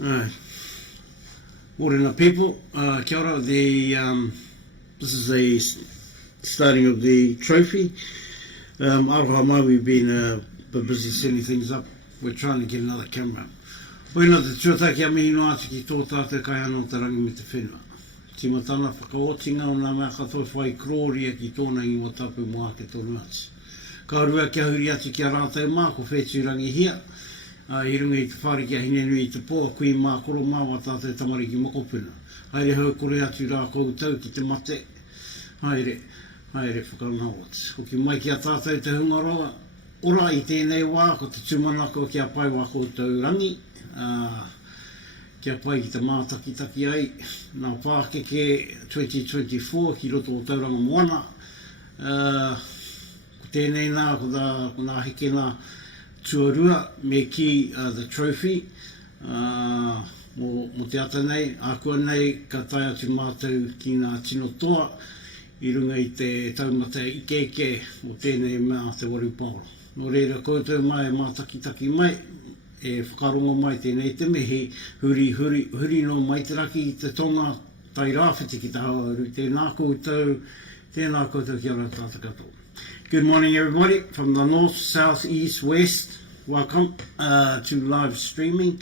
Alright. Morena people, kia ora. This is the starting of the trophy. Aroha mai, we've been a bit busy setting things up. We're trying to get another camera. Oina te tuataki a mihi no atu ki tō tātou kai ana o te rangi me te whenua. Timatana whakaotinga o nā mea katoa whai krōria ki tōna ingoa tapu mua ke tonu atu. Ka rua kia huri atu ki a rātou mā, ko whetū rangi hia. I runga I te whare kia hine nui I te pō, kui mā koro mā wa tātou tamariki mokopuna. Haere hau kore atu rā koutou ki te mate. Haere whakanawat. Hoki mai ki a tātou te hungaroa. Ora I tēnei wā, ko te tūmanako kia pai wā koutou rangi. Kia pai ki te mātakitaki ai. Nā Pākeke 2024 ki roto o tauranga moana. Ko tēnei nā, ko nā heke nā tuarua me ki the trophy. Mo te ata nei, ākua nei, ka tai atu mātou ki ngā tino toa, I runga I te taumata ikeke o tēnei mea te warupaora. Nō reira koutou mai, mātakitaki mai, e whakarongo mai tēnei te mehe, huri no mai te raki I te tonga, tai rāwhiti ki te hawaru, tēnā koutou ki ara tātou katoa. Good morning everybody from the north, south, east, west. Welcome to live streaming.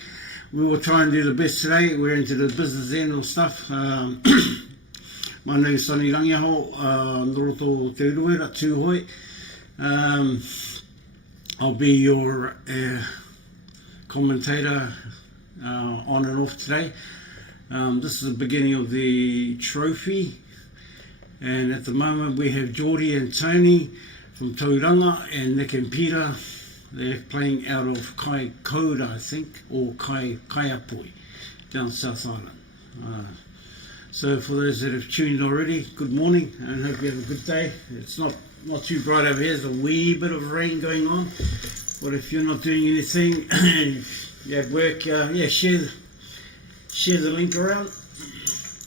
We will try and do the best today. We're into the business end of stuff. My name is Sonny Rangiaho, Noroto Te Uruera, Tūhoi. I'll be your commentator on and off today. This is the beginning of the trophy. And at the moment we have Geordie and Tony from Tauranga and Nick and Peter. They're playing out of Kai Koura, I think, or Kaiapoi, down South Island. So for those that have tuned already, good morning and hope you have a good day. It's not too bright over here, there's a wee bit of rain going on. But if you're not doing anything and you're at work, share the link around.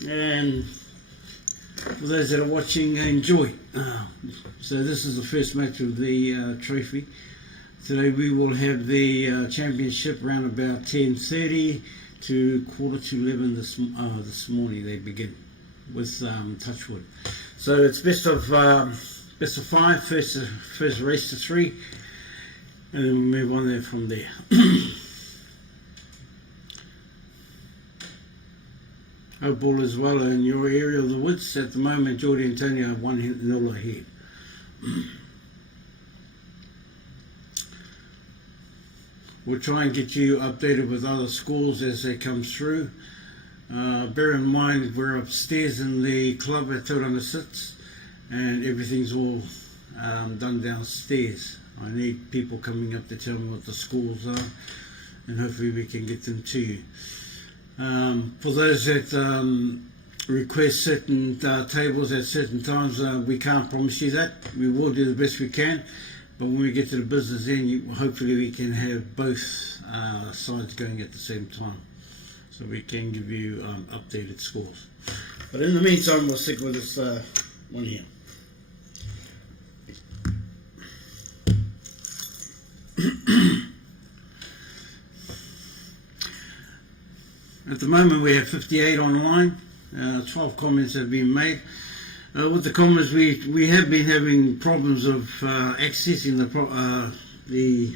And for those that are watching, enjoy. So this is the first match of the trophy. Today we will have the championship around about 10:30 to 11:15 this morning. They begin with Touchwood. So it's best of 5, first race to 3, and then we'll move on there from there. Hope all is well in your area of the woods. At the moment, Geordie and Tony are 1-0 ahead. We'll try and get you updated with other scores as they come through. Bear in mind, we're upstairs in the club at Tauranga 6, and everything's all done downstairs. I need people coming up to tell me what the scores are, and hopefully we can get them to you. For those that request certain tables at certain times, we can't promise you that. We will do the best we can, but when we get to the business end, hopefully we can have both sides going at the same time, so we can give you updated scores. But in the meantime, we'll stick with this one here. At the moment we have 58 online, 12 comments have been made. With the comments, we have been having problems of accessing the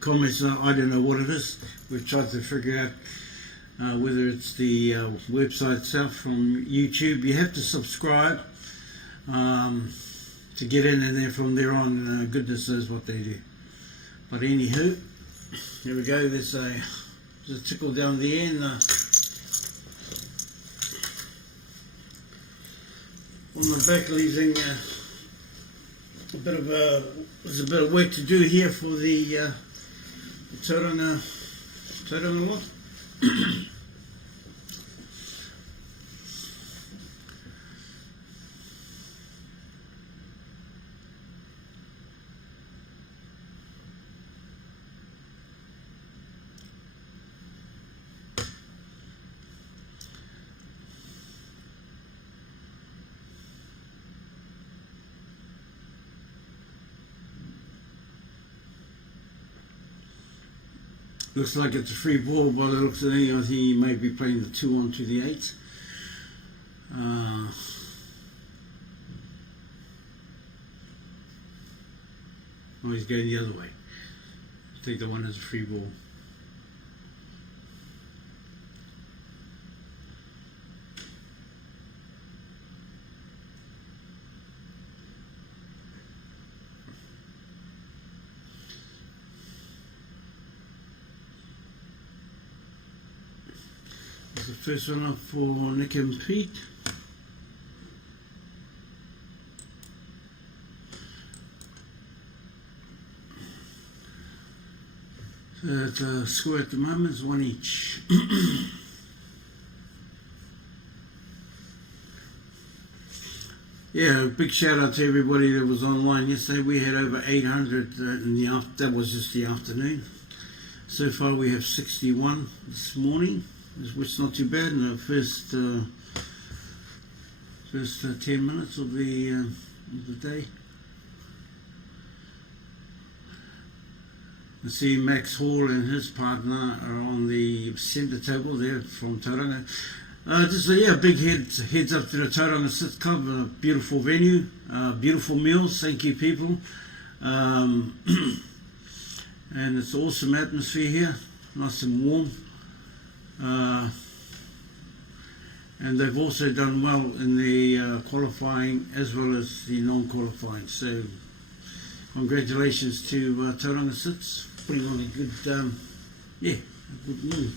comments. I don't know what it is. We've tried to figure out whether it's the website itself from YouTube. You have to subscribe to get in, and then from there on, goodness knows what they do. But anywho, here we go. There's a tickle down the end. On the back, leaving there's a bit of work to do here for the Tauranga lot. Looks like it's a free ball by the looks of it. I think he may be playing the 2 on to the 8. Oh, he's going the other way. Take the one as a free ball. That's the first one up for Nick and Pete. So the score at the moment is 1 each. Yeah, big shout out to everybody that was online yesterday. We had over 800 in the that was just the afternoon. So far we have 61 this morning, which is not too bad in the first 10 minutes of the day. I see Max Hall and his partner are on the centre table there from Tauranga. Big heads up to the Tauranga Sit Club, a beautiful venue, beautiful meals, thank you people. And it's an awesome atmosphere here, nice and warm. And they've also done well in the qualifying as well as the non-qualifying. So congratulations to Tauranga Sits, putting on a good, a good move.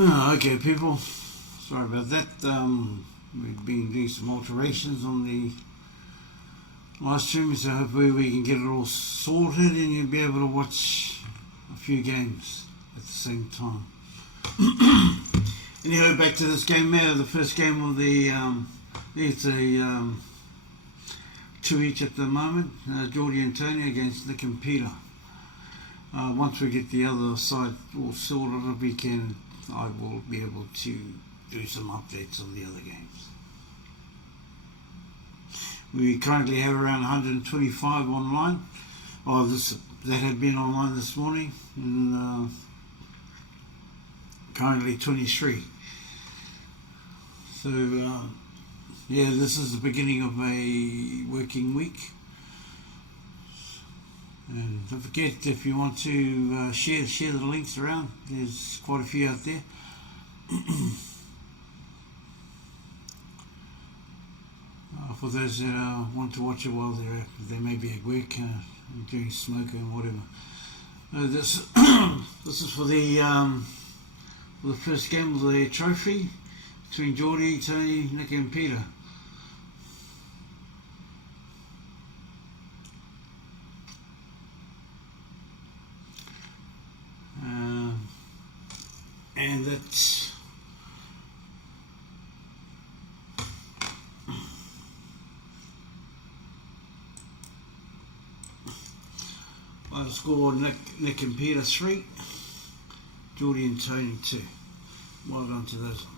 Okay, people. Sorry about that. We've been doing some alterations on the live stream, so hopefully we can get it all sorted and you'll be able to watch a few games at the same time. Anyway, back to this game now. The first game of the it's a 2 each at the moment. Geordie and Tony against Nick and Peter. Once we get the other side all sorted, I will be able to do some updates on the other games. We currently have around 125 online. That had been online this morning, and currently 23. So yeah, this is the beginning of a working week. And don't forget, if you want to share the links around, there's quite a few out there. For those that want to watch it while they may be at work, doing smoking and whatever. This is for the first game of the trophy between Geordie, Tony, Nick and Peter. And that's I scored Nick and Peter 3, Geordie and Tony 2. Well done to those ones.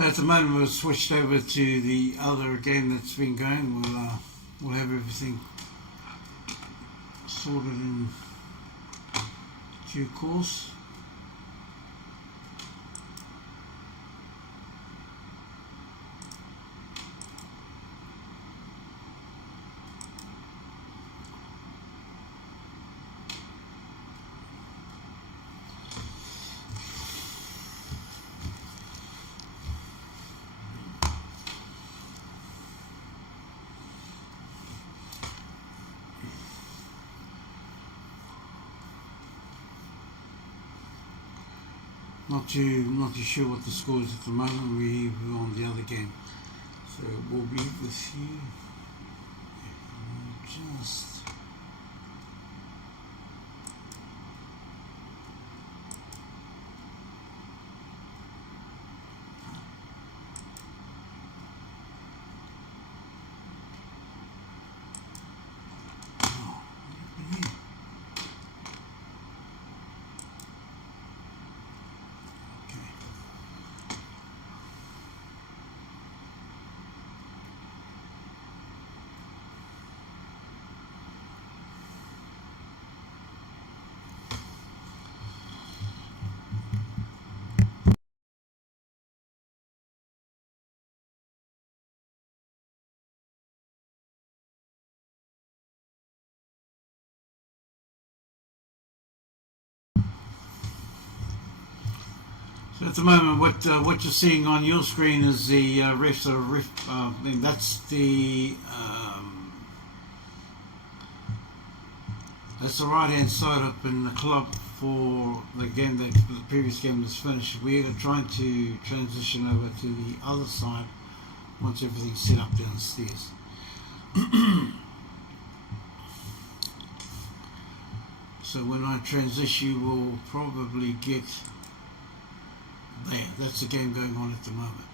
At the moment, we've switched over to the other game that's been going. We'll have everything sorted in due course. Not too sure what the score is at the moment. We're on the other game, so we'll be with you. Just so at the moment, what you're seeing on your screen is the refs are and that's the right hand side up in the club for the game that the previous game was finished. We're trying to transition over to the other side once everything's set up downstairs. So when I transition, we'll probably get there. That's the game going on at the moment.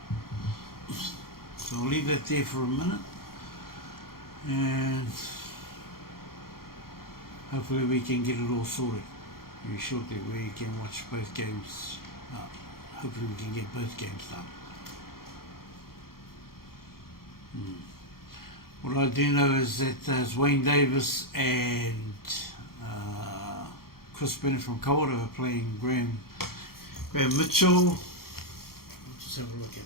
So I'll leave that there for a minute, and hopefully we can get it all sorted very shortly, where you can watch both games. Hopefully we can get both games done. What I do know is that there's Wayne Davis and Chris Bennett from Kawarta are playing Graham Mitchell. Let's just have a look at them.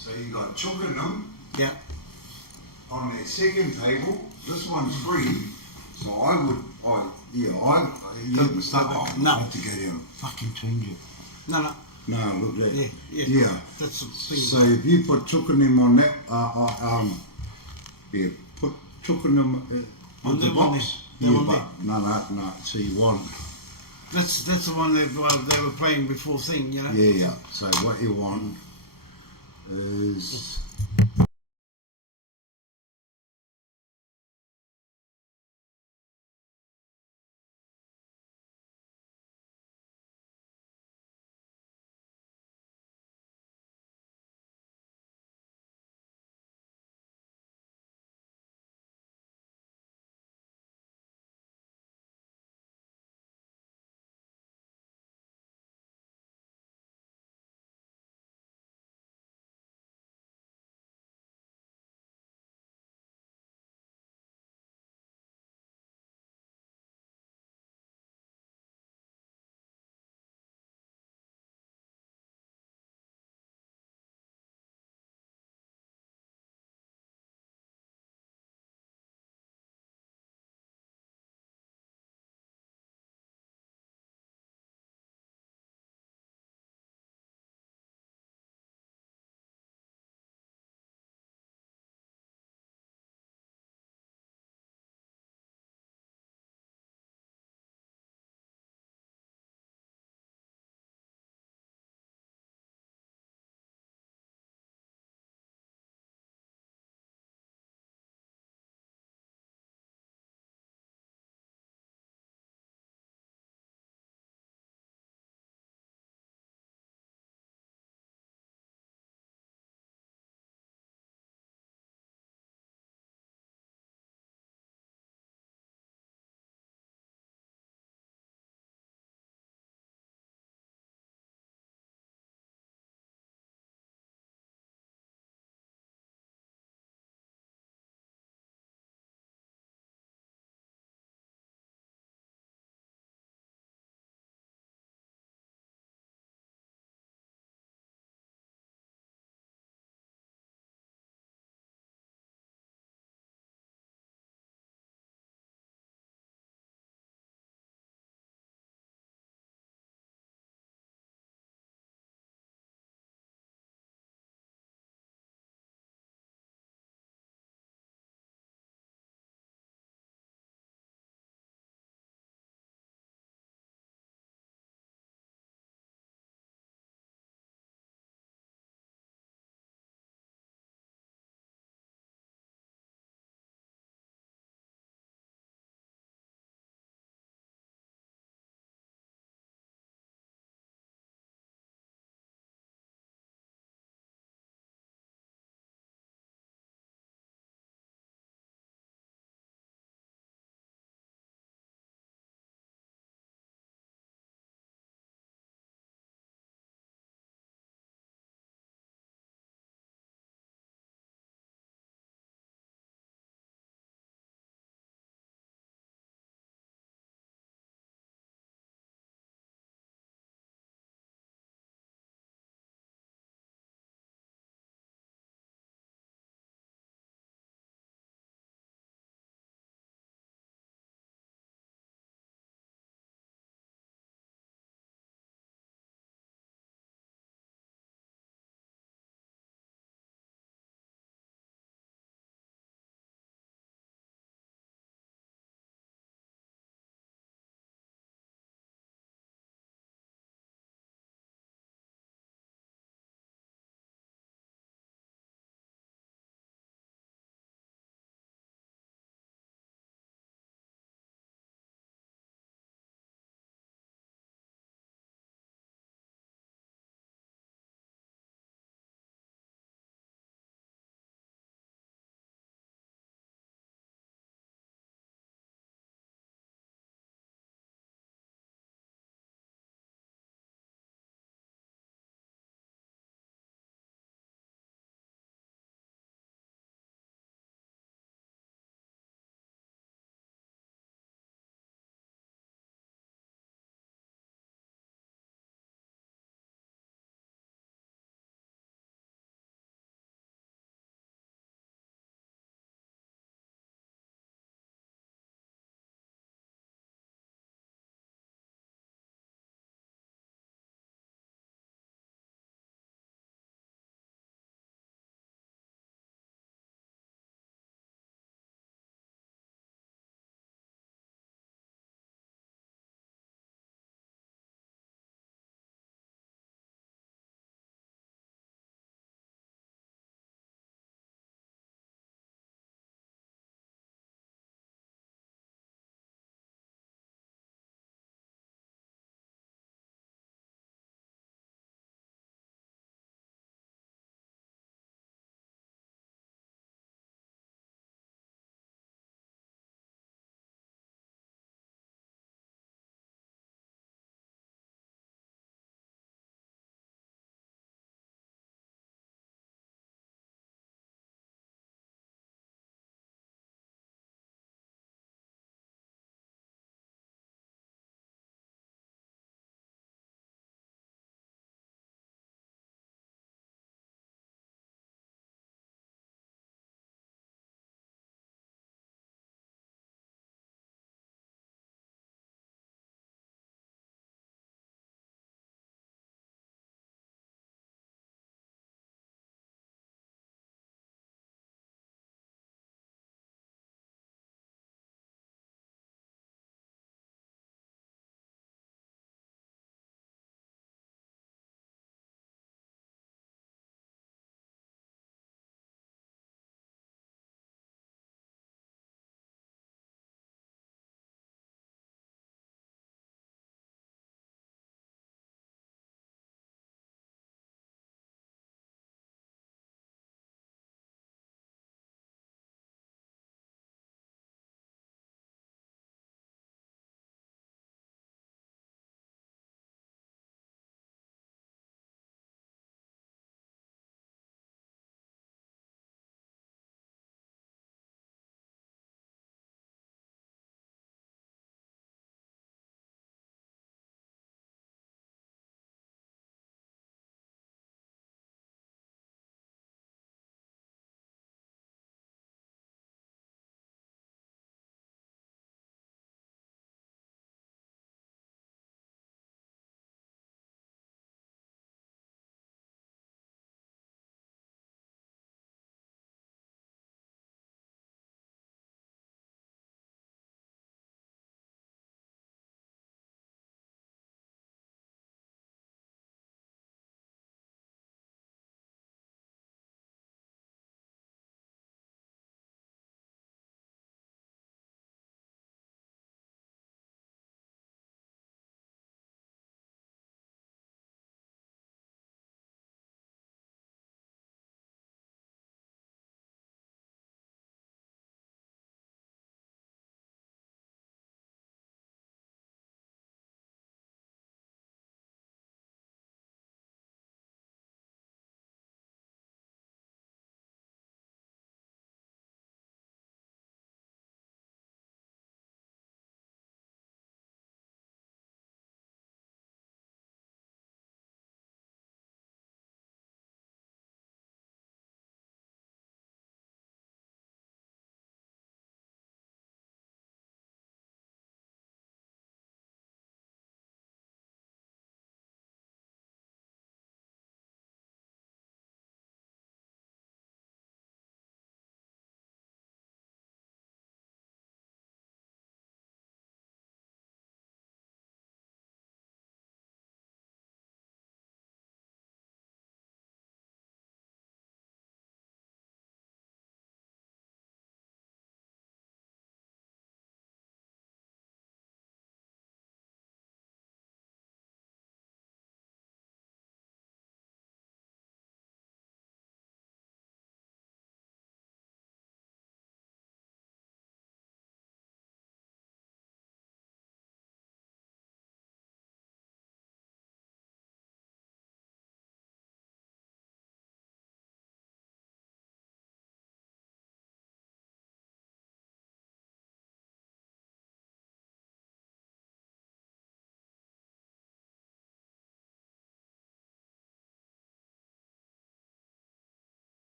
So you got Chockenham Yeah. on their second table. This one's free. So you haven't started. No. I have to go down and fucking change it. No. No, look there. Yeah. That's the thing. So if you put Chockenham on that, put Chockenham on the box. No. So you want. That's the one they were playing before thing, you know. Yeah. So what you want is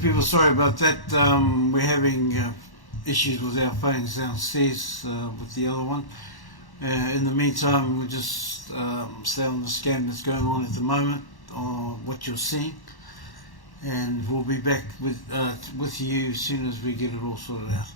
people, sorry about that. We're having issues with our phones downstairs with the other one. In the meantime, we'll just stay on the scam that's going on at the moment, or what you're seeing, and we'll be back with you as soon as we get it all sorted out.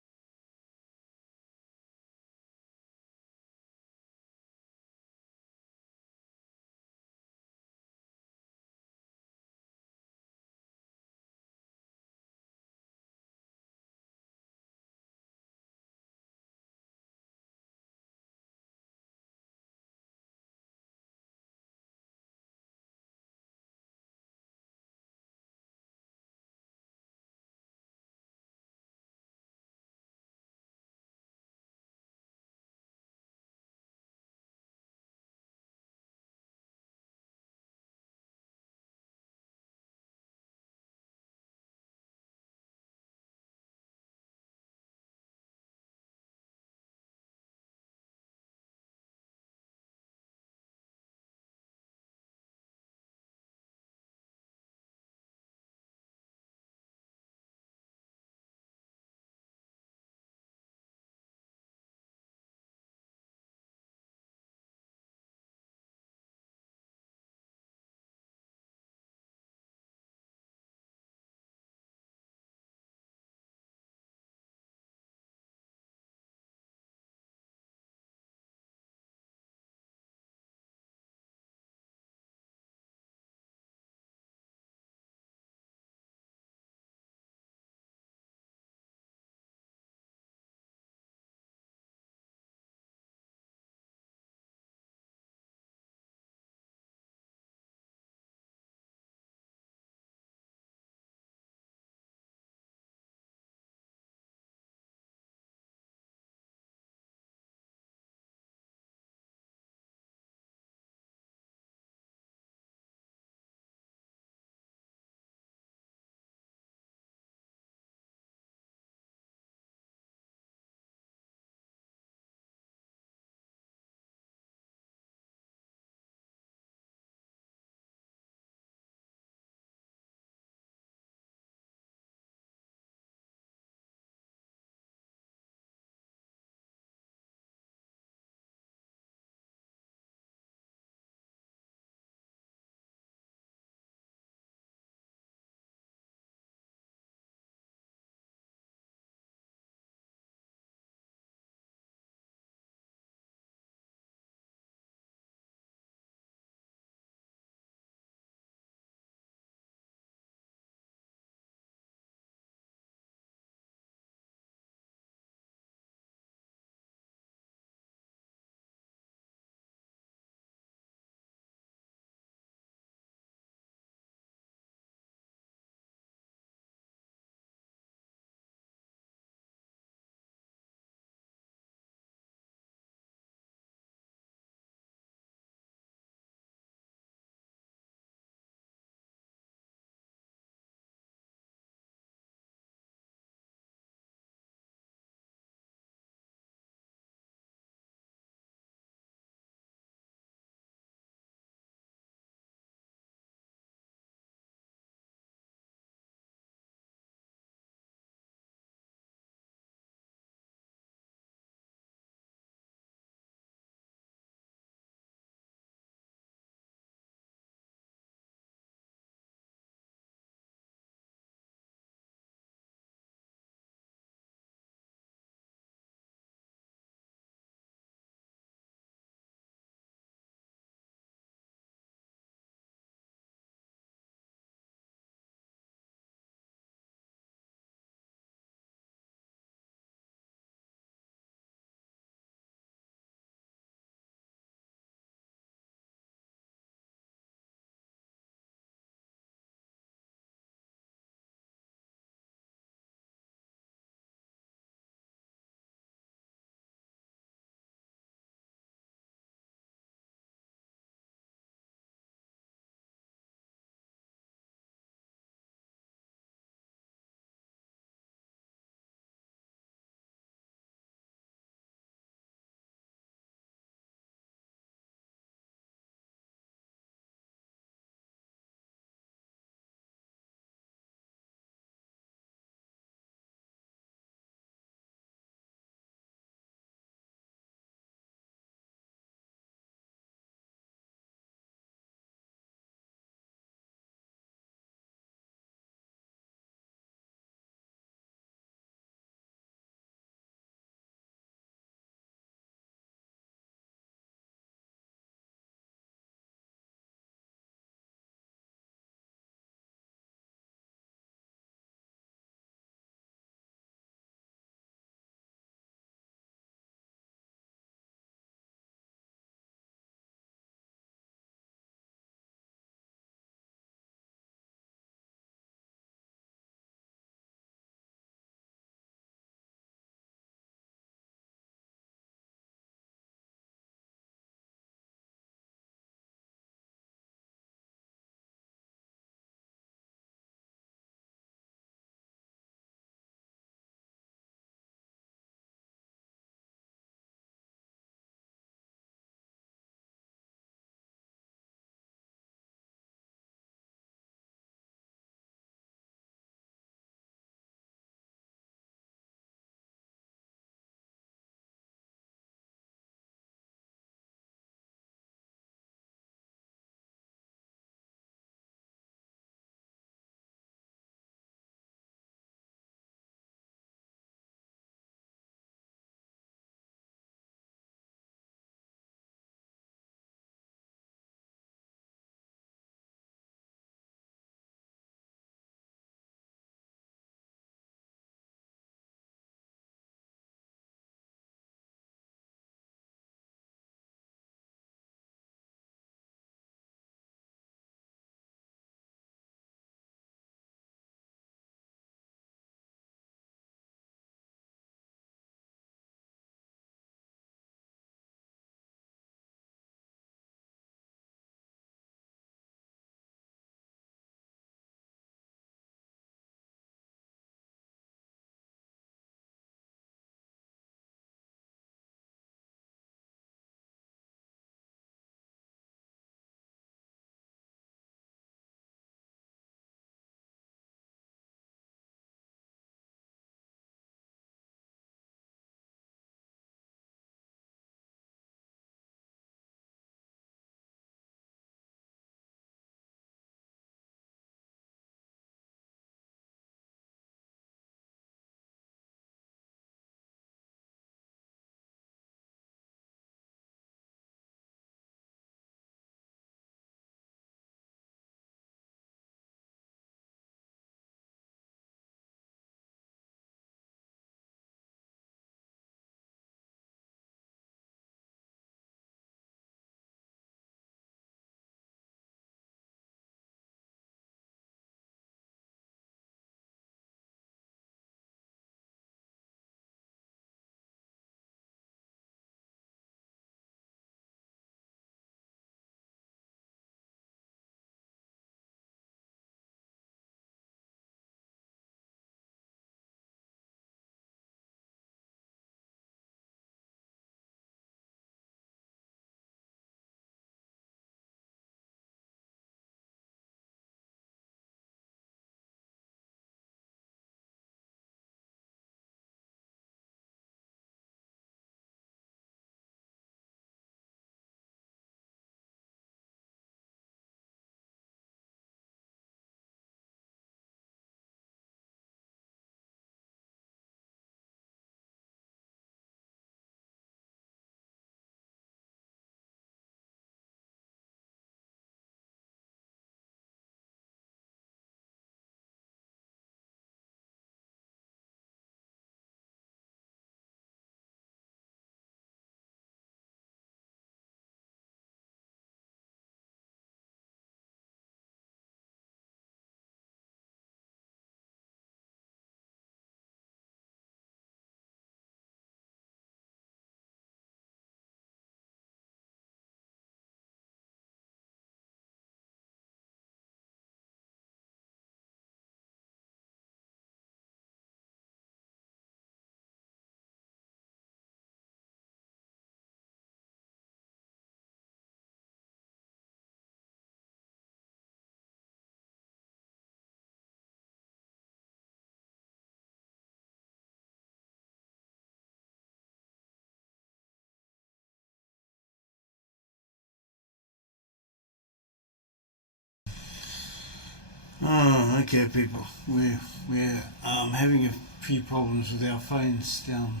Oh, okay, people. We're having a few problems with our phones down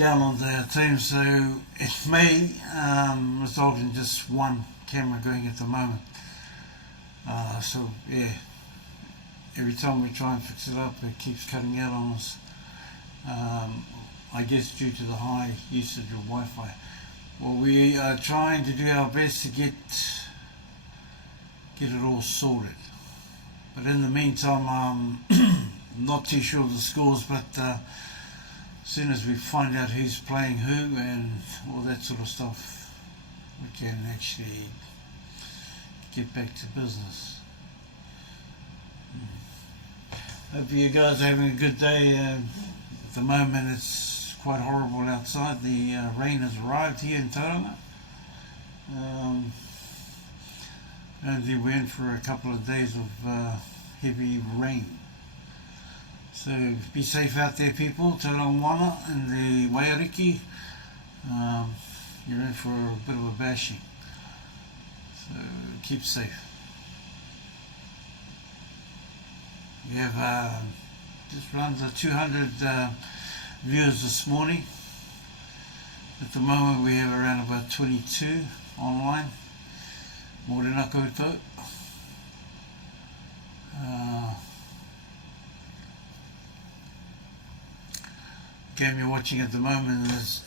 on the team, so it may result in just one camera going at the moment. So yeah, every time we try and fix it up, it keeps cutting out on us. I guess due to the high usage of Wi-Fi. Well, we are trying to do our best to get it all sorted. But in the meantime, not too sure of the scores, but as soon as we find out who's playing who and all that sort of stuff, we can actually get back to business. Hope you guys are having a good day. At the moment it's quite horrible outside. The rain has arrived here in Tauranga. And we're in for a couple of days of heavy rain. So be safe out there, people. Tauranga and the Wairiki. You're in for a bit of a bashing. So keep safe. We have just around the 200 viewers this morning. At the moment we have around about 22 online. Morena koutou. Game you're watching at the moment is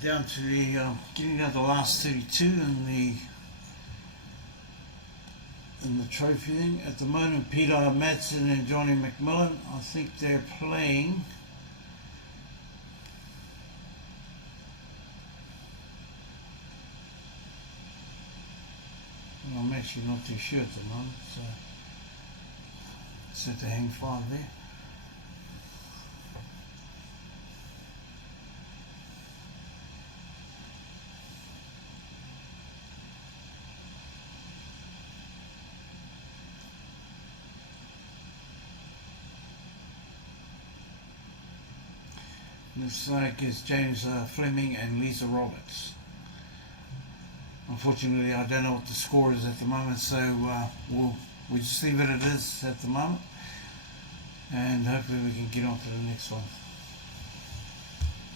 down to the getting down to the last 32 in the trophy thing. At the moment, Peter Madsen and Johnny McMillan, I think they're playing. Well, I'm actually not too sure at the moment, so set to hang 5 there. Looks like it's James Fleming and Lisa Roberts. Unfortunately, I don't know what the score is at the moment, so we'll just leave it as it is at the moment, and hopefully we can get on to the next one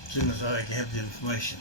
as soon as I have the information.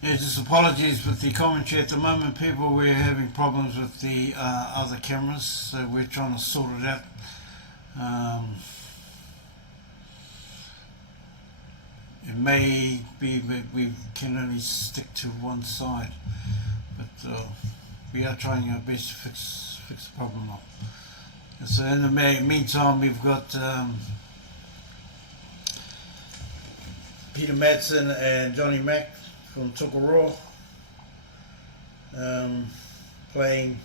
Yeah, just apologies with the commentary at the moment, people. We're having problems with the other cameras, so we're trying to sort it out. Um, it may be that we can only stick to one side, but we are trying our best to fix the problem up. And so in the meantime, we've got Peter Madsen and Johnny Mack from Tokoroa playing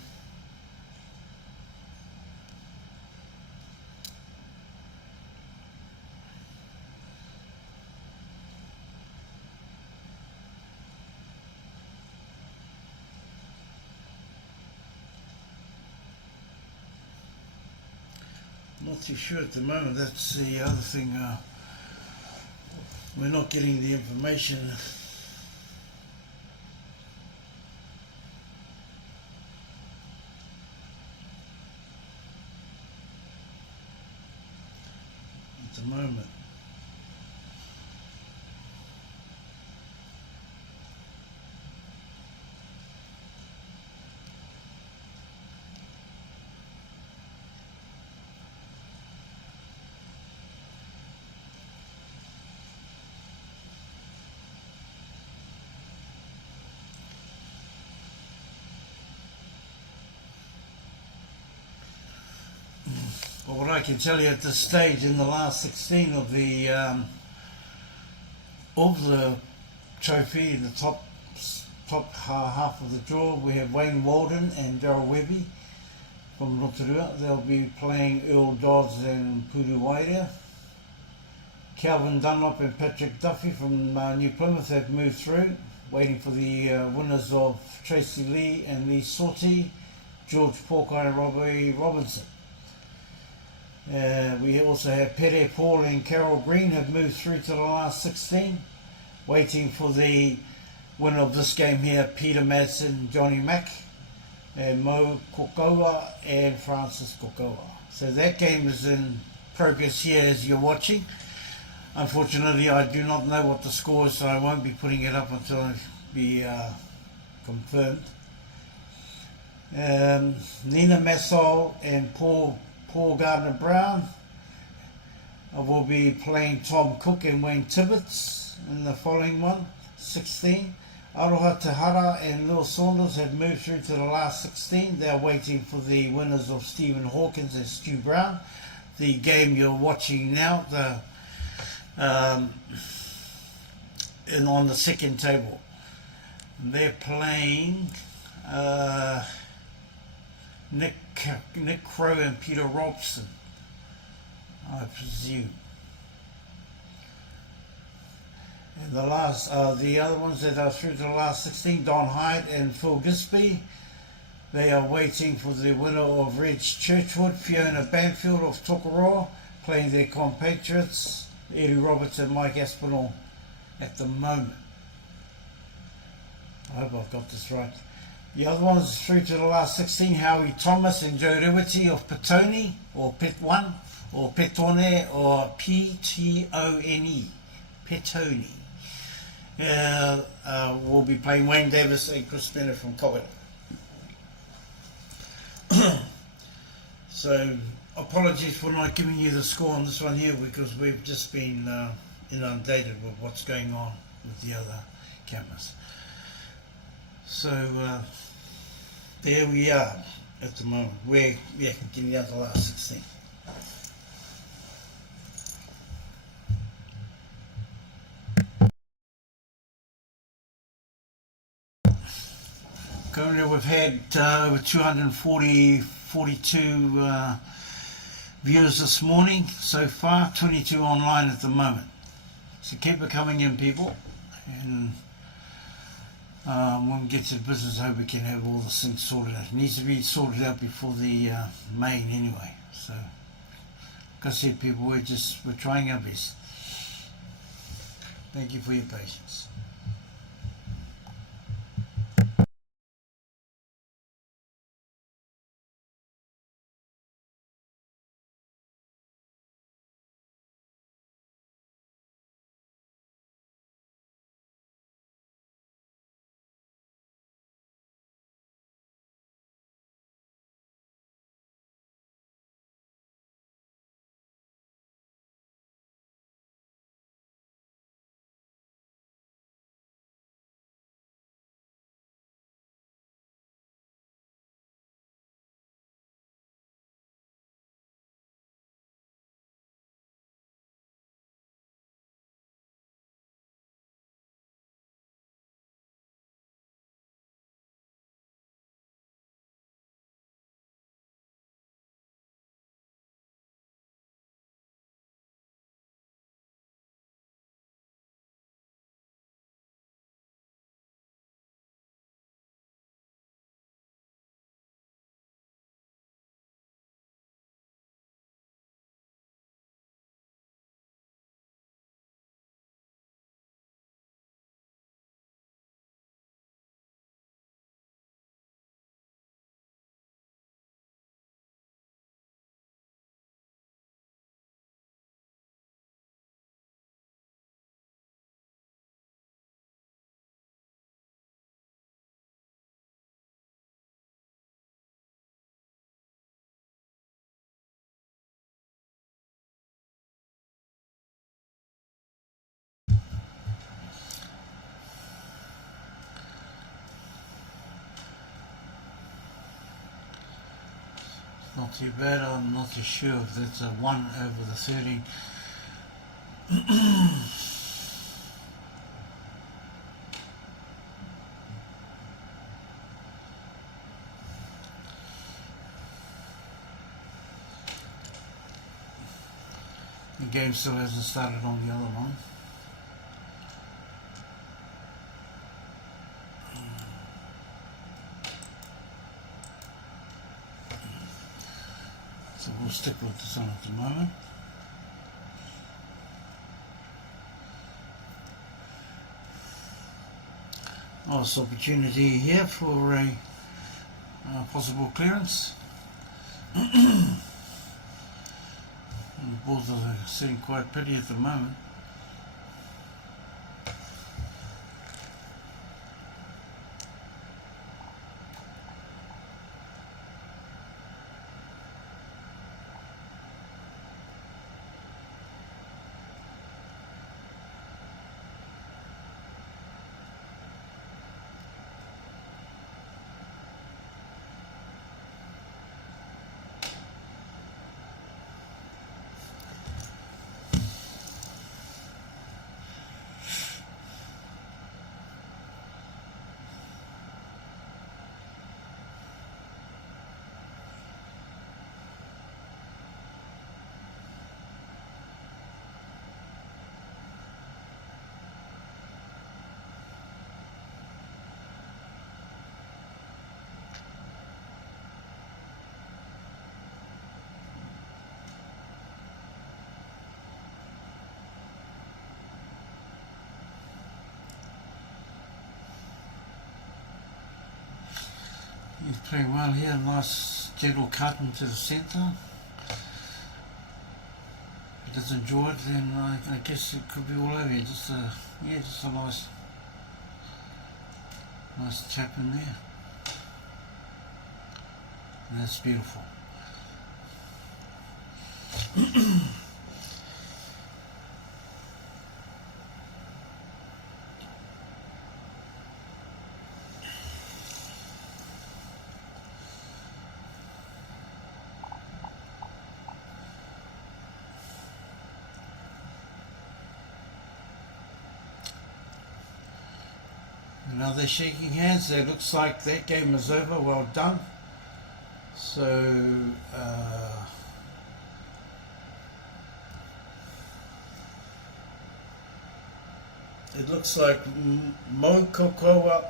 not too sure at the moment. That's the other thing. We're not getting the information. At the moment. Well, what I can tell you at this stage, in the last 16 of the trophy, the top half of the draw, we have Wayne Walden and Daryl Webby from Rotorua. They'll be playing Earl Dodds and Puru Wairea. Calvin Dunlop and Patrick Duffy from New Plymouth have moved through, waiting for the winners of Tracy Lee and Lee Sorty, George Porkai and Robbie Robinson. We also have Pere Paul and Carol Green have moved through to the last 16, waiting for the winner of this game here, Peter Madsen, Johnny Mack, and Mo Kokoa and Francis Kokoa. So that game is in progress here as you're watching. Unfortunately, I do not know what the score is, so I won't be putting it up until it be confirmed. Nina Massol and Paul Gardner-Brown will be playing Tom Cook and Wayne Tibbetts in the following one, 16. Aroha Tahara and Lil Saunders have moved through to the last 16. They're waiting for the winners of Stephen Hawkins and Stu Brown. The game you're watching now, on the second table. They're playing Nick Crow and Peter Robson, I presume. And the other ones that are through to the last 16, Don Hyde and Phil Gisby. They are waiting for the winner of Reg Churchwood, Fiona Banfield of Tokoroa, playing their compatriots, Eddie Roberts and Mike Aspinall at the moment. I hope I've got this right. The other ones through to the last 16, Howie Thomas and Joe Rewity of Petone, or Pet1, or Petone, or P-T-O-N-E, Petone. We'll be playing Wayne Davis and Chris Bennett from Cobbett. So, apologies for not giving you the score on this one here, because we've just been inundated with what's going on with the other cameras. So there we are at the moment. We're getting down to the last 16. Currently we've had over 242 viewers this morning so far, 22 online at the moment. So keep it coming in, people, and when we get to business, I hope we can have all this things sorted out. It needs to be sorted out before the main anyway. So, like I said, people, we're trying our best. Thank you for your patience. not too bad. I'm not too sure if that's a 1 over the 13. The game still hasn't started on the other one. So we'll stick with this one at the moment. Nice opportunity here for a possible clearance. The balls are sitting quite pretty at the moment. He's playing well here, nice gentle cut into the centre. If he does enjoy it, then I guess it could be all over here. Just a nice tap in there. And that's beautiful. Now they're shaking hands. It looks like that game is over. Well done. So it looks like Mo Kokoa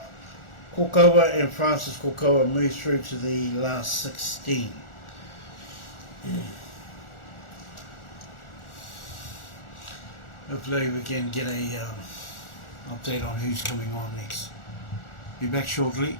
and Francis Kokoa moved through to the last 16. Hopefully we can get a update on who's coming on next. Be back shortly.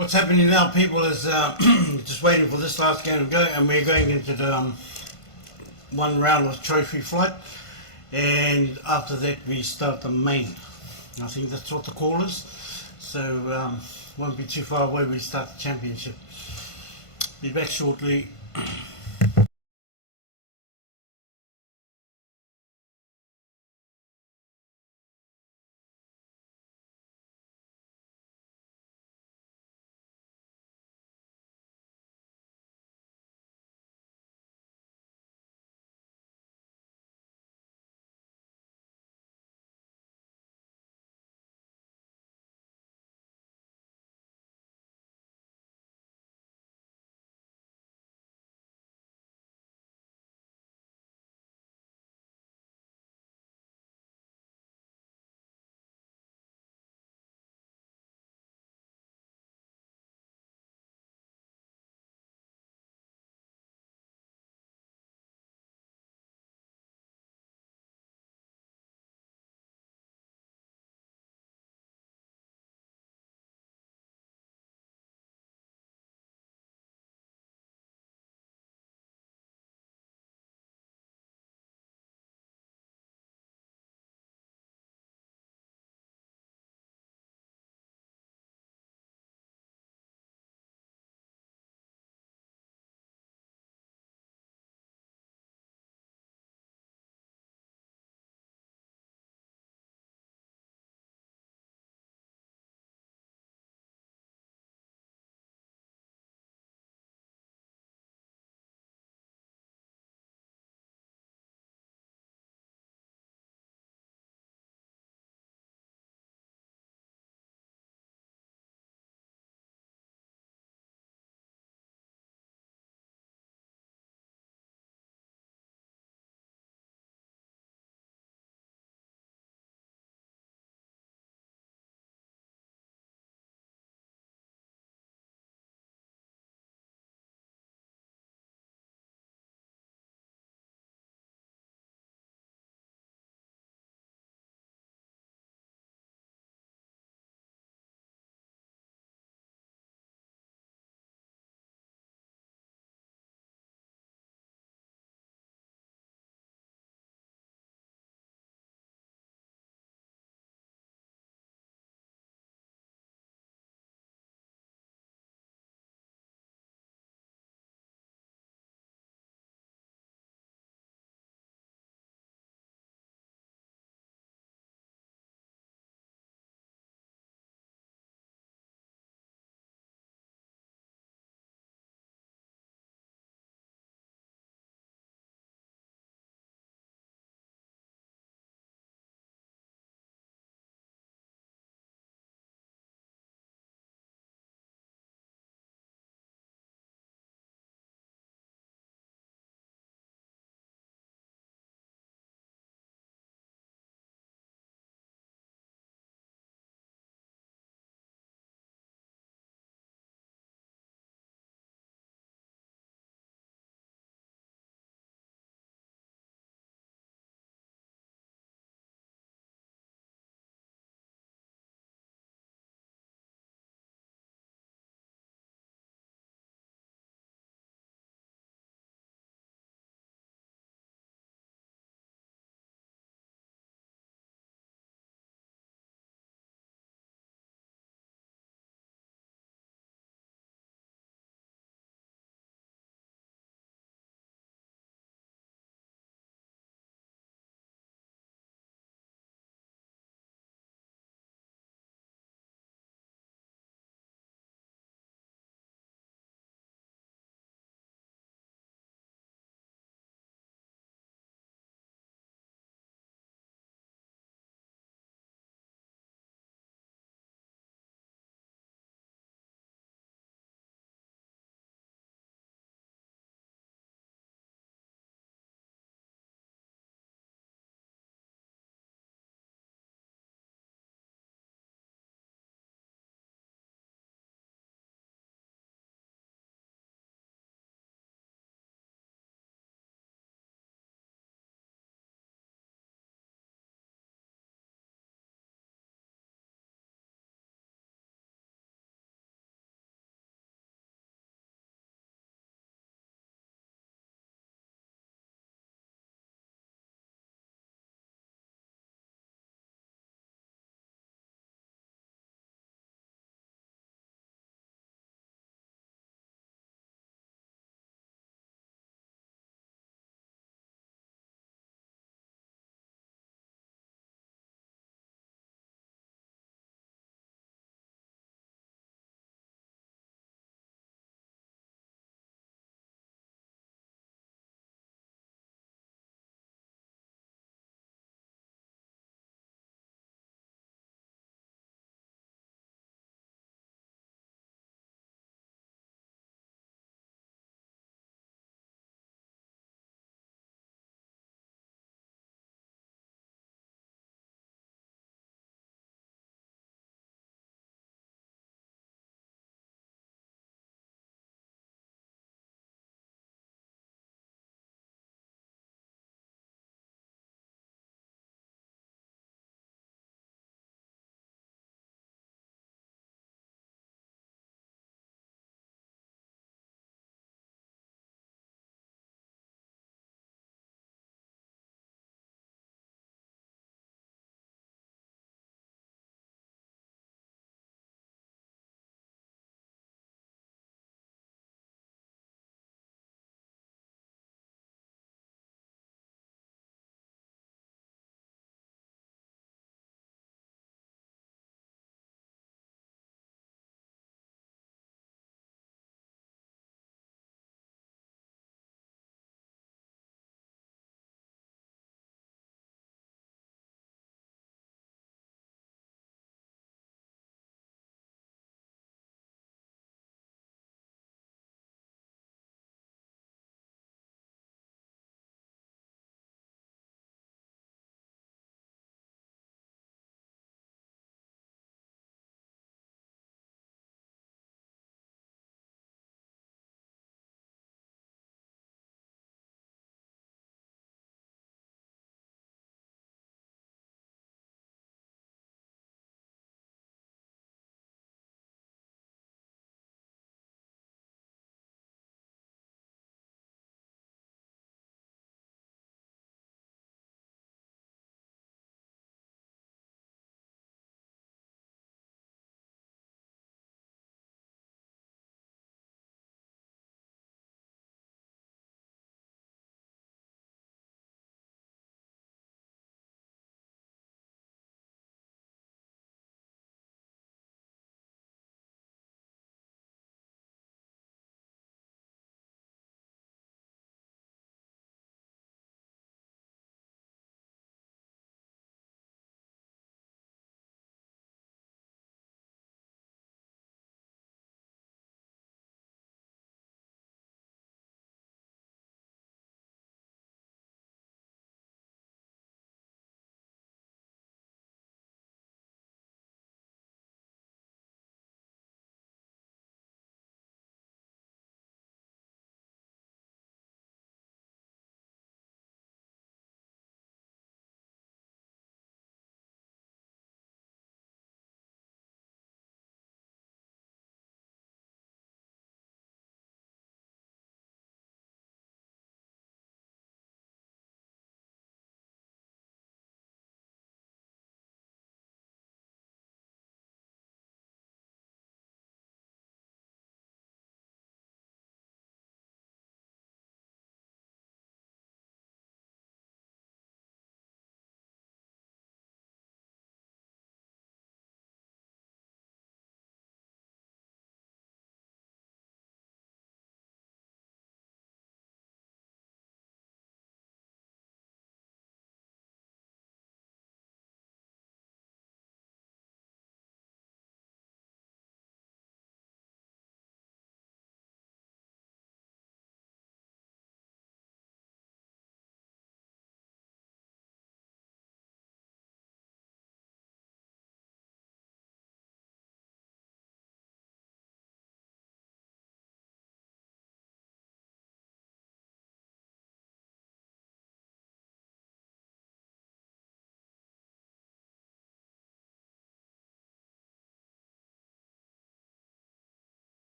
What's happening now, people, is just waiting for this last game to go, and we're going into the one round of trophy flight, and after that we start the main. I think that's what the call is. So won't be too far away. We start the championship. Be back shortly.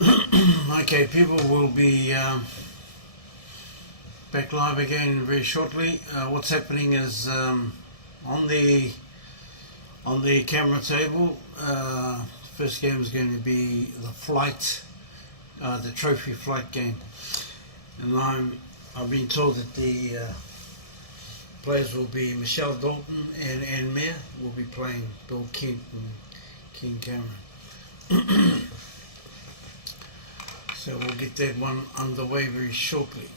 Okay, people will be back live again very shortly. What's happening is on the camera table, first game is going to be the flight, the trophy flight game, and I've been told that the players will be Michelle Dalton and Anne Mayer will be playing Bill Kent and King Cameron. So we'll get that one underway very shortly.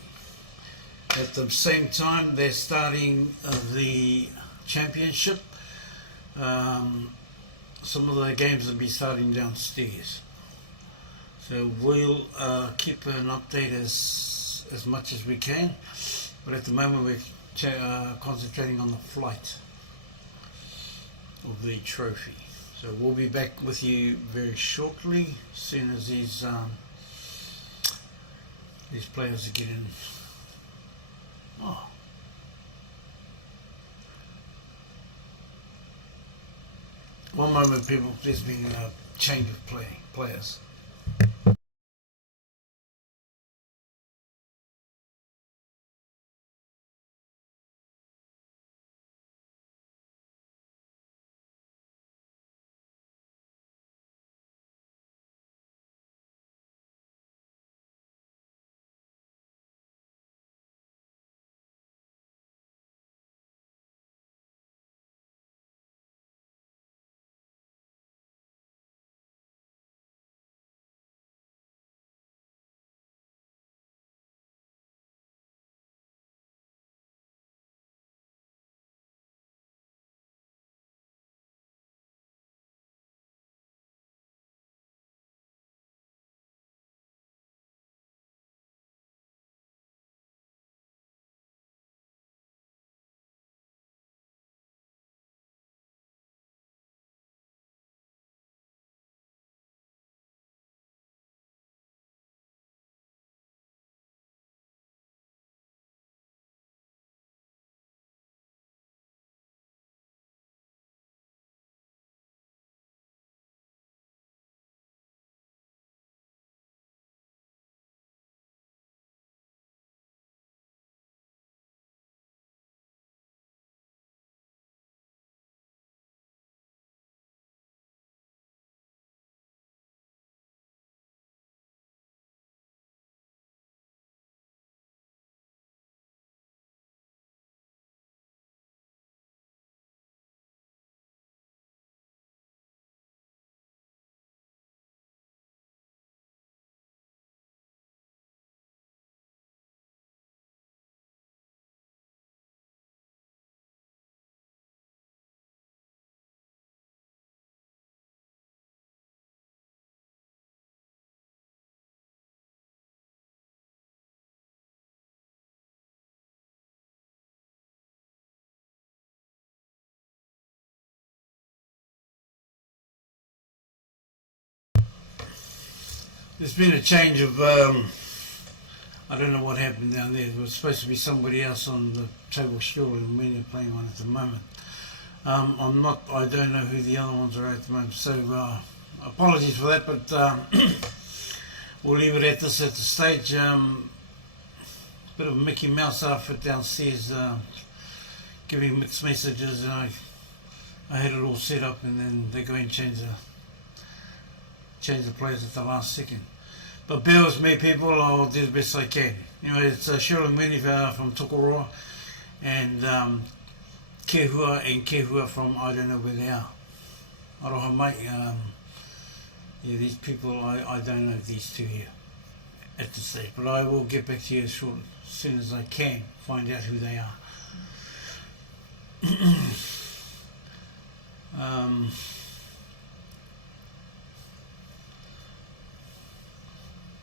At the same time, they're starting the championship. Some of the games will be starting downstairs. So we'll keep an update as much as we can. But at the moment, we're concentrating on the flight of the trophy. So we'll be back with you very shortly, as soon as these players are getting. Oh. One moment, people. There's been a change of players. There's been a change of. I don't know what happened down there. There was supposed to be somebody else on the table surely, and we're playing one at the moment. I don't know who the other ones are at the moment, so apologies for that, but we'll leave it at this at the stage. Bit of a Mickey Mouse outfit downstairs, giving mixed messages, and I had it all set up, and then they go and change the players at the last second. But bear with me, people. I'll do the best I can. Anyway, it's Shirley Muni from Tokoroa, and Kehua from I don't know where they are. Aroha mate. Yeah, these people, I don't know these two here at this stage, but I will get back to you as soon as I can find out who they are.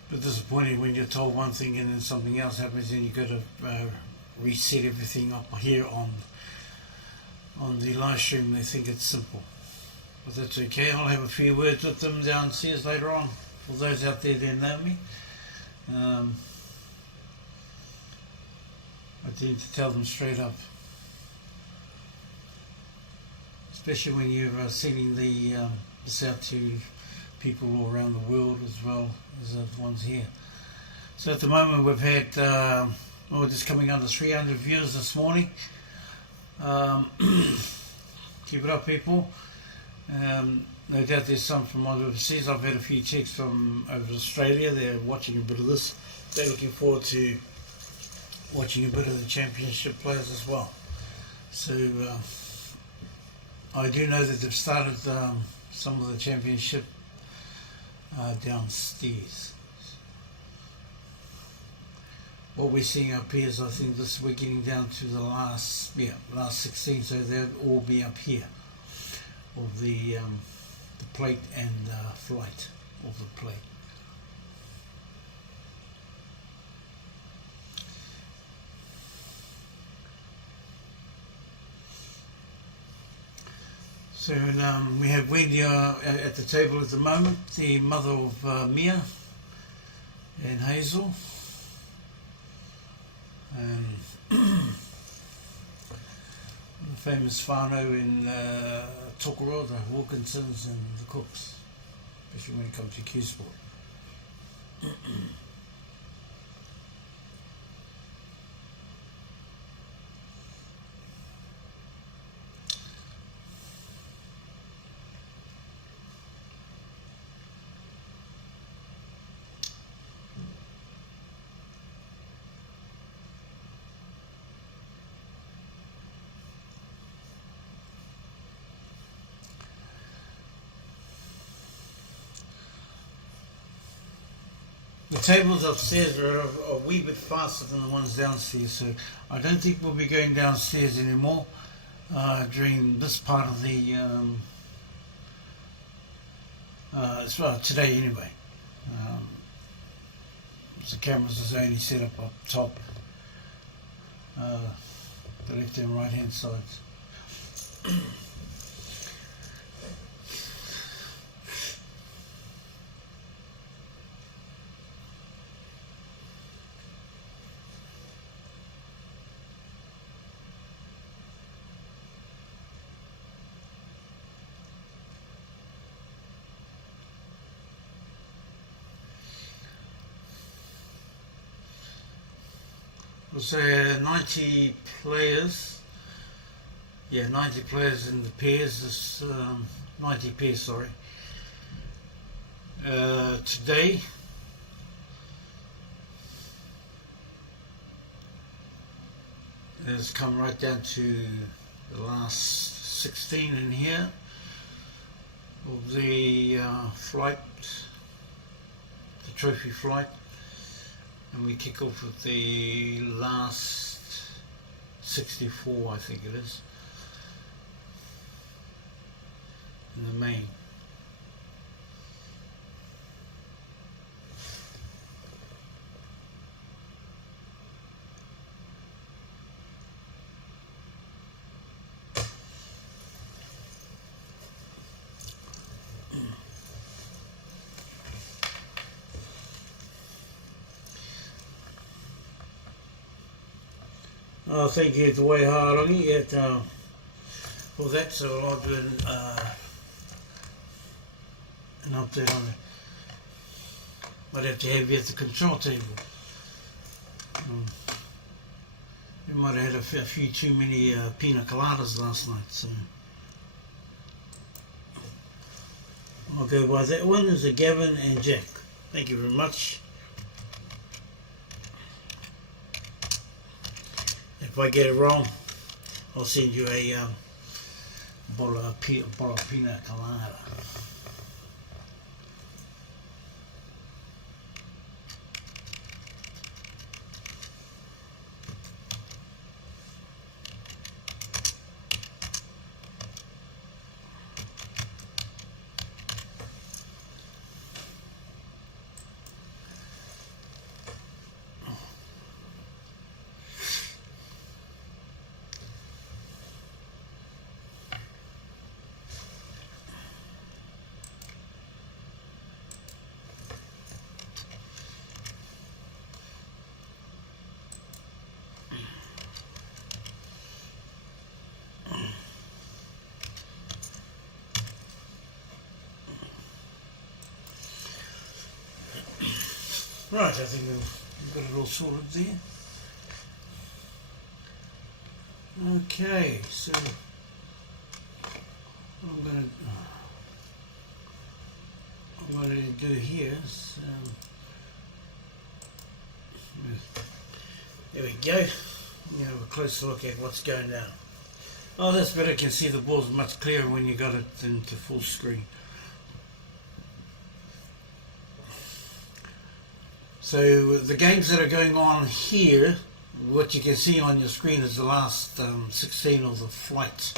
But disappointing when you're told one thing and then something else happens, and you've got to reset everything up here on the live stream. They think it's simple, but that's okay. I'll have a few words with them downstairs later on. For those out there that know me, I tend to tell them straight up, especially when you're sending this out to people all around the world as well as the ones here. So at the moment we've had, just coming under 300 views this morning. Keep it up, people. No doubt there's some from overseas. I've had a few chicks from over Australia. They're watching a bit of this. They're looking forward to watching a bit of the championship players as well. So I do know that they've started some of the championship downstairs. What we're seeing up here is, I think we're getting down to the last 16, so they'll all be up here of the plate and flight of the plate. So we have Wendy at the table at the moment, the mother of Mia and Hazel. The famous whānau in Tokoroa, the Wilkinsons and the Cooks, especially when it comes to Q Sport. The tables upstairs are a wee bit faster than the ones downstairs, so I don't think we'll be going downstairs anymore during this part of the today anyway. The cameras are only set up top, the left and right hand sides. So 90 players, 90 players in the pairs, this 90 pairs, sorry. Today, has come right down to the last 16 in here of the flight, the trophy flight. And we kick off with the last 64, I think it is, in the main. Thank you, Te Wai Hārangi, for that. So I'll do an update on it. Might have to have you at the control table. We might have had a few too many pina coladas last night, so I'll go by that one. Is a Gavin and Jack. Thank you very much. If I get it wrong, I'll send you a bottle of pina colada. Right, I think we've got it all sorted there. Okay, so what I'm going to do here is, there we go. You have a closer look at what's going down. Oh, that's better. You can see the balls much clearer when you got it into full screen. So the games that are going on here, what you can see on your screen is the last 16 of the flights.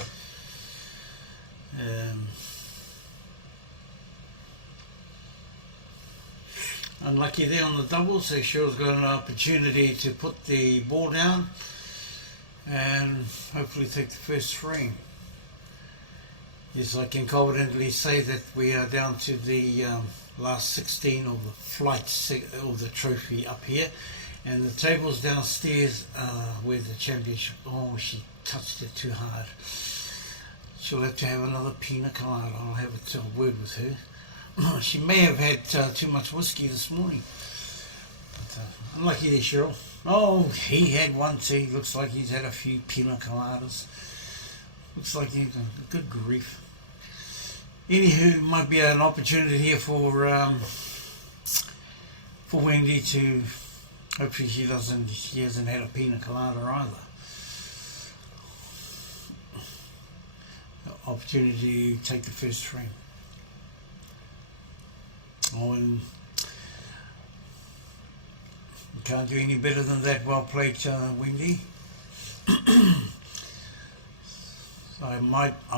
Unlucky there on the double, so Cheryl's got an opportunity to put the ball down and hopefully take the first frame. Yes, I can confidently say that we are down to the last 16 of the flights of the trophy up here, and the table's downstairs where the championship. Oh, she touched it too hard. She'll have to have another pina colada. I'll have a word with her. She may have had too much whiskey this morning. But, unlucky there, Cheryl. Oh, he had one too. Looks like he's had a few pina coladas. Looks like he's good grief. Anywho, might be an opportunity here for Wendy to. Hopefully she hasn't had a pina colada either. Opportunity to take the first frame. Oh, and you can't do any better than that. Well played, Wendy. I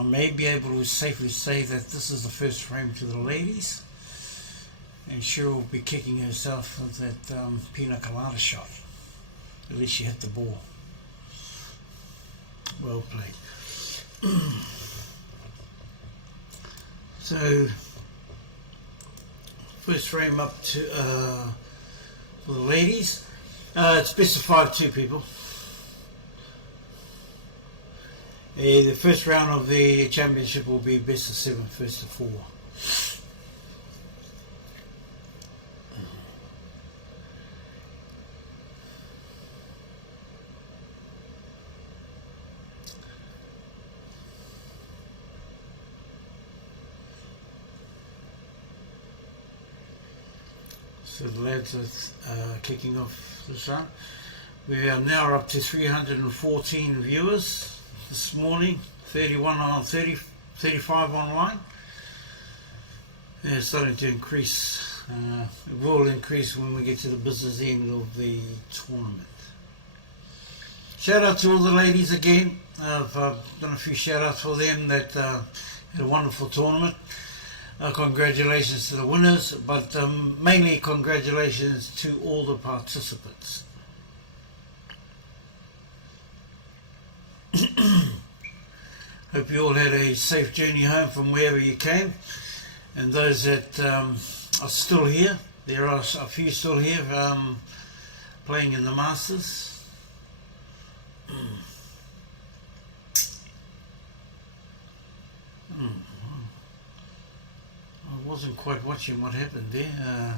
may be able to safely say that this is the first frame to the ladies, and Cheryl will be kicking herself with that pina colada shot. At least she hit the ball. Well played. So first frame up to for the ladies. It's best of 5 2 people. The first round of the championship will be best of 7, first of 4. So the lads are kicking off this round. We are now up to 314 viewers this morning, 31 on 35 online. It's starting to increase. It will increase when we get to the business end of the tournament. Shout out to all the ladies again. I've done a few shout outs for them that had a wonderful tournament. Congratulations to the winners, but mainly congratulations to all the participants. Hope you all had a safe journey home from wherever you came, and those that are still here, there are a few still here playing in the Masters. I wasn't quite watching what happened there.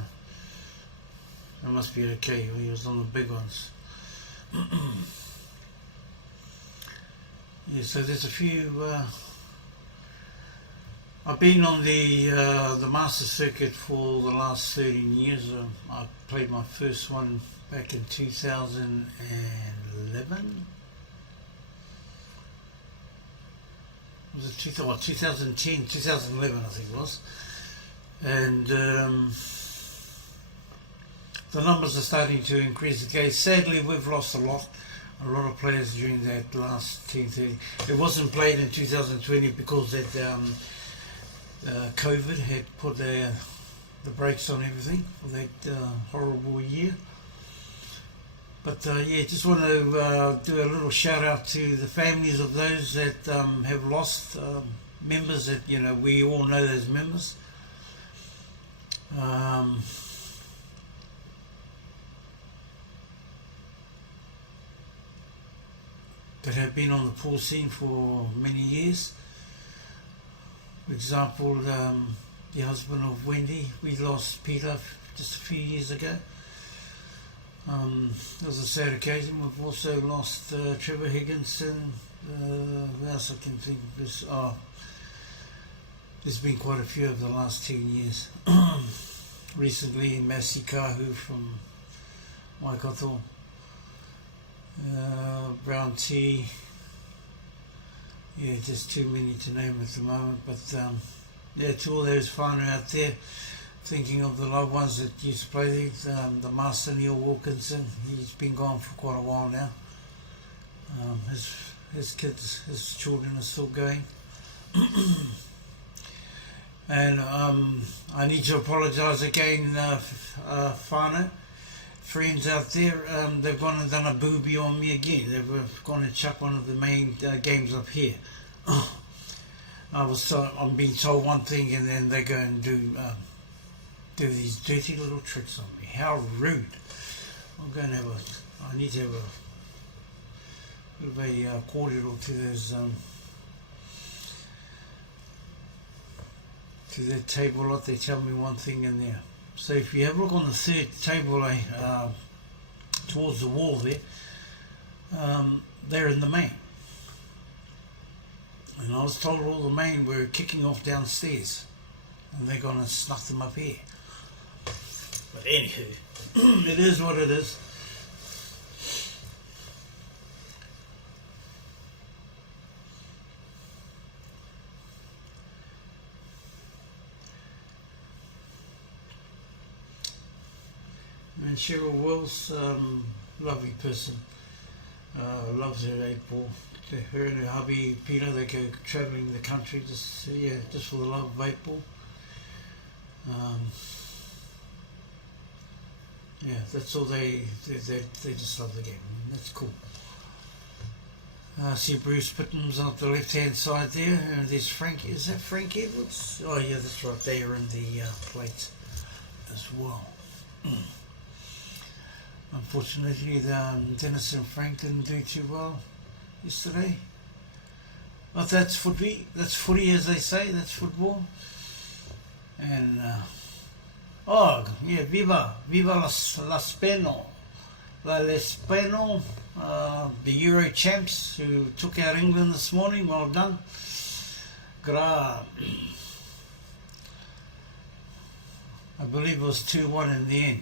It must be okay. He was on the big ones. Yeah, so there's a few. I've been on the Masters circuit for the last 13 years. I played my first one back in 2011. Was it 2010, 2011 I think it was. And the numbers are starting to increase again. Sadly, we've lost a lot of players during that last 10-30. It wasn't played in 2020 because that COVID had put the brakes on everything for that horrible year. But yeah, just want to do a little shout out to the families of those that have lost members that, you know, we all know those members. That have been on the pool scene for many years. For example, the husband of Wendy, we lost Peter just a few years ago. It was a sad occasion. We've also lost Trevor Higginson. Who else I can think of? There's been quite a few over the last 10 years. Recently, Masi Kahu from Waikato, Brown T. Yeah, just too many to name at the moment. But yeah, to all those whānau out there, thinking of the loved ones that used to play there, the Master Neil Wilkinson, he's been gone for quite a while now. His kids, his children are still going. And I need to apologise again, whānau, friends out there. They've gone and done a booby on me again. They've gone and chucked one of the main games up here. I'm being told one thing and then they go and do these dirty little tricks on me. How rude. I need to have a bit of a cordial to those to their table lot. They tell me one thing in there. So if you have a look on the third table towards the wall there, they're in the main. And I was told all the main were kicking off downstairs and they're going to snuff them up here. But anywho, it is what it is. And Cheryl Wills, lovely person, loves her 8-ball. Her and her hubby Peter, they go travelling the country just for the love of 8-ball. Yeah, that's all they just love the game. That's cool. I see Bruce Pitten's on the left hand side there, and there's Frank. Is that Frank Edwards? Oh yeah, that's right. They are in the plate as well. Unfortunately, Dennis and Frank didn't do too well yesterday. But that's footy. That's footy, as they say. That's football. And viva la Speno, la Speno, the Euro champs who took out England this morning. Well done. I believe it was 2-1 in the end.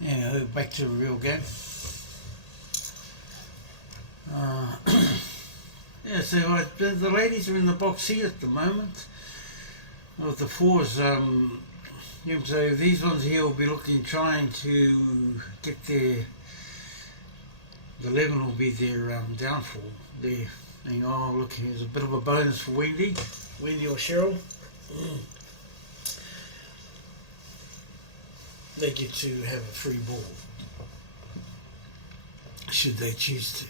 Yeah, back to a real game. Yeah, so the ladies are in the box seat at the moment. With the fours, so these ones here will be trying to get the 11 will be their downfall. Look, here's a bit of a bonus for Wendy or Cheryl. They get to have a free ball, should they choose to.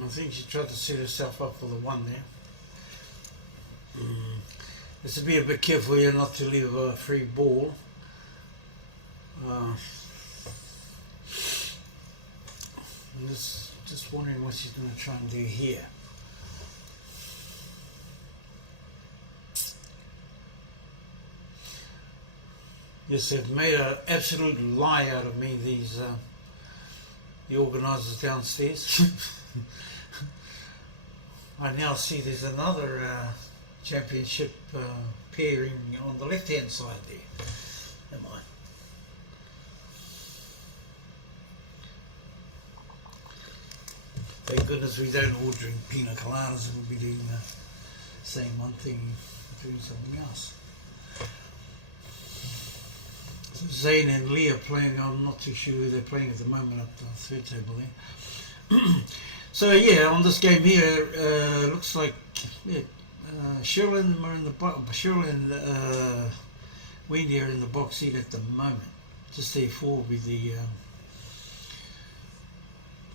I think she tried to set herself up for the one there. Just to be a bit careful here not to leave a free ball. I'm just wondering what she's going to try and do here. Yes, they've made an absolute lie out of me, the organisers downstairs. I now see there's another championship pairing on the left hand side there. Never mind. Thank goodness we don't all drink pina coladas and we'll be doing the same one thing, doing something else. So Zane and Lee are playing. I'm not too sure who they're playing at the moment up the third table there. So yeah, on this game here, looks like Cheryl and Wendy are in the box seat at the moment. Just there four with the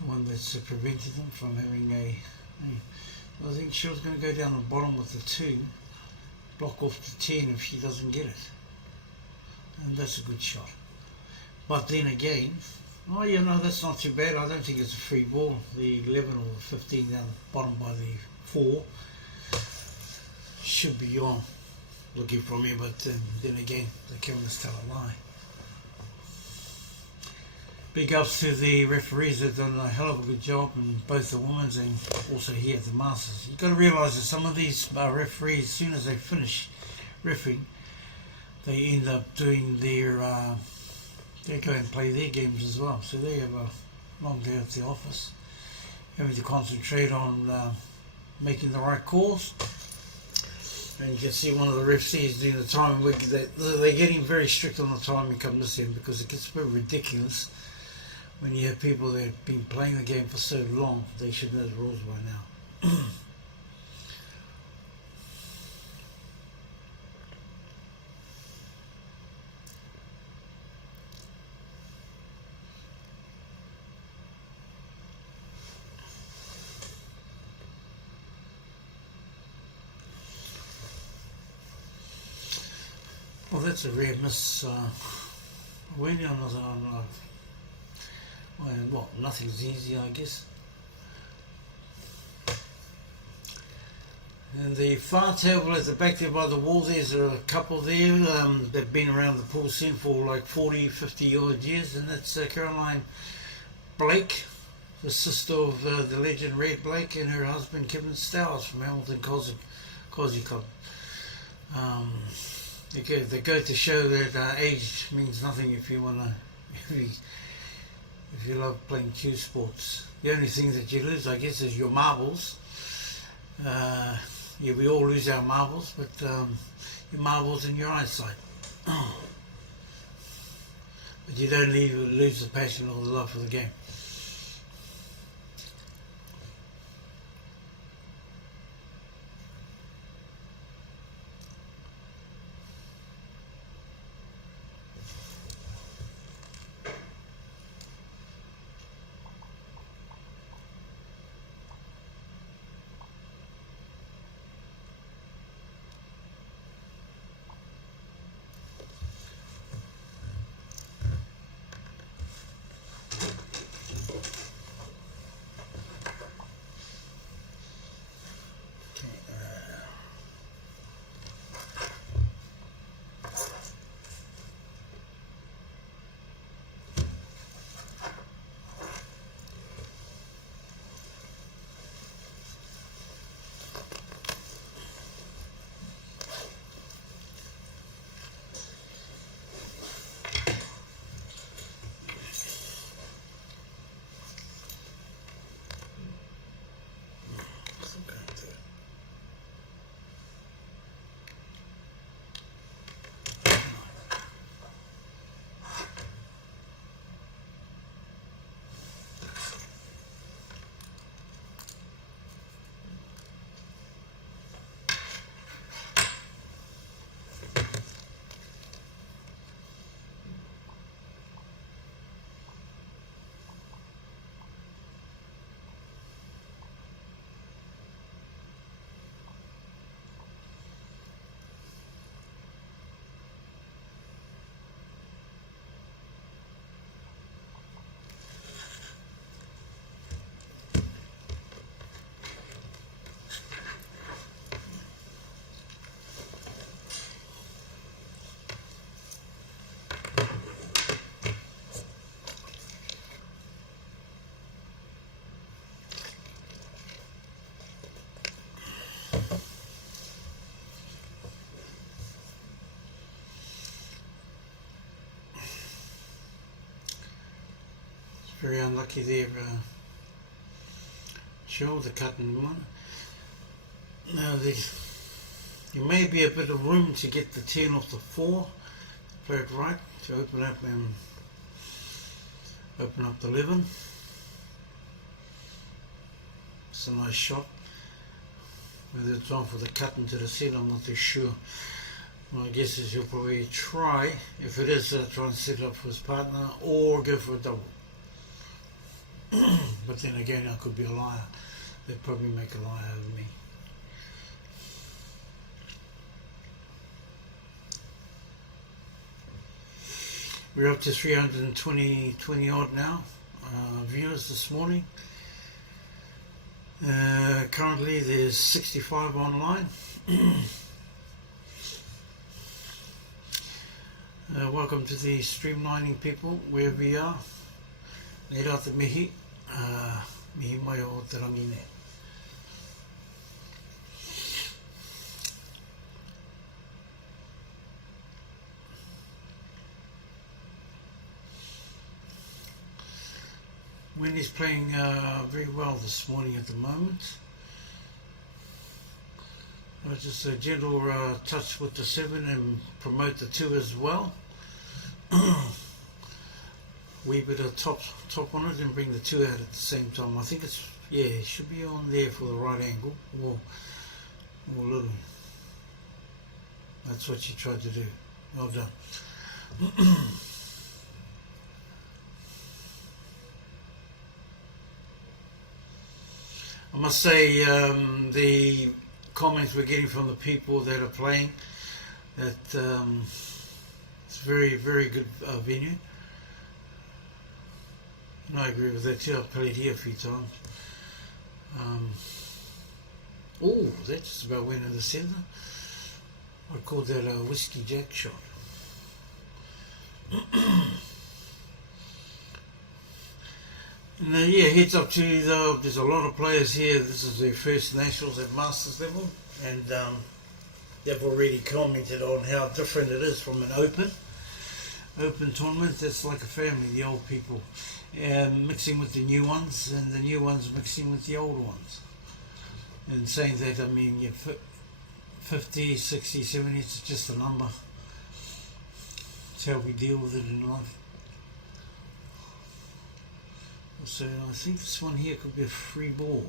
one that's prevented them from having I think Cheryl's going to go down the bottom with the 2. block off the 10 if she doesn't get it. And that's a good shot. But then again, oh, you know, that's not too bad. I don't think it's a free ball. The 11 or 15 down the bottom by the 4 should be on. Looking from here, but then again, the cameras tell a lie. Big ups to the referees that have done a hell of a good job in both the women's and also here at the Masters. You've got to realise that some of these referees, as soon as they finish refereeing, they end up doing their, they go and play their games as well. So they have a long day at the office, having to concentrate on making the right calls. And you can see one of the referees doing the timing. They're getting very strict on the timing come this end, because it gets a bit ridiculous when you have people that have been playing the game for so long. They should know the rules by now. Well, that's a rare miss. Waiting on well, nothing's easy, I guess. And the far table at the back there by the wall, there's a couple there. They've been around the pool scene for like 40, 50 odd years, and that's Caroline Blake, the sister of the legend Red Blake, and her husband Kevin Stowers from Hamilton Cosy Club. They go to show that age means nothing if you want to, if you love playing cue sports. The only thing that you lose, I guess, is your marbles. Yeah, we all lose our marbles, but your marbles and your eyesight. But you don't lose the passion or the love for the game. Very unlucky there, show the cutting one. Now there may be a bit of room to get the 10 off the 4, play it right, to open up the 11. It's a nice shot. Whether it's on for the cut into the set, I'm not too sure. My guess is he'll probably try, if it is, try and set it up for his partner or go for a double. But then again, I could be a liar. They'd probably make a liar of me. We're up to 320 odd now viewers this morning. Currently there's 65 online. Welcome to the streamlining people, wherever you are. Nei rā te mihi, mihi mai o te rangi nei. Wendy's playing very well this morning at the moment. Just a gentle touch with the 7 and promote the 2 as well. Wee bit of top on it and bring the 2 out at the same time. I think it's, yeah, it should be on there for the right angle. Or little. That's what you tried to do. Well done. I must say the comments we're getting from the people that are playing, that it's very, very good venue. And I agree with that too. I've played here a few times. Oh, that just about went in the centre. I called that a whiskey jack shot. And yeah, heads up to there's a lot of players here. This is their first Nationals at Masters level, and they've already commented on how different it is from an open tournament. That's like a family, the old people mixing with the new ones, and the new ones mixing with the old ones, and saying that, I mean, you're 50, 60, 70, it's just a number. It's how we deal with it in life. So I think this one here could be a free ball.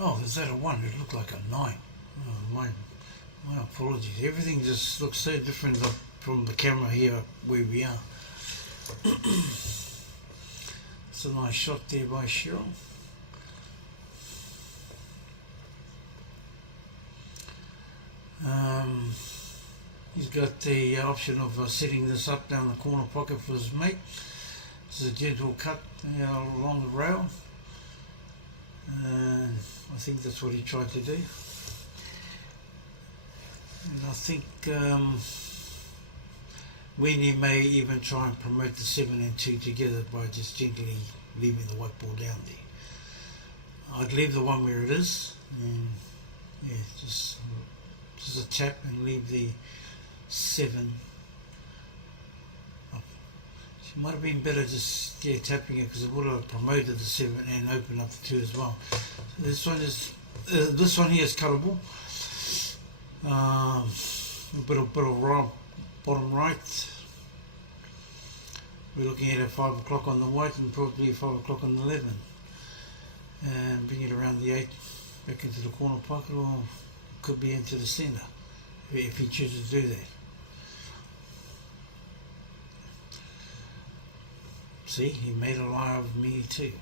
Oh, is that a 1? It looked like a 9. Oh, my apologies. Everything just looks so different from the camera here where we are. It's a nice shot there by Cheryl. He's got the option of setting this up down the corner pocket for his mate. This is a gentle cut along the rail. I think that's what he tried to do. And I think Wendy may even try and promote the 7 and 2 together by just gently leaving the white ball down there. I'd leave the 1 where it is, and yeah, just a tap and leave the 7 up. It might have been better just tapping it, because it would have promoted the 7 and opened up the 2 as well. So this one here is cuttable. A bit of bottom right. We're looking at 5 o'clock on the white and probably 5 o'clock on the 11. And bring it around the 8 back into the corner pocket, or could be into the centre if he chooses to do that. See, he made a liar of me too.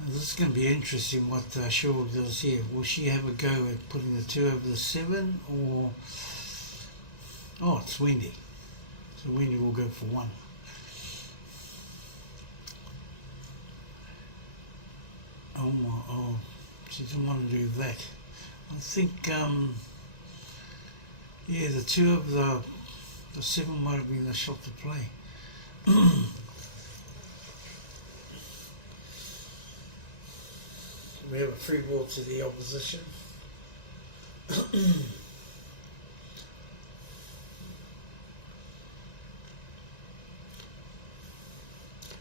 Now, this is going to be interesting what Cheryl does here. Will she have a go at putting the 2 over the 7, or... Oh, it's Wendy. So Wendy will go for 1. Oh, she didn't want to do that. I think, yeah, the 2 of the 7 might have been the shot to play. We have a free ball to the opposition.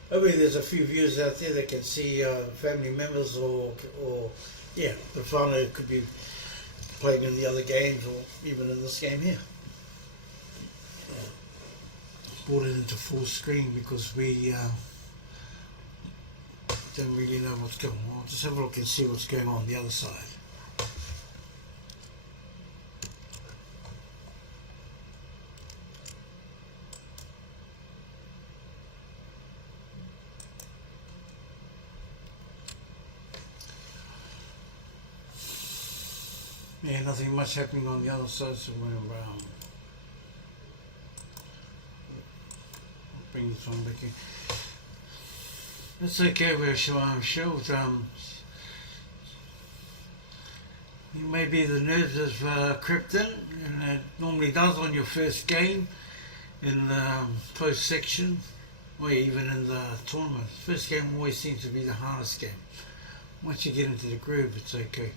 Hopefully there's a few viewers out there that can see family members or yeah, the whānau could be playing in the other games or even in this game here. Brought it into full screen because we don't really know what's going on. Just have a look and see what's going on the other side. Yeah, nothing much happening on the other side, so we're bring this one back in. It's okay, we're sure. Maybe the nerves have crept in, and it normally does on your first game in the post section, or even in the tournament. First game always seems to be the hardest game. Once you get into the groove, it's okay.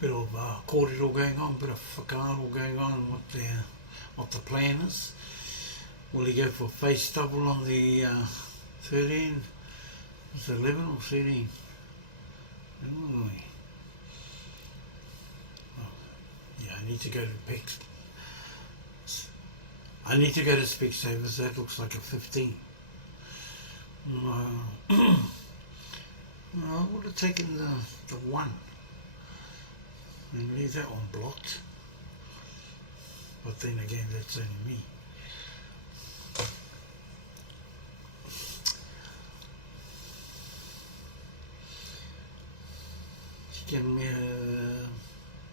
Bit of cordial going on, bit of whakaaro going on, what the plan is. Will he go for face double on the 13? Was it 11 or 13? Ooh. Oh, yeah, I need to go to Pex. I need to go to Specsavers. That looks like a 15. I would have taken the 1. And leave that one blocked. But then again, that's only me. She can,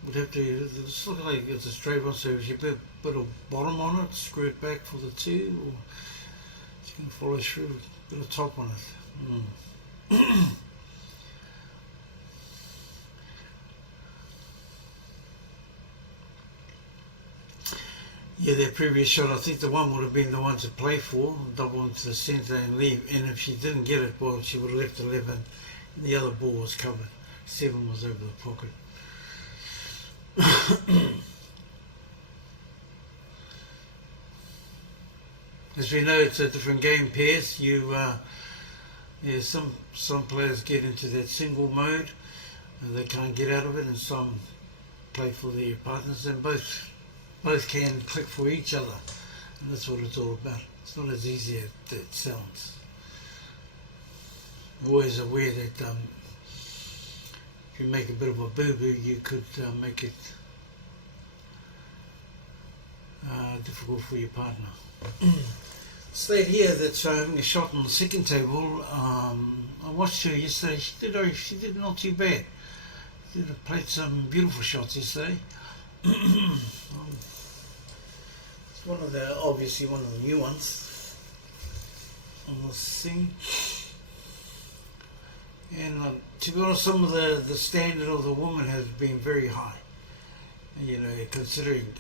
would have to, it's looking like it's a straight one, so if you put a bottom on it, screw it back for the 2, or you can follow through, put a top on it. Yeah, their previous shot, I think the 1 would have been the one to play for, double into the centre and leave. And if she didn't get it, well, she would have left 11. And the other ball was covered. 7 was over the pocket. As we know, it's a different game, pairs. Yeah, some players get into that single mode and they can't get out of it, and some play for their partners, and both can click for each other, and that's what it's all about. It's not as easy as it sounds. I'm always aware that if you make a bit of a boo-boo, you could make it difficult for your partner. Slade here that's having a shot on the second table. I watched her yesterday. She did not too bad. She played some beautiful shots yesterday. Obviously one of the new ones on the scene. And to be honest, some of the standard of the woman has been very high. You know, considering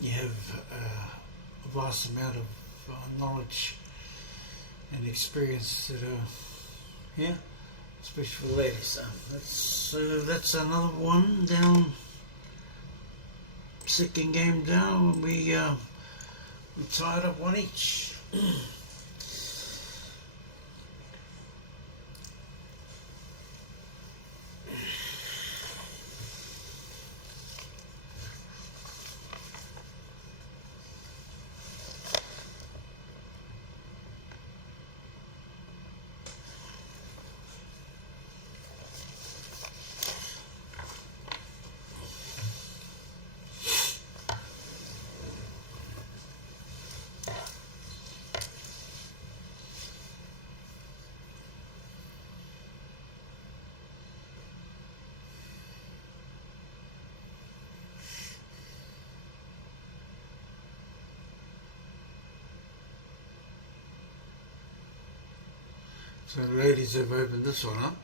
you have a vast amount of knowledge and experience that yeah, especially for the ladies. That's another one down. Second game down, we tied up 1 each. So the ladies have opened this one up.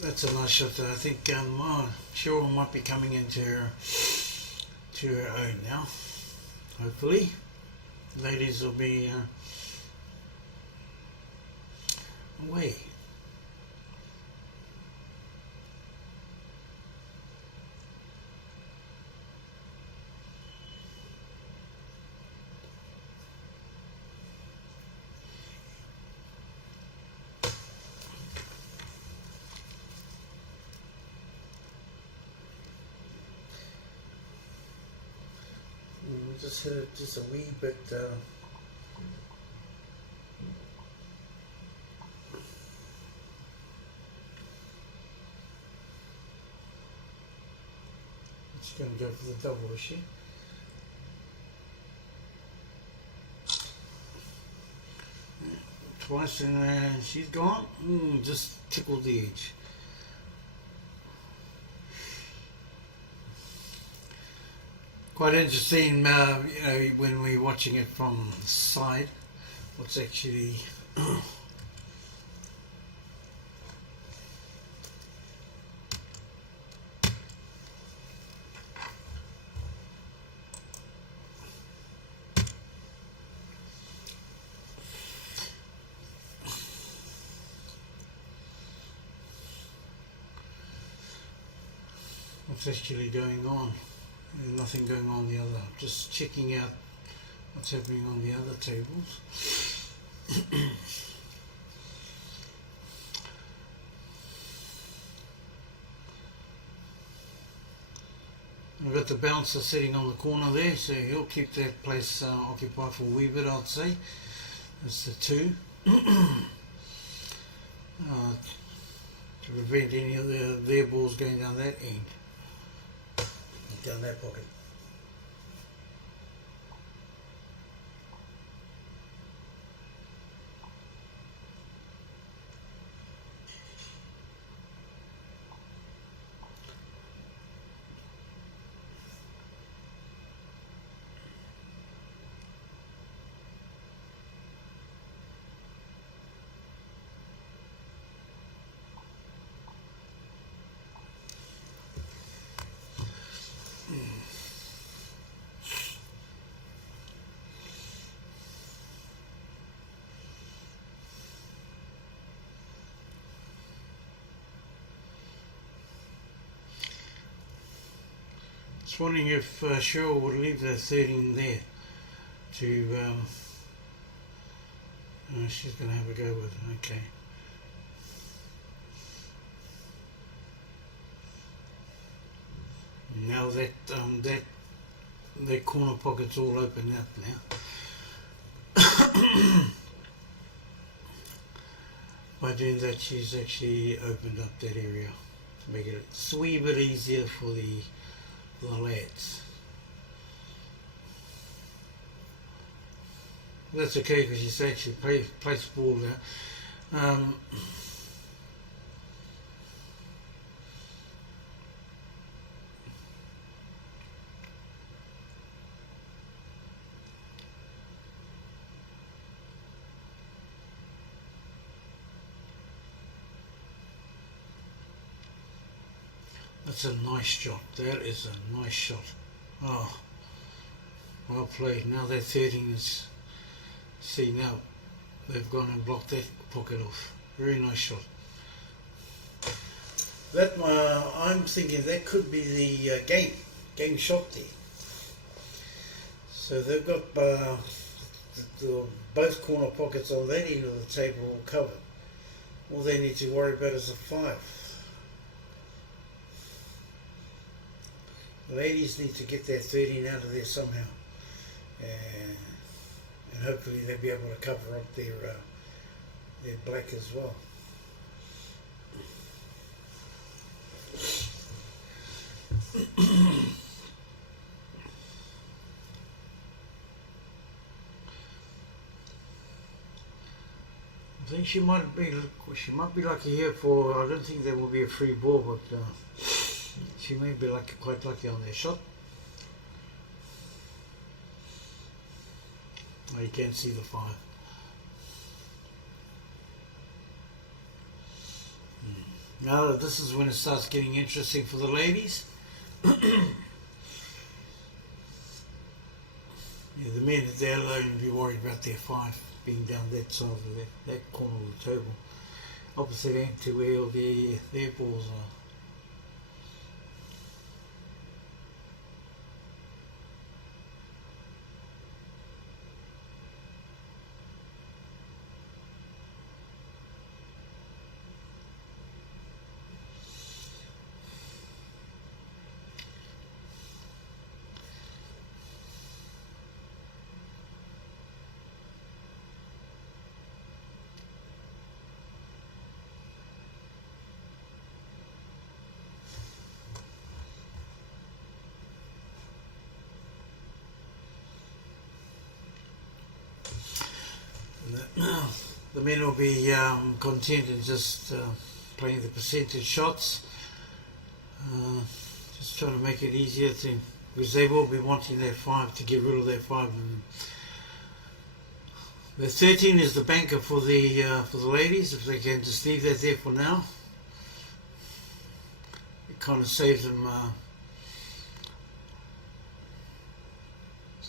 That's a nice shot there. I think Cheryl might be coming into her own now. Hopefully, ladies will be away. Just hit it just a wee bit. She's going to go for the double, is she? Twice and she's gone. Just tickled the edge. Quite interesting, you know, when we're watching it from the side, what's actually going on. There's nothing going on the other. Just checking out what's happening on the other tables. We've got the bouncer sitting on the corner there, so he'll keep that place occupied for a wee bit, I'd say. That's the two. To prevent any of their balls going down that end. Down that pocket. Just wondering if Cheryl would leave the 13 there to she's going to have a go with it. Okay. Now that that corner pocket's all open up now. By doing that, she's actually opened up that area to make it a wee bit easier for the lads. That's okay because she's actually placed ball there. That's a nice shot. That is a nice shot. Oh, well played. Now that 13 is. See, now they've gone and blocked that pocket off. Very nice shot. That I'm thinking that could be the game shot there. So they've got both corner pockets on that end of the table all covered. All they need to worry about is a 5. The ladies need to get their 13 out of there somehow, and hopefully they'll be able to cover up their black as well. think she might be lucky here for. I don't think there will be a free ball, but she may be quite lucky on their shot. Oh, you can't see the 5. Now this is when it starts getting interesting for the ladies. Yeah, the men, they're alone and be worried about their 5 being down that side of that corner of the table, opposite end to where all their balls are. The men will be content in just playing the percentage shots, just trying to make it easier because they will be wanting their 5 to get rid of their 5. And the 13 is the banker for the ladies. If they can just leave that there for now, it kind of saves them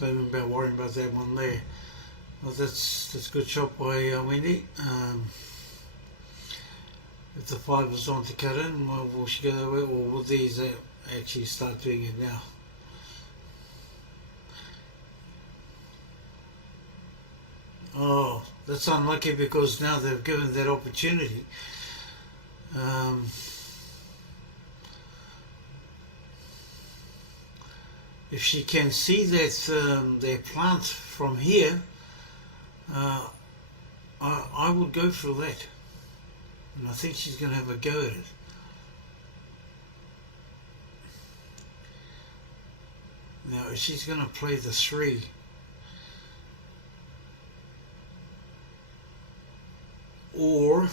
about worrying about that one there. Well, that's a good shot by Wendy. If the 5 is on to cut in, well, will she go that way, or will these actually start doing it now? Oh, that's unlucky because now they've given that opportunity. If she can see that their plant from here, I would go for that, and I think she's going to have a go at it. Now, if she's going to play the 3, or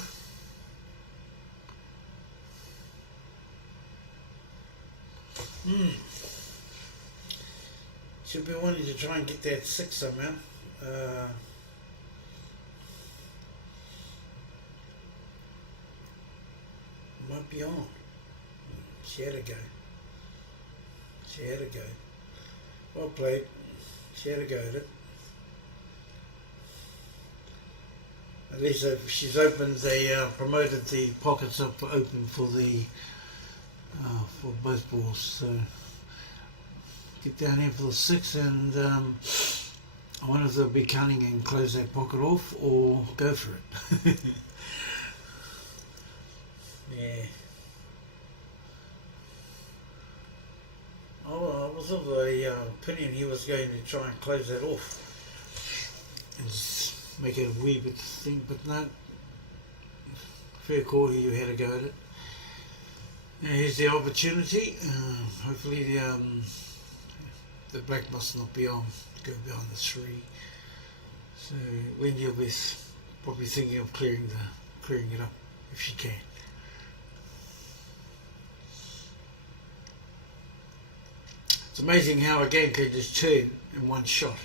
she'll be wanting to try and get that 6 somehow. Might be on. She had a go. She had a go. Well played. She had a go at it. At least she's opened promoted the pockets up open for the for both balls. So get down here for the 6, and I wonder if they'll be cunning and close that pocket off or go for it. Yeah. Oh, I was of the opinion he was going to try and close that off and just make it a wee bit thing, but no. Fair call, you had a go at it. Now here's the opportunity. Hopefully the black must not be on to go behind the 3. So Wendy will be probably thinking of clearing it up if she can. It's amazing how a game can just turn in one shot.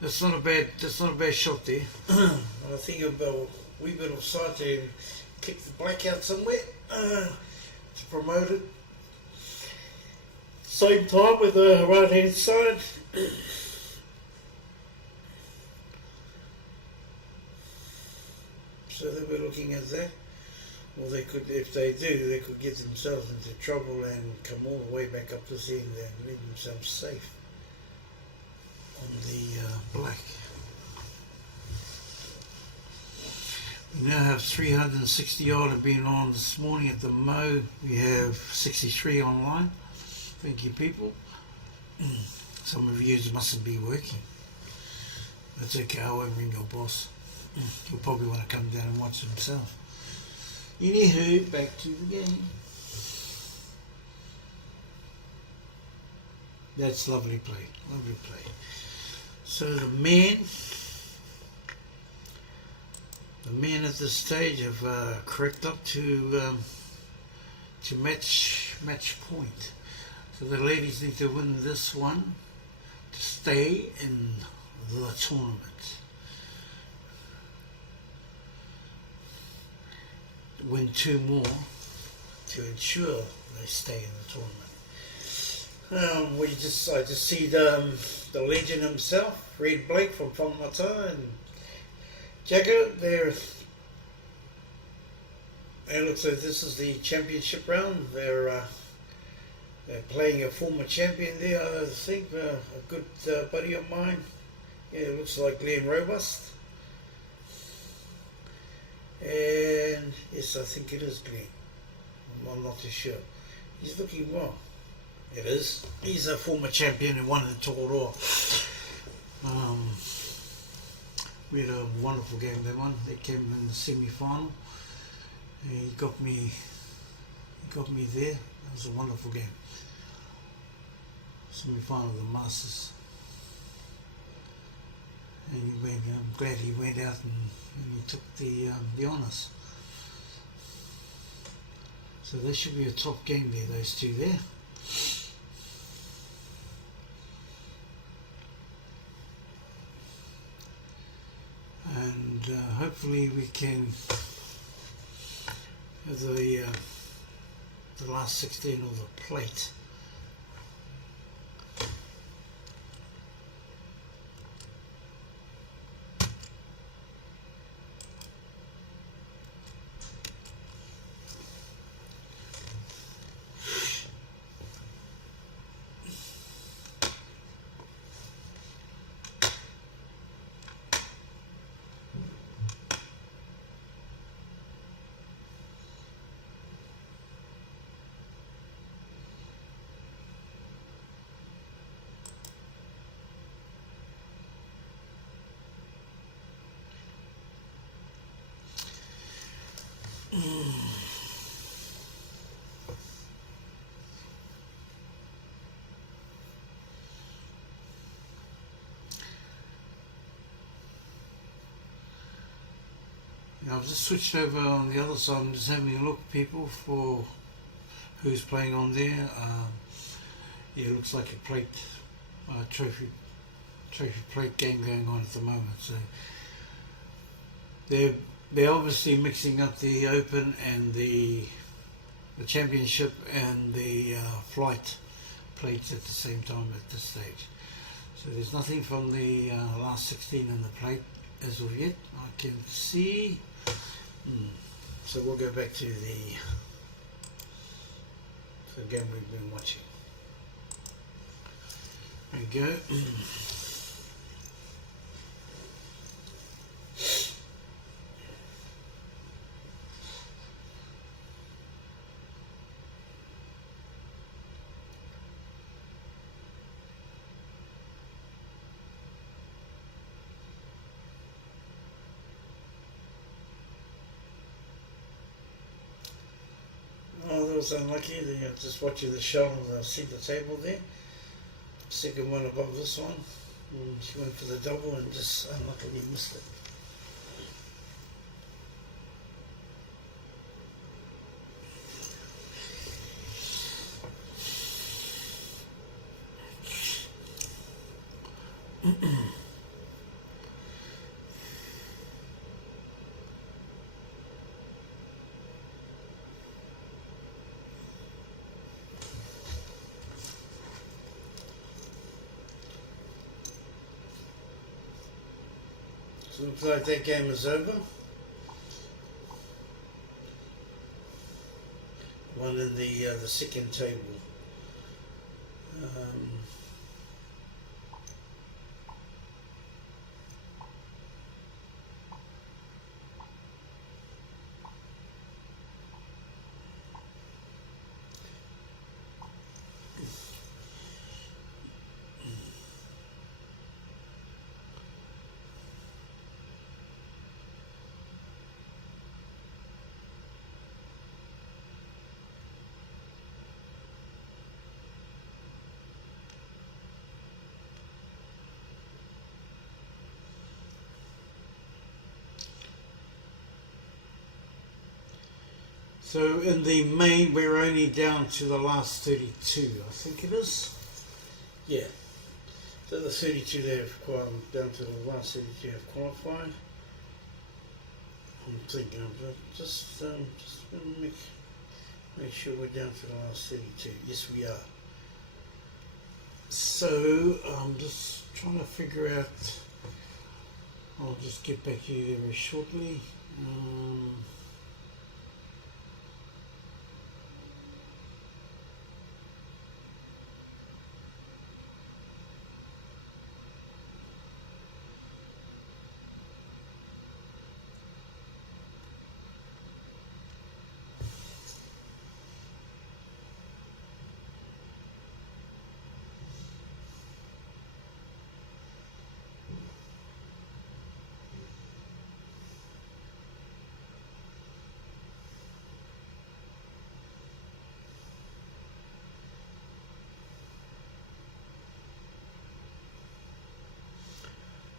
That's not a bad shot there. I think about a wee bit of side to kick the black out somewhere to promote it. Same time with the right hand side. So they were looking at that. Well, they could, if they do, they could get themselves into trouble and come all the way back up this end and leave themselves safe on the black. We now have 360 odd have been on this morning at the Mo. We have 63 online. Thank you, people. Some of you mustn't be working. That's okay, I won't ring your boss. He'll probably want to come down and watch himself. Anywho, back to the game. That's lovely play, lovely play. So the the men at this stage have crept up to match point. So the ladies need to win this one to stay in the tournament. Win 2 more to ensure they stay in the tournament. I just see the legend himself, Red Blake from Whangamata, and Jagger. It looks like this is the championship round. They're playing a former champion there, I think, a good buddy of mine. Yeah, it looks like Glenn Robust. And yes, I think it is Glenn. I'm not too sure. He's looking well. It is. He's a former champion and won in Toroa. We had a wonderful game that one. They came in the semi-final. He got me there. It was a wonderful game. Semi-final of the Masters. And I'm glad he went out and he took the honours. So there should be a top game there, those two there. And hopefully we can have the last 16 of the plate. I've just switched over on the other side. I'm just having a look, people, for who's playing on there. Yeah, it looks like a plate, trophy plate game going on at the moment. So they're obviously mixing up the Open and the Championship and the flight plates at the same time at this stage. So there's nothing from the last 16 in the plate as of yet. I can see. So we'll go back to the game we've been watching. There we go. Oh, that was unlucky. They're just watching the shot on the center table there. Second one above this one. And she went for the double and just unluckily missed it. So looks like that game is over. One in the second table. So in the main, we're only down to the last 32, I think it is. Yeah. So the 32 they have down to the last 32 have qualified. I'm thinking of it. Just gonna make sure we're down to the last 32. Yes, we are. So I'm just trying to figure out. I'll just get back to you very shortly.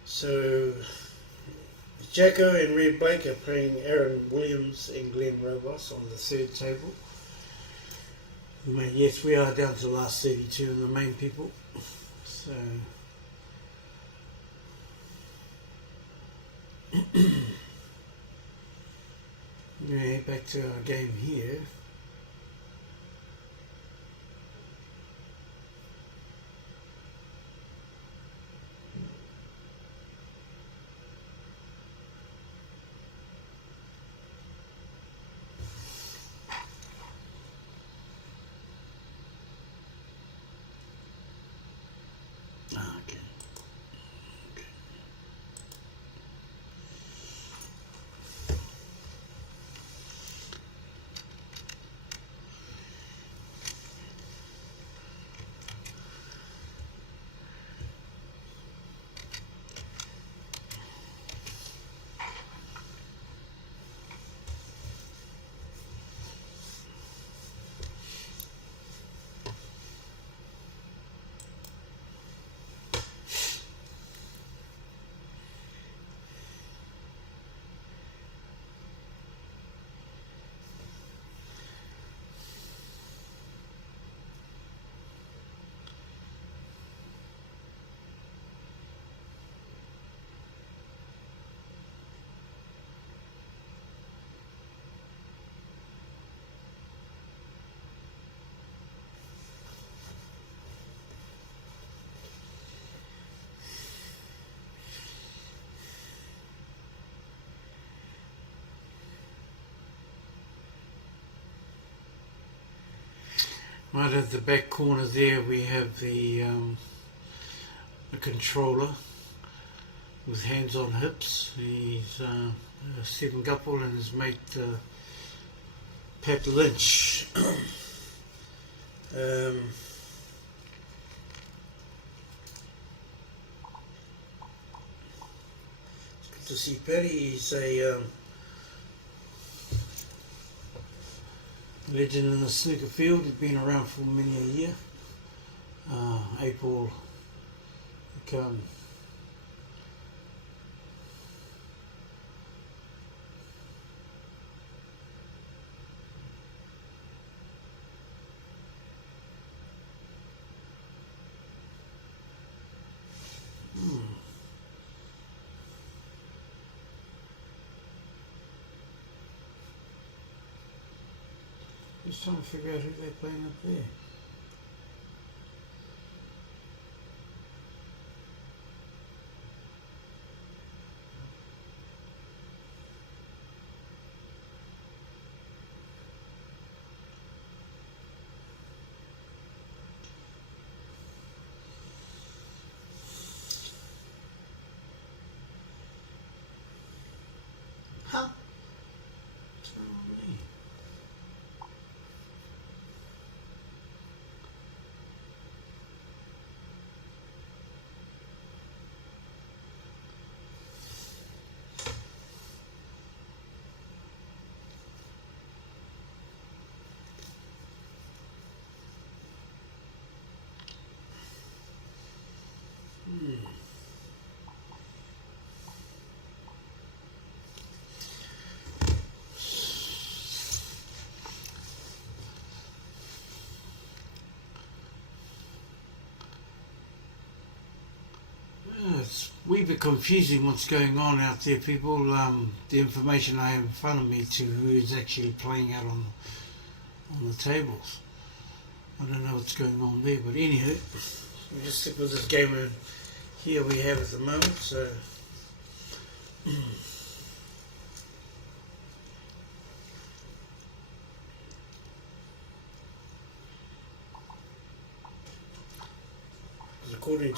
So Jacko and Red Blake are playing Aaron Williams and Glenn Robos on the third table. Yes, we are down to the last 32 of the main people. So yeah, back to our game here. Okay. Right at the back corner there we have the controller with hands on hips. He's Stephen Gupple and his mate Pat Lynch. Good to see Patty. He's a legend in the snooker field. He's been around for many a year. April become just trying to figure out who they're playing up there. Huh? What's going on with me? bit confusing what's going on out there, people. The information I have in front of me to who is actually playing out on the tables. I don't know what's going on there, but anywho, we'll just stick with this game here we have at the moment. So according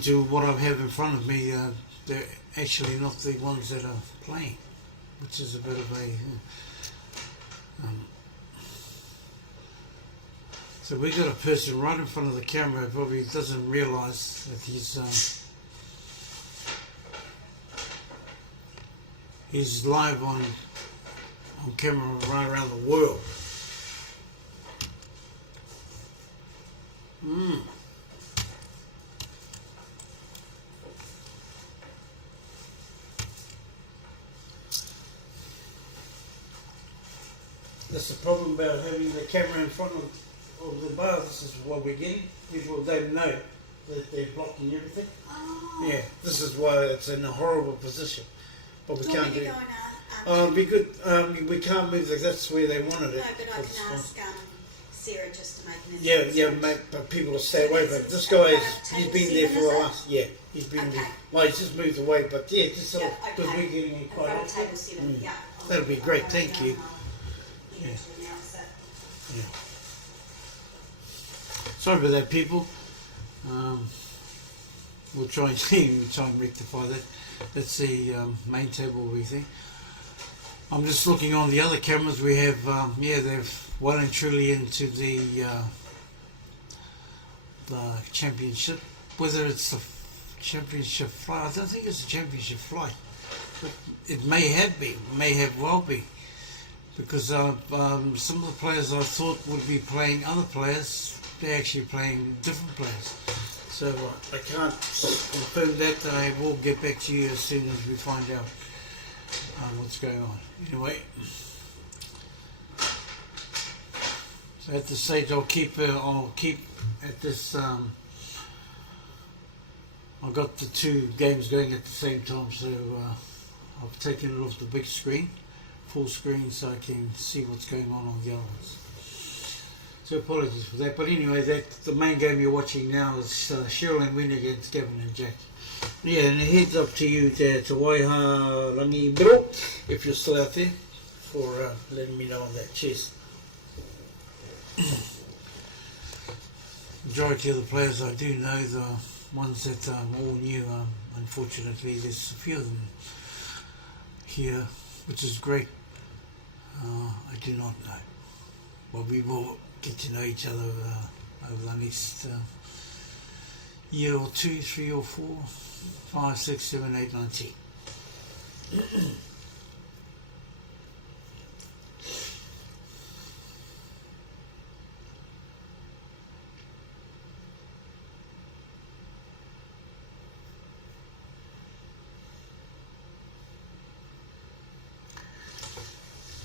to what I have in front of me, they're actually not the ones that are playing, which is a bit of a so we got a person right in front of the camera who probably doesn't realise that he's live on camera right around the world. That's the problem about having the camera in front of the bar. This is what we're getting. People don't know that they're blocking everything. Oh. Yeah, this is why it's in a horrible position. But we Do you can't want me do to it. go and It'd be good. We can't move. That's where they wanted it. no, but I It's can fine. ask Sarah just to make an Yeah, announcement. mate, but people will stay away. But this guy, he's been there for the last, he's been there. Okay. Well, he's just moved away, but yeah, just so, Yeah, because okay. we're getting in I've quite got a a table seven. Mm. Yeah. That'll be great, thank you. Yeah. Yeah. Sorry about that, people. We'll try and rectify that. That's the main table we think. I'm just looking on the other cameras. We have, they're well and truly into the championship. Whether it's the championship flight, I don't think it's a championship flight. But it may well be, because some of the players I thought would be playing other players, they're actually playing different players. So I can't confirm that. I will get back to you as soon as we find out what's going on. Anyway, so at this stage I'll keep at this. I've got the two games going at the same time, so I've taken it off the big screen, full screen, so I can see what's going on the other ones. So apologies for that, but anyway, the main game you're watching now is Cheryl and Win against Gavin and Jack. Yeah, and a heads up to you there, to Waiha Rangi Bro, if you're still out there, for letting me know on that. Cheers. Majority of the players I do know, the ones that all new, unfortunately there's a few of them here, which is great. I do not know, but we will get to know each other over the next year or 2, 3 or 4, 5, 6, 7, 8, 9, 10.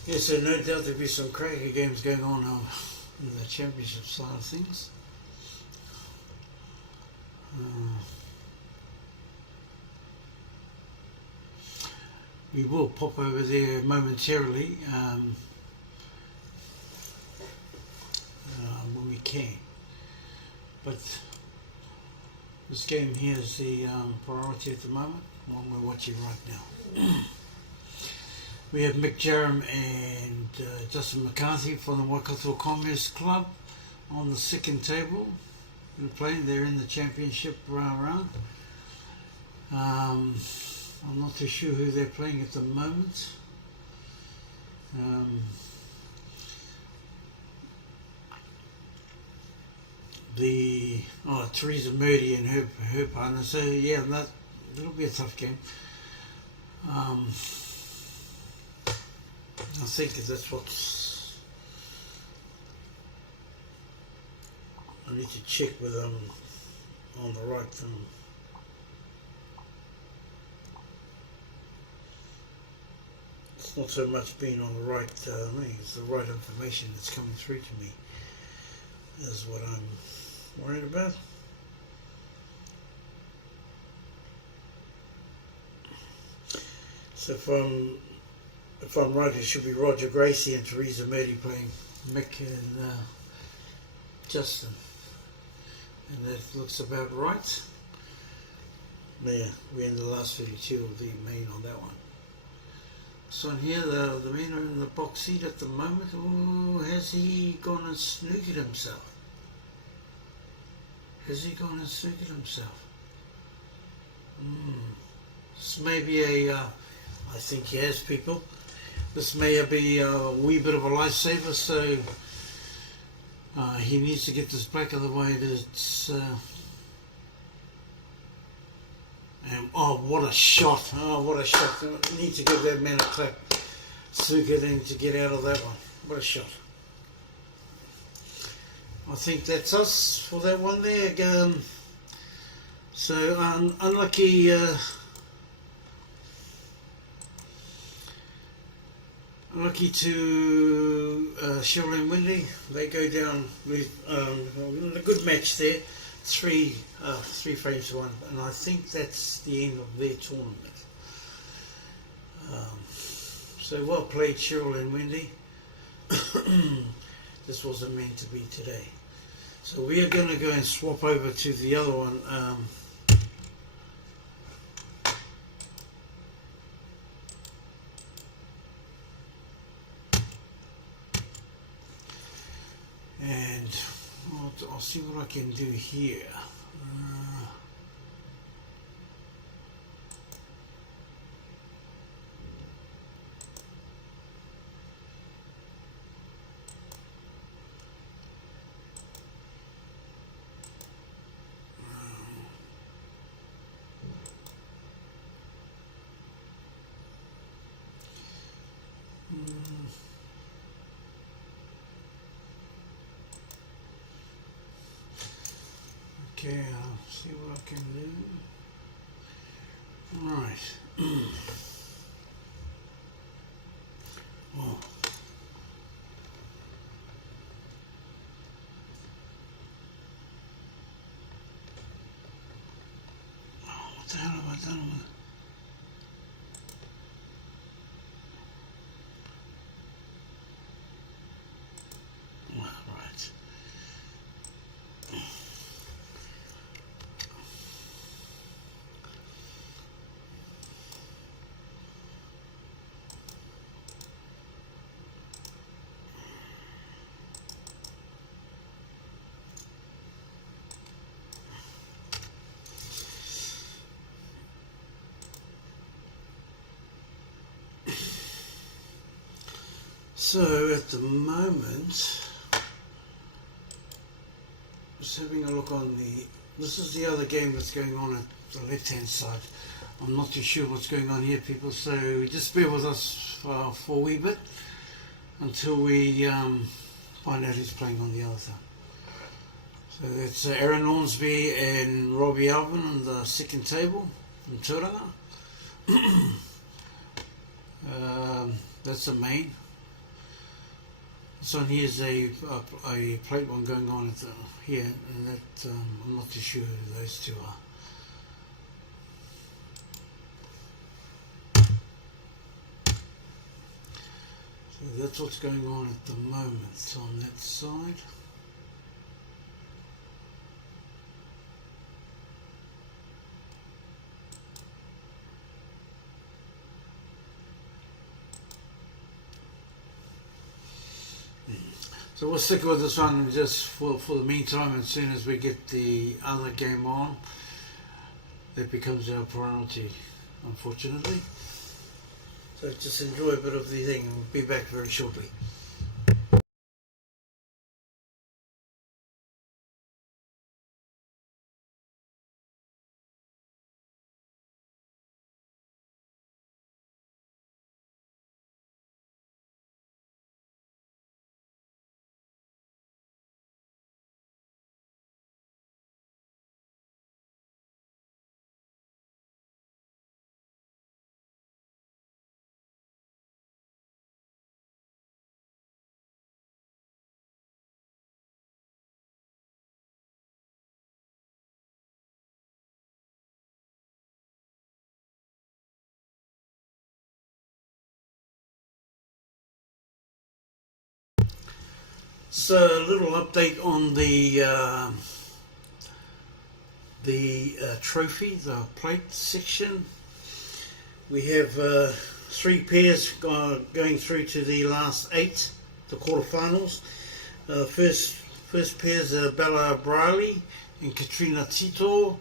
Yeah, so no doubt there'll be some crazy games going on in the championship side of things. We will pop over there momentarily when we can. But this game here is the priority at the moment, one we're watching right now. We have Mick Jerram and Justin McCarthy from the Waikato Commerce Club on the second table. They're playing. They're in the championship round. I'm not too sure who they're playing at the moment. Teresa Murdy and her partner. So yeah, that'll be a tough game. I think that's what's. I need to check with them on the right thing. It's not so much being on the right thing, it's the right information that's coming through to me. Is what I'm worried about. So if I'm right, it should be Roger Gracie and Teresa Murdy playing Mick and Justin. And that looks about right. There, we're in the last 32 of the main on that one. So on here, the men are in the box seat at the moment. Oh, has he gone and snookered himself? Has he gone and snookered himself? This may be a, I think he has, people. This may be a wee bit of a lifesaver, so he needs to get this back, otherwise it's... oh, what a shot. Oh, what a shot. I need to give that man a clap. Suka then to get out of that one. What a shot. I think that's us for that one there. So, unlucky... Lucky to Cheryl and Windy. They go down with a good match there. Three frames to one, and I think that's the end of their tournament. So well played, Cheryl and Wendy. This wasn't meant to be today. So we are going to go and swap over to the other one. And I'll see what I can do here. Okay, I'll see what I can do. Right. Well, what the hell have I done with it? Right. So at the moment, just having a look on this is the other game that's going on at the left hand side. I'm not too sure what's going on here, people, so just bear with us for a wee bit until we find out who's playing on the other side. So that's Aaron Ormsby and Robbie Alvin on the second table from Tauranga. That's the main. So here's a plate one going on at here, and that I'm not too sure who those two are. So that's what's going on at the moment on that side. So we'll stick with this one just for the meantime. As soon as we get the other game on, that becomes our priority, unfortunately. So just enjoy a bit of the thing, and we'll be back very shortly. So a little update on the trophy, the plate section. We have 3 pairs going through to the last 8, the quarterfinals. First pairs are Bella Briley and Katrina Tito,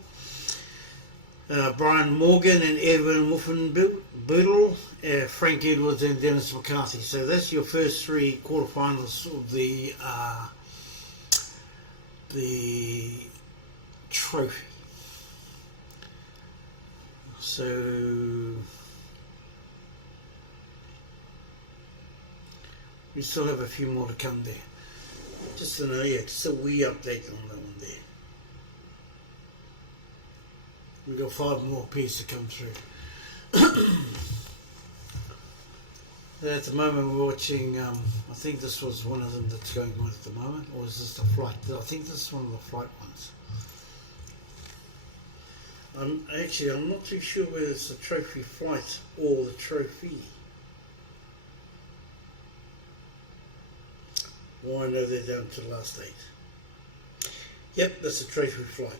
Brian Morgan and Evan Wolfenbüttel, Frank Edwards and Dennis McCarthy. So that's your first 3 quarterfinals of the trophy. So we still have a few more to come there. Just a wee update on that one there. We've got 5 more pairs to come through. At the moment we're watching, I think this was one of them that's going on at the moment, or is this the flight? I think this is one of the flight ones. I'm not too sure whether it's the trophy flight or the trophy. Well, I know they're down to the last 8. Yep, that's a trophy flight.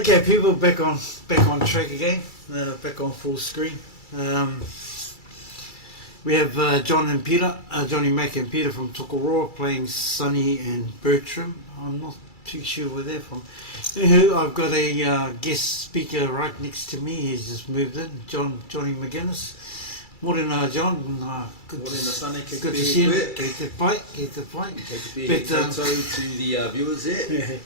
Okay, people, back on track again. Back on full screen. We have John and Peter, Johnny Mac and Peter from Tokoroa playing Sonny and Bertram. I'm not too sure where they're from. Anywho, I've got a guest speaker right next to me. He's just moved in, Johnny McGuinness. Morning, John. Good to see you. Get the fight. To the viewers there. Yeah.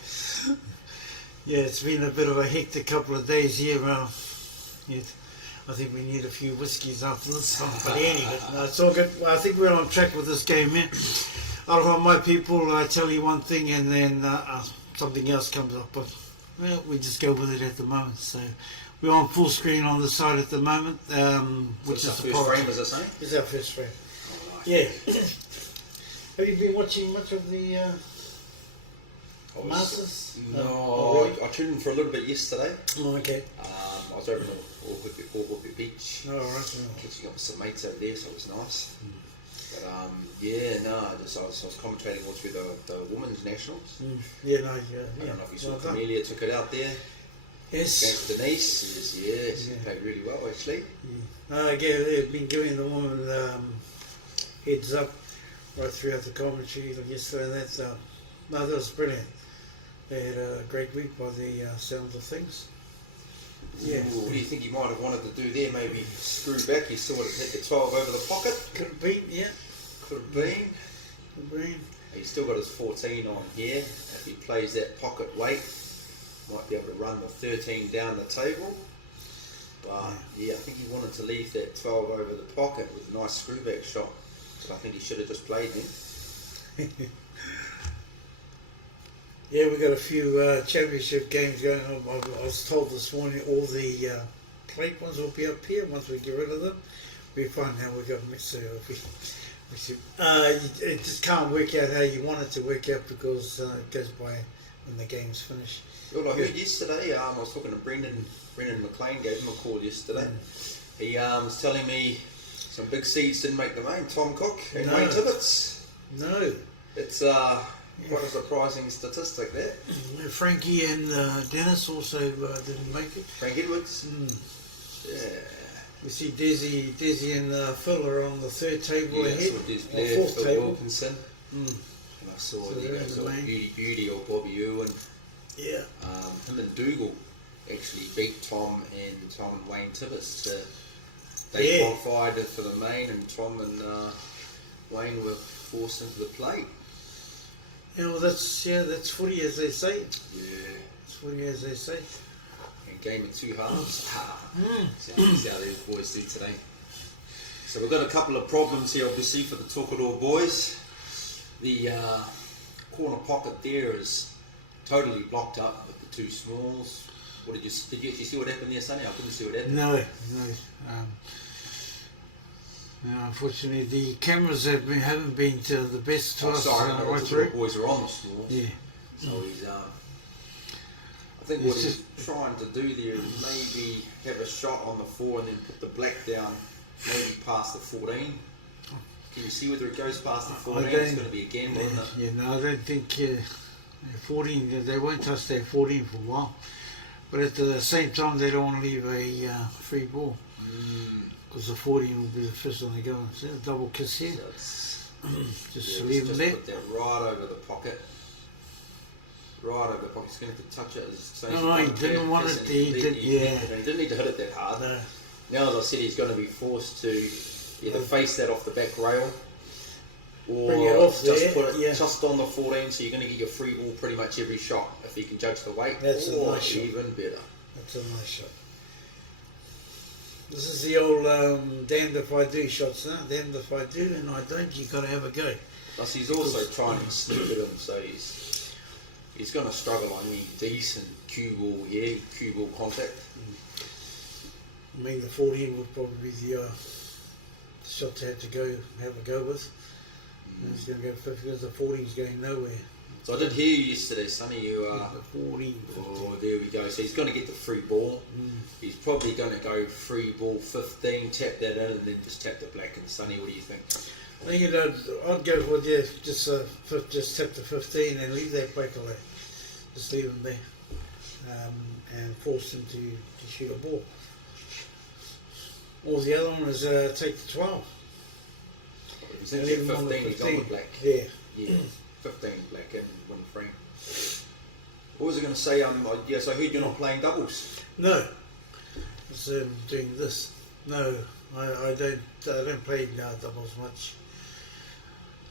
Yeah, it's been a bit of a hectic couple of days here. Yeah, I think we need a few whiskies after this. But anyway, no, it's all good. Well, I think we're on track with this game here. I don't want my people tell you one thing and then something else comes up. But well, we just go with it at the moment. So we're on full screen on the side at the moment, which is the first frame, as I say. It's our first frame. Yeah. Have you been watching much of the Masters? No, I tuned in for a little bit yesterday. Oh, okay. I was over in Oahupi Beach, Oh, right. catching up with some mates over there, so it was nice. But I was commentating all through the women's nationals. Yeah, no, I yeah. don't know if you saw Well done. Camelia took it out there Yes. against Denise. Yes, Yeah. played really well actually. They've been giving the woman heads up right throughout the commentary yesterday, and that's that was brilliant. They had a great week by the sounds of things. Yeah. Ooh, what do you think he might have wanted to do there? Maybe screw back. He saw it hit the 12 over the pocket. Could have been, yeah. Could have been. Could have been. He's still got his 14 on here. If he plays that pocket weight, might be able to run the 13 down the table. But yeah, I think he wanted to leave that 12 over the pocket with a nice screwback shot. But I think he should have just played him. Yeah, we've got a few championship games going on. I was told this morning all the plate ones will be up here once we get rid of them. We find out we've got a mix. It just can't work out how you want it to work out because it goes by when the game's finished. Well, I heard yesterday, I was talking to Brendan McLean, gave him a call yesterday. He was telling me some big seeds didn't make the main, Tom Cook and Wayne Tibbetts. No. It's quite a surprising statistic there. Frankie and Dennis also didn't make it. Frank Edwards. Yeah. We see Desi and Phil are on the third table ahead, or fourth Phil table. Wilkinson. And I saw So the they're in the guys main. Beauty or Bobby Irwin. Yeah. Him and Dougal actually beat Tom and Wayne Tibbetts. They qualified for the main, and Tom and Wayne were forced into the plate. Yeah, well, that's footy as they say. Yeah. It's footy as they say. And game of two halves. See how these boys do today. So we've got a couple of problems here, obviously, for the Tokoroa boys. The corner pocket there is totally blocked up with the two smalls. What did you actually see what happened there, Sonny? I couldn't see what happened. No. Unfortunately, the cameras haven't been to the best to us. Sorry, right the through. boys are on the smalls. Yeah. So he's, I think what he's trying to do there is maybe have a shot on the 4 and then put the black down, maybe past the 14. Can you see whether it goes past the 14? It's going to be a gamble, isn't it? Yeah, no, I don't think 14. They won't touch their 14 for a while. But at the same time, they don't want to leave a free ball because the 14 will be the first one they go. So a double kiss here. So just leave them there. Put that right over the pocket. Right over the pocket. He's going to touch it. No, he didn't want it. He didn't need to hit it that hard. No. Now, as I said, he's going to be forced to either face that off the back rail or bring it off just there, put it just on the 14, so you're going to get your free ball pretty much every shot if you can judge the weight. That's a nice shot. Even better. That's a nice shot. This is the old damned if I do shots now. Damned if I do and I don't, you've got to have a go. Plus he's also trying to sneak at him, so he's going to struggle on any decent cue ball here, cue ball contact. I mean, the 14 would probably be the shot to have a go with. And he's going to go 50 because the 14 is going nowhere. So I did hear you yesterday, Sonny. The 14. Oh, there we go. So he's going to get the free ball. He's probably going to go free ball 15, tap that in, and then just tap the black. And Sonny, what do you think? I think I'd go for just tap the 15 and leave that black away. Just leave them there. and forced him to shoot a ball. Or the other one was take the 12. If he's in 15, on the he's on the black. Yeah. Yeah, 15 black and 1 free. What was I going to say? Yes, I heard you're not playing doubles. No, I was doing this. No, I don't play doubles much.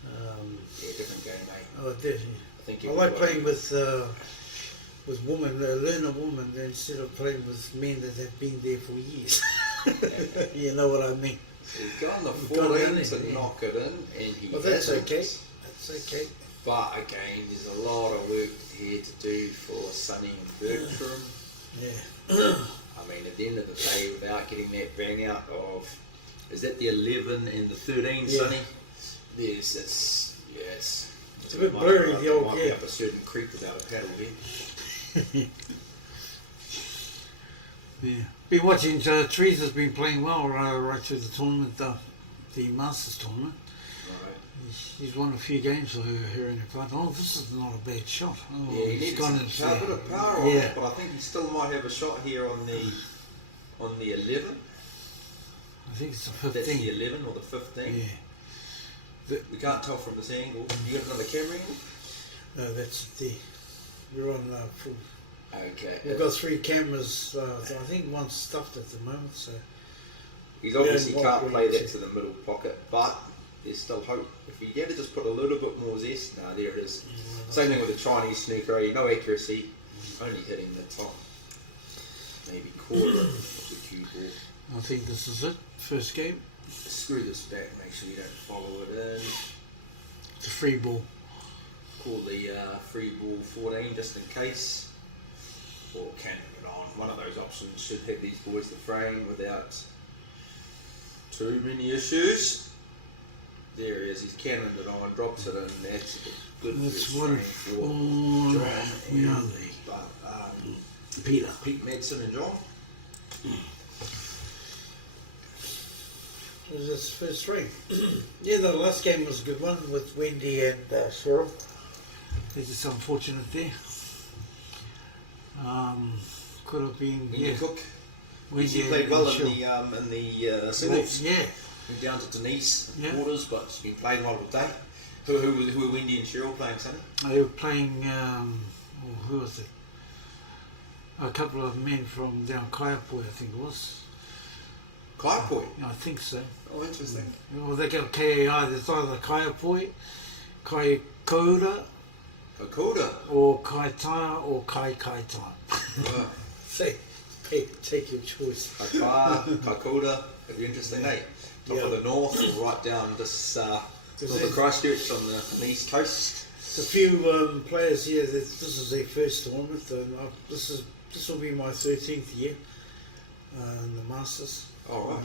Yeah, different game, mate. Oh, definitely. I think I like playing with women, learner women, instead of playing with men that have been there for years. You know what I mean? He's got on the We've got 14 it to in, yeah. knock it in, and he Well, that's hasn't. okay. That's okay. But again, there's a lot of work here to do for Sonny and Bertram. Yeah. I mean, at the end of the day, without getting that bang out of, is that the 11 and the 13, Yeah. Sonny? Yes, it's a bit blurry, the old might gear. be up a certain creek without a paddle here. Yeah. Been watching. Teresa's been playing well right through the tournament, the Masters tournament. Right. He's won a few games here in the club. Oh, this is not a bad shot. Oh, Yeah, he he's needs gone a into bit of power on yeah. it, but I think he still might have a shot here on the 11. I think it's a That's 15. the 11 or the 15. Yeah. We can't tell from this angle. You got another camera angle? No, that's the. We're on full. Okay. We've got 3 cameras. So I think one's stuffed at the moment. So He's obviously Yeah, can't what play we that to the middle pocket, but there's still hope. If he had to just put a little bit more zest, there it is. Same thing with the Chinese snooker, no accuracy, only hitting the top, maybe quarter of the cue ball. I think this is it. First game. Screw this back, make sure you don't follow it in. It's a free ball. Call the free ball 14 just in case, or cannon it on. One of those options should have these boys the frame without too many issues. There he is, he's cannoned it on, drops it in, that's a good That's first one frame for for John yeah, and Peter. Pete Madsen and John. It was his first 3. Yeah, the last game was a good one with Wendy and Cheryl. It's just unfortunate there. Could have been Wendy Cook. Wendy She and played well Cheryl. in the singles. Yeah. Went down to Denise Yeah. quarters, but she's been playing well all day. Who were Wendy and Cheryl playing, Sonny? They were playing, who was it? A couple of men from down Kaiapoi, I think it was. Kaiapoi. Yeah, I think so. Oh, interesting. Well, they got KAI. There's either Kaiapoi, Kaikoura, Kokoda. or Kaitaia, or Kaikaitaia. Oh, Say, take your choice. Kokoda. It'd be interesting, eh? Top of the north, or right down this north of Christchurch on the east coast. A few players here. This is their first tournament. This will be my 13th year in the Masters. Oh, right.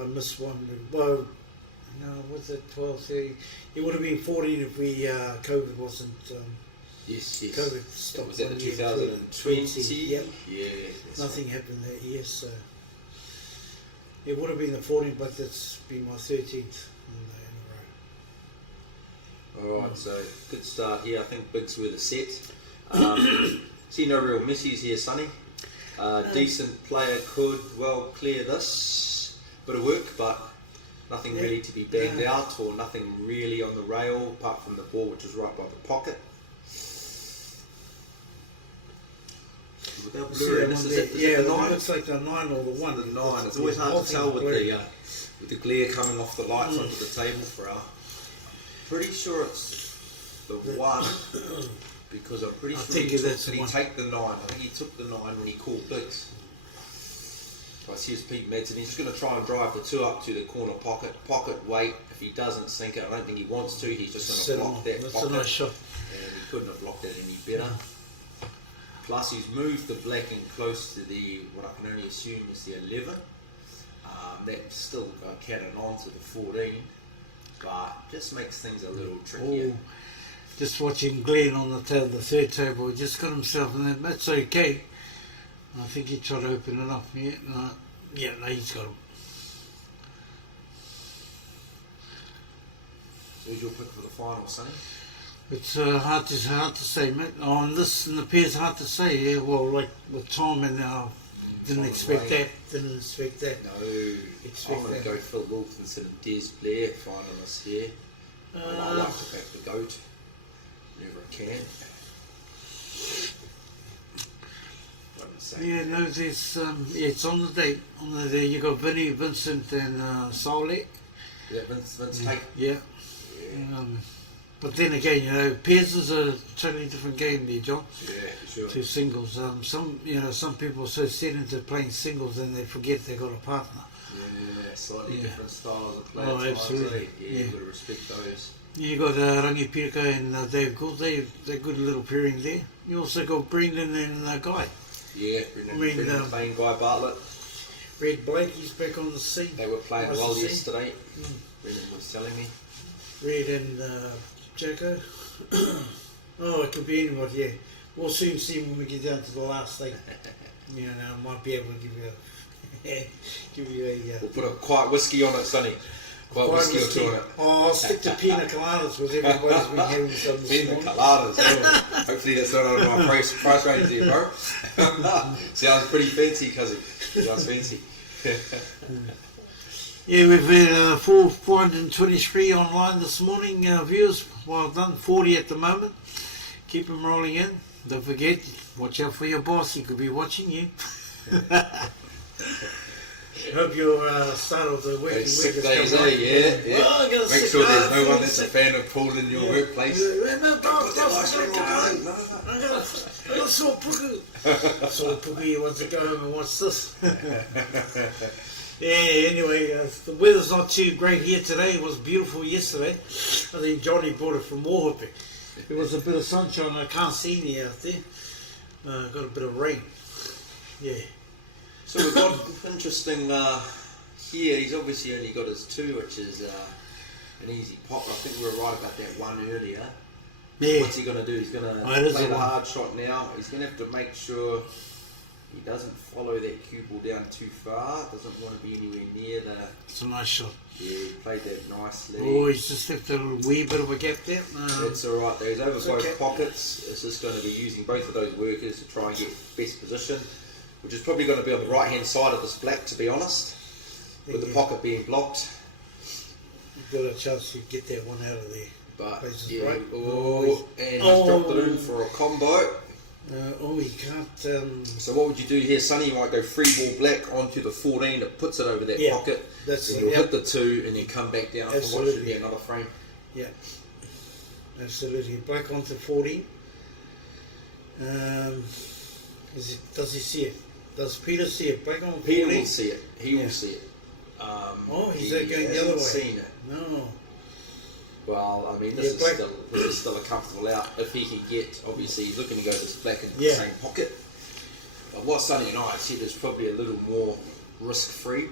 I missed one. Well, no, was it 12, 13? It would have been 14 if we COVID wasn't. Yes. COVID stopped. Was that the one year, 2020? Yep. Yeah. That's Nothing happened that year, so it would have been the 14th, but it's been my 13th in a row. Alright, so good start here. I think Big's with a set. See no real missies here, Sonny. Decent player could well clear this bit of work, but nothing really to be banged out, or nothing really on the rail apart from the ball, which is right by the pocket. Without blurriness, is it the it 9? looks like the 9 or the 1. The 9. It's always hard to tell with the glare coming off the lights onto the table for our. Pretty sure it's the 1 because I'm pretty sure did he take the 9? I think he took the 9 when he called Biggs. So I see his Pete Madsen. He's just going to try and drive the 2 up to the corner pocket. Wait. If he doesn't sink it, I don't think he wants to. He's just going to block that That's pocket. a nice shot. And he couldn't have blocked it any better. Plus he's moved the black in close to the, what I can only assume is the 11. That still got cannon on to the 14, but just makes things a little trickier. Oh, just watching Glenn on the third table, he just got himself in there. That's okay. I think he tried to open it up. No, he's got him. So who's your pick for the final, Sonny? It's hard to say, mate. Oh, and this in the pairs hard to say. Yeah, well, like with Tom and didn't expect that. Didn't expect that. No, Expect I'm going that. to go Phil Wilkes instead of Des Blair finalists here. I like to back the goat. Never can. Yeah, no, there's it's on the date. On the day you got Vinny, Vincent, and Solek. Yeah, Vince Tate. Yeah. But then again, you know, pairs is a totally different game there, John. Yeah, for sure. To singles. Some people are so set into playing singles and they forget they got a partner. Yeah, slightly Yeah. different styles of play. Oh, at times, absolutely. eh? Yeah, Yeah. you've got to respect those. You got Rangi Pirika and Dave Gould. They're good little pairing there. You also got Brendan and Guy. Yeah, Brendan playing Guy Bartlett. Red Blake, he's back on the scene. They were playing Nice well to see. yesterday. Brendan was telling me. Red and Jacko. Oh, it could be anyone, yeah. We'll soon see when we get down to the last thing. You know, I might be able to give you a We'll put a quiet whiskey on it, Sonny. Quiet whiskey or two on it. Oh, I'll stick to pina coladas with everybody's been having some this Pina morning. coladas. Oh, hopefully that's not on my price range there, bro. Sounds pretty fancy, cousin. Sounds fancy. Yeah, we've had 423 online this morning, viewers. Well done, 40 at the moment. Keep them rolling in. Don't forget, watch out for your boss. He could be watching you. Hope your start of the working week Those sick is days, coming up. yeah. Well, I got a Make sick sure day, there's no I'm one that's a sick. fan of Paul in your workplace. I got a sore puku. Sore puku, he wants to go home and watch this. Yeah, anyway, the weather's not too great here today. It was beautiful yesterday. I think Johnny brought it from Mohope. There was a bit of sunshine. I can't see any out there. Got a bit of rain. Yeah. So we've got interesting here. He's obviously only got his 2, which is an easy pop. I think we were right about that one earlier. Yeah. What's he going to do? He's going to it is play a the one. hard shot now. He's going to have to make sure he doesn't follow that cue ball down too far. Doesn't want to be anywhere near the... It's a nice shot. Yeah, he played that nicely. Oh, he's just left a wee bit of a gap there. That's alright there. He's over both okay. pockets. It's just going to be using both of those workers to try and get best position, which is probably going to be on the right hand side of this black, to be honest, with the pocket being blocked. You've got a chance to get that one out of there. But Places yeah, right. and he's dropped it in for a combo. He can't. So what would you do here, Sonny? You might go free ball black onto the 14 that puts it over that Yeah, pocket. that's then it, you'll yeah. hit the 2 and then come back down for what should Absolutely. be another frame. Yeah, absolutely. Black onto 14. Does he see it? Does Peter see it? Black on 14? Peter will see it. He Yeah. will see it. He's he going the other way. hasn't seen it. No. Well, I mean, Yeah, this black- is still a comfortable out. If he can get, obviously, he's looking to go this black into Yeah. the same pocket. But what Sonny and I said is probably a little more risk-free.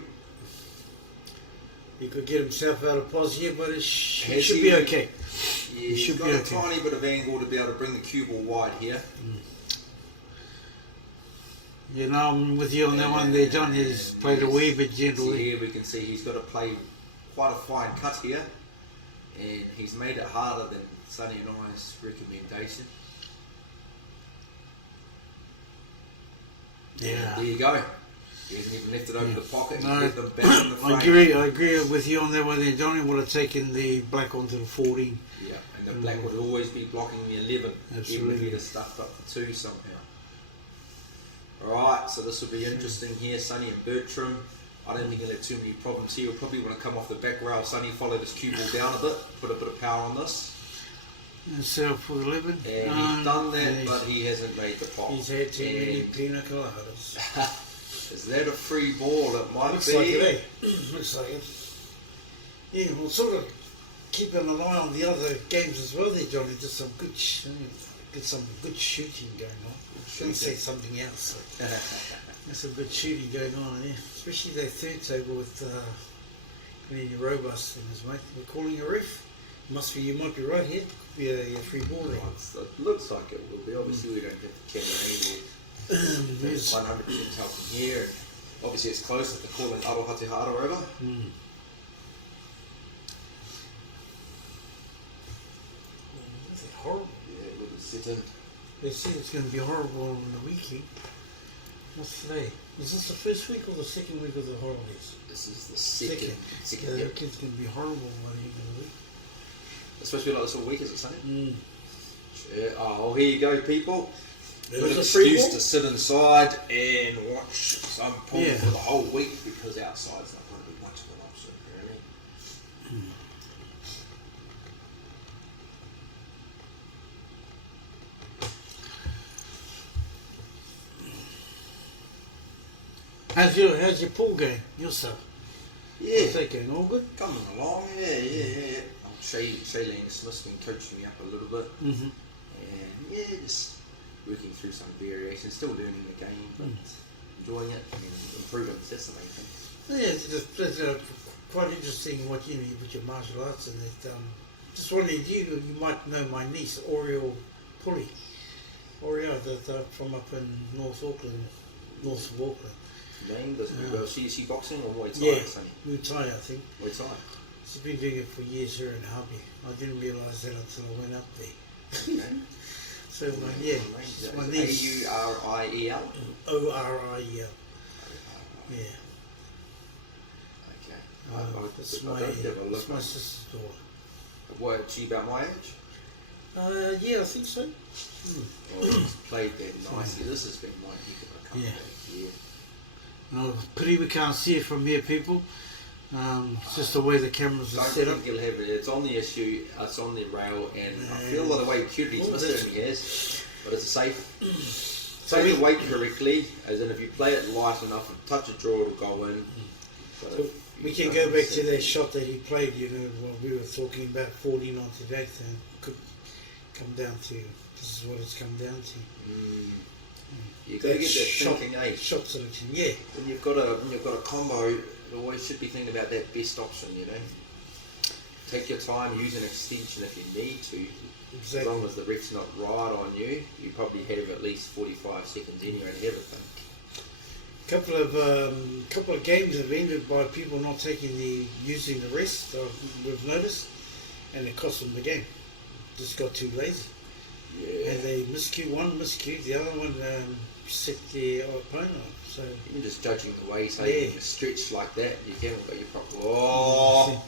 He could get himself out of pause here, but he Has should he? be okay. Yeah, He he's should got be a okay. tiny bit of angle to be able to bring the cue ball wide here. You know, I'm with you on that one there, John. He's played a wee bit See gently. here we can see he's got to play quite a fine cut here, and he's made it harder than Sonny and I's recommendation. Yeah. There you go. He hasn't even left it over the pocket. No, He's left them back in the frame. I agree with you on that one there, Johnny. Would have taken the black onto the 14. Yeah, and the black would always be blocking the 11, even if Absolutely. he'd have stuffed up the 2 somehow. Alright, so this will be interesting here. Sonny and Bertram. I don't think he'll have too many problems here. He'll probably want to come off the back rail. Sonny followed his cue ball down a bit, put a bit of power on this. And set up for 11. And he's done that, and but he hasn't made the pop. he's had too many And pina coladas. is that a free ball? It might Looks be. like it, eh? Looks like it. Yeah, we'll sort of keep an eye on the other games as well there, Johnny. Just some good, get some good shooting going on. I was going to say something else. There's some good shooting going on there, especially that third table with any robust things, mate. We're calling a ref. You might be right here. Could be a free ball there. It looks like it will be. Obviously, we don't have the camera angle. There's 100% help from here. Obviously, it's close if they're calling Arohate Hara over. Horrible set in. They say it's going to be horrible on the weekend. What's today? Is this the first week or the second week of the holidays? This is the second. Yeah, the kids going to be horrible by the end of the week. It's supposed to be like this all week, is it, Sonny? Mm. Yeah. Oh, here you go, people. There Good was a free excuse ball? to sit inside and watch some pool Yeah. for the whole week because outside's not going to be much of an option, apparently. How's your pool game? Yourself? Yeah. How's that going? All good? Coming along, yeah. Shailene Smith's been coaching me up a little bit. Mm-hmm. And yeah, just working through some variations, still learning the game, but enjoying it and improving. That's the main thing. Yeah, it's quite interesting what you know with your martial arts and that. Just wondering, you might know my niece, Oriel Puli. Oriel, from up in North Auckland, north of Auckland. Name doesn't ring a bell. Is she boxing or Muay Thai? Yeah, Sonny? Muay Thai, I think. Muay Thai. She's been doing it for years here in Harvey. I didn't realise that until I went up there. Okay. So my niece. A-U-R-I-E-L? O-R-I-E-L. Yeah. Okay. That's I don't have a look. my sister's daughter. What, she about my age? Yeah, I think so. Oh, she's played that nicely. This has been one heck of a comeback. Yeah. Pity we can't see it from here, people. It's just the way the cameras are I set don't up. think you'll have it. It's on the issue, it's on the rail, and I feel by the way Kyrgyz certainly has, but it's safe. Take the weight correctly, as in if you play it light enough, a touch of draw, it'll go in. But So we can go back to that shot that he played, you know, when we were talking about 40 on to that, and could come down to, this is what it's come down to. You got to get that thinking, eh? Shot selection, yeah. When you've got a combo, you always should be thinking about that best option, you know. Take your time, use an extension if you need to. Exactly. As long as the ref's not right on you, you probably have at least 45 seconds anyway to have a think. Couple of games have ended by people not using the rest. We've noticed, and it cost them the game. Just got too lazy, Yeah. and they miscued the other one, set their opponent up. So Even just judging the way, say, Yeah. you stretch like that, you haven't got your proper. Oh,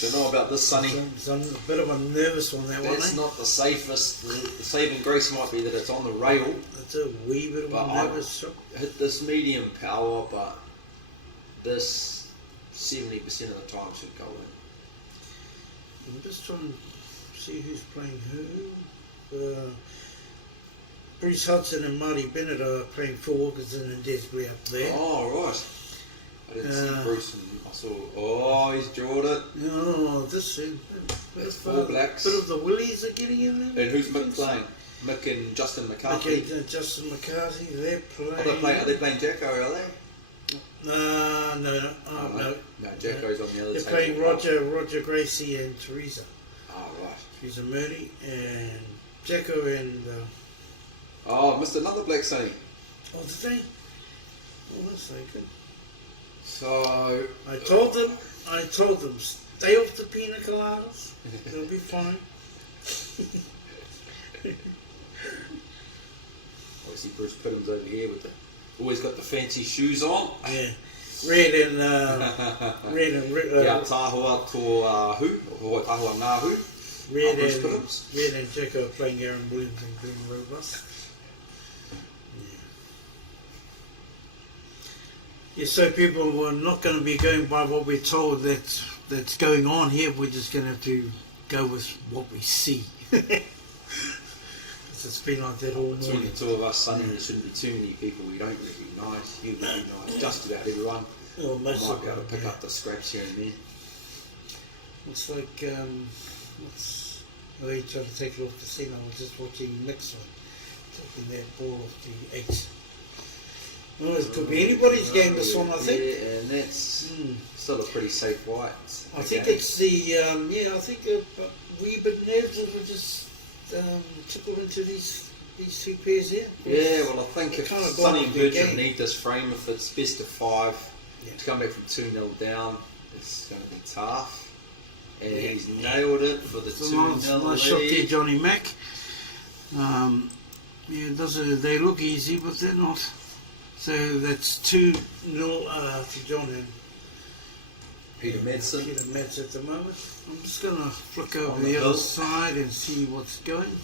don't know about this, Sonny. so I'm a bit of a nervous on that one. That's not the safest. The saving grace might be that it's on the rail. It's a wee bit of But a nervous shot. Hit this medium power, but this 70% of the time should go in. I'm just trying to see who's playing who. Bruce Hudson and Marty Bennett are playing for Wilkinson and Desbury up there. Oh, right. I didn't see Bruce and I saw. Oh, he's drawed it. No, this That's All Blacks. bit of the Willies are getting in there. And who's Mick playing? Mick and Justin McCarthy. Okay, Justin McCarthy, they're Are playing. they playing Jacko, are they? No. Oh, no. No, Jacko's on the other They're side. playing Roger Gracie and Teresa. Oh, right. Teresa Murdy and Jacko and. Oh, missed another black Sonny. Oh, did they? Oh, that's very good. So I told them, stay off the pina coladas. They'll be fine. obviously Bruce Pittham's over here with always got the fancy shoes on. Yeah, red and Kia tahua tō hu, o tahua ngā hu. Red and Jacko are playing Aaron Williams and Glenn Robust. Yeah, so people were not going to be going by what we're told that's going on here. We're just going to have to go with what we see. It's been like that all Between morning. the two of us, Sonny, there shouldn't be too many people we don't recognise. You recognise just about everyone. Well, I most might of be able to them, pick yeah. up the scraps here and there. It's like, he tried to take it off the scene. I was just watching Nixon taking that ball off the 8. Well, it could be anybody's game, this one, I think. Yeah, and that's still a pretty safe white. I think it's the, I think a wee bit nerves will just trickle into these two pairs here. Yeah, well, I think They're if kind of Sonny and blocking the Bertram game. need this frame, if it's best of 5, Yeah. to come back from 2-0 down, it's going to be tough. And he's nailed it for the It's a 2-0 nice shot there, lead. Johnny Mack. Yeah, they look easy, but they're not. So that's 2-0 to John and Peter Madsen. Peter Mats at the moment. I'm just going to flick over On the the other hill. side and see what's going.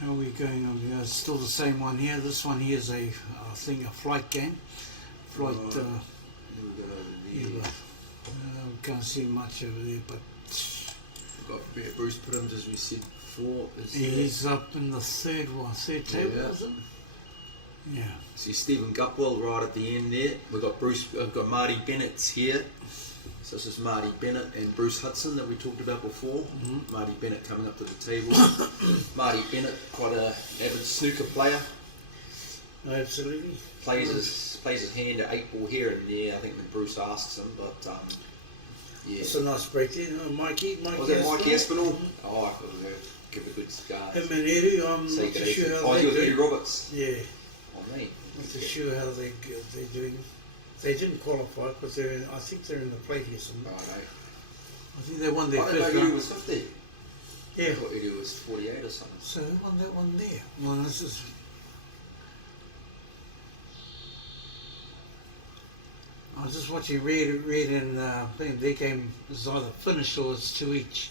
How are we going over here? It's still the same one here. This one here is I think a flight game. Flight, yeah, but, we can't see much over there, but We've got Bruce Prims, as we said before. he's up in the third table, Yeah. is it? Yeah. See Stephen Gupwell right at the end there. We've got Marty Bennett here. So this is Marty Bennett and Bruce Hudson that we talked about before. Mm-hmm. Marty Bennett coming up to the table. Marty Bennett, quite an avid snooker player. Absolutely. Plays his hand at 8-ball here and there, I think, when Bruce asks him, but yeah. It's a nice break there. Mikey Was that Mikey Aspinall? Mm-hmm. Oh, I've got to give a good cigar. Him and Eddie, I'm Say not good too sure evening. how Oh, they you got Eddie do. Roberts. Yeah, Oh, mate. not too sure how they're doing. They didn't qualify, but I think they're in the plate here somewhere. Righto. I think they won their I didn't first know Eddie round. was 50. Yeah. I thought Eddie was 48 or something. So who won that one there? Well, this is. I was just watching Red and I think their game is either finished or it's 2 each.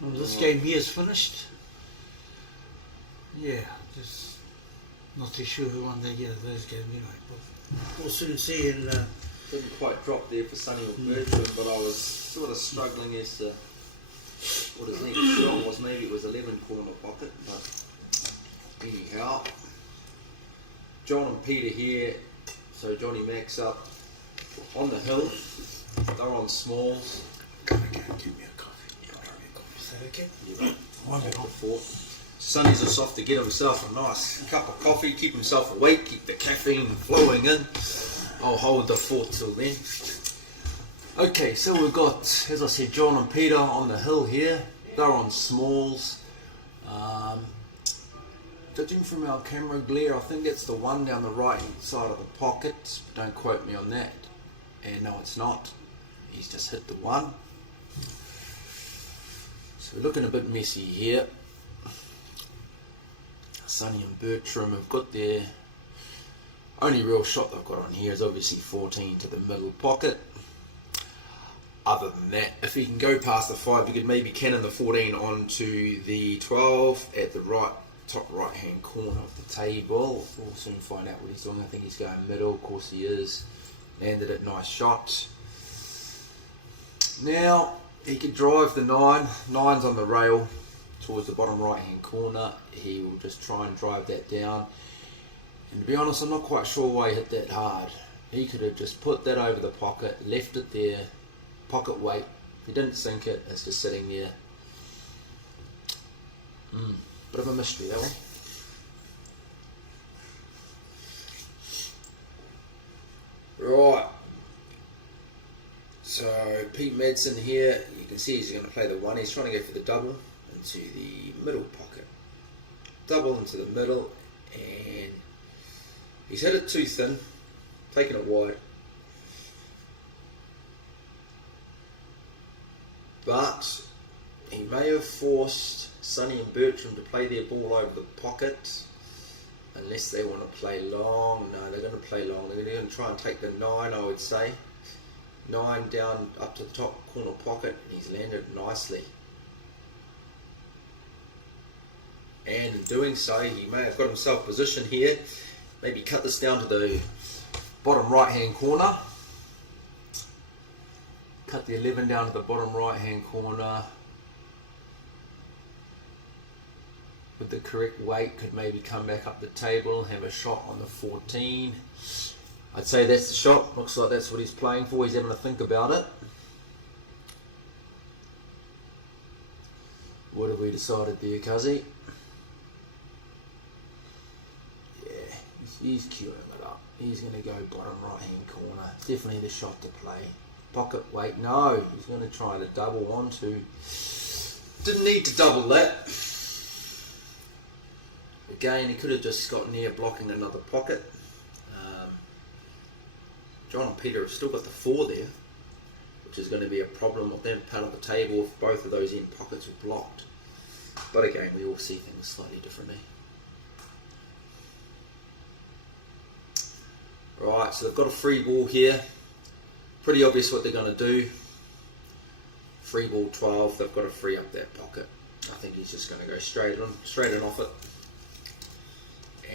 Well, this game here is finished. Yeah, just not too sure who won those games anyway. But we'll soon see. And Didn't quite drop there for Sonny or Bertram, but I was sort of struggling as to what his next shot was. Maybe it was 11 corner pocket, but anyhow. John and Peter here. So Johnny Max up on the hill. They're on smalls. give me a coffee. Yeah, give me a coffee. Is that okay? Yeah, One off the minute. fort. Sonny's just off to get himself a nice cup of coffee, keep himself awake, keep the caffeine flowing in. I'll hold the fort till then. Okay, so we've got, as I said, John and Peter on the hill here. They're on smalls. Judging from our camera glare, I think that's the one down the right side of the pocket. Don't quote me on that. And no, it's not. He's just hit the one. So we're looking a bit messy here. Sonny and Bertram have got their only real shot they've got on here is obviously 14 to the middle pocket. Other than that, if he can go past the 5, he could maybe cannon the 14 onto the 12 at the top right hand corner of the table. We'll soon find out what he's doing. I think he's going middle, of course he is. Landed it, nice shot. Now he could drive the 9. 9's on the rail towards the bottom right hand corner. He will just try and drive that down. And to be honest, I'm not quite sure why he hit that hard. He could have just put that over the pocket, left it there, pocket weight. He didn't sink it, it's just sitting there. Bit of a mystery, that one. Right. So Pete Madsen here, you can see he's going to play the 1. He's trying to go for the double into the middle pocket. Double into the middle, and he's hit it too thin, taken it wide. But he may have forced Sonny and Bertram to play their ball over the pocket, unless they want to play long. No, they're going to play long. They're going to try and take the 9, I would say. 9 down up to the top corner pocket, and he's landed nicely. And in doing so, he may have got himself positioned here. Maybe cut this down to the bottom right hand corner. Cut the 11 down to the bottom right hand corner. With the correct weight, could maybe come back up the table, have a shot on the 14. I'd say that's the shot. Looks like that's what he's playing for. He's having to think about it. What have we decided there, Cuzzy? Yeah, he's queuing it up. He's going to go bottom right hand corner. It's definitely the shot to play. Pocket weight, no. He's going to try the double onto. Didn't need to double that. Again, he could have just got near blocking another pocket. John and Peter have still got the 4 there. which is going to be a problem with that part of the table if both of those end pockets are blocked. But again, we all see things slightly differently. Right, so they've got a free ball here. Pretty obvious what they're going to do. Free ball 12, they've got to free up that pocket. I think he's just going to go straight in off it.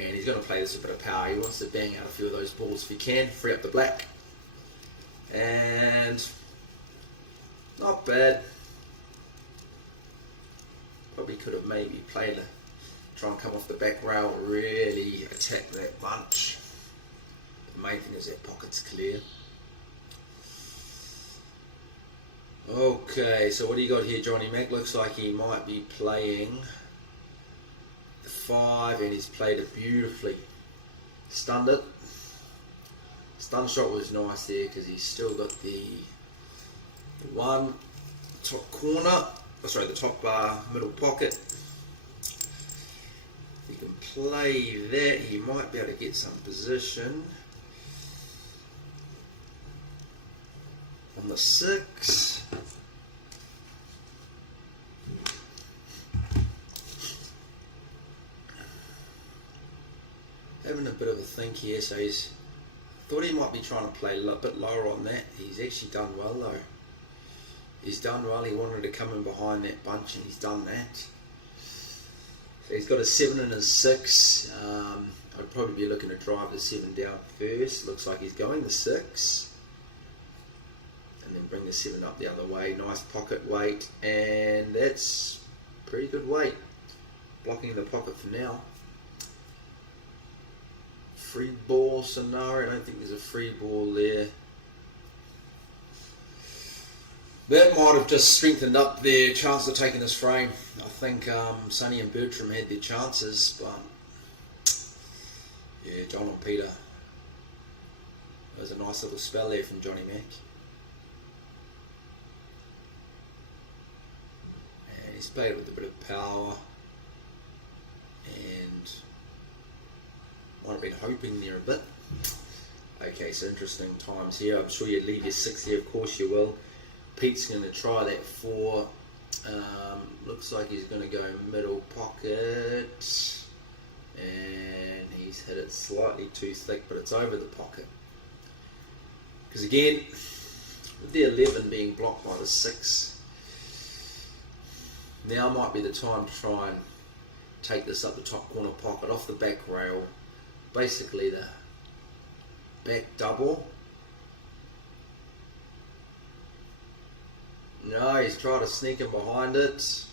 And he's going to play this a bit of power. He wants to bang out a few of those balls if he can. Free up the black. And not bad. Probably could have maybe played a try and come off the back rail, really attack that bunch. The main thing is that pocket's clear. Okay, so what do you got here, Johnny Mac? Looks like he might be playing the 5, and he's played it beautifully. Stunned it. Stun shot was nice there because he's still got the 1 top corner, the top middle pocket. If he can play that, he might be able to get some position. On the 6. Having a bit of a think here, so he's thought he might be trying to play a bit lower on that. He's actually done well though. He's done well. He wanted to come in behind that bunch and he's done that. So he's got a 7 and a 6. I'd probably be looking to drive the 7 down first. Looks like he's going the 6. And then bring the 7 up the other way. Nice pocket weight, and that's pretty good weight. Blocking the pocket for now. Free ball scenario. I don't think there's a free ball there. That might have just strengthened up their chance of taking this frame. I think Sonny and Bertram had their chances, but yeah, John and Peter. There was a nice little spell there from Johnny Mac. He's played it with a bit of power and might have been hoping there a bit. Okay, so interesting times here. I'm sure you'd leave your 6 here, of course you will. Pete's going to try that 4. Looks like he's going to go middle pocket, and he's hit it slightly too thick, but it's over the pocket. Because again, with the 11 being blocked by the 6, now might be the time to try and take this up the top corner pocket off the back rail. Basically the back double. No, he's tried to sneak in behind it.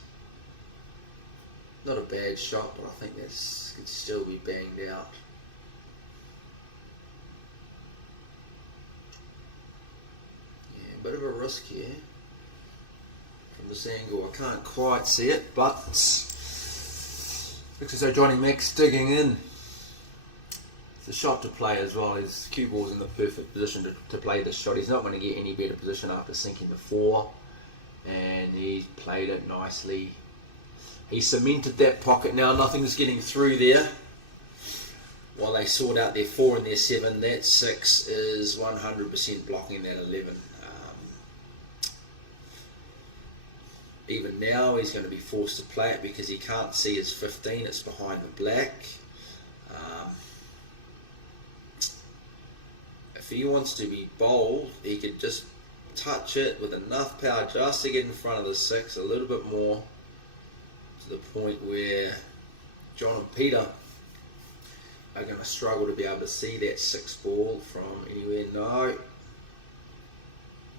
Not a bad shot, but I think this could still be banged out. Yeah, a bit of a risk here. From this angle I can't quite see it, but looks as though Johnny Mac's digging in. It's a shot to play as well. His cue ball's in the perfect position to play this shot. He's not going to get any better position after sinking the 4, and he's played it nicely. He cemented that pocket. Now nothing's getting through there while they sort out their 4 and their 7. That 6 is 100% blocking that 11. Even now he's going to be forced to play it because he can't see his 15, it's behind the black. If he wants to be bold, he could just touch it with enough power just to get in front of the 6 a little bit more, to the point where John and Peter are going to struggle to be able to see that 6 ball from anywhere. No,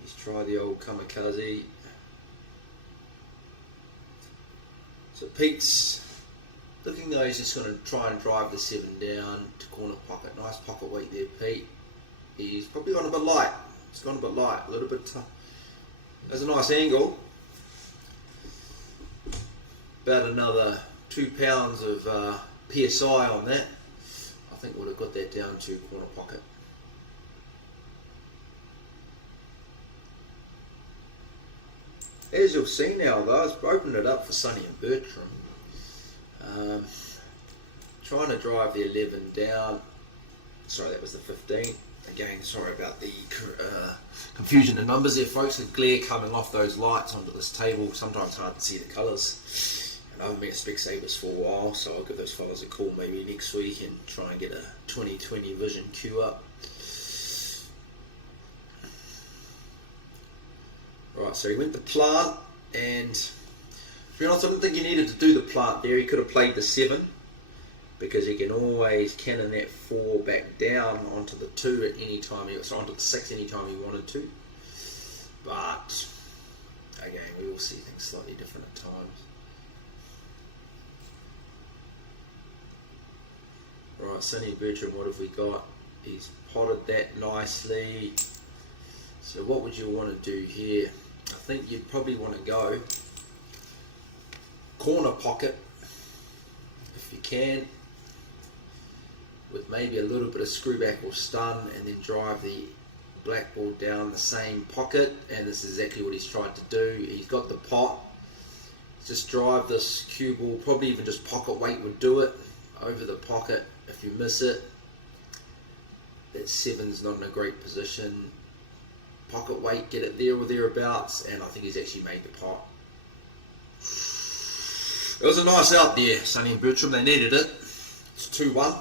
he's tried the old kamikaze. So Pete's looking though he's just going to try and drive the 7 down to corner pocket. Nice pocket weight there, Pete. He's probably gone a bit light. It's gone a bit light, a little bit tough. There's a nice angle. About another 2 pounds of PSI on that. I think would have got that down to corner pocket. As you'll see now though, I've opened it up for Sonny and Bertram. Trying to drive the 11 down. Sorry, that was the 15. Again, sorry about the confusion in numbers there, folks. The glare coming off those lights onto this table, sometimes hard to see the colours. And I haven't been at Specsavers for a while, so I'll give those fellas a call maybe next week and try and get a 2020 vision queue up. Right, so he went to plant, and to be honest, I didn't think he needed to do the plant there. He could have played the 7, because he can always cannon that 4 back down onto the 2 at any time, so onto the 6 any time he wanted to. But again, we all see things slightly different at times. Right, Sonny Bertram, what have we got? He's potted that nicely. So what would you want to do here? I think you'd probably want to go corner pocket if you can, with maybe a little bit of screw back or stun, and then drive the black ball down the same pocket. And this is exactly what he's tried to do. He's got the pot. Just drive this cue ball, probably even just pocket weight would do it, over the pocket. If you miss it, that 7's not in a great position. Pocket weight, get it there or thereabouts, and I think he's actually made the pot. It was a nice out there, Sonny and Bertram. They needed it. It's 2-1.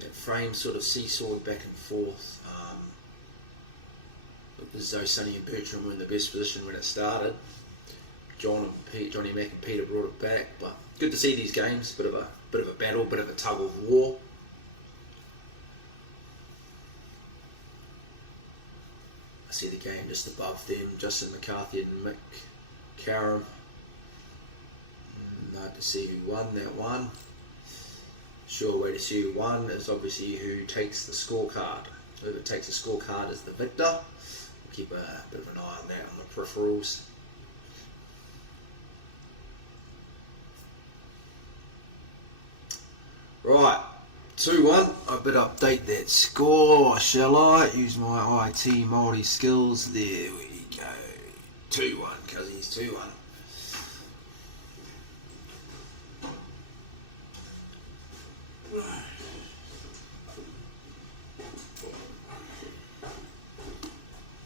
That frame sort of seesawed back and forth. Looked as though Sonny and Bertram were in the best position when it started. Johnny Mac and Peter brought it back, but good to see these games. Bit of a battle, bit of a tug of war. I see the game just above them, Justin McCarthy and Mick Karam. Hard to see who won that one. Sure way to see who won is obviously who takes the scorecard. Whoever takes the scorecard is the victor. We'll keep a bit of an eye on that on the peripherals. Right, 2-1. I better update that score, shall I? Use my IT multi skills. There we go. 2-1, cuz he's 2-1.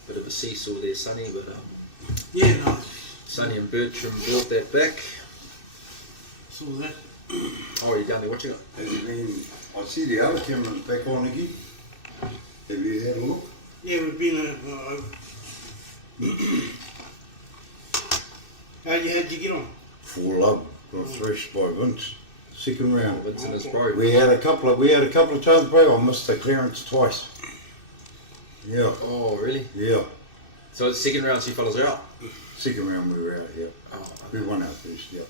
Bit of a seesaw there, Sonny, but Yeah, no. Sonny and Bertram brought that back. Saw that. Oh, are you down there watching it? I see the other cameras back on again. Have you had a look? Yeah, we've been. How'd you get on? 4 love, got threshed by Vince. Second round. Vince and his bro. We had a couple of times, bro. I missed the clearance twice. Yeah. Oh, really? Yeah. So the second round, 2 fellas are out? Second round we were out, yeah. Oh, okay. We won our first, yeah.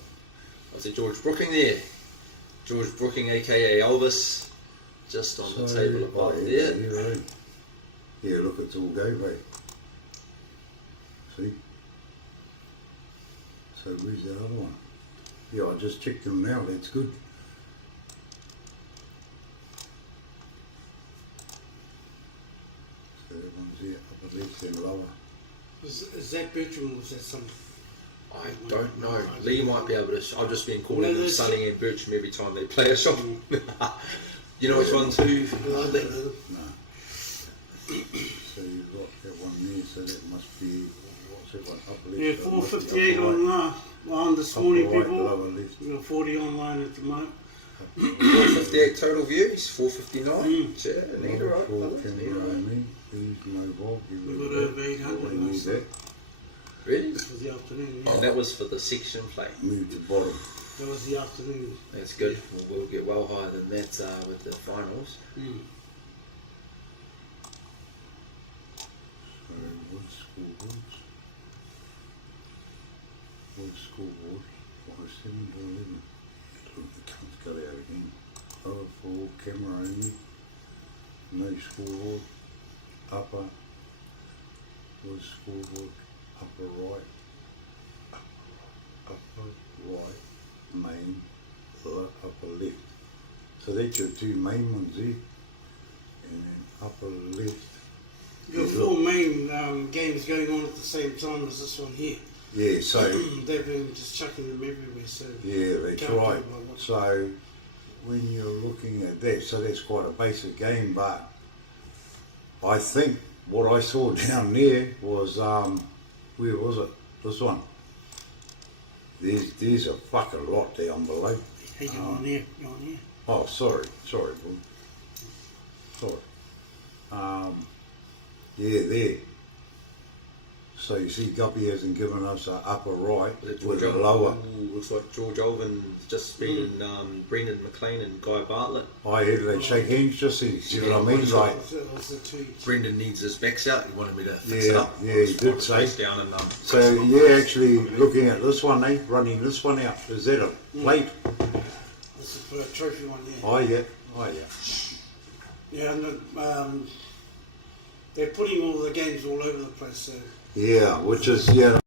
Was it George Brooking there? George Brooking, aka Elvis, just on the table above there. Yeah, right. Yeah, look, it's all gateway. See? So where's the other one? Yeah, I just checked them now, that's good. So that one's there, upper left and lower. Is that Bertram or was that some? I don't know. Lee might be able to. I've just been calling them there's- Sonny and Bertram every time they play a shot. You know which one's who? Well, I don't know. No. So you've got that one there, so that must be, what's that one, upper left? Yeah, 458 online this morning, upper right, people. lower left. We've got 40 online at the moment. 458 total views, 459. Yeah, neither right. Four fellas, camera neither right. only, who's mobile, give We've me got that. over 800 I need last that. Really? for the afternoon. Yeah. And that was for the section play. Move to bottom. That was the afternoon. That's good. We'll get well higher than that with the finals. So what's scoreboards? What's scoreboard? 7 to 11. Let's go out again. Oh, 4 camera only. No scoreboard. Upper. What's scoreboard? Upper right. Upper right. Main. Upper left. So that's your 2 main ones there. And then upper left. You've got 4 main games going on at the same time as this one here. Yeah, so They've been just chucking them everywhere. So yeah, that's can't right. go by what- So when you're looking at that, so that's quite a basic game, but I think what I saw down there was, where was it? This one. There's a fucking lot down below. Hey, you on there? You on there? Oh, sorry, Boom. Sorry. Yeah, there. So you see, Guppy hasn't given us an upper right with a lower. Ooh, looks like George Olven's just beaten Brendan McLean and Guy Bartlett. I heard they shake hands just then, see what I mean? Like, That was the two. Brendan needs his backs out. He wanted me to fix it yeah, up. yeah, he did say. Down and, So yeah, actually looking at this one, running this one out. Is that a plate? This is a trophy one there. Oh yeah, oh yeah. Yeah, and they're putting all the games all over the place. So. Yeah, which is, yeah,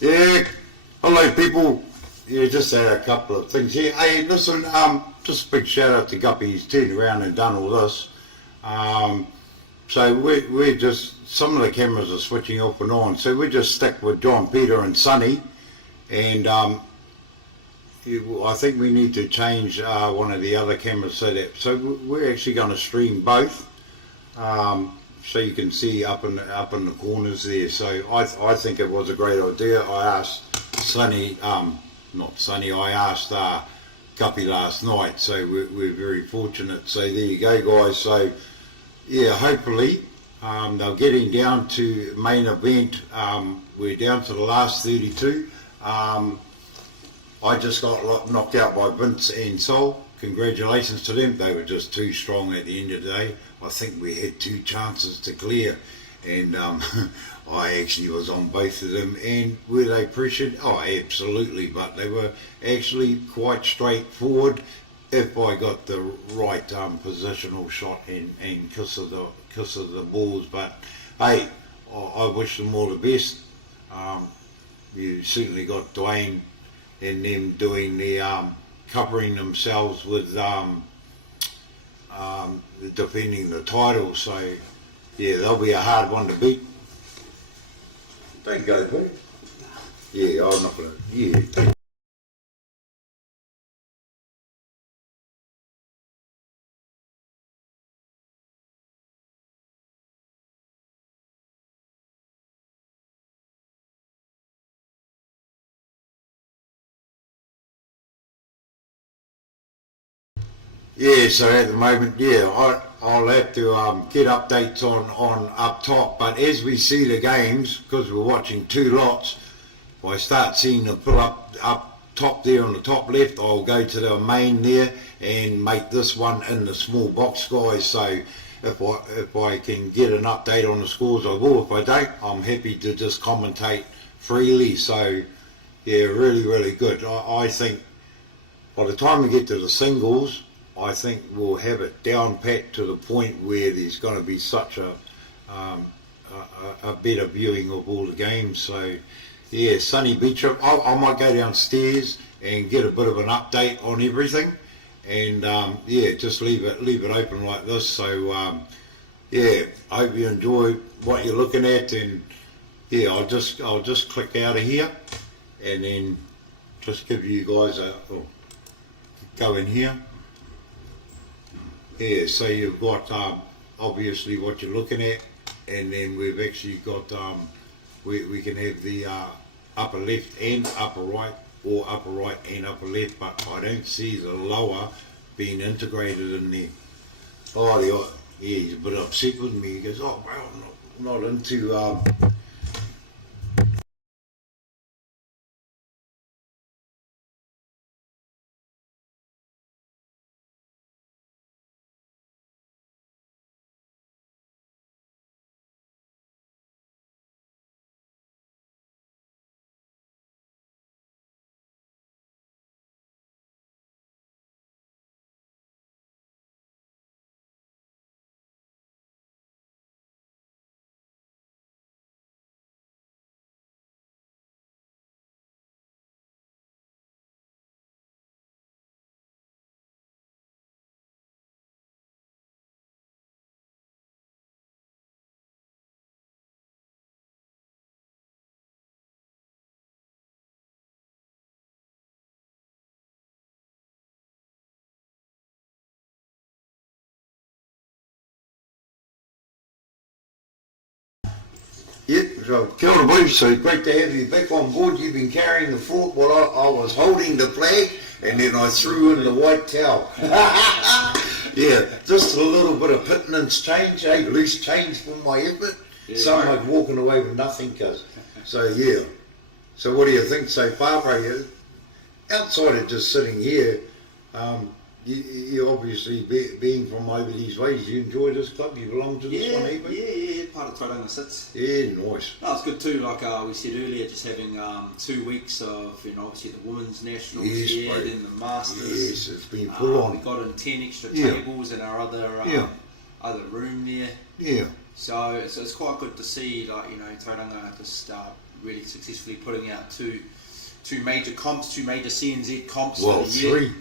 Yeah, hello people. Yeah, just had a couple of things here. Hey, listen, just a big shout out to Guppy. He's turned around and done all this. So we're just, some of the cameras are switching off and on, so we just stick with John, Peter and Sonny, and I think we need to change one of the other cameras so we're actually going to stream both, so you can see up in the corners there. So I think it was a great idea. I asked Sonny, I asked Guppy last night, so we're very fortunate. So there you go, guys. So yeah, hopefully they're getting down to main event. We're down to the last 32. I just got knocked out by Vince and Sol. Congratulations to them. They were just too strong at the end of the day. I think we had 2 chances to clear, and I actually was on both of them. And were they pressured? Oh, absolutely, but they were actually quite straightforward if I got the right positional shot and kiss of the balls. But hey, I wish them all the best. You certainly got Dwayne and them doing the covering themselves with defending the title. So yeah, they'll be a hard one to beat. Don't go, buddy. Yeah, I'm not gonna. Yeah. Yeah, so at the moment, yeah, I'll have to get updates on up top, but as we see the games, because we're watching 2 lots, if I start seeing them pull up top there on the top left, I'll go to the main there and make this one in the small box, guys. So if I can get an update on the scores, I will. If I don't, I'm happy to just commentate freely. So yeah, really good. I think by the time we get to the singles, I think we'll have it down pat to the point where there's going to be such a better viewing of all the games. So yeah, Sunny Beach trip. I might go downstairs and get a bit of an update on everything, and yeah, just leave it open like this. So yeah, I hope you enjoy what you're looking at, and yeah, I'll just click out of here and then just give you guys go in here. Yeah, so you've got obviously what you're looking at, and then we've actually got we can have the upper left and upper right, or upper right and upper left, but I don't see the lower being integrated in there. Oh, yeah, he's a bit upset with me. He goes, oh, well, I'm not into Yep, so kia ora boys, so great to have you back on board. You've been carrying the fort while I was holding the flag, and then I threw in the white towel. Yeah, just a little bit of pittance change, loose change for my effort. Yeah, some like walking away with nothing, cuz. So yeah, so what do you think so far, bro? Outside of just sitting here, you obviously, being from over these ways, you enjoy this club, you belong to this one, even? Yeah, part of Tauranga Sits. Yeah, nice. No, it's good too, like we said earlier, just having 2 weeks of, obviously the Women's Nationals here, bro. then the Masters. Yes, it's been full on. We got in 10 extra tables in our other room there. Yeah. So it's quite good to see, like, Tauranga just really successfully putting out two major comps, two major CNZ comps. Well, for the year.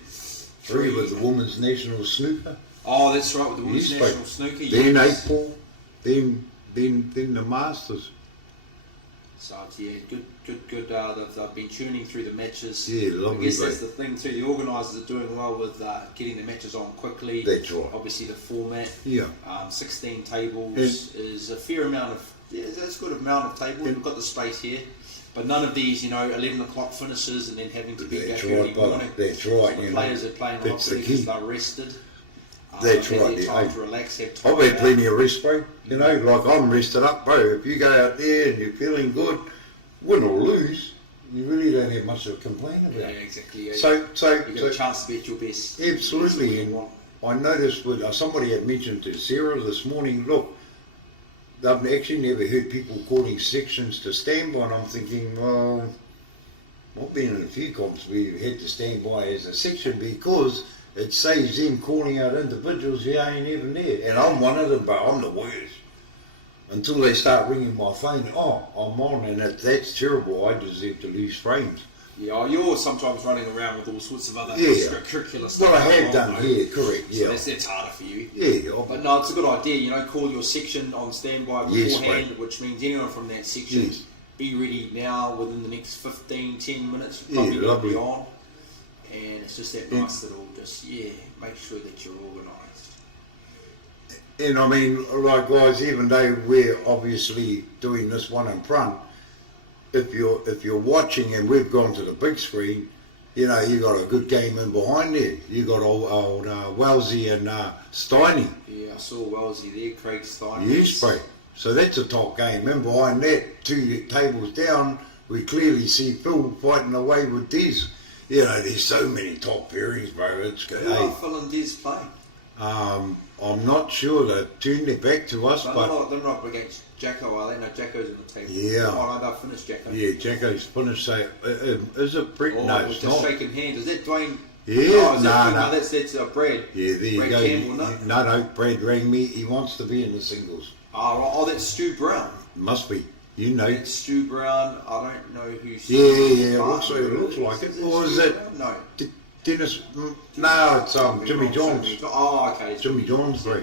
three with the Women's National Snooker. Oh, that's right, with the Women's Yes, National mate. Snooker. Then yes. April, then the Masters. So yeah, good. They've been tuning through the matches. Yeah, lovely. I guess mate. that's the thing too. The organisers are doing well with getting the matches on quickly. That's right. Obviously, the format. Yeah. 16 tables And- is a fair amount of. Yeah, that's a good amount of tables. We've got the space here, but none of these, 11 o'clock finishes and then having to be That's back early right, brother. morning. That's So right. the you know. players are playing a lot That's the because key. they're rested. That's Have right, their yeah. time to relax. Have time I've had out. plenty of rest, bro. You know, like I'm rested up, bro. If you go out there and you're feeling good, win or lose, you really don't have much to complain about. Yeah, exactly. Yeah. So you get a chance to be at your best. absolutely. That's And what you I noticed with somebody had mentioned to Sarah this morning, look, I've actually never heard people calling sections to stand by, and I'm thinking, well, I've been in a few comps where you've had to stand by as a section because it saves them calling out individuals who ain't even there. And I'm one of them, but I'm the worst. Until they start ringing my phone, oh, I'm on, and that's terrible. I deserve to lose frames. Yeah, you're sometimes running around with all sorts of other Yeah. extracurricular stuff. Well, I have going done, on, yeah, correct, So yeah. that's harder for you. Yeah, But no, it's a good idea, call your section on standby Yes, beforehand, mate. which means anyone from that section, Yes. be ready now within the next 15, 10 minutes, Yeah, probably gonna be lovely. on. And it's just that nice little, make sure that you're organised. And I mean, like guys, even though we're obviously doing this one in front, if you're watching and we've gone to the big screen, you got a good game in behind there. You got old Wellesley and Steiny. Yeah, I saw Wellesley there, Craig Stein. Yes, bro. So that's a top game. And behind that, 2 tables down, we clearly see Phil fighting away with Des. There's so many top pairings, bro. It's good. Who are Phil and Des playing? I'm not sure. They turned it back to us, but They're not up against Jacko, are they? No, Jacko's on the table. Yeah. Oh, no, they'll finish Jacko. yeah, Jacko's finished. So is it Brett? Oh, No, with it's just not. shaking hands. Is that Dwayne? Yeah, Oh, is that no. no, that's Brad. Yeah, there you Brad go. Campbell, no? No, Brad rang me. He wants to be in the singles. Oh, that's Stu Brown. Must be. That's Stu Brown. I don't know who. Yeah. It looks like it. Or is Stu it Brown? No. Dennis? No, it's Jimmy Johns. Oh, okay. Jimmy Johns, bro.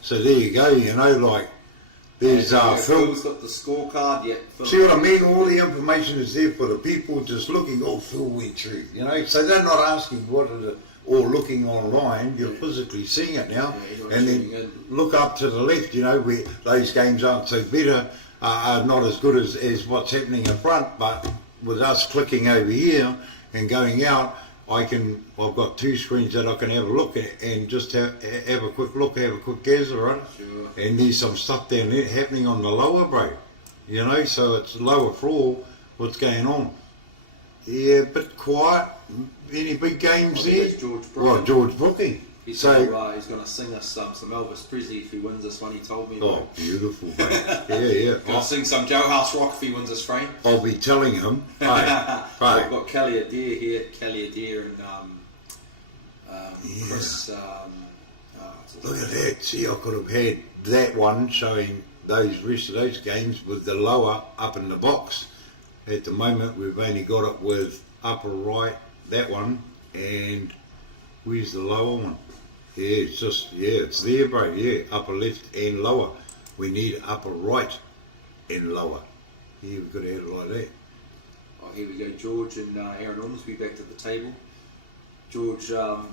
So there you go. There's Phil. Phil's got the scorecard. Yeah. Phil. See what I mean? All the information is there for the people just looking. Oh, Phil went through. So they're not asking what is it or looking online. You're physically seeing it now, Yeah, and tuning then in. look up to the left. Where those games aren't so better, are not as good as what's happening in front. But with us clicking over here and going out, I've got 2 screens that I can have a look at and just have a quick look, have a quick gazer on it. Sure. And there's some stuff down there happening on the lower, bro. So it's lower floor. What's going on? Yeah, a bit quiet. Any big games I think there? it's George Brooking. Well, George Brooking. He's So, going to sing us some Elvis Presley if he wins this one. He told me. oh, beautiful, bro. Yeah. Going to sing some Jailhouse Rock if he wins this frame. I'll be telling him. Hey, We've got Kelly Adair here, and Chris. Look at that. See, I could have had that one showing those rest of those games with the lower up in the box. At the moment, we've only got it with upper right, that one, and where's the lower one? Yeah, it's there, bro. Yeah, upper left and lower. We need upper right and lower. Yeah, we've got to add it like that. Oh, here we go. George and Aaron Ormsby back to the table. George Alvin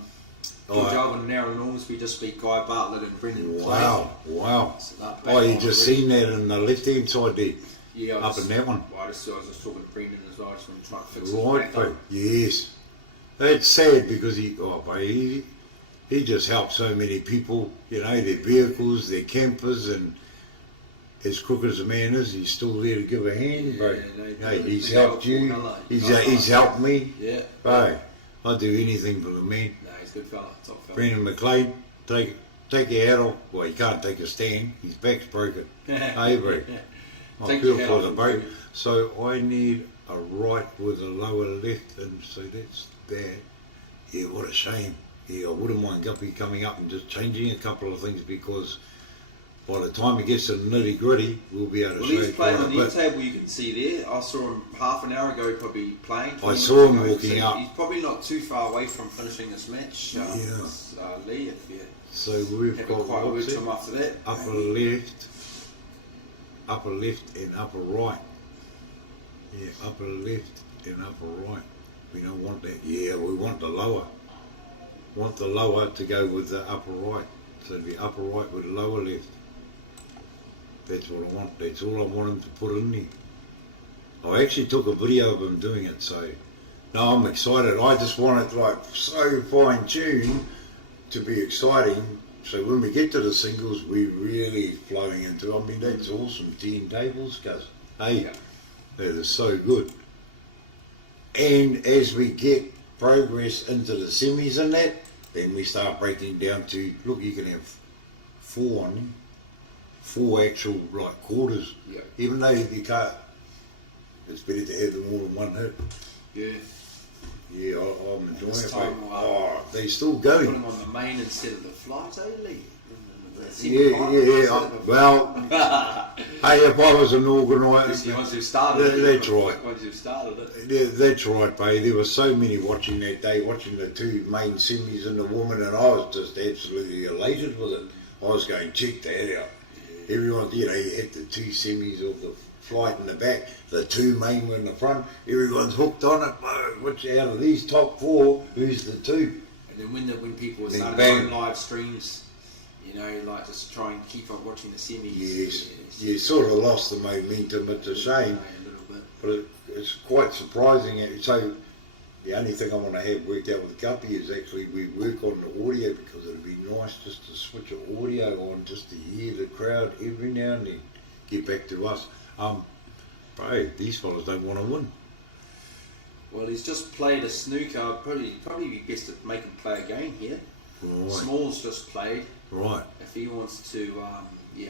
and Aaron Ormsby just beat Guy Bartlett and Brendan McLean. Wow. So they're back Oh, you on just already. seen that in the left-hand side there. Yeah, Up in that one. Well, I was just talking to Brendan as well. I just want to try and fix it Right, back bro. up. Yes. That's sad because he just helped so many people, their vehicles, their campers, and as crook as a man is, he's still there to give a hand, bro. Hey, he's helped you. He's helped me. Yeah. Bro, I'd do anything for the man. No, he's a good fella. Top fella. Brendan McLean, take your hat off. Well, he can't take a stand. His back's broken. Hey, bro. I Take feel your hat for off the and boat. do- So I need a right with a lower left, and so that's that. Yeah, what a shame. Yeah, I wouldn't mind Guppy coming up and just changing a couple of things because by the time it gets to the nitty gritty, we'll be able to Well, show he's you playing quite on a the bit. table, you can see there. I saw him half an hour ago probably playing. 20 I minutes saw him ago. walking So up. He's probably not too far away from finishing this match. Lee, if you So we've have a got quiet word what's to it? him after that. Upper left and upper right. Yeah, upper left and upper right. We don't want that. Yeah, we want the lower. Want the lower to go with the upper right. So it'd be upper right with lower left. That's what I want. That's all I want him to put in there. I actually took a video of him doing it, so no, I'm excited. I just want it like so fine tuned to be exciting. So when we get to the singles, we're really flowing into. I mean, that's awesome. 10 tables, cuz. Hey, that is so good. And as we get progress into the semis and that, then we start breaking down to, look, you can have 4 on there. 4 actual like quarters. Yeah. Even though you can't, it's better to have them all in one hit. Yeah. Yeah, I'm enjoying This it. time, Oh, they're still Put going. him on the main instead of the flight, Lee. Yeah. Well, hey, if I was an organiser, The ones who started it. that's right. Ones who started it. Yeah, that's right, babe. There were so many watching that day, watching the 2 main semis and the woman, and I was just absolutely elated with it. I was going, check that out. Everyone, you had the 2 semis of the flight in the back, the 2 main were in the front. Everyone's hooked on it. Which out of these top 4, who's the 2? And then when people were Then starting bang. doing live streams, like just try and keep on watching the semis. Yes, you sort of lost the momentum. It's a shame, A little bit. but it's quite surprising. So the only thing I want to have worked out with Guppy is actually we work on the audio, because it'd be nice just to switch the audio on, just to hear the crowd every now and then. Get back to us. Bro, these fellas don't want to win. Well, he's just played a snooker. Probably be best to make him play a game here. Right, Small's just played. right. If he wants to,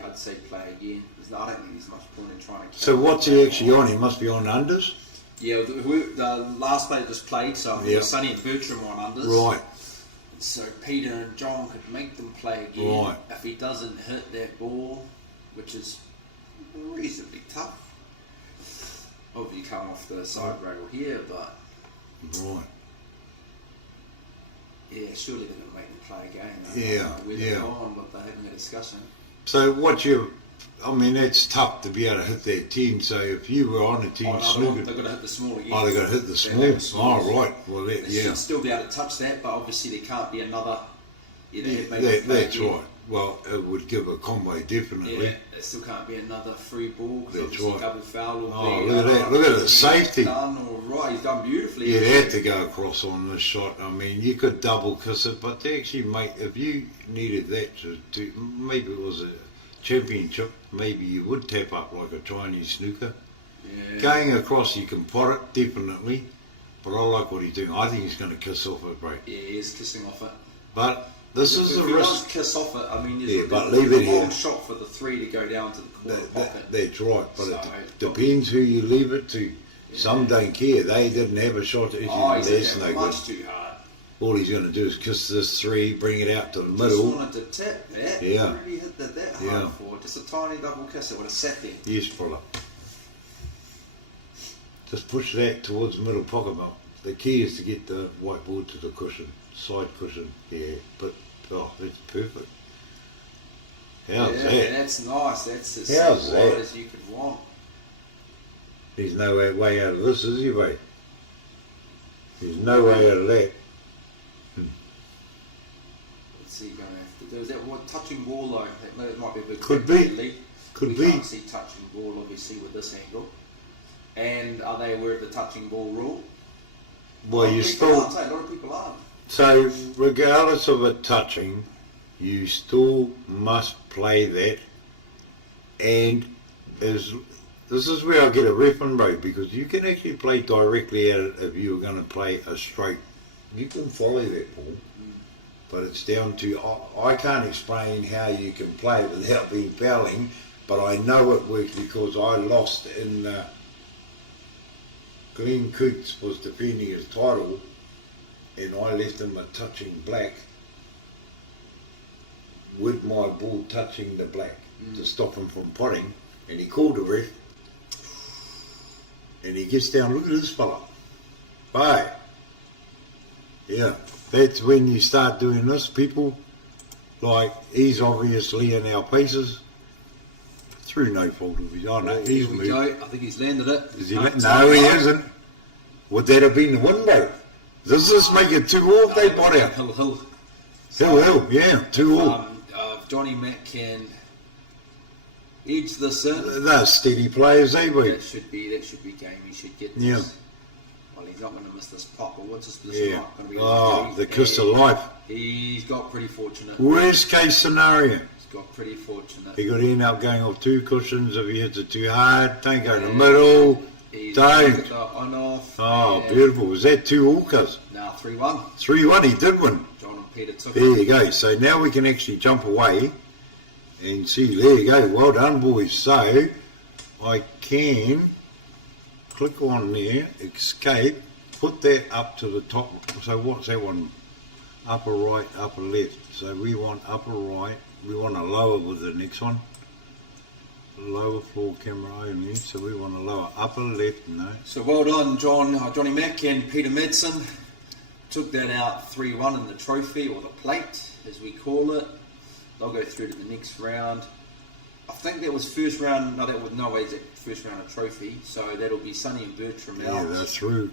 I'd say play again. I don't think there's much point in trying to. So what's he actually on? He must be on unders? Yeah, the last player just played, so Yeah. Sonny and Bertram are on unders. Right, So Peter and John could make them play again. Right. If he doesn't hit that ball, which is reasonably tough. Obviously come off the side rail here, but right. yeah, surely they're going to make them play a game. Yeah, Where yeah. they're going, but they're having a discussion. So it's tough to be able to hit that 10. So if you were on a 10 snooker, They've got to hit the small again. oh, they got to hit the small. Oh, right. Well, They yeah. should still be able to touch that, but obviously there can't be another. That's right. Well, it would give a combo, definitely. Yeah, there still can't be another free ball. That's Obviously right. double foul will Oh, be. look at that. Look at the safety. Done all right. He's done beautifully. You'd have to go across on this shot. I mean, you could double kiss it, but to actually make, if you needed that to maybe it was a championship, maybe you would tap up like a Chinese snooker. Yeah. Going across, you can pot it, definitely. But I like what he's doing. I think he's going to kiss off it, bro. Yeah, he is kissing off it. But this is if the he risk. does kiss off it, I mean, there's Yeah, a, but there's leave a it here. long shot for the 3 to go down to the corner pocket. That's right, but So, it depends who you leave it to. Some don't care. They didn't have a shot. He's That's no much good. too hard. All he's going to do is kiss this 3, bring it out to the Just middle. wanted to tap that. Yeah. Really hit that hard Yeah. for just a tiny double kiss. It would have sat there. Yes, fella. Just push that towards the middle pocket, mate. The key is to get the whiteboard to the cushion, side cushion. Yeah, but that's perfect. How's yeah, that? That's nice. That's as How's wide that? as you could want. There's no way out of this, is there, mate? There's no way out of that. What's he going to have to do? Is that what touching ball though? That might be a bit. Could quick, be. really. Could we be. can't see touching ball obviously with this angle. And are they aware of the touching ball rule? Well, you still. A lot of people aren't. So, regardless of it touching, you still must play that. And this is where I get a ref in, bro, because you can actually play directly at it if you were going to play a straight. You can follow that ball, but it's down to. I can't explain how you can play it without being fouling, but I know it works because I lost in. Glenn Coots was defending his title, and I left him a touching black with my ball touching the black. to stop him from potting, and he called the ref, and he gets down, look at this fella. Bye. Yeah, that's when you start doing this, people. Like, he's obviously in our paces through no fault of his own. Well, He's here we moved. go. I think he's landed it. Is he no, he hasn't. Would that have been the window? Does this make it 2-all if they pot out? Hill. Hill, yeah, 2-all. Johnny Mack can edge this in. They're steady players, they be. That should be game. He should get this. Yeah. Well, he's not going to miss this pot, but what's his position Yeah. like? Going to be Oh, the kiss of life. He's got pretty fortunate. Worst case scenario. He's got pretty fortunate. He could end up going off 2 cushions if he hits it too hard. Don't go in the middle. He's Don't. got the on off. Oh, beautiful. Was that 2-all, cuz? Now 3-1. 3-1, he did win. John and Peter took There it. you go. So now we can actually jump away and see. There you go. Well done, boys. So I can click on there, escape, put that up to the top. So what's that one? Upper right, upper left. So we want upper right. We want to lower with the next one. Lower floor camera only. So we want to lower upper left. No. So well done, Johnny Mack and Peter Madsen. Took that out 3-1 in the trophy, or the plate, as we call it. They'll go through to the next round. I think that was first round. No, that was no way. Is that first round of trophy? So that'll be Sonny and Bertram out. Yeah, they're through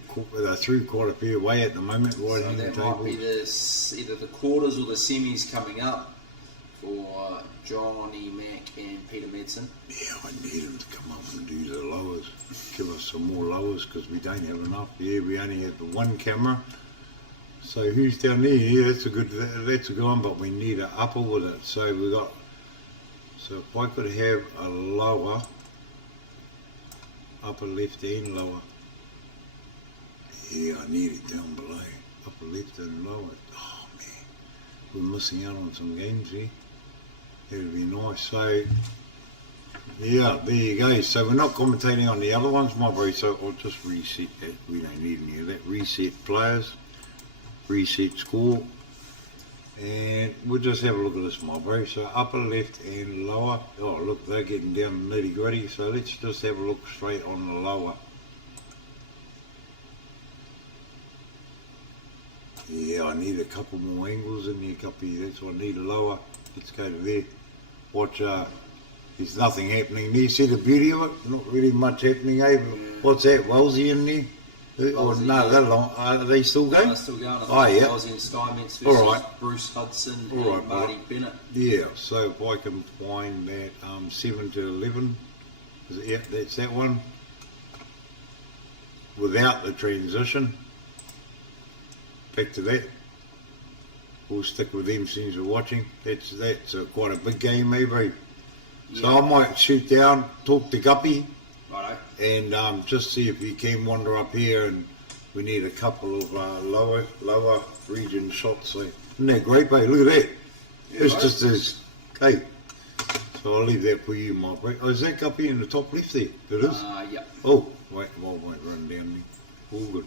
quite a fair way at the moment. Right So in the that table. might be either the quarters or the semis coming up for Johnny Mack and Peter Madsen. Yeah, I need him to come up and do the lowers. Give us some more lowers because we don't have enough. Yeah, we only have the one camera. So who's down there? Yeah, that's a good one, but we need an upper with it. So we got. So if I could have a lower, upper left and lower. Yeah, I need it down below. Upper left and lower. Oh man, we're missing out on some games here. That'd be nice. So yeah, there you go. So we're not commentating on the other ones, my bro. So I'll just reset that. We don't need any of that. Reset players. Reset score, and we'll just have a look at this, my bro. So upper left and lower. Oh look, they're getting down nitty gritty. So let's just have a look straight on the lower. Yeah, I need a couple more angles in there, Guppy. That's what I need. A lower. Let's go to there. Watch. There's nothing happening there. See the beauty of it? Not really much happening, eh? What's that? Wellesley in there? Or no, they're long. Are they still going? They're still going. Oh, yeah. Aussie and Steinmetz versus All right. Bruce Hudson All right, and Marty mate. Bennett. Yeah, so if I can find that 7 to 11, yeah, that's that one. Without the transition. Back to that. We'll stick with them since we're watching. That's quite a big game, maybe. So I might shoot down, talk to Guppy. Righto. And just see if you can wander up here, and we need a couple of lower region shots. So isn't that great, babe? Look at that. Yeah, It's right. just as okay. So I'll leave that for you, my bro. Oh, is that Guppy in the top left there? It is. Yeah. Oh, wait, run down there. All good.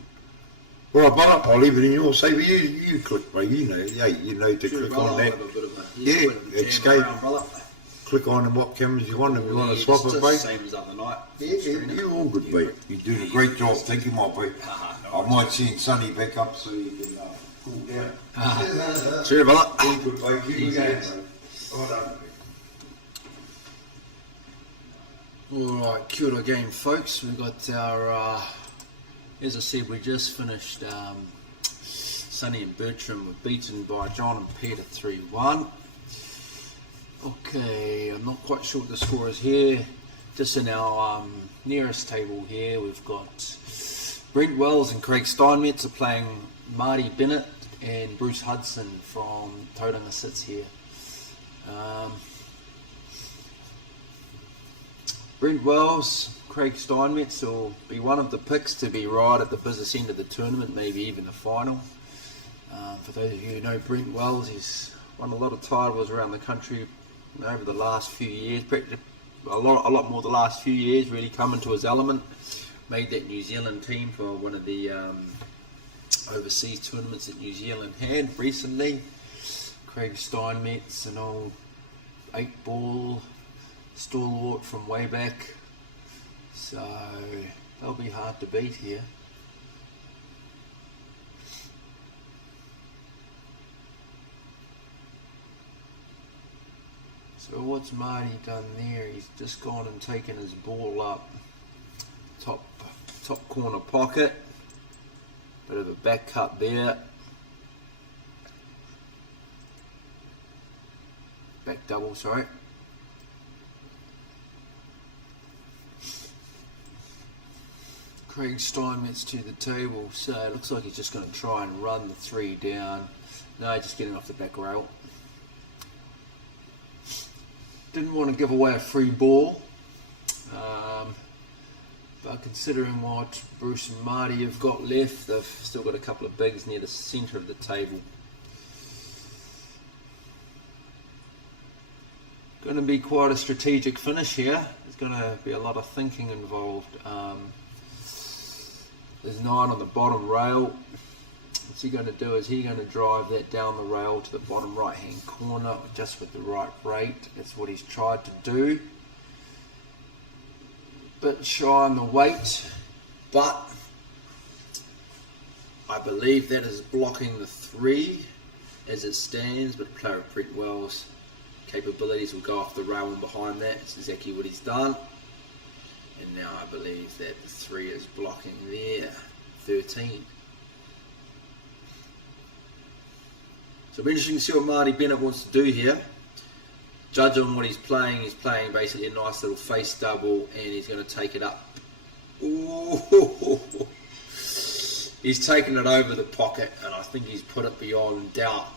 All right, brother. I'll leave it in your saver. You click, bro. You know, you know to Sure, click brother, on I'll that. have a bit of a, Yeah, bit of a jam escape. around, brother. Click on what cameras you want. If you want to Yeah, swap just it, bro. same as other night. Yeah, you're all good, mate. You're doing a great job. Thank you, my boy. I might send Sonny back up so you can cool down. See you, brother. All good, mate. Keep Easy. going, mate. Well done. Alright, kia ora game, folks. We've got our, as I said, we just finished Sonny and Bertram were beaten by John and Peter 3-1. Okay, I'm not quite sure what the score is here. Just in our nearest table here, we've got Brent Wells and Craig Steinmetz are playing Marty Bennett, and Bruce Hudson from Tauranga sits here. Brent Wells, Craig Steinmetz will be one of the picks to be right at the business end of the tournament, maybe even the final. For those of you who know Brent Wells, he's won a lot of titles around the country over the last few years, a lot more the last few years, really come into his element. Made that New Zealand team for one of the overseas tournaments that New Zealand had recently. Craig Steinmetz, an old 8-ball stalwart from way back, so they'll be hard to beat here. So what's Marty done there? He's just gone and taken his ball up top corner pocket. Bit of a back cut there. Back double, sorry. Craig Steinmetz to the table, so it looks like he's just going to try and run the 3 down. No, just getting off the back rail. Didn't want to give away a free ball, but considering what Bruce and Marty have got left, they've still got a couple of bigs near the centre of the table. Going to be quite a strategic finish here. There's going to be a lot of thinking involved. There's 9 on the bottom rail. What's he going to do is he's going to drive that down the rail to the bottom right hand corner just with the right rate. That's what he's tried to do. Bit shy on the weight, but I believe that is blocking the 3 as it stands, but player of Brent Wells' capabilities will go off the rail and behind that. It's exactly what he's done. And now I believe that the 3 is blocking there, 13. So it'll be interesting to see what Marty Bennett wants to do here. Judge on what he's playing basically a nice little face double, and he's going to take it up. Ooh. He's taken it over the pocket, and I think he's put it beyond doubt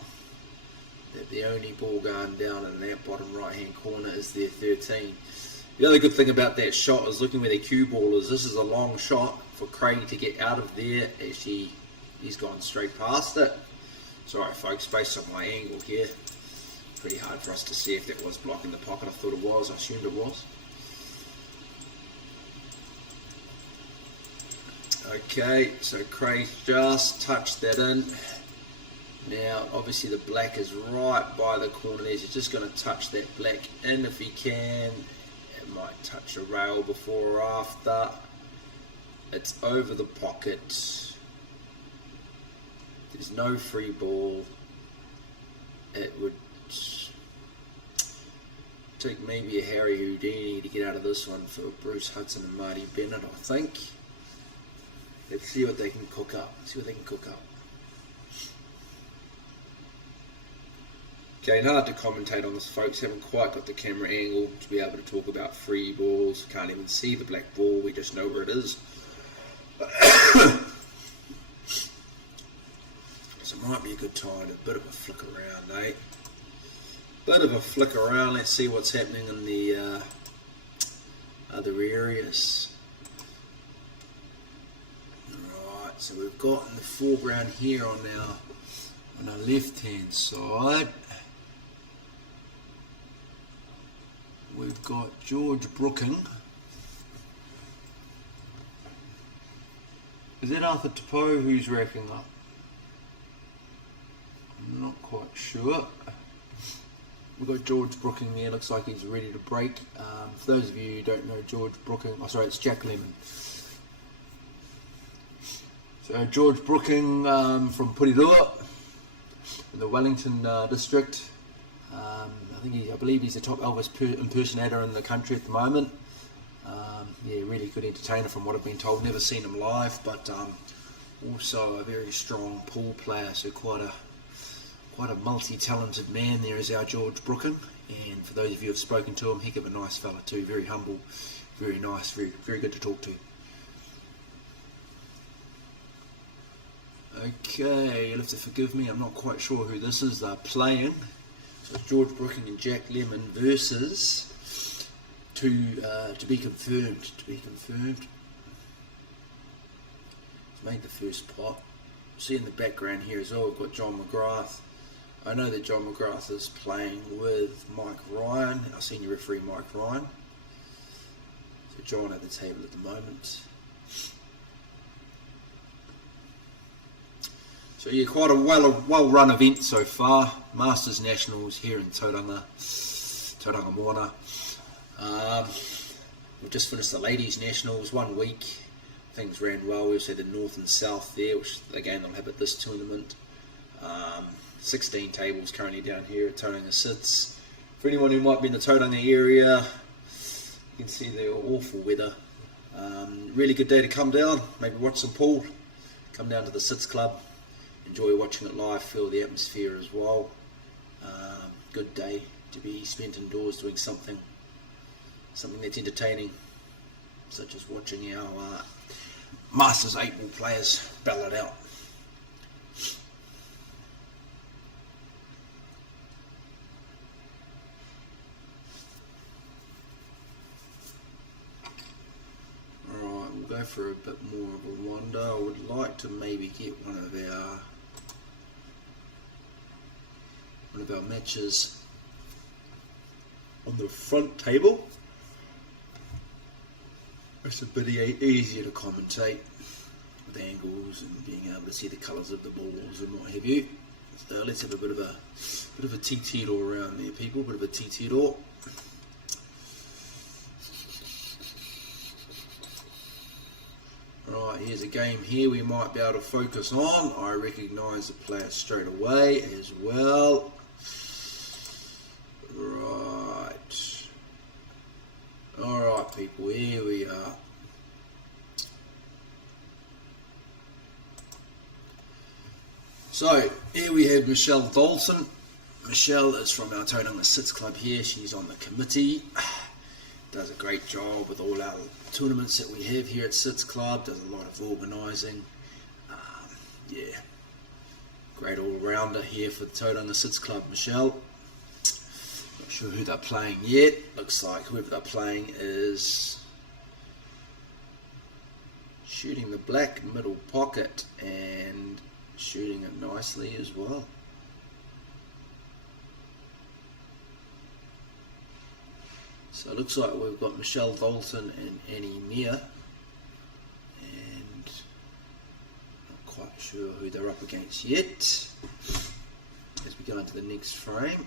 that the only ball going down in that bottom right hand corner is their 13. The other good thing about that shot is looking where their cue ball is. This is a long shot for Craig to get out of there. Actually, he's gone straight past it. Sorry folks, based on my angle here, pretty hard for us to see if that was blocking the pocket. I thought it was, I assumed it was. Okay, so Craig just touched that in. Now, obviously the black is right by the corner there. He's just going to touch that black in if he can. It might touch a rail before or after. It's over the pocket. There's no free ball. It would take maybe a Harry Houdini to get out of this one for Bruce Hudson and Marty Bennett, I think. Let's see what they can cook up. Okay, and hard to commentate on this, folks. Haven't quite got the camera angle to be able to talk about free balls. Can't even see the black ball. We just know where it is. So it might be a good time, a bit of a flick around, eh? Bit of a flick around. Let's see what's happening in the other areas. Right, so we've got in the foreground here on our left-hand side, we've got George Brooking. Is that Arthur Tapo who's racking up? I'm not quite sure. We've got George Brooking there, looks like he's ready to break. For those of you who don't know George Brooking, it's Jack Lemon. So George Brooking from Purirua in the Wellington district. I believe he's the top Elvis impersonator in the country at the moment. Yeah, really good entertainer from what I've been told. Never seen him live, but also a very strong pool player. So quite a multi-talented man there is our George Brooking. And for those of you who have spoken to him, heck of a nice fella too. Very humble, very nice, very very good to talk to. Okay, you'll have to forgive me, I'm not quite sure who this is playing. So it's George Brooking and Jack Lemon versus to be confirmed. He's made the first pot. See in the background here as well, we've got John McGrath. I know that John McGrath is playing with Mike Ryan, our senior referee Mike Ryan. So John at the table at the moment. So yeah, quite a well-run event so far. Masters Nationals here in Tauranga Moana. We've just finished the Ladies Nationals 1 week. Things ran well. We've said the North and South there, which again they'll have at this tournament. 16 tables currently down here at Tauranga Sits. For anyone who might be in the Tauranga area, you can see the awful weather. Really good day to come down, maybe watch some pool, come down to the Sits Club, enjoy watching it live, feel the atmosphere as well. Good day to be spent indoors doing something that's entertaining, such as watching our Masters 8 ball players battle it out. Alright, we'll go for a bit more of a wander. I would like to maybe get one of our matches on the front table. It's a bit easier to commentate with angles and being able to see the colours of the balls and what have you. So let's have a bit of a TT-door around there, people. Bit of a TT-door. Right, here's a game here we might be able to focus on. I recognise the player straight away as well. Right. Alright people, here we are. So, here we have Michelle Dalton. Michelle is from our Tauranga Sits Club here. She's on the committee. Does a great job with all our tournaments that we have here at Sits Club. Does a lot of organising. Yeah, great all-rounder here for the Tauranga Sits Club, Michelle. Not sure who they're playing yet. Looks like whoever they're playing is shooting the black middle pocket and shooting it nicely as well. So it looks like we've got Michelle Dalton and Annie Meir, and not quite sure who they're up against yet as we go into the next frame.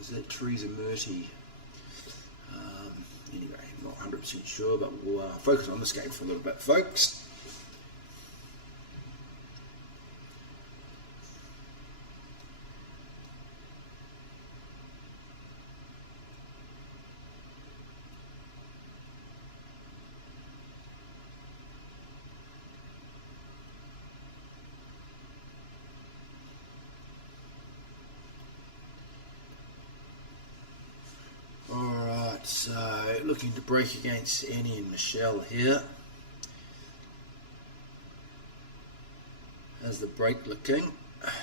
Is that Teresa Murty? Anyway, I'm not 100% sure, but we'll focus on this game for a little bit, folks. So, looking to break against Annie and Michelle here. How's the break looking? Let's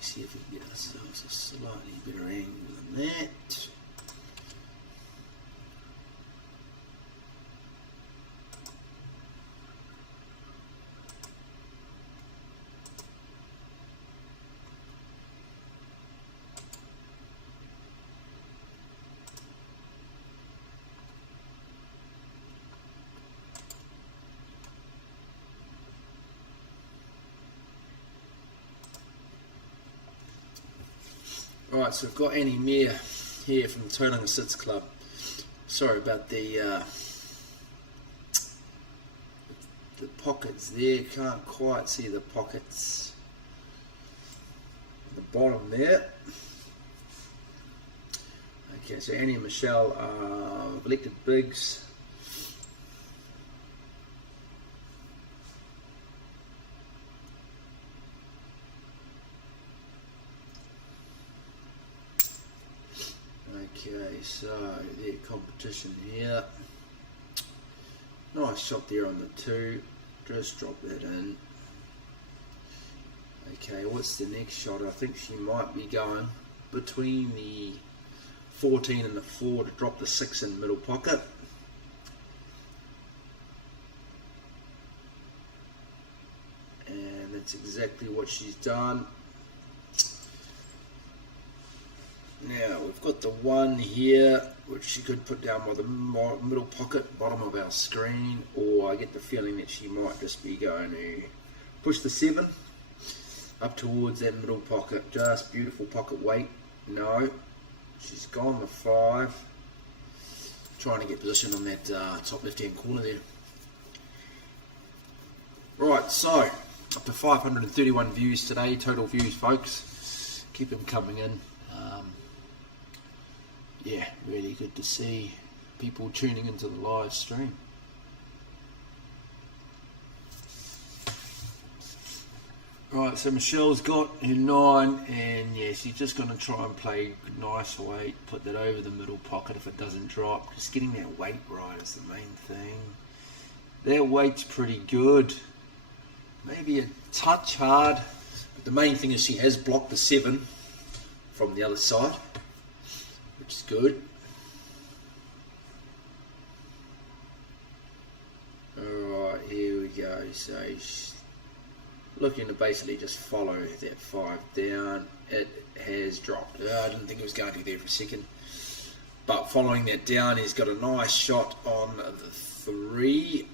see if we can get ourselves a slightly better angle than that. Right, so we've got Annie Meir here from the Tauranga Sits Club. Sorry about the pockets there, can't quite see the pockets at the bottom there. Okay, so Annie and Michelle have elected bigs. Okay, so the competition here. Nice shot there on the 2. Just drop that in. Okay, what's the next shot? I think she might be going between the 14 and the 4 to drop the 6 in middle pocket. And that's exactly what she's done. Now we've got the 1 here, which she could put down by the middle pocket, bottom of our screen, or I get the feeling that she might just be going to push the 7 up towards that middle pocket. Just beautiful pocket weight. No, she's gone the 5, trying to get position on that top left hand corner there. Right, so up to 531 views today, total views, folks. Keep them coming in. Yeah, really good to see people tuning into the live stream. Right, so Michelle's got her 9, and yeah, she's just going to try and play nice weight, put that over the middle pocket if it doesn't drop. Just getting that weight right is the main thing. That weight's pretty good. Maybe a touch hard, but the main thing is she has blocked the 7 from the other side, which is good. Alright, here we go. So she's looking to basically just follow that 5 down. It has dropped. I didn't think it was going to be there for a second. But following that down, he's got a nice shot on the 3,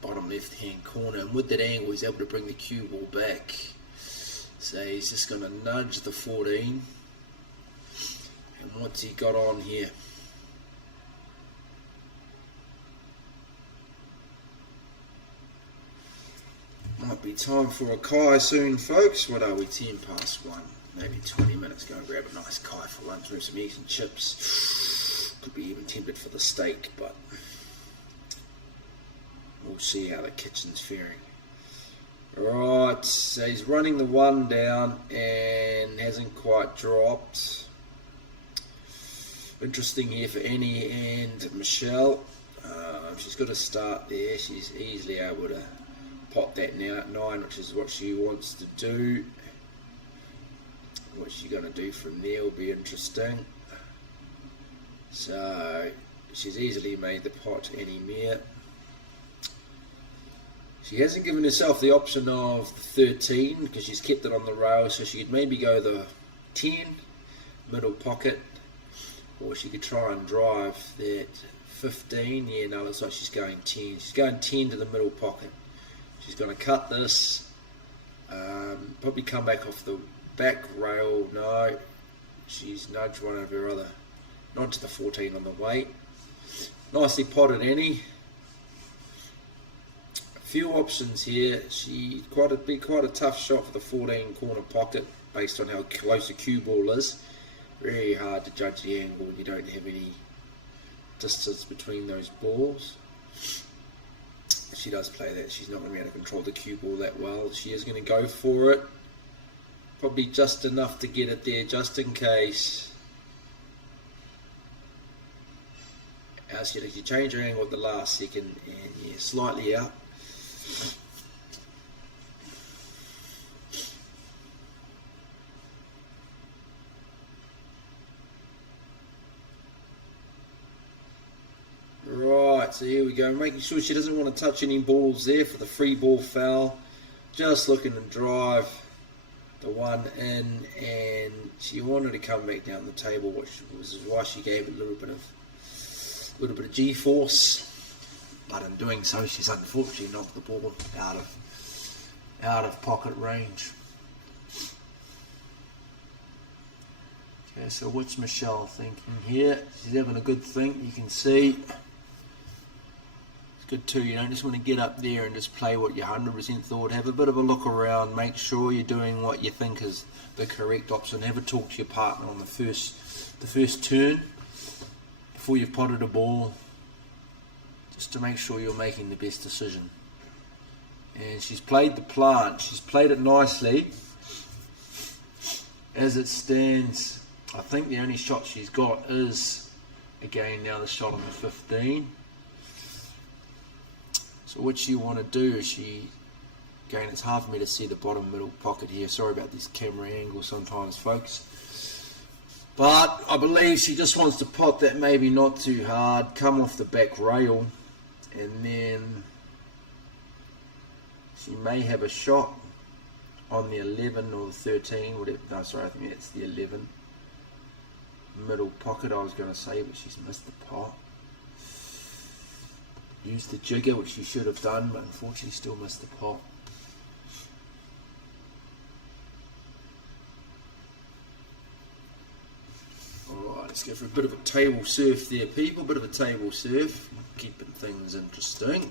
bottom left hand corner. And with that angle, he's able to bring the cue ball back. So he's just going to nudge the 14. And what's he got on here? Might be time for a kai soon, folks. What are we, 10 past 1? Maybe 20 minutes. Go and grab a nice kai for lunch with some eggs and chips. Could be even tempted for the steak, but we'll see how the kitchen's faring. Right, so he's running the 1 down and hasn't quite dropped. Interesting here for Annie and Michelle. She's got to start there. She's easily able to pot that now at 9, which is what she wants to do. What she's going to do from there will be interesting. So she's easily made the pot any mere. She hasn't given herself the option of the 13 because she's kept it on the rail, so she could maybe go the 10 middle pocket, or she could try and drive that 15. Yeah, no, looks like she's going 10. She's going 10 to the middle pocket. She's going to cut this, probably come back off the back rail. No, she's nudged one of her other, not to the 14 on the weight. Nicely potted Annie. A few options here. She quite a tough shot for the 14 corner pocket based on how close the cue ball is. Very hard to judge the angle when you don't have any distance between those balls. She does play that. She's not going to be able to control the cue ball that well. She is going to go for it. Probably just enough to get it there, just in case. She changed her angle at the last second, and yeah, slightly out. Right, so here we go, making sure she doesn't want to touch any balls there for the free ball foul. Just looking to drive the 1 in, and she wanted to come back down the table, which was why she gave it a little bit of G-force. But in doing so, she's unfortunately knocked the ball out of pocket range. Okay, so what's Michelle thinking here? She's having a good think, you can see. Good too, you don't just want to get up there and just play what you 100% thought. Have a bit of a look around, make sure you're doing what you think is the correct option. Have a talk to your partner on the first turn before you've potted a ball, just to make sure you're making the best decision. And she's played the plant, she's played it nicely. As it stands, I think the only shot she's got is, again now, the shot on the 15. So what you want to do is again, it's hard for me to see the bottom middle pocket here. Sorry about this camera angle sometimes, folks. But I believe she just wants to pot that maybe not too hard, come off the back rail, and then she may have a shot on the 11 or the 13, whatever. No, sorry, I think it's the 11. middle pocket, I was going to say, but she's missed the pot. Used the jigger, which she should have done, but unfortunately still missed the pot. Alright, let's go for a bit of a table surf there, people. Bit of a table surf, keeping things interesting.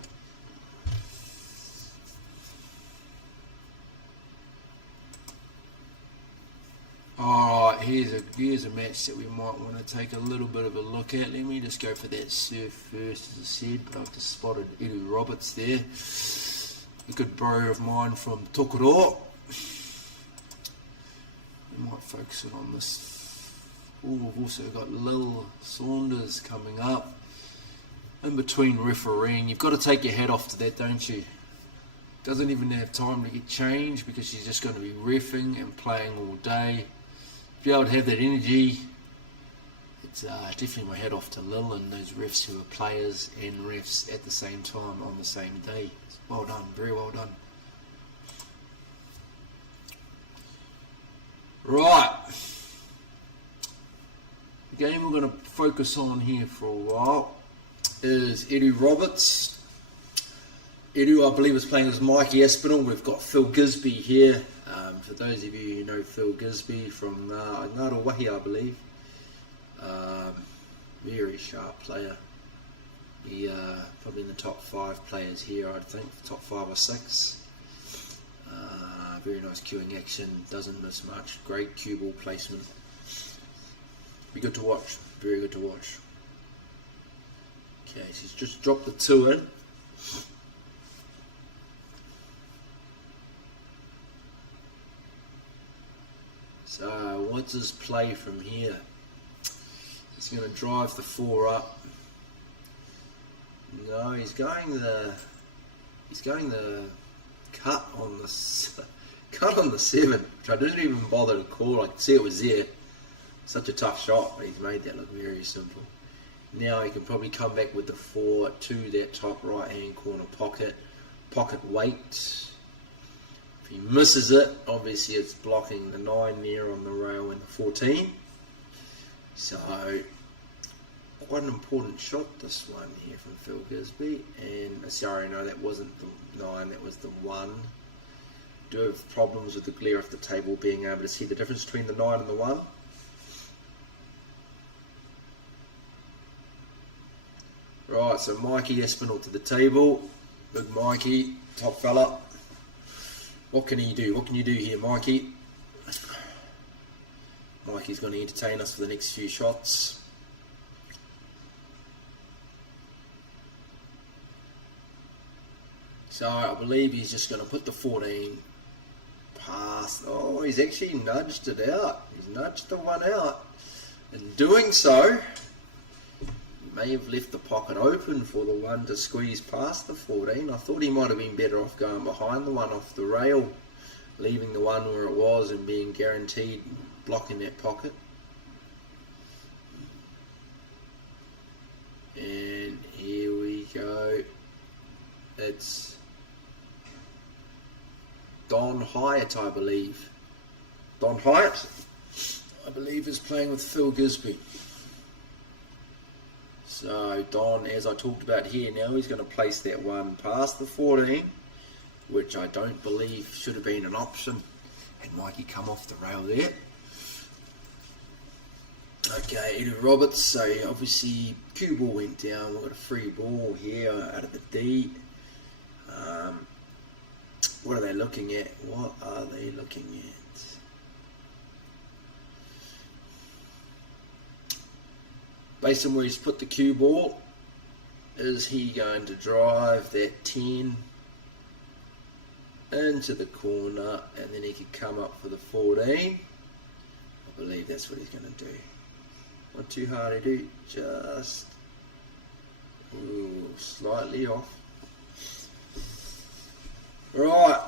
Alright, here's a match that we might want to take a little bit of a look at. Let me just go for that surf first, as I said, but I've just spotted Edu Roberts there. A good bro of mine from Tokoroa. We might focus in on this. Oh, we've also got Lil Saunders coming up. In between refereeing, you've got to take your head off to that, don't you? Doesn't even have time to get changed because she's just going to be reffing and playing all day. Be able to have that energy. It's definitely my head off to Lil and those refs who are players and refs at the same time on the same day. Well done, very well done. Right. The game we're going to focus on here for a while is Edu Roberts. Edu, I believe, is playing as Mikey Aspinall. We've got Phil Gisby here. For those of you who know Phil Gisby from Ngārowahi, I believe. Very sharp player. He probably in the top 5 players here, I'd think. Top 5 or 6. Very nice queuing action. Doesn't miss much. Great cue ball placement. Be good to watch. Very good to watch. Okay, she's just dropped the 2 in. So what's his play from here? He's going to drive the 4 up. No, he's going the cut on the 7, which I didn't even bother to call. I could see it was there. Such a tough shot, but he's made that look very simple. Now he can probably come back with the 4 to that top right hand corner pocket weight. If he misses it, obviously it's blocking the 9 there on the rail and the 14. So quite an important shot, this one here from Phil Gisby. And sorry, no, that wasn't the 9, that was the 1. Do have problems with the glare of the table being able to see the difference between the 9 and the 1. Right, so Mikey Aspinall to the table. Big Mikey, top fella. What can he do? What can you do here, Mikey? Mikey's going to entertain us for the next few shots. So I believe he's just going to put the 14 past. Oh, he's actually nudged it out. He's nudged the 1 out. In doing so, may have left the pocket open for the 1 to squeeze past the 14. I thought he might have been better off going behind the 1 off the rail, leaving the 1 where it was and being guaranteed blocking that pocket. And here we go. It's Don Hyatt, I believe. Don Hyatt, I believe, is playing with Phil Gisby. So Don, as I talked about here, now he's going to place that 1 past the 14, which I don't believe should have been an option. And Mikey come off the rail there. Okay, Edu Roberts, so obviously cue ball went down. We've got a free ball here out of the D. What are they looking at? What are they looking at? Based on where he's put the cue ball, is he going to drive that 10 into the corner and then he could come up for the 14? I believe that's what he's going to do. Not too hard to do, just slightly off. Right,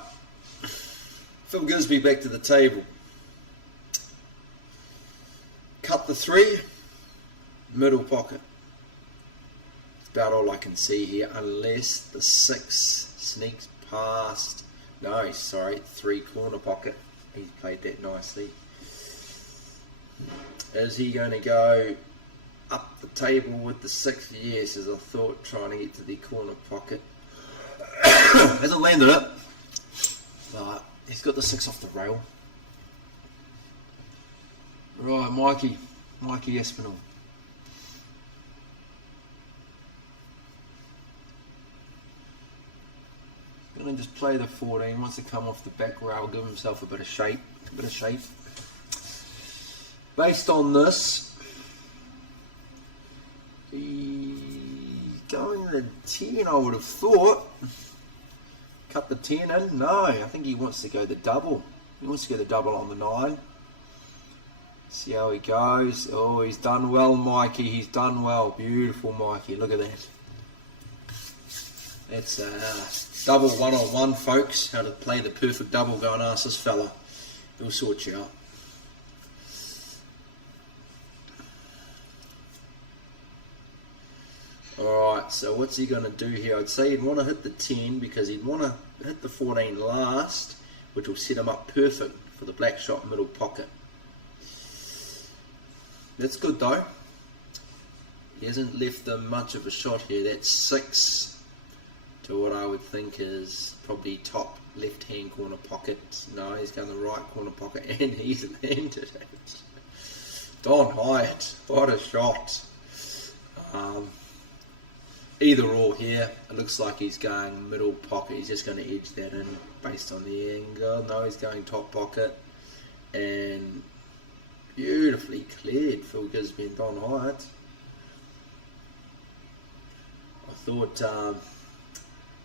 Phil Gisby back to the table. Cut the 3, middle pocket. It's about all I can see here, unless the 6 sneaks past. No, sorry, 3 corner pocket. He's played that nicely. Is he going to go up the table with the 6? Yes, as I thought, trying to get to the corner pocket. Hasn't landed it, but he's got the 6 off the rail. Right, Mikey Espinal. Going to just play the 14. Wants to come off the back rail, give himself a bit of shape. Based on this, he's going to 10, I would have thought. Cut the 10 in. No, I think he wants to go the double. He wants to go the double on the 9. See how he goes. Oh, he's done well, Mikey. He's done well. Beautiful, Mikey. Look at that. That's a double 1-on-1, folks. How to play the perfect double. Go and ask this fella. He'll sort you out. Alright, so what's he going to do here? I'd say he'd want to hit the 10 because he'd want to hit the 14 last, which will set him up perfect for the black shot middle pocket. That's good though. He hasn't left them much of a shot here. That's 6 to what I would think is probably top left hand corner pocket. No, he's going the right corner pocket and he's landed it. Don Hyatt, what a shot. Either or here. It looks like he's going middle pocket. He's just going to edge that in based on the angle. No, he's going top pocket. And beautifully cleared, Phil Gisby and Don Hyatt. I thought,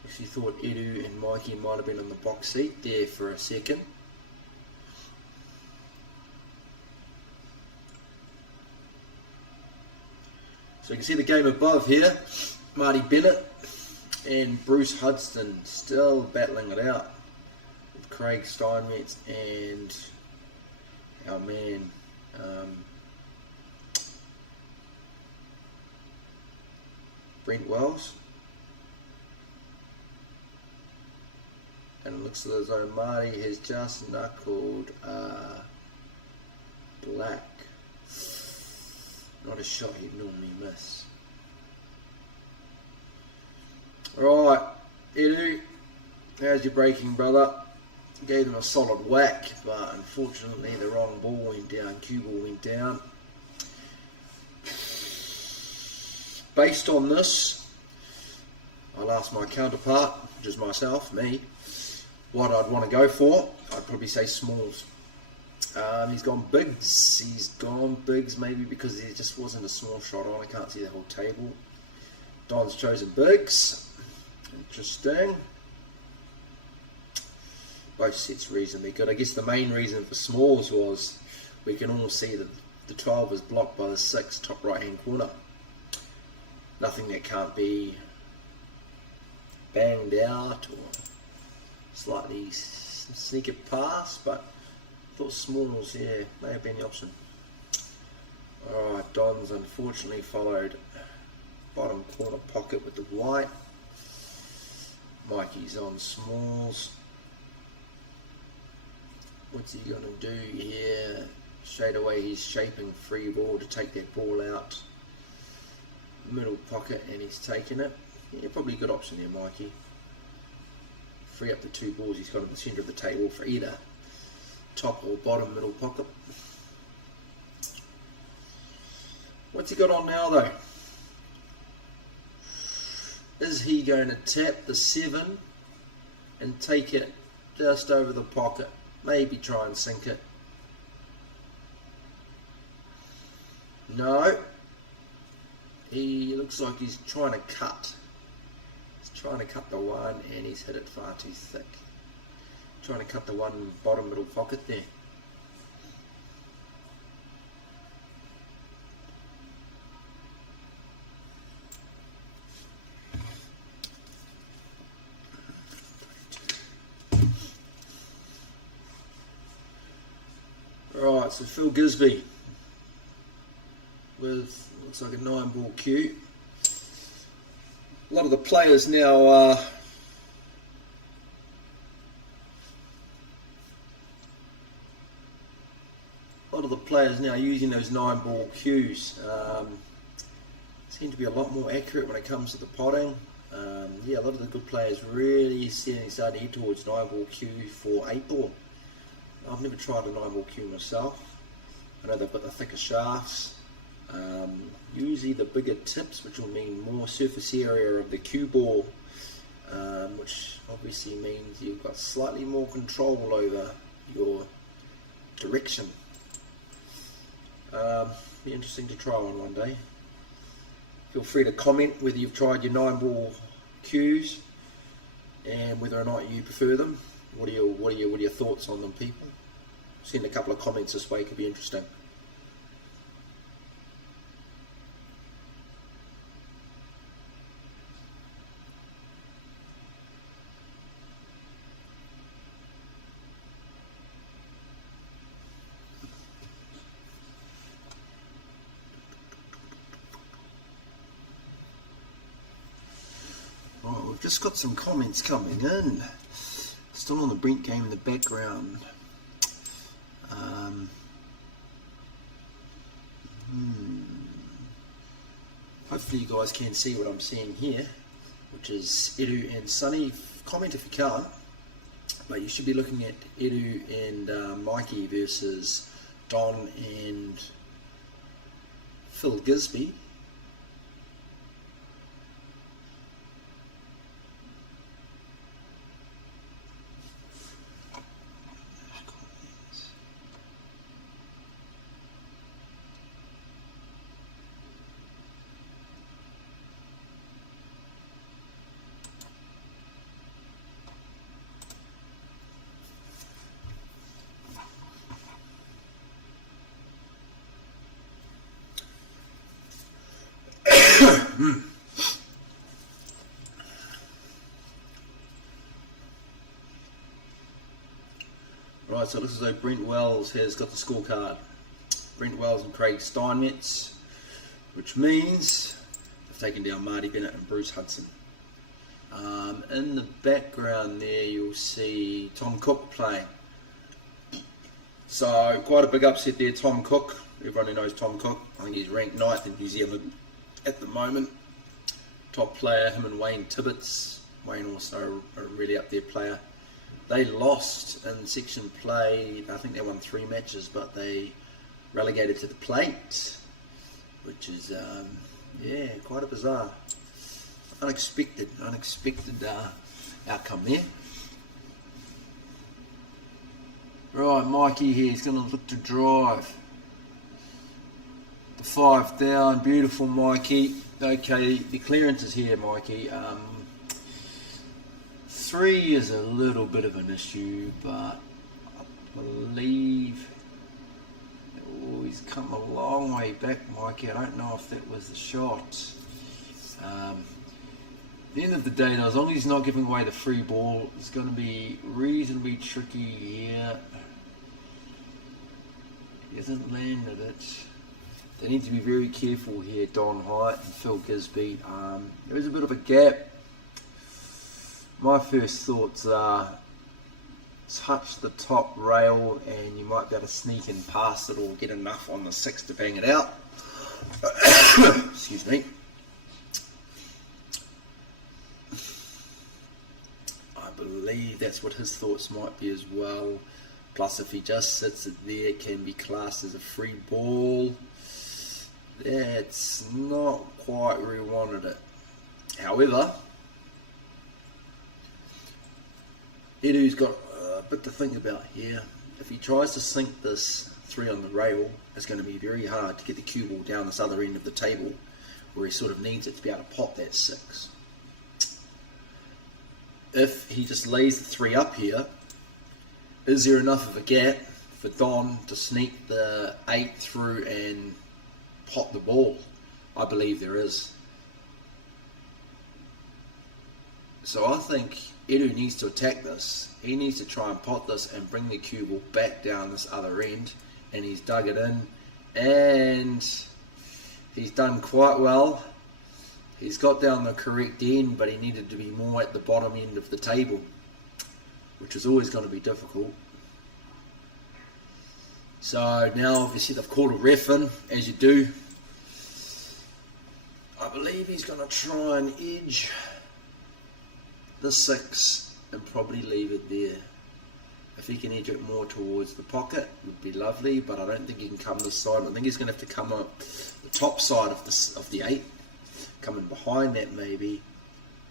actually thought Edu and Mikey might have been on the box seat there for a second. So you can see the game above here. Marty Bennett and Bruce Hudson still battling it out with Craig Steinmetz and our man Brent Wells. And it looks as though Marty has just knuckled black. Not a shot he'd normally miss. Right, Edu, how's your breaking, brother? Gave them a solid whack, but unfortunately the wrong ball went down. Cue ball went down. Based on this, I'll ask my counterpart, which is myself, me, what I'd want to go for. I'd probably say smalls. He's gone bigs. He's gone bigs maybe because there just wasn't a small shot on. I can't see the whole table. Don's chosen bigs. Interesting. Both sets reasonably good. I guess the main reason for smalls was we can all see that the 12 is blocked by the 6 top right hand corner. Nothing that can't be banged out or slightly sneak it past, but I thought smalls, yeah, may have been the option. Alright, Don's unfortunately followed bottom corner pocket with the white. Mikey's on smalls. What's he going to do here? Straight away he's shaping free ball to take that ball out. Middle pocket and he's taking it. Yeah, probably a good option there, Mikey. Free up the 2 balls he's got in the centre of the table for either top or bottom middle pocket. What's he got on now though? Is he going to tap the 7 and take it just over the pocket? Maybe try and sink it. No. He looks like he's trying to cut. He's trying to cut the 1 and he's hit it far too thick. Trying to cut the 1 bottom middle pocket there. Right, so Phil Gisby with looks like a 9-ball cue. A lot of the players now players now using those 9-ball cues. Seem to be a lot more accurate when it comes to the potting. Yeah, a lot of the good players really starting to head towards 9-ball cue for 8-ball. I've never tried a 9-ball cue myself. I know they've got the thicker shafts. Usually the bigger tips, which will mean more surface area of the cue ball, which obviously means you've got slightly more control over your direction. Be interesting to try one day. Feel free to comment whether you've tried your 9-ball cues and whether or not you prefer them. What are your thoughts on them, people? Send a couple of comments this way, could be interesting. Right, we've just got some comments coming in. Still on the Brent game in the background. Hopefully you guys can see what I'm seeing here, which is Edu and Sunny. Comment if you can't, but you should be looking at Edu and Mikey versus Don and Phil Gisby. Right, so it looks as though Brent Wells has got the scorecard. Brent Wells and Craig Steinmetz, which means they've taken down Marty Bennett and Bruce Hudson. In the background there you'll see Tom Cook playing. So quite a big upset there, Tom Cook. Everyone who knows Tom Cook, I think he's ranked 9th in New Zealand at the moment. Top player, him and Wayne Tibbetts. Wayne also a really up there player. They lost in section play. I think they won 3 matches, but they relegated to the plate, which is yeah, quite a bizarre, unexpected outcome there. Right, Mikey here is going to look to drive the 5 down. Beautiful, Mikey. Okay, the clearance is here, Mikey. 3 is a little bit of an issue, but I believe he's come a long way back, Mikey. I don't know if that was the shot. At the end of the day, though, as long as he's not giving away the free ball, it's going to be reasonably tricky here. He hasn't landed it. They need to be very careful here, Don Hyatt and Phil Gisby. There is a bit of a gap. My first thoughts are touch the top rail and you might be able to sneak in past it or get enough on the 6 to bang it out. Excuse me. I believe that's what his thoughts might be as well. Plus if he just sits it there, it can be classed as a free ball. That's not quite where he wanted it. However, Edu's got a bit to think about here. If he tries to sink this 3 on the rail, it's going to be very hard to get the cue ball down this other end of the table where he sort of needs it to be able to pot that 6. If he just lays the 3 up here, is there enough of a gap for Don to sneak the 8 through and pot the ball? I believe there is. So I think Edu needs to attack this. He needs to try and pot this and bring the cue ball back down this other end, and he's dug it in and he's done quite well. He's got down the correct end, but he needed to be more at the bottom end of the table, which is always going to be difficult. So now obviously they've called a ref in, as you do. I believe he's going to try and edge the 6 and probably leave it there. If he can edge it more towards the pocket, it would be lovely, but I don't think he can come this side. I think he's going to have to come up the top side of the 8, come in behind that maybe,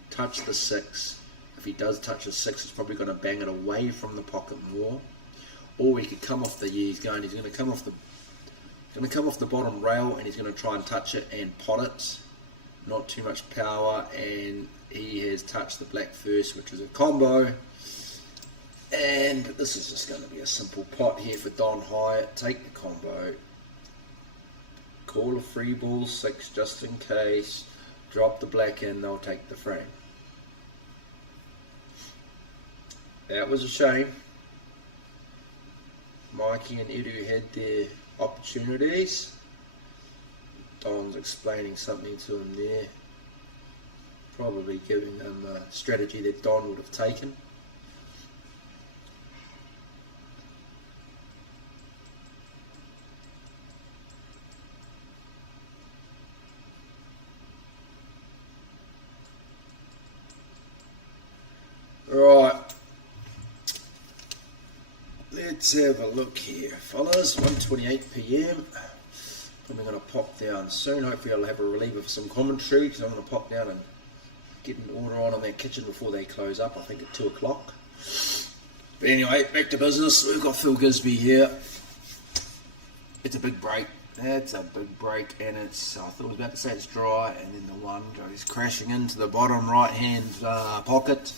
touch the 6. If he does touch the 6, he's probably going to bang it away from the pocket more. Or he could come off the, he's going to come off the bottom rail, and he's going to try and touch it and pot it. Not too much power, and he has touched the black first, which is a combo. And this is just going to be a simple pot here for Don Hyatt. Take the combo, call a free ball 6 just in case, drop the black in, they'll take the frame. That was a shame. Mikey and Edu had their opportunities. Don's explaining something to him there, probably giving them a strategy that Don would have taken. Right, let's have a look here, fellas. 1:28 PM. I'm going to pop down soon. Hopefully I'll have a reliever for some commentary, because I'm going to pop down and get an order on that kitchen before they close up, I think at 2 o'clock. But anyway, back to business. We've got Phil Gisby here. It's a big break. That's a big break, and it's, I thought I was about to say it's dry, and then the one goes crashing into the bottom right hand pocket.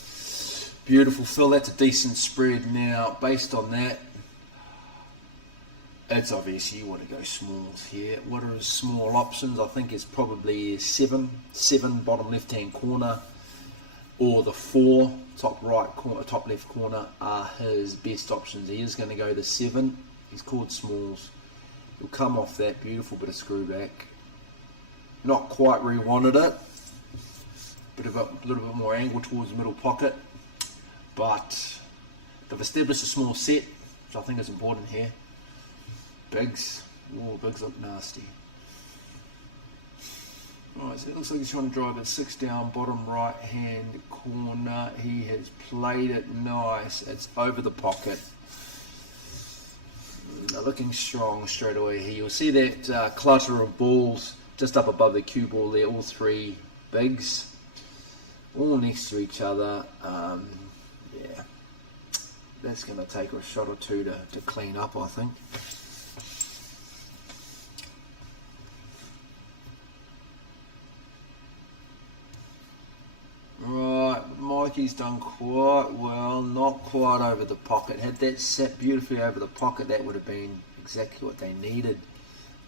Beautiful, Phil. That's a decent spread. Now, based on that, it's obvious you want to go smalls here. What are his small options? I think it's probably 7 bottom left hand corner, or the 4 top right corner, top left corner are his best options. He is going to go the 7. He's called smalls. He'll come off that beautiful bit of screw back. Not quite where he wanted it. A little bit more angle towards the middle pocket. But they've established a small set, which I think is important here. Bigs. Oh, bigs look nasty. Alright, so it looks like he's trying to drive it 6 down, bottom right hand corner. He has played it nice. It's over the pocket. They're looking strong straight away here. You'll see that clutter of balls just up above the cue ball there. All 3 bigs. All next to each other. Yeah. That's going to take a shot or 2 to clean up, I think. Right, Mikey's done quite well, not quite over the pocket. Had that sat beautifully over the pocket, that would have been exactly what they needed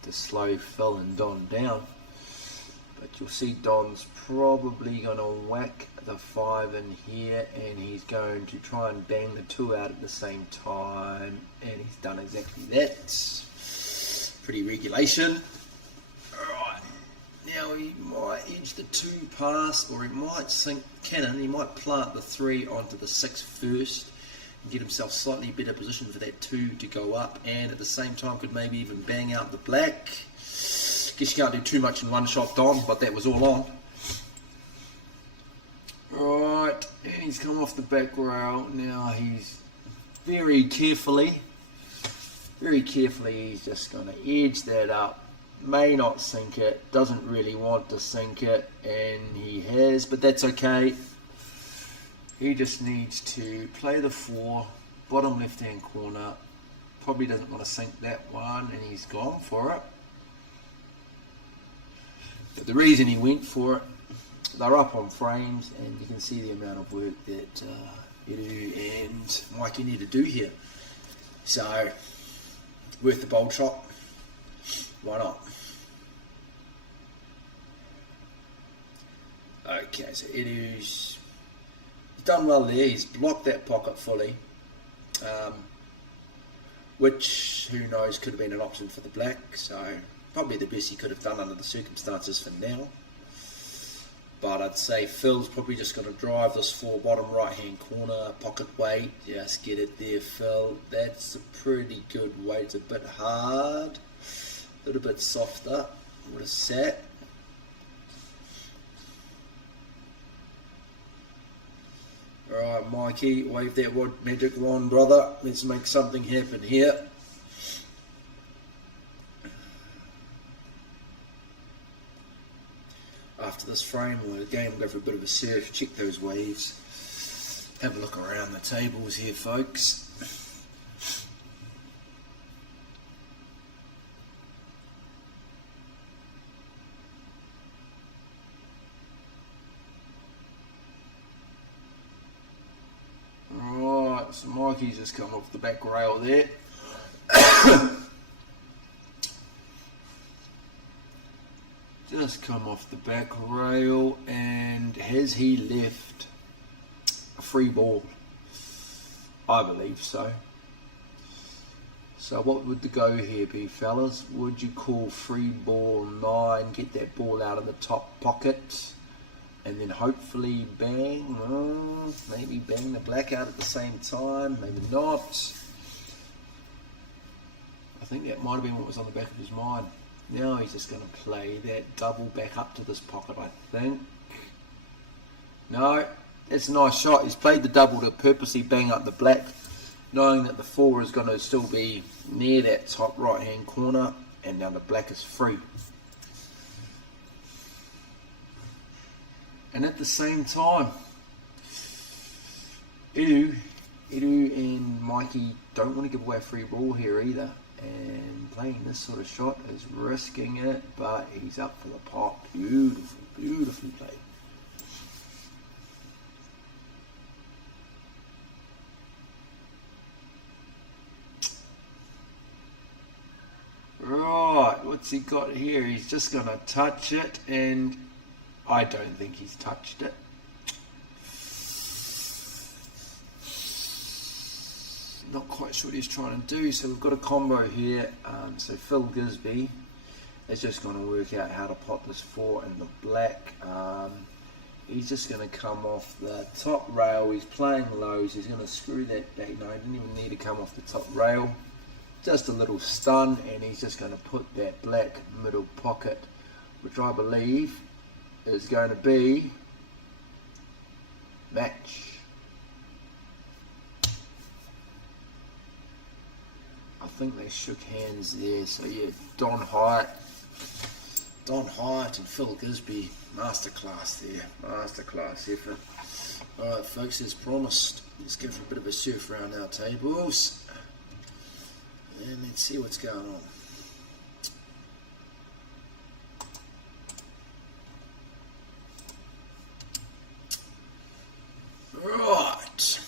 to slow Phil and Don down. But you'll see Don's probably going to whack the 5 in here, and he's going to try and bang the 2 out at the same time, and he's done exactly that. Pretty regulation. Alright. Now he might edge the 2 past, or he might sink cannon. He might plant the 3 onto the 6 first and get himself slightly better position for that 2 to go up, and at the same time could maybe even bang out the black. Guess you can't do too much in one shot, Don, but that was all on. Right, and he's come off the back rail. Now he's very carefully, he's just going to edge that up. May not sink it, doesn't really want to sink it, and he has, but that's okay. He just needs to play the 4, bottom left hand corner. Probably doesn't want to sink that one, and he's gone for it. But the reason he went for it, they're up on frames, and you can see the amount of work that Edu and Mikey need to do here. So, worth the bold shot. Why not? Okay, so Edu's done well there. He's blocked that pocket fully, which, who knows, could have been an option for the black. So, probably the best he could have done under the circumstances for now. But but I'd say Phil's probably just going to drive this 4 bottom right hand corner, pocket weight, just get it there, Phil. That's a pretty good weight. It's a bit hard, a little bit softer. Would have sat. Alright, Mikey, wave that magic wand, brother. Let's make something happen here. After this frame, we'll again go for a bit of a surf, check those waves, have a look around the tables here, folks. Right, so Mikey's just come off the back rail there. Just come off the back rail, and has he left a free ball? I believe so. So what would the go here be, fellas? Would you call free ball 9, get that ball out of the top pocket, and then hopefully bang, maybe bang the black out at the same time, maybe not. I think that might have been what was on the back of his mind. Now he's just going to play that double back up to this pocket, I think. No, it's a nice shot. He's played the double to purposely bang up the black, knowing that the 4 is going to still be near that top right hand corner, and now the black is free. And at the same time, Edu and Mikey don't want to give away a free ball here either. And playing this sort of shot is risking it, but he's up for the pot. Beautiful, beautifully played. Right, what's he got here? He's just going to touch it, and I don't think he's touched it. Not quite sure what he's trying to do, so we've got a combo here. So Phil Gisby is just going to work out how to pot this 4 in the black. He's just going to come off the top rail. He's playing lows. He's going to screw that back. No, he didn't even need to come off the top rail. Just a little stun, and he's just going to put that black middle pocket, which I believe is going to be match. I think they shook hands there. So yeah, Don Hyatt and Phil Gisby, masterclass there, masterclass effort. Alright folks, as promised, let's go for a bit of a surf around our tables, and let's see what's going on. Right.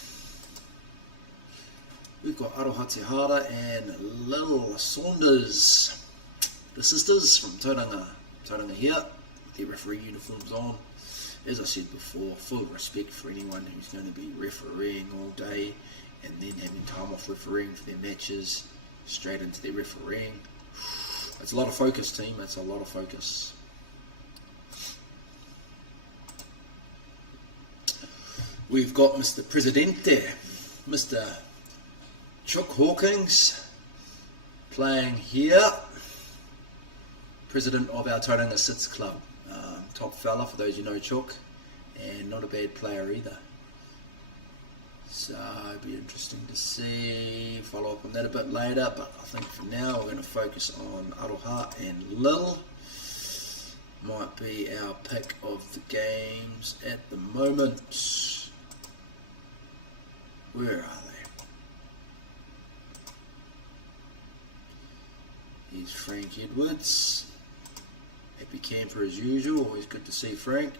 We've got Aroha Hara and Lil Saunders, the sisters from Tauranga here, with their referee uniforms on. As I said before, full respect for anyone who's going to be refereeing all day and then having time off refereeing for their matches, straight into their refereeing. It's a lot of focus, team, it's a lot of focus. We've got Mr. Presidente, Mr. Chuck Hawkins, playing here, president of our Tauranga Sits Club. Top fella, for those who know Chuck, and not a bad player either. So it'll be interesting to see, follow up on that a bit later, but I think for now we're going to focus on Aroha and Lil. Might be our pick of the games at the moment. Where are they? Here's Frank Edwards. Happy camper as usual, always good to see Frank.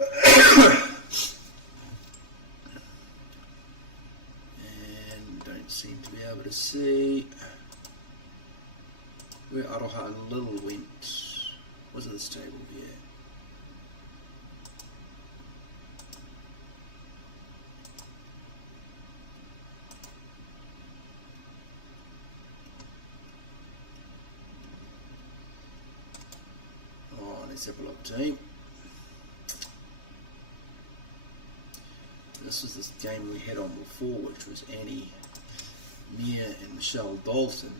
And don't seem to be able to see where Aroha and Lil went. Was it this table? Yeah. Let's have a look, team. this was this game we had on before, which was Annie Mia and Michelle Dalton.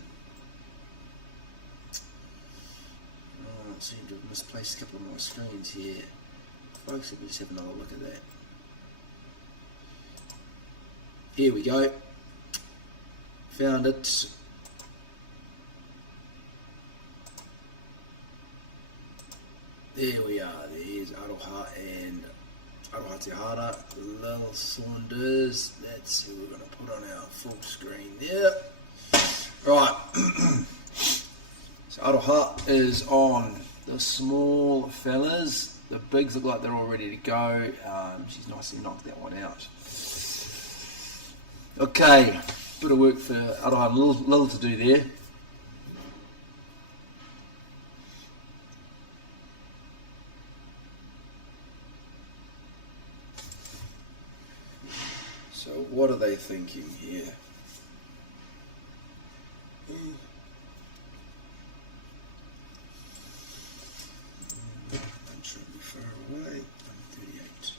Oh, I seem to have misplaced a couple of my screens here. Folks, let me just have another look at that. Here we go. Found it. There we are. There's Aroha and Aroha Te Hara, Lil Saunders. That's who we're going to put on our full screen there. Right. So Aroha is on the small fellas. The bigs look like they're all ready to go. She's nicely knocked that one out. Okay, bit of work for Aroha, little to do there. So what are they thinking here? I'm trying to be far away. 138.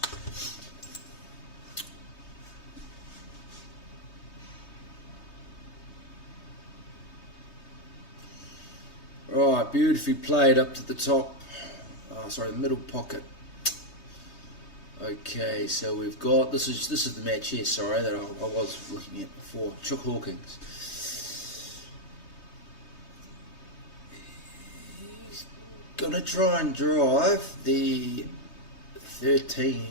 Right, beautifully played up to the top. Sorry, the middle pocket. Okay, so we've got this is the match here. Sorry, that I was looking at before. Chuck Hawkins. He's gonna try and drive the 13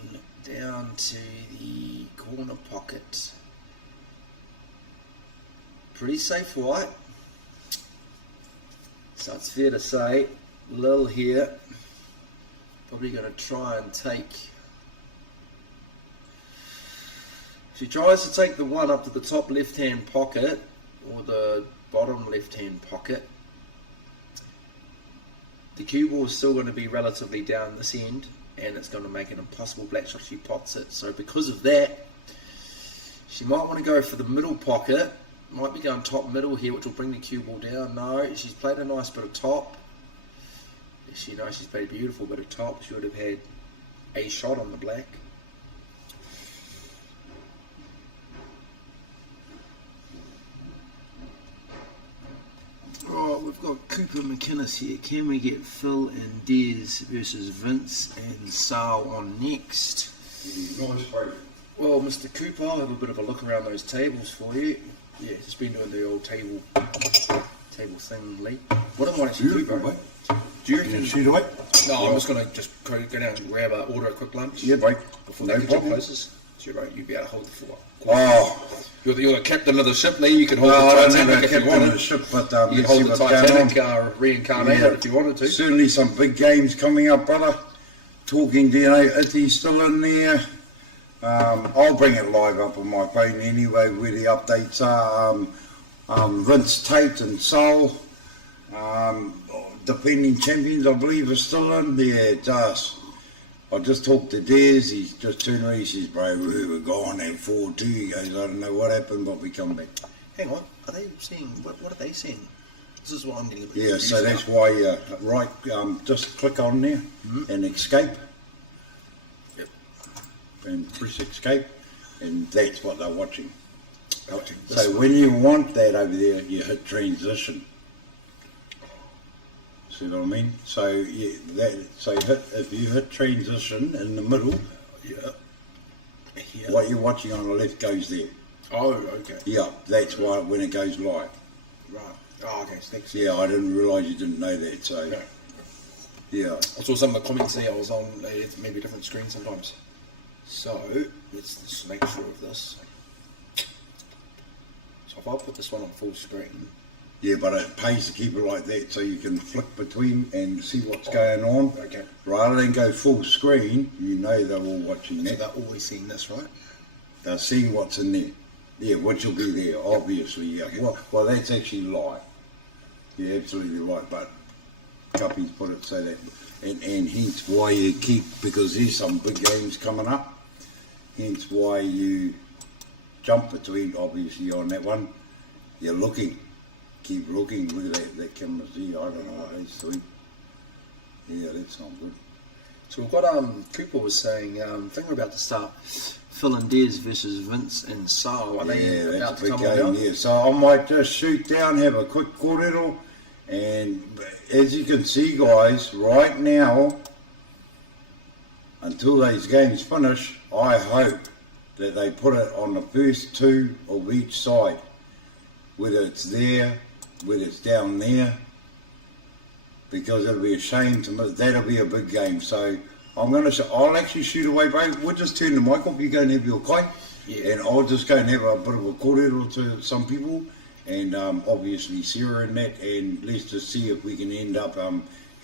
down to the corner pocket. Pretty safe white. So it's fair to say, Lil here, probably going to try and take. She tries to take the one up to the top left-hand pocket or the bottom left-hand pocket. The cue ball is still going to be relatively down this end, and it's going to make an impossible black shot if she pots it. So because of that, she might want to go for the middle pocket. Might be going top middle here, which will bring the cue ball down. No, she's played a nice bit of top. She knows she's played a beautiful bit of top. She would have had a shot on the black. Right, we've got Cooper McInnes here. Can we get Phil and Des versus Vince and Sal on next? Nice fight. Well, Mr. Cooper, I'll have a bit of a look around those tables for you. Yeah, just been doing the old table thing, Lee. What I might actually do, bro. Do you reckon? See the way? No, I'm just going to go down and order a quick lunch. Yeah, mate. Before No they get your problem. places. Sure, bro, you'll be able to hold the fort. Oh, You're the captain of the ship, Lee. You can hold no, I the don't Titanic have a if you captain of wanted. the ship, but You let's can see hold the what's going on. Titanic reincarnated Yeah. if you wanted to. Certainly some big games coming up, brother. Talking DNA, Italy's still in there. I'll bring it live up on my phone anyway, where the updates are. Vince Tate and Sol, defending champions, I believe, are still in there. I just talked to Des, he's just turned around, he says, bro, we were gone at 4-2. He goes, I don't know what happened, but we come back. Hang on, are they seeing, what are they seeing? This is what I'm getting a bit Yeah, confused so that's about. why, just click on there and escape. Yep. And press escape, and that's what they're watching. Watching this So one. when you want that over there, you hit transition. See what I mean? So if you hit transition in the middle, Yeah. Yeah. what you're watching on the left goes there. Oh, okay. Yeah, that's why when it goes live. Right. Oh, okay. Thanks. Yeah, I didn't realise you didn't know that. So No. yeah, I saw some of the comments there. I was on maybe a different screen sometimes. So let's just make sure of this. So if I put this one on full screen, yeah, but it pays to keep it like that so you can flick between and see what's going on. okay. Rather than go full screen, you know they're all watching So that. they're always seeing this, right? They're seeing what's in there. Yeah, which will be there, obviously. Yeah. Well, that's actually live. You're absolutely right, but Guppy's put it so that, and hence why you keep, because there's some big games coming up, hence why you jump between, obviously, on that one. You're looking, keep looking, look at that camera's there, I don't know what that's doing. Yeah, that's not good. So we've got Cooper was saying, I think we're about to start Phil and Des versus Vince and Sal. Are they Yeah, about that's to a big come on game, now? yeah. So I might just shoot down, have a quick kōrero, and as you can see, guys, right now, until these games finish, I hope that they put it on the first two of each side, whether it's there, whether it's down there, because it'll be a shame to miss. That'll be a big game. So I'll actually shoot away, bro. We'll just turn the mic off. You go and have your kai, and I'll just go and have a bit of a kōrero to some people, and obviously Sarah and that, and let's just see if we can end up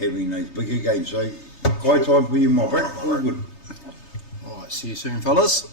having those bigger games. So kai time for you, my bro. All good. Alright, see you soon, fellas.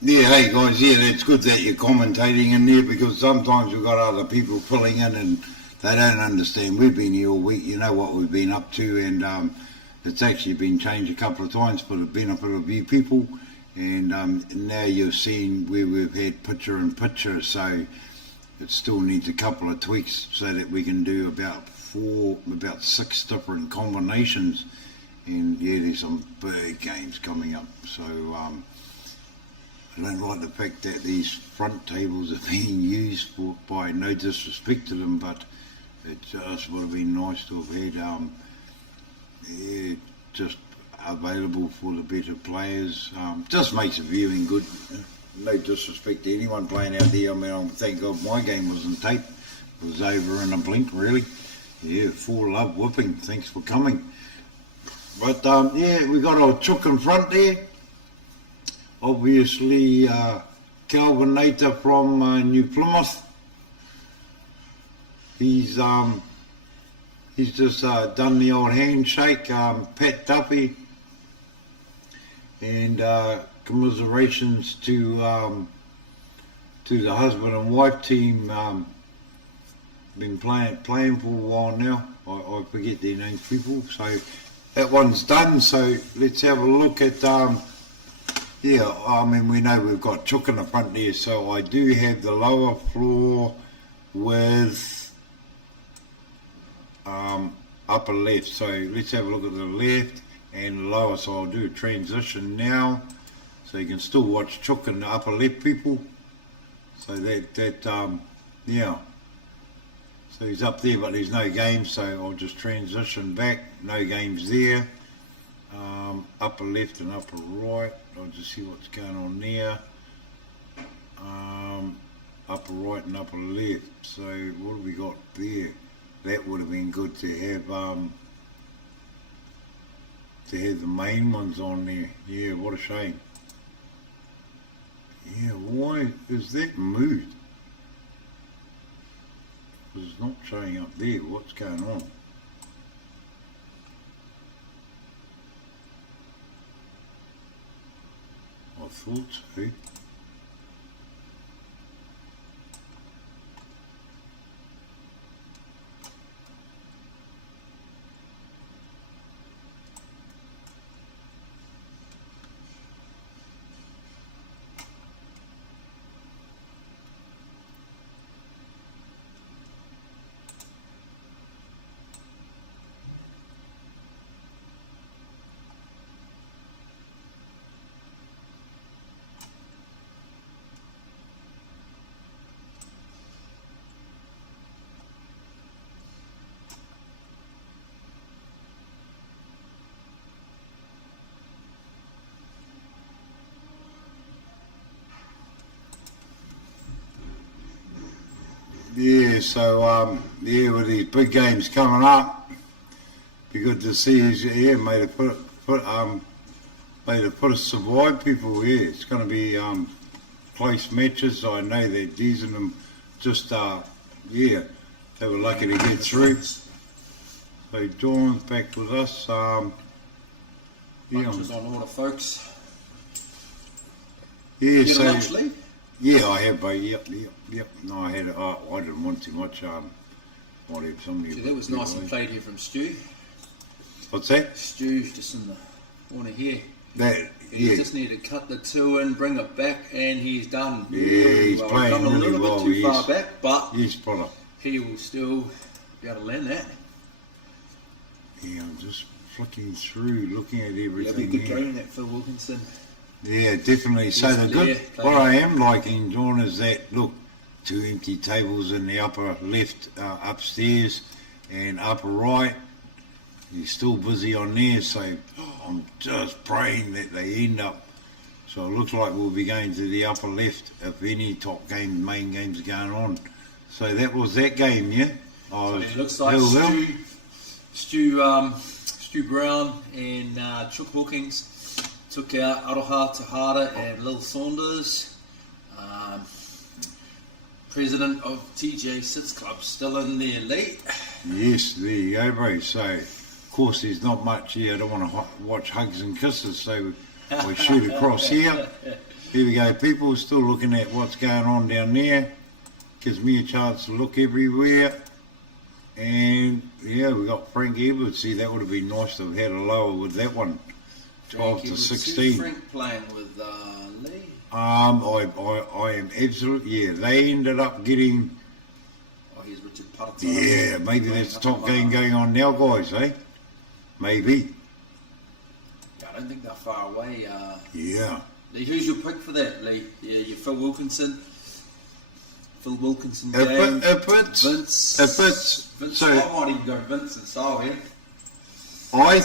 Yeah, hey guys, yeah, it's good that you're commentating in there because sometimes we've got other people filling in and they don't understand. We've been here all week, you know what we've been up to, and it's actually been changed a couple of times for the benefit of you people, and now you're seeing where we've had picture in picture, so it still needs a couple of tweaks so that we can do about 6 different combinations, and yeah, there's some big games coming up, so I don't like the fact that these front tables are being used by no disrespect to them, but it just would have been nice to have had just available for the better players. Just makes the viewing good. No disrespect to anyone playing out there. I mean, thank God my game wasn't taped. It was over in a blink, really. Yeah, full love whipping. Thanks for coming. But yeah, we got our chook in front there. Obviously, Calvin Nater from New Plymouth. He's just done the old handshake. Pat Duffy, and commiserations to the husband and wife team. Been playing for a while now. I forget their names, people. So that one's done. So let's have a look at. Yeah, I mean, we know we've got chook in the front there, so I do have the lower floor with upper left. So let's have a look at the left and lower. So I'll do a transition now, so you can still watch chook in the upper left, people. So yeah. So he's up there, but there's no games, so I'll just transition back. No games there. Upper left and upper right. I'll just see what's going on there. Upper right and upper left. So what have we got there? That would have been good to have the main ones on there. Yeah, what a shame. Yeah, why is that moved? Because it's not showing up there. What's going on? I thought so. Yeah, so yeah, with these big games coming up, be good to see who's may have put us survive people. Yeah, it's going to be close matches. I know that these of them just yeah, they were lucky to get through. So Dawn's back with us. Yeah, Lunch is on order, folks. yeah. You had So a lunch, Lee? yeah, I have. Yep. No, I had. I didn't want too much. Might have somebody. See, that was nice and played here from Stu. What's that? Stu just in the corner here. That He yeah. just needed to cut the 2 in, bring it back, and he's done. Yeah, he's well, playing come a really little well, bit too he far is. back, but Yes, brother. he will still be able to land that. Yeah, I'm just flicking through, looking at It'll be a everything good here. game, that Phil Wilkinson. Yeah, definitely. So Yes, the Blair, good, playing. what I am liking, John, is that look, 2 empty tables in the upper left upstairs and upper right. He's still busy on there, so I'm just praying that they end up. So it looks like we'll be going to the upper left if any top game, main games are going on. So that was that game, yeah. So it looks like Stu Brown and Chuck Hawkins took out Aroha Tahara and Lil Saunders. President of TJ Sits Club still in there, Lee. Yes, there you go, bro. So, of course, there's not much here. I don't want to watch hugs and kisses, so we shoot across here. Here we go, people still looking at what's going on down there. Gives me a chance to look everywhere. And yeah, we got Frank Edwards. See, that would have been nice to have had a lower with that one. 12 to 16. Frank playing with Lee. I am absolutely, yeah, they ended up getting, Oh, here's Richard Putter. yeah, maybe that's the top game going on now, guys, eh? Maybe. Yeah, I don't think they're far away. Yeah. Lee, who's your pick for that, Lee? Yeah, you Phil Wilkinson. Phil Wilkinson If game. it's, Vince. so I might even go Vince and Sal here. I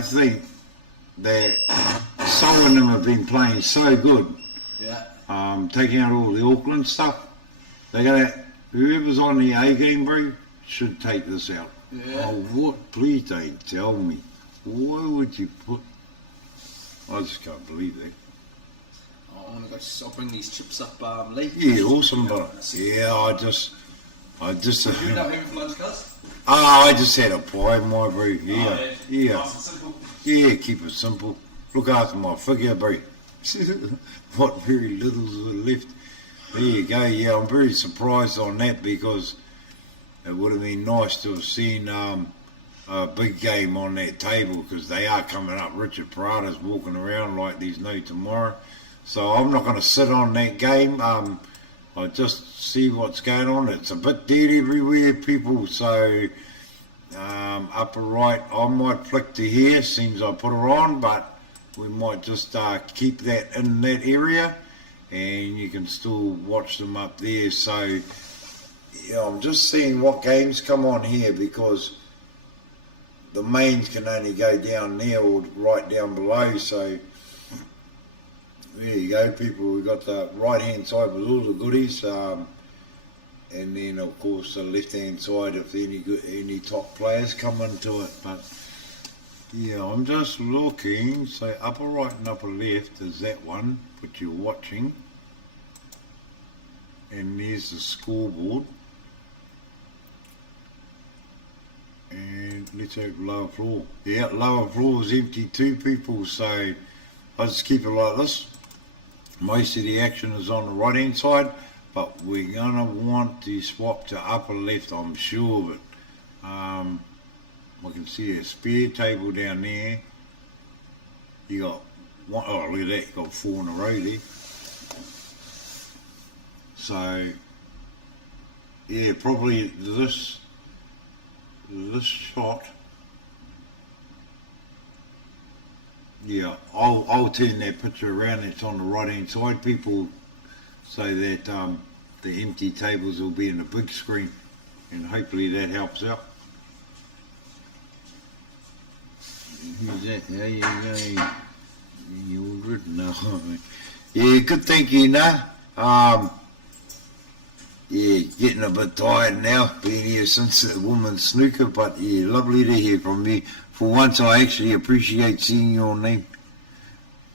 think that some of them have been playing so good, Yeah. taking out all the Auckland stuff. They're gonna, whoever's on the A game, bro, should take this out. Yeah. Oh, what? Please don't tell me. Why would you put? I just can't believe that. I want to go. I'll bring these chips up, Lee. Yeah, awesome, bro. Yeah, I just. You end up having for lunch, guys? I just had a pie, my bro. Yeah, Oh, yeah, Nice and simple. yeah. Keep it simple. Look after my figure, bro. What very littles were left. There you go. Yeah, I'm very surprised on that because it would have been nice to have seen a big game on that table because they are coming up. Richard Parada's walking around like there's no tomorrow. So I'm not going to sit on that game. I just see what's going on. It's a bit dead everywhere, people. So upper right, I might flick to here. Seems I put her on, but we might just keep that in that area, and you can still watch them up there. So yeah, I'm just seeing what games come on here because the mains can only go down there or right down below. So there you go, people. We've got the right hand side with all the goodies, and then of course the left hand side if any top players come into it. But yeah, I'm just looking. So upper right and upper left is that one which you're watching, and there's the scoreboard. And let's have lower floor. Yeah, lower floor is empty too, people. So I just keep it like this. Most of the action is on the right hand side, but we're going to want to swap to upper left, I'm sure of it. I can see a spare table down there. You got one, oh look at that, you got 4 in a row there. So yeah, probably this shot. Yeah, I'll turn that picture around. It's on the right hand side, people, so that the empty tables will be in the big screen, and hopefully that helps out. Who's that? How you going? You're good now. Yeah, good thinking, yeah, getting a bit tired now, being here since the women's snooker, but yeah, lovely to hear from you. For once, I actually appreciate seeing your name.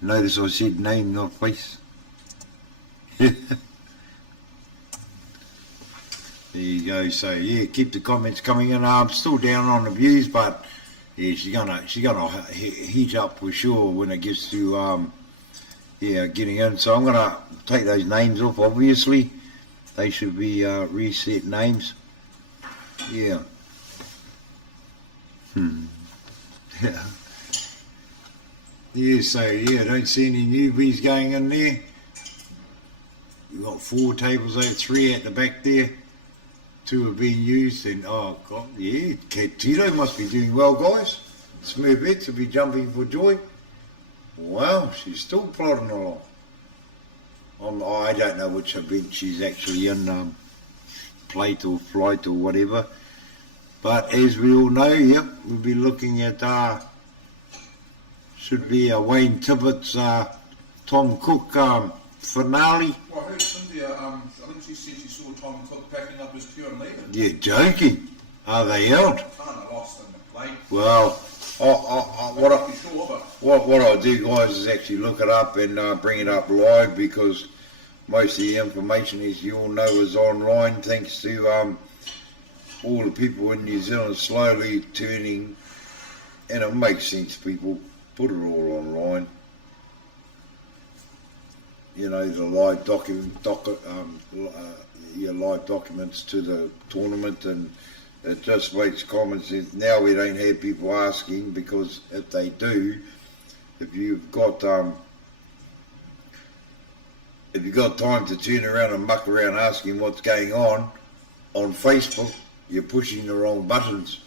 Notice I said name, not face. There you go. So yeah, keep the comments coming in. I'm still down on the views, but yeah, she's gonna heat up for sure when it gets to yeah, getting in. So I'm gonna take those names off. Obviously, they should be reset names. Yeah. Yeah. Yeah, so yeah, don't see any newbies going in there. We've got 4 tables there, 3 at the back there. 2 are being used, and oh god, yeah, Cat Tito must be doing well, guys. Smurfette will be jumping for joy. Wow, she's still plodding along. I don't know which event she's actually in, plate or flight or whatever. But as we all know, yep, we'll be looking at, should be Wayne Tippett's Tom Cook finale. Well, I heard Cynthia, I think she said she saw Tom Cook packing up his cue and leaving. Yeah, joking. Are they out? Kind of lost in the play. Well, what I'll do, guys, is actually look it up and bring it up live, because most of the information, as you all know, is online, thanks to all the people in New Zealand slowly turning, and it makes sense, people, put it all online. you know, the live live documents to the tournament, and it just makes comments. Now we don't have people asking, because if they do, if you've got time to turn around and muck around asking what's going on Facebook, you're pushing the wrong buttons.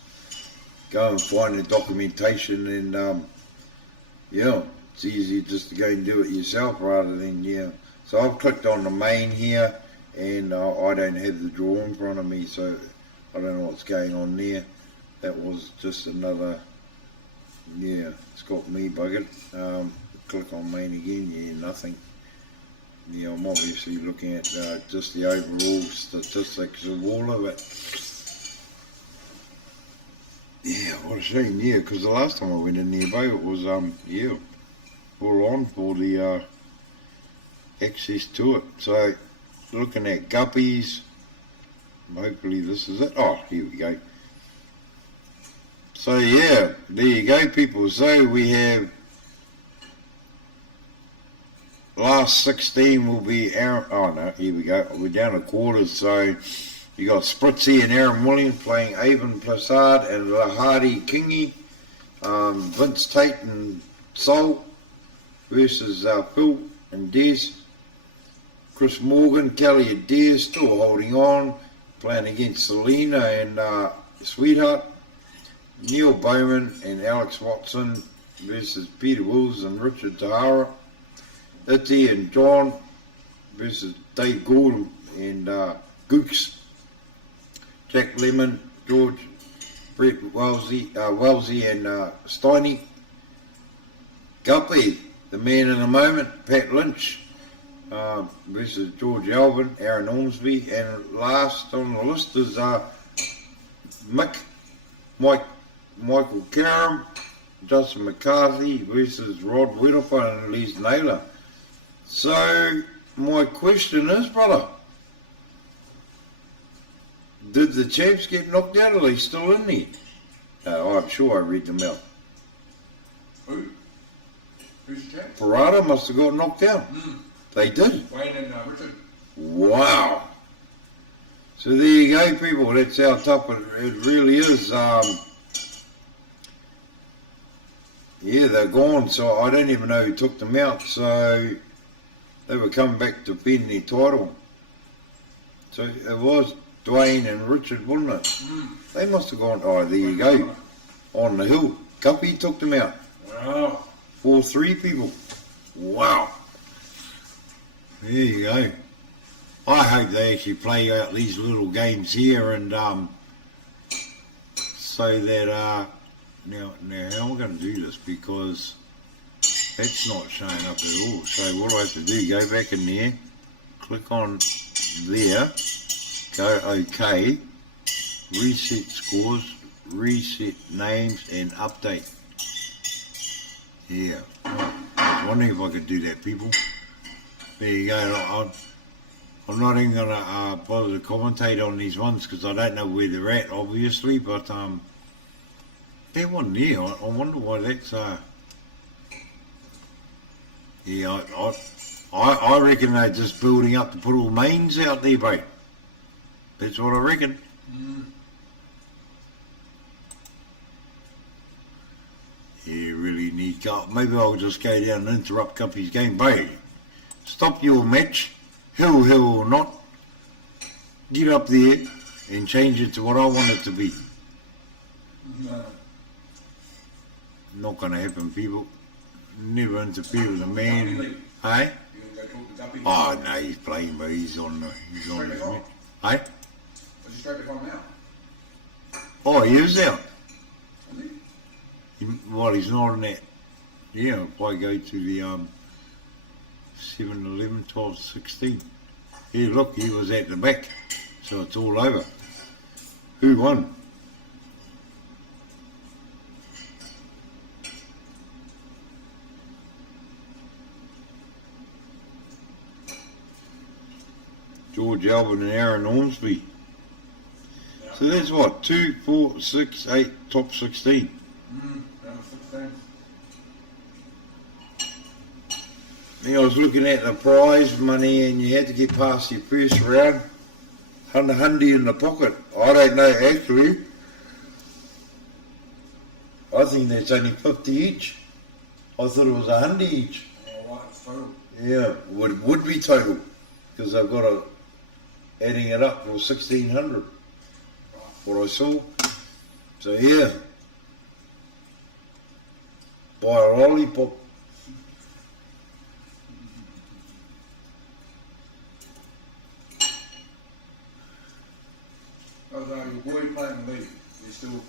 Go and find the documentation, and it's easy just to go and do it yourself rather than So I've clicked on the main here, and I don't have the draw in front of me, so I don't know what's going on there. That was just another, it's got me buggered. Click on main again, nothing. I'm obviously looking at just the overall statistics of all of it. What a shame, because the last time I went in there, babe, it was, all on for the access to it. So, looking at guppies, hopefully this is it. Oh, here we go. So, there you go, people. So, we have last 16 will be Aaron. Oh no, here we go. We're down to quarters. So you got Spritzy and Aaron Williams playing Avon Plassard and Lahadi Kingi. Vince Tate and Sol versus Phil and Des. Chris Morgan, Kelly Adair still holding on, playing against Selena and Sweetheart. Neil Bowman and Alex Watson versus Peter Wills and Richard Tahara. Itty and John versus Dave Gould and Gooks. Jack Lemon, George, Brett Wellesley and Steiny. Guppy, the man in the moment, Pat Lynch versus George Alvin, Aaron Ormsby, and last on the list is Michael Karam, Justin McCarthy versus Rod Whittleford and Les Naylor. So, my question is, brother, did the champs get knocked out, or are they still in there? I'm sure I read them out. Who? Who's the champ? Parada must have got knocked out. They did. Wayne and Richard. Wow. So there you go, people. That's how tough it really is. They're gone, so I don't even know who took them out. So they were coming back to defend their title. So it was Dwayne and Richard, wasn't it? They must have gone, there you go, on the hill. Guppy took them out. Wow. 4-3 people. Wow. There you go. I hope they actually play out these little games here, and so that now how am I going to do this, because that's not showing up at all. So what I have to do, go back in there, click on there, go OK, reset scores, reset names, and update. Yeah, I was wondering if I could do that, people. There you go. I'm not even going to bother to commentate on these ones because I don't know where they're at, obviously, but that one there, I wonder why that's yeah, I reckon they're just building up to put all mains out there, bro. That's what I reckon. Yeah, really need go. Maybe I'll just go down and interrupt Guppy's game, bro. Stop your match, hill or not. Get up there and change it to what I want it to be. No. Not going to happen, people. Never interfere with a man. Hey? You can go talk to Guppy. Oh no, he's playing, but he's on his match. Hey? Was he straight back on now? Oh, he is out. Is he? Well, he's not on that. Yeah, if I go to the 7, 11, 12, 16. Yeah, look, he was at the back, so it's all over. Who won? George Alvin and Aaron Ormsby. So that's what, 2, 4, 6, 8, top 16. That was 16. think I was looking at the prize money and you had to get past your first round. Hundy in the pocket. I don't know actually. I think that's only 50 each. I thought it was 100 each. Oh, right, it's total. Yeah, would be total. Because I've got adding it up for 1,600. What I saw. So yeah. Buy a lollipop. How's your boy playing the league? He's still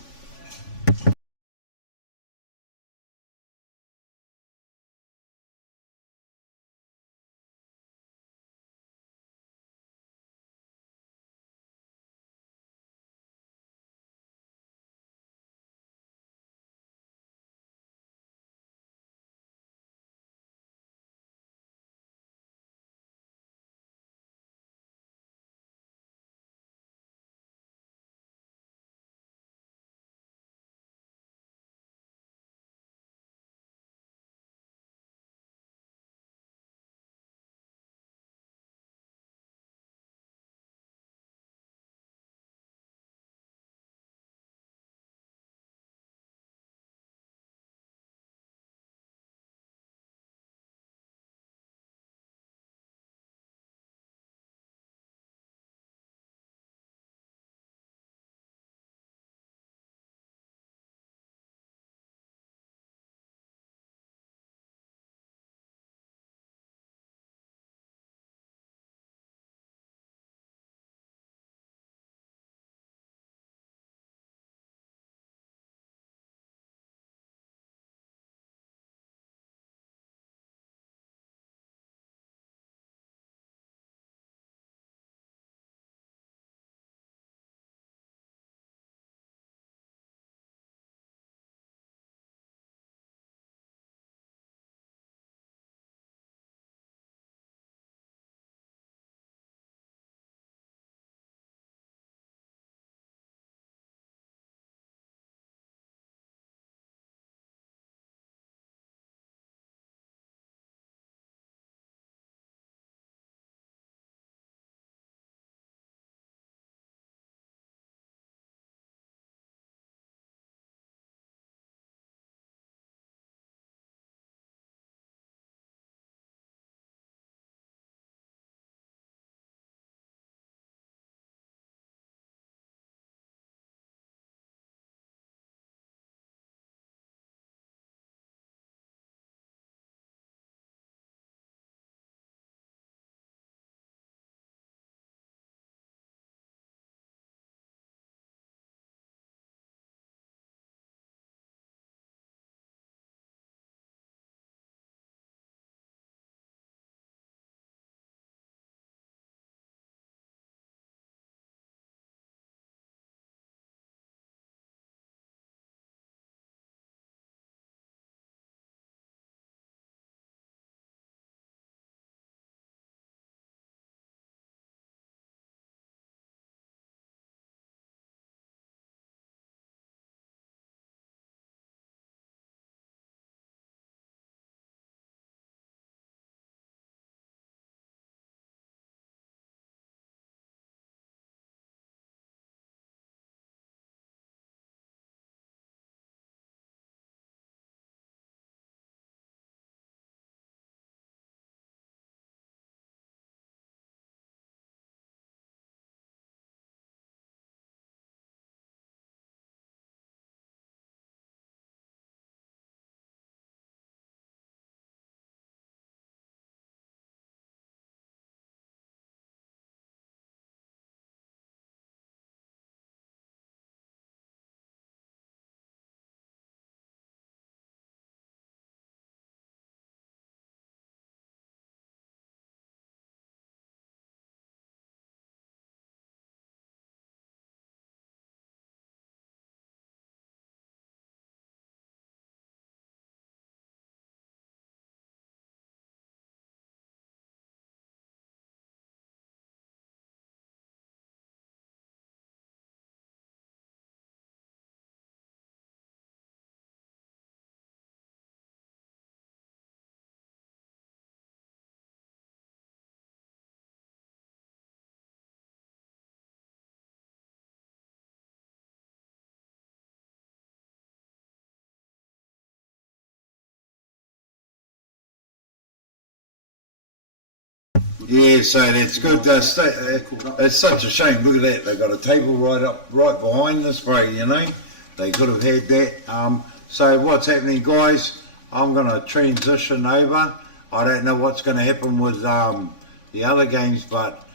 Yeah, so that's good. It's such a shame. Look at that. They've got a table right behind this break, you know. They could have had that. So what's happening, guys? I'm going to transition over. I don't know what's going to happen with the other games, but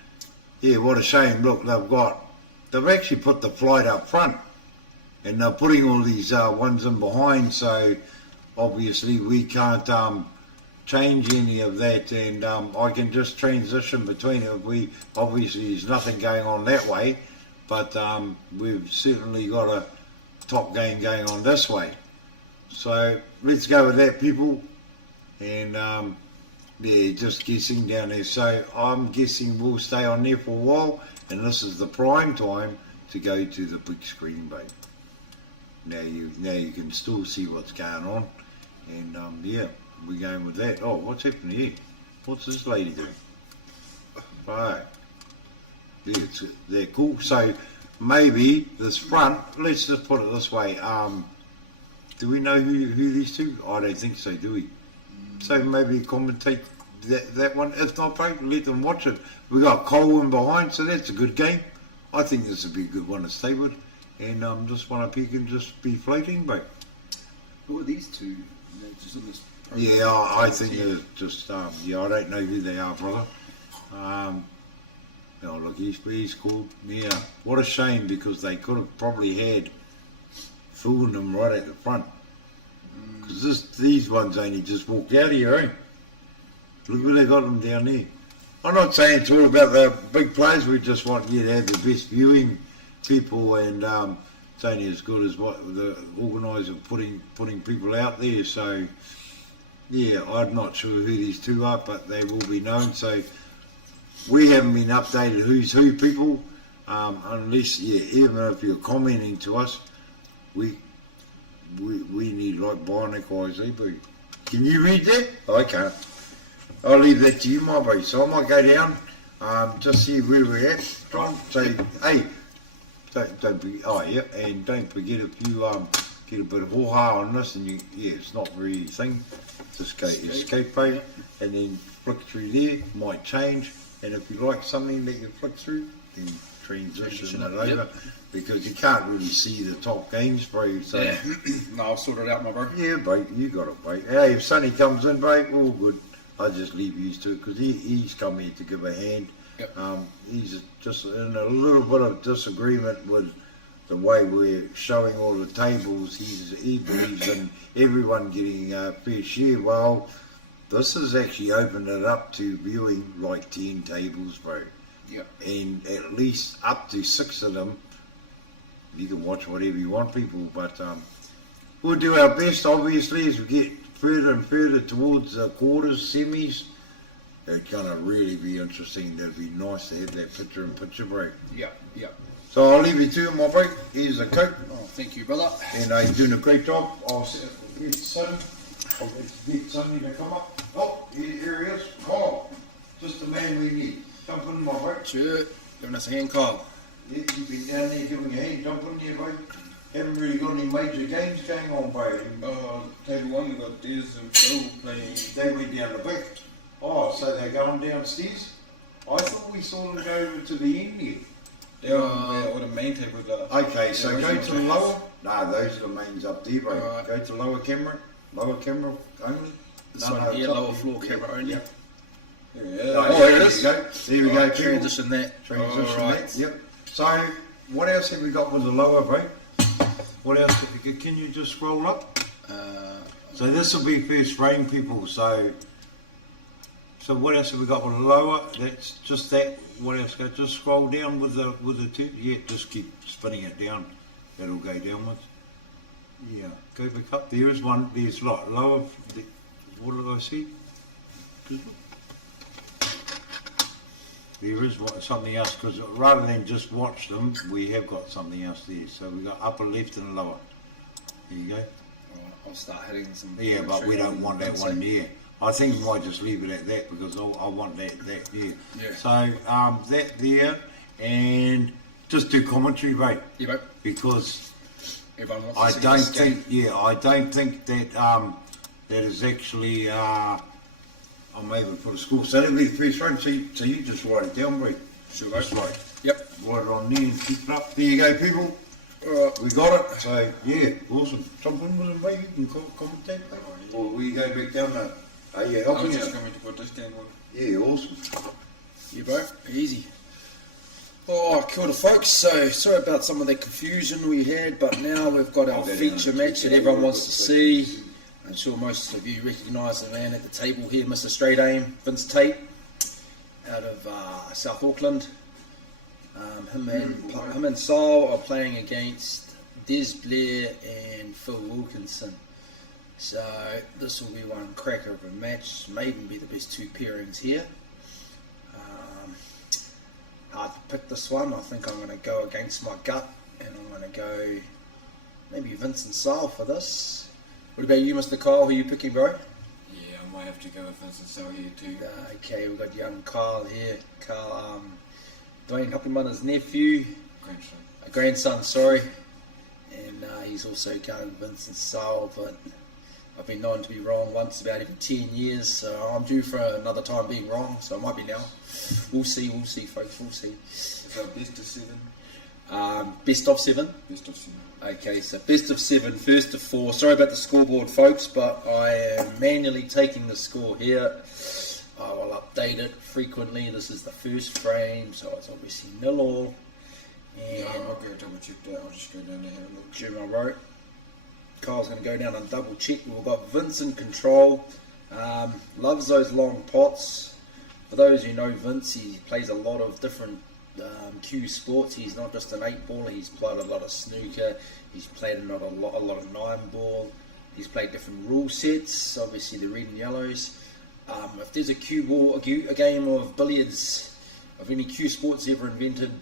yeah, what a shame. Look, they've actually put the flight up front, and they're putting all these ones in behind, so obviously we can't change any of that, and I can just transition between it. Obviously there's nothing going on that way, but we've certainly got a top game going on this way. So let's go with that, people. And yeah, just guessing down there. So I'm guessing we'll stay on there for a while, and this is the prime time to go to the big screen, babe. Now you can still see what's going on, and yeah, we're going with that. Oh, what's happening here? What's this lady doing? Right. Yeah, they're cool. So maybe this front, let's just put it this way. Do we know who these two? I don't think so, do we? So maybe commentate that one. If not, let them watch it. We got Colwyn behind, so that's a good game. I think this would be a good one to stay with. And this one up here can just be floating, but Who are these two? They're just on this program. yeah, I think they're just yeah, I don't know who they are, brother. Oh look, he's called. Yeah, what a shame, because they could have probably had fooling them right at the front. Because these ones only just walked out of here, eh? Look where they got them down there. I'm not saying it's all about the big players. We just want you to have the best viewing people, and it's only as good as what the organiser putting people out there. So yeah, I'm not sure who these two are, but they will be known. So we haven't been updated who's who, people, unless, yeah, even if you're commenting to us, we need like bionic eyes, eh, boo? Can you read that? I can't. I'll leave that to you, my boy. So I might go down, just see where we're at. Try and say, hey, don't be, oh yeah, and don't forget, if you get a bit of ho-ha on this, and yeah, it's not very thing. Just go escape, babe, and then flick through there. Might change, and if you like something that you flick through, then transition it over. Because you can't really see the top games, bro. So Yeah. No, I'll sort it out, my bro. yeah, mate, you got it, mate. Hey, if Sonny comes in, mate, all good. I just leave you to it, because he's come here to give a hand. Yep. He's just in a little bit of disagreement with the way we're showing all the tables. He believes in everyone getting a fair share. Well, this has actually opened it up to viewing like 10 tables, bro. Yep. And at least up to 6 of them, you can watch whatever you want, people, but we'll do our best, obviously, as we get further and further towards the quarters, semis. It's going to really be interesting. That'd be nice to have that picture-in-picture break. Yep, yep. So I'll leave you to it, my break. Here's a coat, Oh, thank you, brother. and he's doing a great job. I'll get Sonny. I'll get Sonny to come up. Oh, here he is. Oh, just the man we need. Jump in, my break. Sure. Giving us a hand call. Yeah, you've been down there giving a hand, jump in there, mate. Haven't really got any major games going on, bro. Table 1, we've got Des and Phil playing. They went down the back. Oh, so they're going downstairs? I thought we saw them go over to the end here. They're on the main table. Okay, so the go original to the players. lower. Nah, those are the mains up there, bro. Alright. Go to lower camera only. This one here, top. lower floor camera only. Yep. Yeah. Oh, there it there is. you go. There we go. people. Transition that. Transition Alright. that. Yep. So, what else have we got with the lower, bro? What else? Can you just scroll up? So this will be first frame, people. So what else have we got with the lower? That's just that. What else? Go just scroll down with the two. Yeah, just keep spinning it down. That'll go downwards. Yeah, go back up. There is one. There's a lot lower. What did I see? There is something else, because rather than just watch them, we have got something else there. So we've got upper left and lower. There you go. Alright, I'll start hitting some. Yeah, but we don't want that one there. I think we might just leave it at that, because I want that there. Yeah. So that there, and just do commentary, mate, Yeah, mate. because Everyone wants I to see don't this game. think, I don't think that that is actually I'm able to put a score. So that'll be the first frame. So you just write it down, Bree. Sure. Just like Yep. write it on there and keep it up. There you go, people. Alright. We got it. So yeah, awesome. Something was it, mate? You can commentate, mate. Or will you go back down there? Are you I helping was us? just going to put this down one. Yeah, awesome. Yeah, bro. Easy. Oh, kia ora, folks. So, sorry about some of the confusion we had, but now we've got our feature match that everyone wants to see. I'm sure most of you recognise the man at the table here, Mr. Straight Aim, Vince Tate, out of South Auckland. Him and Saul are playing against Des Blair and Phil Wilkinson. So this will be one cracker of a match. May even be the best two pairings here. Hard to pick this one. I think I'm going to go against my gut, and I'm going to go maybe Vince and Saul for this. What about you, Mr. Kyle? Who are you picking, bro? Yeah, I might have to go with Vincent Sell here too. Okay, we've got young Kyle here. Kyle, Dwayne Huckenbunner's nephew. Grandson, sorry. And he's also going Vincent Saul, but I've been known to be wrong once about every 10 years, so I'm due for another time being wrong, so it might be now. We'll see, folks, we'll see. Is that best of 7? Best of 7? Best of 7. Okay, so best of 7, first of 4. Sorry about the scoreboard, folks, but I am manually taking the score here. I will update it frequently. This is the first frame, so it's obviously 0-all. And Yeah, I'll go double check that. I'll just go down there and have a look. Jim, I wrote. Kyle's going to go down and double check. We've got Vince in control. Loves those long pots. For those who know Vince, he plays a lot of different cue sports. He's not just an 8-baller. He's played a lot of snooker. He's played a lot of 9-ball. He's played different rule sets. Obviously the red and yellows. If there's a cue ball, a game of billiards of any cue sports ever invented,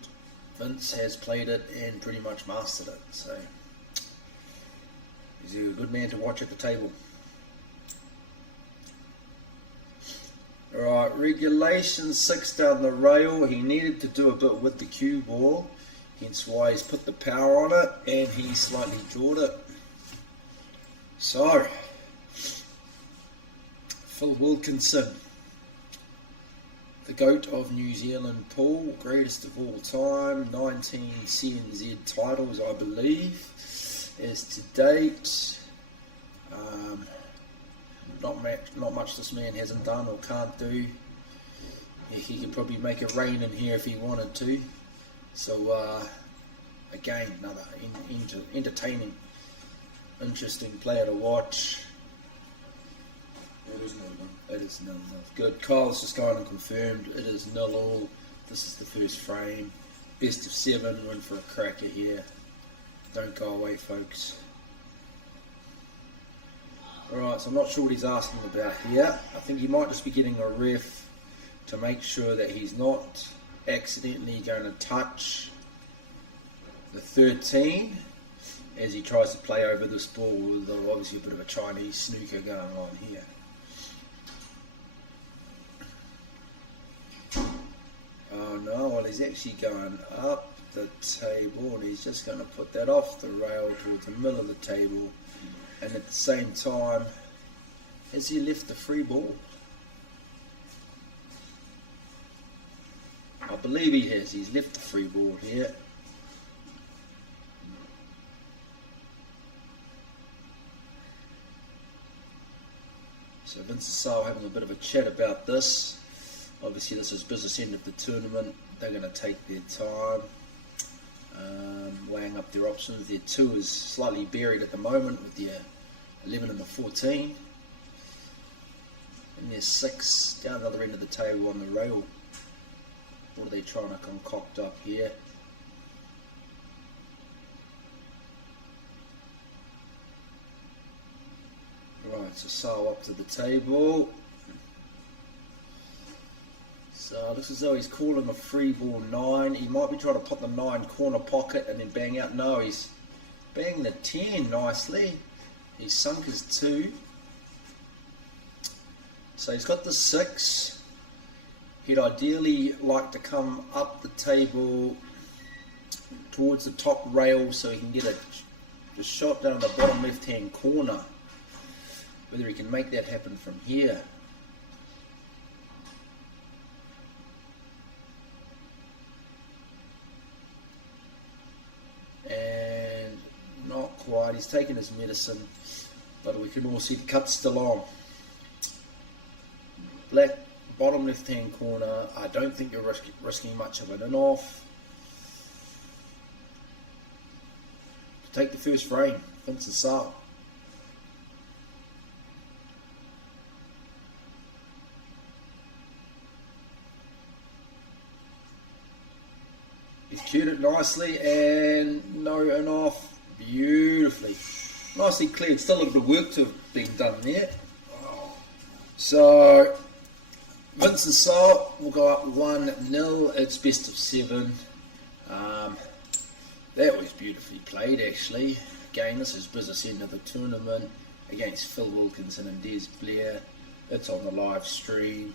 Vince has played it and pretty much mastered it. So he's a good man to watch at the table. Alright, regulation 6 down the rail. He needed to do a bit with the cue ball, hence why he's put the power on it, and he slightly drawed it. So, Phil Wilkinson, the GOAT of New Zealand pool, greatest of all time, 19 CNZ titles I believe, as to date. Not much this man hasn't done or can't do. He could probably make it rain in here if he wanted to. So again, another entertaining, interesting player to watch. It is 0-1. It is 0-0. Good. Kyle's just gone and confirmed it is 0-all. This is the first frame. Best of 7. We're in for a cracker here. Don't go away, folks. Alright, so I'm not sure what he's asking about here. I think he might just be getting a ref to make sure that he's not accidentally going to touch the 13 as he tries to play over this ball with obviously a bit of a Chinese snooker going on here. Oh no, well he's actually going up the table and he's just going to put that off the rail towards the middle of the table, and at the same time, has he left the free ball? I believe he has. He's left the free ball here. So Vince and Sal having a bit of a chat about this. Obviously this is business end of the tournament. They're going to take their time, weighing up their options. Their 2 is slightly buried at the moment with their 11 and the 14. And their 6 down the other end of the table on the rail. What are they trying to concoct up here? Right, so Sal up to the table. So looks as though he's calling a free ball 9. He might be trying to put the 9 corner pocket and then bang out. No, he's banging the 10 nicely. He's sunk his 2. So he's got the 6. He'd ideally like to come up the table towards the top rail so he can get a shot down the bottom left hand corner. Whether he can make that happen from here, side. He's taken his medicine, but we can all see the cut's still on. Black, bottom left-hand corner. I don't think you're risking much of an in-off. Take the first frame, Vincent Saal. He's cued it nicely and no in-off, beautifully. Nicely cleared, still a little bit of work to have been done there. So, Vincent Saal will go up 1-0, it's best of 7. That was beautifully played actually. Again, this is business end of the tournament against Phil Wilkinson and Des Blair. It's on the live stream.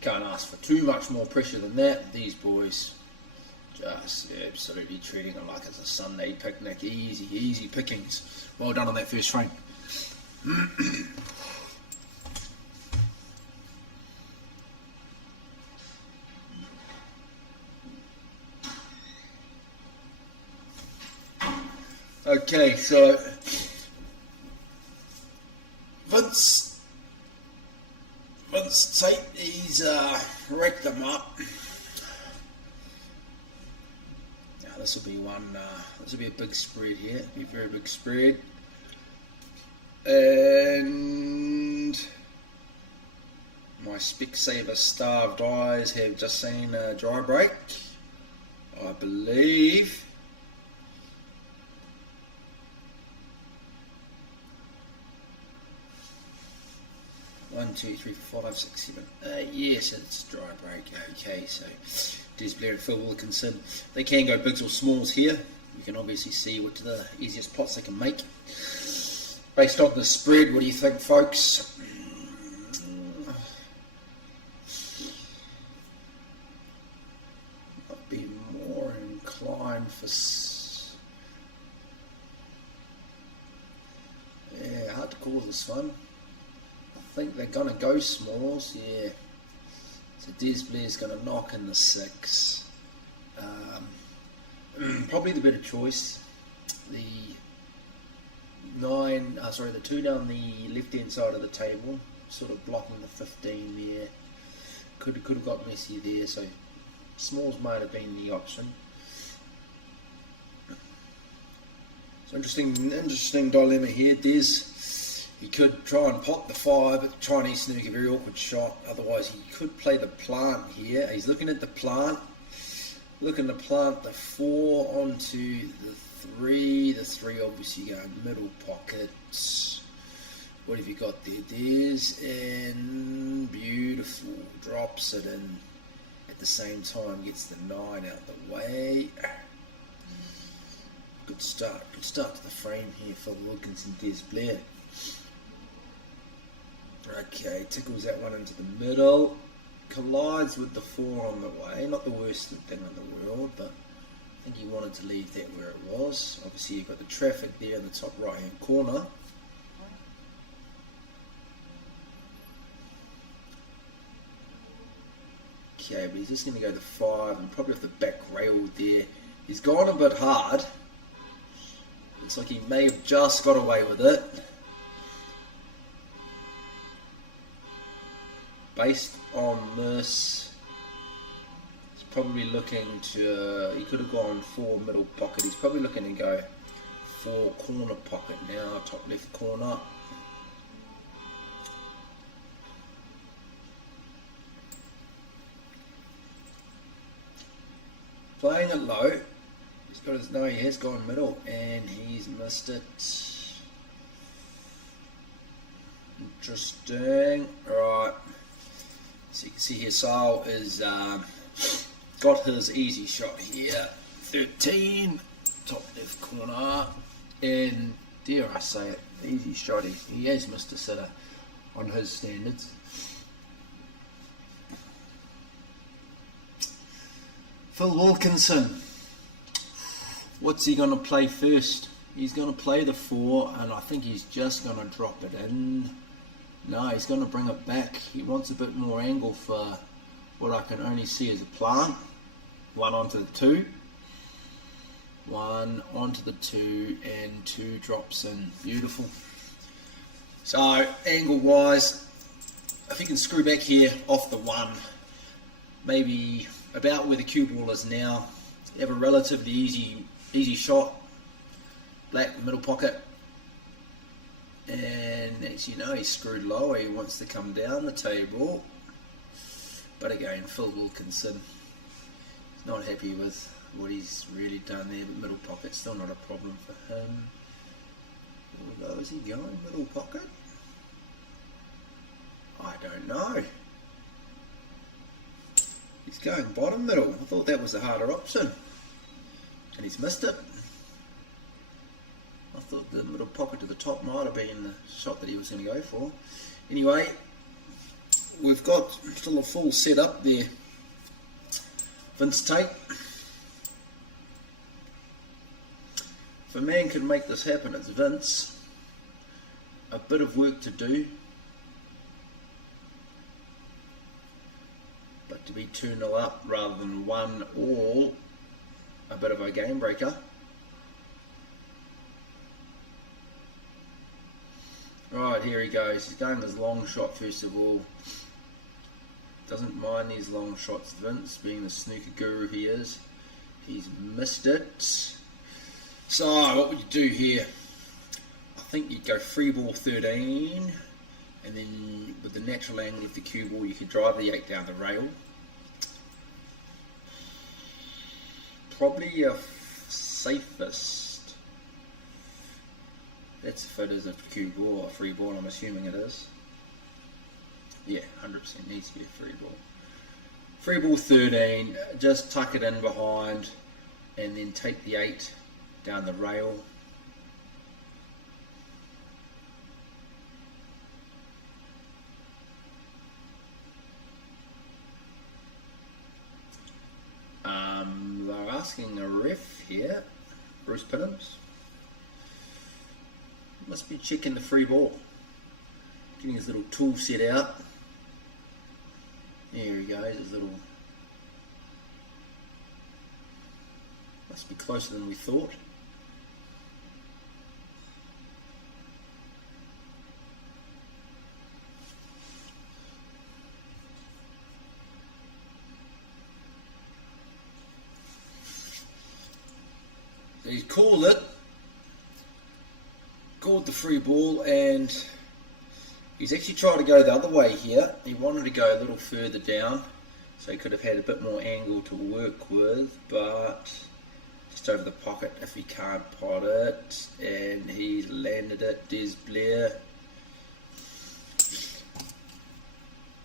Can't ask for too much more pressure than that. These boys just absolutely treating it like it's a Sunday picnic. Easy pickings. Well done on that first frame. Okay, so Vince Tate, he's racked them up. Now this will be one. This will be a big spread here. Be a very big spread, and my Specsaver starved eyes have just seen a dry break, I believe. 1, 2, 3, 4, 5, 6, 7. Yes, it's dry break. Okay, so Des Blair and Phil Wilkinson. They can go bigs or smalls here. You can obviously see what the easiest pots they can make. Based on the spread, what do you think, folks? I'd be more inclined for... Yeah, hard to call this one. I think they're going to go smalls, yeah. So Des Blair's going to knock in the 6. Probably the better choice. The 2 down the left-hand side of the table, sort of blocking the 15 there. Could have got messy there, so smalls might have been the option. So interesting dilemma here, Des. He could try and pot the 5, but Chinese snooker, very awkward shot. Otherwise, he could play the plant here. He's looking at the plant. Looking to plant the 4 onto the 3. The 3 obviously going middle pockets. What have you got there, Des? And beautiful. Drops it in at the same time. Gets the 9 out the way. Good start. Good start to the frame here for Wilkinson, Des Blair. Okay, tickles that one into the middle, collides with the 4 on the way. Not the worst thing in the world, but I think he wanted to leave that where it was. Obviously you've got the traffic there in the top right hand corner. Okay, but he's just going to go the 5 and probably off the back rail there. He's gone a bit hard. Looks like he may have just got away with it. Based on this, he's probably looking to, he could have gone 4 middle pocket, he's probably looking to go 4 corner pocket now, top left corner. Playing it low, he's got his, no, he has gone middle and he's missed it. Interesting, right. So you can see here Saal is got his easy shot here, 13, top left corner, and dare I say it, easy shot, he has missed a sitter on his standards. Phil Wilkinson, what's he going to play first? He's going to play the 4 and I think he's just going to drop it in. No, he's going to bring it back. He wants a bit more angle for what I can only see as a plant. 1 onto the 2. 1 onto the 2, and 2 drops in. Beautiful. So angle wise, if you can screw back here off the 1, maybe about where the cue ball is now, you have a relatively easy shot. Black middle pocket, and as you know, he's screwed lower. He wants to come down the table, but again, Phil Wilkinson, he's not happy with what he's really done there. But middle pocket still not a problem for him. Although, is he going middle pocket? I don't know. He's going bottom middle. I thought that was the harder option, and he's missed it. I thought the middle pocket to the top might have been the shot that he was going to go for. Anyway, we've got still a full setup there. Vince Tate. If a man can make this happen, it's Vince. A bit of work to do, but to be 2-0 up rather than 1-all, a bit of a game breaker. Right, here he goes. He's going his long shot first of all. Doesn't mind these long shots, Vince, being the snooker guru he is. He's missed it. So, what would you do here? I think you'd go free ball 13, and then with the natural angle of the cue ball, you could drive the 8 down the rail. Probably your safest. That's if it is a cue ball, a free ball, I'm assuming it is. Yeah, 100% needs to be a free ball. Free ball 13, just tuck it in behind, and then take the 8 down the rail. They're asking a ref here, Bruce Pittams. Must be checking the free ball. Getting his little tool set out. There he goes, his little... Must be closer than we thought. So he's called it. Called the free ball, and he's actually tried to go the other way here. He wanted to go a little further down, so he could have had a bit more angle to work with, but just over the pocket if he can't pot it, and he's landed it. Des Blair.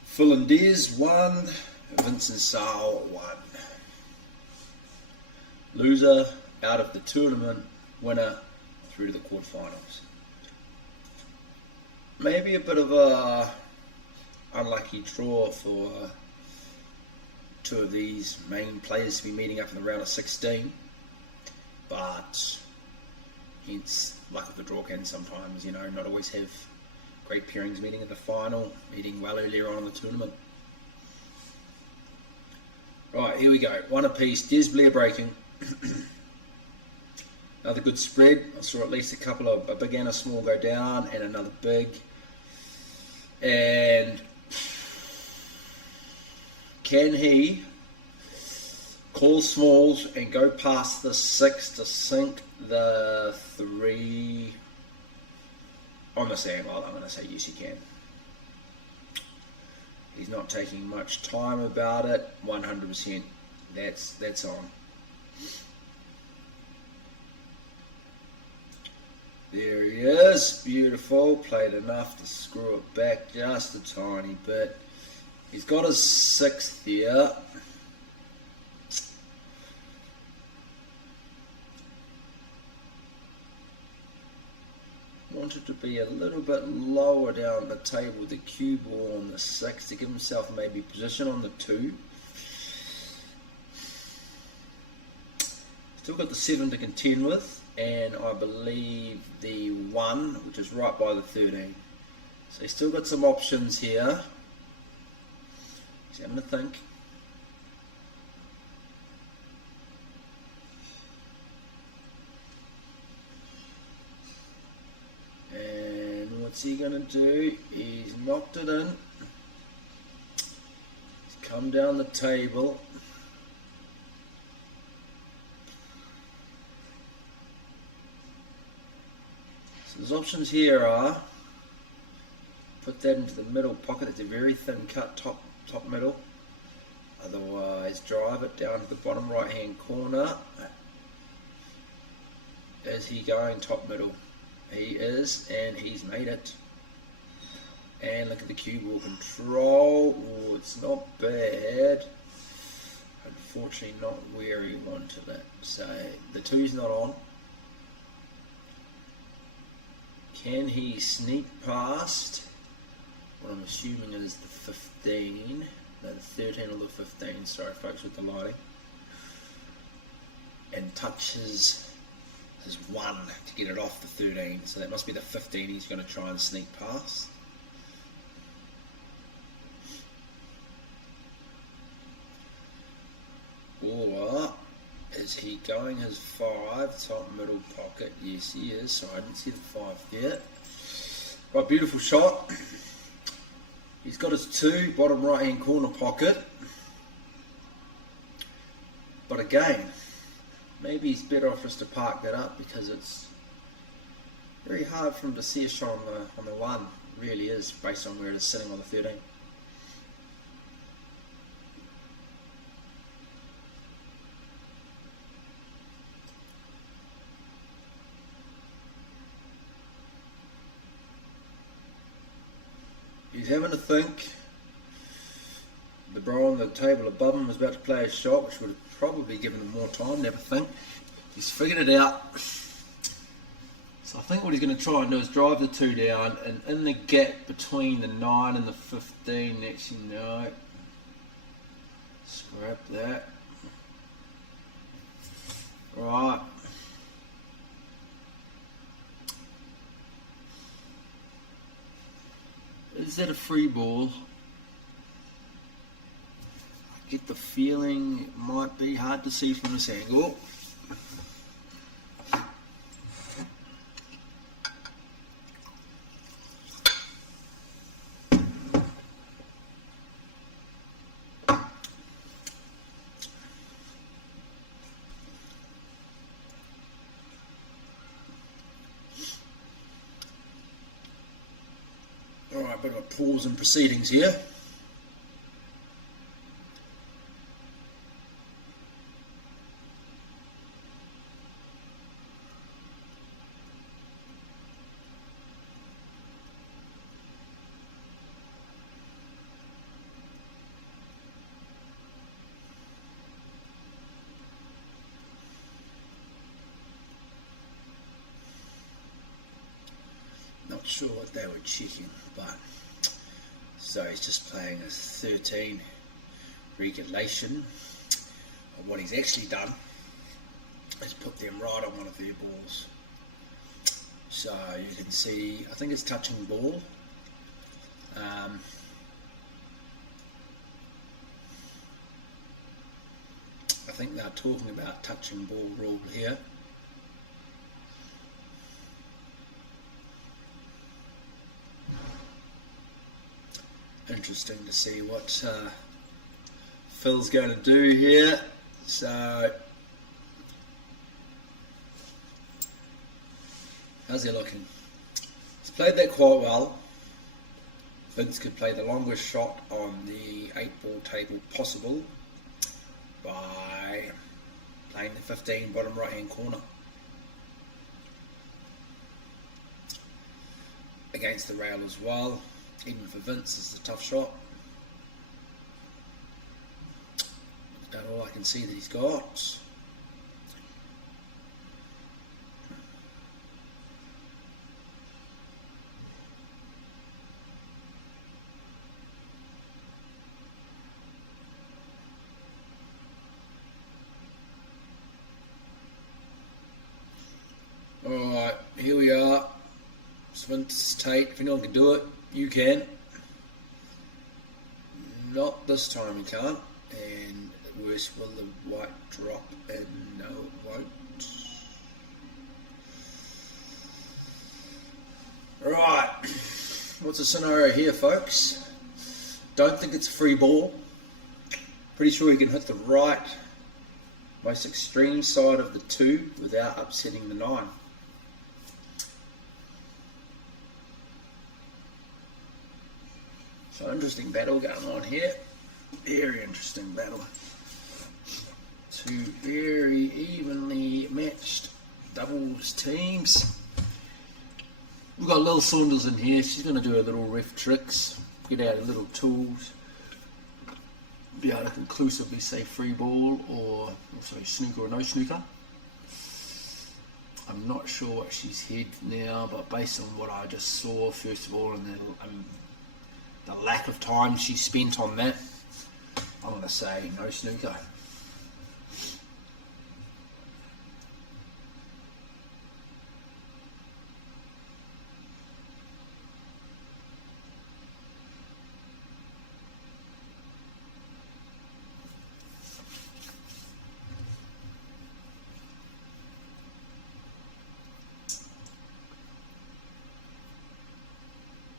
Phil and Des 1, Vincent Sal 1. Loser out of the tournament, winner through to the quarterfinals. Maybe a bit of a unlucky draw for 2 of these main players to be meeting up in the round of 16, but hence luck of the draw can sometimes, you know, not always have great pairings meeting at the final, meeting well earlier on in the tournament. Right, here we go, 1 apiece. Des Blair breaking. Another good spread. I saw at least a couple of a big and a small go down, and another big. And can he call smalls and go past the 6 to sink the 3 on the sand? Well, I'm going to say yes, he can. He's not taking much time about it. 100%. That's on. There he is, beautiful, played enough to screw it back just a tiny bit. He's got his 6th here. Wanted to be a little bit lower down the table with the cue ball on the 6 to give himself maybe position on the 2. Still got the 7 to contend with, and I believe the 1, which is right by the 13. So he's still got some options here. He's having to think. What's he going to do? He's knocked it in. He's come down the table. So his options here are put that into the middle pocket. It's a very thin cut top middle. Otherwise, drive it down to the bottom right hand corner. Is he going top middle? He is, and he's made it. And look at the cue ball control. Oh, it's not bad. Unfortunately, not where he wanted it. So the 2's not on. Can he sneak past what I'm assuming is the 15? No, the 13 or the 15. Sorry, folks, with the lighting. And touch his 1 to get it off the 13. So that must be the 15 he's going to try and sneak past. Or is he going his 5 top middle pocket? Yes, he is. So I didn't see the 5 yet. Right, beautiful shot. He's got his 2 bottom right hand corner pocket. But again, maybe he's better off just to park that up, because it's very hard for him to see a shot on the 1. It really is, based on where it is sitting on the 13. He's having to think. The bro on the table above him was about to play a shot, which would have probably given him more time to have a think. He's figured it out. So I think what he's going to try and do is drive the 2 down, and in the gap between the 9 and the 15, next you know, scrap that. Right. Is that a free ball? I get the feeling it might be hard to see from this angle. Alright, bit of a pause in proceedings here. Not sure what they were checking, but so he's just playing his 13 regulation. And what he's actually done is put them right on one of their balls. So you can see, I think it's touching ball. I think they're talking about touching ball rule here. Interesting to see what Phil's going to do here. So, how's he looking? He's played that quite well. Vince could play the longest shot on the 8-ball table possible by playing the 15 bottom right hand corner. Against the rail as well. Even for Vince, it's a tough shot. That's all I can see that he's got. Alright, here we are. Vince's tape. If anyone can do it, you can. Not this time you can't. And worse, will the white drop? And no, it won't. Right. What's the scenario here, folks? Don't think it's a free ball. Pretty sure you can hit the right, most extreme side of the 2 without upsetting the 9. So interesting battle going on here. Very interesting battle. 2 very evenly matched doubles teams. We've got Lil Saunders in here. She's going to do her little ref tricks, get out her little tools, be able to conclusively say free ball or also snooker or no snooker. I'm not sure what she's had now, but based on what I just saw, first of all, and then the lack of time she spent on that, I'm going to say no snooker.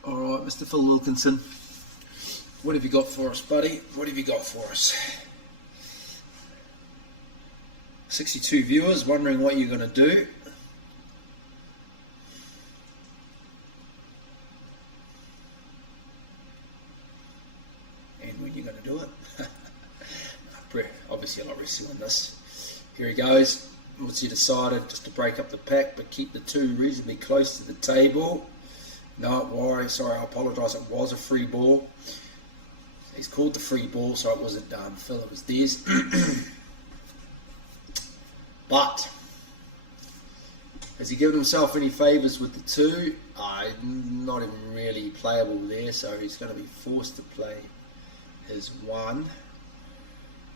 Alright, Mr. Phil Wilkinson, what have you got for us, buddy? What have you got for us? 62 viewers wondering what you're going to do. And when you're going to do it. Obviously I'm not wrestling this. Here he goes. What's he decided? Just to break up the pack, but keep the 2 reasonably close to the table. No, worry, sorry, I apologise, it was a free ball. He's called the free ball, so it wasn't Phil, it was theirs. But, has he given himself any favours with the 2? Not even really playable there, so he's going to be forced to play his 1.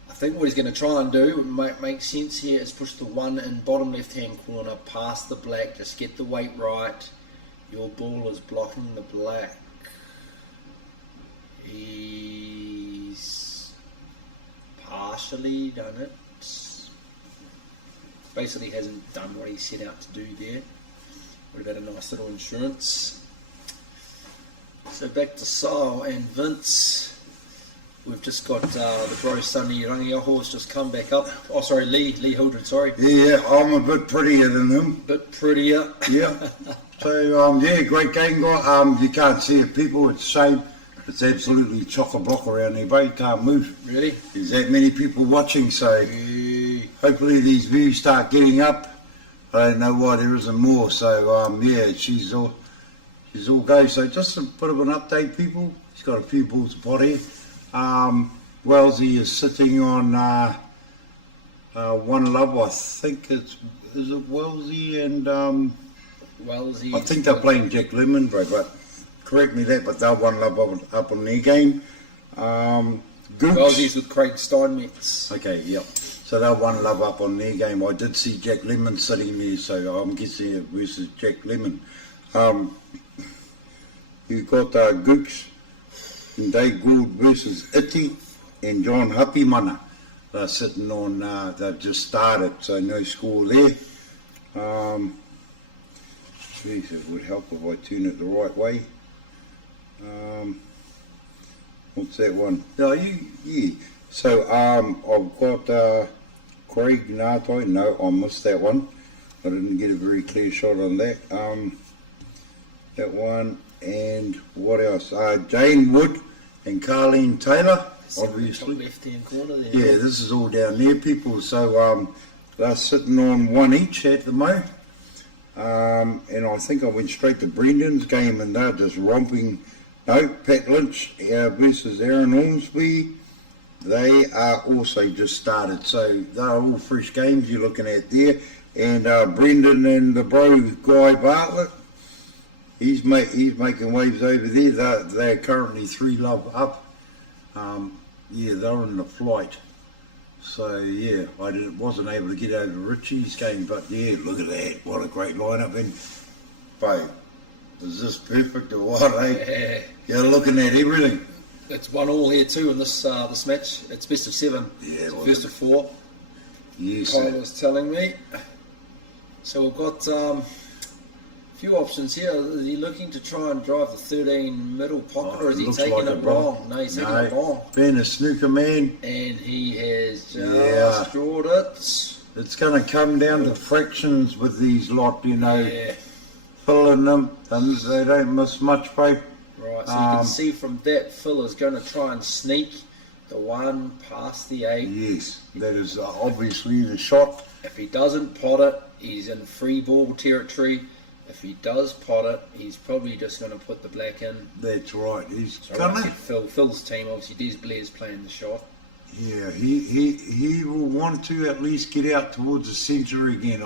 I think what he's going to try and do, make sense here, is push the 1 in bottom left-hand corner, past the black, just get the weight right. Your ball is blocking the black. He's partially done it. Basically hasn't done what he set out to do there. Would have had a nice little insurance. So back to Sal and Vince. We've just got the bro Sunny Rangiaho has just come back up. Oh, sorry, Lee Hildred, sorry. Yeah, I'm a bit prettier than him. Bit prettier. Yeah. So, yeah, great game, guy. You can't see it, people. It's a shame. It's absolutely chock-a-block around there, bro. You can't move. Really? There's that many people watching, so hopefully these views start getting up. I don't know why there isn't more. So, yeah, she's all go. So just a bit of an update, people. He's got a few balls to pot here. Wellesley is sitting on 1 love. I think is it Wellesley and Wellesley. I think they're playing Jack Lemon, bro, but correct me that, but they're 1 love up on their game. Gooch. Wellesley's with Craig Steinmetz. Okay, yep. So they're 1 love up on their game. I did see Jack Lemon sitting there, so I'm guessing it versus Jack Lemon. You've got Gooch and Dave Gould versus Iti and John Hapimana. They're sitting on, they've just started, so no score there. Geez, it would help if I turn it the right way. What's that one? Oh, yeah. So I've got Craig Natai. No, I missed that one. I didn't get a very clear shot on that. That one, and what else? Jane Wood and Carleen Taylor, obviously. Left-hand corner there. Yeah, this is all down there, people. So they're sitting on 1 each at the moment. And I think I went straight to Brendan's game, and they're just romping. No, Pat Lynch versus Aaron Ormsby. They are also just started, so they're all fresh games you're looking at there. And Brendan and the bro Guy Bartlett, he's making waves over there. They're currently 3 love up. Yeah, they're in the flight. So yeah, I wasn't able to get over Richie's game, but yeah, look at that! What a great lineup! And bro, is this perfect or what? Eh? Yeah. You're looking at everything. It's 1-1 here too in this this match. It's best of 7. Yeah, well, first of 4. Yes. Colin was telling me. So we've got Few options here. Is he looking to try and drive the 13 middle pocket, or is he looks taking like it it, bro. long? No, he's taking it long. Being a snooker man, And he has just Yeah. drawed it. it's going to come down to fractions with these lot, you know, Yeah. filling them, and they don't miss much, bro. Right, so you can see from that Phil is going to try and sneak the 1 past the 8. Yes, that is obviously the shot. If he doesn't pot it, he's in free ball territory. If he does pot it, he's probably just going to put the black in. That's right. He's So I gonna. said Phil's team, obviously Des Blair's playing the shot. Yeah, he will want to at least get out towards the centre again.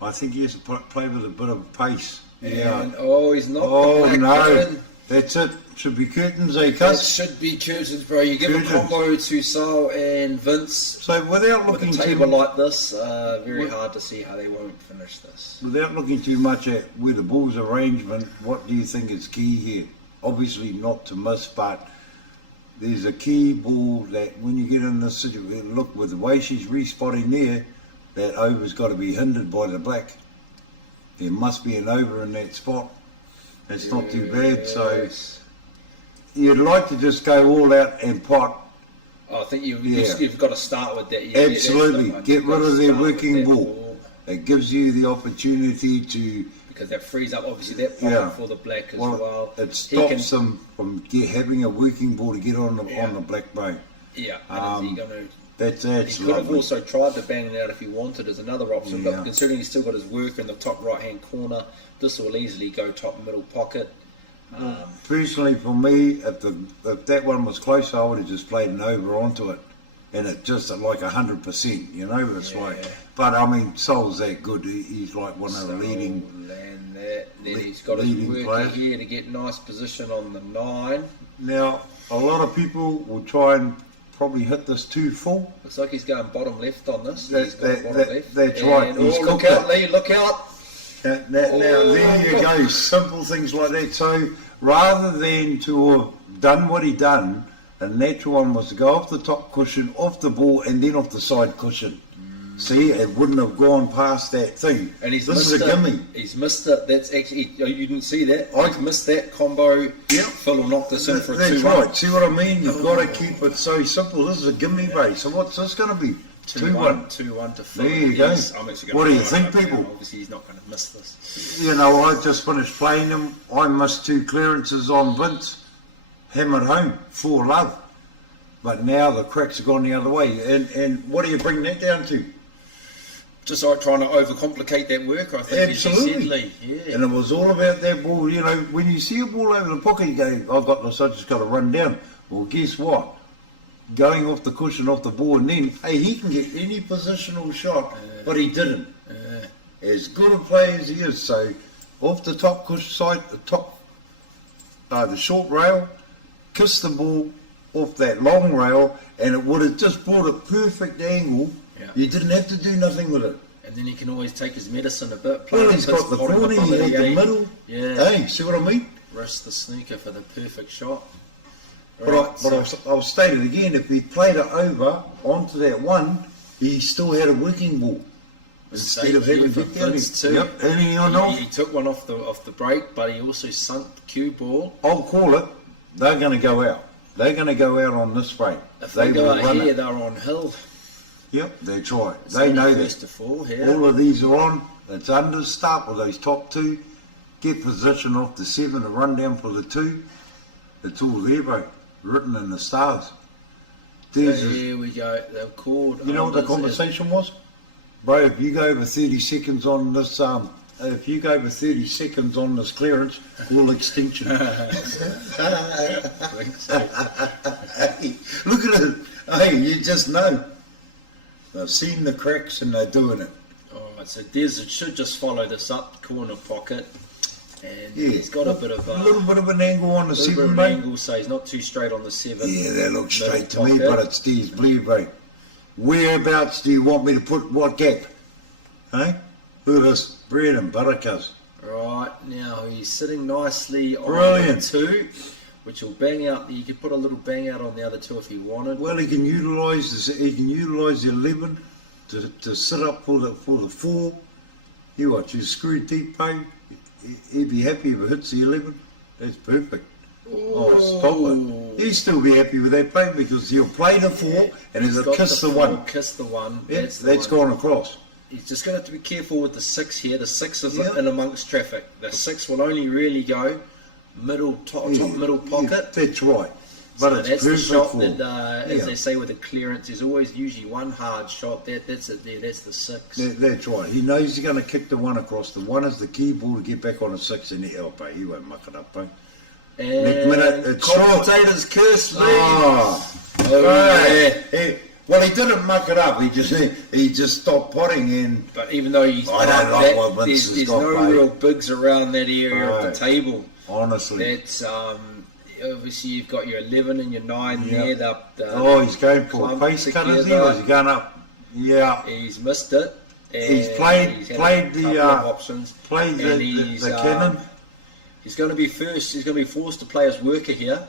I think he has to play with a bit of pace. Yeah. And, oh, he's not the Oh black no, in. that's it. Should be curtains, eh, That cuz? should be curtains, bro. You give Curtains. a combo to Sal and Vince So without with a looking table too like this, very hard to see how they won't finish this. without looking too much at where the ball's arrangement, what do you think is key here? Obviously not to miss, but there's a key ball that when you get in this situation, look with the way she's respotting there, that over's got to be hindered by the black. There must be an over in that spot. It's not too bad, so Yes. you'd like to just go all out and pot. I think Yeah. you've got to start with that. Yeah, Absolutely. that's the one. Get You've got rid to of their start with working that ball. It gives you the opportunity to, because that frees up obviously that pocket Yeah. for the black as well, well. it He can- stops them from having a working ball to get on the black bow. Yeah, and is he going to? That's He could have lovely. also tried to bang it out if he wanted as another option, Yeah. but considering he's still got his worker in the top right hand corner, this will easily go top middle pocket. Personally, for me, if that one was closer, I would have just played an over onto it, and it just at like 100%. You know, it's like. But I mean, Sol's that good. He's like one of the leading. Land that. Then he's got his leading worker player. here to get nice position on the 9. Now, a lot of people will try and probably hit this too full. Looks like he's going bottom left on this. That- He's got that- bottom that- left. that's And, right. He's oh, look cooked out, it. Lee! Look out! Now, there you go. Simple things like that. So rather than to have done what he done, the natural one was to go off the top cushion, off the ball, and then off the side cushion. See, it wouldn't have gone past that thing. And he's this missed is a it. gimme. He's missed it. That's actually you didn't see that. I- He's missed that combo. Yep. Phil will knock this in for a 2-1. That's right. See what I mean? You've got to keep it so simple. This is a gimme base. So what's this going to be? 2-1. 2-1 to Phil. There you go. Yes, I'm actually What gonna do you try think, it people? now. Obviously, he's not going to miss this. You know, I just finished playing them. I missed 2 clearances on Vince. Hammered home. 4 love. But now the cracks have gone the other way. And what do you bring that down to? Just like trying to overcomplicate that work, I think. as you said, Absolutely. Lee. Yeah. And it was all about that ball. You know, when you see a ball over the pocket, you go, I've got this, I just got to run down. Well, guess what? Going off the cushion, off the ball, and then, hey, he can get any positional shot, but he didn't. As good a player as he is, so off the top cushion side, the short rail, kiss the ball off that long rail, and it would have just brought a perfect angle. Yeah. You didn't have to do nothing with it. And then he can always take his medicine a bit. Well, play he's the got the bottom corner, of he had the eh? middle. Yeah. Hey, see what I mean? Risk the snooker for the perfect shot. But, Right, I'll state it again, if he played it over onto that one, he still had a working ball. Instead of Safety having for hit down Vince there. too. Yep, any or not, He took one off the break, but he also sunk the cue ball. I'll call it, they're going to go out. They're going to go out on this frame. If they go will out run here, it. they're on hill. Yep, that's right. It's They only know first that. to fall here. All of these are on. It's under. Start with those top 2. Get position off the 7 to run down for the 2. It's all there, bro. Written in the stars. There's a- Here we go. They've called. You know what the unders. conversation was? Bro, if you go over 30 seconds on this, if you go over 30 seconds on this clearance, call extinction. I think so. Hey, look at it. Hey, you just know. They've seen the cracks and they're doing it. Alright, so Des should just follow this up corner pocket. And Yeah. he's got a bit of A little bit of an angle on the little bit 7, of an mate. angle, so he's not too straight on the 7. Yeah, that looks Middle straight to me, pocket. but it's Steve's Bleed, bro. Whereabouts do you want me to put what gap? Hey? Look at this. Bread and butter, cuz. Right, now he's sitting nicely on Brilliant. the 2, which will bang out. You could put a little bang out on the other 2 if he wanted. Well, he can utilise this. He can utilise the 11 to sit up for the 4. You watch, you screw deep, bro. he'd be happy if it hits the 11. That's perfect. Oh, stop it. He'd still be happy with that play because he'll play the 4 and He's it'll got kiss the four, 1. Kiss the 1. Yeah, That's the that's one. gone across. He's just going to have to be careful with the 6 here. The 6 is Yeah. in amongst traffic. The 6 will only really go top middle pocket. Yeah, that's right. But So it's that's the perfect shot for that, as yeah. they say with the clearance, there's always usually one hard shot. That's it there. That's the 6. That's right. He knows he's going to kick the 1 across. The 1 is the key ball to get back on a 6 and the help. He won't muck it up, eh? And Next minute, it's short. commentators curse me. Oh, yeah. Well, he didn't muck it up. He just stopped potting and. But even though he's I don't like what Vince there's has got, no mate. real bigs around that area of the Right. table. Honestly. That's obviously you've got your 11 and your 9 Yeah. there. Oh, he's going for a clump face cut, is he? together. Or is he going up? Yeah. He's missed it. He's and played he's had played a the couple of options. played And the cannon. He's going to be first. He's going to be forced to play as worker here,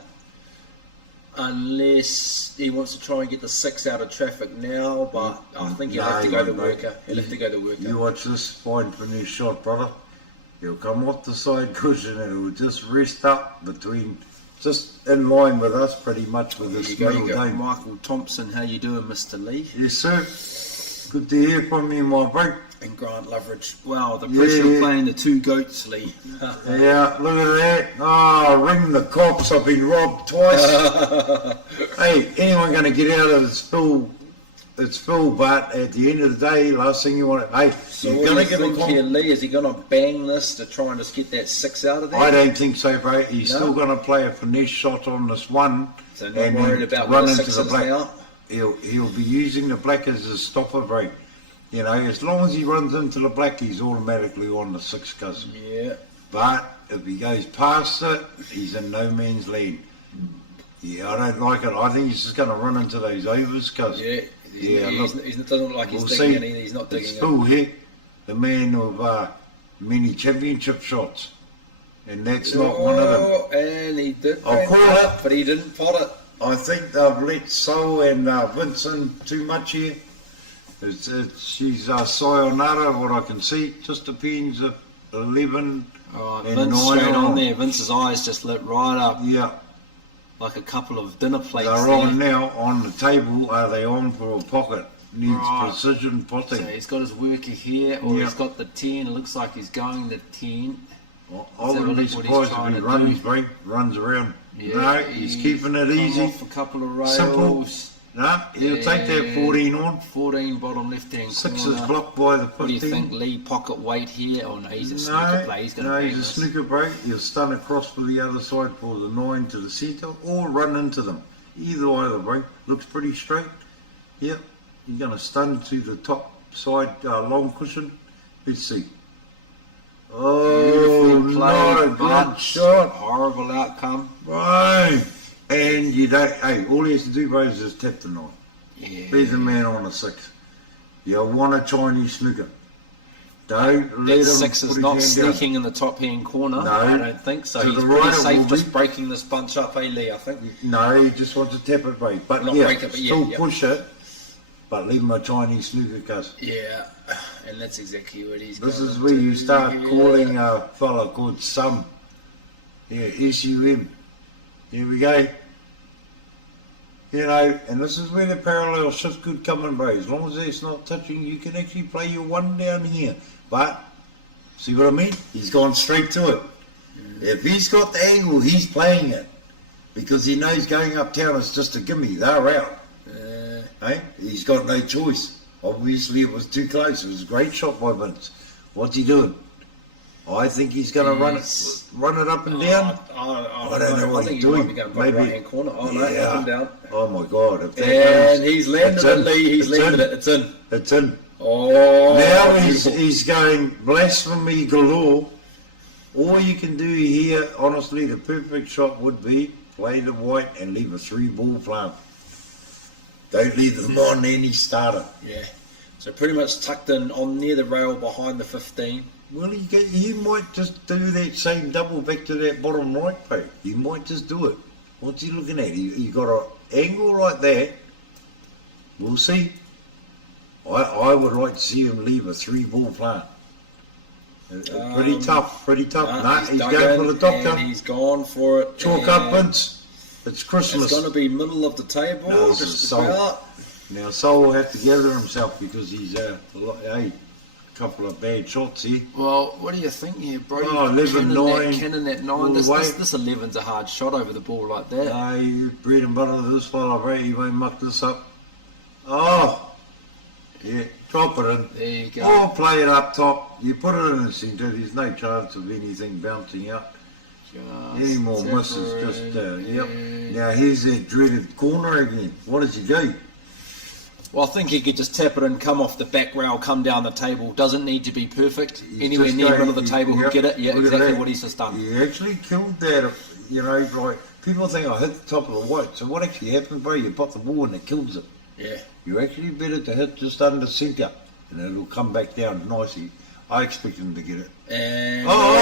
unless he wants to try and get the 6 out of traffic now. But I think he'll have to go the worker. He'll have to go the worker. You watch this fine finish shot, brother. He'll come off the side cushion and he'll just rest up between, just in line with us pretty much with this There you middle go, game. Michael Thompson. How you doing, Mr. Lee? Yes, sir. Good to hear from you, my bro. And Grant Loveridge. Wow, the pressure of playing the 2 goats, Lee. Yeah, look at that. Oh, ring the cops. I've been robbed twice. Hey, anyone going to get out of its full, but at the end of the day, last thing you want to, hey, So you're what do going you to give think here, Lee? Is he going to bang this to try and just get that 6 out of there? I don't think so, bro. He's No? still going to play a finesse shot on this one. So not and worried then about run where the into 6 the is black. now? He'll be using the black as a stopper, bro. You know, as long as he runs into the black, he's automatically on the 6 cousin. Yeah. But if he goes past it, he's in no man's land. Yeah, I don't like it. I think he's just going to run into those overs, cuz. Yeah. Yeah, He look, doesn't look like he's we'll digging see. it either. He's not It's digging Phil it. here, the man of many championship shots. And that's not one of them. Oh, and he did I'll bang call it, it. but he didn't pot it. I think they've let Sol and Vincent too much here. She's sayonara, what I can see. Just depends if 11 Oh, and Vince 9 straight are on there. Vince's eyes just lit right up Yeah, like a couple of dinner plates. they're there. on now on the table. Are they on for a pocket? Needs Right. precision So potting. he's got his worker here, or Yeah. he's got the 10. It looks like he's going the 10. I wouldn't be Let's have a look what he's surprised trying if he to do. runs, bro. Runs around. Yeah, No, he's keeping it come easy. Off a couple of rails. Simple. No, he'll take that 14 on. 14 bottom left hand 6 corner. is blocked by the 15. What do you think, Lee? Pocket weight here? Oh no, he's a snooker play. He's going to bang he's a this. snooker break. He'll stun across for the other side for the 9 to the centre or run into them. Either break. Looks pretty straight. Yep. You're going to stun to the top side long cushion. Let's see. Oh, Beautifully not a played, but good shot. horrible outcome. Right. And you don't, hey, all he has to do, bro, is just tap the 9. Yeah. There's a man on a 6. You want a Chinese snooker. Don't let That him 6 put is his not hand sneaking in the top hand corner. No. I don't think so. To He's the pretty right it safe will just be. breaking this bunch up, eh, Lee? I think. down. No, he just wants to tap it, bro. But Not yeah, break it, but yeah, still yeah. push it. But leave him a Chinese snooker, cuz. Yeah, and that's exactly what he's. This going is where you to start do. calling a fella called Sum. Yeah, S-U-M. Here we go. You know, and this is where the parallel shift could come in, bro. As long as it's not touching, you can actually play your 1 down here. But, see what I mean? He's gone straight to it. If he's got the angle, he's playing it. Because he knows going uptown is just a gimme. They're out. Hey? He's got no choice. Obviously, it was too close. It was a great shot by Vince. What's he doing? I think he's going to run it up and down. I don't know what I think he's he might doing. be going Maybe. right hand corner. Oh no, Yeah. up and down. Oh my God! If that And goes, he's landed it's it, in. Lee. He's It's landed in. it. It's in. It's in. Oh, Now beautiful. he's going blasphemy galore. All you can do here, honestly, the perfect shot would be play the white and leave a 3-ball plant. Don't leave them on any starter. Yeah. So pretty much tucked in on near the rail behind the 15. Well, you might just do that same double back to that bottom right peg. You might just do it. What's he looking at? You got an angle like that. We'll see. I would like to see him leave a 3-ball plant. Pretty tough. Nah, he's dug going in for the doctor. and he's gone for it. Chalk and up, Vince. It's Christmas. It's going to be middle of the table, No, this is just Sol. about. Now, Sol will have to gather himself because he's a couple of bad shots here. Well, what do you think here, Brody? Oh, 11, 9, Cannon that 9. all the This way. 11's a hard shot over the ball like that. No, you bread and butter this fella, bro. He won't muck this up. Oh, yeah, drop it in. There you go. Or play it up top. You put it in the centre. There's no chance of anything bouncing out. Any more misses, just, yep. Now here's that dreaded corner again. What does he do? Well, I think he could just tap it in, come off the back rail, come down the table. Doesn't need to be perfect. He's Anywhere just near the going- middle of the table, he'll yep, get it. Yeah, look at exactly that. what he's just done. He actually killed that, you know, like, people think I hit the top of the white. So what actually happens, bro, you pop the ball and it kills it. Yeah. You're actually better to hit just under centre and it'll come back down nicely. I expect him to get it. And Oh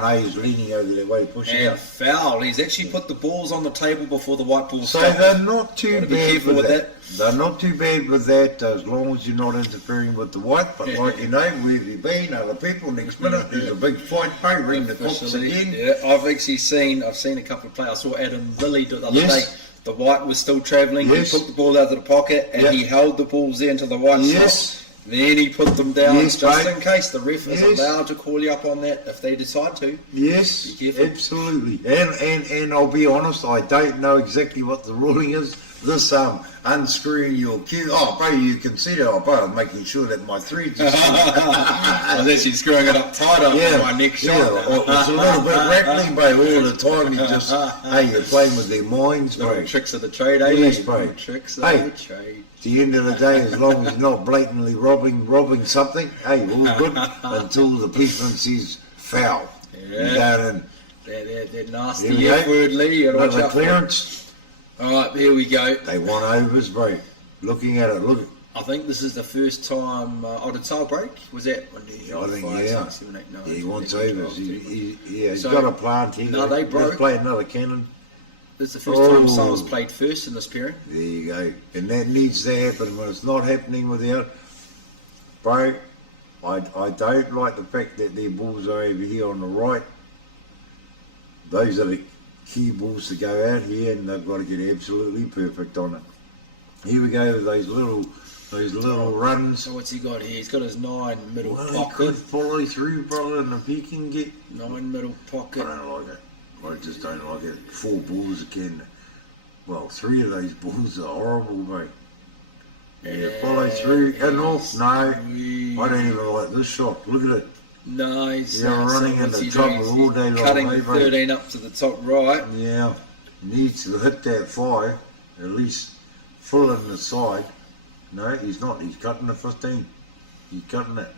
no, he's leaning over there, way pushing and out. foul. He's actually put the balls on the table before the white ball So stopped. they're not too Gotta be bad careful with with that. They're not too bad with that as long as you're not interfering with the white. But like you know, where have you been? Other people next minute there's a big fight, bro, ring the cops Officially, again. yeah, I've seen a couple of players. I saw Adam Lilly the other Yes. day. The white was still travelling. Yes. He took the ball out of the pocket and Yep. he held the balls there until the white Yes. stopped. Then he put them down Yes, just mate. in case. The ref is Yes. allowed to call you up on that if they decide to. Yes, Be careful. absolutely. And I'll be honest, I don't know exactly what the ruling is. This unscrewing your cue. Oh, bro, you can see that. Oh, bro, I'm making sure that my threads are Unless he's screwing it up tighter for my next shot. Yeah, it's a little bit rattling, bro, all the time. You just, hey, you're playing with their minds, bro. Little tricks of the trade, eh? Yes, bro. Little tricks of Hey. the trade. At the end of the day, as long as you're not blatantly robbing something, hey, all good until the policeman says foul. Yeah. You go in. That Here nasty we go. F word, Lee. You gotta watch Another out for it. clearance. Alright, here we go. They want overs, bro. Looking at it, look. I think this is the first time. Did Sale break? Was that? 1, 2, 3, I think, 5, yeah. 6, 7, 8, 9, Yeah, he 10, wants 11, overs. 12, He's So- got a plant here. No, they Let's broke. play another cannon. This is the first time Oh. Sale's played first in this pairing. There you go. And that needs to happen. When it's not happening without, bro, I don't like the fact that their balls are over here on the right. Those are the key balls to go out here, and they've got to get absolutely perfect on it. Here we go with those little runs. So what's he got here? He's got his 9 middle Well, he pocket. could follow through, brother, and if he can get, 9 middle I pocket. don't like it. I just don't like it. 4 balls again. Well, 3 of those balls are horrible, mate. Yeah, follow through and off. No, I don't even like this shot. Look at it. Nice. Yeah, running in what's the he trouble doing? all day He's long, cutting mate, the 13 up to the top right. Yeah, needs to hit that 5, at least full in the side. No, he's not. He's cutting the 15. He's cutting it.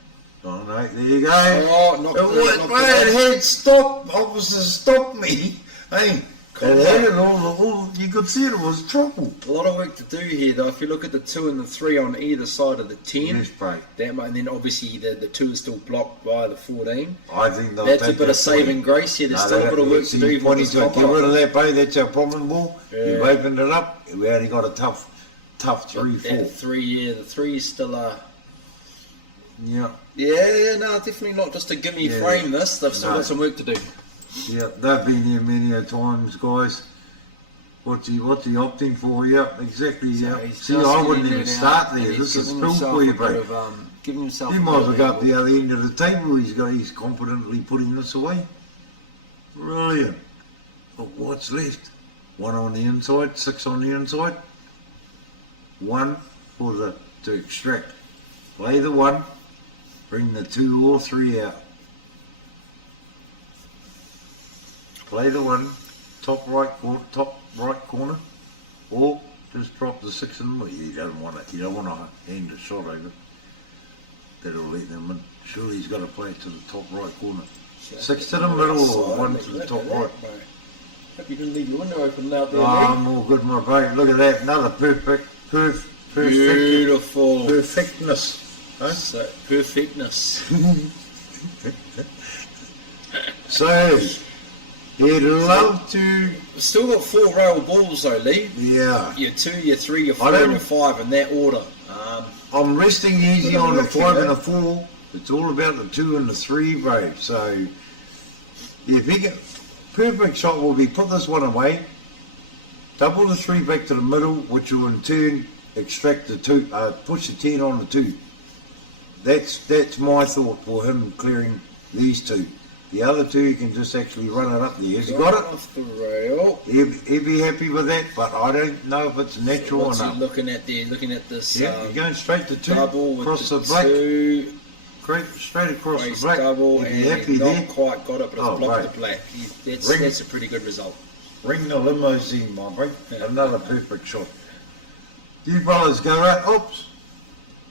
Oh no, there you go. Oh, knocked It had stopped. Officer stopped me. Hey, it had it all. You could see it was trouble. A lot of work to do here, though. If you look at the 2 and the 3 on either side of the 10, Yes, bro. that might, and then obviously the 2 is still blocked by the 14. I think they'll That's a take bit that of saving 20. grace here. There's No, still a bit of work to do. even with this Get top rid of up. that, bro. That's our problem ball. Yeah. You've opened it up. We only got a tough 3, 4. That 3, yeah, the 3 is still a. Yeah, Yeah, no, definitely not just a gimme Yeah. frame. This they've still No. got some work to do. yeah. They've been here many a times, guys. What's he opting for? Yeah, exactly. So Yeah. he's See, just I wouldn't getting even it start out, there. and This he's is giving full himself for you, a bit bro. of, giving himself. You a might as bit well of go up angle. the other end of the table. He's confidently putting this away. Brilliant. But what's left? 1 on the inside, 6 on the inside. 1 to extract. Play the 1. Bring the 2 or 3 out. Play the 1. Top right corner. Or just drop the 6 in. Well, you don't want it. You don't want to hand a shot over. That'll let them in. Surely he's got to play it to the top right corner. 6 to the middle or 1 to the top right. Hope you didn't leave your window open out there. Oh, mate. I'm all good, my bro. Look at that. Another perfect. Beautiful. Perfectness. Huh? So, perfectness. So, he'd love to. Still got 4 rail balls though, Lee. Yeah. Your 2, your 3, your I 4, don't- and your 5 in that order. I'm resting easy on the 5 and the 4 It's all about the 2 and the 3, bro. So, yeah, if he get perfect shot will be put this one away, double the 3 back to the middle, which will in turn extract the 2, push the 10 on the 2. That's my thought for him clearing these 2. The other 2 you can just actually run it up there. Has he got it? Off the rail. He'd be happy with that, but I don't know if it's natural What's or he not. looking at there? Looking at this Yeah, you're going straight to 2, double with across the the black, 2. straight across Race the black. double, He'd and be happy he's not there. quite got it, but it's Oh, blocked right. the black. Ring. That's a pretty good result. Ring the limousine, my boy. Another perfect shot. You brothers go right. Oops.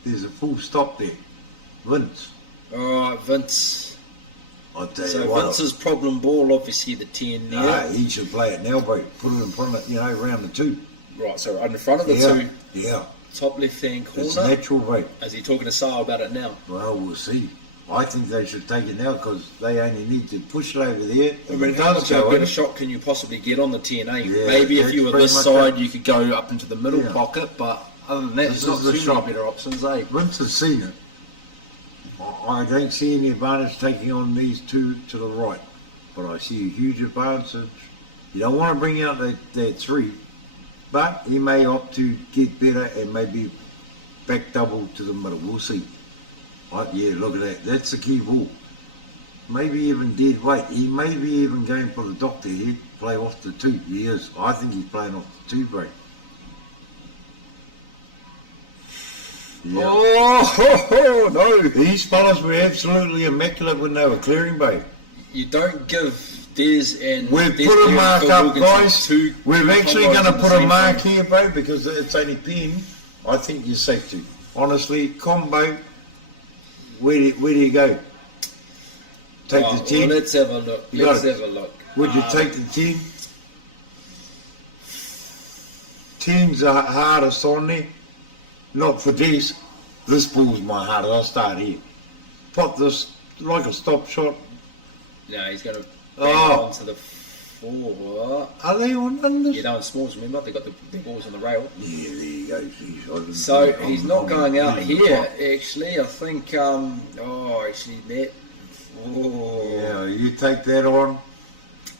There's a full stop there. Vince. Alright, Vince. I'll tell you So what. Vince's problem ball, obviously the 10 there. Nah, he should play it now, bro. Put it in front of, around the 2. Right, so in front of the Yeah, 2, yeah. top left hand It's corner. natural, bro. Is he talking to Sal about it now? Well, we'll see. I think they should take it now because they only need to push it over there. I mean, If it how does much of a go better in, shot can you possibly get on the 10A? Yeah, Maybe if that's you were pretty this much side, it. you could go up into the middle Yeah. pocket, but other than that, This there's not is the too shot. many better options, eh? Vince has seen it. I don't see any advantage taking on these 2 to the right, but I see a huge advantage. You don't want to bring out that 3, but he may opt to get better and maybe back double to the middle. We'll see. Yeah, look at that. That's the key ball. Maybe even dead weight. He may be even going for the doctor here, play off the 2. He is. I think he's playing off the 2 break. Yeah. Oh, no! These fellas were absolutely immaculate when they were clearing, babe. You don't give Des and We've Des put a Perry mark Phil up, Wilkinson guys. two We're actually combos going to in the put a same mark frame. here, babe, because it's only pin. I think you're safe to. Honestly, combo, where do you go? Take Oh, the 10. well, let's have a look. You got Let's it. have a look. Would you take the 10? 10's the hardest on there. Not for this. This ball's my hardest. I'll start here. Pop this like a stop shot. No, he's going to Oh. onto the 4. Are they on under? Yeah, down smalls, remember? They got the balls on the rail. Yeah, there you go. Jeez, I didn't So think he's I'm- not I'm going out really here, top. actually. I think, actually, that. Oh. Yeah, you take that on.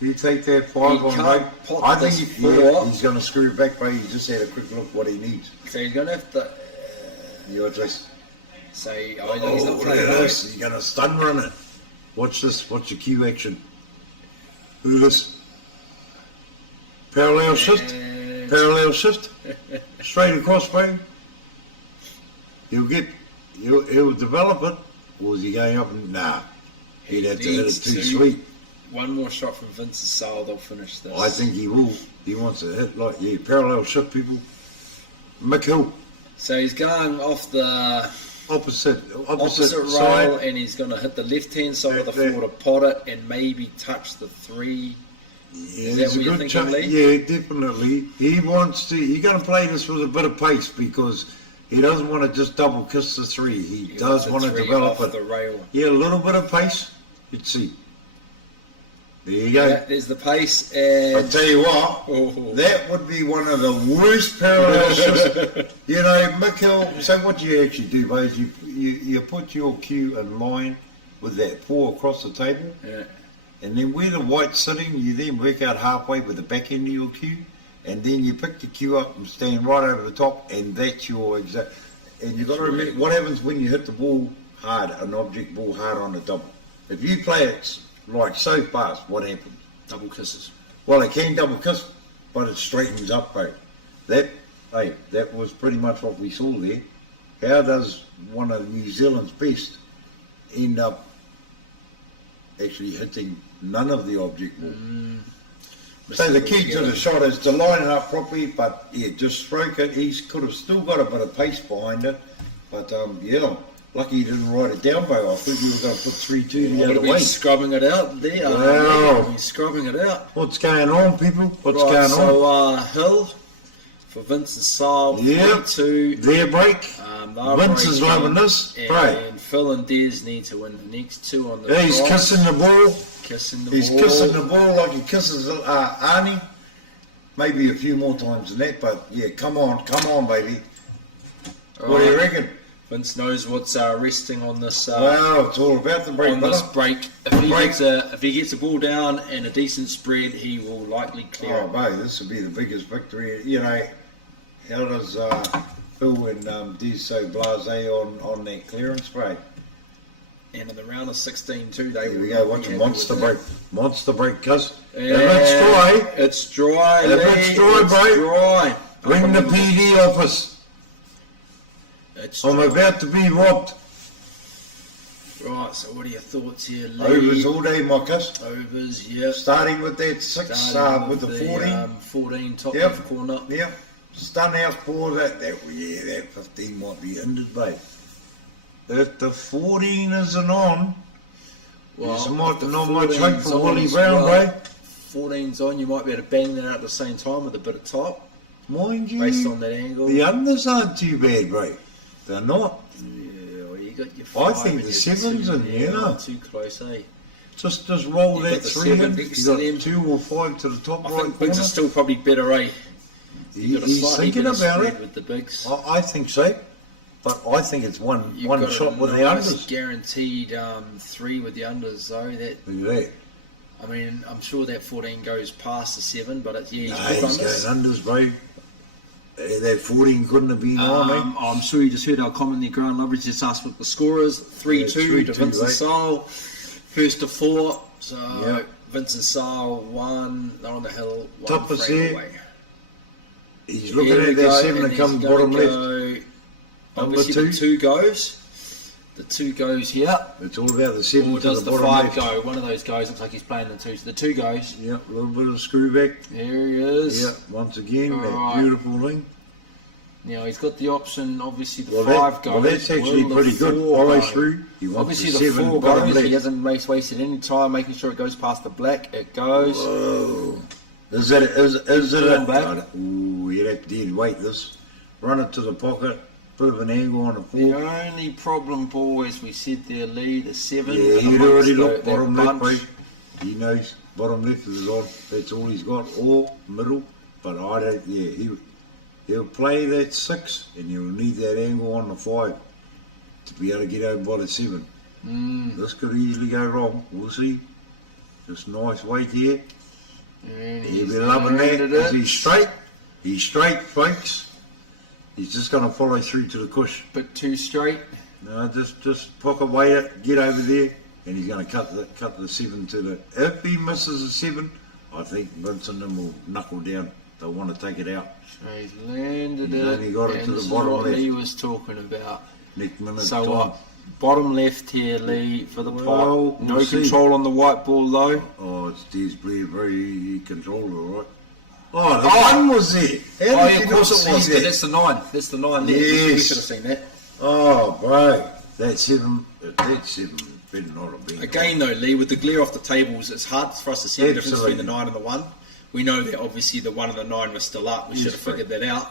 You take that 5 He on, can't mate. pop I think this yeah, 4. he's going to screw it back, mate. He just had a quick look what he needs. So he's going to have to. You're just. Say, he's Oh, not look playing at right. this. He's going to stun run it. Watch this. Watch your cue action. Look at this. Parallel shift. And- Parallel shift. Straight across, bro. He'll develop it. Or is he going up and nah? He'd have to hit it needs too to. sweet. One more shot from Vince's Sale, they'll finish this. I think he will. He wants to hit parallel shift people. Mick Hill, So he's going off the opposite rail, side. and he's going to hit the left-hand side of the That- 4 to pot it and maybe touch the 3. Yeah, Is that there's what a you're good thinking, chance. Lee? Yeah, definitely. He wants to. You're going to play this with a bit of pace because he doesn't want to just double kiss the 3. He does want to develop off it. the rail. Yeah, a little bit of pace. You'd see. There you go. Yeah, there's the pace, and I'll tell you what. Oh. That would be one of the worst parallel shifts. Mick Hill. So what do you actually do, mate? You put your cue in line with that 4 across the table. Yeah. And then where the white's sitting, you then work out halfway with the back end of your cue, and then you pick the cue up and stand right over the top, and that's your exact. And you've got to remember what happens when you hit the ball hard, an object ball hard on a double. If you play it like so fast, what happens? double kisses. Well, it can double kiss, but it straightens up, bro. That was pretty much what we saw there. How does one of New Zealand's best end up actually hitting none of the object ball? So the key to the shot is to line it up properly, but yeah, just stroke it. He could have still got a bit of pace behind it, but lucky he didn't write it down, bro. I think you were going to put 3-2 the other way. Scrubbing it out there. Wow. He's scrubbing it out. What's going on, people? What's Right, going on? so Hill for Vincent Saal, Yeah. 3-2. Their break. They're Vince is breaking, loving this. and Right. Phil and Des need to win the next 2 on the He's cross. kissing the ball. Kissing the He's ball. kissing the ball like he kisses Arnie. Maybe a few more times than that, but yeah, come on, baby. What do you reckon? Vince knows what's resting on this. Well, it's all about the break, on this brother. break. If he gets a ball down and a decent spread, he will likely clear Oh, it. mate, this will be the biggest victory. You know, how does Phil and D's so blasé on that clearance break? And in the round of 16 too, they Here will we go, not watch be a happy monster with break. that. Monster break, cuz. Yeah, If it's dry, it's dry. If Lee, it's dry, it's bro, dry. ring the PD office. It's I'm dry. about to be robbed. Right, so what are your thoughts here, Lee? Overs all day, my cuz. Overs, yeah. Starting with that 6, Starting with the 14. 14 top Yep. left corner. Yep. Stun out for that 15 might be ended, mate. If the 14 isn't on, there's if not the much 14's hope for on Willie as Brown, well, mate. 14's on, you might be able to bang that out at the same time with a bit of top, Mind you, based on that angle. the unders aren't too bad, mate. They're not. Yeah, well, you got your I 5 think and the your 7's 7, in, yeah. Not too close, eh? Just roll You that got the 3 in. 7 You next to them. got 2 or 5 to the top I right think bigs corner. are still probably better, eh? You got a He's slightly thinking better about spread it. with the bigs. I think so. But I think it's one You've got shot a with the nice unders. guaranteed 3 with the unders, though. That Look at that. I mean, I'm sure that 14 goes past the 7, but it's, yeah, Nah, he's he's put unders. going unders, bro. That 14 couldn't have been on, eh? I'm sure you just heard our comment there. Grant Loveridge just asked what the score is. 3-2 to 3-2, Vincent right? Saul. First to 4. So Yep. Vincent Saul 1. They're on the hill. 1 Top is frame there. away. He's looking Here we at that go, 7 and that comes he's bottom gonna left. go- Number Obviously, 2. the 2 goes. The 2 goes here. It's all about the 7 Or to does the the bottom 5 left. go? One of those goes. Looks like he's playing the 2. So the 2 goes. Yep, a little bit of screw back. There he is. Yep, once again, that Alright. beautiful thing. Now he's got the option. Obviously, the Well, 5 goes. well, that's actually Will the pretty good. 4 Follow go? through. He wants Obviously, the the 7 4 bottom goes. left. He hasn't wasted any time making sure it goes past the black. It goes. Whoa. Is it Come a... back. Ooh, you'd have to wait this. Run it to the pocket. Bit of an angle on the The 4. only problem, boy, as we said there, Lee, the 7. Yeah, he'd already looked that bottom left, bunch. mate. He knows bottom left is on. That's all he's got. Or middle. But I don't... Yeah, he'll play that 6 and he'll need that angle on the 5 to be able to get over by the 7. This could easily go wrong. We'll see. Just nice weight here. And He'll he's be loving that. landed Is it. he straight? He's straight, folks. He's just going to follow through to the cush. Bit too straight. No, just pocket weight it, get over there, and he's going to cut the 7 to the... If he misses a 7, I think Vince and them will knuckle down. They'll want to take it out. So he's landed He's it. only got it and to the this is bottom what left. Lee was talking about. Next minute So time. what? Bottom left here, Lee, for the Well, pot. No we'll see. control on the white ball, though. Oh, it's D's Blair, very controlled, all right. Oh, the 1 was there. How did Yeah, you of not course it see was. 'Cause that? that's the 9. That's the 9 there. Yes. We should have seen that. Oh, bro. That 7 better not have been. Again, though, Lee, with the glare off the tables, it's hard for us to see the difference between the Absolutely. 9 and the 1. We know that obviously the 1 and the 9 were still up. We should have Yes, figured that out.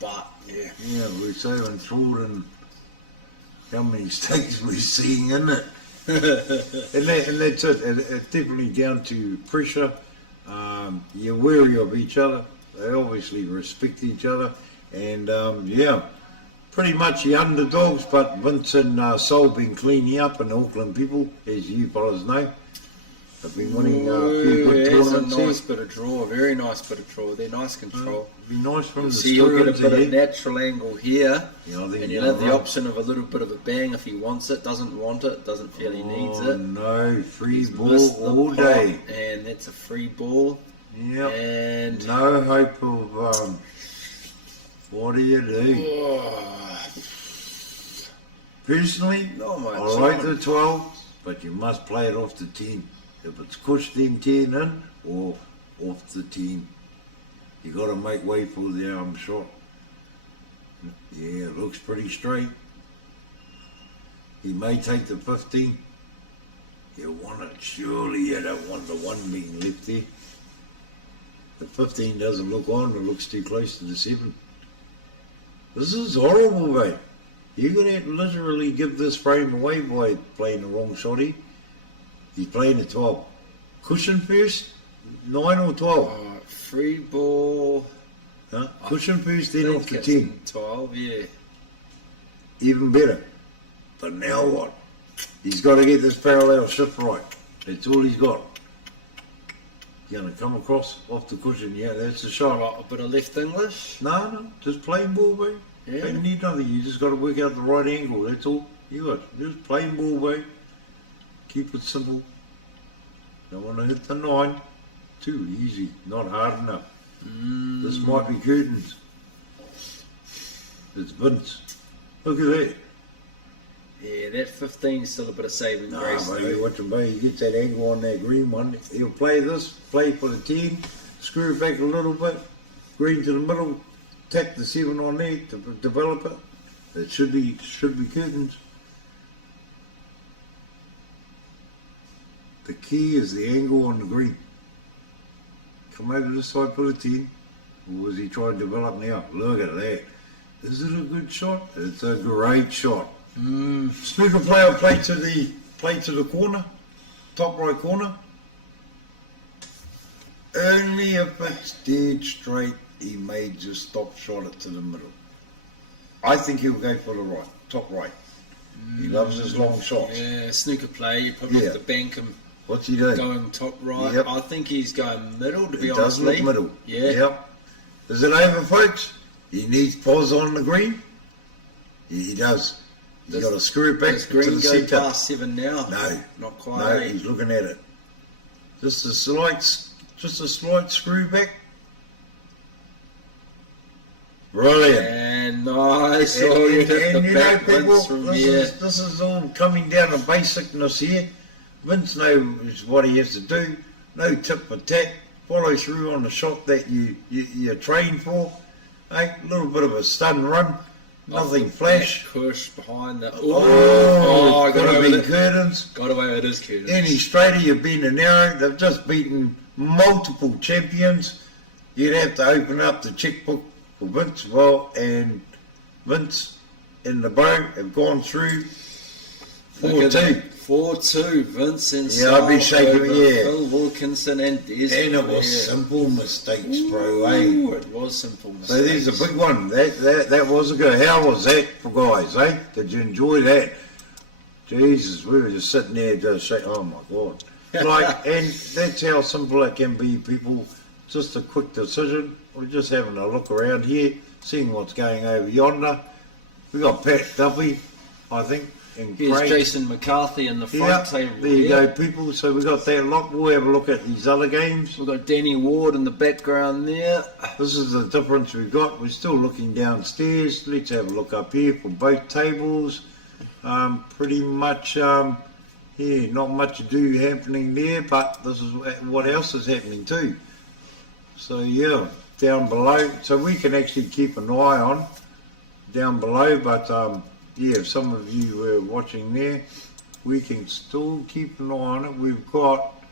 But, yeah. Yeah, we're so enthralled in how many mistakes we're seeing in it. and that's it. It's definitely down to pressure. You're wary of each other. They obviously respect each other. And, yeah, pretty much the underdogs, but Vince and Sol been cleaning up, and the Auckland people, as you fellas know, have been winning a few good There's a tournaments nice here. bit of draw, a very nice bit of draw. They're nice control. Be nice from the See, you'll get a screws bit of here. natural angle here, Yeah, I think and you're you'll have the right. option of a little bit of a bang if he wants it, doesn't want it, doesn't feel he needs Oh, it. no, free He's ball missed the all pot, day. and that's a free ball. Yep. And No hope of, what do you do? oh, Personally, not much. I like the 12, but you must play it off the 10. If it's pushed then 10 in, or off the 10. You got to make way for the arm shot. Yeah, it looks pretty straight. He may take the 15. You want it, surely you don't want the 1 being left there. The 15 doesn't look on, it looks too close to the 7. This is horrible, mate. You're going to have to literally give this frame away by playing the wrong shotty. He's playing the 12. Cushion first, 9 or 12. Free ball. Huh? Cushion first, then I off the think 10. it's 12, yeah. even better. But now what? He's got to get this parallel shift right. That's all he's got. You're going to come across off the cushion, yeah, that's the shot. A bit of left English. No, just plain ball, babe. Yeah. Don't need nothing. You just got to work out the right angle. That's all. You got just plain ball, babe. Keep it simple. Don't want to hit the 9. Too easy. Not hard enough. This might be curtains. It's Vince. Look at that. Yeah, that 15 is still a bit of saving grace. Mate, you watch him, babe. He gets that angle on that green one. He'll play this, play for the 10, screw it back a little bit, green to the middle, tap the 7 on there to develop it. It should be curtains. The key is the angle on the green. Come over this side, put a 10. Or was he trying to develop now? Look at that. Is it a good shot? It's a great shot. Snooker player play to the corner, top right corner. Only if it's dead straight, he may just stop shot it to the middle. I think he'll go for the right, top right. He loves his long shots. Yeah, snooker player, you probably have to bank him. What's he doing? Going top right. Yep. I think he's going middle, to be He honest. does look middle. Yeah. Yep. Is it over, folks? He needs pause on the green. He does. He's got to screw it back Does to green the go centre. past 7 now? No, not quite. No, he's looking at it. Just a slight screw back. Brilliant. And nice. And, Oh, you and, hit and the you know, back people, once from here. this is all coming down to basicness here. Vince knows what he has to do. No tip for tat. Follow through on the shot that you train for. A little bit of a stun run. Nothing flash. Push behind the. Oh, got could have away been with it. curtains. Got away with his curtains. Any straighter, you've been a narrow. They've just beaten multiple champions. You'd have to open up the checkbook for Vince. Well, and Vince in the bow have gone through 4-2. 4-2, Vince and Yeah, I'd be shaking, yeah. Phil Wilkinson and Des. And it was simple mistakes, bro. Eh? Ooh, it was simple mistakes. So there's a big one. That was a good. How was that for guys, eh? Did you enjoy that? Jesus, we were just sitting there just saying, oh my God. Like, and that's how simple it can be, people. Just a quick decision. We're just having a look around here, seeing what's going over yonder. We got Pat Duffy, I think. And Here's Craig. Jason McCarthy in the front table. There you go, people. So we got that lot. We'll have a look at these other games. We've got Danny Ward in the background there. This is the difference we've got. We're still looking downstairs. Let's have a look up here for both tables. Pretty much, yeah, not much to do happening there, but this is what else is happening too. So yeah, down below. So we can actually keep an eye on down below, but yeah, if some of you were watching there, we can still keep an eye on it. We've got,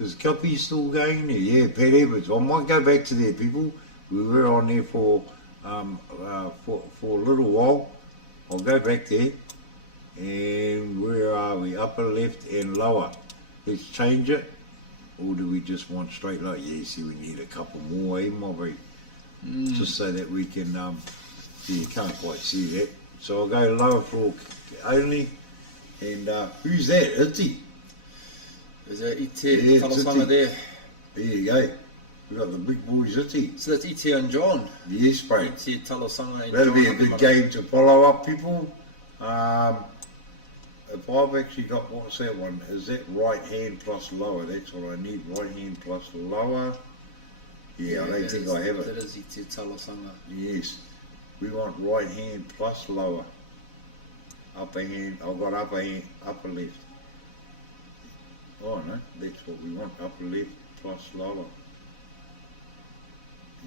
is Kippy still going there? Yeah, Pat Edwards. I might go back to there, people. We were on there for a little while. I'll go back there. And where are we? Upper left and lower. Let's change it. Or do we just want straight lower? Yeah, see, we need a couple more, eh, Mobby? Just so that we can, yeah, you can't quite see that. So I'll go lower floor only. And who's that? Itty. Is that Ite? Yeah, Tell us it's some of Itty. there. There you go. We've got the big boys Itty. So that's Ite and John. Yes, bro. Ite, Talasanga and That'll John be a good Hakamara. game to follow up, people. If I've actually got, what's that one? Is that right hand plus lower? That's what I need. Right hand plus lower. Yeah, I don't think I have That it. is Ite Talasanga. Yes. We want right hand plus lower. Upper hand. I've got upper hand, upper left. Oh no, that's what we want. Upper left plus lower.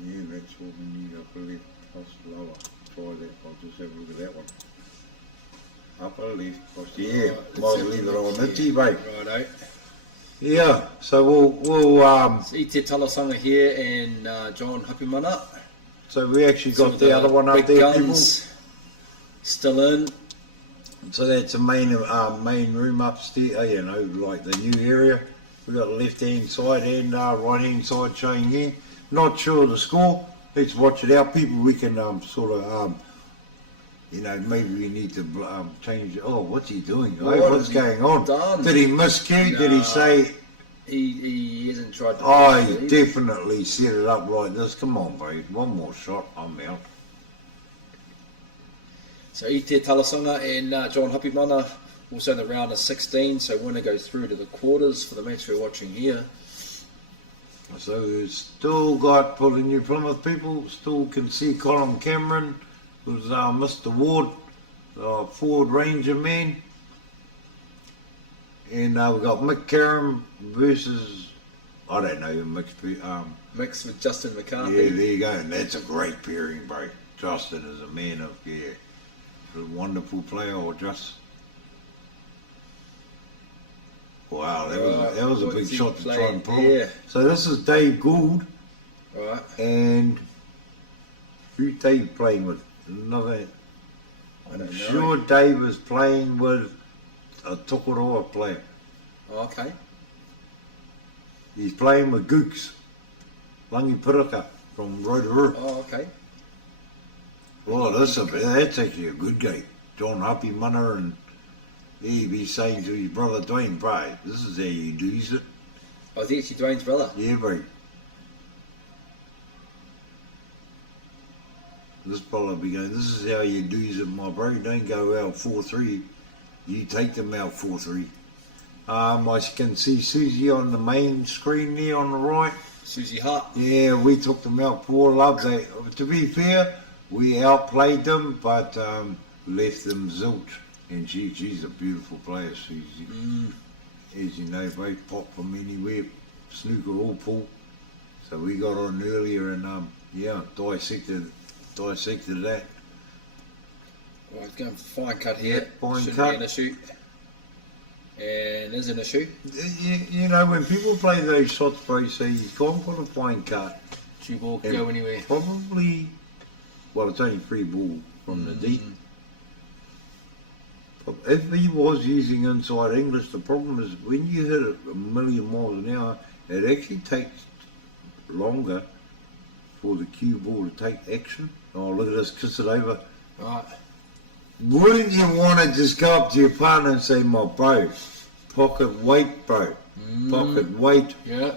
Yeah, that's what we need. Upper left plus lower. Try that. I'll just have a look at that one. Upper left plus. Yeah, might leave it on the T-bait. Righto. Yeah. So we'll So Ite Talasanga here and John Hapimana. So we actually got So the other one up big there, people. guns still in. So that's a main room upstairs, you know, like the new area. We got left hand side and right hand side showing here. Not sure of the score. Let's watch it out, people. We can sort of You know, maybe we need to change. Oh, what's he doing? What Hey, what's has he going on? done? Did he miscue? Did he say? He hasn't tried to. Oh, push it he either. definitely set it up like this. Come on, bro. One more shot. I'm out. So Ite Talasanga and John Hapimana also in the round of 16. So winner goes through to the quarters for the match we're watching here. So we've still got, for the New Plymouth people, still can see Colin Cameron, who's Mr. Ward, Ford Ranger man. And we've got Mick Karam versus, I don't know, Mixed with Justin McCarthy. yeah, there you go. And that's a great pairing, bro. Justin is a man of, a wonderful player, or just. Wow, that was a big what's he shot to try playing and pull. there? So this is Dave Gould, Right. and who's Dave playing with? Another. I don't know. Sure, Dave is playing with a Tokoroa player. Oh, okay. He's playing with Gooks, Langi Piraka from Rotorua. Oh, okay. Well, that's actually a good game. John Happy Mana and he'd be saying to his brother Dwayne, bro, this is how you do it. Oh, is he actually Dwayne's brother? Yeah, bro. This brother be going, this is how you do it, my bro. Don't go out 4-3. You take them out 4-3. I can see Susie on the main screen there on the right. Susie Hart. Yeah, we took them out 4-love. To be fair, we outplayed them, but left them zilch. And she's a beautiful player, Susie. As you know, both pop from anywhere, snooker or pool. So we got on earlier and dissected that. Well, he's going for fine cut here. Fine Shouldn't cut. be an issue. And is an issue. You know, when people play those shots, bro, say he's gone for the fine cut. Two ball can And go anywhere. Probably, well, it's only free ball from the deep. But if he was using inside English, the problem is when you hit it 1,000,000 miles an hour, it actually takes longer for the cue ball to take action. Oh, look at this, kiss it over. Right. Wouldn't you want to just go up to your partner and say, my bro, pocket weight, bro, pocket weight. Yeah.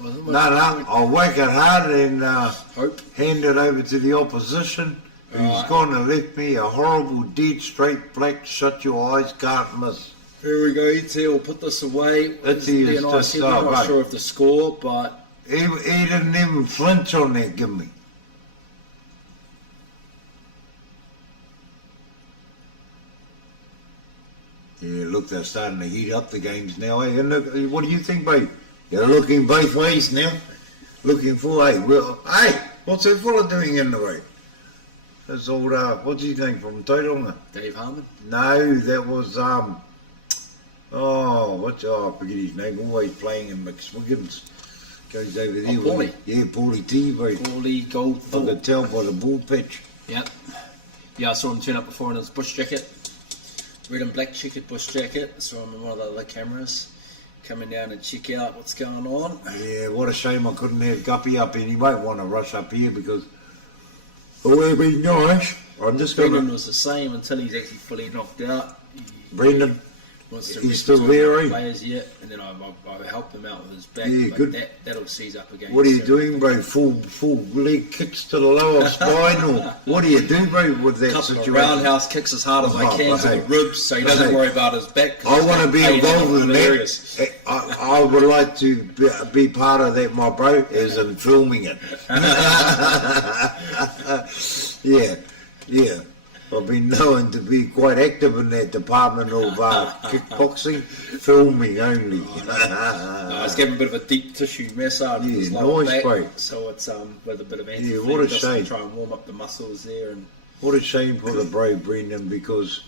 No, I'll work it hard and Hope. hand it over to the opposition who's gone and left me a horrible, dead, straight black, shut your eyes, can't miss. Here we go, ET will put this away. That's Be his a nice just hit. I'm not right. sure of the score, but He didn't even flinch on that, give me. Yeah, look, they're starting to heat up the games now. Hey, and look, what do you think, babe? You're looking both ways now. Looking for, hey, what's that fella doing in the way? That's old, what's his name from Tauranga? Dave Harmon. No, that was, I forget his name, always playing in McSwiggins. Goes over there. Paulie. Yeah, Paulie T, bro. Paulie Goldthorpe. I could tell by the ball pitch. Yep. Yeah, I saw him turn up before in his bush jacket. Red and black checkered bush jacket. I saw him in one of the other cameras. Coming down and check out what's going on. Yeah, what a shame I couldn't have Guppy up, and he won't want to rush up here because it would be nice. I'm just Brendan going to... was the same until he's actually fully knocked out. Brendan, Wants to he's rest still his there, eh? players yet, and then I helped him out with his back. Yeah, but good. That'll seize up again. What are you soon. doing, bro? Full leg kicks to the lower spine, or what do you do, bro, with that Couple situation? of roundhouse kicks as hard as I can to the ribs, so he doesn't worry about his back. 'cause I he's want to got be pain involved in other areas. that. I would like to be part of that, my bro, as in filming it. Yeah. I've been known to be quite active in that department of kickboxing, filming only. I was giving a bit of a deep tissue massage with his lower nice, back, bro. so it's with a bit of what a anti-fleas just to shame. try and warm up the muscles there. And What a shame for the brave Brendan, because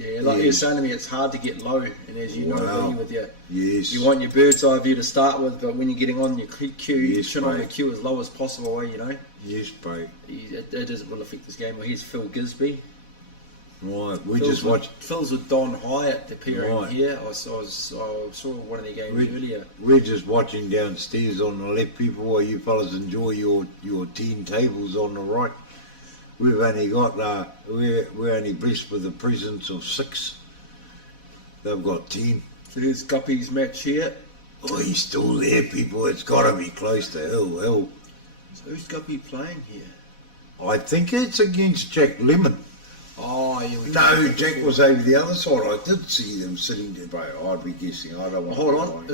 like you were saying to me, it's hard to get low, and as you know, Wow. Vinny, with your yes, you want your bird's eye view to start with, but when you're getting on your cue, you Yes, should on mate. your cue as low as possible, you know. yes, bro. It will affect this game. Well, here's Phil Gisby. Right, we Phil's just watched. Phil's with Don Hyatt, the pairing Right. here. I saw one of their games earlier. We're just watching downstairs on the left, people, while you fellas enjoy your teen tables on the right. we've only got we're only blessed with the presence of 6. They've got 10. So here's Guppy's match here. Oh, he's still there, people. It's got to be close to Hill. So who's Guppy playing here? I think it's against Jack Lemon. Oh, yeah. No, Jack was over the other side. I did see them sitting there, but I'd be guessing. I don't want Hold to on.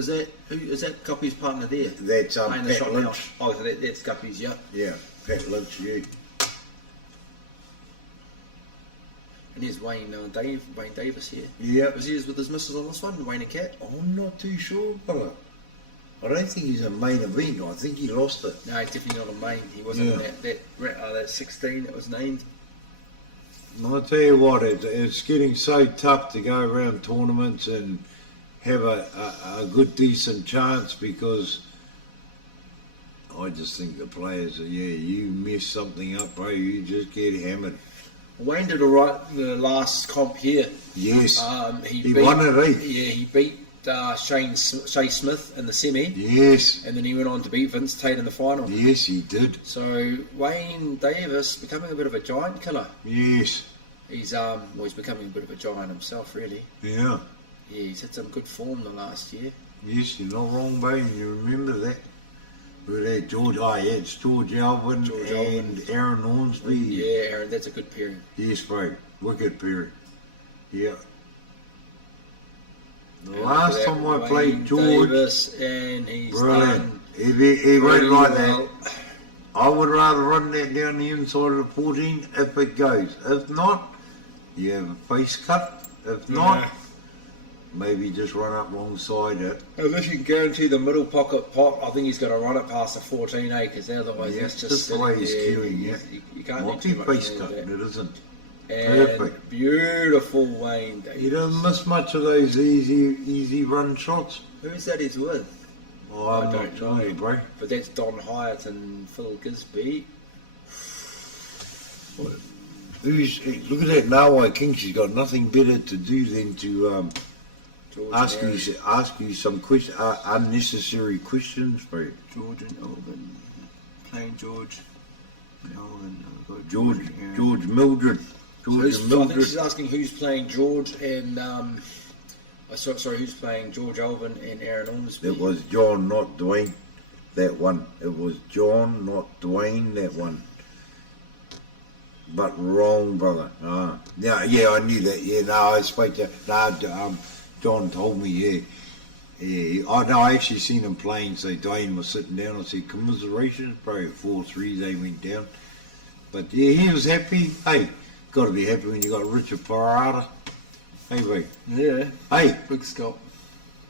Is that Guppy's partner there? That's Playing the Pat shot now. Lynch. Oh, so that's Guppy's, yeah. Yeah, Pat Lynch, yeah. And here's Wayne Davis here. Yeah. Was he with his missus on this one, Wayne and Cat? I'm not too sure, brother. I don't think he's a main event. I think he lost it. No, he's definitely not a main. He wasn't in that 16 that was named. And I'll tell you what, it's getting so tough to go around tournaments and have a good, decent chance, because I just think the players, you mess something up, bro, you just get hammered. Wayne did alright the last comp here. Yes. He won it, eh? Yeah, he beat Shay Smith in the semi. Yes. And then he went on to beat Vince Tate in the final. Yes, he did. So Wayne Davis becoming a bit of a giant killer. Yes. He's he's becoming a bit of a giant himself, really. Yeah. Yeah, he's had some good form the last year. Yes, you're not wrong, mate. You remember that. We had George, it's George Alvin and Aaron Hornsby. Yeah, Aaron, that's a good pairing. Yes, bro. Wicked pairing. Yeah. The last time I played George, Davis, and he's brilliant. done He went really like well. that. I would rather run that down the inside of the 14 if it goes. If not, you have a face cut. If not, maybe just run up alongside it. Unless you can guarantee the middle pocket pop, I think he's going to run it past the 14, because otherwise that's just the way he's there. queuing, You can't Might do be too much face more cut, with it that. isn't. And Perfect. beautiful Wayne Davis. He doesn't miss much of those easy run shots. Who's that he's with? Oh, I I'm don't not telling you, bro. But that's Don Hyatt and Phil Gisby. Look at that Nawai King. She's got nothing better to do than to George ask you some unnecessary questions, bro. George and Elvin. Playing George. Elvin. George Mildred. I think she's asking who's playing George and who's playing George Alvin and Aaron Ormsby. It was John, not Dwayne. That one. It was John, not Dwayne. That one. But wrong, brother. Yeah, I knew that. Yeah, no, I spoke to. John told me. Yeah. I actually seen him playing. So Dwayne was sitting down. I said, commiserations, bro. 4-3, they went down. But yeah, he was happy. Hey, got to be happy when you got Richard Parada. Hey, bro. Yeah. Hey, Big Scott.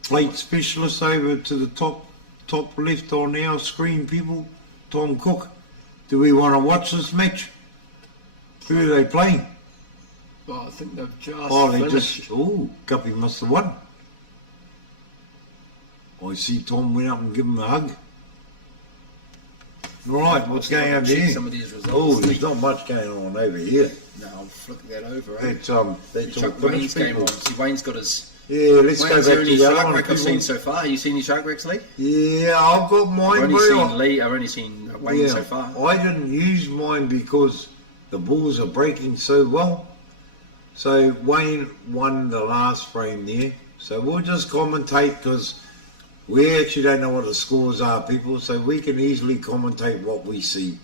plate specialist over to the top left on our screen, people. Tom Cook. Do we want to watch this match? Who are they playing? Well, I think they've just finished. Guppy must have won. I see Tom went up and give him a hug. Right, what's going on there? Some of these results. Oh, there's not much going on over here. No, I'll flick that over. That's all Chuck Wayne's finished, game people. on. See, Wayne's got his. Yeah, let's Wayne's go back only to the other shark one. wreck I've seen people. so far. You seen any shark wrecks, Lee? Yeah, I've got mine. I've only bro. seen Lee. I've only seen Wayne so far. I didn't use mine because the balls are breaking so well. So Wayne won the last frame there. So we'll just commentate because we actually don't know what the scores are, people. So we can easily commentate what we see.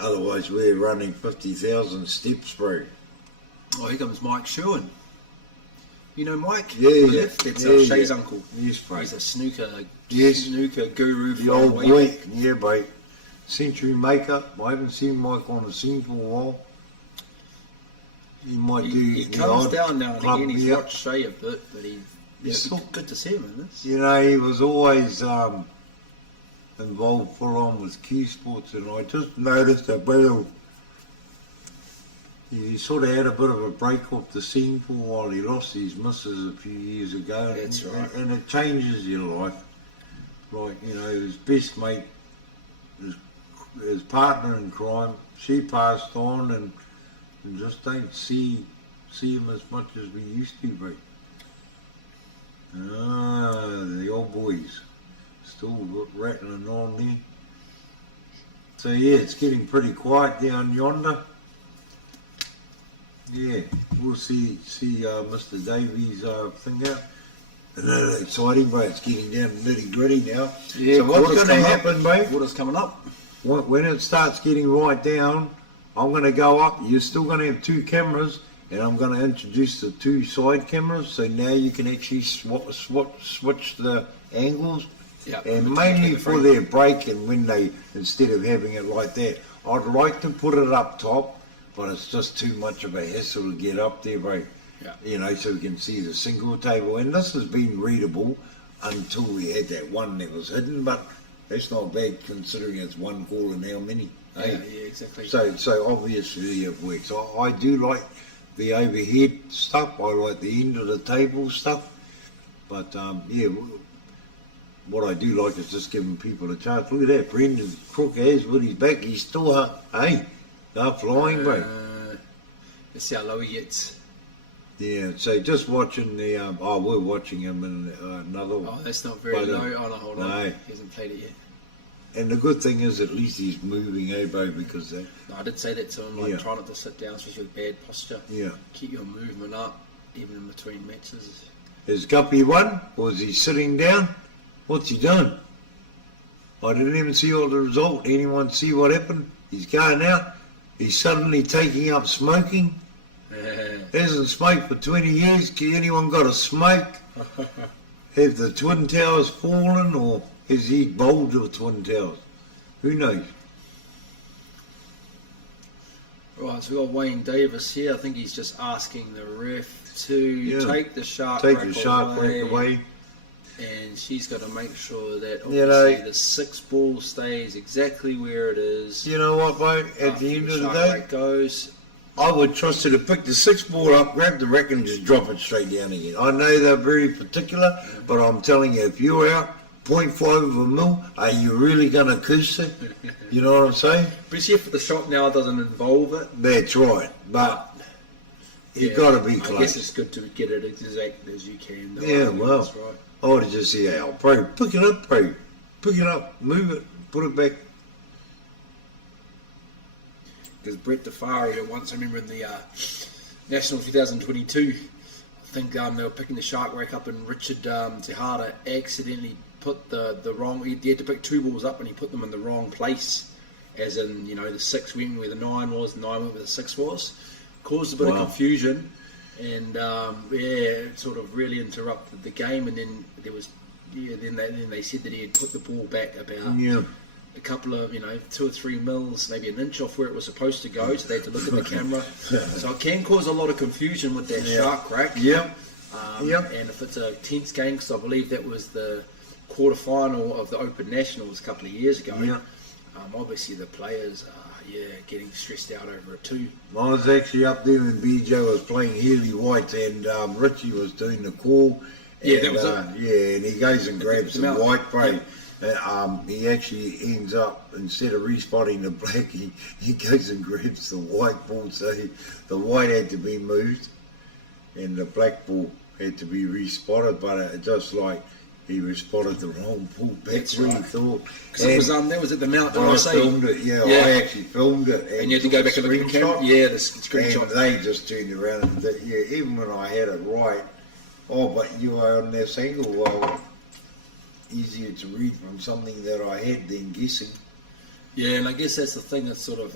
Otherwise, we're running 50,000 steps, bro. Oh, here comes Mike Sherwin. You know Mike? Yeah, The yeah. left? That's Yeah, Shay's yeah. uncle. Yes, bro. He's a snooker Yes. guru. The from old way boy. back. Yeah, bro. Century maker. I haven't seen Mike on the scene for a while. He might do. He the comes odd down now and club again. He's beer. watched Shay a bit, but it's good to see him in this. You know, he was always involved full on with Q Sports, and I just noticed a bit of. He sort of had a bit of a break off the scene for a while. He lost his missus a few years ago. That's right. And it changes your life. Like, you know, his best mate, his partner in crime, she passed on, and just don't see him as much as we used to, bro. The old boys still rattling on there. So yeah, it's getting pretty quiet down yonder. Yeah, we'll see Mr. Davies' thing out. And exciting, bro. It's getting down to nitty gritty now. Yeah, so what's going to happen, mate? Water's coming up. When it starts getting right down, I'm going to go up. You're still going to have 2 cameras, and I'm going to introduce the 2 side cameras. So now you can actually switch the angles. Yep. And mainly for their break, and when they, instead of having it like that, I'd like to put it up top, but it's just too much of a hassle to get up there, bro. Yeah. You know, so we can see the single table. And this has been readable until we had that one that was hidden, but that's not bad considering it's one call and how many. Yeah, eh? yeah, exactly. So obviously it works. I do like the overhead stuff. I like the end of the table stuff. But yeah, what I do like is just giving people a chance. Look at that, Brendan Crook has with his back. He's still up. Hey, they're flying, bro. Let's see how low he gets. Yeah, so just watching the, we're watching him in another one. Oh, that's not very low. Oh, no, hold on. No. He hasn't played it yet. And the good thing is at least he's moving, eh, bro, because No, I did say that to him, like, Yeah. try not to sit down, especially with bad posture. yeah. Keep your movement up, even in between matches. Is Guppy won, or is he sitting down? What's he doing? I didn't even see all the result. Anyone see what happened? He's going out. He's suddenly taking up smoking. Hasn't smoked for 20 years. Anyone got a smoke? Have the Twin Towers fallen, or has he bowled the Twin Towers? Who knows? Right, so we've got Wayne Davis here. I think he's just asking the ref to take the shark Take rack the shark rack away. And she's got to make sure that You obviously know- the 6 ball stays exactly where it is. You know what, mate? At the end of the shark day, rack goes. I would trust her to pick the 6 ball up, grab the rack and just drop it straight down again. I know they're very particular, but I'm telling you, if you're out 0.5 of a mil, are you really going to goose it? You know what I'm saying? But see, if the shot now doesn't involve it, That's right, but you've yeah, got to be I close. guess it's good to get it as exact as you can. though. Yeah, I mean, well. that's right. I would have just said, "Al, bro, pick it up, bro. Pick it up, move it, put it back." Because Brett DeFaria once, I remember in the Nationals 2022, I think they were picking the shark rack up, and Richard Tejada accidentally put the wrong. He had to pick 2 balls up, and he put them in the wrong place. As in, you know, the 6 went where the 9 was, the 9 went where the 6 was. Caused a bit of confusion, and it sort of really interrupted the game. And then there was, then they said that he had put the ball back about. Yeah. A couple of, 2 or 3 mils, maybe an inch off where it was supposed to go, so they had to look at the camera. So it can cause a lot of confusion with that shark rack. Yep. And if it's a tense game, because I believe that was the quarter-final of the Open Nationals a couple of years ago. Yeah. Obviously the players are getting stressed out over it too. I was actually up there when BJ was playing Healy White, and Richie was doing the call. Yeah, and, that was it. Yeah, and he goes and grabs the Mount. white, bro. He actually ends up, instead of respotting the black, he goes and grabs the white ball. So the white had to be moved, and the black ball had to be respotted. But just like he respotted the wrong ball back. That's where right. he thought. Because it was that was at the Mount. When I filmed it, I actually filmed it. And you had to go back and look at the camera. screenshot. Yeah, the screenshot. And they just turned around and even when I had it right, but you are on this angle, well, easier to read from something that I had than guessing. Yeah, and I guess that's the thing that sort of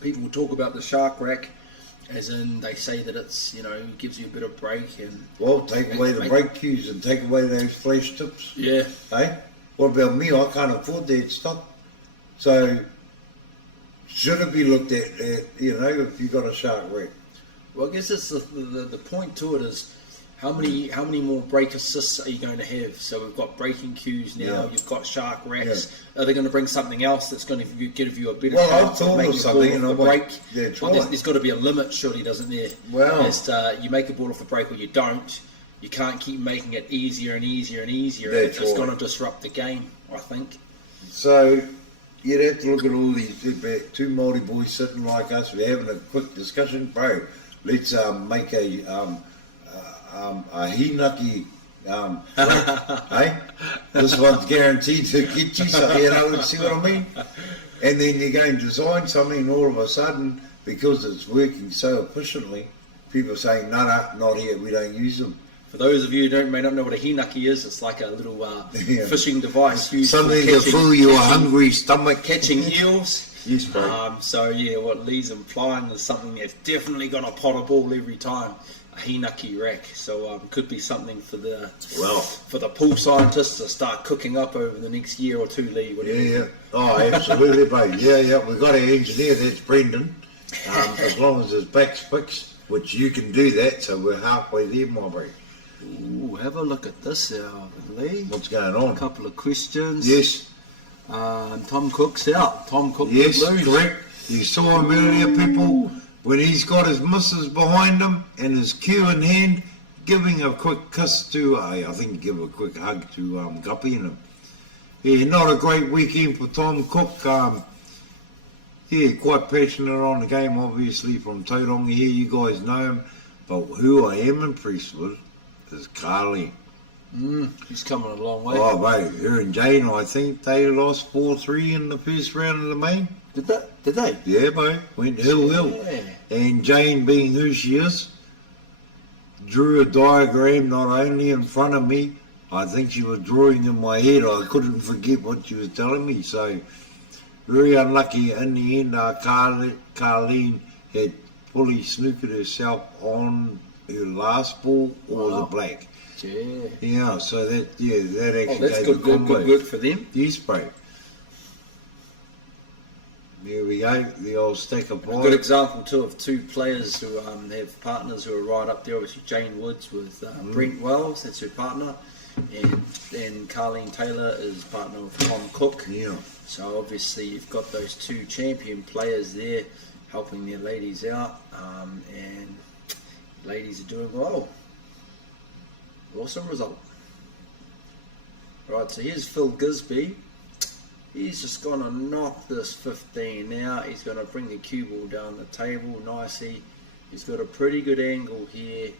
people talk about the shark rack, as in they say that it's gives you a bit of break and. Well, take away the brake cues and take away those flash tips. Yeah. Hey, what about me? I can't afford that stuff. So should it be looked at? If you got a shark rack? Well, I guess it's the point to it is how many more brake assists are you going to have? So we've got braking cues now. Yeah. You've got shark racks. Are they going to bring something else that's going to give you a better? Well, chance I've thought making of a ball something, off and the I'm brake. like, that's Well, right. there's got to be a limit, surely, doesn't there? Well, as to, you make a ball off the brake or you don't. You can't keep making it easier and easier and easier. That's It's right. going to disrupt the game, I think. So you'd have to look at all these 2 Māori boys sitting like us. We're having a quick discussion, bro. Let's make a hinaki Hey, this one's guaranteed to get you, so you know, see what I mean? And then you're going to design something, and all of a sudden, because it's working so efficiently, people are saying, no, not here, we don't use them. For those of you who may not know what a hinaki is, it's like a little fishing device used something for to fill your hungry stomach. catching eels. Yes, bro. So yeah, what Lee's implying is something that's definitely got to pot a ball every time. A hinaki rack. So could be something for the pool scientists to start cooking up over the next year or two, Lee. Yeah. Oh, absolutely, bro. Yeah. We've got our engineer, that's Brendan. As long as his back's fixed, which you can do that, so we're halfway there, my bro. Ooh, have a look at this, Lee. What's going on? A couple of questions. Yes. Tom Cook's out. Tom Cook Yes, Blues. correct. You saw him earlier, people, when he's got his missus behind him and his cue in hand, giving a quick kiss to, I think give a quick hug to Guppy and him. Yeah, not a great weekend for Tom Cook. Quite passionate on the game, obviously, from Tauranga here. You guys know him. But who I am impressed with is Carly. He's coming a long way. Oh, mate, her and Jane, I think they lost 4-3 in the first round of the main. Did they? Yeah, mate, went hill. Yeah. And Jane, being who she is, drew a diagram not only in front of me, I think she was drawing in my head. I couldn't forget what she was telling me. So, very unlucky in the end. Carleen had fully snookered herself on her last ball or the black. Yeah, so that actually that's gave good work for them. Yes, bro. There we go, the old stack of A pies. good example too of two players who have partners who are right up there. Obviously Jane Woods with Brent Wells, that's her partner, and Carleen Taylor is partner with Tom Cook. Yeah. So obviously you've got those two champion players there helping their ladies out, and ladies are doing well. Awesome result. Right, so here's Phil Gisby. He's just going to knock this 15 out. He's going to bring the cue ball down the table nicely. He's got a pretty good angle here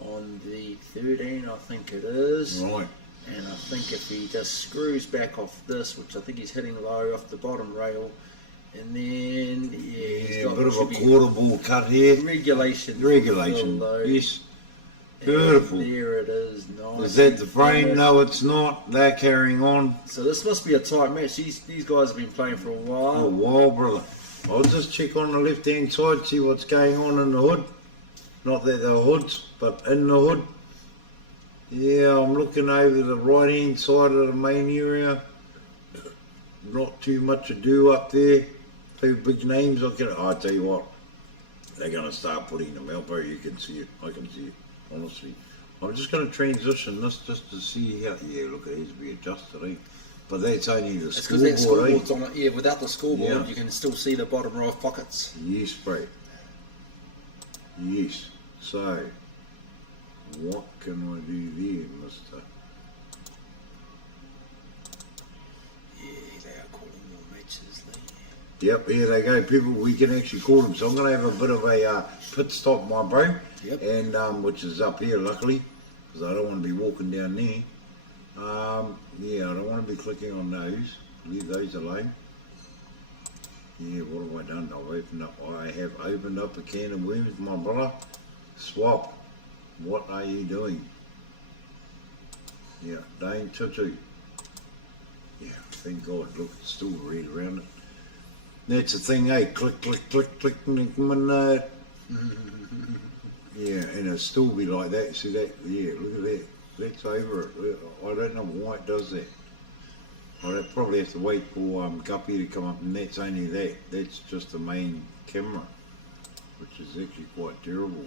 on the 13, I think it is. Right. And I think if he just screws back off this, which I think he's hitting low off the bottom rail, and then he's got a bit of a quarter ball cut here. Regulation, yes. Beautiful. And there it is. Nice. Is that the frame? No, it's not. They're carrying on. So this must be a tight match. These guys have been playing for a while. Brother. I'll just check on the left-hand side, see what's going on in the hood. Not that they're hoods, but in the hood. Yeah, I'm looking over the right-hand side of the main area. Not too much to do up there. Two big names. I tell you what, they're going to start putting them out, bro. You can see it. I can see it. Honestly, I'm just going to transition this just to see how. Yeah, look, it has to be adjusted, eh? But that's only the scoreboard. It's because that scoreboard's on it. Yeah, without the scoreboard, you can still see the bottom row of pockets. Yes, bro. Yes. So, what can I do there, mister? Yeah, they are calling more matches. Yep, here they go, people. We can actually call them. So I'm going to have a bit of a pit stop, my bro. Yep. And which is up here, luckily, because I don't want to be walking down there. Yeah, I don't want to be clicking on those. Leave those alone. Yeah, what have I done? I have opened up a can of worms, my brother. Swap. What are you doing? Yeah, Dane Tutu. Yeah, thank God. Look, it's still red around it. That's the thing, eh? Click, click, click, click, minute. Yeah, and it'll still be like that. See that? Yeah, look at that. That's over it. I don't know why it does that. I'd probably have to wait for Guppy to come up, and that's only that. That's just the main camera, which is actually quite terrible.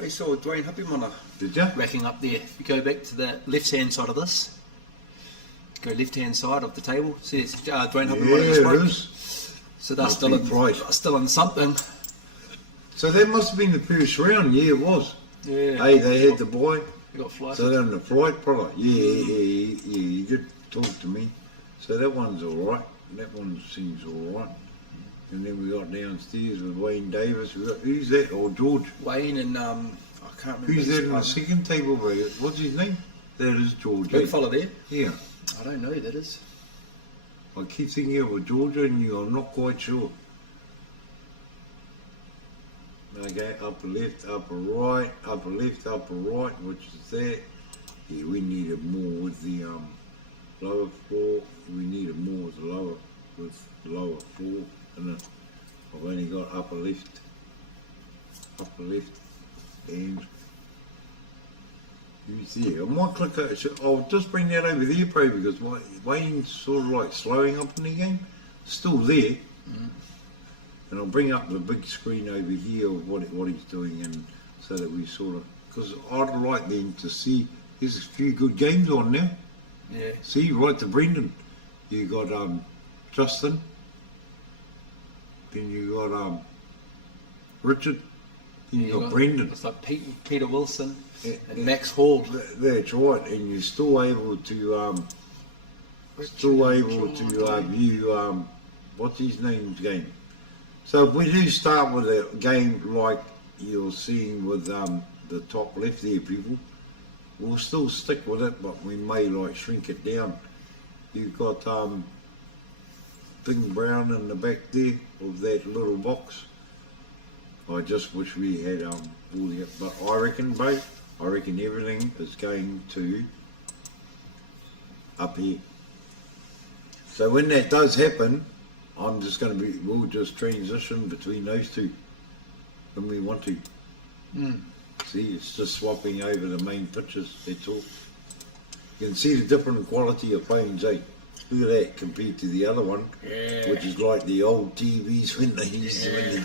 I saw Dwayne Hupimana. Did you? Racking up there. If you go back to the left-hand side of this, go left-hand side of the table. See, it's Dwayne Hupimana. Yeah, it is. So they're still in something. So that must have been the first round. Yeah, it was. Yeah. Hey, they had the boy. They got flighted. So they're in the flight, brother. Yeah, you did talk to me. So that one's all right. That one seems all right. And then we got downstairs with Wayne Davis. We got, who's that? Or George? Wayne and I can't remember. Who's that in the second table? What's his name? That is Georgia. Big fella there. Yeah. I don't know who that is. I keep thinking of a Georgia and I'm not quite sure. Okay, upper left, upper right, upper left, upper right, which is that. Yeah, we needed more with the lower floor. We needed more with the lower floor. And I've only got upper left, and who's there? I might click. I'll just bring that over there, probably, because Wayne's sort of like slowing up in the game. Still there. And I'll bring up the big screen over here of what he's doing, and so that we sort of, because I'd like them to see there's a few good games on now. Yeah. See, right to Brendan. You got Justin. Then you got Richard. Then you got Brendan. It's like Peter Wilson and Max Hall. That's right, and you're still able to view what's his name's game. So if we do start with a game like you're seeing with the top left there, people, we'll still stick with it, but we may like shrink it down. You've got Bing Brown in the back there of that little box. I just wish we had all the, but I reckon everything is going to up here. So when that does happen, we'll just transition between those two when we want to. See, it's just swapping over the main pictures, that's all. You can see the different quality of phones, eh? Look at that compared to the other one, which is like the old TVs when the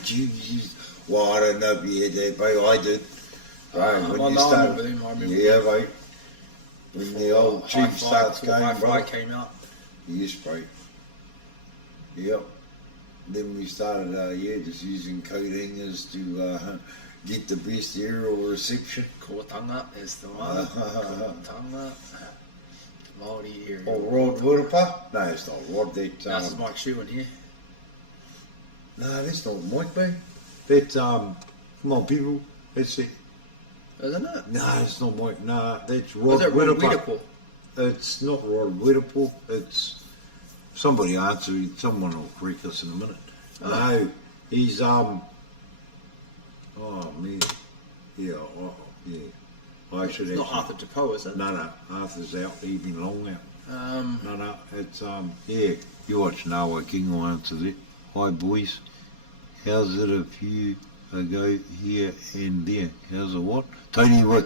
tubes used. Well, I don't know if you had that, but I did. When you start, yeah, mate. When the old tube starts going, bro. Came out. Yes, bro. Yep. Then we started, just using coat hangers to get the best aerial reception. Kōtanga is the one. Kōtanga. Māori area. Oh, Rod Wirapa? No, it's not Rod. That's Mike Schumann here. No, that's not Mike, mate. That's, come on, people. That's it. Isn't it? No, it's not Mike. No, that's Rod Wirapa. It's not Rod Wirapa. It's somebody answering. Someone will correct us in a minute. No, he's oh man, yeah. I should it's not Arthur DePoe, is it? No, Arthur's out. He's been long out. No, it's You watch Nawa King will answer that. Hi boys, how's it a few ago here and there? How's it what? Tony Wick.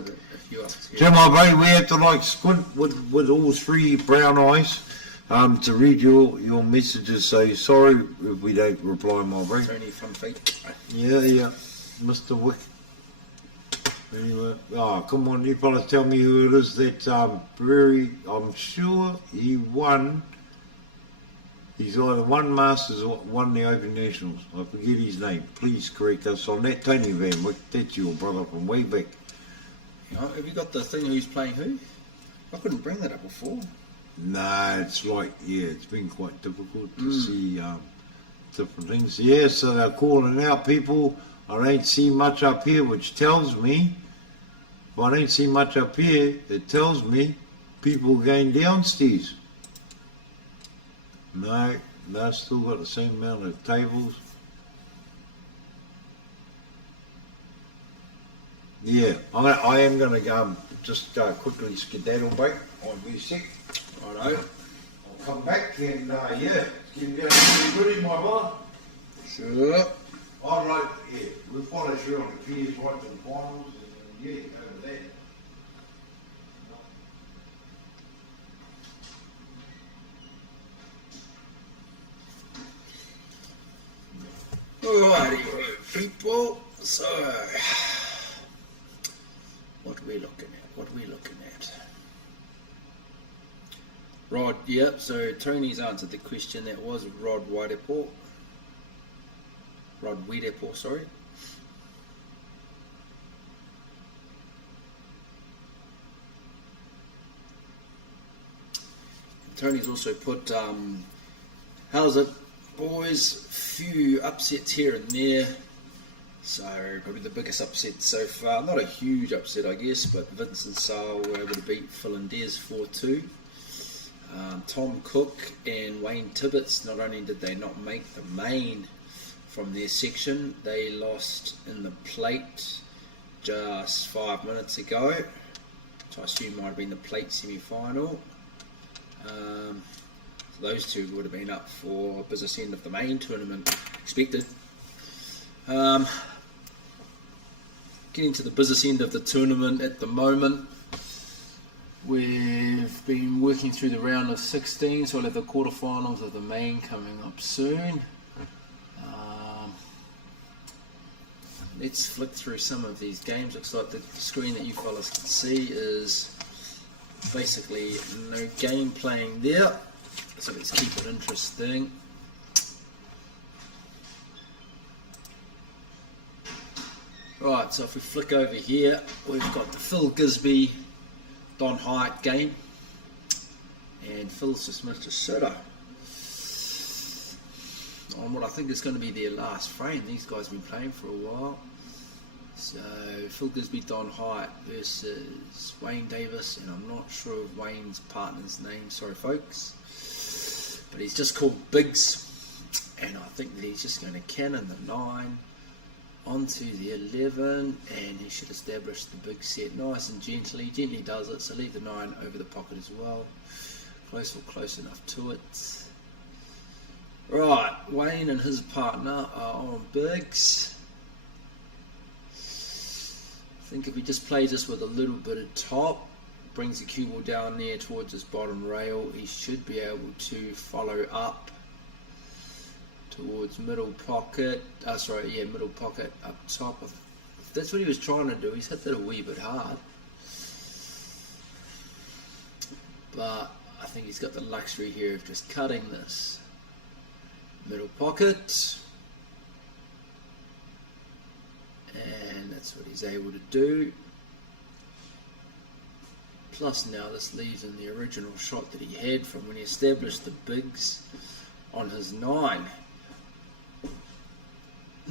Jim, my buddy, we have to like squint with all three brown eyes to read your messages. So sorry if we don't reply, my bro. Tony from Fate. Yeah, Mr. Wick. Anyway, come on, you fellas, tell me who it is that I'm sure he won. He's either won Masters or won the Open Nationals. I forget his name. Please correct us on that. Tony Van Wick, that's your brother from way back. Have you got the thing who's playing who? I couldn't bring that up before. No, it's like, it's been quite difficult to see different things. Yeah, so they're calling out people. I don't see much up here, which tells me, if I don't see much up here, it tells me people are going downstairs. No, they've still got the same amount of tables. Yeah, I am going to go just quickly skedaddle back. I'll be sick. Righto. I'll come back and it's getting down pretty good in my bar. Sure. I'd like, we follow through on the Pairs right to the finals and over there. Alrighty, people. So, what are we looking at? Rod, yep. So Tony's answered the question. That was Rod Widepool. Sorry. Tony's also put, how's it, boys? Few upsets here and there. So probably the biggest upset so far. Not a huge upset, I guess, but Vince and Sale were able to beat Phil and Des 4-2. Tom Cook and Wayne Tibbetts, not only did they not make the main from their section, they lost in the plate just 5 minutes ago, which I assume might have been the plate semi-final. So those two would have been up for business end of the main tournament expected. Getting to the business end of the tournament at the moment, we've been working through the round of 16, so we'll have the quarterfinals of the main coming up soon. Let's flick through some of these games. Looks like the screen that you fellas can see is basically no game playing there, so let's keep it interesting. Right, so if we flick over here, we've got the Phil Gisby Don Hyatt game, and Phil's just missed a sitter on what I think is going to be their last frame. These guys have been playing for a while. So Phil Gisby Don Hyatt versus Wayne Davis, and I'm not sure of Wayne's partner's name, sorry folks, but he's just called Biggs, and I think that he's just going to cannon the 9 onto the 11, and he should establish the big set nice and gently does it, so leave the 9 over the pocket as well, close enough to it. Right, Wayne and his partner are on Biggs. I think if he just plays this with a little bit of top, brings the cue ball down there towards his bottom rail, he should be able to follow up towards middle pocket, middle pocket up top. If that's what he was trying to do, he's hit that a wee bit hard. But I think he's got the luxury here of just cutting this. Middle pocket. And that's what he's able to do. Plus now this leaves in the original shot that he had from when he established the bigs on his 9.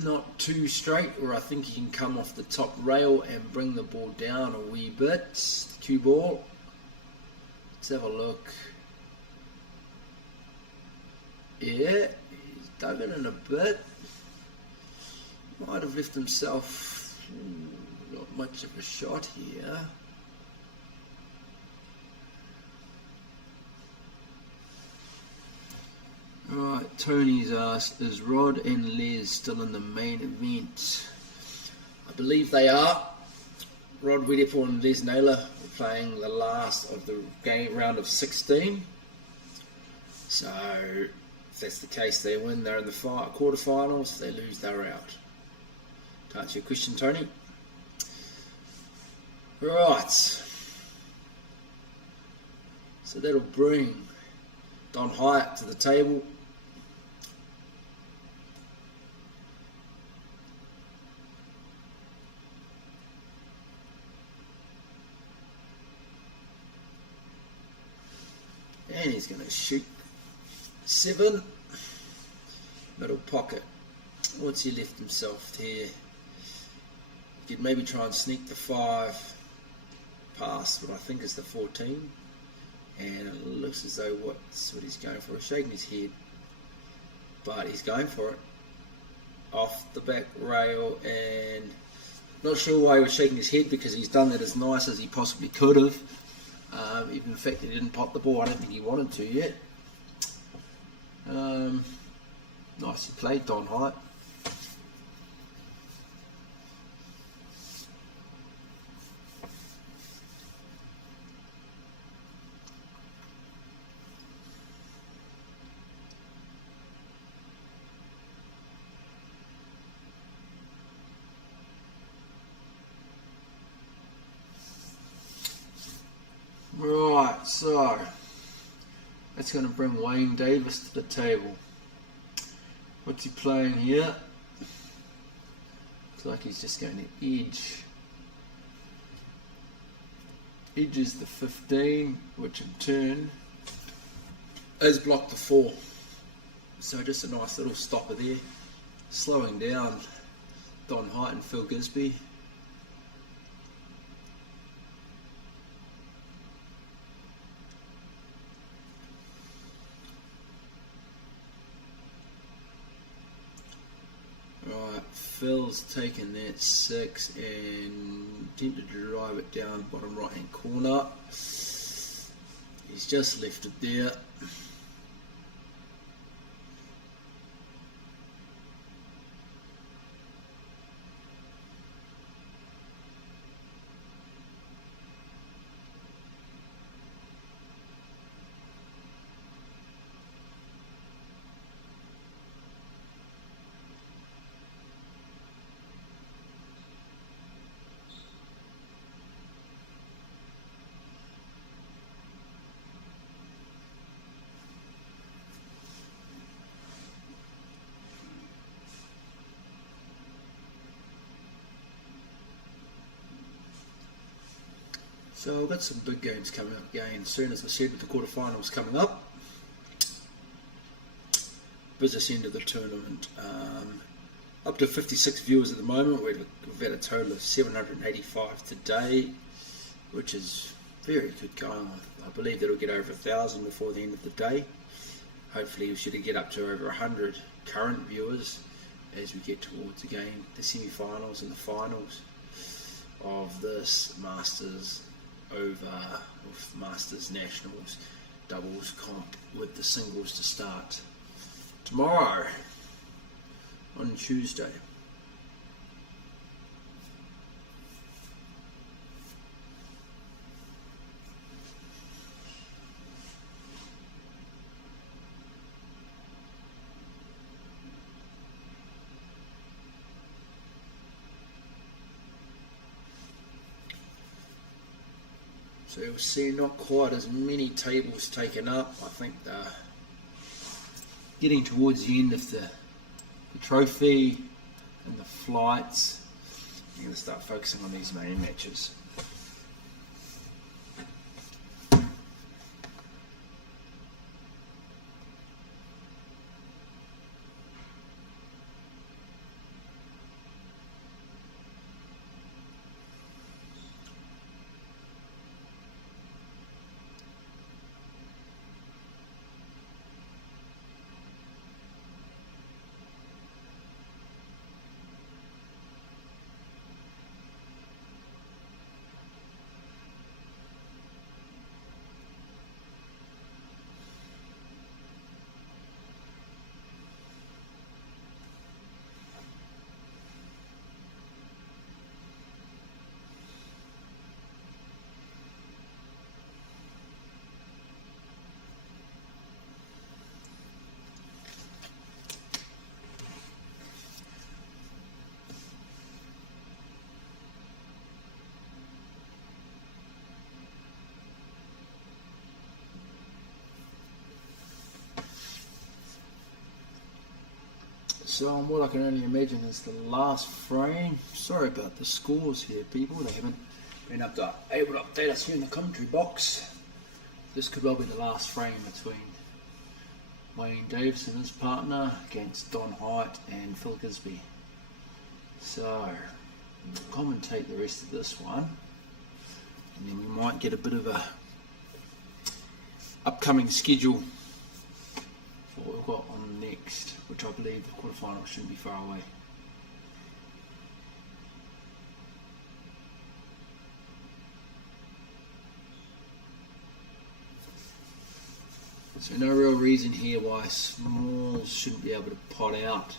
Not too straight, or I think he can come off the top rail and bring the ball down a wee bit. The cue ball. Let's have a look. Yeah, he's dug it in a bit. Might have left himself not much of a shot here. Right, Tony's asked, is Rod and Les still in the main event? I believe they are. Rod Wedderpool and Les Naylor are playing the last of the game round of 16. So, if that's the case, they win. They're in the quarterfinals. If they lose, they're out. To answer your question, Tony. Right. So that'll bring Don Hyatt to the table. And he's going to shoot 7. Middle pocket. What's he left himself here? He could maybe try and sneak the 5 past what I think is the 14. And it looks as though what's what he's going for. He's shaking his head. But he's going for it. Off the back rail, and not sure why he was shaking his head, because he's done that as nice as he possibly could have. Even the fact that he didn't pop the ball, I don't think he wanted to yet. Nicely played, Don Hyatt. Right, so that's going to bring Wayne Davis to the table. What's he playing here? Looks like he's just going to edge. Edges the 15, which in turn has blocked the 4. So just a nice little stopper there, slowing down Don Height and Phil Gisby. Right, Phil's taken that 6 and attempted to drive it down bottom right hand corner. He's just left it there. So we've got some big games coming up again soon, as I said, with the quarterfinals coming up. Business end of the tournament. Up to 56 viewers at the moment. We've had a total of 785 today, which is very good going. I believe that'll get over 1,000 before the end of the day. Hopefully we should get up to over 100 current viewers as we get towards the game, the semi-finals and the finals of this Masters Masters Nationals doubles comp, with the singles to start tomorrow on Tuesday. So you'll see not quite as many tables taken up. I think they're getting towards the end of the trophy and the flights. I'm going to start focusing on these main matches. So what I can only imagine is the last frame. Sorry about the scores here, people. They haven't been able to update us here in the commentary box. This could well be the last frame between Wayne Davis and his partner against Don Height and Phil Gisby. So we'll commentate the rest of this one, and then we might get a bit of a upcoming schedule for what we've got on next, which I believe the quarterfinals shouldn't be far away. So no real reason here why smalls shouldn't be able to pot out.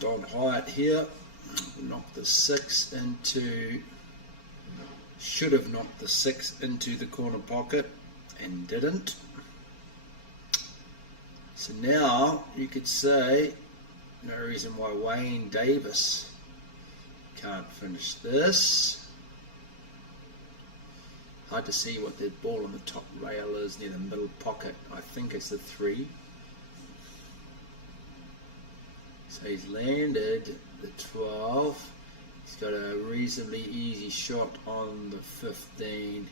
Don Height here knocked the 6 into, should have knocked the 6 into the corner pocket and didn't. So now you could say no reason why Wayne Davis can't finish this. Hard to see what the ball on the top rail is near the middle pocket. I think it's the 3. So he's landed the 12. He's got a reasonably easy shot on the 15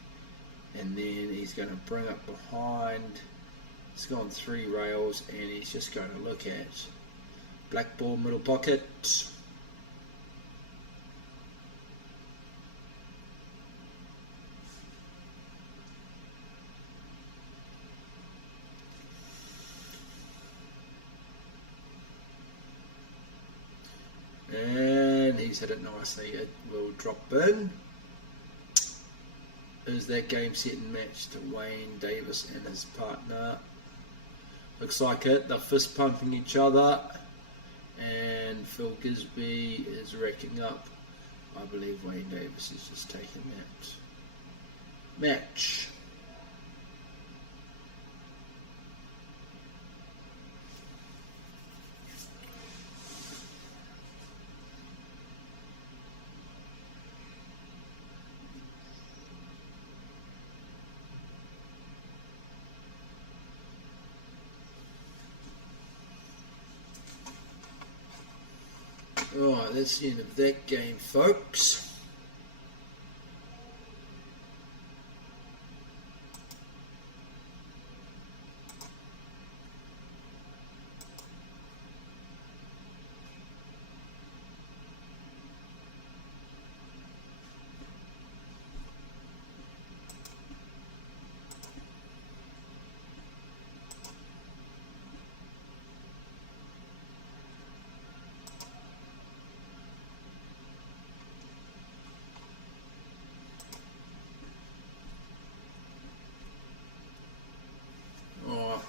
and then he's going to bring it behind. It's gone 3 rails, and he's just going to look at black ball middle pocket. And he's hit it nicely. It will drop in. Is that game set and match to Wayne Davis and his partner? Looks like it. They're fist pumping each other, and Phil Gisby is racking up. I believe Wayne Davis is just taking that match. Alright, that's the end of that game, folks.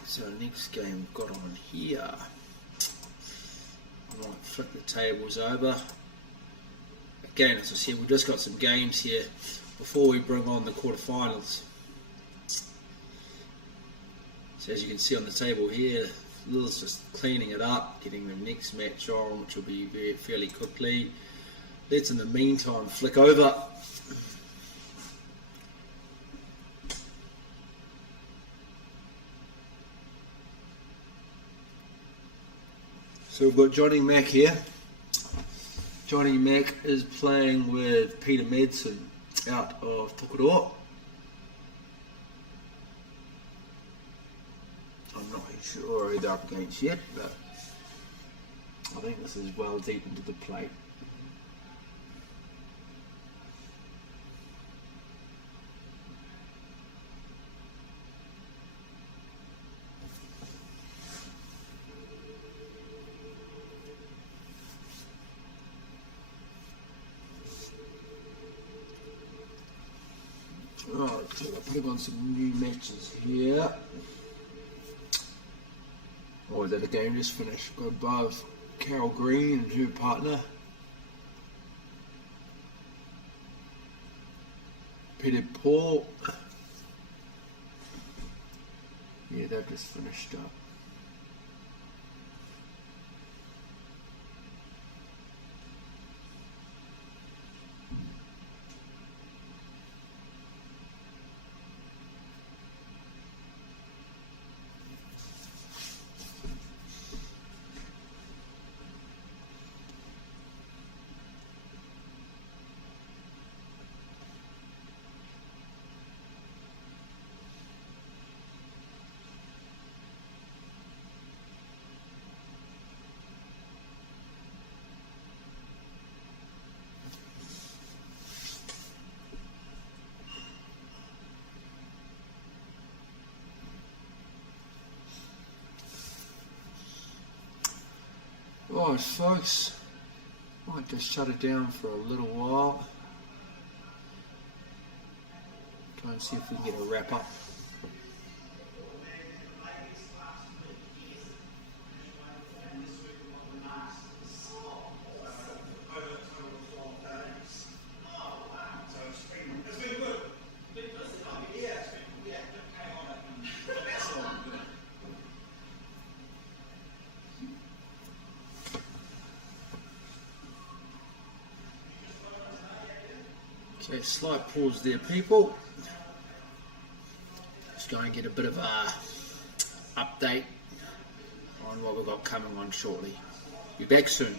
So next game we've got on here. I might flip the tables over. Again, as I said, we've just got some games here before we bring on the quarterfinals. So as you can see on the table here, Lil's just cleaning it up, getting the next match on, which will be fairly quickly. Let's in the meantime flick over. So we've got Johnny Mack here. Johnny Mack is playing with Peter Madsen out of Tokoroa. I'm not sure who they're up against yet, but I think this is well deep into the plate. Right, so I'll put on some new matches here. Or is that a game just finished? Got above Carol Green and her partner. Peter Paul. Yeah, they've just finished up. Right, folks, might just shut it down for a little while. Try and see if we can get a wrap up. Okay, slight pause there, people. Just going to get a bit of a update on what we've got coming on shortly. Be back soon.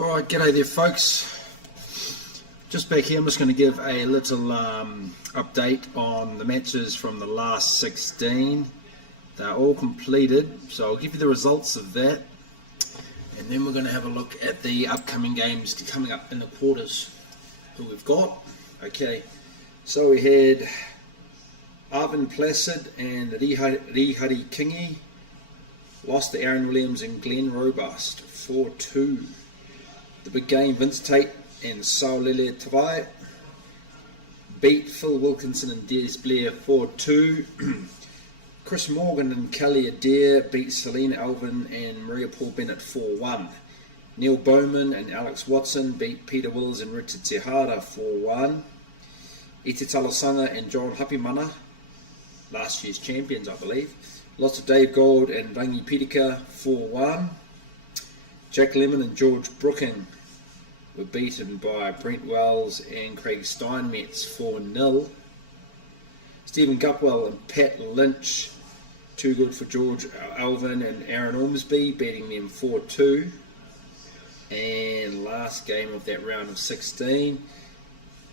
Alright, g'day there folks. Just back here, I'm just going to give a little update on the matches from the last 16. They're all completed, so I'll give you the results of that. And then we're going to have a look at the upcoming games coming up in the quarters, who we've got. Okay, so we had Arvin Placid and Rihari Kingi lost to Aaron Williams and Glenn Robust 4-2. The big game, Vince Tate and Saulele Tavai beat Phil Wilkinson and Des Blair 4-2. Chris Morgan and Kelly Adair beat Selena Alvin and Maria Paul Bennett 4-1. Neil Bowman and Alex Watson beat Peter Wills and Richard Tehara 4-1. Iti Talasanga and John Hapimana, last year's champions I believe, lost to Dave Gold and Rangi Pitika 4-1. Jack Lemon and George Brooking were beaten by Brent Wells and Craig Steinmetz 4-0. Stephen Gupwell and Pat Lynch, too good for George Alvin and Aaron Ormsby, beating them 4-2. And last game of that round of 16,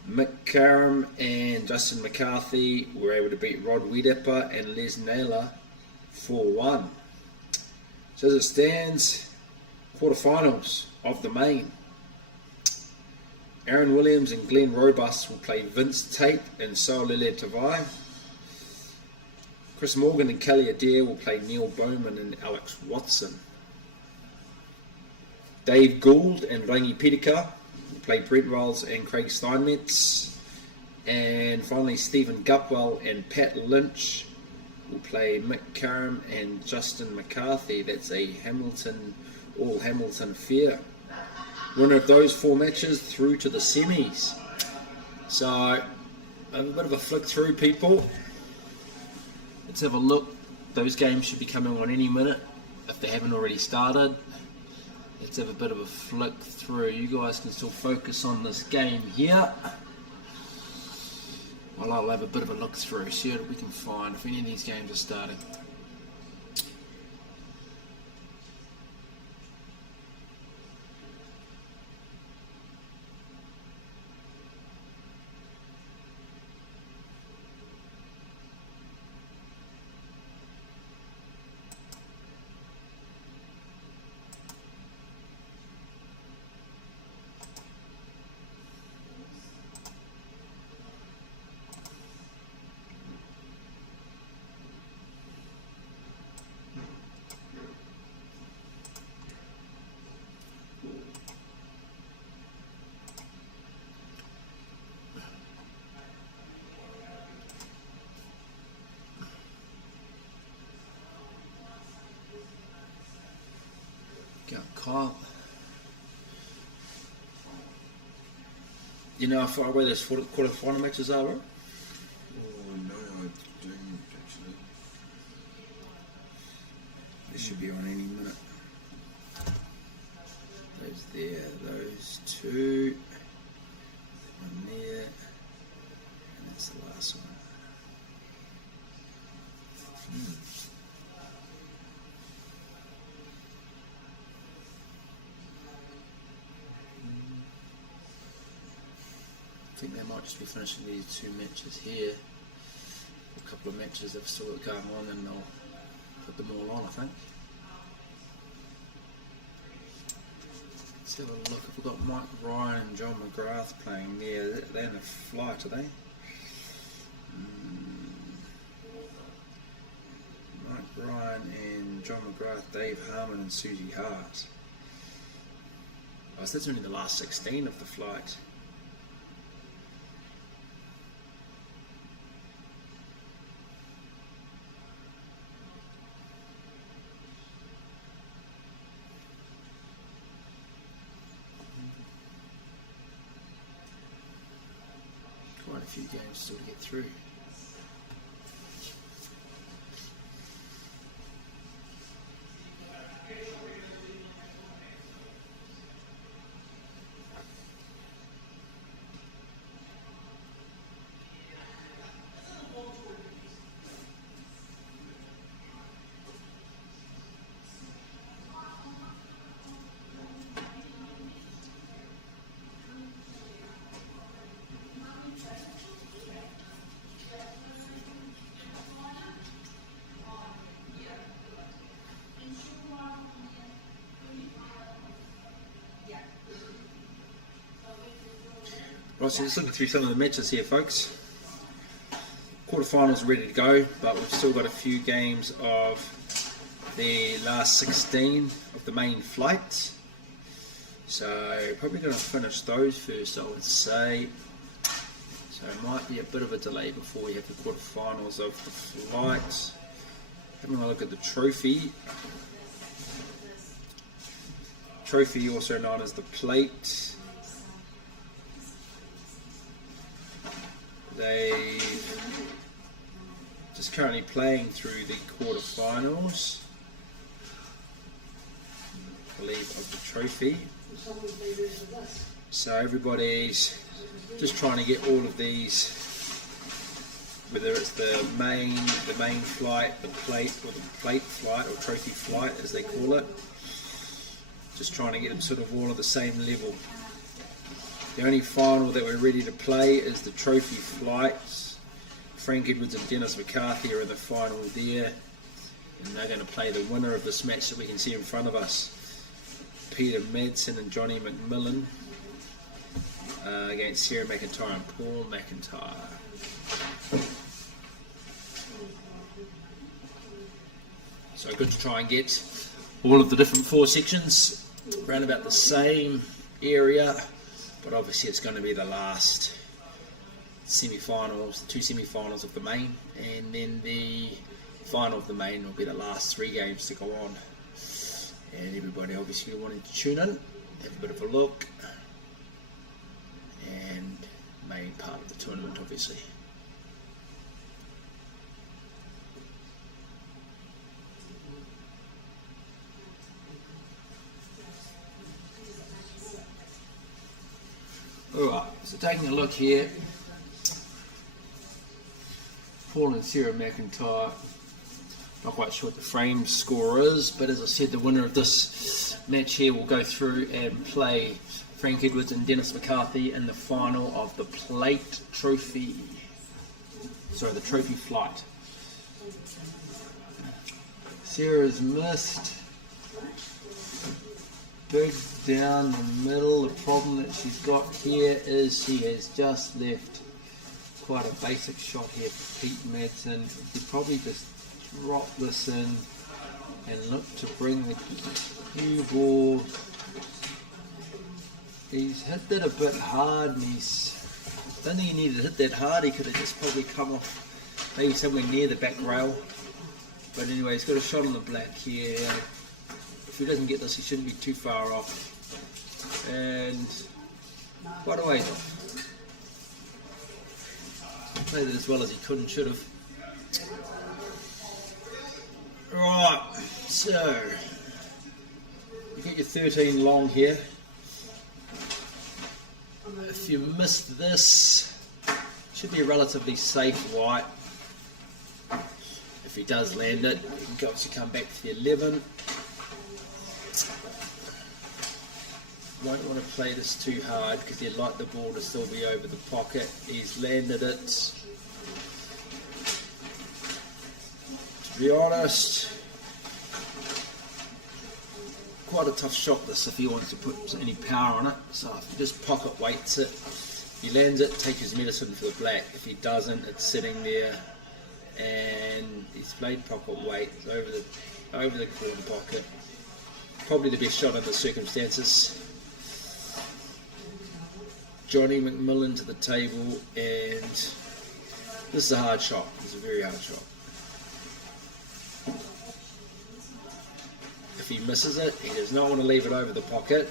Mick Karam and Justin McCarthy were able to beat Rod Wiedepper and Les Naylor 4-1. So as it stands, quarterfinals of the main. Aaron Williams and Glenn Robust will play Vince Tate and Saulele Tavai. Chris Morgan and Kelly Adair will play Neil Bowman and Alex Watson. Dave Gould and Rangi Pitika will play Brent Wells and Craig Steinmetz. And finally Stephen Gupwell and Pat Lynch will play Mick Karam and Justin McCarthy. That's a all Hamilton affair. Winner of those 4 matches through to the semis. So, a bit of a flick through, people. Let's have a look. Those games should be coming on any minute if they haven't already started. Let's have a bit of a flick through. You guys can still focus on this game here. Well, I'll have a bit of a look through, see what we can find if any of these games are starting. Got Kyle. You know how far away those quarter-final matches are, bro? Oh no, I don't actually. This should be on any minute. Those there, those 2. That one there. And that's the last one. I think they might just be finishing these 2 matches here. A couple of matches they've still got going on, and they'll put them all on, I think. Let's have a look. If we've got Mike Ryan and John McGrath playing there, they're in the flight, are they? Mike Ryan and John McGrath, Dave Harmon and Susie Hart. Oh, so that's only the last 16 of the flight. Quite a few games still to get through. Right, so just looking through some of the matches here, folks. Quarterfinals ready to go, but we've still got a few games of the last 16 of the main flight. So probably going to finish those first, I would say. So it might be a bit of a delay before we have the quarterfinals of the flight. Having a look at the trophy. Trophy, also known as the plate. They just currently playing through the quarterfinals, I believe, of the trophy. So everybody's just trying to get all of these, whether it's the main flight, the plate, or the plate flight, or trophy flight as they call it. Just trying to get them sort of all at the same level. The only final that we're ready to play is the trophy flights. Frank Edwards and Dennis McCarthy are in the final there, and they're going to play the winner of this match that we can see in front of us. Peter Madsen and Johnny McMillan against Sarah McIntyre and Paul McIntyre. So good to try and get all of the different 4 sections around about the same area, but obviously it's going to be the last semi-finals, 2 semi-finals of the main, and then the final of the main will be the last 3 games to go on. And everybody obviously wanting to tune in, have a bit of a look, and main part of the tournament obviously. Alright, so taking a look here, Paul and Sarah McIntyre. Not quite sure what the frame score is, but as I said, the winner of this match here will go through and play Frank Edwards and Dennis McCarthy in the final of the plate trophy. Sorry, the trophy flight. Sarah's missed. Big down the middle. The problem that she's got here is she has just left quite a basic shot here for Pete Madsen. He probably just drop this in and look to bring the cue ball. He's hit that a bit hard, and I don't think he needed to hit that hard. He could have just probably come off maybe somewhere near the back rail. But anyway, he's got a shot on the black here. If he doesn't get this, he shouldn't be too far off. And quite a ways off. Played it as well as he could and should have. Right, so you get your 13 long here. If you missed this, should be a relatively safe white. If he does land it, you can obviously come back to the 11. Won't want to play this too hard because you'd like the ball to still be over the pocket. He's landed it. To be honest, quite a tough shot this if he wants to put any power on it. So if he just pocket weights it, if he lands it, take his medicine for the black. If he doesn't, it's sitting there, and he's played pocket weight over the corner pocket. Probably the best shot in the circumstances. Johnny McMillan to the table, and this is a hard shot. It's a very hard shot. If he misses it, he does not want to leave it over the pocket,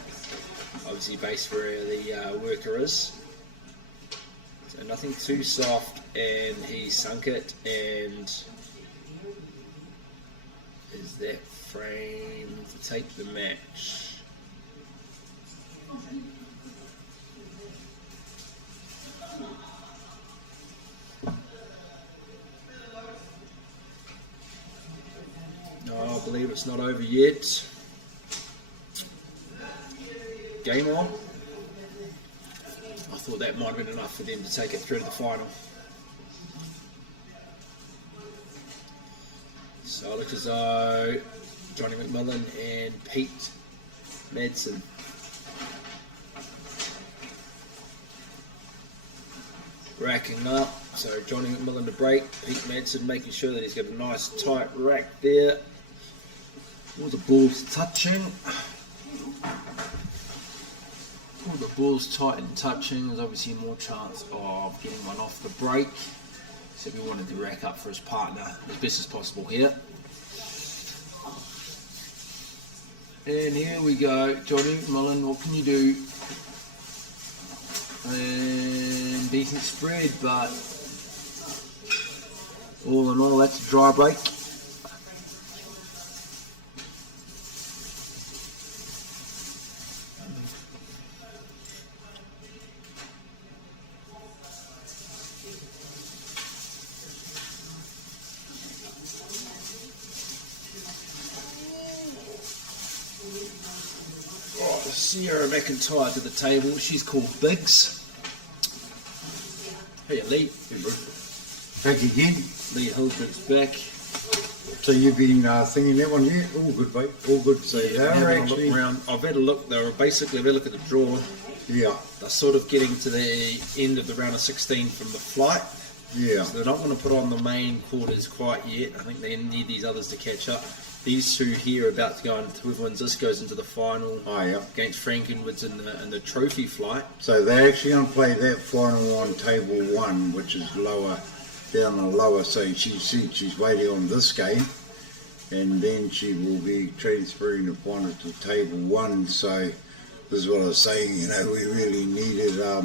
obviously based where the worker is. So nothing too soft, and he sunk it, and is that frame to take the match? No, I believe it's not over yet. Game on. I thought that might have been enough for them to take it through to the final. So it looks as though Johnny McMillan and Pete Madsen racking up. So Johnny McMillan to break, Pete Madsen making sure that he's got a nice tight rack there. All the balls touching. All the balls tight and touching. There's obviously more chance of getting one off the break. So we wanted to rack up for his partner as best as possible here. And here we go, Johnny McMillan, what can you do? And decent spread, but all in all, that's a dry break. Sierra McIntyre to the table. She's called Biggs. Hey, Lee. Back again. Lee Hildred's back. So you've been thinking that one, yeah? All good, mate. All good. So Yeah, they're having a actually. look around. I've had a look. They were basically, I've had a look at the draw. Yeah, They're sort of getting to the end of the round of 16 from the flight. yeah. So they're not going to put on the main quarters quite yet. I think they need these others to catch up. These two here are about to go into, whoever wins this goes into the final Oh, yeah. against Frankenwoods in the trophy flight. So they're actually going to play that final on table 1, which is lower, down the lower. So she said she's waiting on this game, and then she will be transferring the final to table 1. So this is what I was saying, you know, we really needed a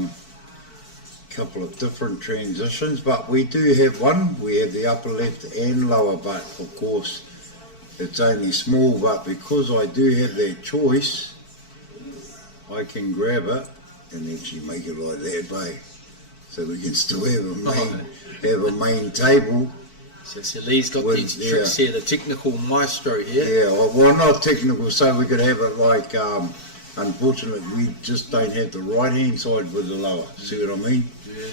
couple of different transitions, but we do have one. We have the upper left and lower, but of course it's only small, but because I do have that choice, I can grab it and actually make it like that, babe. So we can still have a main table. So Lee's got With- these tricks here, the technical maestro here. Yeah, well, not technical, so we could have it like, unfortunately, we just don't have the right-hand side with the lower. See what I mean? Yeah.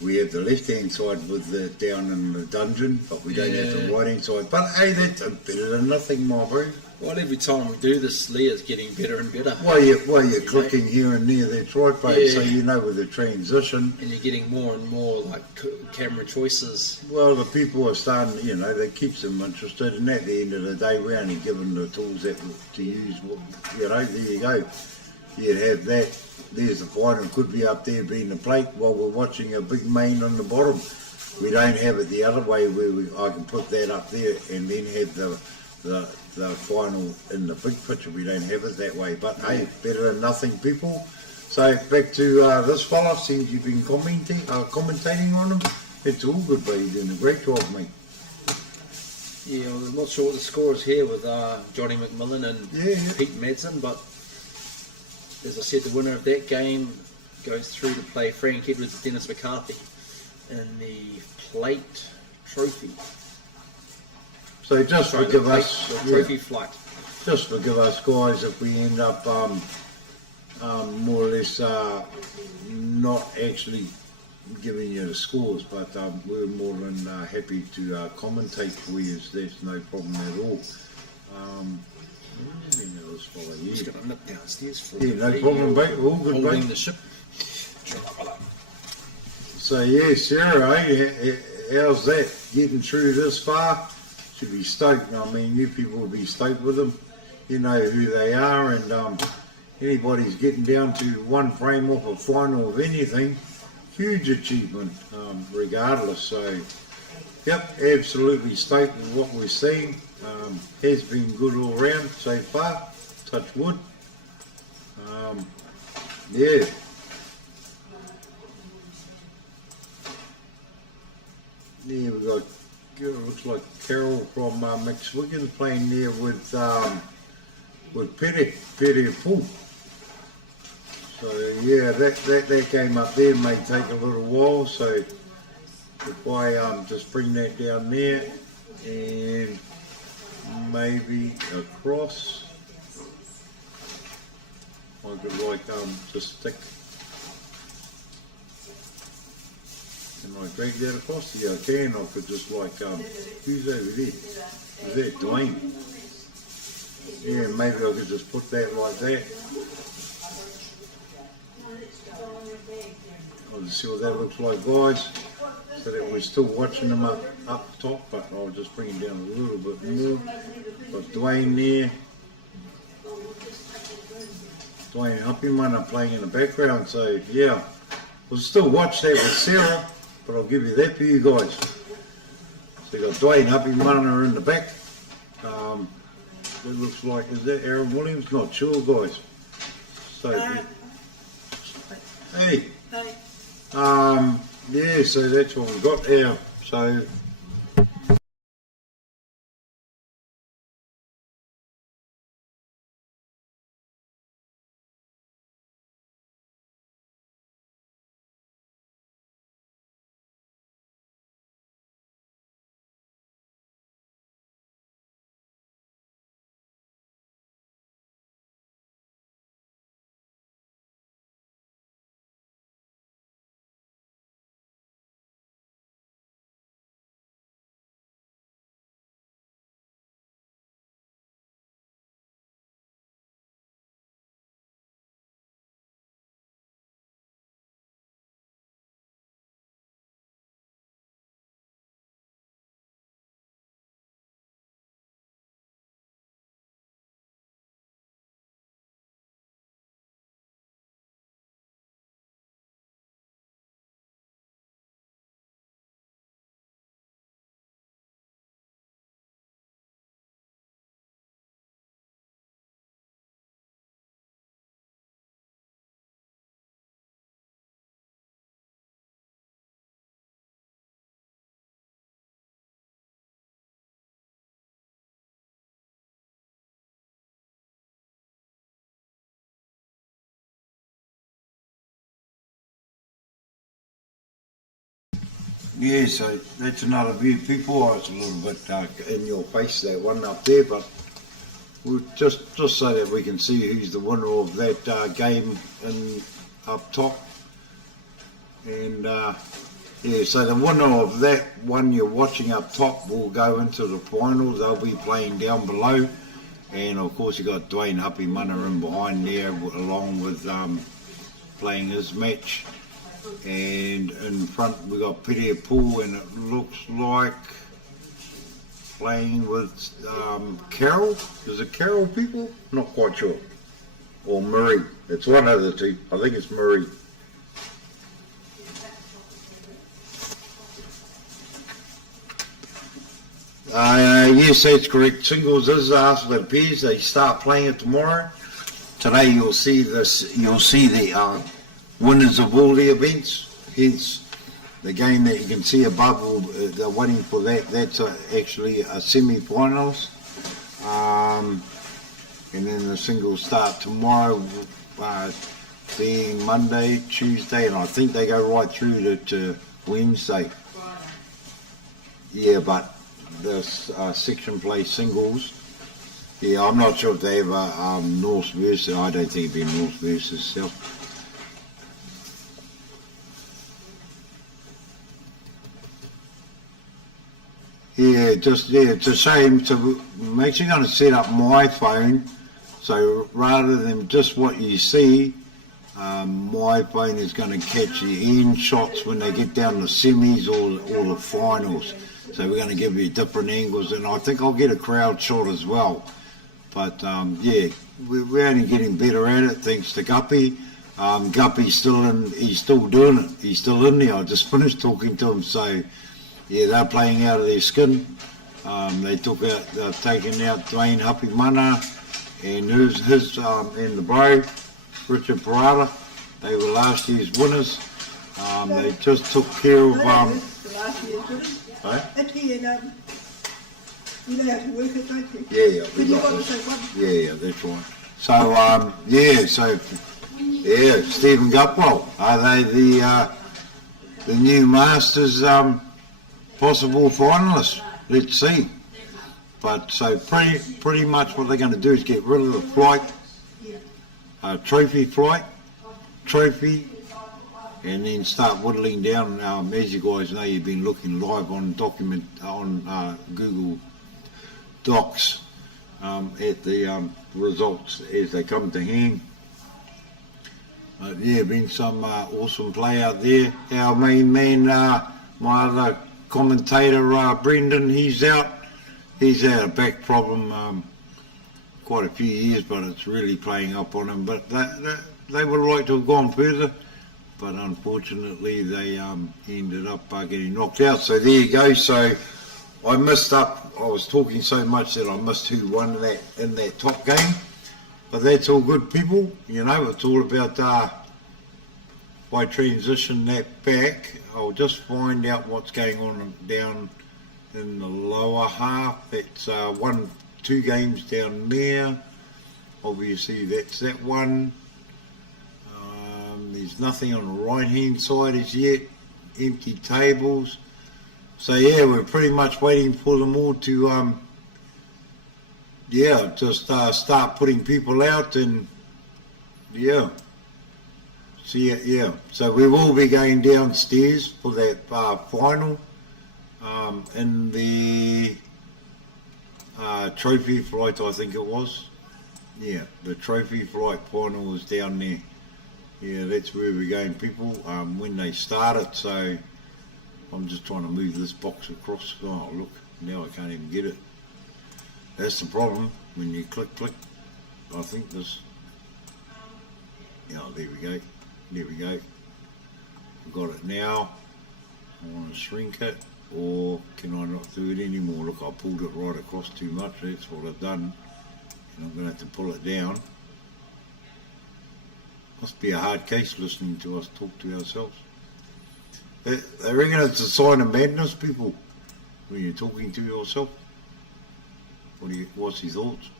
We have the left-hand side with the down in the dungeon, but we don't have the Yeah. right-hand side. But hey, that's better than nothing, my bro. Well, every time we do this, Leah's getting better and better. While you're clicking here and there, that's right, babe. Yeah. So you know with the transition. And you're getting more and more like camera choices. Well, the people are starting, you know, that keeps them interested. And at the end of the day, we're only given the tools that to use. You know, there you go. You'd have that. There's the final. Could be up there being the plate while we're watching a big main on the bottom. We don't have it the other way where I can put that up there and then have the final in the big picture. We don't have it that way. But hey, better than nothing, people. So back to this fella. Seems you've been commentating on him. It's all good, but you're doing a great job, mate. Yeah, well, I'm not sure what the score is here with Johnny McMillan and Yeah. Pete Madsen, but as I said, the winner of that game goes through to play Frank Edwards and Dennis McCarthy in the plate trophy. So just Sorry, forgive the plate, us. the trophy flight. Just forgive us, guys, if we end up more or less not actually giving you the scores, but we're more than happy to commentate for you. There's no problem at all. Just going to nip downstairs for Yeah, no problem, mate. All good, holding mate. the ship. So yeah, Sarah, how's that? Getting through this far? Should be stoked. I mean, you people will be stoked with them. You know who they are, and anybody's getting down to one frame off a final of anything, huge achievement, regardless. So, yep, absolutely stoked with what we're seeing. Has been good all round so far. Touch wood. Yeah. Yeah, we got. It looks like Carol from McSwiggan playing there with Petty Pool. So yeah, that game up there may take a little while. So if I just bring that down there and maybe across, I could like just stick. Can I drag that across? Yeah, I can. I could just like, who's over there? Is that Dwayne? Yeah, maybe I could just put that like that. I'll just see what that looks like, guys. So that we're still watching them up top, but I'll just bring it down a little bit more. Got Dwayne there. Dwayne Uppimana playing in the background, so yeah. We'll still watch that with Sarah, but I'll give you that for you guys. So you got Dwayne Uppimana in the back. It looks like, is that Aaron Williams? Not sure, guys. So, hey. Yeah, so that's what we've got here. So, yeah, so that's another view, people. Oh, it's a little bit in your face, that one up there, but we'll just so that we can see who's the winner of that game up top. And yeah, so the winner of that one you're watching up top will go into the finals. They'll be playing down below. And of course you got Dwayne Uppimana in behind there, along with playing his match. And in front we got Peter Poole, and it looks like playing with Carol. Is it Carol, people? Not quite sure. Or Murray. It's one of the two. I think it's Murray. Yes, that's correct. Singles is Nationals Pairs. They start playing it tomorrow. Today you'll see this. You'll see the winners of all the events. Hence the game that you can see above. They're waiting for that. That's actually a semi-finals. And then the singles start tomorrow, being Monday, Tuesday, and I think they go right through to Wednesday. Yeah, but the section play singles. Yeah, I'm not sure if they have North versus. I don't think it'd be North versus South. Yeah, it's a shame. So I'm actually going to set up my phone. So rather than just what you see, my phone is going to catch the end shots when they get down to semis or the finals. So we're going to give you different angles, and I think I'll get a crowd shot as well. But yeah, we're only getting better at it thanks to Guppy. Guppy's still in. He's still doing it. He's still in there. I just finished talking to him. So yeah, they're playing out of their skin. They've taken out Dwayne Uppimana and his and the bro, Richard Parada. They were last year's winners. They just took care of last year's winners. Right? Actually, you know how to work it, don't you? Yeah, But you got the same one. yeah, that's right. So yeah, Stephen Gupwell, are they the new Masters possible finalists? Let's see. But so pretty much what they're going to do is get rid of the flight, trophy, and then start whittling down. As you guys know, you've been looking live on Google Docs at the results as they come to hand. But yeah, been some awesome play out there. Our main man, my other commentator, Brendan, he's out. He's had a back problem quite a few years, but it's really playing up on him. But they would like to have gone further, but unfortunately they ended up getting knocked out. So there you go. So I missed up. I was talking so much that I missed who won in that top game. But that's all good, people. You know, it's all about if I transition that back, I'll just find out what's going on down in the lower half. That's 2 games down there. Obviously, that's that one. There's nothing on the right-hand side as yet. Empty tables. So yeah, we're pretty much waiting for them all to just start putting people out, and see it. Yeah, so we will be going downstairs for that final in the trophy flight, I think it was. Yeah, the trophy flight final was down there. Yeah, that's where we're going, people, when they start it. So I'm just trying to move this box across. Oh look, now I can't even get it. That's the problem when you click. I think this. Oh, there we go. There we go. I've got it now. I want to shrink it, or can I not do it anymore? Look, I pulled it right across too much. That's what I've done, and I'm going to have to pull it down. Must be a hard case listening to us talk to ourselves. They reckon it's a sign of madness, people, when you're talking to yourself. What's his thoughts?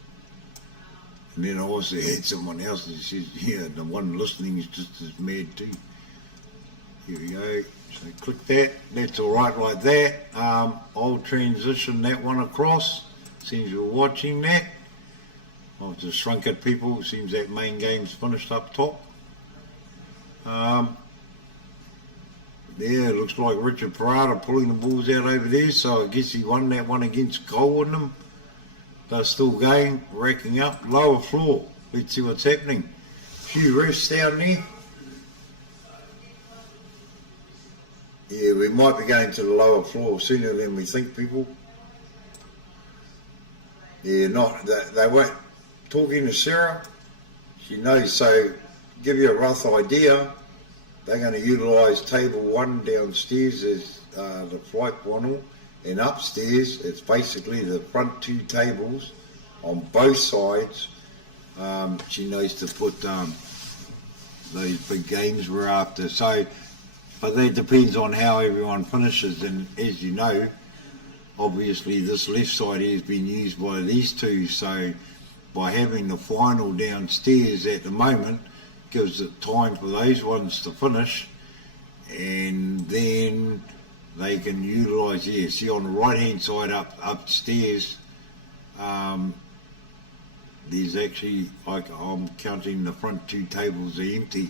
And then I also had someone else that says, yeah, the one listening is just as mad too. Here we go. So click that. That's all right like that. I'll transition that one across. Seems you're watching that. I've just shrunk it, people. Seems that main game's finished up top. Yeah, looks like Richard Parada pulling the balls out over there, so I guess he won that one against Colwynham. They're still going, racking up. Lower floor, let's see what's happening. Few refs down there. Yeah, we might be going to the lower floor sooner than we think, people. Yeah, they won't. Talking to Sarah, she knows, so give you a rough idea. They're going to utilise table 1 downstairs as the flight funnel, and upstairs it's basically the front 2 tables on both sides. She knows to put those big games we're after. So, but that depends on how everyone finishes, and as you know, obviously this left side has been used by these two, so by having the final downstairs at the moment gives it time for those ones to finish, and then they can utilise, see on the right hand side upstairs, there's actually, I'm counting the front 2 tables are empty,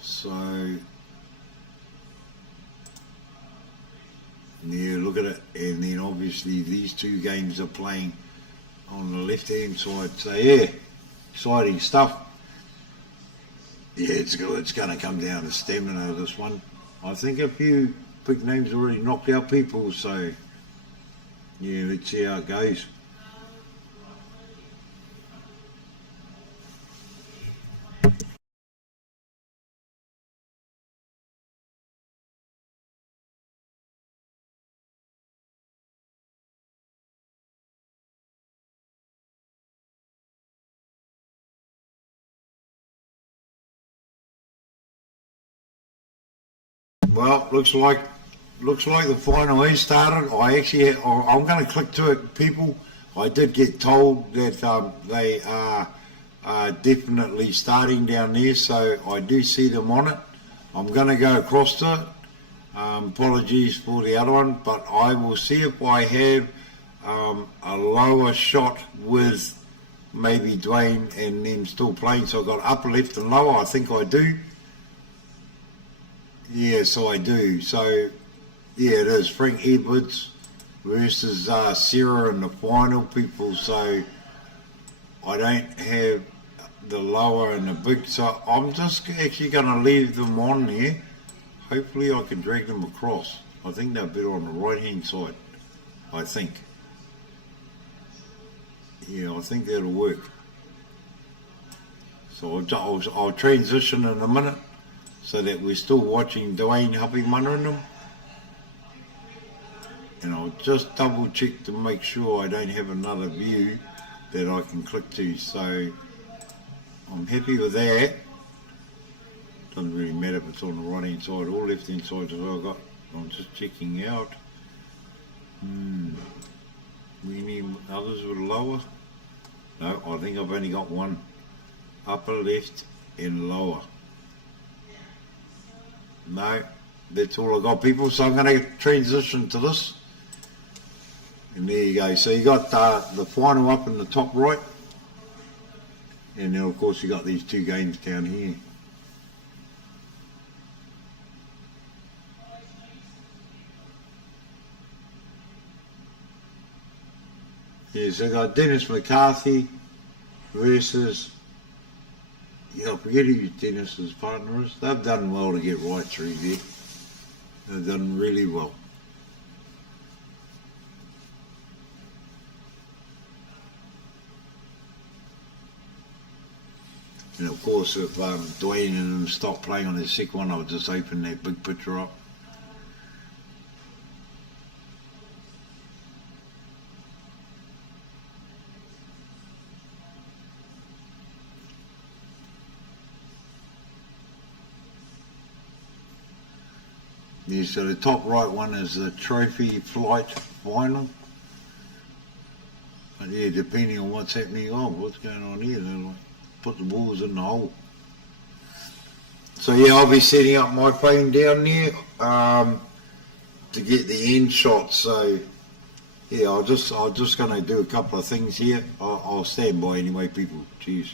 so yeah, look at it. And then obviously these 2 games are playing on the left hand side, so yeah, exciting stuff. Yeah, it's going to come down to stamina, this one. I think a few big names already knocked out people, so yeah, let's see how it goes. Well, looks like the final has started. I'm going to click to it, people. I did get told that they are definitely starting down there, so I do see them on it. I'm going to go across to it. Apologies for the other one, but I will see if I have a lower shot with maybe Dwayne and them still playing. So I've got upper left and lower. I think I do. Yes, I do. So, yeah, it is Frank Edwards versus Sarah in the final, people. So, I don't have the lower and the big, so I'm just actually going to leave them on there. Hopefully I can drag them across. I think they're better on the right hand side, I think. Yeah, I think that'll work. So I'll transition in a minute so that we're still watching Dwayne Happy Mana in them. And I'll just double check to make sure I don't have another view that I can click to. So I'm happy with that. Doesn't really matter if it's on the right hand side or left hand side as well. I'm just checking out. We need others with lower. No, I think I've only got one. Upper left and lower. No, that's all I got, people. So I'm going to transition to this. And there you go. So you got the final up in the top right. And then of course you got these two games down here. Yeah, so I got Dennis McCarthy versus, I forget who Dennis's partner is. They've done well to get right through there. They've done really well. And of course, if Dwayne and them stop playing on their second one, I'll just open that big picture up. Yeah, so the top right one is the trophy flight final. But yeah, depending on what's happening, what's going on here, they'll like put the balls in the hole. So yeah, I'll be setting up my phone down there to get the end shot. So yeah, I'm just going to do a couple of things here. I'll stand by anyway, people. Cheers.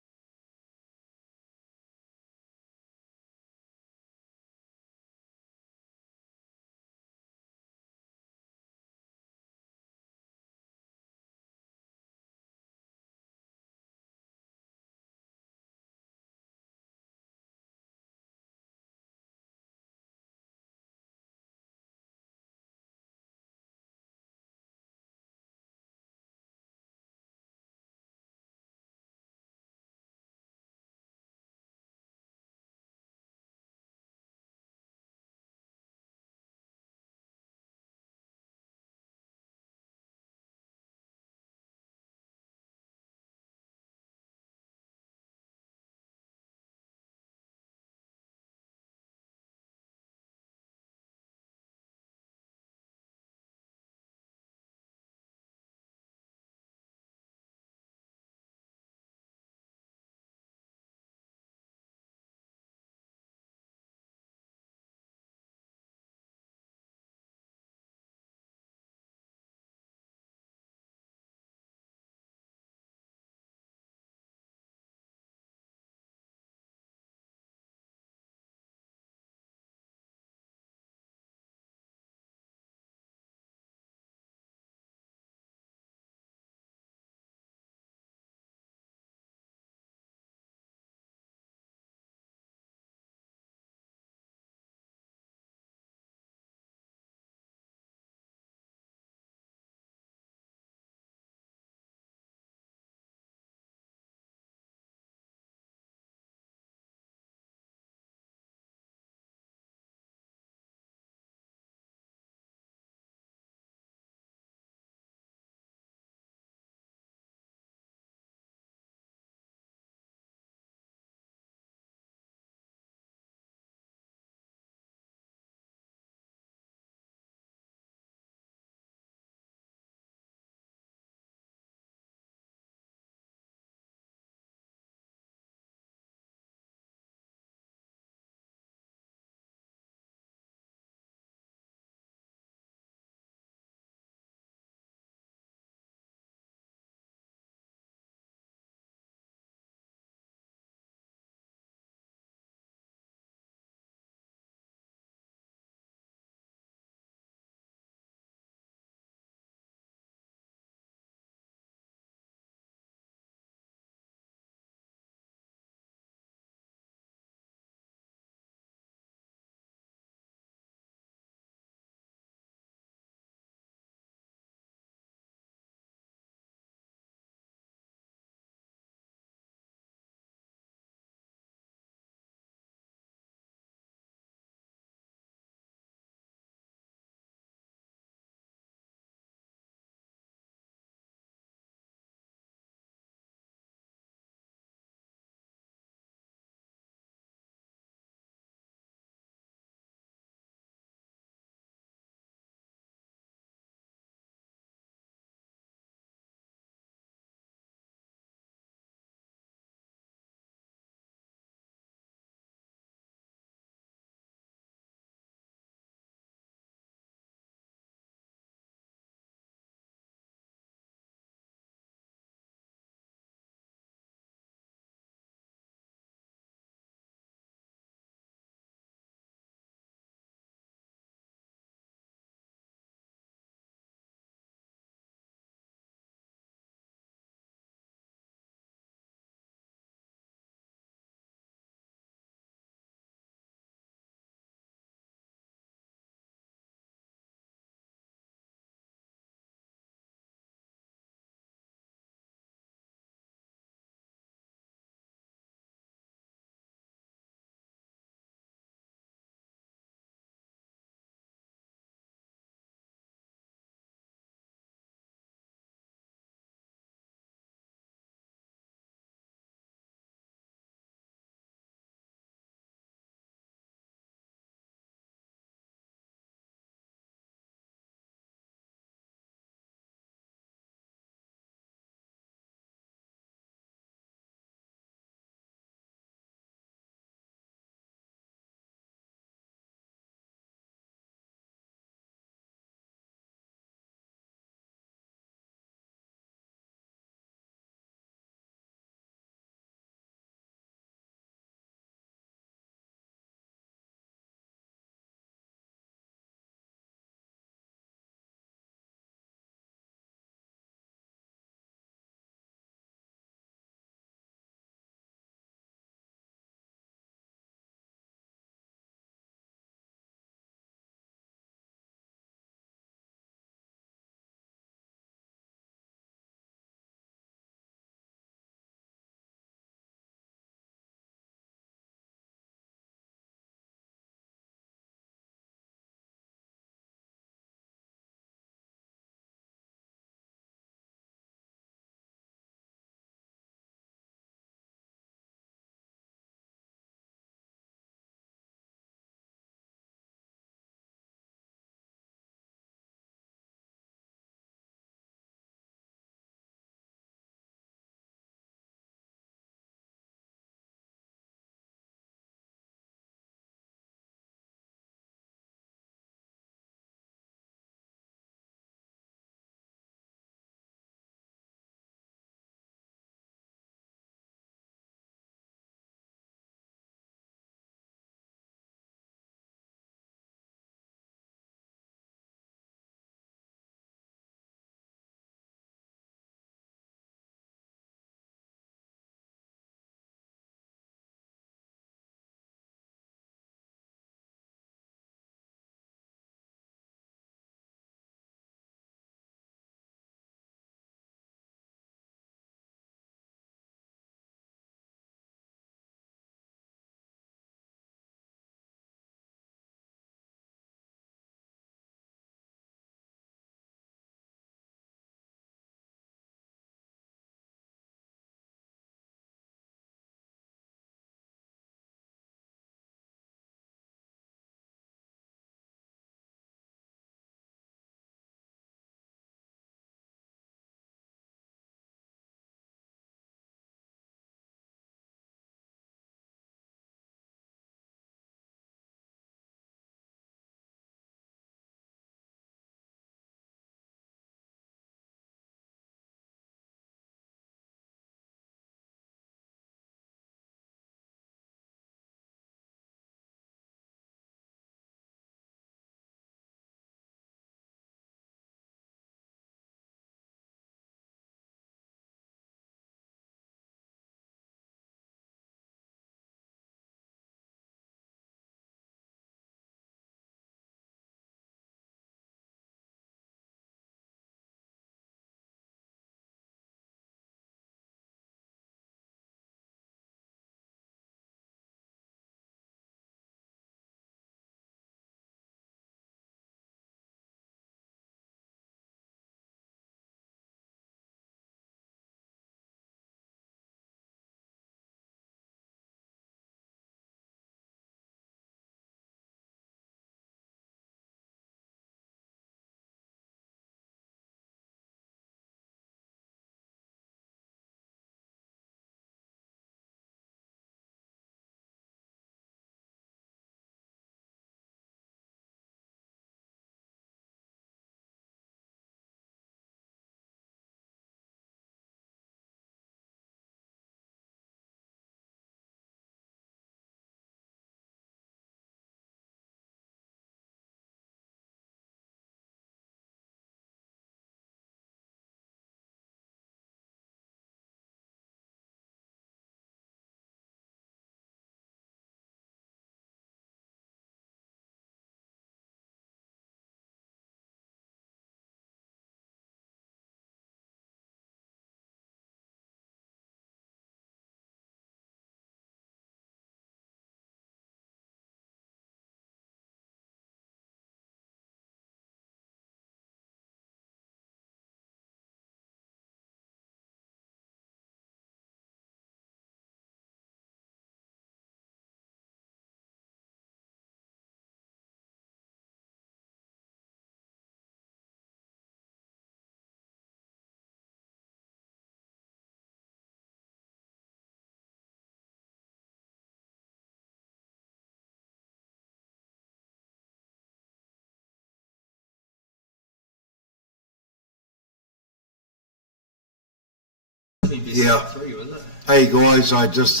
Yeah. 3, was it? Hey guys, I just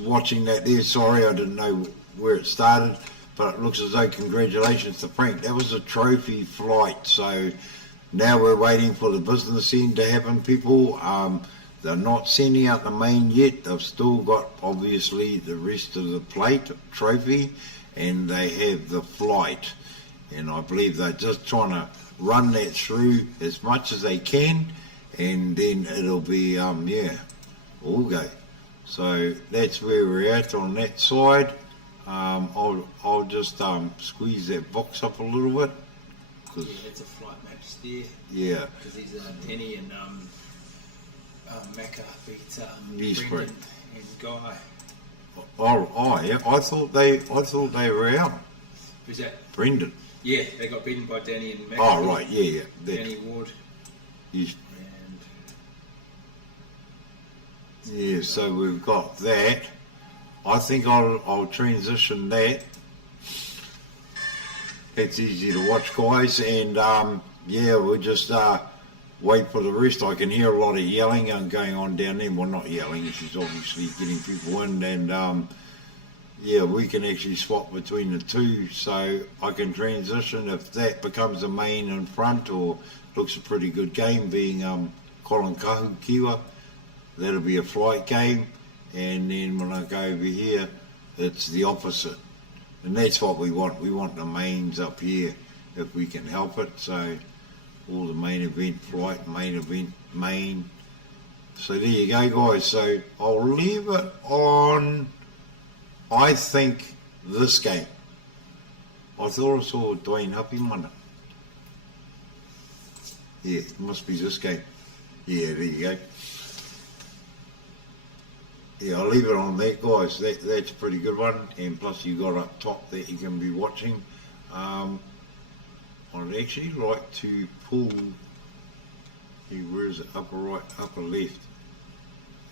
watching that there. Sorry, I didn't know where it started, but it looks as though congratulations to Frank. That was a trophy flight. So now we're waiting for the business end to happen, people. They're not sending out the main yet. They've still got obviously the rest of the plate trophy, and they have the flight. And I believe they're just trying to run that through as much as they can, and then it'll be all go. So that's where we're at on that side. I'll just squeeze that box up a little bit. Yeah, that's a flight match there. Yeah. Because these are Danny and Macca beat Yes, Brendan and Guy. Oh, yeah. I thought they were out. Who's that? Brendan. Yeah, they got beaten by Danny and Macca. Oh, right. Yeah. Danny Ward. Yes. And Yeah. So we've got that. I think I'll transition that. It's easy to watch, guys, and we'll just wait for the rest. I can hear a lot of yelling going on down there. Well, not yelling, she's obviously getting people in, and we can actually swap between the two, so I can transition if that becomes the main in front, or looks a pretty good game being Colin Kahukiwa. That'll be a flight game, and then when I go over here, it's the opposite. And that's what we want. We want the mains up here if we can help it. So all the main event, flight, main event, main. So there you go, guys. So I'll leave it on, I think, this game. I thought I saw Dwayne Huppy Mana. Yeah, it must be this game. Yeah, there you go. Yeah, I'll leave it on that, guys. That's a pretty good one, and plus you got up top that you can be watching. I'd actually like to pull. Where is it? Upper right, upper left.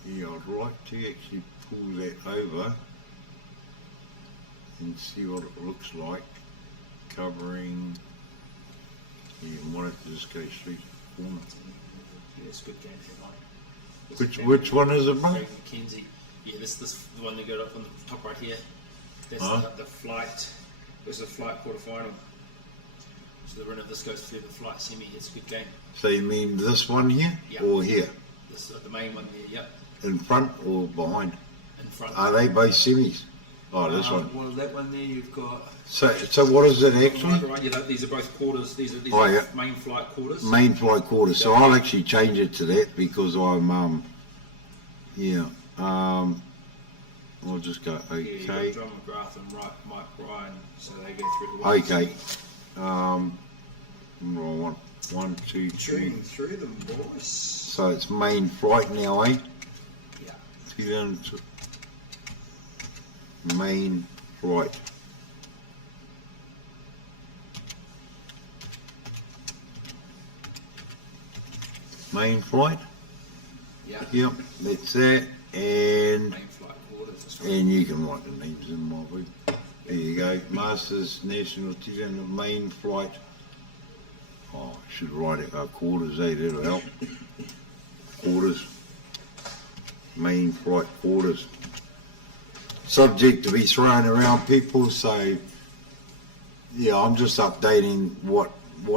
Yeah, I'd like to actually pull that over and see what it looks like. Covering. Yeah, I might have to just go straight to the corner. yeah, it's a good game tonight. Which one is it, mate? Craig McKenzie. Yeah, this the one that got up on the top right here. That's the flight. It was the flight quarterfinal. So the winner of this goes through the flight semi. It's a good game. So you mean this one here, or here? This the main one there. Yep. In front or behind? In front. Are they both semis? Oh, this one. Well, that one there you've got. So what is it actually? Right, yeah, these are both quarters. These Oh, are yeah. main flight quarters. Main flight quarters. So I'll actually change it to that because I'm I'll just go Yeah, you've got okay. John McGrath and Mike Ryan, so they go through the Okay. What do I want? 1, 2, 3. Chewing through them, boys. So it's main flight now, eh? Yeah. 2002. Main flight. Main flight. Yeah. Yep, that's that. And Main flight quarters. That's right. and you can write the names in my book. There you go. Masters Nationals main flight. Oh, I should write it quarters, that'll help. Quarters. Main flight quarters. Subject to be thrown around, people, so yeah, I'm just updating what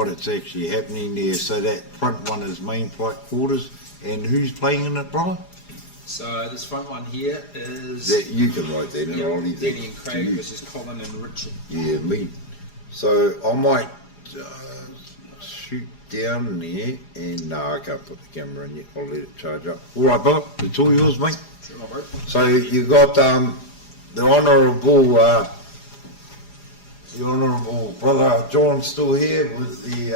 it's actually happening there. So that front one is main flight quarters, and who's playing in it, brother? So this front one here is That you can write that in. I'll leave that Danny and to Craig you. versus Colin and Richard. Yeah, me. So I might shoot down there, and no, I can't put the camera in yet. I'll let it charge up. All right, brother, it's all yours, mate. Sure, my bro. So you got the honourable brother John still here with the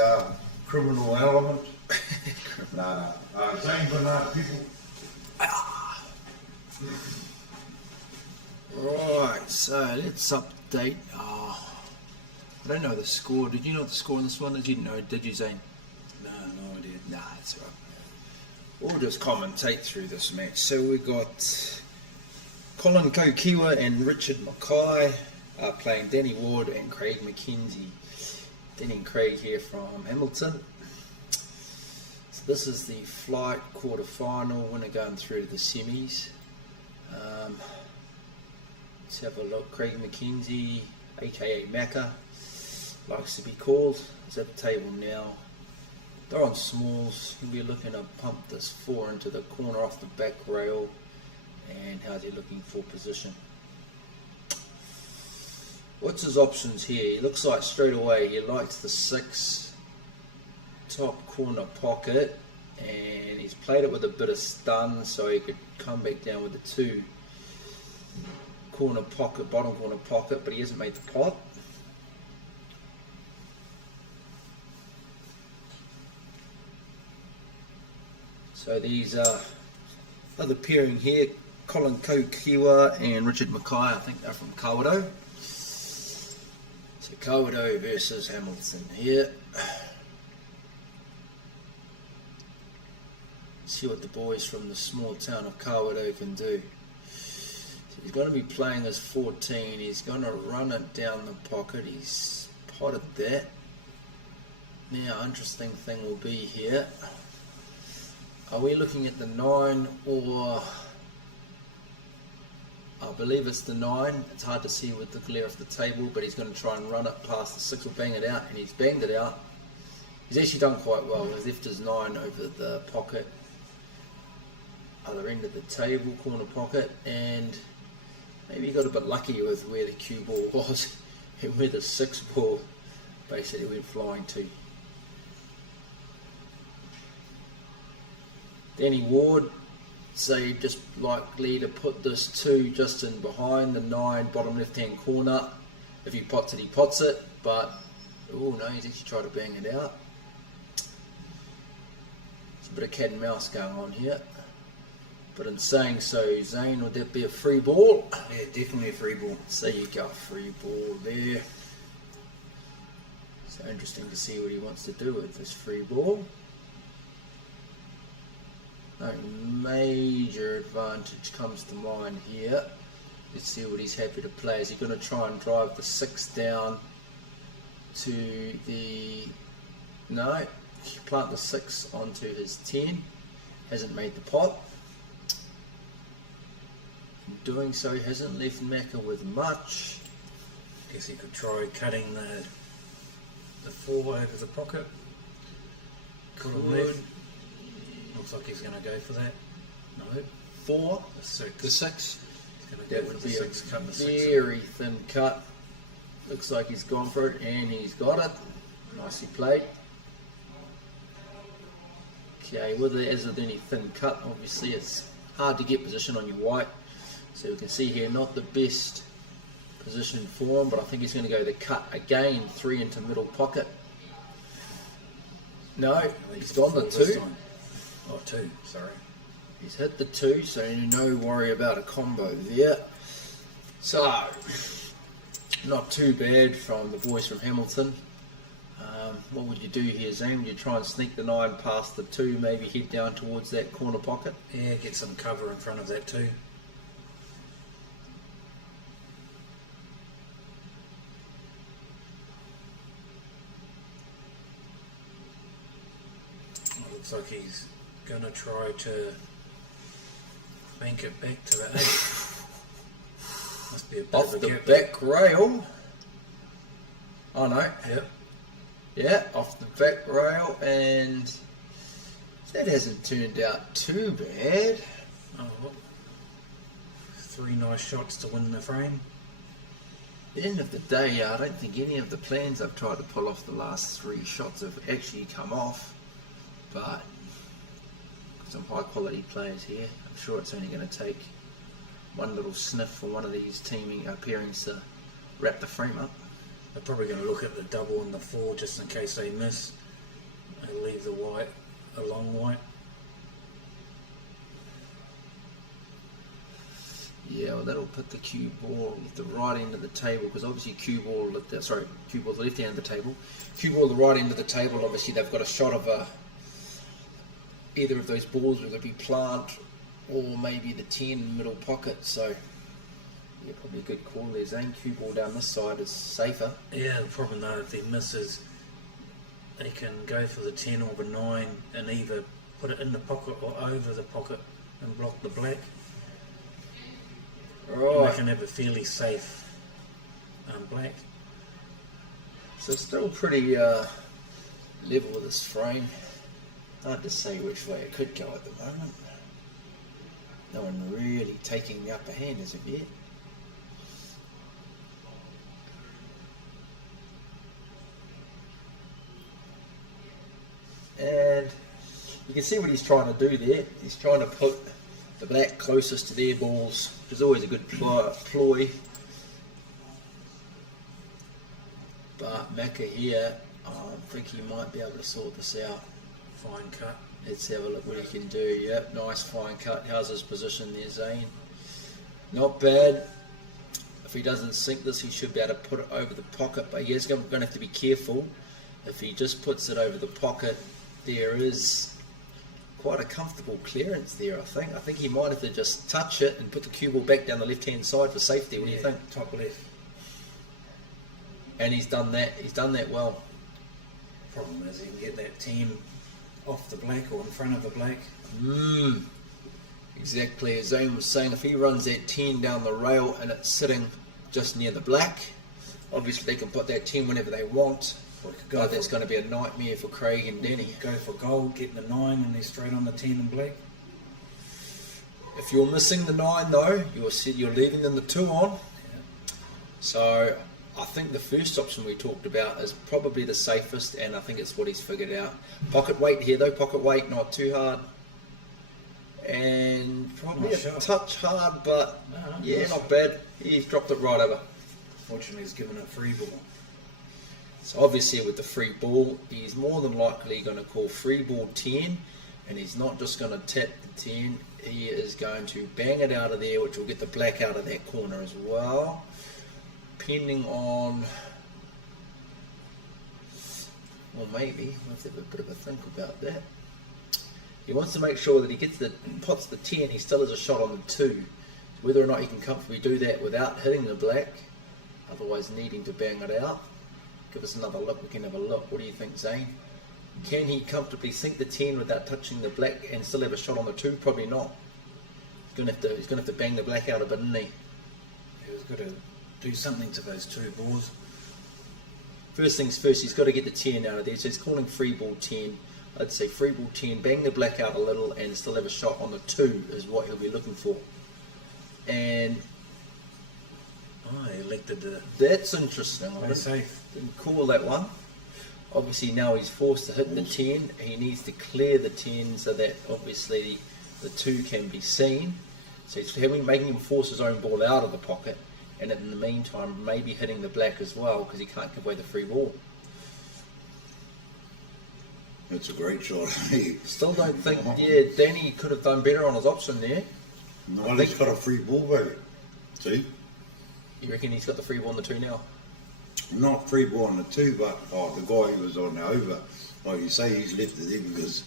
criminal element. No, Zane Bernard, people. Right, so let's update. Oh, I don't know the score. Did you know the score on this one? Did you know? Did you, Zane? No idea. Nah, it's all right. We'll just commentate through this match. So we got Colin Kokiwa and Richard Mackay playing Danny Ward and Craig McKenzie. Danny and Craig here from Hamilton. So this is the flight quarter-final, winner going through to the semis. Let's have a look. Craig McKenzie, aka Macca, likes to be called, is at the table now. They're on smalls. He'll be looking to pump this 4 into the corner off the back rail. And how's he looking for position? What's his options here? He looks like straight away he likes the 6 top corner pocket, and he's played it with a bit of stun so he could come back down with the 2 corner pocket, bottom corner pocket, but he hasn't made the pot. So these are the pairing here, Colin Kokiwa and Richard Mackay. I think they're from Kawerau. So Kawerau versus Hamilton here. See what the boys from the small town of Kawerau can do. So he's going to be playing as 14. He's going to run it down the pocket. He's potted that. Now, interesting thing will be here. Are we looking at the 9 or... I believe it's the 9. It's hard to see with the glare off the table, but he's going to try and run it past the 6 or bang it out, and he's banged it out. He's actually done quite well. He's left his 9 over the pocket, other end of the table, corner pocket, and maybe he got a bit lucky with where the cue ball was and where the 6 ball basically went flying to. Danny Ward, say just likely to put this 2 just in behind the 9 bottom left hand corner. If he pots it, he pots it, but oh no, he's actually tried to bang it out. There's a bit of cat and mouse going on here. But in saying so, Zane, would that be a free ball? Yeah, definitely a free ball. So you go, free ball there. So interesting to see what he wants to do with this free ball. No major advantage comes to mind here. Let's see what he's happy to play. Is he going to try and drive the 6 down to the... No, plant the 6 onto his 10. Hasn't made the pot. In doing so, he hasn't left Macca with much. Guess he could try cutting the 4 over the pocket. Could. Looks like he's going to go for that. No. 4. The 6. The 6. He's going to That go would for the be 6. Cut the 6. very thin cut. Looks like he's gone for it, and he's got it. Nicely played. Okay, as with any thin cut, obviously it's hard to get position on your white. So we can see here, not the best position for him, but I think he's going to go the cut again, 3 into middle pocket. No, he's gone the 2. Oh, 2, sorry. He's hit the 2, so no worry about a combo there. So, not too bad from the boys from Hamilton. What would you do here, Zane? Would you try and sneak the 9 past the 2, maybe head down towards that corner pocket? Yeah, get some cover in front of that 2. Looks like he's going to try to bank it back to the 8. Must be a bit Off of a the gap. back rail. Oh no. Yep. Yeah, off the back rail, and that hasn't turned out too bad. Oh, well. 3 nice shots to win the frame. At the end of the day, I don't think any of the plans I've tried to pull off the last 3 shots have actually come off. But some high quality players here. I'm sure it's only going to take one little sniff for one of these pairings to wrap the frame up. They're probably going to look at the double and the 4 just in case they miss. They'll leave the white, a long white. Yeah, well, that'll put the cue ball at the right end of the table, because obviously cue ball at the left end of the table. Cue ball at the right end of the table, obviously they've got a shot of either of those balls, whether it be plant or maybe the 10 middle pocket. So yeah, probably a good call there, Zane. Cue ball down this side is safer. Yeah, the problem though, if he misses, they can go for the 10 or the 9 and either put it in the pocket or over the pocket and block the black. Right. And they can have a fairly safe black. So still pretty level with this frame. Hard to say which way it could go at the moment. No one really taking the upper hand as of yet. And you can see what he's trying to do there. He's trying to put the black closest to their balls, which is always a good ploy. But Macca here, I think he might be able to sort this out. Fine cut. Let's have a look what he can do. Yep, nice fine cut. How's his position there, Zane? Not bad. If he doesn't sink this, he should be able to put it over the pocket, but he is going to have to be careful. If he just puts it over the pocket, there is quite a comfortable clearance there, I think. I think he might have to just touch it and put the cue ball back down the left-hand side for safety. What do you think? Top left. And he's done that. He's done that well. Problem is he can get that 10 off the black or in front of the black. Exactly as Zane was saying, if he runs that 10 down the rail and it's sitting just near the black, obviously they can put that 10 whenever they want. But that's going to be a nightmare for Craig and Denny. Go for gold, get the 9 and they're straight on the 10 and black. If you're missing the 9 though, you're leaving them the 2 on. So I think the first option we talked about is probably the safest, and I think it's what he's figured out. Pocket weight here though, pocket weight, not too hard. And probably a touch hard, but yeah, not bad. He's dropped it right over. Fortunately, he's given a free ball. So obviously with the free ball, he's more than likely going to call free ball 10, and he's not just going to tap the 10, he is going to bang it out of there, which will get the black out of that corner as well. Depending on, well maybe, we'll have to have a bit of a think about that. He wants to make sure that he puts the 10, he still has a shot on the 2. Whether or not he can comfortably do that without hitting the black, otherwise needing to bang it out. Give us another look, we can have a look. What do you think, Zane? Can he comfortably sink the 10 without touching the black and still have a shot on the 2? Probably not. He's going to have to bang the black out a bit, isn't he? He's got to do something to those 2 balls. First things first, he's got to get the 10 out of there. So he's calling free ball 10. I'd say free ball 10, bang the black out a little and still have a shot on the 2 is what he'll be looking for. And he elected the... That's interesting. Play safe. Didn't call that one. Obviously now he's forced to hit the 10. He needs to clear the 10 so that obviously the 2 can be seen. So he's making him force his own ball out of the pocket, and in the meantime maybe hitting the black as well because he can't give away the free ball. That's a great shot. Still don't think, Danny could have done better on his option there. No, he's got a free ball, baby. See? You reckon he's got the free ball on the 2 now? Not free ball on the 2, but the guy who was on the over, like you say, he's left it there because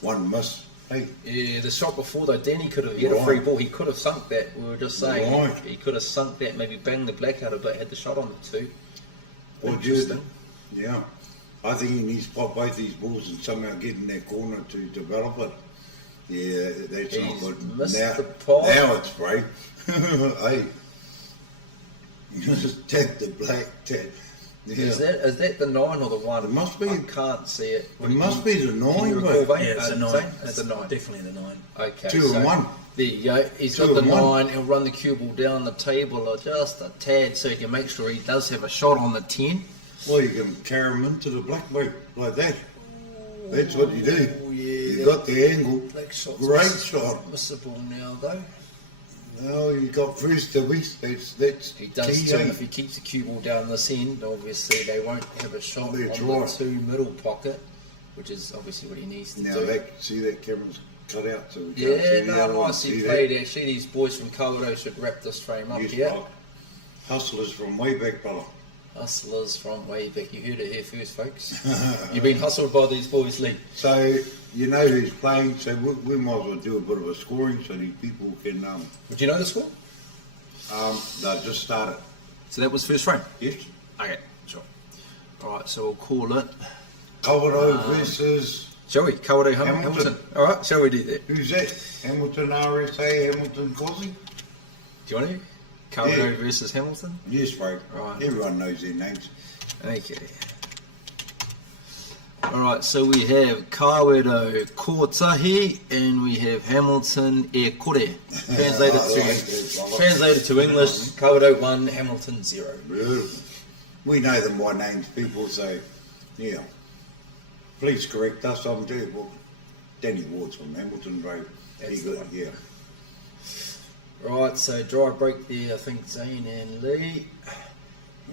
one miss. Hey. Yeah, the shot before though, Danny could have had a free ball. He could have sunk that. We were just saying he could have sunk that, maybe banged the black out a bit, had the shot on the 2. Interesting. Yeah. I think he needs to pop both these balls and somehow get in that corner to develop it. Yeah, that's not good. Missed the pot. Now it's brave. Hey. You just tap the black tap. Yeah. Is that the 9 or the 1? It must be. I can't see it. It must be the 9, but but yeah, it's the 9. It's the 9. Definitely the 9. Okay. 2 and 1. There you go. He's got the 9. He'll run the cue ball down the table or just a tad so he can make sure he does have a shot on the 10. Well, you can carry him into the black weight like that. That's what you do. Oh, yeah. You got the angle. Black shot's Great shot. Missable now though. No, you got first to miss. That's he does key, too. If he keeps the cue ball down this end, obviously they won't have a shot on the 2 middle pocket, which is obviously what he needs to do. Now, see that camera's cut out, so we yeah, can't see the other one. nicely played. Actually, these boys from Kawerau should wrap this frame up. Yes, Hustlers from way back, fella. Hustlers from way back. You heard it here first, folks. You've been hustled by these boys, Lee. So, you know who's playing, so we might as well do a bit of a scoring so these people can... Would you know the score? They just started. So that was first frame? Yes. Okay, sure. Alright, so we'll call it Kawaroa versus... Shall we? Kawaroa Hamilton. Alright, shall we do that? Who's that? Hamilton RSA, Hamilton Cosy? Do you want to? Kawaroa versus Hamilton? Yes, bro. Right. Everyone knows their names. Okay. Alright, so we have Kawaroa Kotahi and we have Hamilton E Kore. Translated to English, Kawaroa 1, Hamilton 0. Beautiful. We know them by names, people, so yeah. Please correct us. I'm terrible. Danny Ward's from Hamilton, bro. He good, yeah. Right, so dry break there, I think Zane and Lee.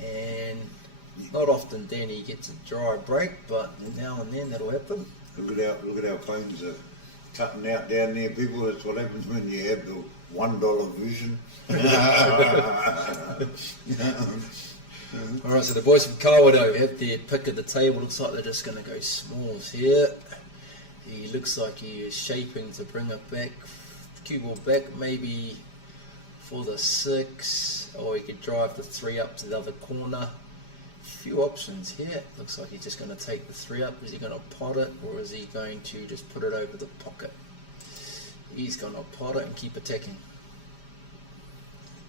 And not often Danny gets a dry break, but now and then that'll happen. Look at our phones are cutting out down there, people. That's what happens when you have the $1 vision. Alright, so the boys from Kawaroa have their pick at the table. Looks like they're just going to go smalls here. He looks like he is shaping to bring it back, cue ball back, maybe for the 6, or he could drive the 3 up to the other corner. Few options here. Looks like he's just going to take the 3 up. Is he going to pot it, or is he going to just put it over the pocket? He's going to pot it and keep attacking.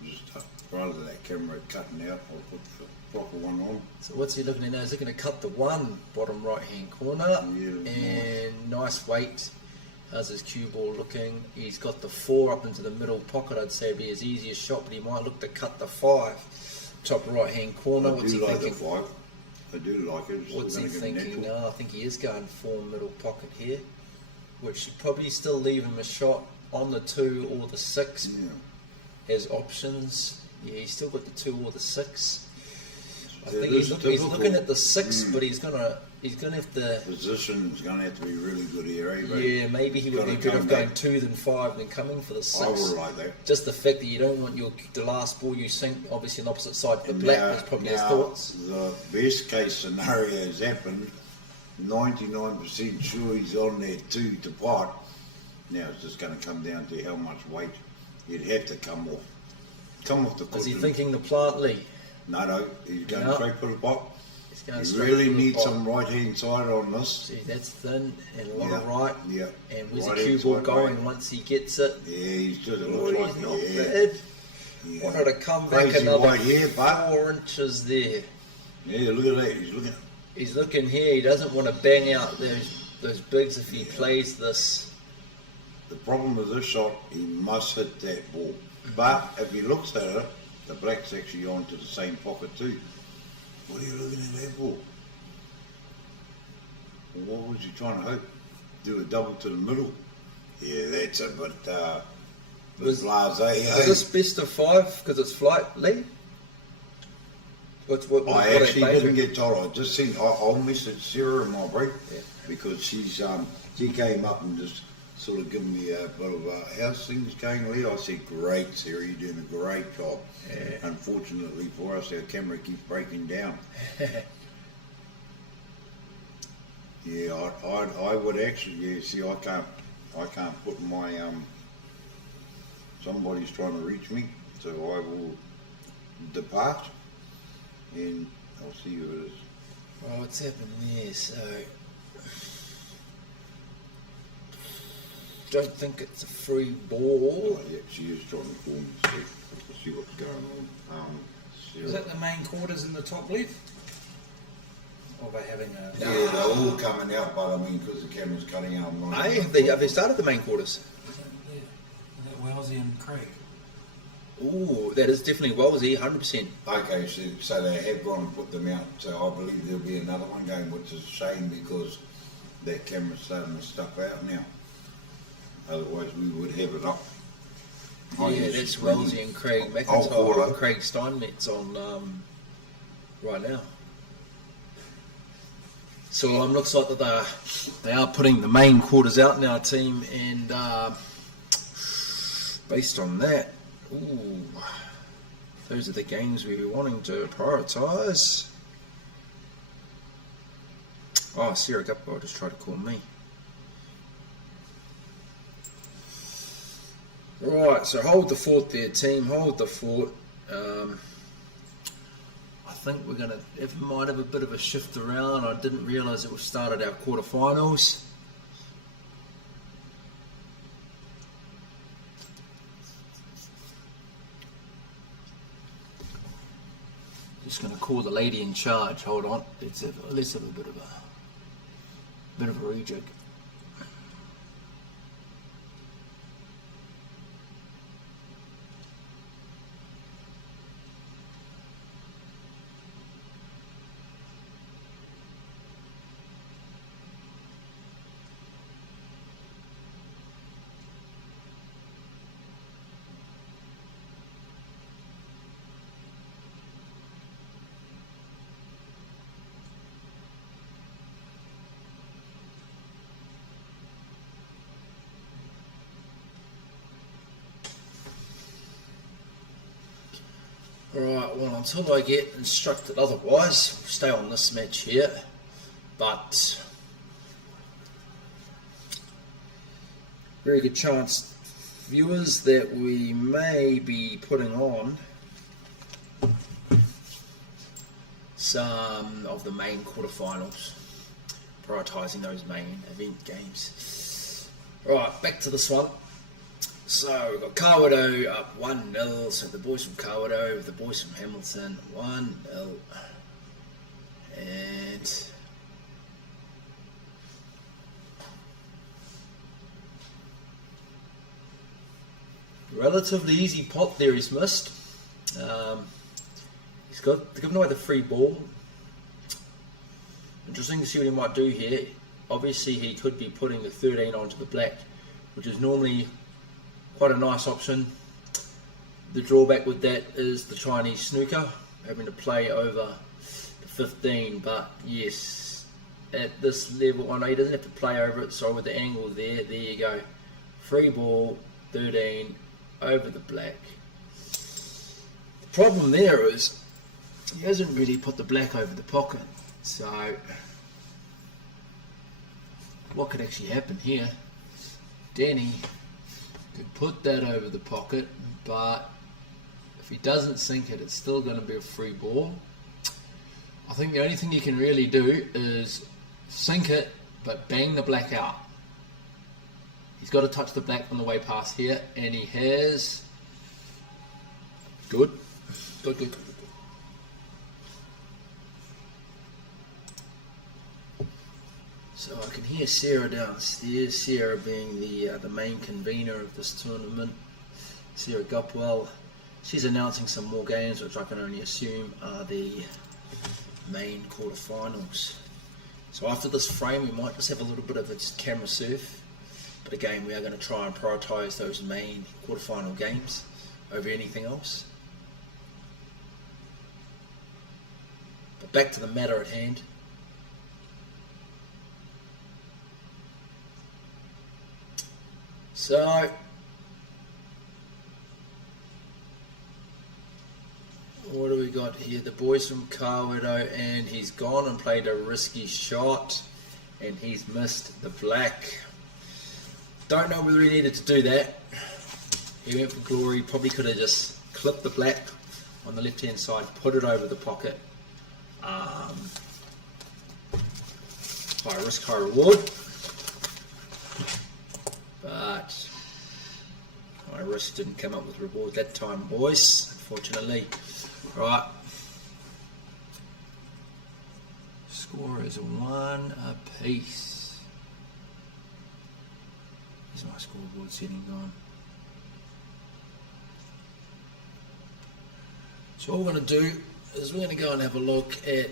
Just rather than that camera cutting out, I'll put the proper one on. So what's he looking at now? He's looking to cut the 1 bottom right hand corner, and nice weight. How's his cue ball looking? He's got the 4 up into the middle pocket. I'd say it'd be his easiest shot, but he might look to cut the 5 top right hand corner. What's he thinking? I do like it. What's he thinking? No, I think he is going 4 middle pocket here, which should probably still leave him a shot on the 2 or the 6 as options. Yeah, he's still got the 2 or the 6. I think he's looking at the 6, but he's gonna have to. Position's gonna have to be really good here, eh? Bro? Yeah, maybe he would be better off going 2 than 5 than coming for the 6. I would like that. Just the fact that you don't want the last ball you sink, obviously on the opposite side of the black. That's probably his thoughts. The best case scenario has happened. 99% sure he's on there 2 to pot. Now it's just going to come down to how much weight he'd have to come off. Come off the cushion. Is he thinking the plant, Lee? No, he's going straight for the pot. He's going He really needs some right hand side on this. See, that's thin and a lot of right. Yeah. And where's the cue ball going once he gets it? Yeah, he's just not bad. Yeah. Wanted to come back Crazy another here, 4 inches there. Yeah, look at that. He's looking here. He doesn't want to bang out those bigs if he plays this. The problem with this shot, he must hit that ball. But if he looks at it, the black's actually onto the same pocket too. What are you looking at that for? What was he trying to hope? Do a double to the middle? Yeah, that's a bit blasé. Is this best of 5 because it's flight, Lee? I actually didn't get told. I just seen. I'll message Sarah in my break because she came up and just sort of given me a bit of how's things going, Lee. I said, great, Sarah, you're doing a great job. Yeah. Unfortunately for us, our camera keeps breaking down. Yeah, I would actually. Yeah, see, I can't put my Somebody's trying to reach me, so I will depart. And I'll see who it is. Well, what's happened there? So, don't think it's a free ball. Oh, yeah, she is trying to call me. We'll see what's going on. Is that the main quarters in the top left? Or they having a? Yeah, they're all coming out, but I mean, because the camera's cutting out. Have they started the main quarters? Is that Wellesley and Craig? Ooh, that is definitely Wellesley, 100%. Okay, so they have gone and put them out. So I believe there'll be another one going, which is a shame because that camera's starting to stuff out now. Otherwise, we would have it up. Yeah, that's Wellesley and Craig McIntyre. Craig Steinmetz on right now. So looks like that they are putting the main quarters out now, team, and based on that, ooh, those are the games we were wanting to prioritise. Oh, Sarah Guppo just tried to call me. Right, so hold the fort there, team. Hold the fort. I think we're going to might have a bit of a shift around. I didn't realise that we've started our quarterfinals. Just going to call the lady in charge. Hold on, let's have a bit of a rejig. Right, well, until I get instructed otherwise, we'll stay on this match here, but very good chance, viewers, that we may be putting on some of the main quarterfinals, prioritising those main event games. Right, back to this one. So we've got Kawato up 1-0, so the boys from Kawato, the boys from Hamilton, 1-0. And relatively easy pot there he's missed. He's given away the free ball. Interesting to see what he might do here. Obviously he could be putting the 13 onto the black, which is normally quite a nice option. The drawback with that is the Chinese snooker, having to play over the 15, but yes, at this level, I know he doesn't have to play over it, so with the angle there you go. Free ball, 13, over the black. The problem there is, he hasn't really put the black over the pocket, so what could actually happen here? Danny could put that over the pocket, but if he doesn't sink it, it's still going to be a free ball. I think the only thing you can really do is sink it, but bang the black out. He's got to touch the black on the way past here, and he has. Good. Good. So I can hear Sarah downstairs, Sarah being the main convener of this tournament, Sarah Gupwell. She's announcing some more games, which I can only assume are the main quarterfinals. So after this frame, we might just have a little bit of a camera surf, but again, we are going to try and prioritise those main quarterfinal games over anything else. But back to the matter at hand. So, what do we got here? The boys from Kawato, and he's gone and played a risky shot, and he's missed the black. Don't know whether he needed to do that. He went for glory, probably could have just clipped the black on the left hand side, put it over the pocket. High risk, high reward. But high risk didn't come up with reward that time, boys, unfortunately. Right. Score is 1 apiece. Here's my scoreboard setting gone. So what we're going to do is we're going to go and have a look at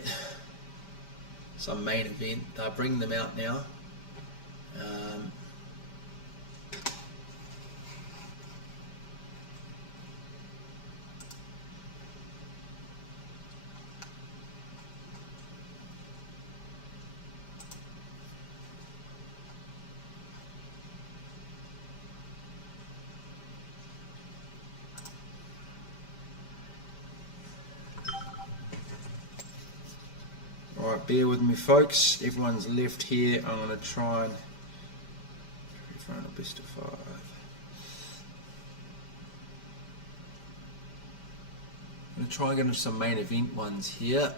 some main event. They're bringing them out now. Alright, bear with me folks, everyone's left here. I'm going to try and find a best of 5. I'm going to try and get into some main event ones here.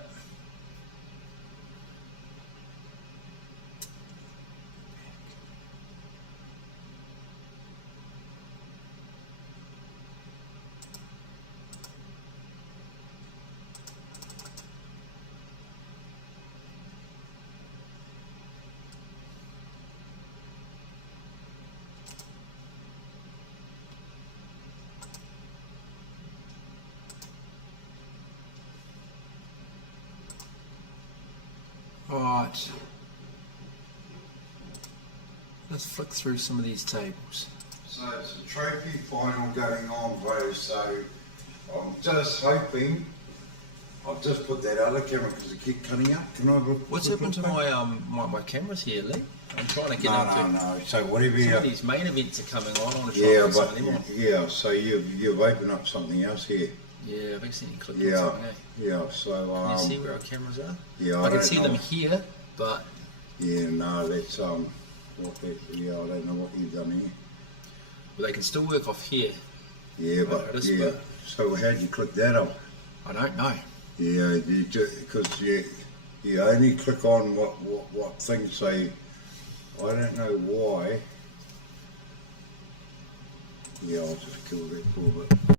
Right. Let's flick through some of these tables. So it's a trophy final going on, bro. So I'm just hoping. I'll just put that other camera because it keep cutting out. Can I look? What's happened to my cameras here, Lee? I'm trying to get up to. No. So whatever Some you. of these main events are coming on. I want to try Yeah, and put some but of them on. yeah. So you've opened up something else here. Yeah, I've accidentally clicked on Yeah. something. Eh? Yeah. So Can you see where our cameras are? Yeah, I can don't see know. them here, but Yeah, no, that's what that. Yeah, I don't know what you've done here. well, they can still work off here. Yeah, but noticed, yeah. but- So how'd you click that on? I don't know. Yeah, because you only click on what things say. I don't know why. Yeah, I'll just kill that poor bit.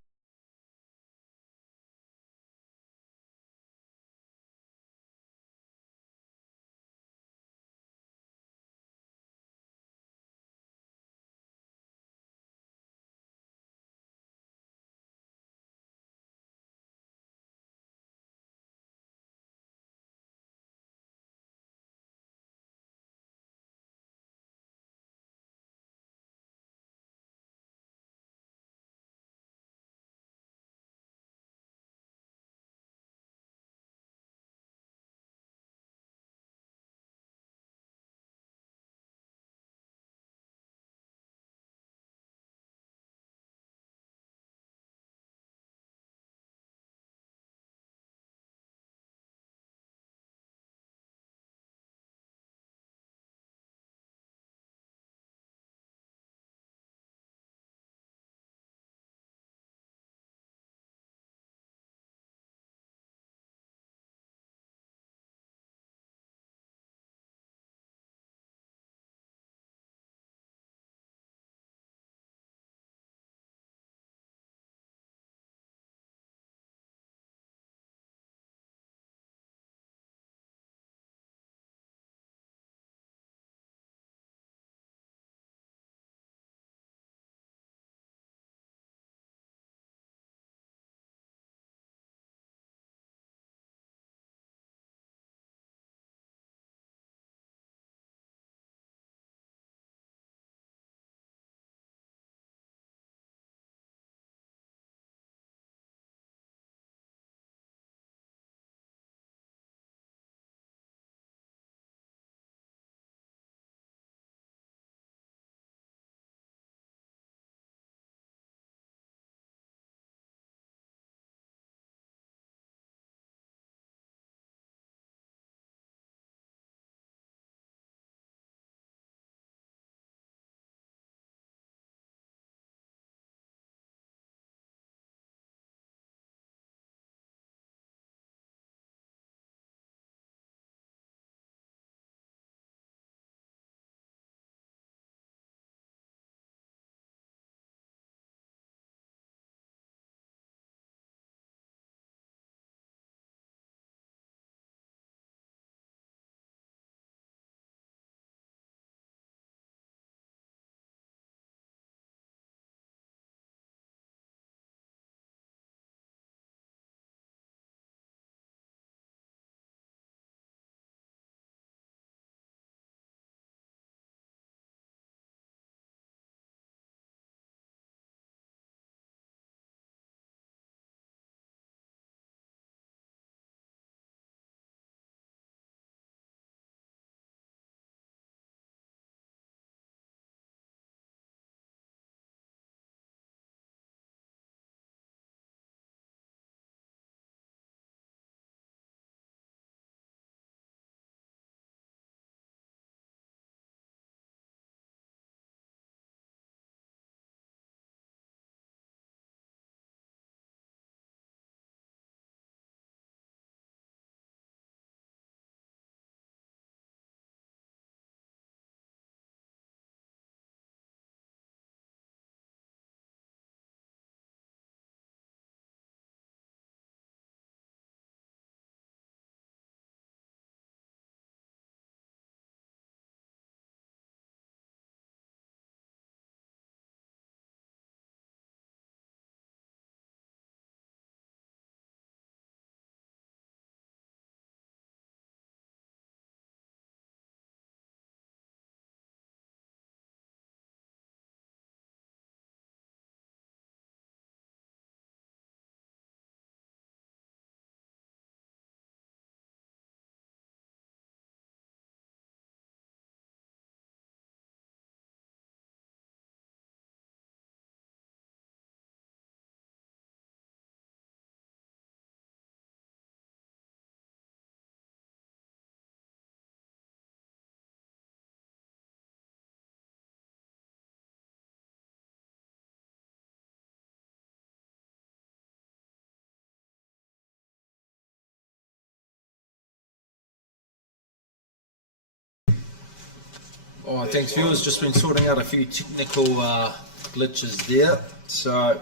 Oh, thanks, viewers. Just been sorting out a few technical glitches there. So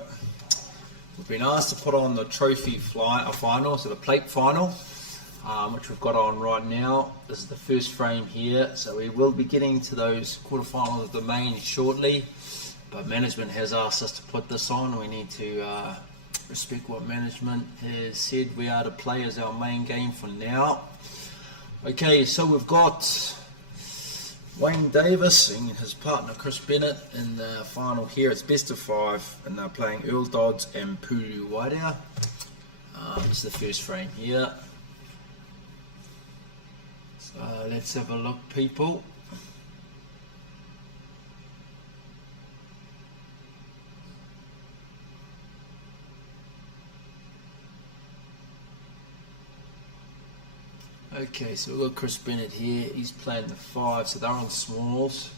we've been asked to put on the trophy final, so the plate final, which we've got on right now. This is the first frame here, so we will be getting to those quarterfinals of the main shortly. But management has asked us to put this on. We need to respect what management has said. We are to play as our main game for now. Okay, so we've got Wayne Davis and his partner Chris Bennett in the final here. It's best of 5, and they're playing Earl Dodds and Puru Waidea. This is the first frame here. So let's have a look, people. Okay, so we've got Chris Bennett here. He's playing the 5, so they're on smalls.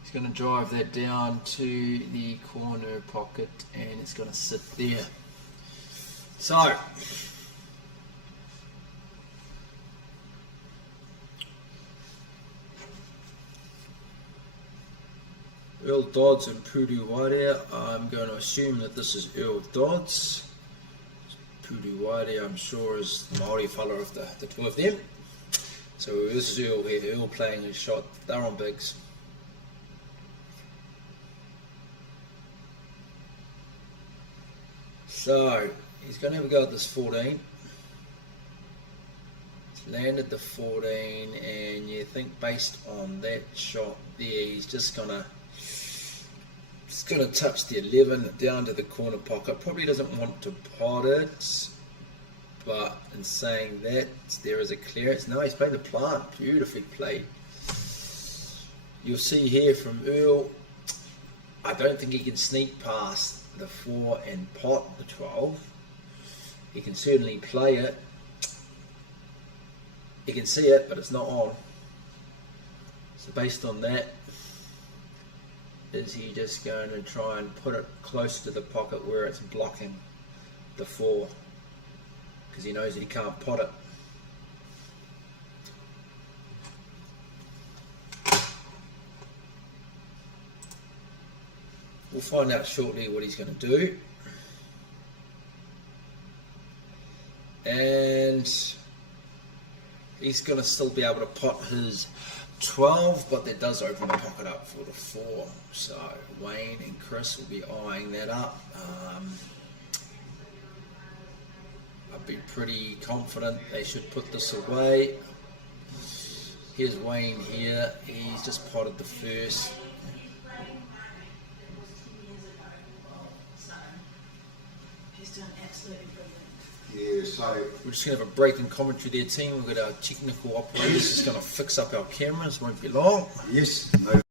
He's going to drive that down to the corner pocket, and it's going to sit there. So Earl Dodds and Puru Waidea. I'm going to assume that this is Earl Dodds. Puru Waidea, I'm sure, is the Māori fella of the two of them. So this is Earl here, Earl playing his shot. They're on bigs. So he's going to have a go at this 14. He's landed the 14, and you think based on that shot there, he's just going to touch the 11 down to the corner pocket. Probably doesn't want to pot it, but in saying that, there is a clearance. No, he's played the plant. Beautifully played. You'll see here from Earl, I don't think he can sneak past the 4 and pot the 12. He can certainly play it. He can see it, but it's not on. So based on that, is he just going to try and put it close to the pocket where it's blocking the 4? Because he knows that he can't pot it. We'll find out shortly what he's going to do. And he's going to still be able to pot his 12, but that does open the pocket up for the 4. So Wayne and Chris will be eyeing that up. I'd be pretty confident they should put this away. Here's Wayne here. He's just potted the first. Yeah, so We're just going to have a break in commentary there, team. We've got our technical operators just going to fix up our cameras. Won't be long. yes, no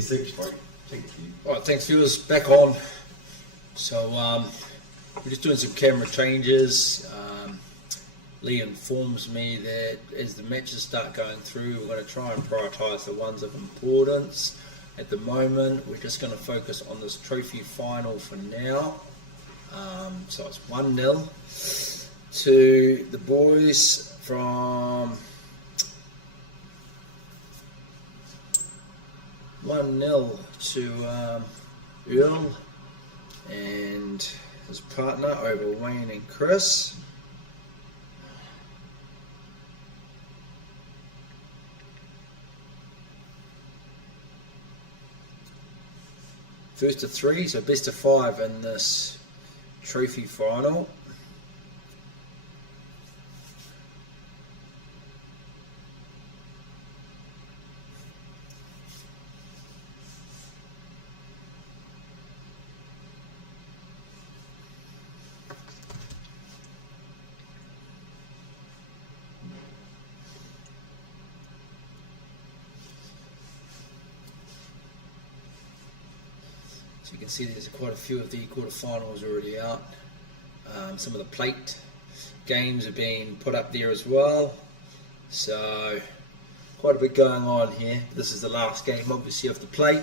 Thanks, bro. Thank you. Alright, thanks viewers, back on. So we're just doing some camera changes. Lee informs me that as the matches start going through, we're going to try and prioritise the ones of importance. At the moment, we're just going to focus on this trophy final for now. So it's 1-0 to the boys from 1-0 to Earl and his partner over Wayne and Chris. First to 3, so best of 5 in this trophy final. So you can see there's quite a few of the quarterfinals already out. Some of the plate games are being put up there as well. So quite a bit going on here. This is the last game obviously of the plate.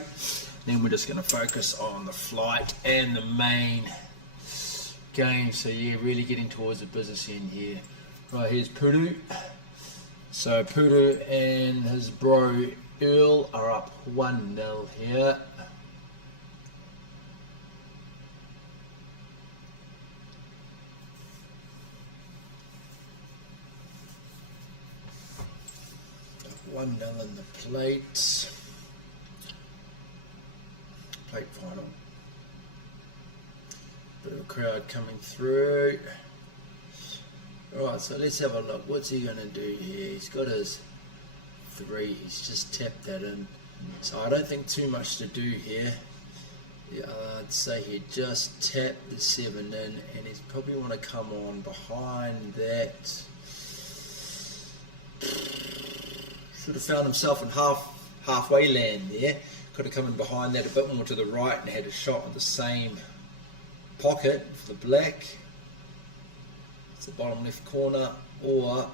Then we're just going to focus on the flight and the main game. So yeah, really getting towards the business end here. Right, here's Puru. So Puru and his bro Earl are up 1-0 here. Up 1-0 in the plate final. Bit of a crowd coming through. Alright, so let's have a look. What's he going to do here? He's got his 3. He's just tapped that in. So I don't think too much to do here. Yeah, I'd say he just tapped the 7 in, and he's probably want to come on behind that. Should have found himself in halfway land there. Could have come in behind that a bit more to the right and had a shot in the same pocket for the black. It's the bottom left corner, or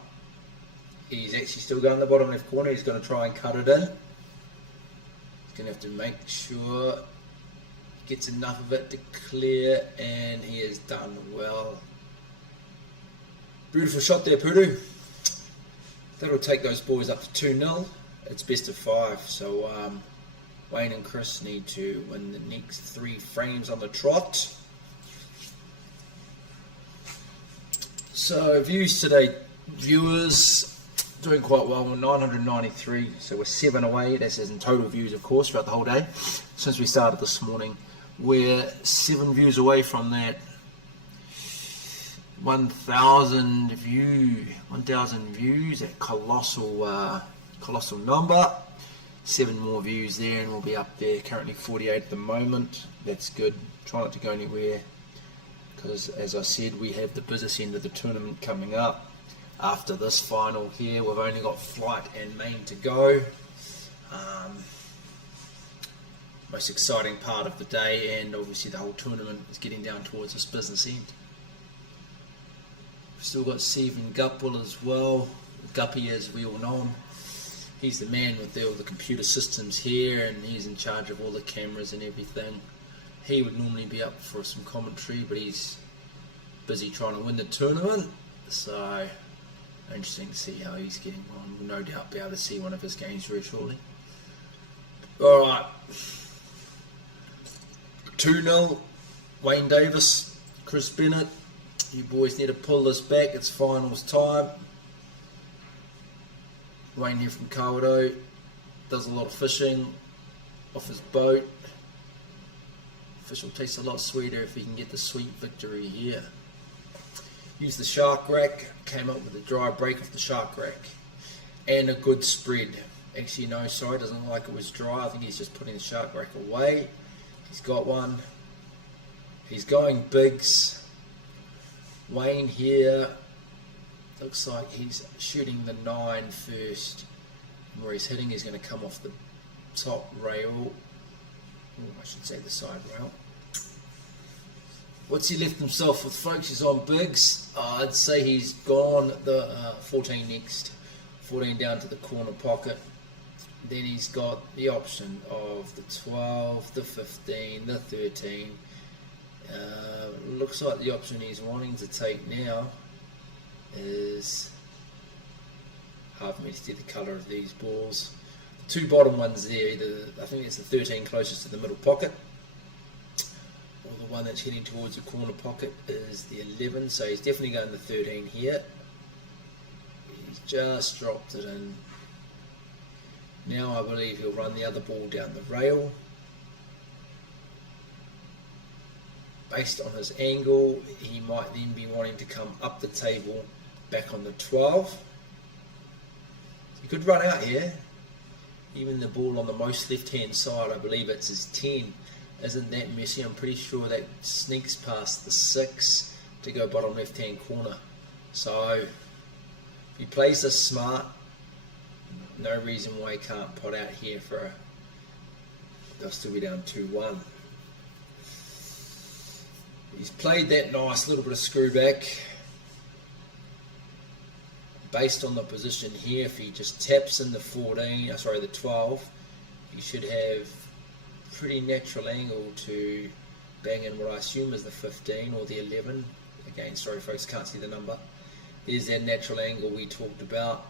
he's actually still going in the bottom left corner. He's going to try and cut it in. He's going to have to make sure he gets enough of it to clear, and he has done well. Beautiful shot there, Puru. That'll take those boys up to 2-0. It's best of 5, so Wayne and Chris need to win the next 3 frames on the trot. So views today, viewers doing quite well. We're 993, so we're 7 away. That's as in total views, of course, throughout the whole day. Since we started this morning, we're 7 views away from that 1,000 views, that colossal number. 7 more views there, and we'll be up there. Currently 48 at the moment. That's good. Try not to go anywhere, because as I said, we have the business end of the tournament coming up. After this final here, we've only got flight and main to go. Most exciting part of the day, and obviously the whole tournament, is getting down towards this business end. We've still got Stephen Gupwell as well. Guppy, as we all know him. He's the man with all the computer systems here, and he's in charge of all the cameras and everything. He would normally be up for some commentary, but he's busy trying to win the tournament. So interesting to see how he's getting on. We'll no doubt be able to see one of his games very shortly. Alright. 2-0. Wayne Davis, Chris Bennett. You boys need to pull this back. It's finals time. Wayne here from Kawerau does a lot of fishing off his boat. Fish will taste a lot sweeter if he can get the sweet victory here. Used the shark rack, came up with a dry break off the shark rack, and a good spread. Actually, no, sorry, doesn't look like it was dry. I think he's just putting the shark rack away. He's got one. He's going bigs. Wayne here looks like he's shooting the 9 first. Where he's hitting is going to come off the top rail. I should say the side rail. What's he left himself with, folks? He's on bigs. I'd say he's gone the 14 next. 14 down to the corner pocket. Then he's got the option of the 12, the 15, the 13. Looks like the option he's wanting to take now is, hard for me to see the colour of these balls. The two bottom ones there, I think it's the 13 closest to the middle pocket, or the one that's heading towards the corner pocket is the 11, so he's definitely going the 13 here. He's just dropped it in. Now I believe he'll run the other ball down the rail. Based on his angle, he might then be wanting to come up the table back on the 12. He could run out here. Even the ball on the most left hand side, I believe it's his 10, isn't that messy. I'm pretty sure that sneaks past the 6 to go bottom left hand corner. So if he plays this smart, no reason why he can't pot out here for they'll still be down 2-1. He's played that nice little bit of screw back. Based on the position here, if he just taps in the 12, he should have pretty natural angle to bang in what I assume is the 15 or the 11. Again, sorry folks, can't see the number. There's that natural angle we talked about.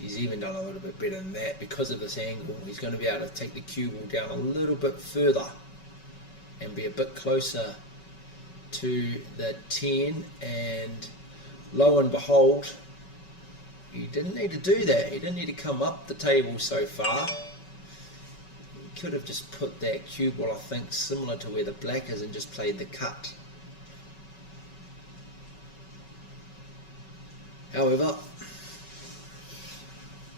He's even done a little bit better than that because of this angle. He's going to be able to take the cue ball down a little bit further and be a bit closer to the 10, and lo and behold, he didn't need to do that. He didn't need to come up the table so far. He could have just put that cue ball, I think, similar to where the black is and just played the cut. However,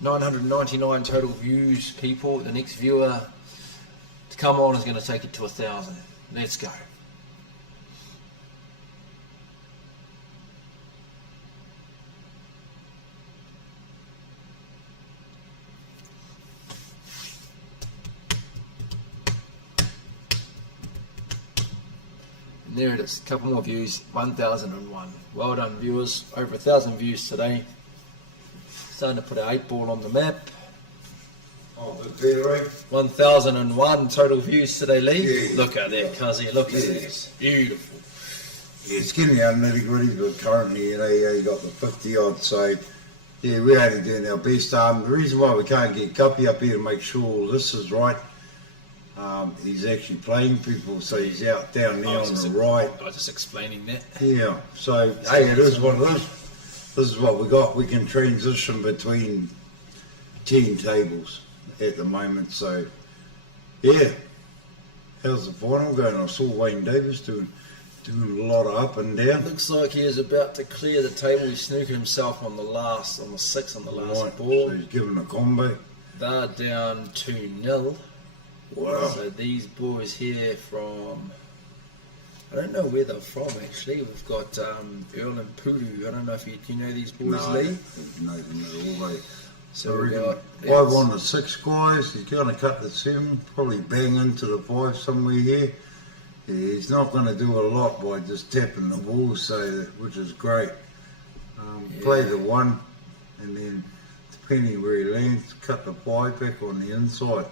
999 total views, people. The next viewer to come on is going to take it to 1,000. Let's go. And there it is, a couple more views, 1,001. Well done viewers, over 1,000 views today. Starting to put our 8 ball on the map. Oh, the better, 1,001 total views today, Lee. Yeah. Look at that, Cuzzy, look at this. Beautiful. Yeah, it's getting out nitty gritty, but currently, you got the 50 odd, so yeah, we're only doing our best. The reason why we can't get Guppy up here to make sure this is right, he's actually playing people, so he's out down there on the right. I was just explaining that. Yeah, so hey, it is what it is. This is what we got. We can transition between 10 tables at the moment, so yeah. How's the final going? I saw Wayne Davis doing a lot of up and down. Looks like he is about to clear the table. He's snookered himself on the 6 on the last Right, ball. so he's given a combo. They're down 2-0. Wow. So these boys here from, I don't know where they're from actually. We've got Earl and Poodoo. I don't know if you know these boys, No, Lee. no, all right. So we we got got 5 on the 6 guys. He's going to cut the 7, probably bang into the 5 somewhere here. Yeah, he's not going to do a lot by just tapping the ball, so which is great. Play the 1, and then depending where he lands, cut the 5 back on the inside,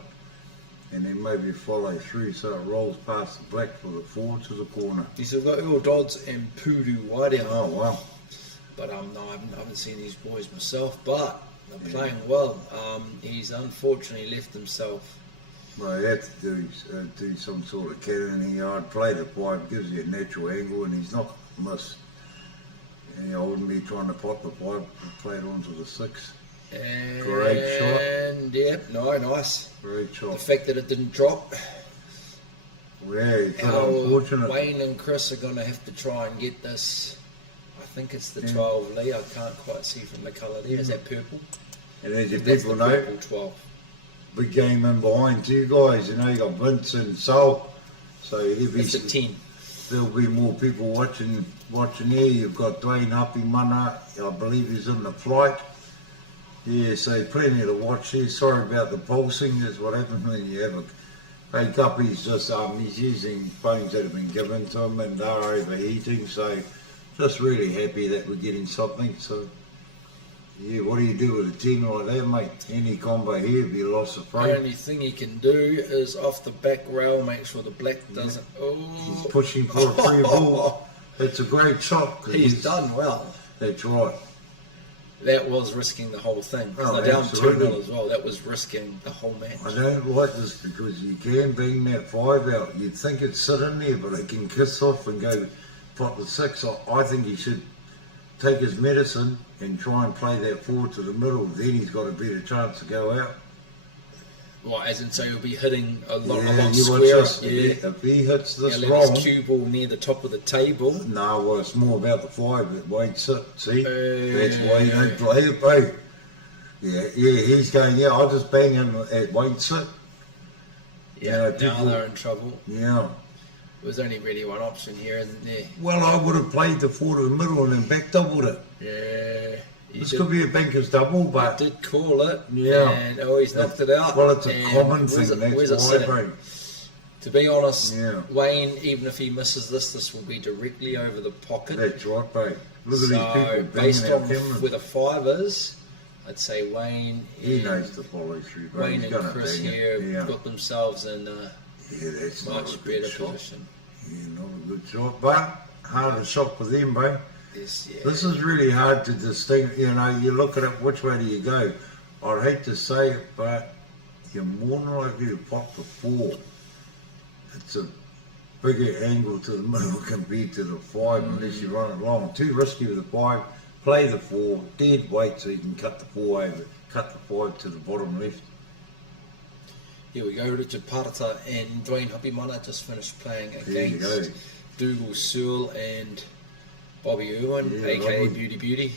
and then maybe follow through so it rolls past the black for the 4 to the corner. So we've got Earl Dodds and Poodoo White out. Oh wow! But no, I haven't seen these boys myself, but they're playing well. He's unfortunately left himself. Well, you have to do some sort of cannon here. I'd play the 5, gives you a natural angle, and he's not going to miss. I wouldn't be trying to pot the 5, I'd play it onto the 6. And Great shot. And yep, no, nice. Great shot. The fact that it didn't drop. Well, it's unfortunate. Wayne and Chris are going to have to try and get this. I think it's the 12, Lee. I can't quite see from the colour there. Is that purple? And as you That's people the know, purple 12. big game in behind 2 guys. You got Vince and Sol, so It's a 10. there'll be more people watching here. You've got Dwayne Happy Mana, I believe he's in the flight. Yeah, so plenty to watch here. Sorry about the pulsing. That's what happens when you have Hey, Guppy's just he's using phones that have been given to him and they're overheating, so just really happy that we're getting something. So yeah, what do you do with a team like that, mate? Any combo here would be a loss of The frame. only thing he can do is off the back rail, make sure the black doesn't. Oh, He's pushing for a free ball. It's a great shot. 'Cause he's done well. That's right. That was risking the whole thing. Oh, They're down absolutely. 2-0 as well. That was risking the whole match. I don't like this because you can bang that 5 out. You'd think it'd sit in there, but it can kiss off and go pot the 6. I think he should take his medicine and try and play that forward to the middle. Then he's got a better chance to go out. Right, as in, so he'll be hitting a lot you watch squarer. this. Yeah. If he hits this Let wrong, his cue ball near the top of the table. no, well, it's more about the 5 that Wade sit. See, that's why you yeah. don't play it, bro. Yeah, he's going. Yeah, I'll just bang him at Wade sit. Yeah, people- now they're in trouble. Yeah. There's only really one option here, isn't there? Well, I would have played the 4 to the middle and then back doubled it. Yeah. This could be a banker's double, I but did call it. Yeah. And he's knocked it out. well, it's a And common where's thing. it- where's it That's why, sitting? bro. To be honest, Yeah. Wayne, even if he misses this will be directly over the pocket. That's right, bro. Look at these So, people based banging on out cameras. where the 5 is, I'd say Wayne He and, knows to follow through, bro. Wayne He's and gonna Chris bang it. here Yeah. got themselves in a Yeah, that's not a much good better shot. position. Yeah, not a good shot, but harder shot for them, bro. This, yeah. This is really hard to distinguish. You know, you look at it, which way do you go? I'd hate to say it, but you're more than likely to pop the 4. It's a bigger angle to the middle compared to the 5 unless you run it long. Too risky with the 5. Play the 4, dead weight so you can cut the 4 over, cut the 5 to the bottom left. Here we go, Richard Parata and Dwayne Hopimana just finished playing There you against go. Dougal Searle and Bobby Irwin, Yeah, aka lovely. Beauty.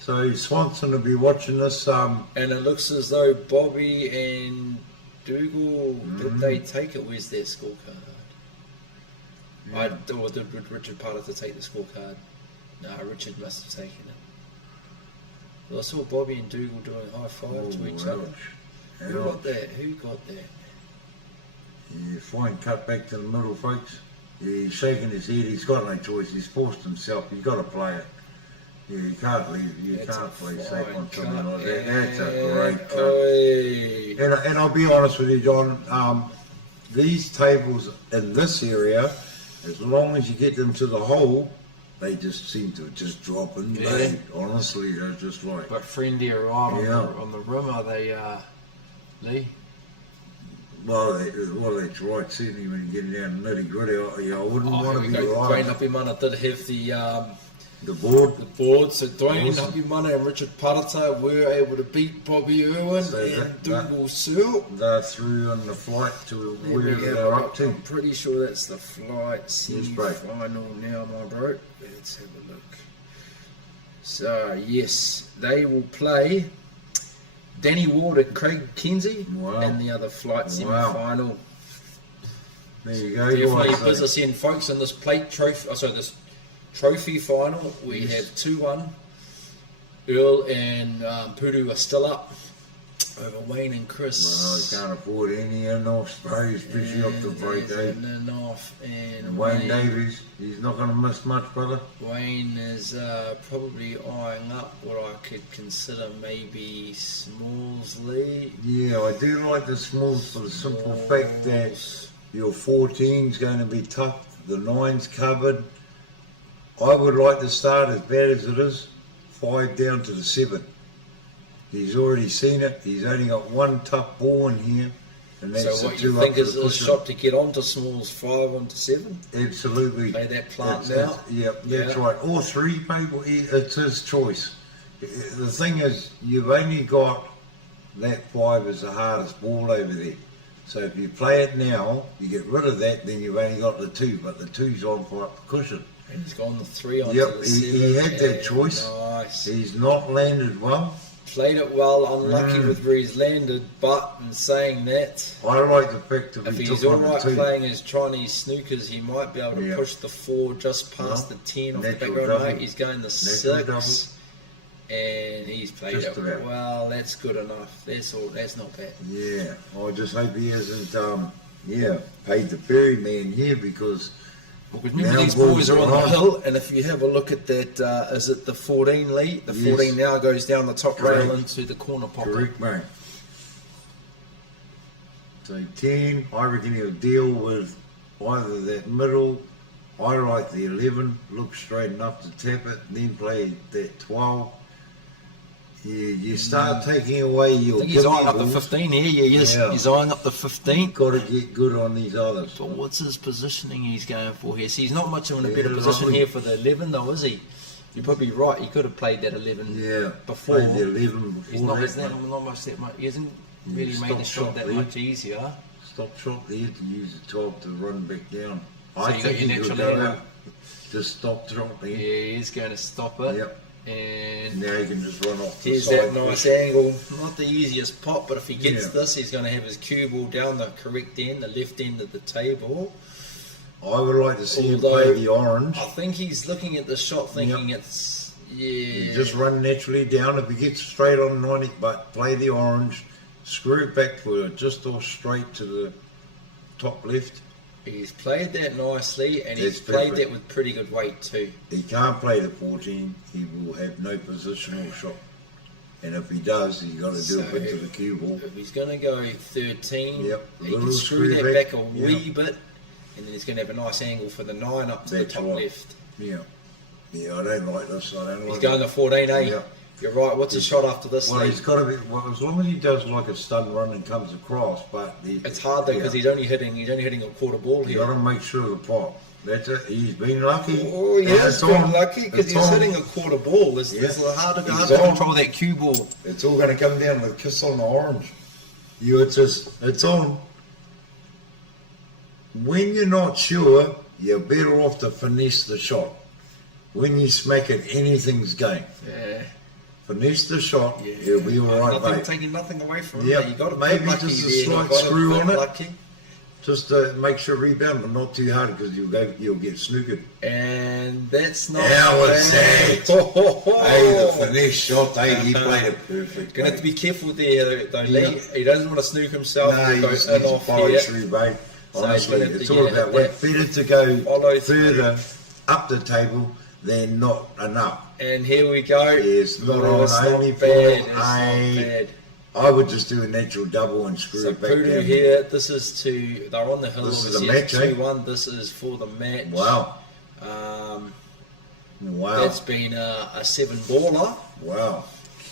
So Swanson will be watching this. And it looks as though Bobby and Dougal, did they take it? Where's their scorecard? Or did Richard Parata take the scorecard? No, Richard must have taken it. Well, I saw Bobby and Dougal doing high five to each other. Who got that? Who got that? Yeah, fine cut back to the middle, folks. Yeah, he's shaking his head. He's got no choice. He's forced himself. He's got to play it. Yeah, you can't leave. You That's can't a play safe fine on something cut. like that. That's a great cut. Oi. And I'll be honest with you, John. These tables in this area, as long as you get them to the hole, they just seem to just drop in. Yeah. They, honestly, they're just like. But friendly are right Yeah. on the rim, are they, Lee? Well, that's right. Certainly, when you get down nitty gritty, I wouldn't Oh, want here to we be go. right. Dwayne Hopimana did have The board. the board, so Dwayne Awesome. Hopimana and Richard Parata were able to beat Bobby Irwin So and that- Dougal Searle. They're through on the flight to There we wherever go. they're up to. I'm pretty sure that's the flight Yes, bro. semi-final now, my bro. Let's have a look. So, yes, they will play Danny Ward and Craig Kenzie Wow. in the other flight Wow. semi-final. There you go, Definitely guys. business in, folks, in this plate trophy. This trophy final. We Yes. have 2-1. Earl and Pudu are still up over Wayne and Chris. Well, you can't afford any in-off spray, especially off the break, eh? And then off, and And Wayne Davies, he's not going to miss much, brother. Wayne is probably eyeing up what I could consider maybe Smalls Lee. Yeah, I do like the smalls for the simple fact that your 14's going to be tough, the 9's covered. I would like to start, as bad as it is, 5 down to the 7. He's already seen it. He's only got one tough ball in here, and that's So the what 2 you up think to is the a cushion. shot to get onto Smalls 5 onto 7? Absolutely. Play that plant That's- now. Yep, that's Yeah. right. Or 3 people, it's his choice. The thing is, you've only got that 5 as the hardest ball over there. So if you play it now, you get rid of that, then you've only got the 2, but the 2's on for up the cushion. And he's gone the 3 onto Yep, the he 7. had that Yeah, choice. Nice. He's not landed well. Played it well, unlucky with where he's landed, but in saying that, I like the fact that if he he's took on the alright 2. playing his Chinese snookers, he might be able to Yeah. push the 4 just past No, the 10 off the natural background double. height. He's going the Natural 6, and he's played Just it about. well. That's good enough. That's all. That's not bad. Yeah, I just hope he hasn't Yeah, paid the ferryman here because Remember, now these boys are on the balls hill, and if you have a look at that, is it the 14 lead? The 14 now goes down the top rail into the corner pocket. Correct, mate. So 10, I reckon he'll deal with either that middle. I like the 11, look straight enough to tap it, then play that 12. You start taking away your. I think he's eyeing up the balls. 15 here. Yeah, yes, Yeah. he's eyeing up the 15. Got to get good on these others. But what's his positioning he's going for here? See, he's not much in a Yeah, better position lovely. here for the 11, though, is he? You're probably right. He could have played that 11 Yeah, before. played the 11 before He's not, that, isn't that mate. not much that much. He hasn't really Yeah, made the stop shot that there. much easier. Stop shot there to use the 12 to run back down. So I you got think your he could natural go angle. out. Just stop shot there. Yeah, he is going to stop it. Yep. And Now he can just run off the here's side. that nice angle. Not the easiest pot, but if he gets Yeah. this, he's going to have his cue ball down the correct end, the left end of the table. I would like to see him Although, play the orange. I think he's looking at the shot thinking it's, You just run naturally down. If he gets straight on 90, but play the orange, screw it back for just off straight to the top left. He's played that nicely, and he's That's played perfect. that with pretty good weight too. He can't play the 14. He will have no positional shot. And if he does, he's got to do it So, into the cue ball. If he's going to go 13, Yep, he little can screw screw that back. back a wee bit, and then he's going to have a nice angle for the 9 up to That's the top right. left. Yeah. Yeah, I don't like this. I don't like He's going it. to 14, eh? Yeah. You're right. What's his shot after this? Well, Lee? he's got to be. Well, as long as he does like a stun run and comes across, but It's hard though because he's only hitting a quarter ball You here. got to make sure the pot. That's it. He's been lucky. Oh, he has It's been on. lucky because It's he's on. hitting a quarter ball. It's hard to He's to on. control that cue ball. It's all going to come down to the kiss on the orange. It's on. When you're not sure, you're better off to finesse the shot. When you smack it, anything's game. Yeah. Finesse the shot, it'll be all right, mate. Taking nothing away from him. Yeah, You got to maybe lucky just a there. slight You've got to screw be on it. lucky. Just to make sure rebound, but not too hard because you'll get snookered. And that's not. How was bad. that? Hey, the finesse shot, hey, he played it perfect. Gonna have to be careful there, though, Lee. Yeah. He doesn't want to snook himself. No, He'll he go just in needs to off follow here. through, mate. So Honestly, he's gonna have it's to all get about that better to go follow further up the table than not enough. And here we go. Yes, not Oh, on it's not only for bad. It's a. not bad. I would just do a natural double and screw So it back Poodoo down. here, this is to, they're on the hill. This is obviously, a match, it's eh? 2-1. This is for the match. Wow. Wow. That's been a 7-baller. Wow.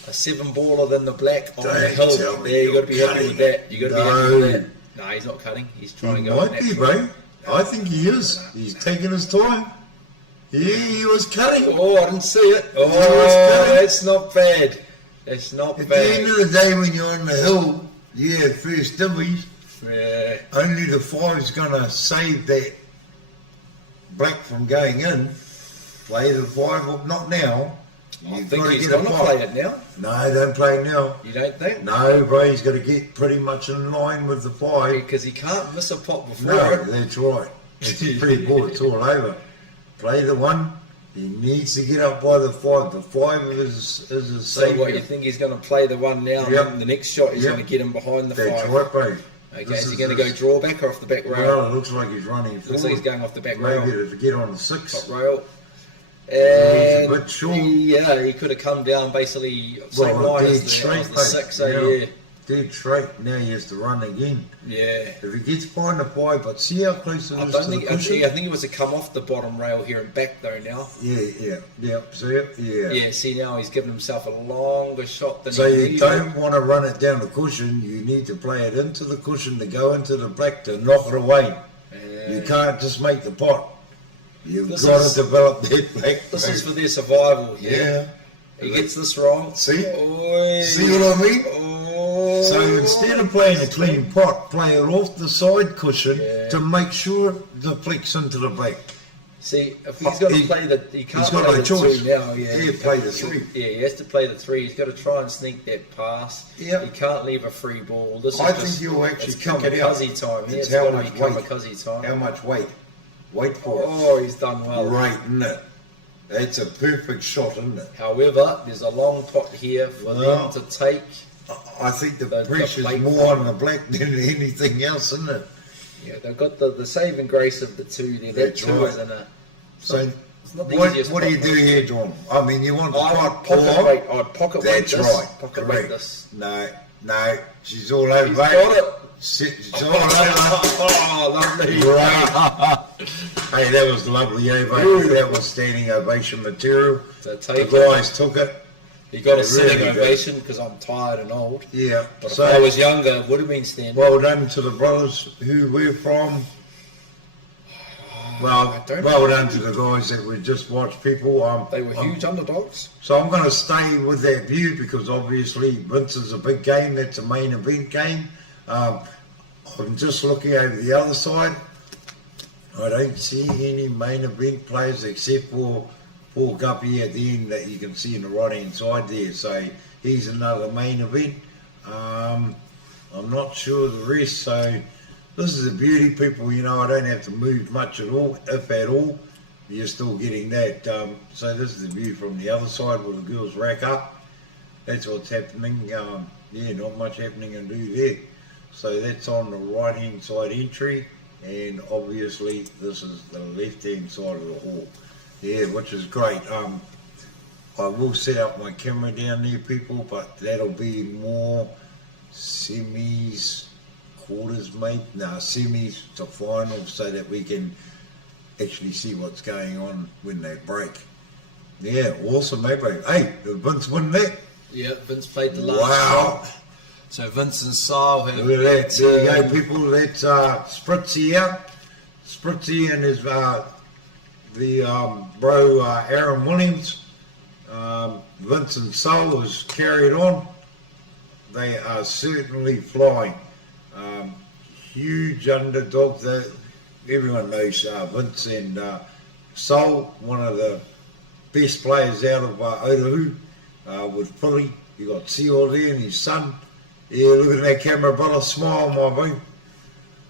A 7-baller than the black on the Don't hill. tell me There, you got to be you're happy with cutting. that. You got to be happy with No. that. No, he's not cutting. He's He trying to go might be, natural. bro. I think he is. He's taking his time. Yeah, he was cutting. Oh, I didn't see it. Oh, cutting. that's not bad. That's not At bad. the end of the day, when you're on the hill, yeah, first dibbies, Yeah. only the 5's going to save that black from going in. Play the 5, well, not now. I You've think got to he's get a going to pot. play it now. No, don't play now. You don't think? No, bro, he's got to get pretty much in line with the 5. Because he can't miss a pot before. No, that's right. It's a pretty ball, it's all over. Play the 1. He needs to get up by the 5. The 5 is his So saviour. what, you think he's going to play the 1 now, Yep. and then the next shot he's Yep. going to get him behind the 5? That's right, bro. Okay, This is he is going to go his- draw back or off the back rail? Well, it looks like he's running forward. Looks like he's going off the back Maybe rail. to get on the 6. Top rail. He's a And bit short. yeah, he could have come down basically same Well, line dead as the straight, 6, so mate. yeah. Dead straight. Now he has to run again. Yeah. If he gets behind the 5, but see how close it I is don't to think, the I cushion? think he was to come off the bottom rail here and back though now. Yeah. See it? Yeah. Yeah, see now he's given himself a longer shot than So he you needed. don't want to run it down the cushion. You need to play it into the cushion to go into the black to knock it away. You can't just make the pot. You've This got is- to develop that black. This is mate. for their survival. Yeah. He gets this wrong. See? Oi. See what I mean? Oh. So instead of playing a clean pot, play it off the side cushion to make sure the flicks into the black. See, if he's got to He- play the, he can't he's got play no the choice. 2 now. Yeah, Yeah, play the 3. Yeah, he has to play the 3. He's got to try and sneak that pass. Yep. He can't leave a free ball. This is I just, think you'll actually it's kick it out. kamikaze time. Yeah, It's it's how got to much be weight. kamikaze time. How much weight? Wait for it. Oh, he's done well. Great, isn't it? That's a perfect shot, isn't it? However, there's a long pot here for Well, them to take. I think the The pressure's plate more on the black than anything else, isn't it? Yeah, they've got the saving grace of the two there. That That's two right. isn't a. So It's not the what easiest do you pot do weight. here, John? I mean, you want the I'd pot pocket or- weight. I'd pocket weight That's this. right. Pocket Correct. weight this. No, she's all over. He's mate. got it. She's all over. Oh, lovely. Right. Hey, that was lovely, eh, mate? That was standing ovation material. So The take it. guys took it. You got a They sitting really did. ovation because I'm tired and old. Yeah. But So, if I was younger, it would have been standing. well done to the brothers who we're from. Well, don't well know. done to the guys that we just watched people. They were huge underdogs. So I'm going to stay with that view because obviously Vince is a big game. That's a main event game. I'm just looking over the other side. I don't see any main event players except for Paul Guppy at the end that you can see in the right hand side there. So he's another main event. I'm not sure of the rest. So this is the beauty, people. You know, I don't have to move much at all, if at all. You're still getting that. So this is the view from the other side where the girls rack up. That's what's happening. Yeah, not much happening to do there. So that's on the right hand side entry, and obviously this is the left hand side of the hall. Yeah, which is great. I will set up my camera down there, people, but that'll be more semis, quarters, mate. No, semis to finals, so that we can actually see what's going on when they break. Yeah, awesome, mate. Hey, did Vince win that? Yeah, Vince played the last Wow. shot. So Vince and Sal have. Look at that. There you go, people. That's Spritzy out. Spritzy and his bro Aaron Williams. Vince and Sol has carried on. They are certainly flying. Huge underdogs. Everyone knows Vince and Sol, one of the best players out of Otahu with Philly. You got Seal there and his son. Yeah, look at that camera, brother. Smile, my boy.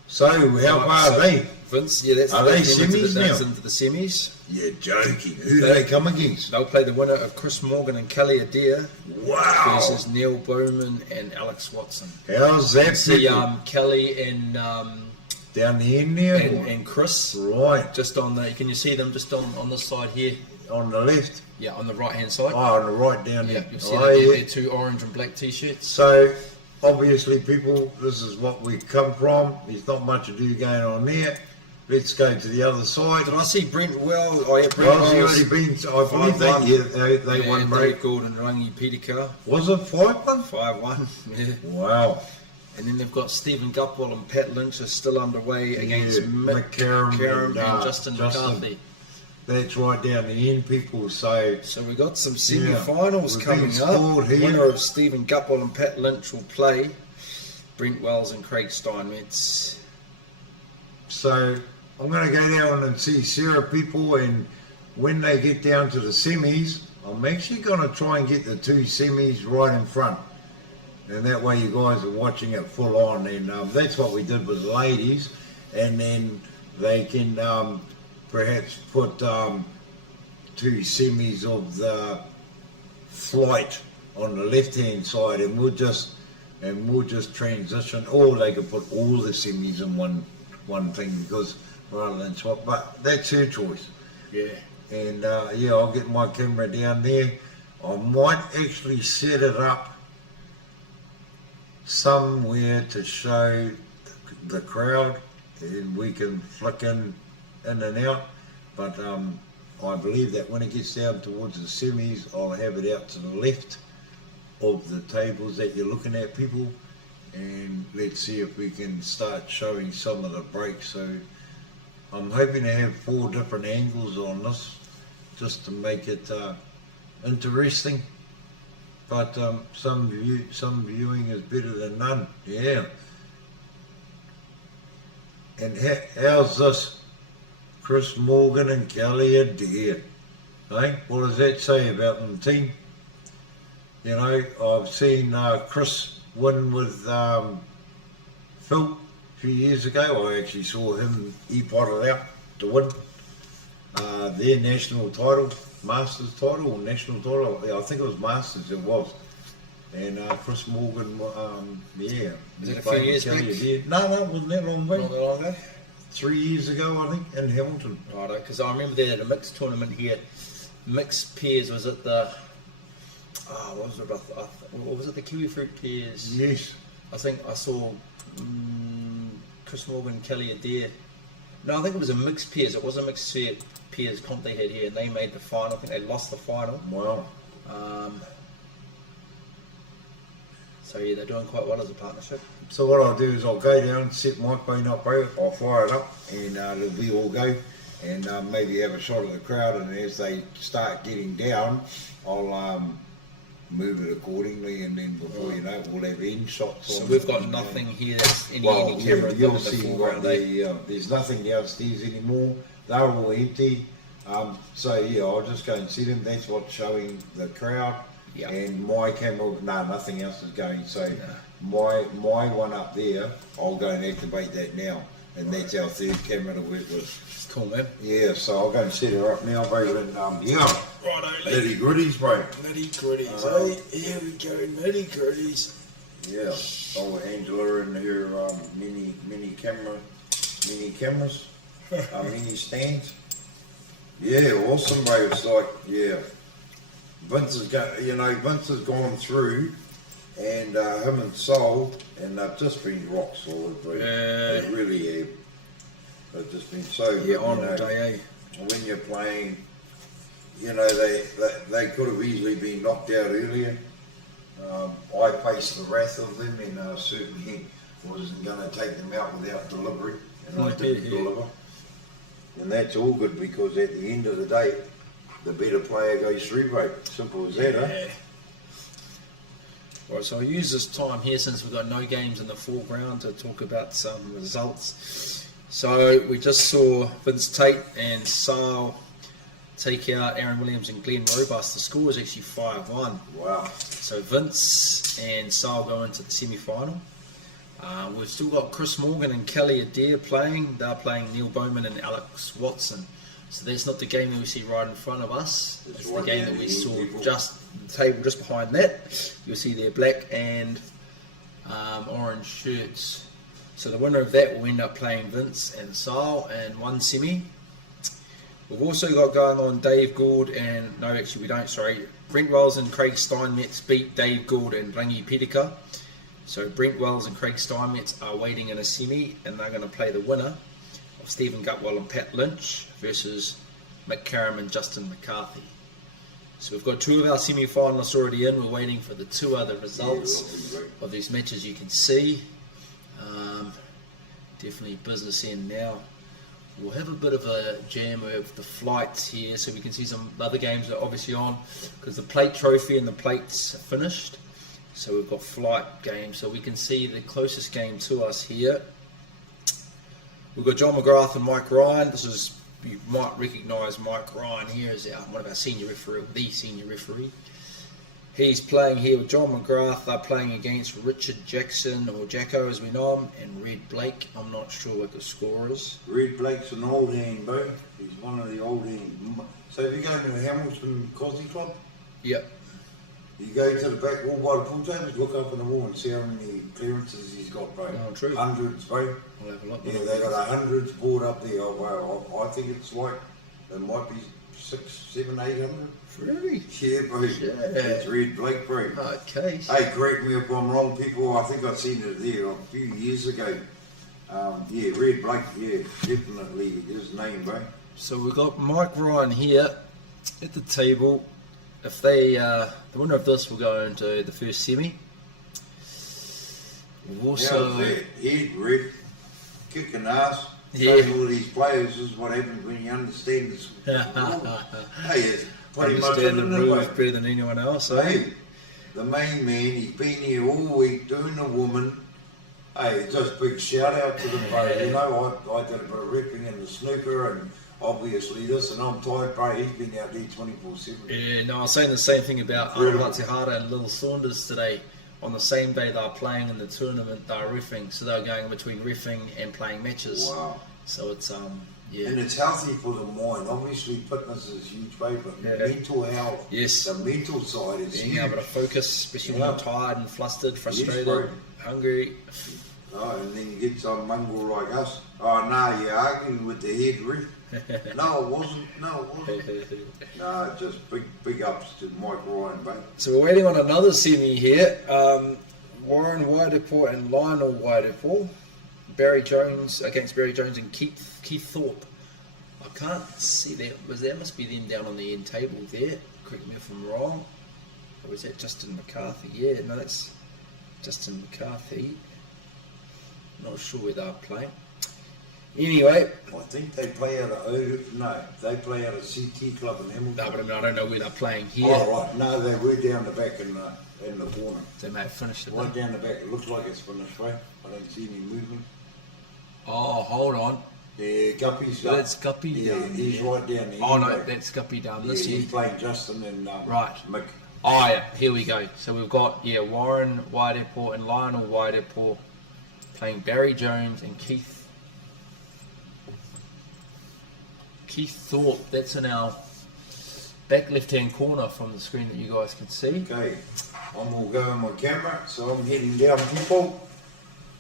So, how far are they? Vince, yeah, that's Are they that's semis now? into the semis. You're joking. Who do they come against? They'll play the winner of Chris Morgan and Kelly Adair Wow. versus Neil Bowman and Alex Watson. How's that? See people? Kelly and Down the end there? and Chris Right. just on the. Can you see them just on this side here? On the left? Yeah, on the right hand side. Oh, on the right down Yeah, there. you'll see Oh, that yeah. they're two orange and black t-shirts. So, obviously, people, this is what we come from. There's not much to do going on there. Let's go to the other side. Did I see Brent Well? Oh yeah, Brent Well, Wells. already been, I believe they Yeah, won and break. Dave Gould and Rangi Petercar. Was it 5-1? 5-1. Yeah. Wow. And then they've got Stephen Gupwell and Pat Lynch are still underway against Yeah, Mick Karam and and, Justin McCarthy. That's right down the end, people. So So we've got some Yeah, semi-finals we've coming been up. spoiled here. Winner of Stephen Gupwell and Pat Lynch will play Brent Wells and Craig Steinmetz. So I'm going to go down and see Sarah, people, and when they get down to the semis, I'm actually going to try and get the two semis right in front. And that way you guys are watching it full on. And that's what we did with the ladies. And then they can perhaps put two semis of the flight on the left-hand side, and we'll just transition. Or they could put all the semis in one thing, because rather than swap. But that's her choice. Yeah. And yeah, I'll get my camera down there. I might actually set it up somewhere to show the crowd, and we can flick in and out. But I believe that when it gets down towards the semis, I'll have it out to the left of the tables that you're looking at, people. And let's see if we can start showing some of the breaks. So I'm hoping to have 4 different angles on this, just to make it interesting. But some viewing is better than none. Yeah. And how's this? Chris Morgan and Kelly Adair. Hey, what does that say about them team? You know, I've seen Chris win with Phil a few years ago. I actually saw him, he potted out to win their national title, Masters title or national title. I think it was Masters it was. and Chris Morgan, yeah. Was it a playing few years Kelly back? Adair. No, it wasn't that long back. Not that long ago. 3 years ago, I think, in Hamilton. Right, because I remember they had a mixed tournament here. Mixed pairs, was it the... what was it? What was it, the Kiwi Fruit pairs? Yes. I think I saw Chris Morgan, Kelly Adair. No, I think it was a mixed pairs. It was a mixed pairs comp they had here, and they made the final. I think they lost the final. Wow. So yeah, they're doing quite well as a partnership. So what I'll do is I'll go down, set my phone up, bro. I'll fire it up, and we all go, and maybe have a shot of the crowd. And as they start getting down, I'll move it accordingly, and then before you know it, we'll have end shots. So on we've it, got and, nothing here that's any well, camera you'll in the see foreground. there's nothing downstairs anymore. They're all empty. So yeah, I'll just go and see them. That's what's showing the crowd. Yeah. And my camera, nothing else is going. So my one up there, I'll go and activate that now, and that's our third camera to work with. Cool, man. Yeah, so I'll go and set her up now, bro. And yeah, Righto, nitty gritties, bro. Nitty gritties, eh? Here we go, nitty gritties. Yeah. Oh, Angela and her mini cameras, mini stands. Yeah, awesome, bro. It's like, yeah. Vince has gone through, and him and Sol, and they've just been rock solid, bro. They really have. They've just been so good. On all day, when you're playing, they could have easily been knocked out earlier. I faced the wrath of them, and certainly wasn't going to take them out without delivery, and I didn't deliver. And that's all good, because at the end of the day, the better player goes through, bro. Simple as that, eh? Right, so I'll use this time here, since we've got no games in the foreground, to talk about some results. So we just saw Vince Tate and Sal take out Aaron Williams and Glenn Robust. The score was actually 5-1. Wow. So Vince and Sal go into the semi-final. We've still got Chris Morgan and Kelly Adair playing. They're playing Neil Bowman and Alex Watson. So that's not the game that we see right in front of us. It's the game that we saw just the table just behind that. You'll see their black and orange shirts. So the winner of that will end up playing Vince and Sal in one semi. We've also got going on Dave Gould and, no actually we don't, sorry, Brent Wells and Craig Steinmetz beat Dave Gould and Rangi Pidika. So Brent Wells and Craig Steinmetz are waiting in a semi, and they're going to play the winner of Stephen Gutwell and Pat Lynch versus Mick Karam and Justin McCarthy. So we've got two of our semi-finalists already in. We're waiting for the two other results of these matches. You can see definitely business in now. We'll have a bit of a jam of the flights here, so we can see some other games that are obviously on, because the plate trophy and the plates are finished. So we've got flight games, so we can see the closest game to us here. We've got John McGrath and Mike Ryan. This is, you might recognise Mike Ryan here as one of our senior referee, the senior referee. He's playing here with John McGrath. They're playing against Richard Jackson, or Jacko as we know him, and Red Blake. I'm not sure what the score is. Red Blake's an old hand, bro. He's one of the old hand. So if you go to the Hamilton Cosy Club, yep. You go to the back wall by the pool tables, look up on the wall and see how many clearances he's got, bro. Oh, true. Hundreds, bro. I'll have a look. Yeah, they got hundreds board up there. Oh, wow. I think it's like, there might be 600, 700, 800. Really? Yeah, bro. Yeah. That's Red Blake, bro. Okay. Hey, correct me if I'm wrong, people. I think I've seen it there a few years ago. Yeah, Red Blake, yeah, definitely his name, bro. So we've got Mike Ryan here at the table. If they, the winner of this will go into the first semi. We've also... Head rep, kicking ass. Yeah. All these players is what happens when you understand this. Hey, it's pretty much understand the rules way. better than anyone else, eh? Hey, the main man, he's been here all week doing the woman. Hey, just big shout out to the player. You know, I did a bit of repping in the snooker, and obviously this, and I'm tired, bro. He's been out there 24/7. Yeah, no, I was saying the same thing about Arnold Tihara and Lil Saunders today. On the same day they were playing in the tournament, they were reffing, so they were going between reffing and playing matches. Wow. So it's And yeah. it's healthy for the mind. Obviously, fitness is a huge way, but Yeah. mental health, Yes. the mental side is Being huge. able to focus, especially when Yeah. you're tired and flustered, frustrated, bro. hungry. Oh, and then you get some mongrel like us. Oh, no, you're arguing with the head, Rick. No, it wasn't. No, it wasn't. No, just big ups to Mike Ryan, mate. So we're waiting on another semi here. Warren Whiteapple and Lionel Whiteapple. Barry Jones against Barry Jones and Keith Thorpe. I can't see that. That must be them down on the end table there. Correct me if I'm wrong. Or was that Justin McCarthy? Yeah, no, that's Justin McCarthy. Not sure where they're playing. Anyway, I think they play out of they play out of CT Club in Hamilton. no, but I mean, I don't know where they're playing here. Oh, right. No, they were down the back in the corner. They may have finished it. Right down the back. It looks like it's finished, right? I don't see any movement. Oh, hold on. Yeah, Guppy's That's Guppy yeah, down he's there. right down there. Oh no, that's Guppy down this yeah, end. he's playing Justin and Right. Mick. Oh yeah, here we go. So we've got Warren Whiteapple and Lionel Whiteapple playing Barry Jones and Keith Thorpe. That's in our back left-hand corner from the screen that you guys can see. Okay, I'm all going my camera, so I'm heading down people.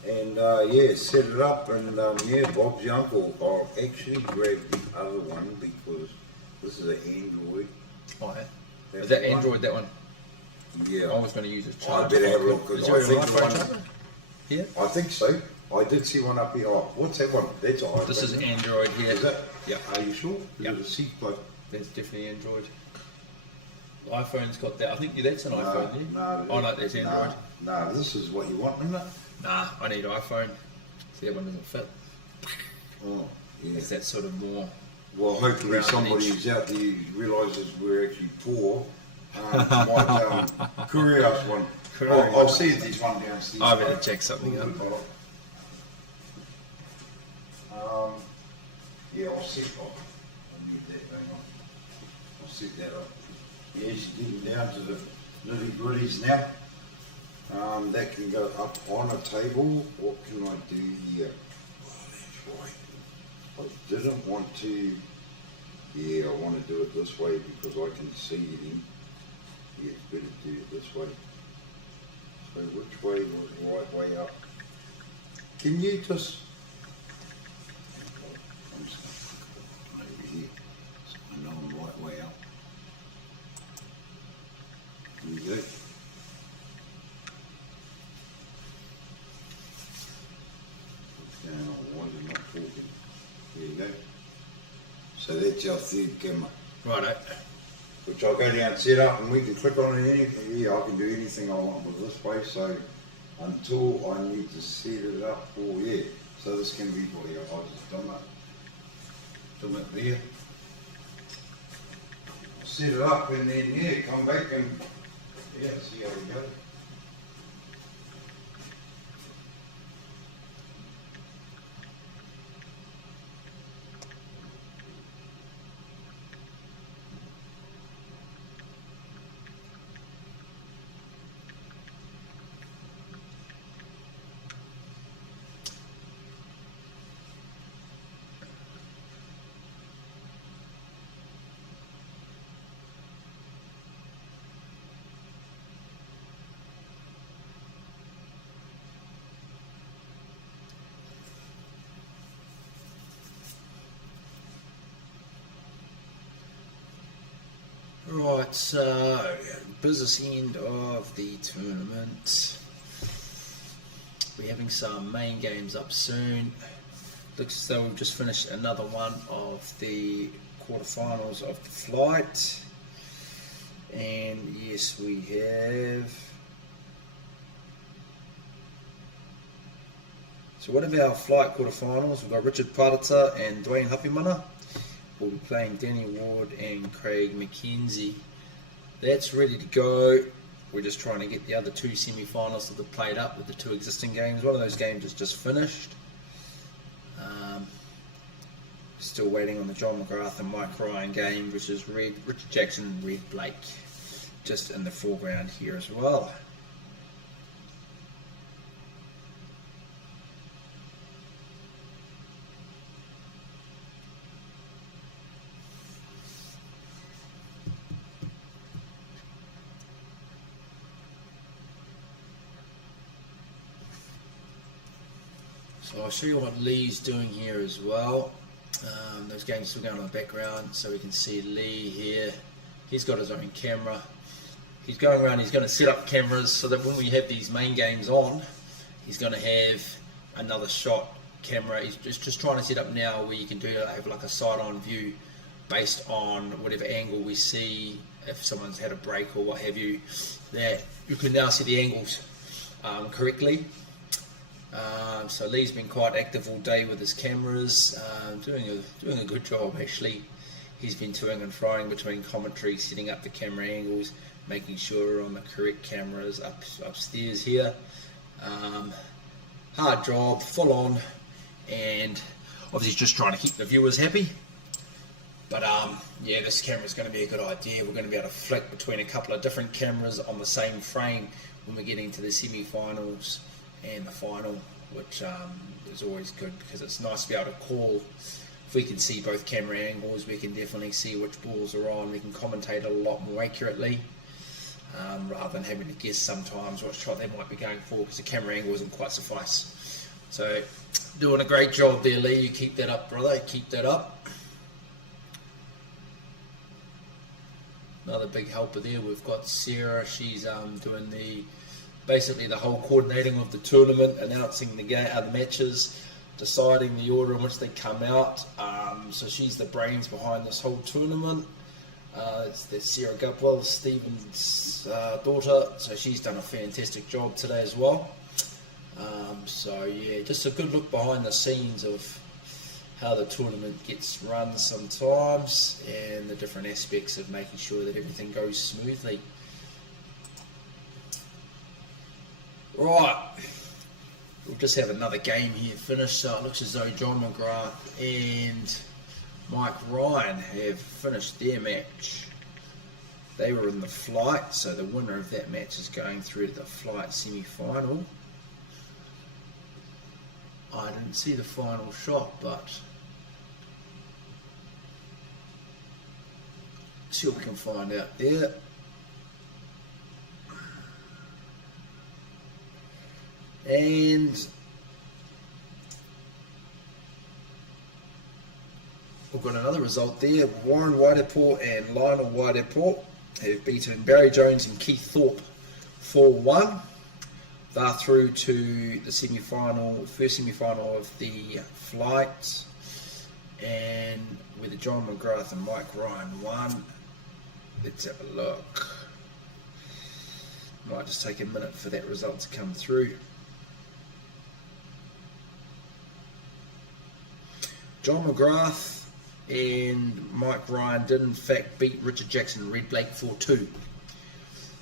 And yeah, set it up, and yeah, Bob's your uncle. I'll actually grab the other one because this is an Android. Oh yeah. That's Is that the one. Android, that one? Yeah. I was going to use a I charger. better have a look Is because there I an think the iPhone one. charger? Yeah. I think so. I did see one up here. Oh, what's that one? That's iPhone. This is Android here. Is it? Yeah. Are you sure? Yeah. There's a seat plug. That's definitely Android. The iPhone's got that. I think that's an iPhone there. No, Oh no, that's Android. No, this is what you want, isn't it? Nah, I need iPhone. See, that one doesn't fit. Oh, yeah. It's that sort of more. Well, hopefully round somebody edge. who's out there who realises we're actually poor might courier us one. I'll see if there's one downstairs. I better check something out. Yeah, I'll set up. I need that thing on. I'll set that up. Yeah, she's getting down to the nitty gritties now. That can go up on a table. What can I do here? Oh, that's right. I didn't want to. Yeah, I want to do it this way because I can see it in. Yeah, it's better to do it this way. So which way was the right way up? Can you just... I'm just going to put it over here so I know I'm the right way up. There you go. Why is it not talking? There you go. So that's our third camera. Righto. Which I'll go down and set up and we can click on it anything. Yeah, I can do anything I want with this way. So until I need to set it up for, yeah. So this can be for you. I'll just dumb it there. Set it up and then, yeah, come back and, yeah, see how we go. Right, so business end of the tournament. We're having some main games up soon. Looks as though we've just finished another one of the quarterfinals of the flight. And yes, we have. So what of our flight quarterfinals? We've got Richard Parata and Dwayne Hapimana. We'll be playing Danny Ward and Craig McKenzie. That's ready to go. We're just trying to get the other two semi-finals that have played up with the two existing games. One of those games is just finished. Still waiting on the John McGrath and Mike Ryan game, which is Richard Jackson and Red Blake, just in the foreground here as well. So I'll show you what Lee's doing here as well. Those games still going on in the background, so we can see Lee here. He's got his own camera. He's going around, he's going to set up cameras so that when we have these main games on, he's going to have another shot camera. He's just trying to set up now where you can have like a side-on view based on whatever angle we see, if someone's had a break or what have you, that you can now see the angles correctly. So Lee's been quite active all day with his cameras, doing a good job actually. He's been toing and froing between commentary, setting up the camera angles, making sure we're on the correct cameras upstairs here. Hard job, full on, and obviously just trying to keep the viewers happy. But yeah, this camera's going to be a good idea. We're going to be able to flick between a couple of different cameras on the same frame when we're getting to the semi-finals and the final, which is always good because it's nice to be able to call. If we can see both camera angles, we can definitely see which balls are on. We can commentate a lot more accurately, rather than having to guess sometimes what shot they might be going for because the camera angle isn't quite suffice. So, doing a great job there, Lee. You keep that up, brother. Keep that up. Another big helper there. We've got Sarah. She's doing basically the whole coordinating of the tournament, announcing the matches, deciding the order in which they come out. So she's the brains behind this whole tournament. That's Sarah Gupwell, Stephen's daughter. So she's done a fantastic job today as well. So yeah, just a good look behind the scenes of how the tournament gets run sometimes and the different aspects of making sure that everything goes smoothly. Right, we'll just have another game here finished. So it looks as though John McGrath and Mike Ryan have finished their match. They were in the flight, so the winner of that match is going through to the flight semi-final. I didn't see the final shot, but see what we can find out there. And we've got another result there. Warren Waitepo and Lionel Waitepo have beaten Barry Jones and Keith Thorpe 4-1. They're through to the semi-final, first semi-final of the flight, and with John McGrath and Mike Ryan won. Let's have a look. Might just take a minute for that result to come through. John McGrath and Mike Ryan did in fact beat Richard Jackson and Red Blake 4-2.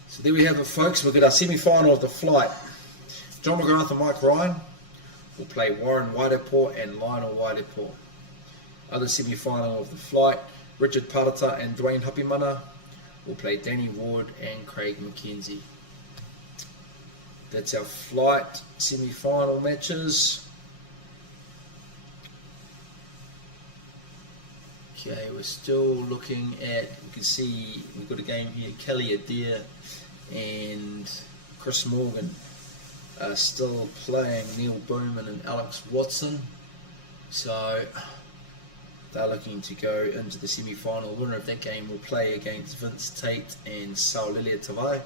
So there we have it, folks. We've got our semi-final of the flight. John McGrath and Mike Ryan will play Warren Waitepo and Lionel Waitepo. Other semi-final of the flight, Richard Parata and Dwayne Hapimana will play Danny Ward and Craig McKenzie. That's our flight semi-final matches. Okay, we're still looking at, you can see we've got a game here, Kelly Adair and Chris Morgan are still playing Neil Bowman and Alex Watson. So they're looking to go into the semi-final. Winner of that game will play against Vince Tate and Saulilia Tavai.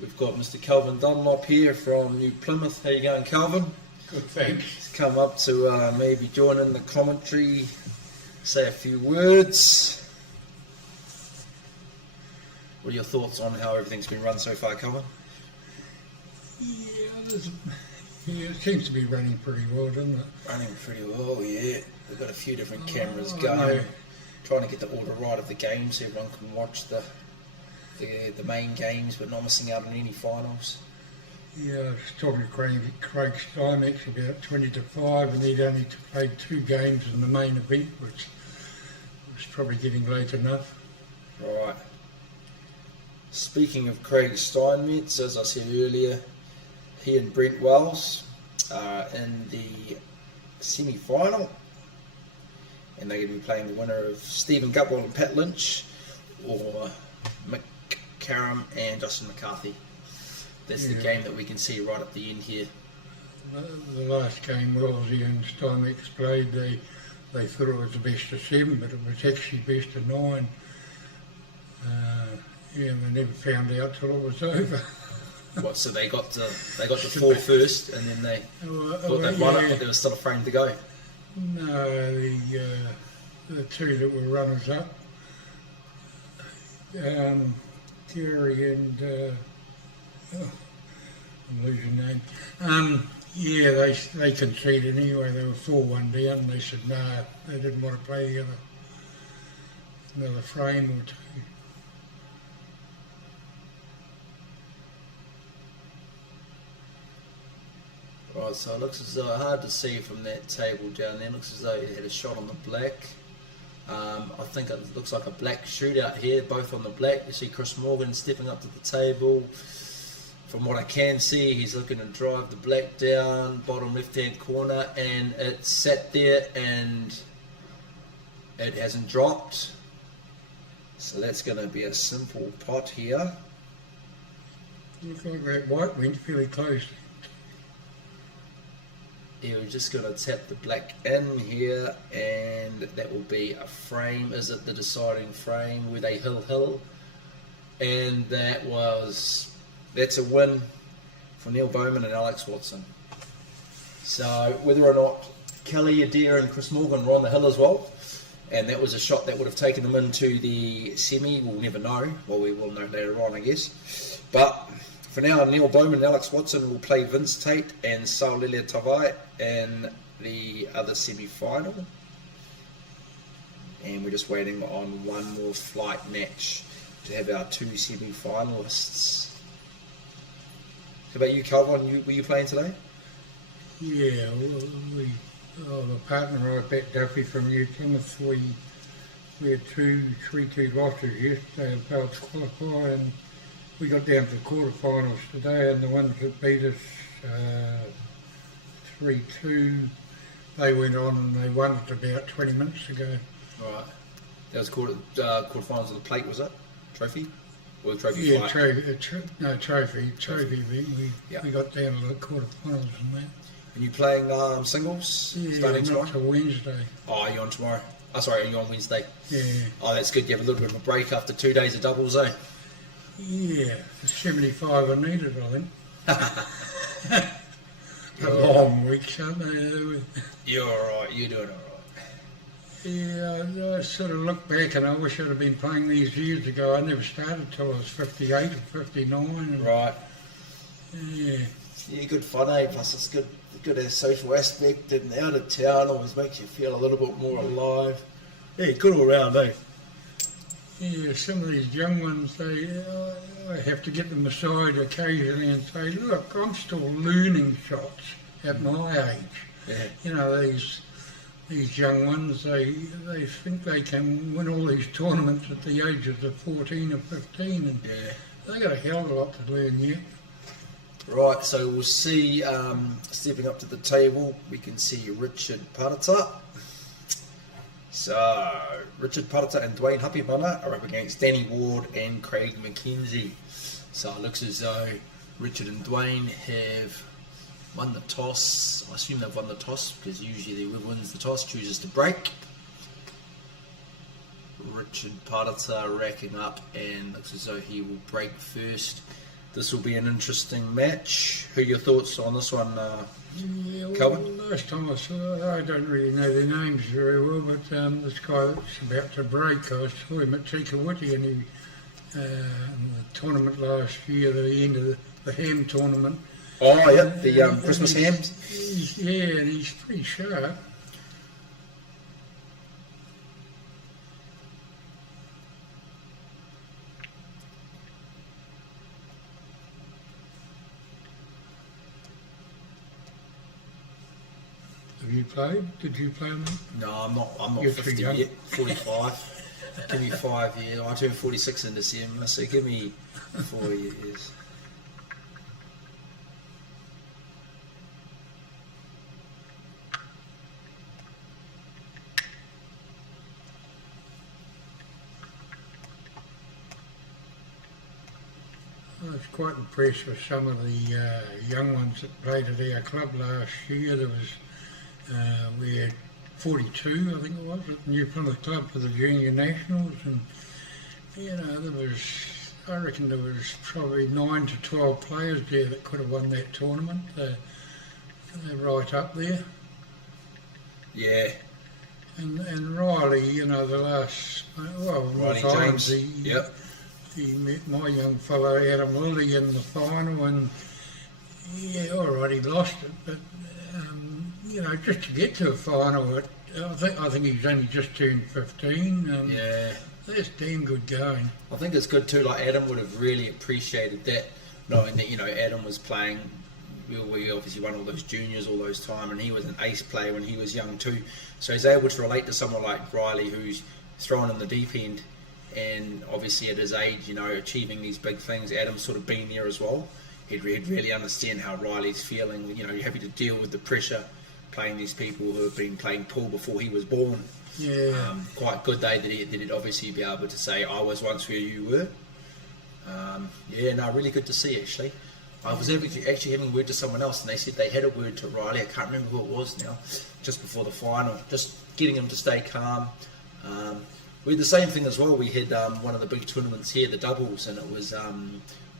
We've got Mr. Calvin Dunlop here from New Plymouth. How you going, Calvin? Good, thanks. He's come up to maybe join in the commentary, say a few words. What are your thoughts on how everything's been run so far, Calvin? Yeah, it seems to be running pretty well, doesn't it? Running pretty well, yeah. We've got a few different cameras going. Trying to get the order right of the game so everyone can watch the main games but not missing out on any finals. Yeah, I was talking to Craig Steinmetz about 20 to 5 and he'd only played 2 games in the main event, which was probably getting late enough. Right. Speaking of Craig Steinmetz, as I said earlier, he and Brent Wells are in the semi-final, and they're going to be playing the winner of Stephen Gutwell and Pat Lynch, or Mick Karam and Justin McCarthy. That's the game that we can see right at the end here. the last game Wellesley and Steinmetz played, they thought it was the best of 7, but it was actually best of 9. Yeah, and they never found out till it was over. What? So they got to 4 first, and then they thought they'd won it, but there was still a frame to go. No, the 2 that were runners up, Gary and I'm losing name. Yeah, they conceded anyway. They were 4-1 down, and they said no, they didn't want to play another frame or 2. Right, so it looks as though, hard to see from that table down there, it looks as though he had a shot on the black. I think it looks like a black shootout here, both on the black. You see Chris Morgan stepping up to the table. From what I can see, he's looking to drive the black down, bottom left-hand corner, and it sat there and it hasn't dropped. So that's going to be a simple pot here. Looks like that white went fairly close. Yeah, we're just going to tap the black in here, and that will be a frame. Is it the deciding frame with a hill? And that's a win for Neil Bowman and Alex Watson. So whether or not Kelly Adair and Chris Morgan were on the hill as well, and that was a shot that would have taken them into the semi, we'll never know. Well, we will know later on, I guess. But for now, Neil Bowman and Alex Watson will play Vince Tate and Saul Tavai in the other semi-final. And we're just waiting on one more flight match to have our 2 semi-finalists. How about you, Calvin? Were you playing today? Yeah, the partner I bet Duffy from New Plymouth, we had 3-2 losses yesterday and failed to qualify, and we got down to the quarterfinals today, and the ones that beat us 3-2, they went on and they won it about 20 minutes ago. Right. That was quarterfinals of the plate, was it? Trophy? Or the trophy Yeah, flight? trophy. We got down to the quarterfinals and that. And you playing singles? Yeah, starting not tomorrow? till Wednesday. Oh, you're on tomorrow? Oh, sorry, you're on Wednesday. Yeah. Oh, that's good. You have a little bit of a break after 2 days of doubles, eh? Yeah, 75 are needed, I think. A long weeks, aren't they? You're alright, you're doing alright. Yeah, I sort of look back and I wish I'd have been playing these years ago. I never started till I was 58 or 59. And right. Yeah. Yeah, good fun, eh? Plus it's good social aspect, and out of town always makes you feel a little bit more alive. Yeah, good all round, eh? Yeah, some of these young ones, I have to get them aside occasionally and say, look, I'm still learning shots at my age. Yeah. You know, these young ones, they think they can win all these tournaments at the ages of 14 or 15, and they got a hell of a lot to learn yet. Right, so we'll see, stepping up to the table, we can see Richard Parata. So, Richard Parata and Dwayne Hapimana are up against Danny Ward and Craig McKenzie. So it looks as though Richard and Dwayne have won the toss. I assume they've won the toss because usually whoever wins the toss chooses to break. Richard Parata racking up and looks as though he will break first. This will be an interesting match. Who are your thoughts on this one, Calvin? Last time I saw it, I don't really know their names very well, but this guy that's about to break, I saw him at Tikawiti and in the tournament last year, the end of the ham tournament. Oh, yeah, the Christmas hams? And he's pretty sharp. Have you played? Did you play them? No, I'm not You're 50 too young. yet, 45. Give me 5 years. I turn 46 in December, so give me 4 years. was quite impressed with some of the young ones that played at our club last year. There was, we had 42, I think it was, at New Plymouth Club for the Junior Nationals, and there was, I reckon there was probably 9 to 12 players there that could have won that tournament. They're right up there. Yeah. And Riley, the last, Riley times James. he met my young fellow Adam Lilly in the final, and all right, he lost it, but just to get to a final, I think he's only just turned 15. That's damn good going. I think it's good too. Like Adam would have really appreciated that, knowing that Adam was playing. We obviously won all those juniors all those time, and he was an ace player when he was young too. So he's able to relate to someone like Riley, who's thrown in the deep end, and obviously at his age, achieving these big things. Adam's sort of been there as well. He'd really understand how Riley's feeling. You're having to deal with the pressure, playing these people who have been playing pool before he was born. Yeah. Quite good day that he'd obviously be able to say, I was once where you were. Really good to see actually. I was actually having a word to someone else, and they said they had a word to Riley. I can't remember who it was now, just before the final, just getting him to stay calm. We had the same thing as well. We had one of the big tournaments here, the doubles, and it was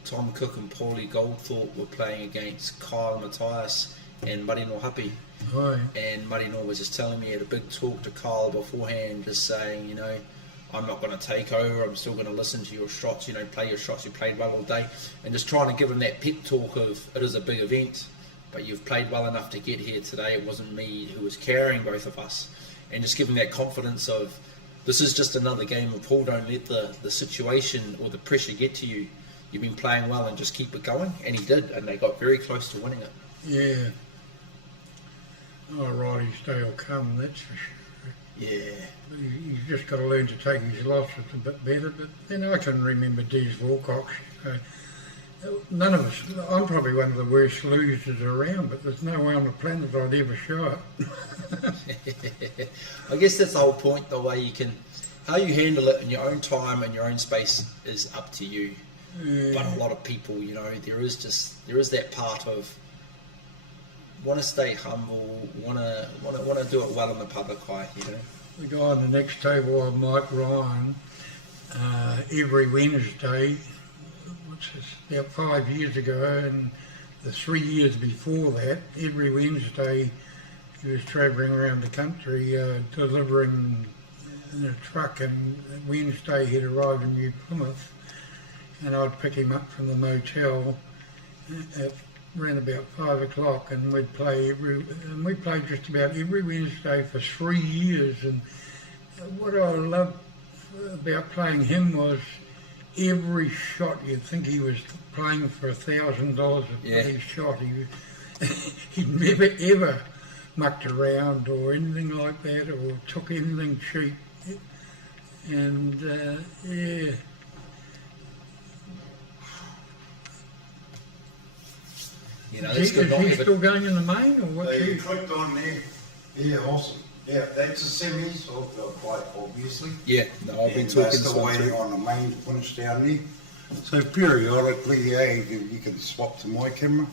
Tom Cook and Paulie Goldthorpe were playing against Kyle Matthias and Marino Happy. Right. And Marino was just telling me, he had a big talk to Kyle beforehand, just saying, I'm not going to take over, I'm still going to listen to your shots, play your shots, you played well all day, and just trying to give him that pep talk of, it is a big event, but you've played well enough to get here today, it wasn't me who was carrying both of us, and just giving that confidence of, this is just another game of pool, don't let the situation or the pressure get to you, you've been playing well and just keep it going, and he did, and they got very close to winning it. Yeah. Oh, Riley's day will come, that's for sure. Yeah. He's just got to learn to take his losses a bit better, but then I can remember Des Wilcox. None of us, I'm probably one of the worst losers around, but there's no way on the planet I'd ever show it. I guess that's the whole point, the way how you handle it in your own time and your own space is up to you. Yeah. But a lot of people, there is that part of want to stay humble, want to do it well in the public eye, The guy on the next table, Mike Ryan, every Wednesday, which is about 5 years ago, and the 3 years before that, every Wednesday he was travelling around the country delivering in a truck, and Wednesday he'd arrive in New Plymouth, and I'd pick him up from the motel at around about 5 o'clock, and we played just about every Wednesday for 3 years. And what I loved about playing him was every shot you'd think he was playing for $1,000 a bloody shot. He never ever mucked around or anything like that, or took anything cheap. And is he still going in the main, or what? So you clicked on there. Yeah, awesome. Yeah, that's the semis, quite obviously. Yeah, no, I've been talking to still waiting on the main to finish down there. So periodically, you can swap to my camera.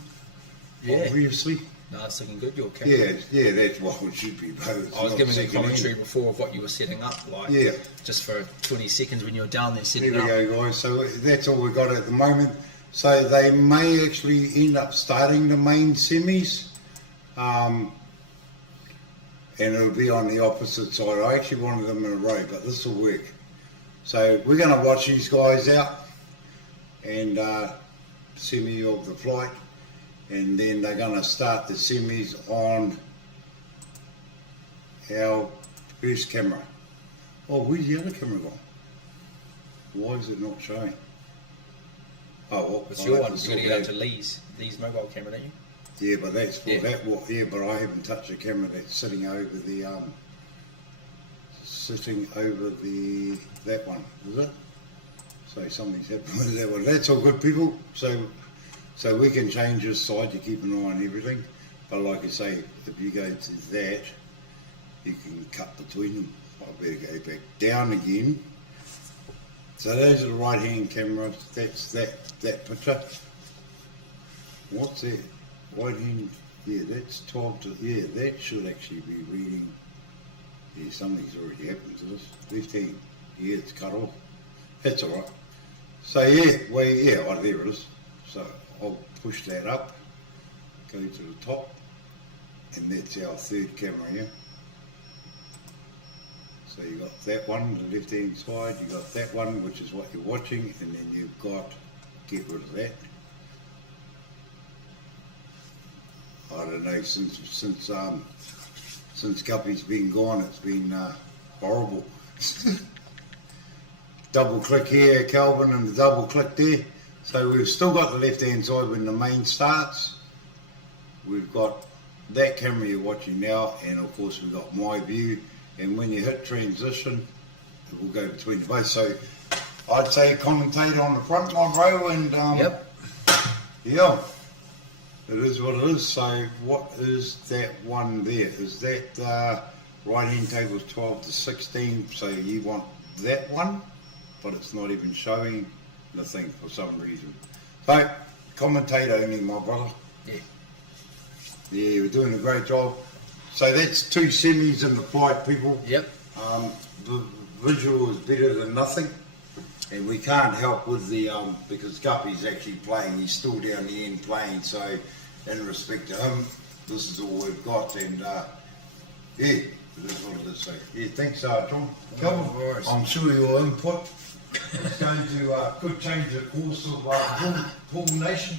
Yeah. Obviously. No, it's looking good, your camera. Yeah, that's what it should be. I was giving a commentary before of what you were setting up, just for 20 seconds when you were down there setting up. There we go, guys. So that's all we've got at the moment. So they may actually end up starting the main semis, and it'll be on the opposite side. I actually wanted them in a row, but this will work. So we're going to watch these guys out and semi of the flight, and then they're going to start the semis on our first camera. Oh, where's the other camera gone? Why is it not showing? Oh, well, it's your one. You've got to get out to Lee's mobile camera, don't you? Yeah, but that's for that. Well, yeah, but I haven't touched the camera that's sitting over the that one, is it? So something's happened with that one. That's all good, people. So we can change this side to keep an eye on everything. But like I say, if you go to that, you can cut between them. I better go back down again. So those are the right hand cameras. That's that picture. What's that? Right hand. Yeah, that's 12 to. Yeah, that should actually be reading. Yeah, something's already happened to this. 15. Yeah, it's cut off. That's all right. So yeah, well, yeah, oh, there it is. So I'll push that up, go to the top, and that's our third camera here. So you got that one, the left hand side, you got that one, which is what you're watching, and then you've got, get rid of that. I don't know, since Guppy's been gone, it's been horrible. Double click here, Calvin, and the double click there. So we've still got the left hand side when the main starts. We've got that camera you're watching now, and of course we've got my view. And when you hit transition, it will go between the both. So I'd say commentator on the front, my bro, and Yep. Yeah, it is what it is. So what is that one there? Is that right hand table is 12 to 16? So you want that one, but it's not even showing the thing for some reason. So commentator only, my brother. Yeah. Yeah, we're doing a great job. So that's 2 semis in the flight, people. Yep. The visual is better than nothing, and we can't help with the because Guppy's actually playing. He's still down the end playing. So, in respect to him, this is all we've got, and yeah, it is what it is. So, yeah, thanks, John. Calvin, I'm sure your input is going to could change the course of Pool Nation.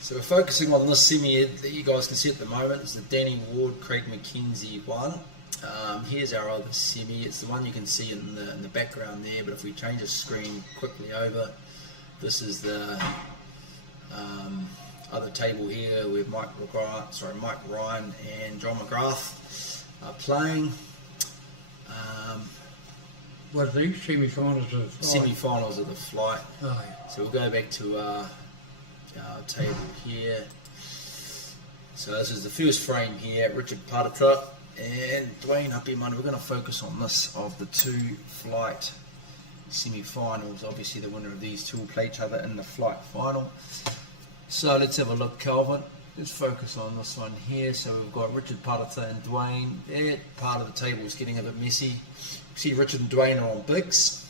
So we're focusing on this semi that you guys can see at the moment. It's the Danny Ward, Craig McKenzie one. Here's our other semi. It's the one you can see in the background there. But if we change the screen quickly over, this is the other table here with Mike Ryan and John McGrath are playing. What are these semi-finals of the flight? Semi-finals of the flight. Oh, yeah. So we'll go back to our table here. So this is the first frame here, Richard Paratra and Dwayne Hapimana. We're going to focus on this of the 2 flight semi-finals. Obviously the winner of these 2 will play each other in the flight final. So let's have a look, Calvin. Let's focus on this one here. So we've got Richard Paratra and Dwayne. That part of the table is getting a bit messy. See Richard and Dwayne are on bigs,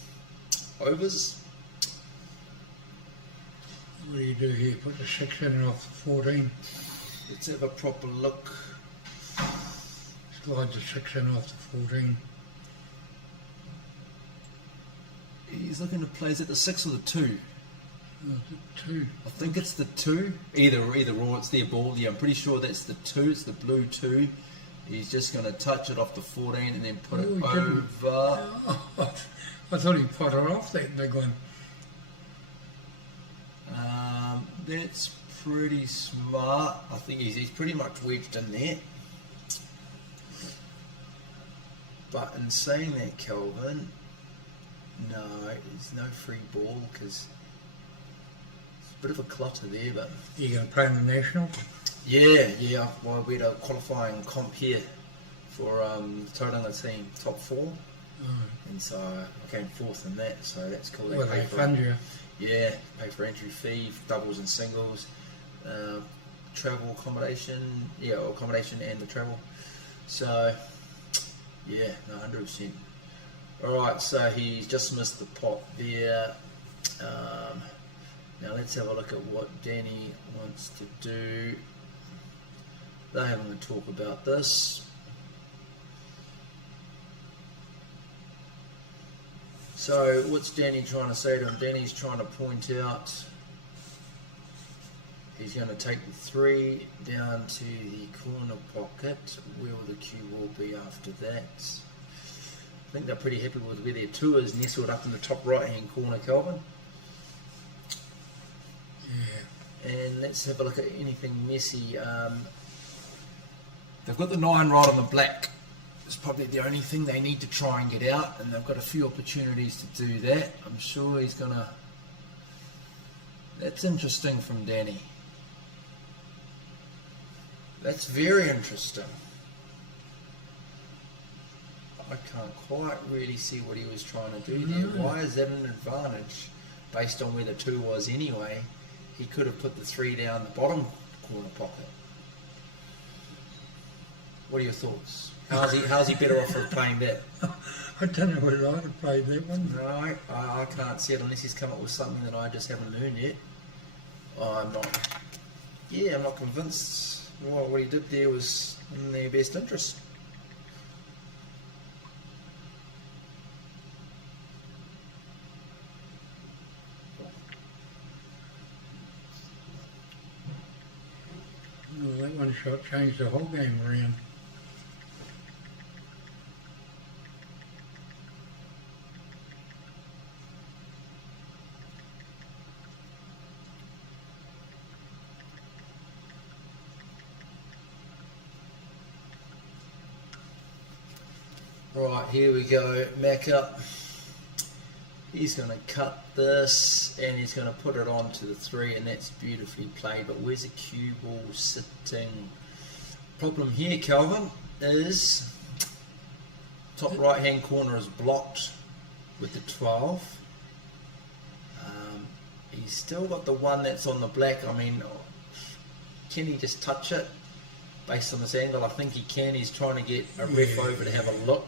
overs. What do you do here? Put the 6 in and off the 14. Let's have a proper look. Slide the 6 in off the 14. He's looking to play, is it the 6 or the 2? Oh, the 2. I think it's the 2. Either or, it's their ball. Yeah, I'm pretty sure that's the 2. It's the blue 2. He's just going to touch it off the 14 and then put it over. I thought he put it off that big one. That's pretty smart. I think he's pretty much wedged in there. But in saying that, Kelvin, no, there's no free ball because it's a bit of a clutter there. But you going to play in the Nationals? Yeah. Well, we had a qualifying comp here for the Tauranga team, top 4. Oh. And so I came 4th in that, so that's cool. Well, they fund you. Yeah, pay for entry fee, doubles and singles, travel, accommodation, accommodation and the travel. So, yeah, no, 100%. Alright, so he's just missed the pot there. Now let's have a look at what Danny wants to do. They're having a talk about this. So what's Danny trying to say to him? Danny's trying to point out he's going to take the 3 down to the corner pocket. Where will the cue ball be after that? I think they're pretty happy with where their 2 is nestled up in the top right hand corner, Kelvin. Yeah. And let's have a look at anything messy. They've got the 9 right on the black. It's probably the only thing they need to try and get out, and they've got a few opportunities to do that. I'm sure he's gonna. That's interesting from Danny. That's very interesting. I can't quite really see what he was trying to do there. Why is that an advantage based on where the 2 was anyway? He could have put the 3 down the bottom corner pocket. What are your thoughts? How's he better off for playing that? I don't know whether I'd have played that one. No, I can't see it unless he's come up with something that I just haven't learned yet. I'm not convinced what he did there was in their best interest. Well, that one shot changed the whole game around. Right, here we go, Mac up. He's going to cut this and he's going to put it onto the 3, and that's beautifully played. But where's the cue ball sitting? Problem here, Calvin, is top right hand corner is blocked with the 12. He's still got the 1 that's on the black. I mean, can he just touch it? Based on this angle, I think he can. He's trying to get a ref over to have a look.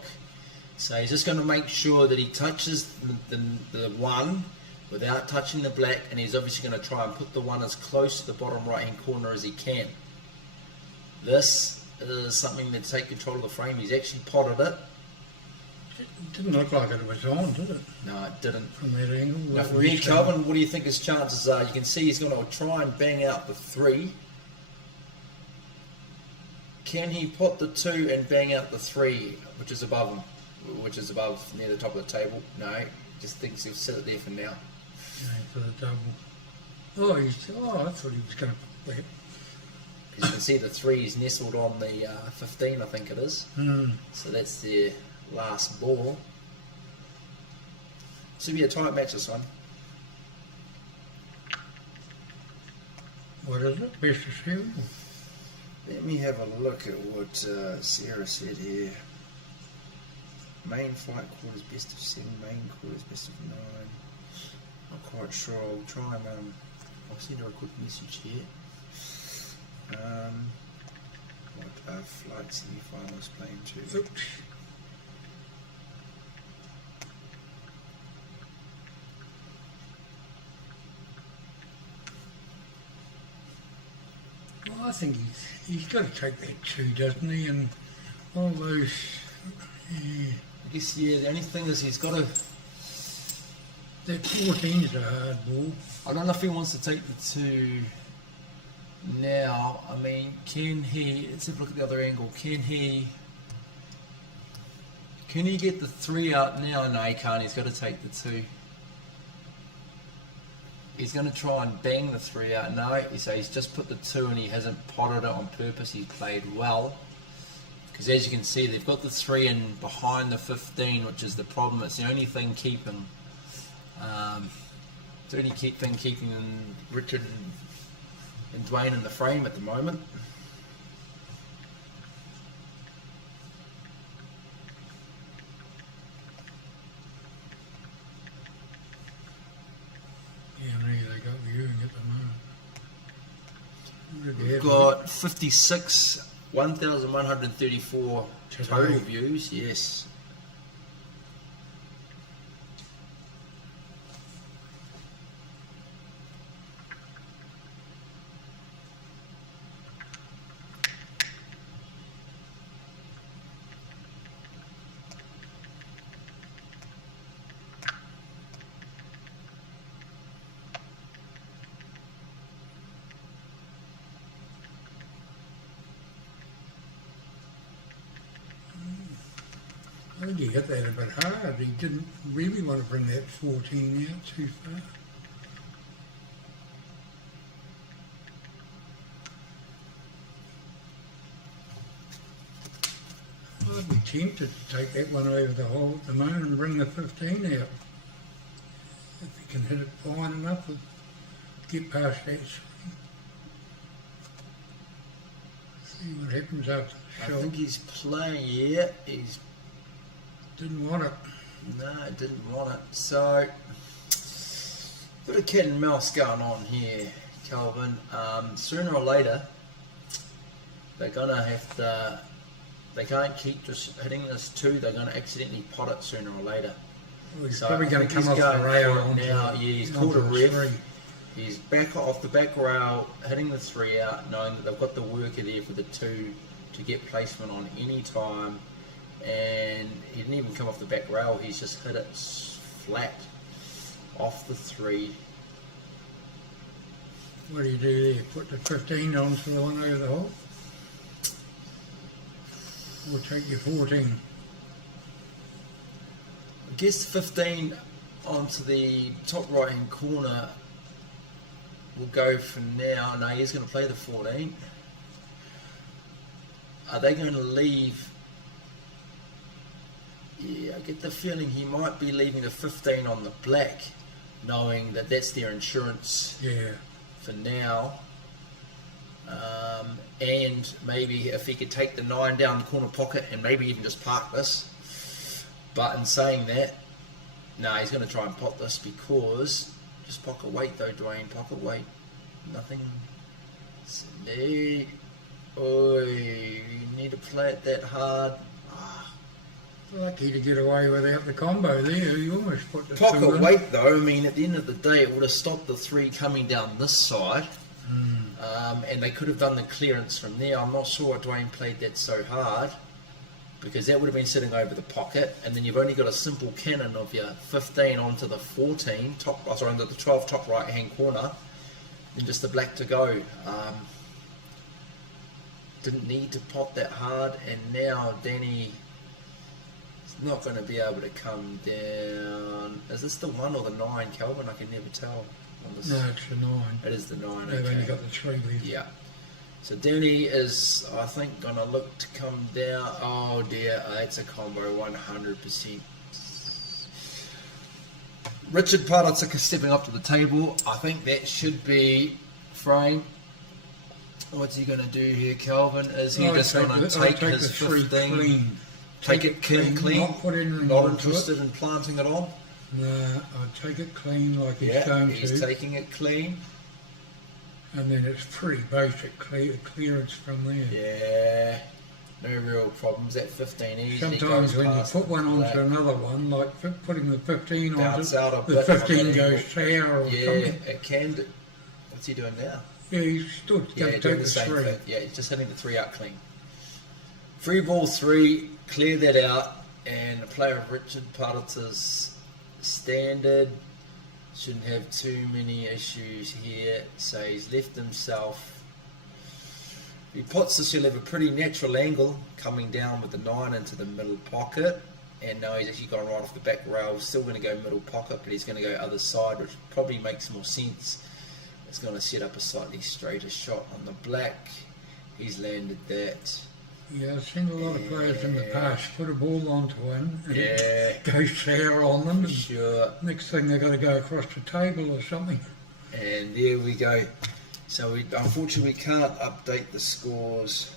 So he's just going to make sure that he touches the 1 without touching the black, and he's obviously going to try and put the 1 as close to the bottom right hand corner as he can. This is something to take control of the frame. He's actually potted it. It didn't look like it was on, did it? No, it didn't. From that angle. Now, from here, Calvin, what do you think his chances are? You can see he's going to try and bang out the 3. Can he put the 2 and bang out the 3, which is above him, which is above near the top of the table? No, just thinks he'll sit it there for now. Yeah, for the double. I thought he was going to put that. You can see the 3 is nestled on the 15, I think it is. So that's their last ball. This will be a tight match, this one. What is it? Best of 7? Let me have a look at what Sarah said here. Main flight quarters best of 7, main quarters best of 9. Not quite sure. I'll try and I'll send her a quick message here. What are flight semi-finals playing to? Oops. Well, I think he's got to take that 2, doesn't he? And all those. Yeah. I guess, the only thing is he's got to. That 14's a hard ball. I don't know if he wants to take the 2 now. I mean, can he? Let's have a look at the other angle. Can he get the 3 out now? No, he can't. He's got to take the 2. He's going to try and bang the 3 out. No, so he's just put the 2 and he hasn't potted it on purpose. He's played well. Because as you can see, they've got the 3 in behind the 15, which is the problem. It's the only thing keeping Richard and Dwayne in the frame at the moment. They got viewing at the moment. We've got 56, 1,134 total views, yes. I think he hit that a bit hard. He didn't really want to bring that 14 out too far. I'd be tempted to take that one over the hole at the moment and bring the 15 out. If he can hit it fine enough and get past that swing. See what happens after the shot. I think he's playing, yeah, he's Didn't want it. No, it didn't want it. So, bit of cat and mouse going on here, Calvin. Sooner or later, they're gonna have to. They can't keep just hitting this 2. They're gonna accidentally pot it sooner or later. Well, he's So probably I going to think come he's off the going rail for it onto, now. Yeah, he's onto called a the ref. 3. He's back off the back rail, hitting the 3 out, knowing that they've got the worker there for the 2 to get placement on any time. And he didn't even come off the back rail, he's just hit it flat off the 3. What do you do there? Put the 15 onto the one over the hole? Or take your 14? I guess 15 onto the top right hand corner will go for now. No, he's going to play the 14. Are they going to leave? Yeah, I get the feeling he might be leaving the 15 on the black, knowing that that's their insurance for now. And maybe if he could take the 9 down the corner pocket and maybe even just park this. But in saying that, no, he's going to try and pot this because just pocket weight though, Dwayne, pocket weight, nothing. Oh, you need to play it that hard. Lucky to get away without the combo there. You almost put the Pocket 2 in. weight though, I mean, at the end of the day, it would have stopped the 3 coming down this side. And they could have done the clearance from there. I'm not sure why Dwayne played that so hard, because that would have been sitting over the pocket, and then you've only got a simple cannon of your 15 onto the 14 onto the 12 top right hand corner, and just the black to go. Didn't need to pop that hard, and now Danny is not going to be able to come down. Is this the 1 or the 9, Calvin? I can never tell. On this. No, it's the 9. It is the 9. They've okay. only got the 3 left. Yeah. So Danny is, I think, going to look to come down. Oh dear, it's a combo 100%. Richard Paratoka stepping up to the table. I think that should be frame. What's he going to do here, Calvin? Is he just going to take his 15? Clean. Take it clean? Not put anything Not onto interested it. in planting it on? No, I'd take it clean like he's Yeah, going he's to. taking it clean. And then it's pretty basic clearance from there. Yeah, no real problems. That 15 easily Sometimes goes when you past put one the onto black. another one, like putting the 15 Bounce onto out a it, the bit on 15 that goes angle. sour or Yeah, something. it can do. What's he doing now? Yeah, he's stood. Yeah, Go doing take the the same 3. thing. Yeah, he's just hitting the 3 out clean. Free ball 3, clear that out, and a player of Richard Paratoka's standard. Shouldn't have too many issues here. So he's left himself. If he pots this, he'll have a pretty natural angle coming down with the 9 into the middle pocket. And now he's actually gone right off the back rail. Still going to go middle pocket, but he's going to go other side, which probably makes more sense. It's going to set up a slightly straighter shot on the black. He's landed that. Yeah, I've seen a lot of players in the past put a ball onto one and Yeah. go sour on them. And Sure. next thing they've got to go across the table or something. And there we go. So we unfortunately can't update the scores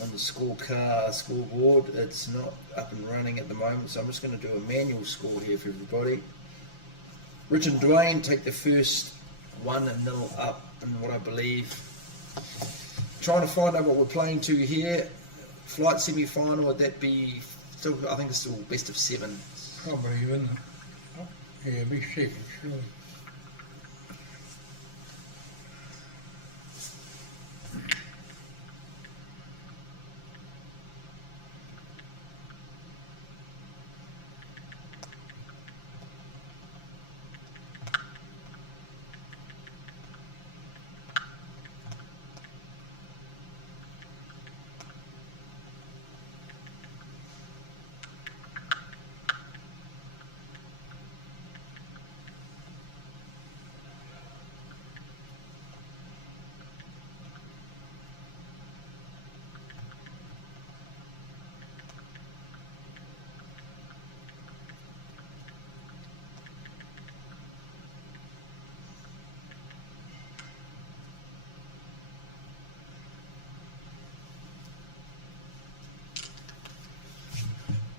on the scoreboard. It's not up and running at the moment, so I'm just going to do a manual score here for everybody. Rich and Dwayne take the first 1-0 up in what I believe. Trying to find out what we're playing to here. Flight semi-final, would that be still? I think it's still best of 7. Probably, wouldn't it? Yeah, be 7, surely.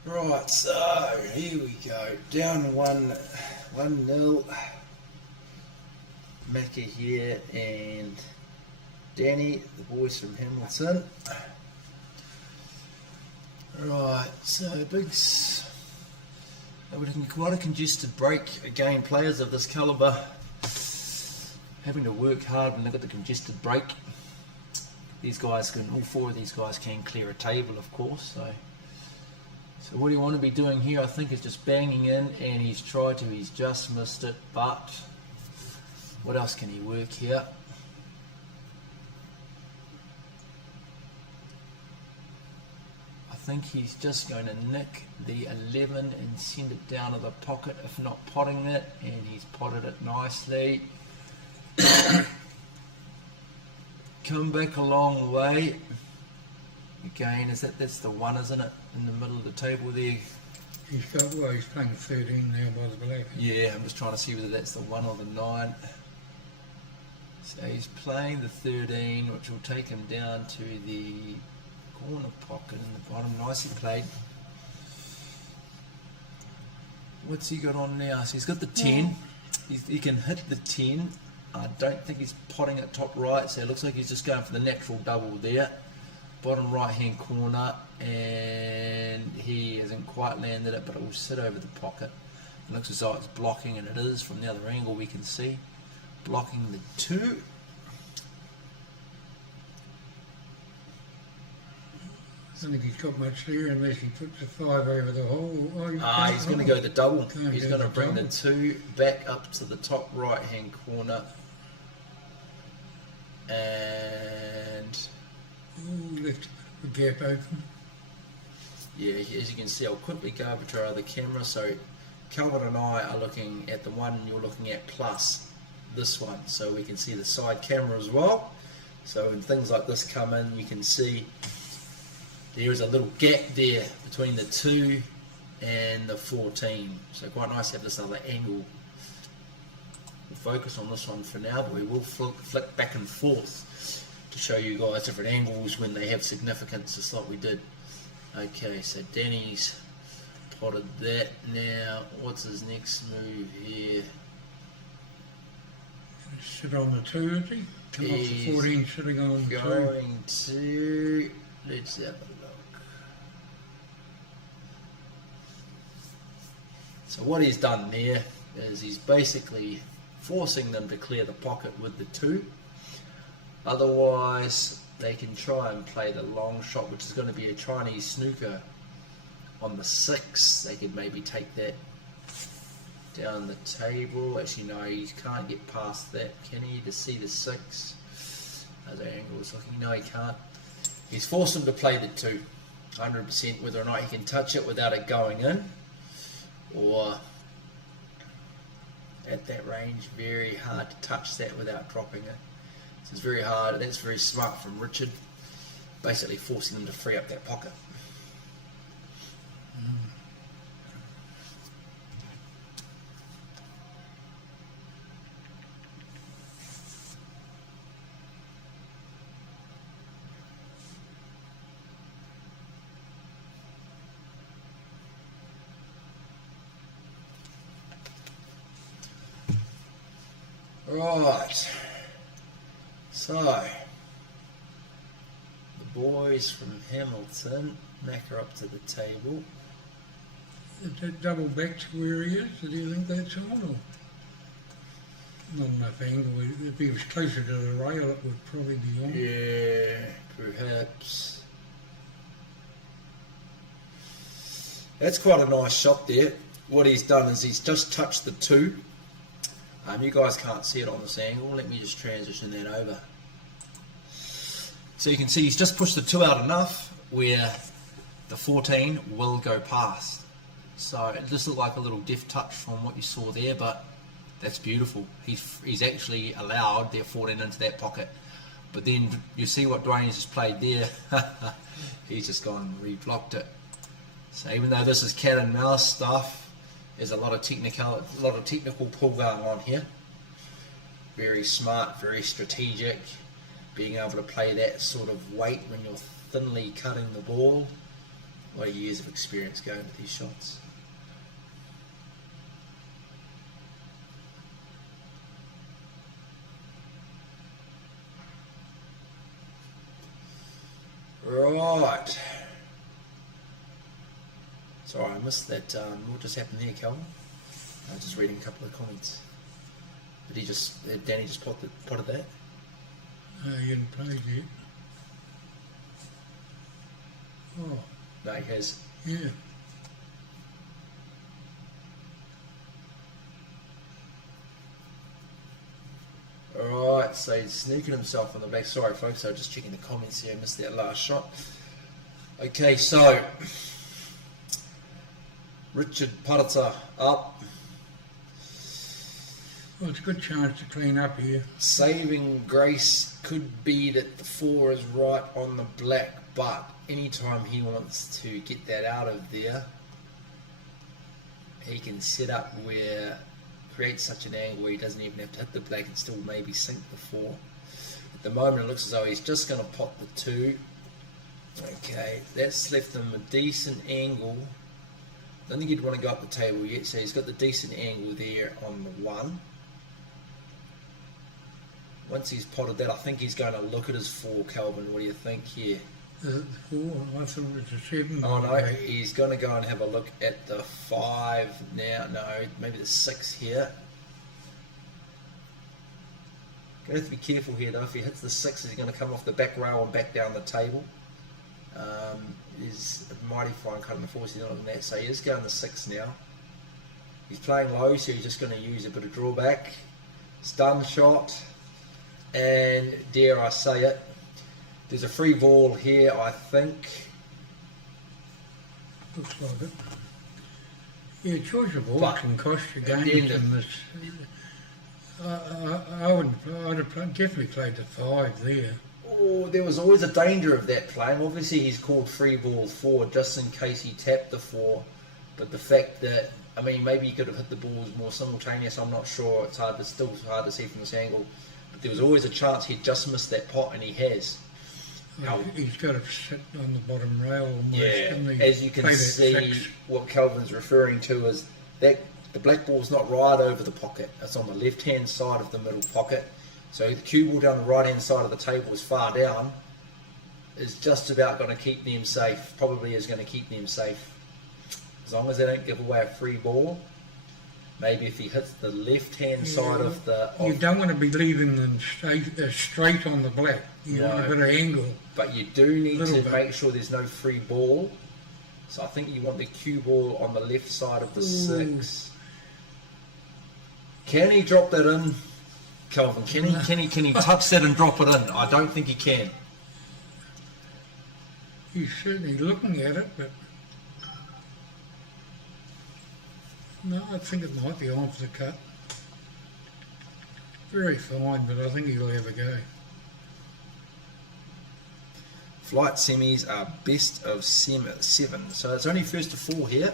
Right, so here we go. Down 1-0. Macca here and Danny, the boys from Hamilton. Right, so Biggs, we're looking quite a congested break. Again, players of this calibre having to work hard when they've got the congested break. These guys can, all four of these guys can clear a table, of course. So what do you want to be doing here? I think is just banging in, and he's tried to, he's just missed it, but what else can he work here? I think he's just going to nick the 11 and send it down to the pocket, if not potting it, and he's potted it nicely. Come back a long way. Again, that's the one, isn't it? In the middle of the table there. He's playing 13 now by the black. Yeah, I'm just trying to see whether that's the 1 or the 9. So he's playing the 13, which will take him down to the corner pocket in the bottom. Nicely played. What's he got on now? So he's got the 10. He can hit the 10. I don't think he's potting at top right, so it looks like he's just going for the natural double there. Bottom right hand corner, and he hasn't quite landed it, but it will sit over the pocket. It looks as though it's blocking, and it is from the other angle we can see. Blocking the 2. I don't think he's got much there unless he puts a 5 over the hole. He's going to go the double. He's going to bring the 2 back up to the top right hand corner. And left a gap open. Yeah, as you can see, I'll quickly go over to our other camera. So Calvin and I are looking at the one you're looking at plus this one, so we can see the side camera as well. So when things like this come in, you can see there is a little gap there between the 2 and the 14. So quite nice to have this other angle. We'll focus on this one for now, but we will flick back and forth to show you guys different angles when they have significance, just like we did. Okay, so Danny's potted that. Now, what's his next move here? Sit on the 2, is he? Come off the 14, sitting on the 2. Going to, let's have a look. So what he's done there is he's basically forcing them to clear the pocket with the 2. Otherwise, they can try and play the long shot, which is going to be a Chinese snooker on the 6. They could maybe take that down the table. Actually, no, he can't get past that, can he, to see the 6? Other angle is looking. No, he can't. He's forced them to play the 2, 100%, whether or not he can touch it without it going in, or at that range, very hard to touch that without dropping it. So it's very hard. That's very smart from Richard, basically forcing them to free up that pocket. Right, so the boys from Hamilton, Macca up to the table. Is that double back to where he is? Do you think that's on, or not enough angle? If he was closer to the rail, it would probably be on. Yeah, perhaps. That's quite a nice shot there. What he's done is he's just touched the 2. You guys can't see it on this angle. Let me just transition that over. So you can see he's just pushed the 2 out enough where the 14 will go past. So it just looked like a little deft touch from what you saw there, but that's beautiful. He's actually allowed their 14 into that pocket. But then you see what Dwayne's just played there. He's just gone and re-blocked it. So even though this is cat and mouse stuff, there's a lot of technical pull going on here. Very smart, very strategic. Being able to play that sort of weight when you're thinly cutting the ball A lot of years of experience going with these shots. Right. Sorry, I missed that. What just happened there, Calvin? I was just reading a couple of comments. Did he just, Danny just potted that? He hadn't played yet. Oh, No, he has. yeah. Alright, so he's sneaking himself on the back. Sorry folks, I was just checking the comments here, I missed that last shot. Okay, so Richard Parata up. Well, it's a good chance to clean up here. Saving grace could be that the 4 is right on the black, but anytime he wants to get that out of there, he can set up where create such an angle where he doesn't even have to hit the black and still maybe sink the 4. At the moment it looks as though he's just going to pot the 2. Okay, that's left him a decent angle. I don't think he'd want to go up the table yet, so he's got the decent angle there on the 1. Once he's potted that, I think he's going to look at his 4, Calvin. What do you think here? The 4, I thought it was a 7. Oh no, he's going to go and have a look at the 5 now. No, maybe the 6 here. Going to have to be careful here though. If he hits the 6, he's going to come off the back rail and back down the table. He's a mighty fine cut on the 4, so he's not on that. So he is going the 6 now. He's playing low, so he's just going to use a bit of drawback. Stun shot. And dare I say it, there's a free ball here, I think. Looks like it. Yeah, choice of ball can cost you games in this. I'd have definitely played the 5 there. Oh, there was always a danger of that playing. Obviously, he's called free ball 4 just in case he tapped the 4. But the fact that, I mean, maybe he could have hit the balls more simultaneous. I'm not sure. It's still hard to see from this angle. But there was always a chance he'd just missed that pot, and he has. He's got to sit on the bottom rail almost. Yeah, as you can see, what Calvin's referring to is that the black ball's not right over the pocket. It's on the left-hand side of the middle pocket. So the cue ball down the right-hand side of the table is far down, is just about going to keep them safe, probably is going to keep them safe. As long as they don't give away a free ball. Maybe if he hits the left-hand side of the... You don't want to be leaving them straight on the black. You want a bit of angle. But you do need to make sure there's no free ball. So I think you want the cue ball on the left side of the 6. Can he drop that in, Calvin? Can he touch that and drop it in? I don't think he can. He's certainly looking at it, but... No, I think it might be on for the cut. Very fine, but I think he'll have a go. Flight semis are best of 7, so it's only first to 4 here,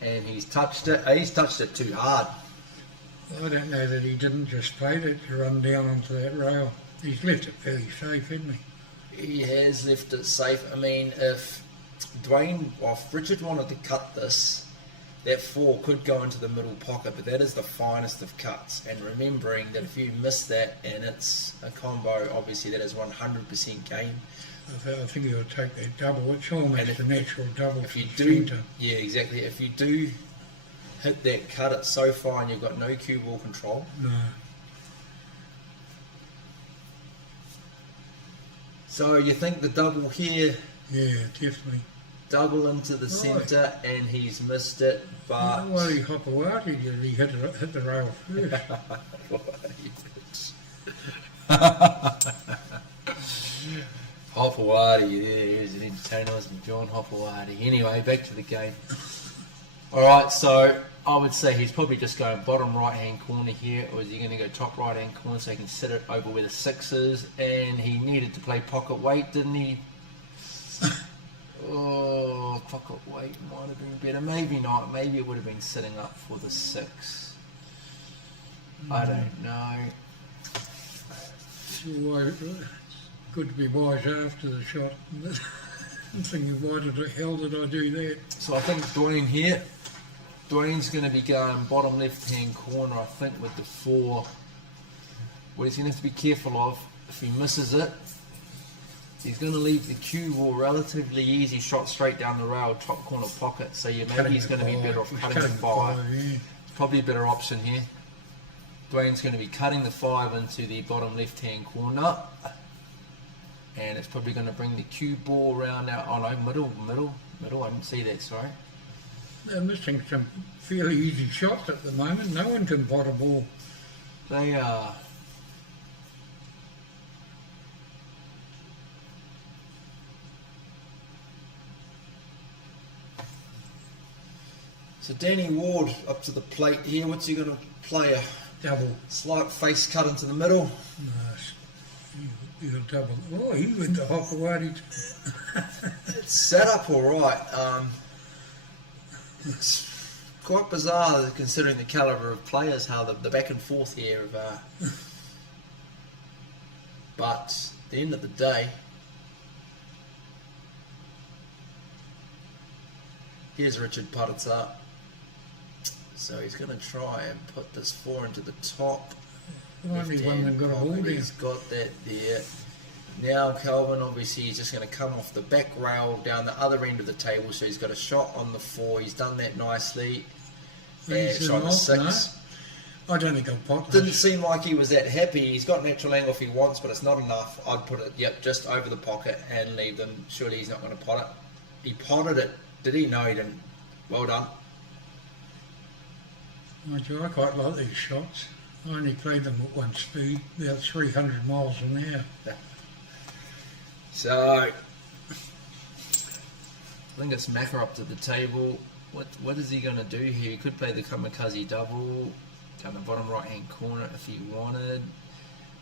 and he's touched it. He's touched it too hard. I don't know that he didn't just play that to run down onto that rail. He's left it fairly safe, hasn't he? He has left it safe. I mean, if Richard wanted to cut this, that 4 could go into the middle pocket, but that is the finest of cuts. And remembering that if you miss that and it's a combo, obviously that is 100% gain. I think he'll take that double. It's almost a natural double. If you do, yeah, exactly. If you do hit that cut, it's so fine. You've got no cue ball control. No. So you think the double here? Yeah, definitely. Double into the centre, and he's missed it. But well, he Hopawati did. He hit the rail first. Hopawati, yeah, he's an entertainer, wasn't he? John Hopawati. Anyway, back to the game. Alright, so I would say he's probably just going bottom right hand corner here, or is he going to go top right hand corner so he can sit it over where the 6 is? And he needed to play pocket weight, didn't he? Oh, pocket weight might have been better. Maybe not. Maybe it would have been sitting up for the 6. I don't know. Good to be wise after the shot. I'm thinking, why the hell did I do that? So I think Dwayne here, Dwayne's going to be going bottom left hand corner, I think, with the 4. What he's going to have to be careful of, if he misses it, he's going to leave the cue ball relatively easy shot straight down the rail, top corner pocket. So yeah, maybe he's going to be better off cutting the 5. Yeah. It's probably a better option here. Dwayne's going to be cutting the 5 into the bottom left hand corner. And it's probably going to bring the cue ball around now. Oh no, middle. I didn't see that, sorry. They're missing some fairly easy shots at the moment. No one can pot a ball. They are. So Danny Ward up to the plate here. What's he going to play? A double. Slight face cut into the middle. Nice. You got double. Oh, he went to Hopawati. It's set up all right. It's quite bizarre considering the calibre of players, how the back and forth here of. But at the end of the day, here's Richard Putitza. So he's going to try and put this 4 into the top. Only one that got a ball there. He's got that there. Now Calvin, obviously, he's just going to come off the back rail down the other end of the table. So he's got a shot on the 4. He's done that nicely. And shot the 6. No? I don't think I'll pot. Didn't seem like he was that happy. He's got natural angle if he wants, but it's not enough. I'd put it, just over the pocket and leave them. Surely he's not going to pot it. He potted it. Did he? No, he didn't. Well done. Mind you, I quite like these shots. I only play them at one speed, about 300 miles an hour. So, I think it's Macca up to the table. What is he going to do here? He could play the kamikaze double down the bottom right hand corner if he wanted.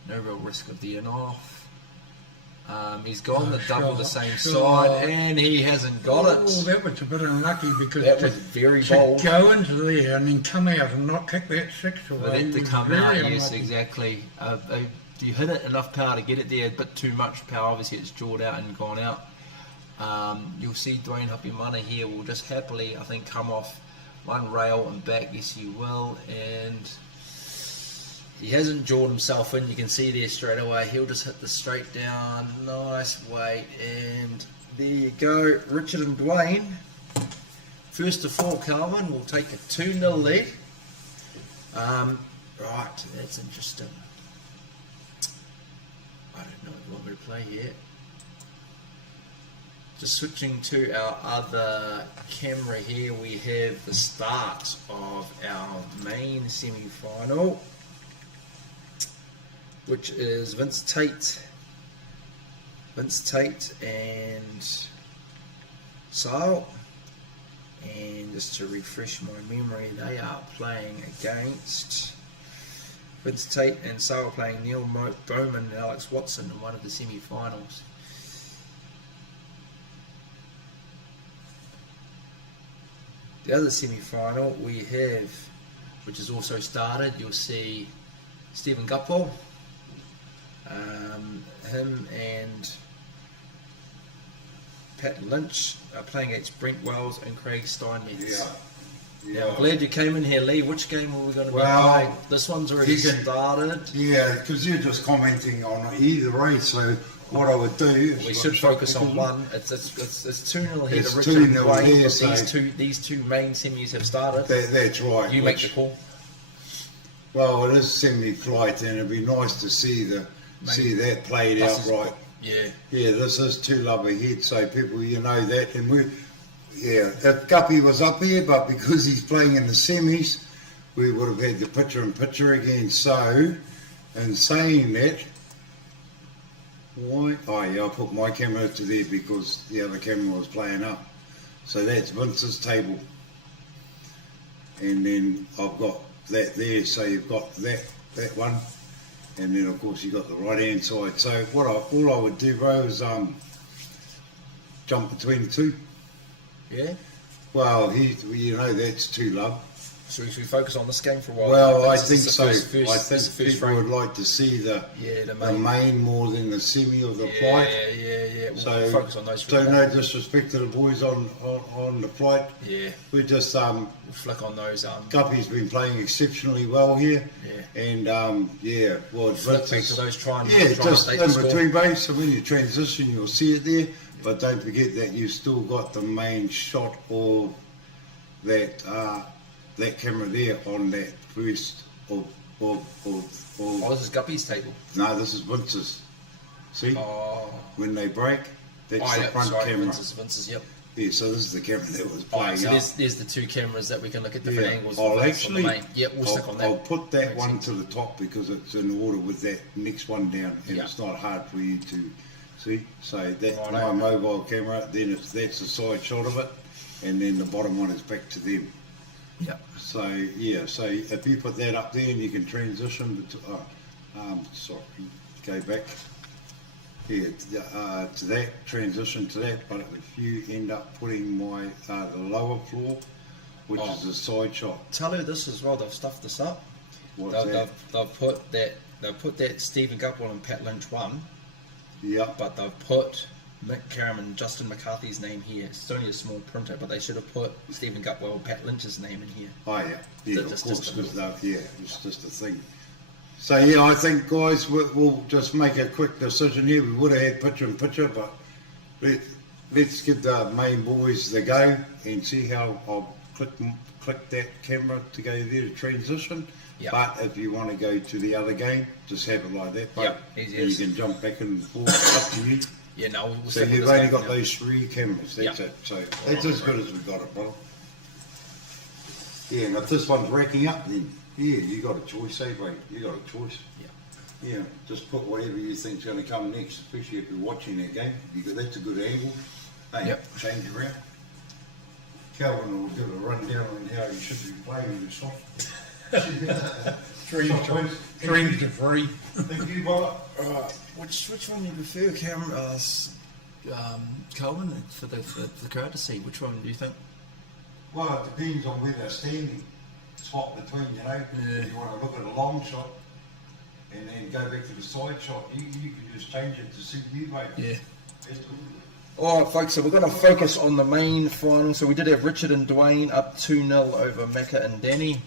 No real risk of the in-off. He's gone the double the same side, and he hasn't got it. Oh, that was a bit unlucky because that was very bold. To go into there and then come out and not kick that 6 away. For that to come out, unlucky. yes, exactly. You hit it enough power to get it there, a bit too much power. Obviously, it's jawed out and gone out. You'll see Dwayne Hapimana here will just happily, I think, come off one rail and back. Yes, you will, and he hasn't jawed himself in. You can see there straight away. He'll just hit the straight down. Nice weight. And there you go. Richard and Dwayne. First to 4, Calvin will take a 2-0 lead. Right, that's interesting. I don't know what you want me to play here. Just switching to our other camera here, we have the start of our main semi-final, which is Vince Tate and Sale. And just to refresh my memory, they are playing against Vince Tate and Sale playing Neil Bowman and Alex Watson in one of the semi-finals. The other semi-final we have, which is also started, you'll see Stephen Gupwell, him and Pat Lynch are playing against Brent Wells and Craig Steinmetz. Yeah. I'm glad you came in here, Lee. Which game are we going to be playing? This one's already started. Yeah, because you're just commenting on either race, so what I would do is... We should focus on one. It's 2-0 here It's to Richard and 2-0 Dwayne, here, because so these two main semis have started. That's right. You make the call. Well, it is semi-flight, and it'd be nice to see that played out right. Yeah. Yeah, this is 2 love ahead, so people, you know that. And if Guppy was up here, but because he's playing in the semis, we would have had the picture again. So, in saying that, why? Oh yeah, I put my camera to there because the other camera was playing up. So that's Vince's table, and then I've got that there. So you've got that one, and then of course you got the right hand side. So all I would do, bro, is jump between the 2. Yeah. Well, you know that's 2 love. Should we focus on this game for a while? Well, I This think is the so. first- I this think is the first people frame. would like to see the main more than the semi of the flight. Yeah. We'll So focus on those. so no disrespect to the boys on the flight. Yeah. We just We'll flick on those. Guppy's been playing exceptionally well here. Yeah. And well, Flick back to those try and just update in the score. between base. So when you transition, you'll see it there. But don't forget that you've still got the main shot of that camera there on that first of. Oh, this is Guppy's table. No, this is Vince's. See? Oh. When they break, that's the front camera. Vince's, yep. Yeah, so this is the camera that was Oh, playing so up. there's the two cameras that we can look at different angles. I'll for the actually, main. Yep, we'll stick on that. I'll put that Makes one sense. to the top because it's in order with that next one down, and it's not hard for you to see. So that's my mobile camera. Then that's the side shot of it, and then the bottom one is back to them. Yeah. So so if you put that up there, and you can transition go back. Yeah, to that, transition to that, but if you end up putting my the lower floor, which is the side shot. Tell her this as well. They've stuffed this up. What's that? They've put that Stephen Gupwell and Pat Lynch one. Yeah. But they've put Mick Karam and Justin McCarthy's name here. It's only a small printer, but they should have put Stephen Gupwell and Pat Lynch's name in here. Oh yeah, of Just course, a because it's just a thing. So yeah, I think guys, we'll just make a quick decision here. We would have had picture in picture, but let's give the main boys the go and see how I'll click that camera to go there to transition. Yep. But if you want to go to the other game, just have it like that. But easy and you as. can jump back and forth, up to you. Yeah, no, we'll So stick with you've this only game got now. those 3 cameras. That's it. So that's as good as we got it, brother. Yeah, and if this one's racking up, then you got a choice, eh, mate? You got a choice. Yeah, just put whatever you think's going to come next, especially if you're watching that game, because that's a good angle. Hey, change it around. Calvin will give a rundown on how you should be playing the shot. Dreams to free. Thank you, brother. Which one do you prefer, Cameron? Coleman, for the crowd to see? Which one do you think? Well, it depends on where they're standing. Spot between, you know. If you want to look at a long shot and then go back to the side shot, you can just change it to suit you, mate. Yeah. That's good. Alright folks, so we're going to focus on the main final. So we did have Richard and Dwayne up 2-0 over Macca and Danny.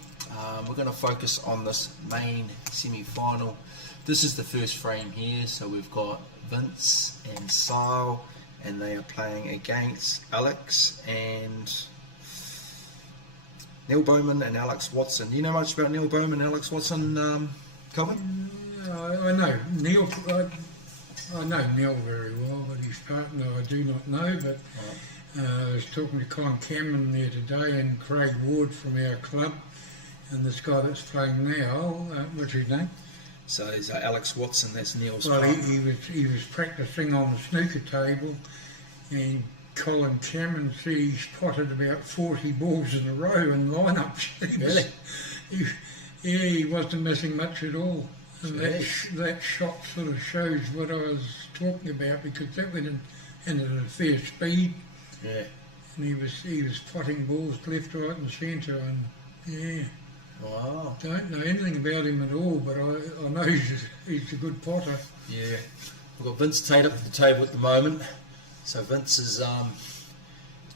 We're going to focus on this main semi-final. This is the first frame here, so we've got Vince and Sal, and they are playing against Alex and Neil Bowman and Alex Watson. Do you know much about Neil Bowman and Alex Watson, Colin? I know Neil. I know Neil very well, but his partner I do not know. But I was talking to Colin Cameron there today and Craig Ward from our club, and this guy that's playing now, what's his name? So there's Alex Watson, that's Neil's Well, partner. he was practicing on the snooker table, and Colin Cameron said he spotted about 40 balls in a row in lineups. He wasn't missing much at all. And that shot sort of shows what I was talking about, because that went into the fair speed. Yeah. And he was potting balls left, right and centre, and yeah. Wow. Don't know anything about him at all, but I know he's a good potter. Yeah. We've got Vince Tate up at the table at the moment. So Vince is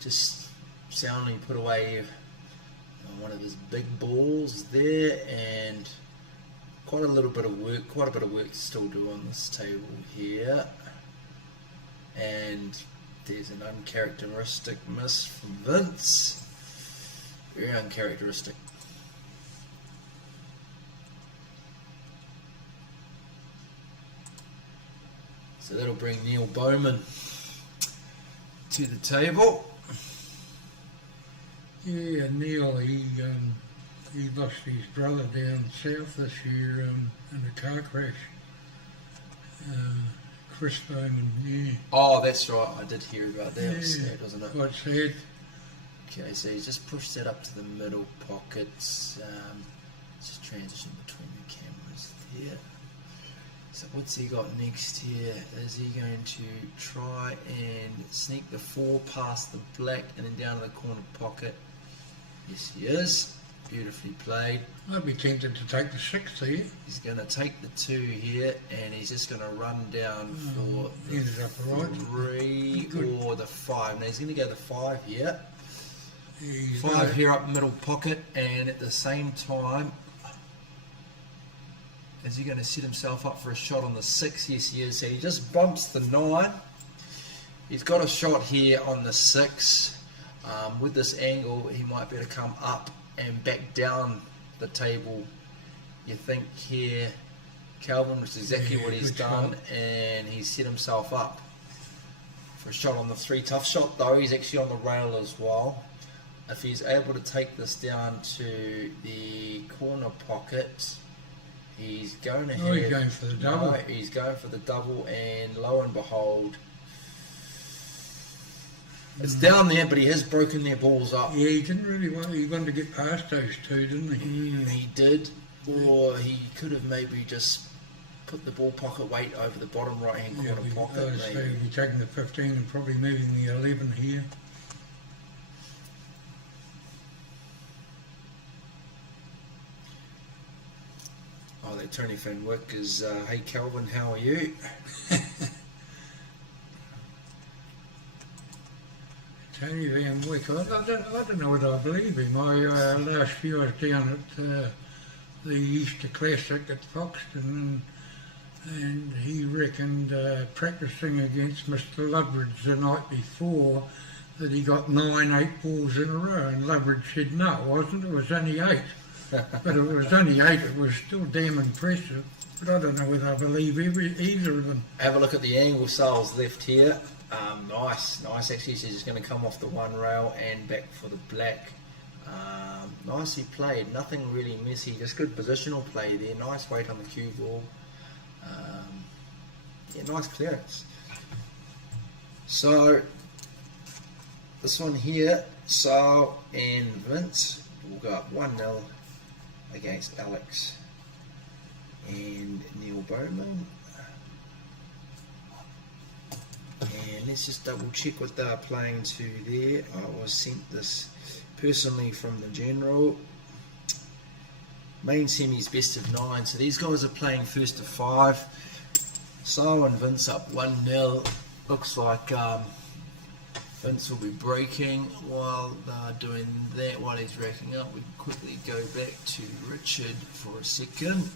just soundly put away one of his big balls there, and quite a bit of work to still do on this table here. And there's an uncharacteristic miss from Vince. Very uncharacteristic. So that'll bring Neil Bowman to the table. Yeah, Neil, he lost his brother down south this year in a car crash. Chris Bowman, yeah. Oh, that's right. I did hear about that. Yeah, It was sad, wasn't it? quite sad. Okay, so he's just pushed that up to the middle pockets. Just transition between the cameras there. So what's he got next here? Is he going to try and sneak the 4 past the black and then down to the corner pocket? Yes, he is. Beautifully played. I'd be tempted to take the 6 here. He's going to take the 2 here, and he's just going to run down for the ended up right. 3 or the 5. Now he's going to go the 5 here. He's 5 here up middle pocket, and at the same time, is he going to set himself up for a shot on the 6? Yes, he is. So he just bumps the 9. He's got a shot here on the 6. With this angle, he might be able to come up and back down the table. You think here, Calvin, which is exactly what he's done, and he's set himself up for a shot on the 3. Tough shot though, he's actually on the rail as well. If he's able to take this down to the corner pocket, he's going to he's going for the double. No, he's going for the double, and lo and behold, it's down there, but he has broken their balls up. Yeah, he didn't really want. He wanted to get past those 2, didn't he? He did, or he could have maybe just put the ball pocket weight over the bottom right-hand corner pocket. So he'll be taking the 15 and probably moving the 11 here. Oh, that Tony Van Wyck is, hey Calvin, how are you? Tony Van Wyck, I don't know whether I believe him. Last year I was down at the Easter Classic at Foxton, and he reckoned practising against Mr. Lubridge the night before that he got 9 8-balls in a row, and Lubridge said no, it wasn't, it was only 8. But if it was only 8, it was still damn impressive. But I don't know whether I believe either of them. Have a look at the angle Sales left here. Nice. Actually, he's just going to come off the 1 rail and back for the black. Nicely played. Nothing really messy. Just good positional play there. Nice weight on the cue ball. Yeah, nice clearance. So this one here, Sal and Vince will go up 1-0 against Alex and Neil Bowman. And let's just double check what they're playing to there. I was sent this personally from the general. Main semis best of 9. So these guys are playing first to 5. Sal and Vince up 1-0. Looks like Vince will be breaking while they're doing that. While he's racking up, we quickly go back to Richard for a second.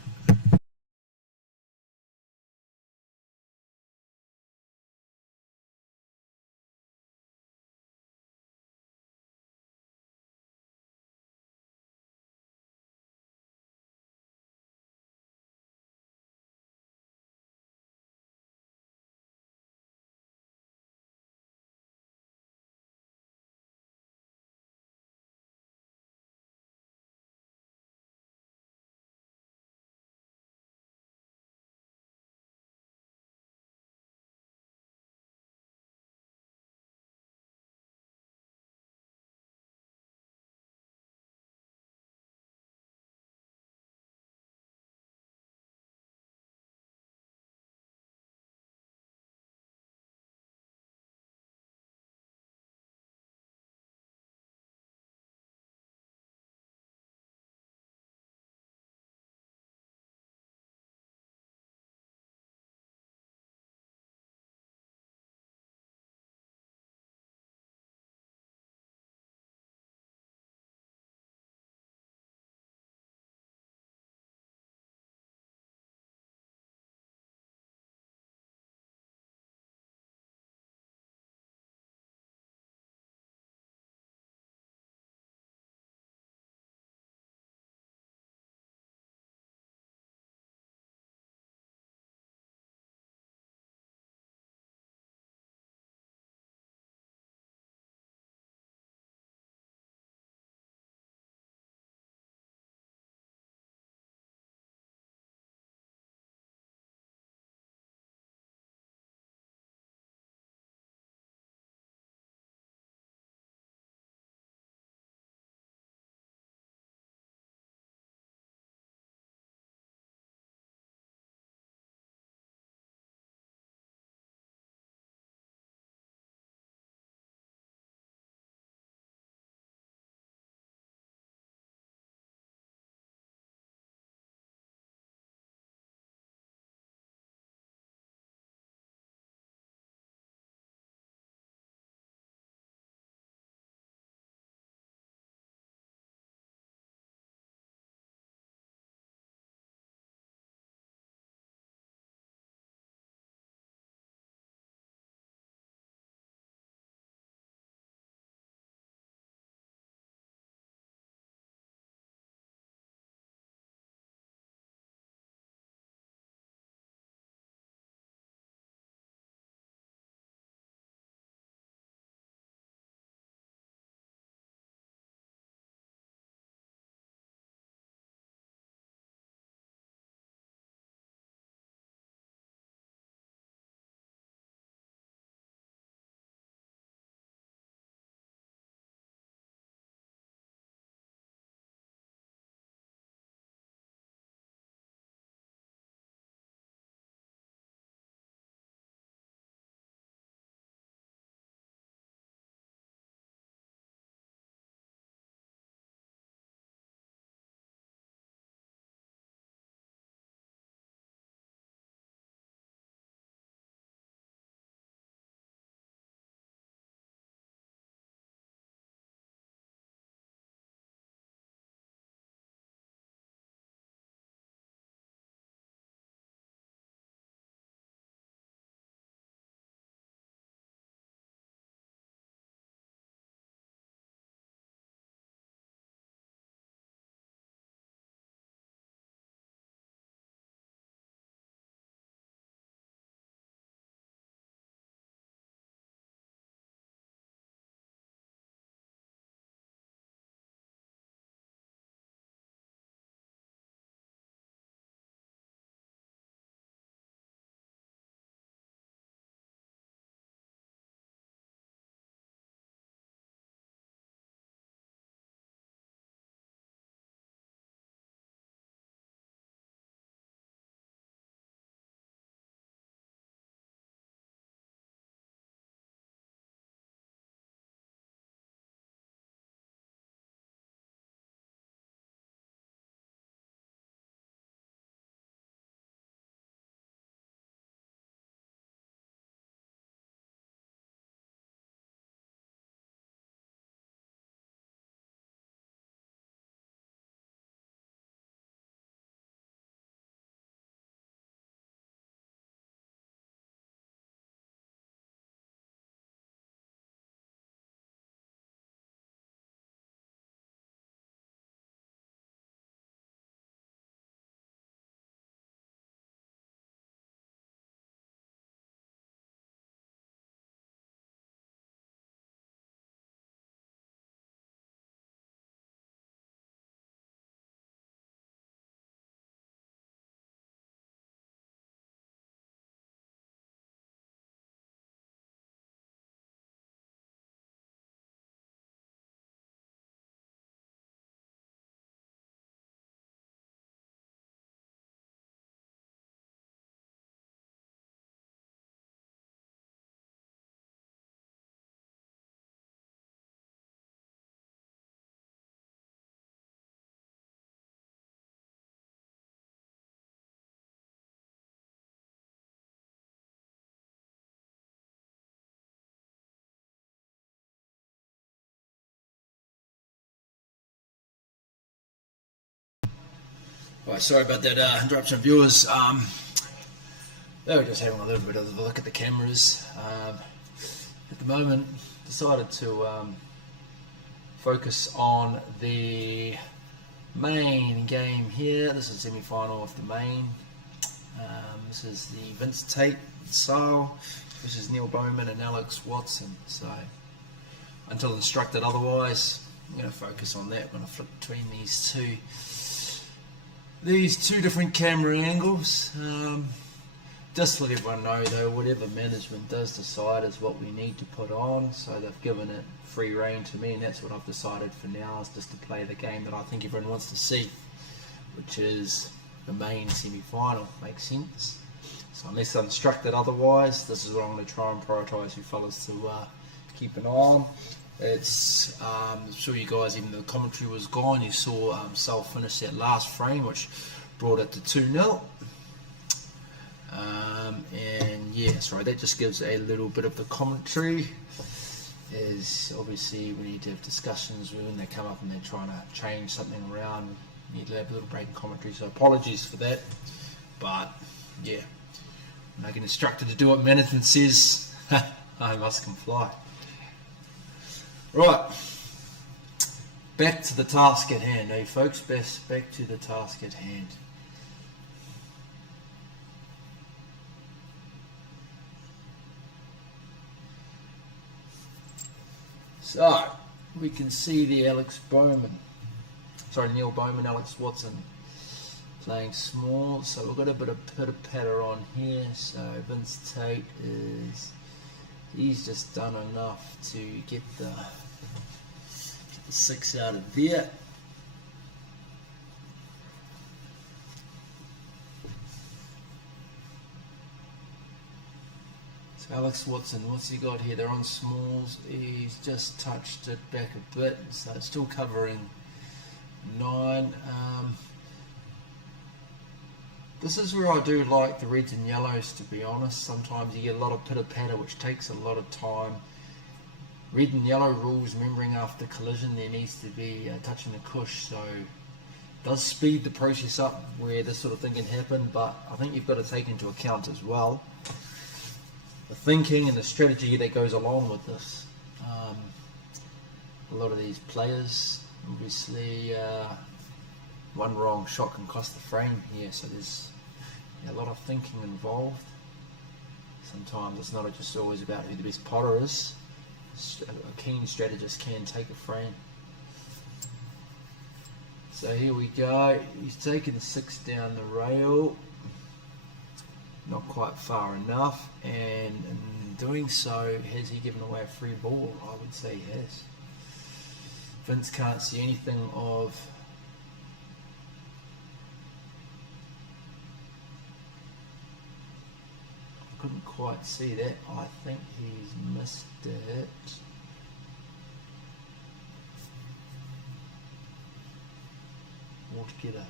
Right, sorry about that interruption, viewers. They were just having a little bit of a look at the cameras. At the moment, decided to focus on the main game here. This is semi-final of the main. This is the Vince Tate Sale. This is Neil Bowman and Alex Watson. So until instructed otherwise, I'm going to focus on that. I'm going to flip between these two different camera angles. Just to let everyone know though, whatever management does decide is what we need to put on. So they've given it free rein to me, and that's what I've decided for now, is just to play the game that I think everyone wants to see, which is the main semi-final. Makes sense? So unless I'm instructed otherwise, this is what I'm going to try and prioritise you fellas to keep an eye on. It's, I'm sure you guys, even though the commentary was gone, you saw Sal finish that last frame, which brought it to 2-0. And yeah, sorry, that just gives a little bit of the commentary. Is obviously we need to have discussions when they come up and they're trying to change something around. We need to have a little break in commentary, so apologies for that. But yeah, when I get instructed to do what management says, I must comply. Right, back to the task at hand, eh, folks? Back to the task at hand. So we can see the Neil Bowman, Alex Watson playing small. So we've got a bit of pitter-patter on here. So Vince Tate he's just done enough to get the 6 out of there. So Alex Watson, what's he got here? They're on smalls. He's just touched it back a bit, so it's still covering 9. This is where I do like the reds and yellows, to be honest. Sometimes you get a lot of pitter-patter, which takes a lot of time. Red and yellow rules, remembering after collision there needs to be touching the cush, so it does speed the process up where this sort of thing can happen, but I think you've got to take into account as well the thinking and the strategy that goes along with this. A lot of these players, obviously, one wrong shot can cost the frame here, so there's a lot of thinking involved. Sometimes it's not just always about who the best potter is. A keen strategist can take a frame. So here we go. He's taken the 6 down the rail. Not quite far enough, and in doing so, has he given away a free ball? I would say he has. Vince can't see anything of couldn't quite see that. I think he's missed it. Altogether.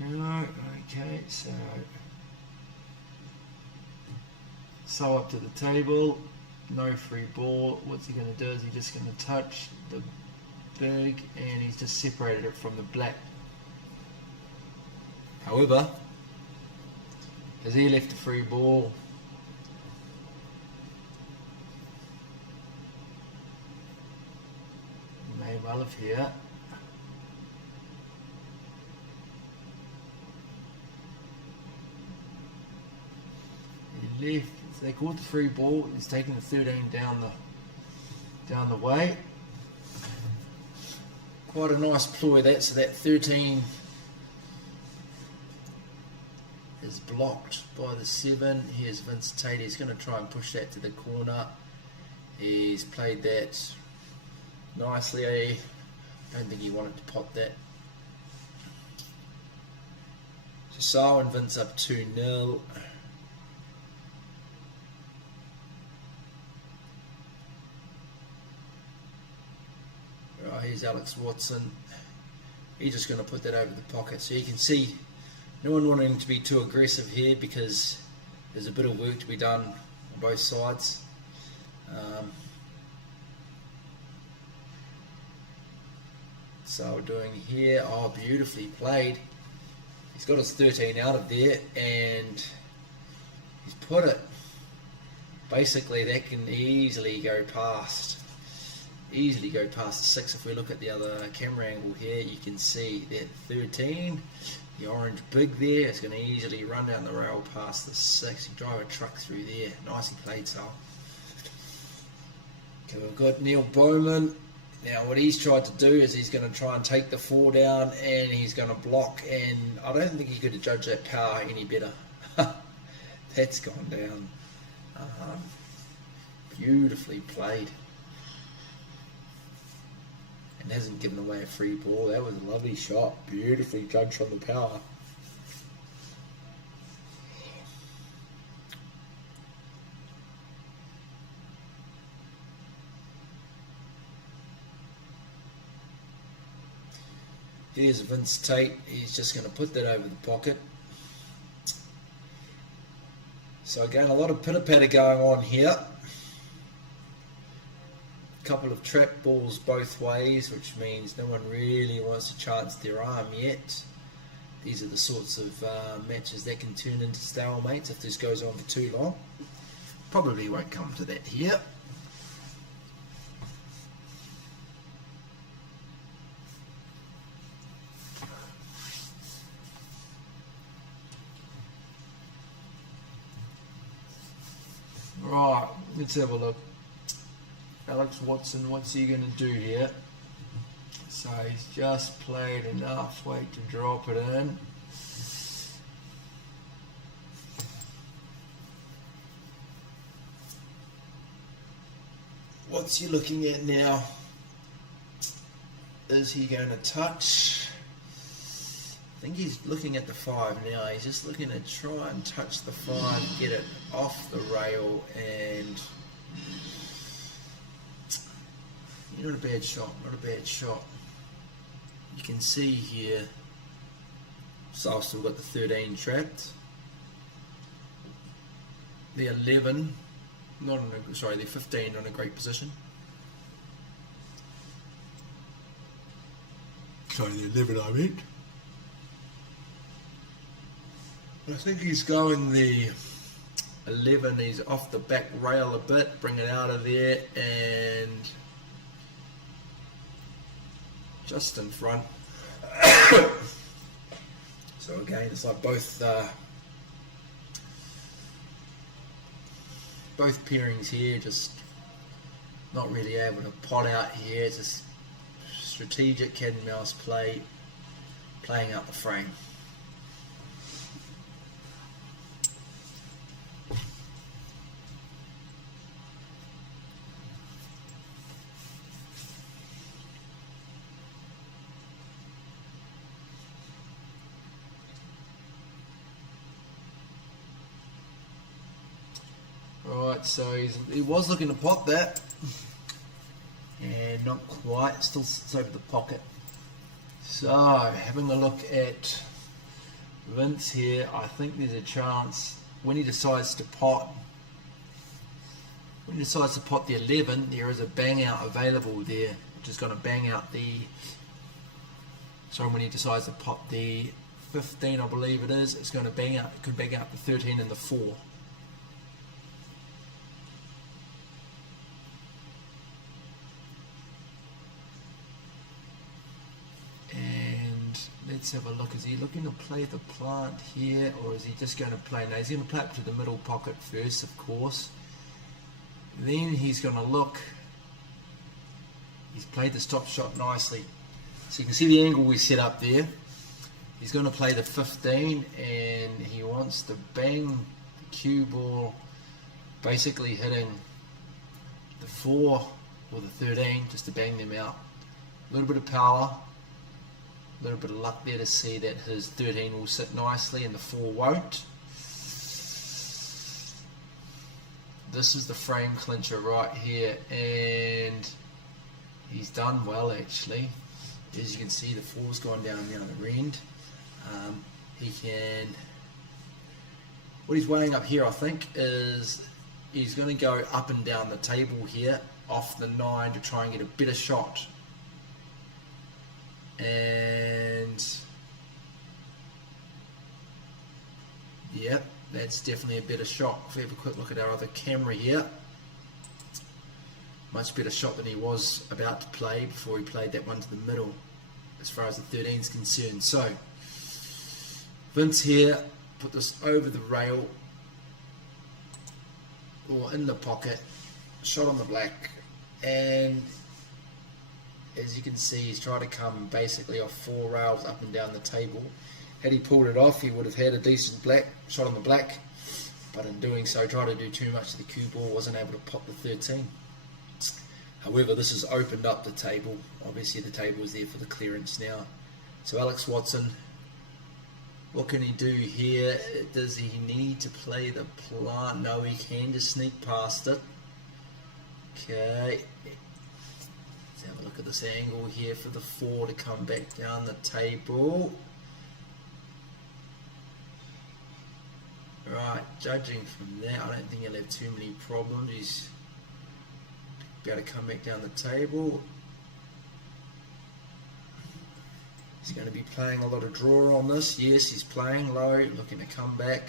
No, okay, so up to the table, no free ball. What's he going to do? Is he just going to touch the big, and he's just separated it from the black. However, has he left a free ball? He may well have here. Left. So they caught the free ball. He's taking the 13 down the way. Quite a nice ploy that. So that 13 is blocked by the 7. Here's Vince Tate. He's going to try and push that to the corner. He's played that nicely. I don't think he wanted to pot that. So Sal and Vince up 2-0. Here's Alex Watson. He's just going to put that over the pocket. So you can see no one wanting to be too aggressive here because there's a bit of work to be done on both sides. So we're doing here, oh, beautifully played. He's got his 13 out of there, and he's put it. Basically, that can easily go past the 6. If we look at the other camera angle here, you can see that 13, the orange big there, is going to easily run down the rail past the 6. You drive a truck through there. Nicely played, Sal. Okay, we've got Neil Bowman. Now what he's tried to do is he's going to try and take the 4 down, and he's going to block, and I don't think he could have judged that power any better. That's gone down. Beautifully played. And hasn't given away a free ball. That was a lovely shot. Beautifully judged from the power. Here's Vince Tate. He's just going to put that over the pocket. So again, a lot of pitter-patter going on here. A couple of trap balls both ways, which means no one really wants to chance their arm yet. These are the sorts of matches that can turn into stalemates if this goes on for too long. Probably won't come to that here. Right, let's have a look. Alex Watson, what's he going to do here? So he's just played enough, wait to drop it in. What's he looking at now? Is he going to touch? I think he's looking at the 5 now. He's just looking to try and touch the 5, get it off the rail, and not a bad shot, not a bad shot. You can see here, so I've still got the 13 trapped. The 11, the 15 on a great position. Sorry, the 11 I meant. I think he's going the 11, he's off the back rail a bit, bring it out of there, and just in front. So again, it's like both pairings here, just not really able to pot out here. It's just strategic cat and mouse play, playing out the frame. Right, so he was looking to pot that, and not quite, still sits over the pocket. So, having a look at Vince here, I think there's a chance when he decides to pot, the 11, there is a bang out available there, which is going to bang out the, when he decides to pot the 15, I believe it is, it's going to bang out, it could bang out the 13 and the 4. Let's have a look. Is he looking to play the plant here, or is he just going to play? No, he's going to play up to the middle pocket first, of course. Then he's going to look. He's played the stop shot nicely. So you can see the angle we set up there. He's going to play the 15, and he wants to bang the cue ball, basically hitting the 4 or the 13, just to bang them out. A little bit of power. A little bit of luck there to see that his 13 will sit nicely and the 4 won't. This is the frame clincher right here, and he's done well actually. As you can see, the 4's gone down the other end. He can, what he's weighing up here I think is he's going to go up and down the table here off the 9 to try and get a better shot. And yep, that's definitely a better shot. If we have a quick look at our other camera here, much better shot than he was about to play before he played that one to the middle, as far as the 13 is concerned. So Vince here, put this over the rail or in the pocket, shot on the black, and as you can see, he's trying to come basically off 4 rails up and down the table. Had he pulled it off, he would have had a decent black shot on the black, but in doing so, tried to do too much to the cue ball, wasn't able to pop the 13. However, this has opened up the table. Obviously, the table is there for the clearance now. So Alex Watson, what can he do here? Does he need to play the plant? No, he can just sneak past it. Okay. Let's have a look at this angle here for the 4 to come back down the table. Right, judging from that, I don't think he'll have too many problems. He's be able to come back down the table. He's going to be playing a lot of draw on this. Yes, he's playing low, looking to come back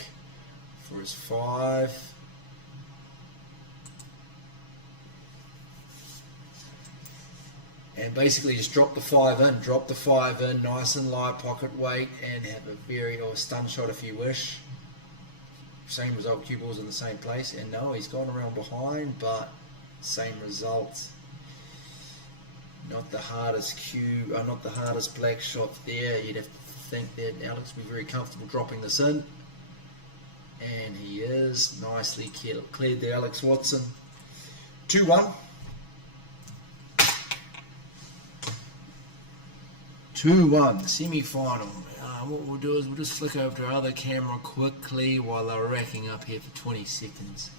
for his 5. And basically just drop the 5 in, nice and light pocket weight, and have a stun shot if you wish. Same result, cue ball's in the same place, and no, he's gone around behind, but same result. Not the hardest not the hardest black shot there. You'd have to think that Alex would be very comfortable dropping this in, and he is nicely cleared there, Alex Watson. 2-1. 2-1, semi-final. What we'll do is we'll just flick over to our other camera quickly while they're racking up here for 20 seconds.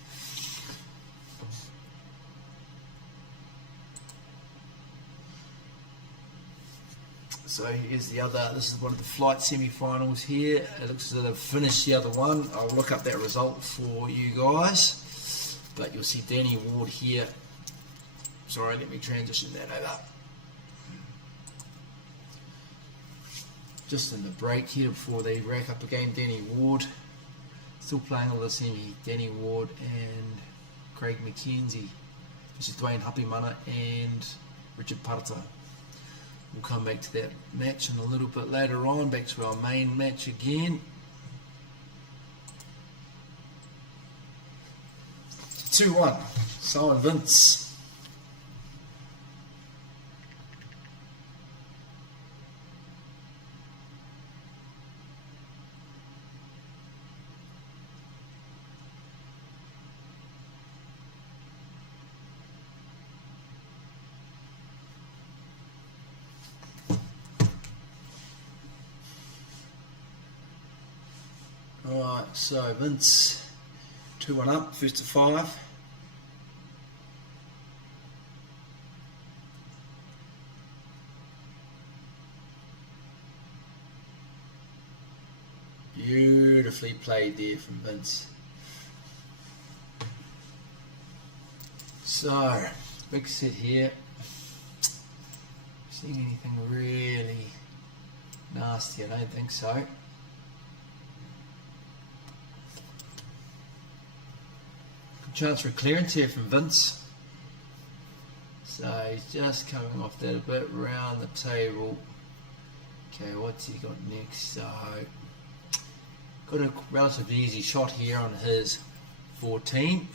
So here's the other, this is one of the flight semi-finals here. It looks as though they've finished the other one. I'll look up that result for you guys. But you'll see Danny Ward here. Sorry, let me transition that over. Just in the break here before they rack up again, Danny Ward. Still playing all the semi. Danny Ward and Craig McKenzie. This is Dwayne Hapimana and Richard Parta. We'll come back to that match in a little bit later on, back to our main match again. 2-1, Simon Vince. Alright, so Vince, 2-1 up, first to 5. Beautifully played there from Vince. So, big set here. Seeing anything really nasty? I don't think so. Chance for clearance here from Vince. So he's just coming off that a bit round the table. Okay, what's he got next? So got a relatively easy shot here on his 14.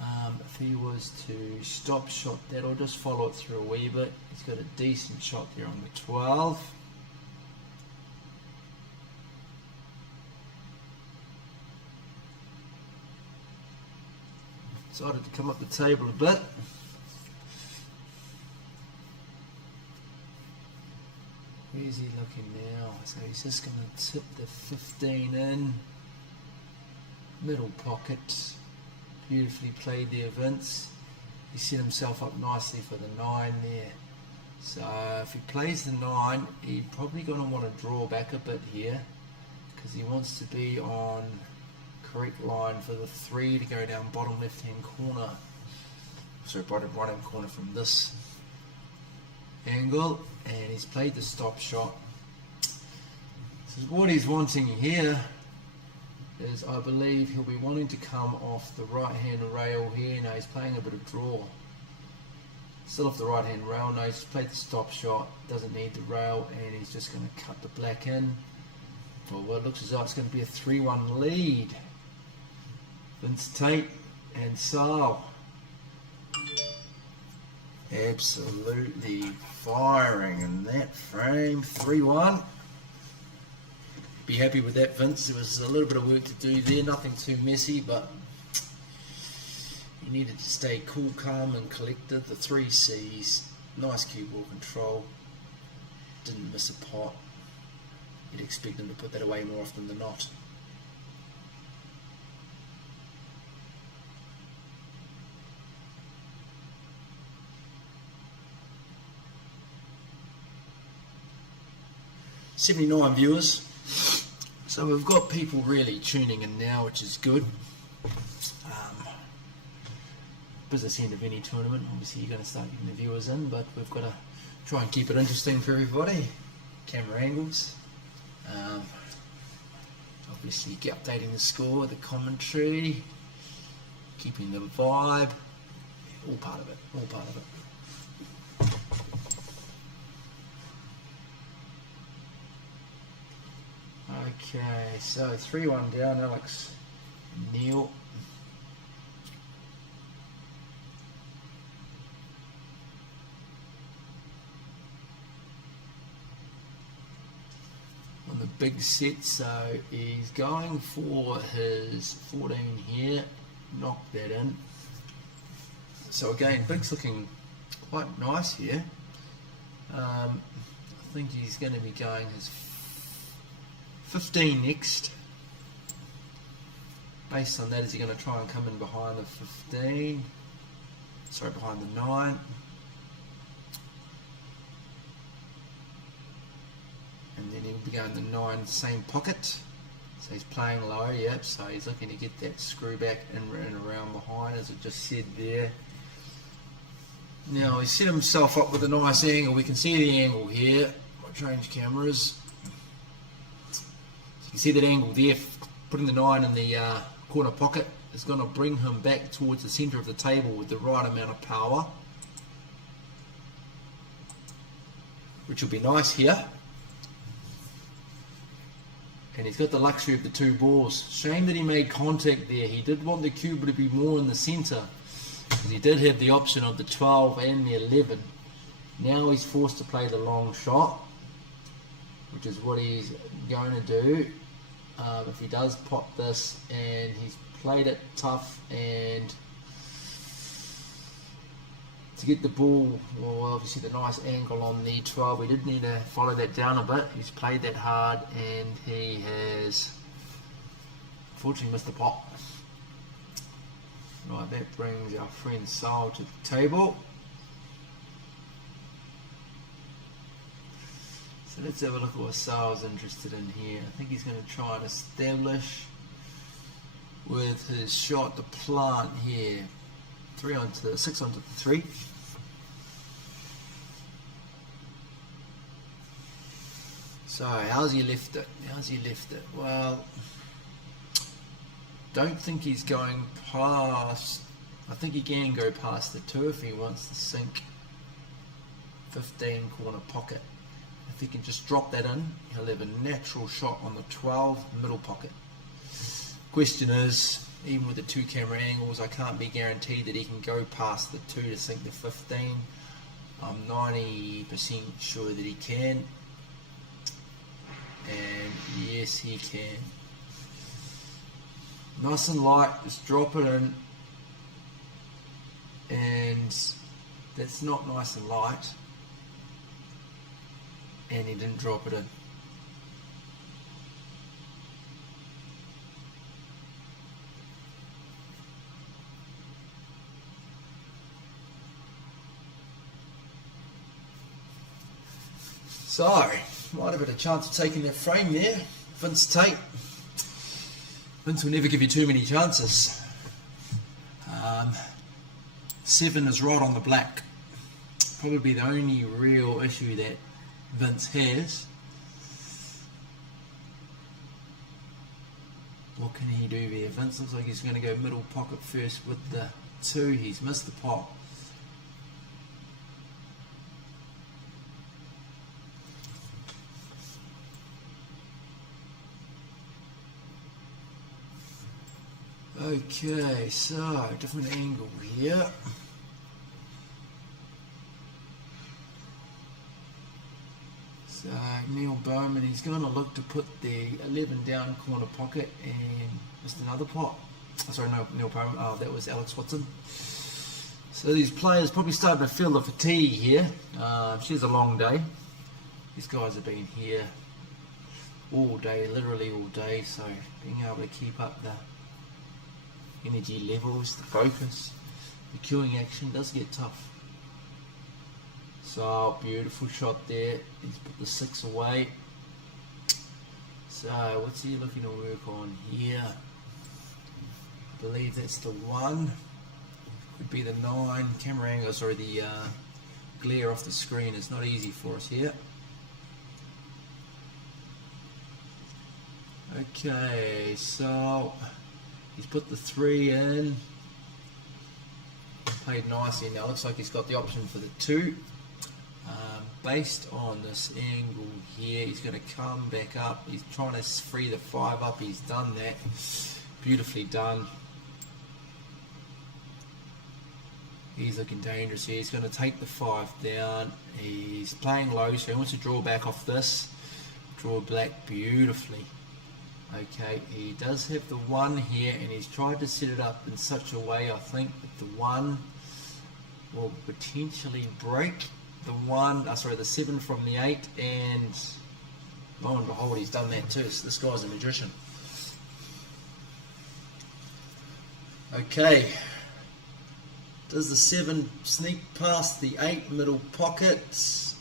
If he was to stop shot that or just follow it through a wee bit, he's got a decent shot there on the 12. Decided to come up the table a bit. Where's he looking now? So he's just going to tip the 15 in. Middle pocket. Beautifully played there, Vince. He set himself up nicely for the 9 there. So if he plays the 9, he's probably going to want to draw back a bit here, because he wants to be on correct line for the 3 to go down bottom left hand corner. Sorry, bottom right hand corner from this angle, and he's played the stop shot. So what he's wanting here is, I believe he'll be wanting to come off the right hand rail here. Now he's playing a bit of draw. Still off the right hand rail. Now he's played the stop shot, doesn't need the rail, and he's just going to cut the black in. Well, what it looks as though it's going to be a 3-1 lead. Vince Tate and Sal absolutely firing in that frame. 3-1. Be happy with that, Vince. There was a little bit of work to do there, nothing too messy, but you needed to stay cool, calm and collected. The 3 C's, nice cue ball control, didn't miss a pot. You'd expect him to put that away more often than not. $79 viewers. So we've got people really tuning in now, which is good. Business end of any tournament, obviously you're going to start getting the viewers in, but we've got to try and keep it interesting for everybody. Camera angles. Obviously updating the score, the commentary, keeping the vibe, all part of it, all part of it. Okay, so 3-1 down, Alex Neil. On the big set, so he's going for his 14 here, knock that in. So again, Big's looking quite nice here. I think he's going to be going his 15 next. Based on that, is he going to try and come in behind the 15? Sorry, behind the 9. And then he'll be going the 9 same pocket. So he's playing low, yep. So he's looking to get that screw back and around behind, as I just said there. Now he's set himself up with a nice angle. We can see the angle here. I'll change cameras. You see that angle there, putting the 9 in the corner pocket is going to bring him back towards the centre of the table with the right amount of power, which will be nice here. And he's got the luxury of the 2 balls. Shame that he made contact there. He did want the cube to be more in the centre, because he did have the option of the 12 and the 11. Now he's forced to play the long shot, which is what he's going to do. If he does pot this, and he's played it tough, and to get the ball, well, obviously the nice angle on the 12, we did need to follow that down a bit. He's played that hard, and he has unfortunately missed the pot. Right, that brings our friend Sal to the table. So let's have a look at what Sal's interested in here. I think he's going to try and establish with his shot the plant here. 6 onto the 3. So how's he left it? How's he left it? Well, don't think he's going past. I think he can go past the 2 if he wants to sink 15 corner pocket. If he can just drop that in, he'll have a natural shot on the 12 middle pocket. Question is, even with the 2 camera angles, I can't be guaranteed that he can go past the 2 to sink the 15. I'm 90% sure that he can. And yes, he can. Nice and light, just drop it in. And that's not nice and light. And he didn't drop it in. So, might have had a chance of taking that frame there. Vince Tate. Vince will never give you too many chances. 7 is right on the black. probably the only real issue that Vince has. What can he do there? Vince looks like he's going to go middle pocket first with the 2. He's missed the pot. Okay, so different angle here. So Neil Bowman, he's going to look to put the 11 down corner pocket and missed another pot. Oh, sorry, no, Neil Bowman. Oh, that was Alex Watson. So these players probably starting to feel the fatigue here. She's a long day. These guys have been here all day, literally all day. So being able to keep up the energy levels, the focus, the queuing action does get tough. So beautiful shot there. He's put the 6 away. So what's he looking to work on here? I believe that's the 1. Could be the 9. Camera angle, sorry, the glare off the screen is not easy for us here. Okay, so he's put the 3 in. Played nicely now. Looks like he's got the option for the 2. Based on this angle here, he's going to come back up. He's trying to free the 5 up. He's done that. Beautifully done. He's looking dangerous here. He's going to take the 5 down. He's playing low, so he wants to draw back off this. Draw black beautifully. Okay, he does have the 1 here, and he's tried to set it up in such a way, I think, that the 1 will potentially break the 7 from the 8, and lo and behold, he's done that too. So this guy's a magician. Okay, does the 7 sneak past the 8 middle pockets?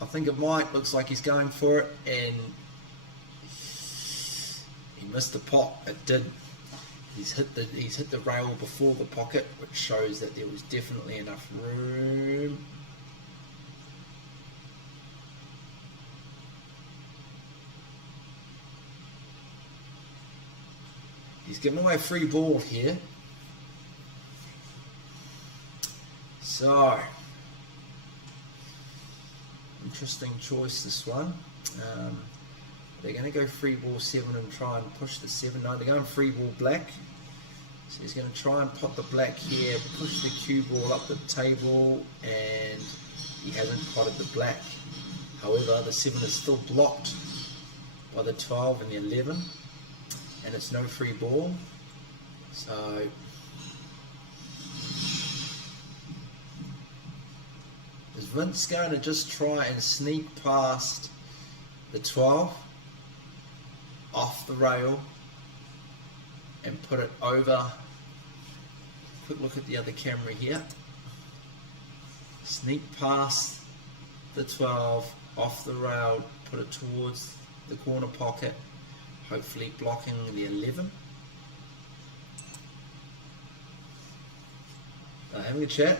I think it might. Looks like he's going for it, and he missed the pot. It did. He's hit the rail before the pocket, which shows that there was definitely enough room. He's giving away a free ball here. So, interesting choice this one. They're going to go free ball 7 and try and push the 7. No, they're going free ball black. So he's going to try and pot the black here, push the cue ball up the table, and he hasn't potted the black. However, the 7 is still blocked by the 12 and the 11. And it's no free ball, so is Vince going to just try and sneak past the 12 off the rail and put it over? Quick look at the other camera here. Sneak past the 12 off the rail, put it towards the corner pocket, hopefully blocking the 11. Having a chat.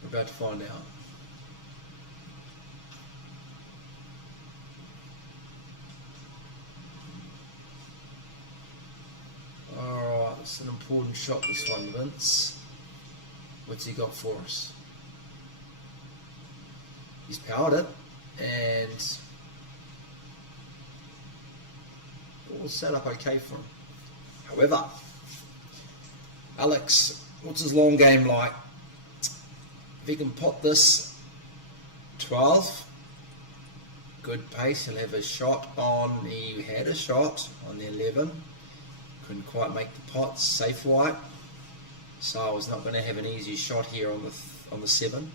We're about to find out. Alright, it's an important shot this one, Vince. What's he got for us? He's powered it, and all set up okay for him. However, Alex, what's his long game like? If he can pot this 12, good pace, he'll have a shot on, he had a shot on the 11, couldn't quite make the pot, safe white, so I was not going to have an easy shot here on the 7.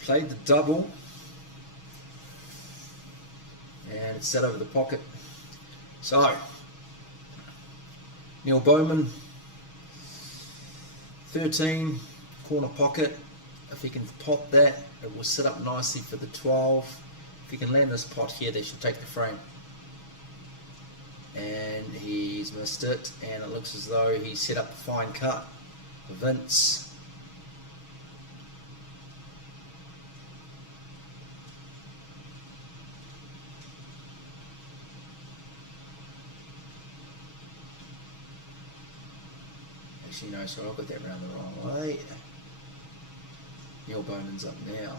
Played the double, and it's set over the pocket. So, Neil Bowman, 13, corner pocket. If he can pot that, it will set up nicely for the 12. If he can land this pot here, they should take the frame. And he's missed it, and it looks as though he's set up a fine cut for Vince. Actually, no, sorry, I've got that round the wrong way. Neil Bowman's up now.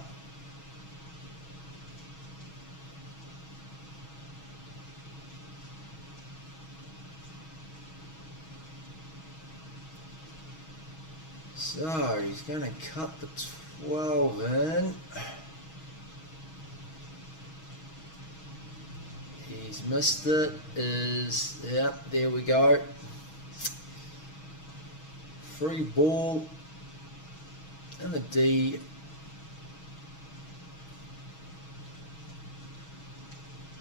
So he's going to cut the 12 in. He's missed it. Yeah, there we go. Free ball in the D.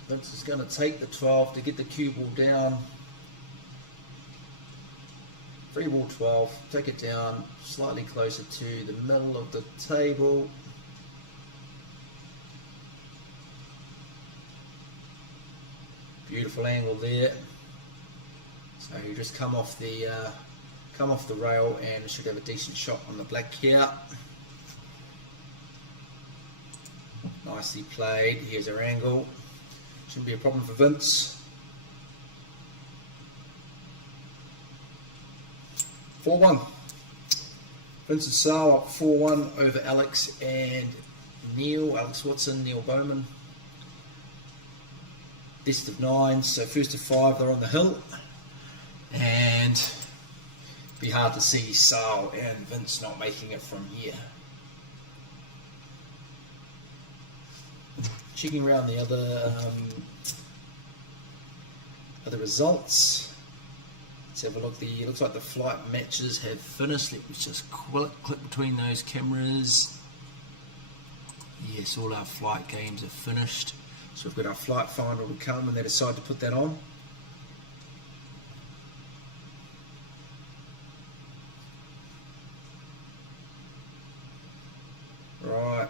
Vince is going to take the 12 to get the cue ball down. Free ball 12, take it down slightly closer to the middle of the table. Beautiful angle there. So you just come off the rail and should have a decent shot on the black here. Nicely played. Here's our angle. Shouldn't be a problem for Vince. 4-1. Vincent Sale up 4-1 over Alex and Neil. Alex Watson, Neil Bowman. Best of 9, so first of 5 they're on the hill. And be hard to see Sale and Vince not making it from here. Checking around the other results. Let's have a look. It looks like the flight matches have finished. Let me just click between those cameras. Yes, all our flight games are finished. So we've got our flight final to come when they decide to put that on. Right.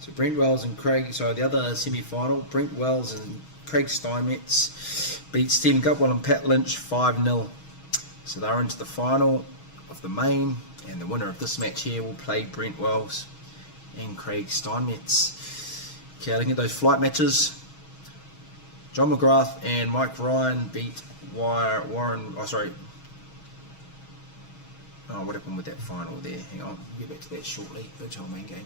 So Brent Wells and Craig, so the other semi-final, Brent Wells and Craig Steinmetz beat Stephen Gutwell and Pat Lynch 5-0. So they're into the final of the main, and the winner of this match here will play Brent Wells and Craig Steinmetz. Okay, looking at those flight matches, John McGrath and Mike Ryan beat Warren, what happened with that final there? Hang on, we'll get back to that shortly. That's our main game.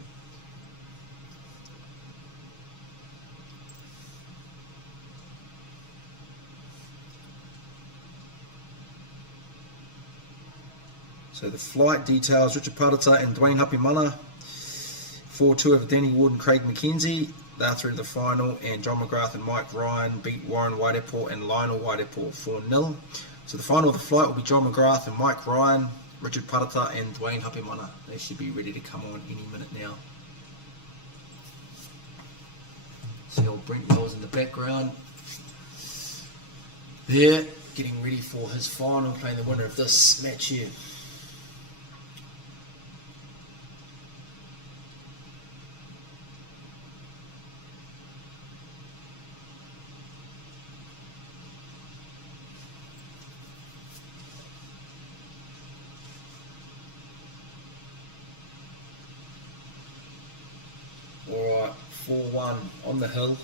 So the flight details, Richard Pratata and Dwayne Hapimana. 4-2 over Danny Ward and Craig McKenzie. They're through to the final, and John McGrath and Mike Ryan beat Warren Waideport and Lionel Waideport 4-0. So the final of the flight will be John McGrath and Mike Ryan, Richard Pratata and Dwayne Hapimana. They should be ready to come on any minute now. See old Brent Wells in the background. There, getting ready for his final, playing the winner of this match here. Alright, 4-1 on the hill.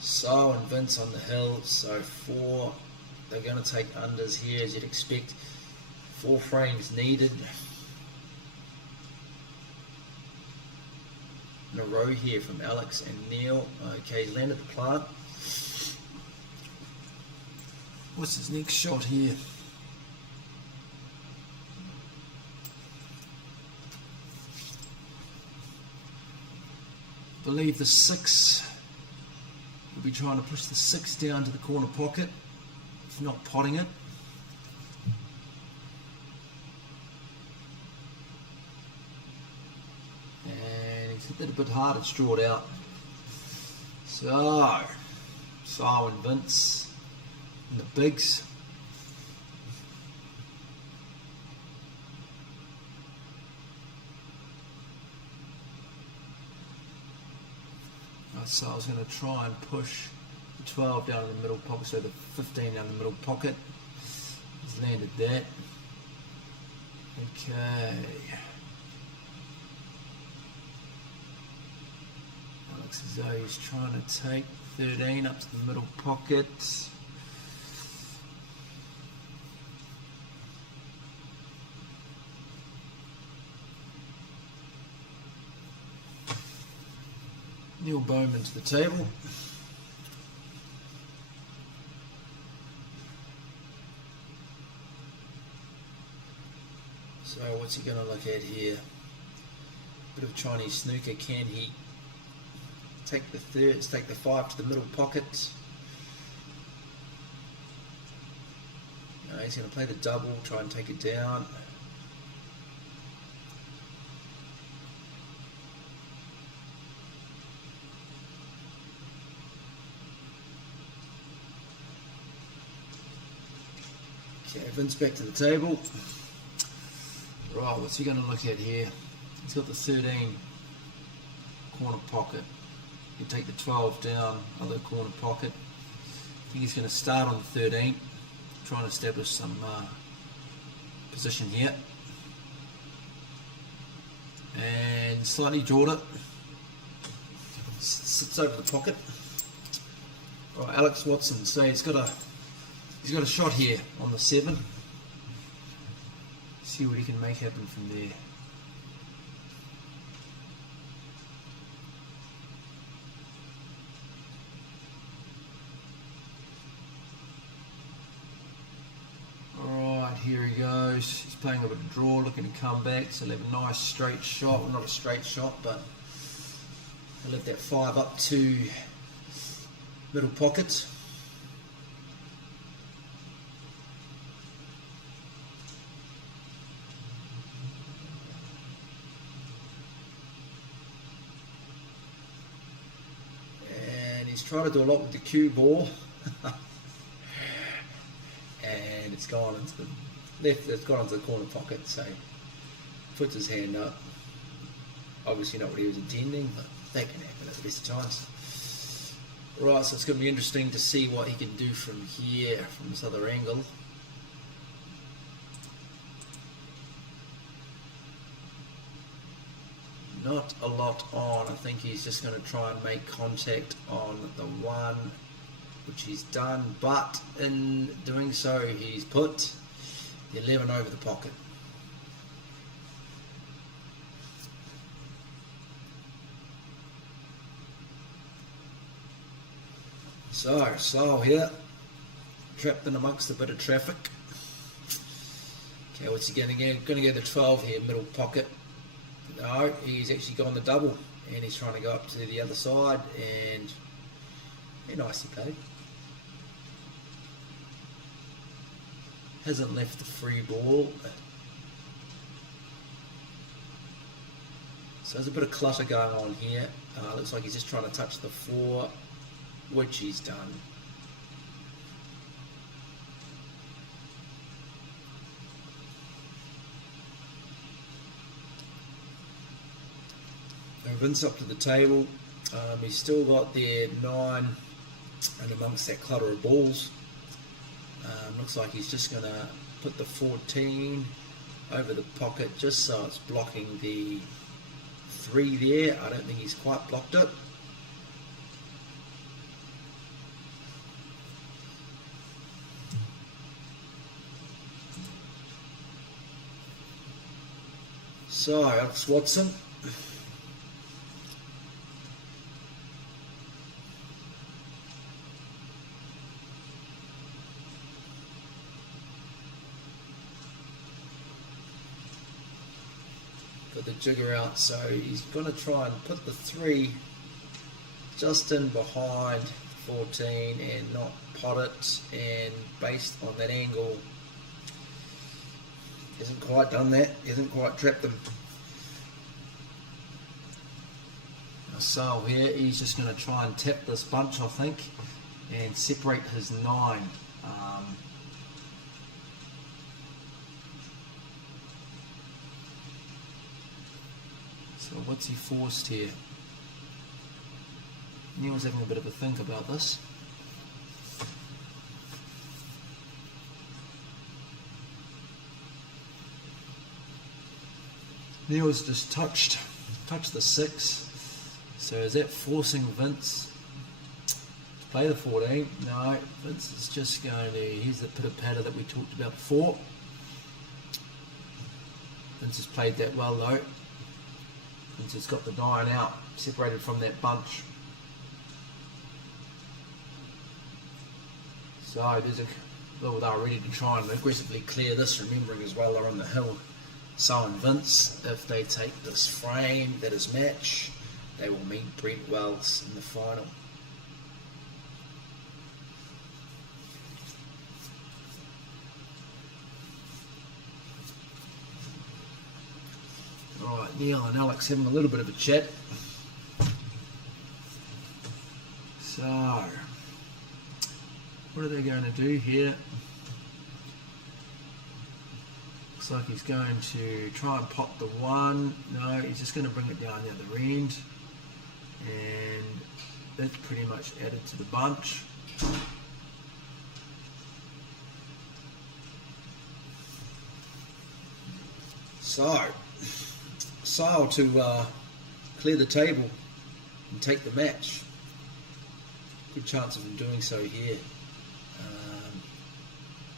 So and Vince on the hill, so 4. They're going to take unders here as you'd expect. 4 frames needed. In a row here from Alex and Neil. Okay, he's landed the plant. What's his next shot here? Believe the 6. We'll be trying to push the 6 down to the corner pocket, if not potting it. And he's hit it a bit hard, it's drawed out. So, Sile and Vince and the bigs. So I was going to try and push the 12 down in the middle pocket, so the 15 down the middle pocket. He's landed that. Okay. Looks as though he's trying to take 13 up to the middle pocket. Neil Bowman to the table. So what's he going to look at here? Bit of Chinese snooker. Can he take the thirds, take the 5 to the middle pocket? No, he's going to play the double, try and take it down. Okay, Vince back to the table. Right, what's he going to look at here? He's got the 13 corner pocket. You take the 12 down, other corner pocket. I think he's going to start on the 13, try and establish some position here. And slightly jawed it. Sits over the pocket. Right, Alex Watson, so he's got a shot here on the 7. See what he can make happen from there. Alright, here he goes. He's playing a bit of draw, looking to come back. So he'll have a nice straight shot. Well, not a straight shot, but he'll have that 5 up to middle pocket. Trying to do a lot with the cue ball, and it's gone into the left. It's gone into the corner pocket. So puts his hand up. Obviously not what he was intending, but that can happen at the best of times. Right, so it's going to be interesting to see what he can do from here, from this other angle. Not a lot on. I think he's just going to try and make contact on the 1, which he's done, but in doing so he's put the 11 over the pocket. So, Sile here, trapped in amongst a bit of traffic. Okay, what's he going to get? Going to get the 12 here, middle pocket. No, he's actually gone the double, and he's trying to go up to the other side, and nicely played. Hasn't left the free ball. So there's a bit of clutter going on here. Looks like he's just trying to touch the 4, which he's done. Vince up to the table. He's still got their 9 and amongst that clutter of balls. Looks like he's just going to put the 14 over the pocket just so it's blocking the 3 there. I don't think he's quite blocked it. So, Alex Watson. Got the jigger out, so he's going to try and put the 3 just in behind 14 and not pot it, and based on that angle, hasn't quite done that, hasn't quite trapped them. Sale here. He's just going to try and tap this bunch, I think, and separate his 9. So what's he forced here? Neil's having a bit of a think about this. Neil's just touched the 6. So is that forcing Vince to play the 14? No, Vince is just going to, here's the pitter patter that we talked about before. Vince has played that well though. Vince has got the 9 out, separated from that bunch. So there's well, they're ready to try and aggressively clear this, remembering as well they're on the hill. So and Vince, if they take this frame that is match, they will meet Brent Wells in the final. Alright, Neil and Alex having a little bit of a chat. So, what are they going to do here? Looks like he's going to try and pot the 1. No, he's just going to bring it down the other end. And that's pretty much added to the bunch. So, Sale to clear the table and take the match. Good chance of him doing so here.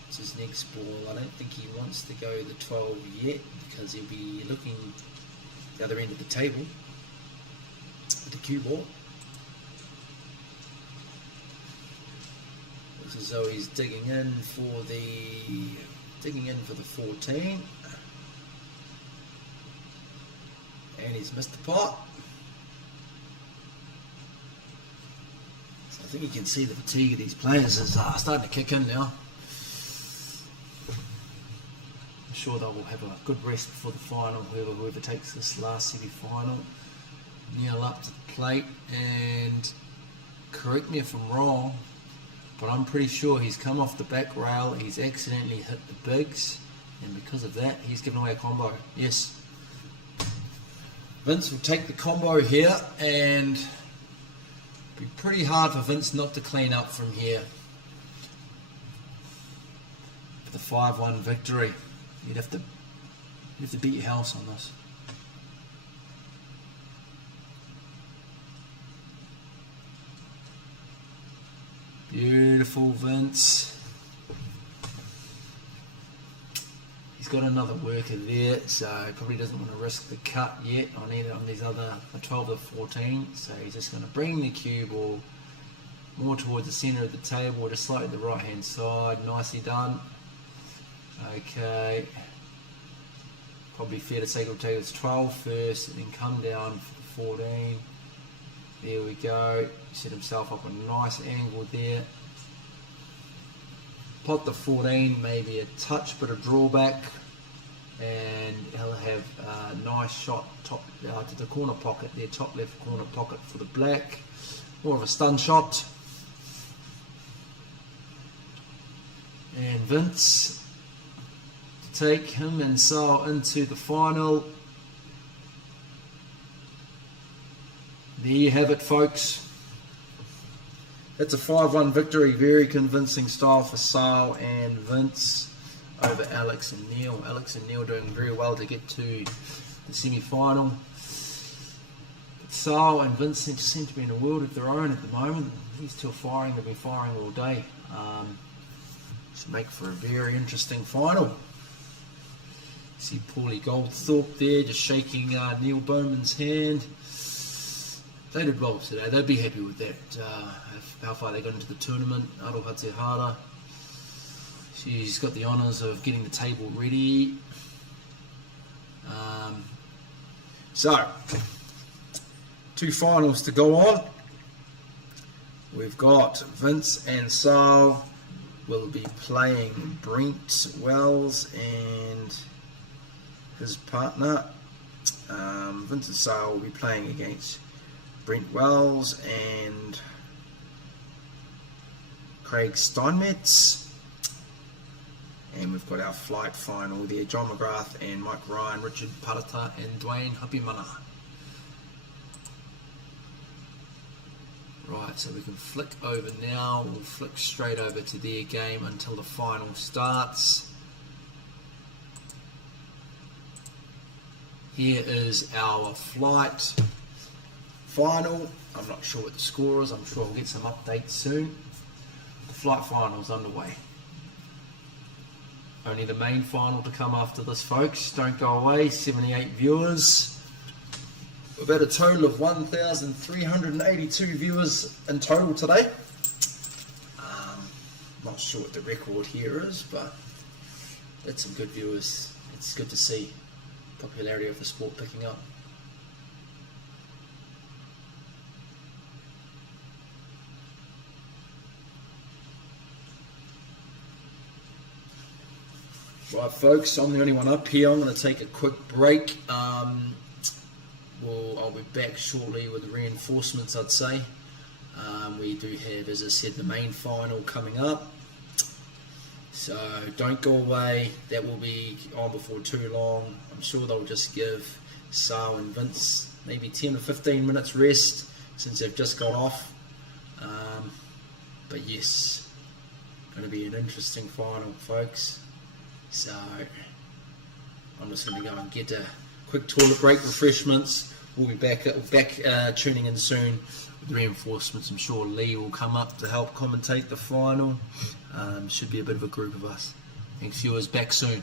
It's his next ball. I don't think he wants to go the 12 yet because he'll be looking the other end of the table with the cue ball. Looks as though he's digging in for the 14. And he's missed the pot. So I think you can see the fatigue of these players is starting to kick in now. I'm sure they will have a good rest before the final, whoever takes this last semi-final. Neil up to the plate, and correct me if I'm wrong, but I'm pretty sure he's come off the back rail, he's accidentally hit the bigs, and because of that he's given away a combo. Yes. Vince will take the combo here, and it'll be pretty hard for Vince not to clean up from here for the 5-1 victory. You'd have to beat your house on this. Beautiful, Vince. He's got another worker there, so he probably doesn't want to risk the cut yet on either on these other 12 or 14. So he's just going to bring the cue ball more towards the centre of the table, just slightly to the right hand side. Nicely done. Okay. Probably fair to say he'll take his 12 first and then come down for the 14. There we go. Set himself up a nice angle there. Pot the 14, maybe a touch bit of drawback, and he'll have a nice shot top to the corner pocket there, top left corner pocket for the black. More of a stun shot. And Vince to take him and Sale into the final. There you have it, folks. It's a 5-1 victory, very convincing style for Sale and Vince over Alex and Neil. Alex and Neil doing very well to get to the semi-final. But Sale and Vince seem to be in a world of their own at the moment. These two are firing, they've been firing all day. Should make for a very interesting final. See Paulie Goldthorpe there just shaking Neil Bowman's hand. They did well today, they'd be happy with that. How far they got into the tournament. Aroha Hatehara, she's got the honours of getting the table ready. So, 2 finals to go on. We've got Vince and Sale will be playing Brent Wells and his partner. Vince and Sale will be playing against Brent Wells and Craig Steinmetz. And we've got our flight final there, John McGrath and Mike Ryan, Richard Parata and Dwayne Hapimana. Right, so we can flick over now. We'll flick straight over to their game until the final starts. Here is our flight final. I'm not sure what the score is. I'm sure I'll get some updates soon. The flight final is underway. Only the main final to come after this, folks. Don't go away. 78 viewers. We've had a total of 1,382 viewers in total today. Not sure what the record here is, but that's some good viewers. It's good to see popularity of the sport picking up. Right, folks, I'm the only one up here. I'm going to take a quick break. I'll be back shortly with reinforcements, I'd say. We do have, as I said, the main final coming up. So don't go away. That will be on before too long. I'm sure they'll just give Sal and Vince maybe 10 or 15 minutes rest since they've just got off. But yes, going to be an interesting final, folks. So I'm just going to go and get a quick toilet break, refreshments. We'll be back tuning in soon with reinforcements. I'm sure Lee will come up to help commentate the final. Should be a bit of a group of us. Thanks, viewers. Back soon.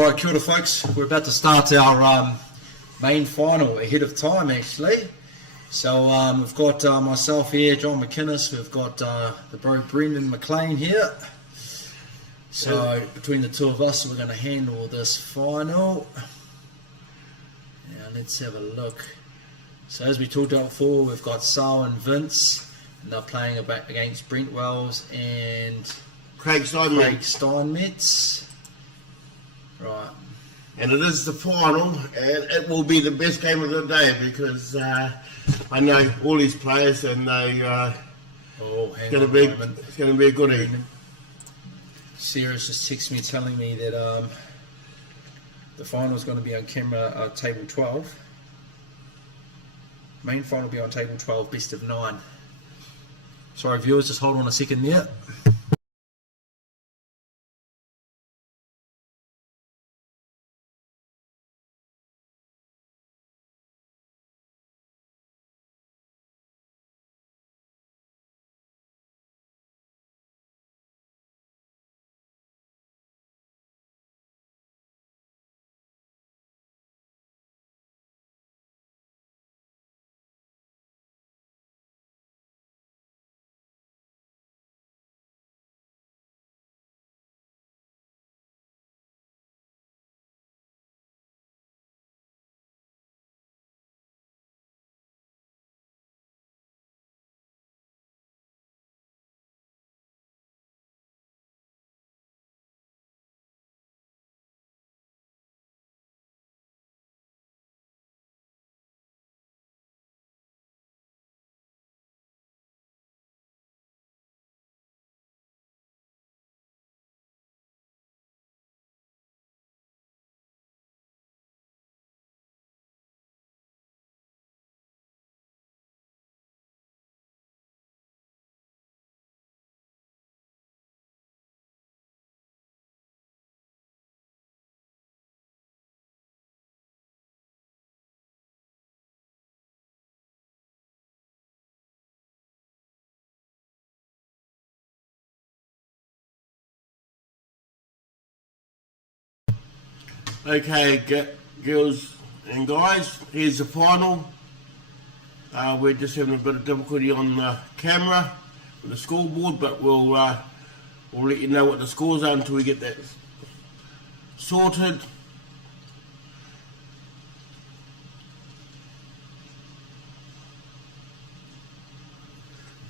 Right, kia ora folks. We're about to start our main final ahead of time actually. So we've got myself here, John McInnes, we've got the bro Brendan McLean here. So between the two of us we're going to handle this final. Now let's have a look. So as we talked about before, we've got Sal and Vince, and they're playing against Brent Wells and Craig Steinmetz. Right. And it is the final, and it will be the best game of the day because I know all these players, and they it's going to be a good evening. Sarah's just texted me telling me that the final is going to be on camera table 12. Main final will be on table 12, best of 9. Sorry viewers, just hold on a second there. Okay, girls and guys, here's the final. We're just having a bit of difficulty on the camera with the scoreboard, but we'll let you know what the scores are until we get that sorted.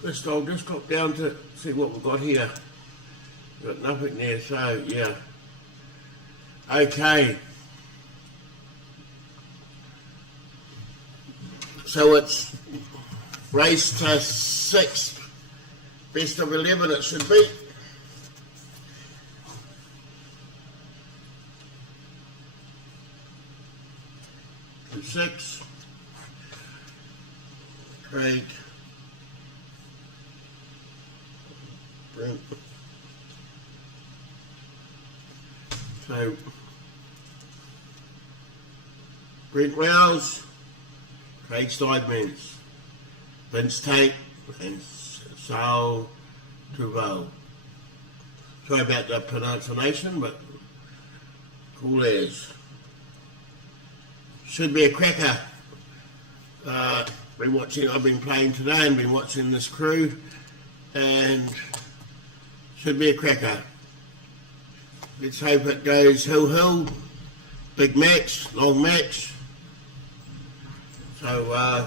Just I'll just drop down to see what we've got here. Got nothing there, so yeah. Okay. So it's race to 6. Best of 11 it should be. To 6. Craig. Brent. So Brent Wells, Craig Steinmetz, Vince Tate, and Sal Duval. Sorry about the pronunciation, but cool as. Should be a cracker. I've been playing today and been watching this crew, and should be a cracker. Let's hope it goes hill. Big match, long match. So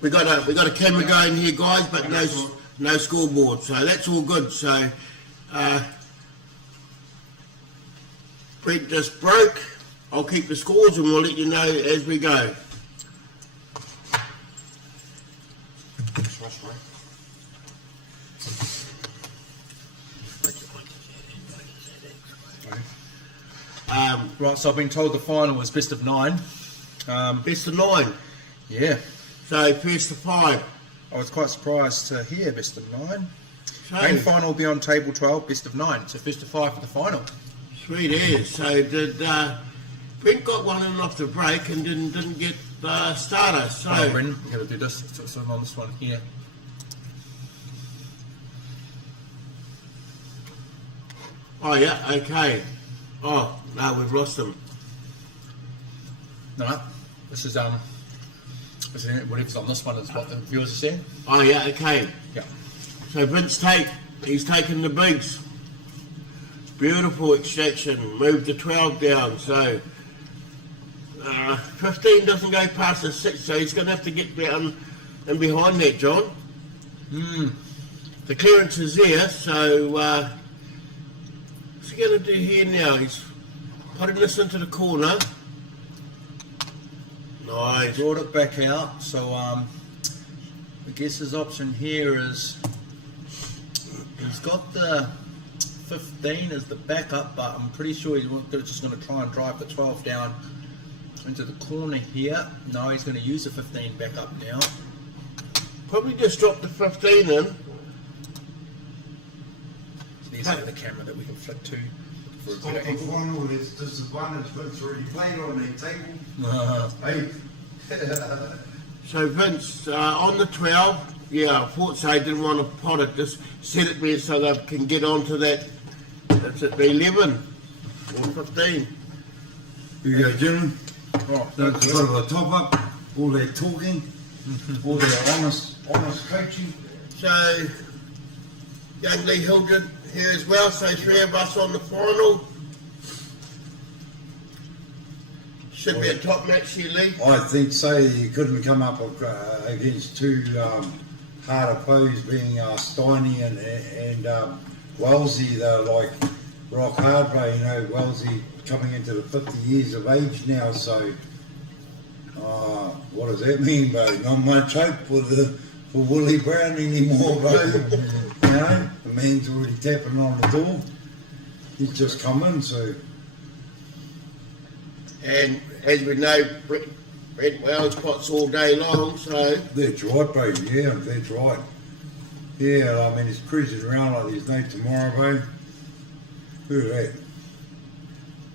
we got a camera going here, guys, but no scoreboard. So that's all good. So Brent just broke. I'll keep the scores and we'll let you know as we go. Right, so I've been told the final was best of 9. Best of 9? Yeah. So first to 5. I was quite surprised to hear best of 9. So, main final will be on table 12, best of 9. So first to 5 for the final. Sweet as. So did Brent got one in off the break and didn't get the starter. So Brendan, you got to do this. So I'm on this one here. Oh yeah, okay. Oh no, we've lost him. No, this is whatever's on this one is what the viewers are saying. Oh yeah, okay. Yeah. So Vince he's taken the bigs. Beautiful extraction. Moved the 12 down. So 15 doesn't go past the 6, so he's going to have to get down and behind that, John. The clearance is there, so what's he going to do here now? He's putting this into the corner. Nice. Brought it back out, so I guess his option here is he's got the 15 as the backup, but I'm pretty sure he's just going to try and drive the 12 down into the corner here. No, he's going to use the 15 back up now. Probably just drop the 15 in. There's another camera that we can flick to for a Stop better the angle. final, there's disadvantage. Vince already played on that table. Hey. So Vince, on the 12, yeah, I thought so. I didn't want to pot it, just set it there so they can get onto that. That's at the 11 or 15. Here you go, gentlemen. Oh, That's a bit of a top up. All that talking, all that honest coaching. So, young Lee Hildred here as well, so 3 of us on the final. Should be a top match here, Lee. I think so. You couldn't come up against two hard opposed, being Steiny and Wellesley. They're like rock hard, but you know, Wellesley coming into the 50 years of age now, so what does that mean, bro? Not much hope for Willie Brown anymore, bro. You know, the man's already tapping on the door. He's just come in, so. And as we know, Brent Wells pots all day long, so. That's right, bro. Yeah, that's right. Yeah, I mean, he's cruising around like there's no tomorrow, bro. Look at that.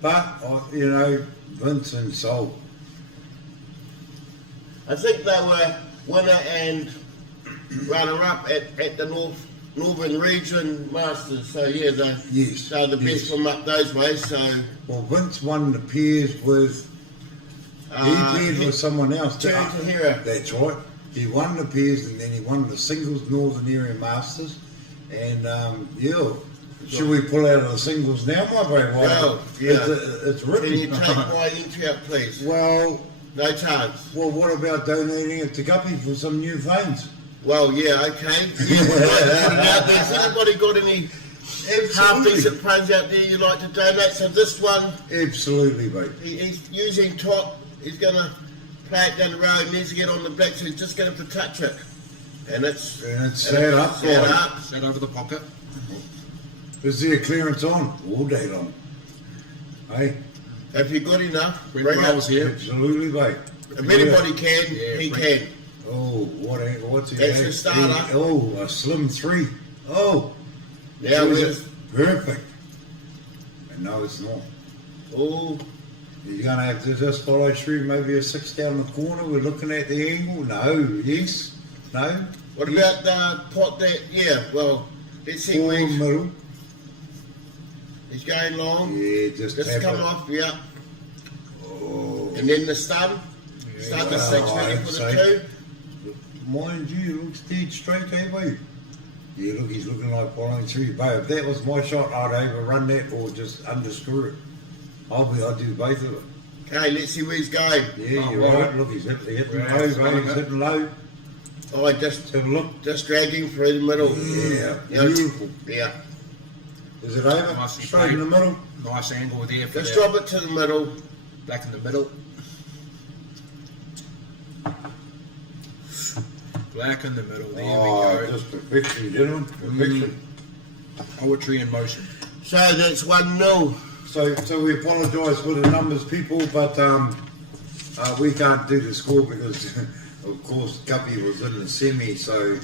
But, you know, Vince and Sol. I think they were winner and runner-up at the Northern Region Masters, so yeah, they're the best from up those ways, so. Well, Vince won the pairs with, he paired with someone else. Tahira. That's right. He won the pairs and then he won the singles Northern Area Masters. And, yeah, should we pull out of the singles now, my bro? Well, yeah. It's written. Can you take my entry out, please? Well, no chance. Well, what about donating it to Guppy for some new phones? Well, yeah, okay. You would like to put it out there. Has anybody got any half-decent phones out there you'd like to donate? So this one... Absolutely, mate. He's using top. He's going to play it down the road. He needs to get on the black, so he's just going to have to touch it. And it's set up. Set over the pocket. Is there clearance on? All day long. Hey? If you're good enough, bring it here. Absolutely, mate. If anybody can, he can. Oh, what's he? That's the starter. A slim 3. Oh. Now where's... Perfect. And no, it's not. Oh. You're going to have to just follow through maybe a 6 down the corner. We're looking at the angle. No. Yes. No. What about the pot that... Yeah, well, let's see where he's... middle. He's going long. Yeah, just come off, yeah. Oh. And then the stun. Yeah, start the 6 ready for the 2. Mind you, it looks dead straight, eh, mate? Yeah, look, he's looking like following through. But if that was my shot, I'd overrun that or just underscrew it. I'd do both of it. Okay, let's see where he's going. Yeah, you're right. Look, he's hitting low, mate. He's hitting low. Oh, just have a look. Just dragging through the middle. Yeah, beautiful. Yeah. Is it over? Nice straight in the middle. Nice angle there. Just drop it to the middle. Back in the middle. Black in the middle. There we go. Just perfection, gentlemen. Perfection. Poetry in motion. So that's 1-0. So we apologise for the numbers, people, but we can't do the score because, of course, Guppy was in the semi. So,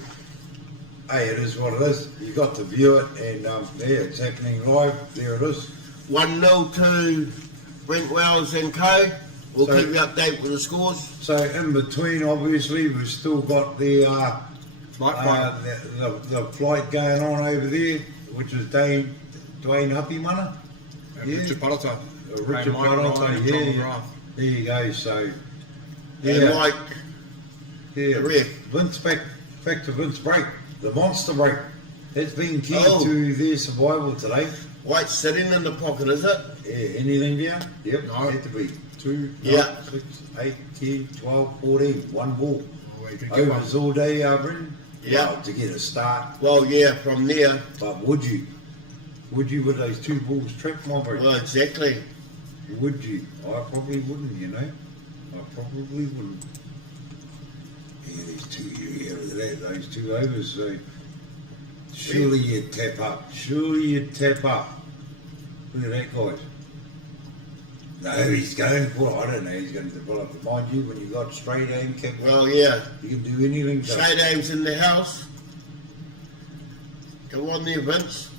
hey, it is what it is. You got to view it, and yeah, it's happening live. There it is. 1-0 to Brent Wells and Co. We'll keep you updated with the scores. So in between, obviously, we've still got the flight going on over there, which is Dane Dwayne Happy Mana. Richard Parata. Richard Parata, yeah. There you go. So, And Mike, yeah. the ref. Vince back to Vince break. The monster break. That's been key Oh. to their survival today. White sitting in the pocket, is it? Yeah, anything down? Yep, No. had to be 2, Yeah. 6, 8, 10, 12, 14, one ball. Oh, you could get one. Overs all day, Brendan? Yeah. Well, to get a start. Well, yeah, from there. But would you? Would you with those 2 balls trapped, my friend? Well, exactly. Would you? I probably wouldn't, you know. I probably wouldn't. Yeah, these 2, yeah, look at that, those 2 overs. So surely you'd tap up. Surely you'd tap up. Look at that, guys. No, he's going for it. I don't know. He's going to develop. Mind you, when you got straight aim, kept, Well, yeah. you can do anything. Straight aim's in the house. Come on there, Vince.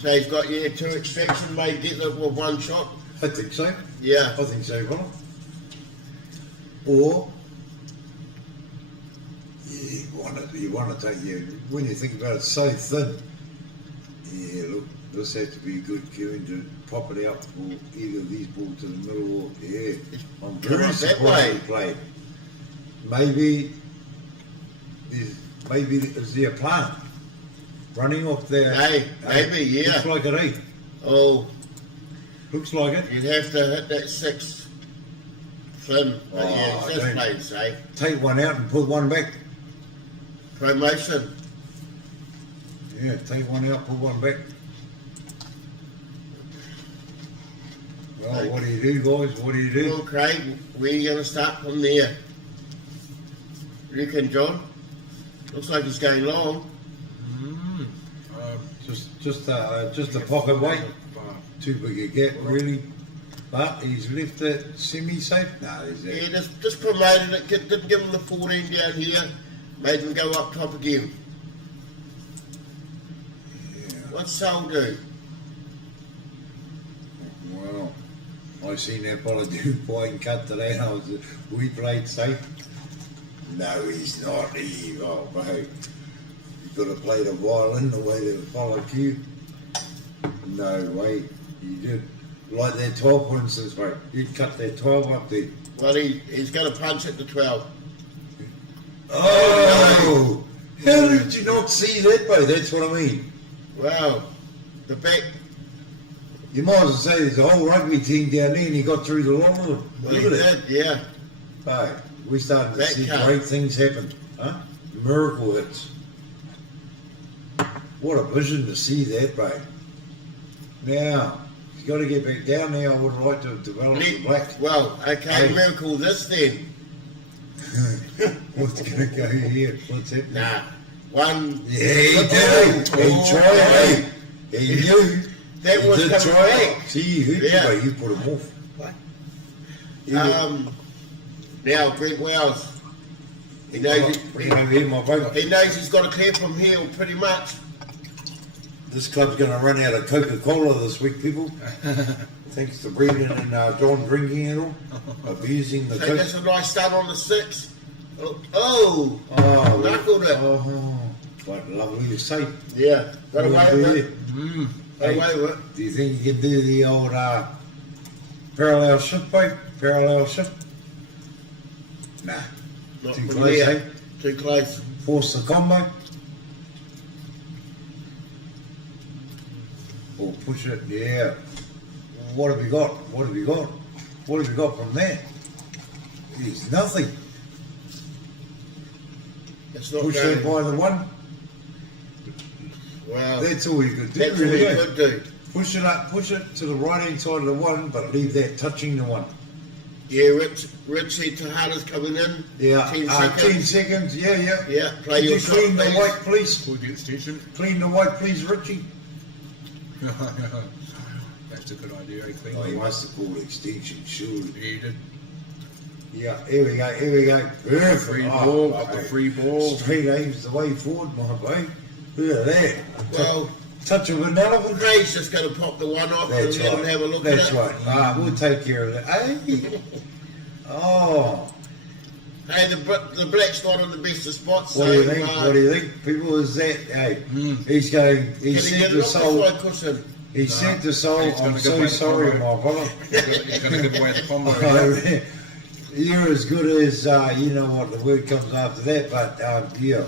So he's got, 2 extraction, may get it with 1 shot. I think so. Yeah. I think so, Ron. Or you want to take when you think about it, so thin. Yeah, look, this has to be good queuing to pop it out for either of these balls to the middle or I'm Come very on, that surprised way. he played. Maybe is there a plan running off there? Hey, maybe, yeah. Looks like it, eh? Oh, Looks like it. you'd have to hit that 6 thin. But yeah, Oh, it's just don't- plain safe. Take one out and put one back. Promotion. Yeah, take one out, put one back. Well, what do you do, guys? What do you do? Well, Craig, where are you going to start from there? You reckon, John? Looks like he's going long. Just a pocket weight. Too big a gap, really. But he's left it semi-safe. No, is that? Yeah, just promoted it, didn't give him the 14 down here, made him go up top again. Yeah. What's Sal do? Well, I seen that fella do point cut today, and I was, we played safe. No, he's not. Oh, bro, you've got to play the violin the way they follow you. No way, you did. Like that 12, for instance, mate. You'd cut that 12 up there. Well, he's going to punch at the 12. Oh! How did you not see that, mate? That's what I mean. Wow. The back. You might as well say there's a whole rugby team down there and he got through the long one. Well, Look he at that. did, yeah. Hey, we're starting to That see cut. great things happen. Huh? Miracle hits. What a vision to see that, mate. Now, he's got to get back down there. I would like to develop the black. Well, okay, Hey. miracle this then. What's going to go here? What's happening? Nah. One. Yeah, he did. He tried, mate. He knew. That He was did coming try. back. See, you hurt Yeah. you, mate. You put him off. Now, Greg Wells. He knows, Bring him over here, my boat. he knows he's got to clear from here pretty much. This club's going to run out of Coca-Cola this week, people. Thanks to Brendan and John drinking it all, abusing the So Coke. that's a nice start on the 6. Oh, knuckled it. Oh, what lovely to say. Yeah, got away with it. Got Hey, away with it. do you think you can do the old parallel shift, mate? Parallel shift? Nah. Not Too from close, there. eh? Too close. Force the combo. Or push it, yeah. What have we got? What have we got? What have we got from there? It's nothing. It's not Push going. that by the one. Wow. That's all you could do. That's all really, you eh? could do. Push it up, push it to the right hand side of the one, but leave that touching the one. Yeah, Richie Tahada's coming in. Yeah, 10 10 seconds. seconds, yeah. Yeah, play Could your you clean shot, the please. white, please? Pull the extension. Clean the white, please, Richie. That's a good idea, I think. Oh, he must have called extension, surely. He did. Yeah, here we go, here we go. Perfect. Free Oh, ball, okay. up the free ball. Straight aim's the way forward, my boy. Look at that. Well, Touch of an elephant. Craig's just going to pop the one off That's and let right. him have a look That's at it. right. We'll take care of that. Hey. Oh. Hey, the black's not in the best of spots. What do you think? What do you think? People is that? Hey, he's going. He said to Soul. He said to Soul, "I'm so sorry, my brother." He's going to give away the combo. You're as good as you know what the word comes after that, but yeah.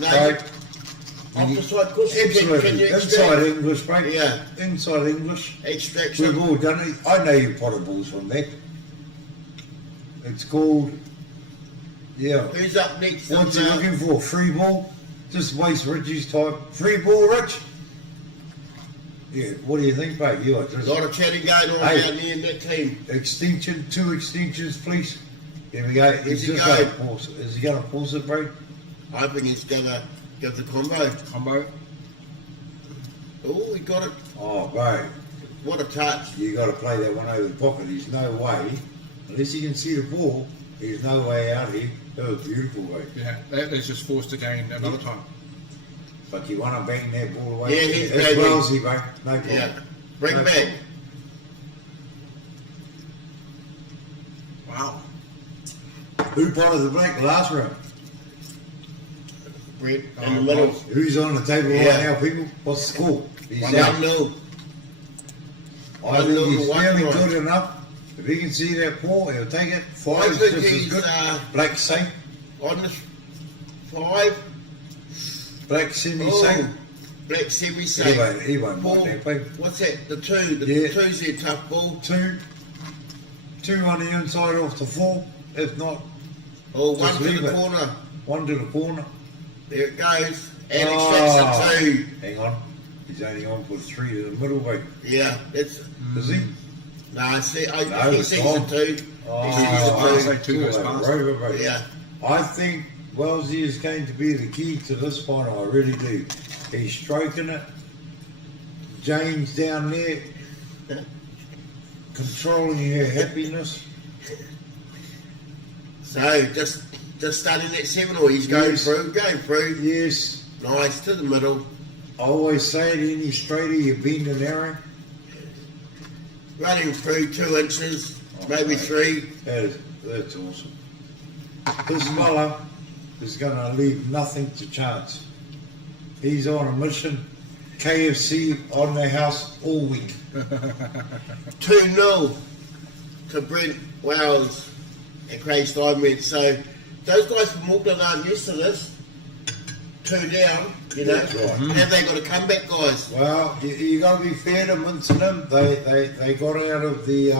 No, offside cushion. Absolutely. Inside English, mate. Yeah. Inside English. Extraction. We've all done it. I know you potted balls from that. It's called. Yeah. Who's up next? What's he looking for? Free ball? Just waste Richie's time. Free ball, Rich? Yeah, what do you think, mate? You are just... A lot of chatting going on down there in that team. Extension, 2 extensions, please. Here we go. Is he going? Is he going to pause it, bro? I think he's going to give the combo. Oh, he got it. Oh, bro. What a touch. You got to play that one over the pocket. There's no way, unless you can see the ball, there's no way out here. That was beautiful, mate. Yeah, that is just forced again another time. But you want to bang that ball away. Yeah, he's That's Wellsy, mate. No problem. Yeah. Bring No back. Wow. Who potted the black last round? Brent in the middle. Who's on the table right now, people? What's the score? He's out. 1-0. I think he's fairly good enough. If he can see that ball, he'll take it. 5 is just as good. Black safe. On the 5. Black semi-safe. Black semi-safe. He won't ball. mind that, babe. What's that? The 2. The 2's their tough ball. 2 on the inside off the 4. If not, one just to leave the it. corner. 1 to the corner. There it goes. And extracts the 2. Hang on. He's only on for 3 to the middle, mate. Yeah, it's. Is he? No, I see. No, he it's sees gone. the 2. Oh, He sees the 2. Say 2 goes past. Right. Yeah. I think Wellsy is going to be the key to this final. I really do. He's stroking it. Jane's down there, controlling her happiness. So just starting that 7, or he's going through. Yes. Nice to the middle. I always say it, any straighter you bend an arrow. Running through 2 inches, maybe 3. That's awesome. This fella is going to leave nothing to chance. He's on a mission. KFC on the house all week. 2-0 to Brent Wells and Craig Steinmetz. So those guys from Auckland aren't used to this. 2 down, you know. That's right. Have they got a comeback, guys? Well, you got to be fair to Mince and them. They got out of the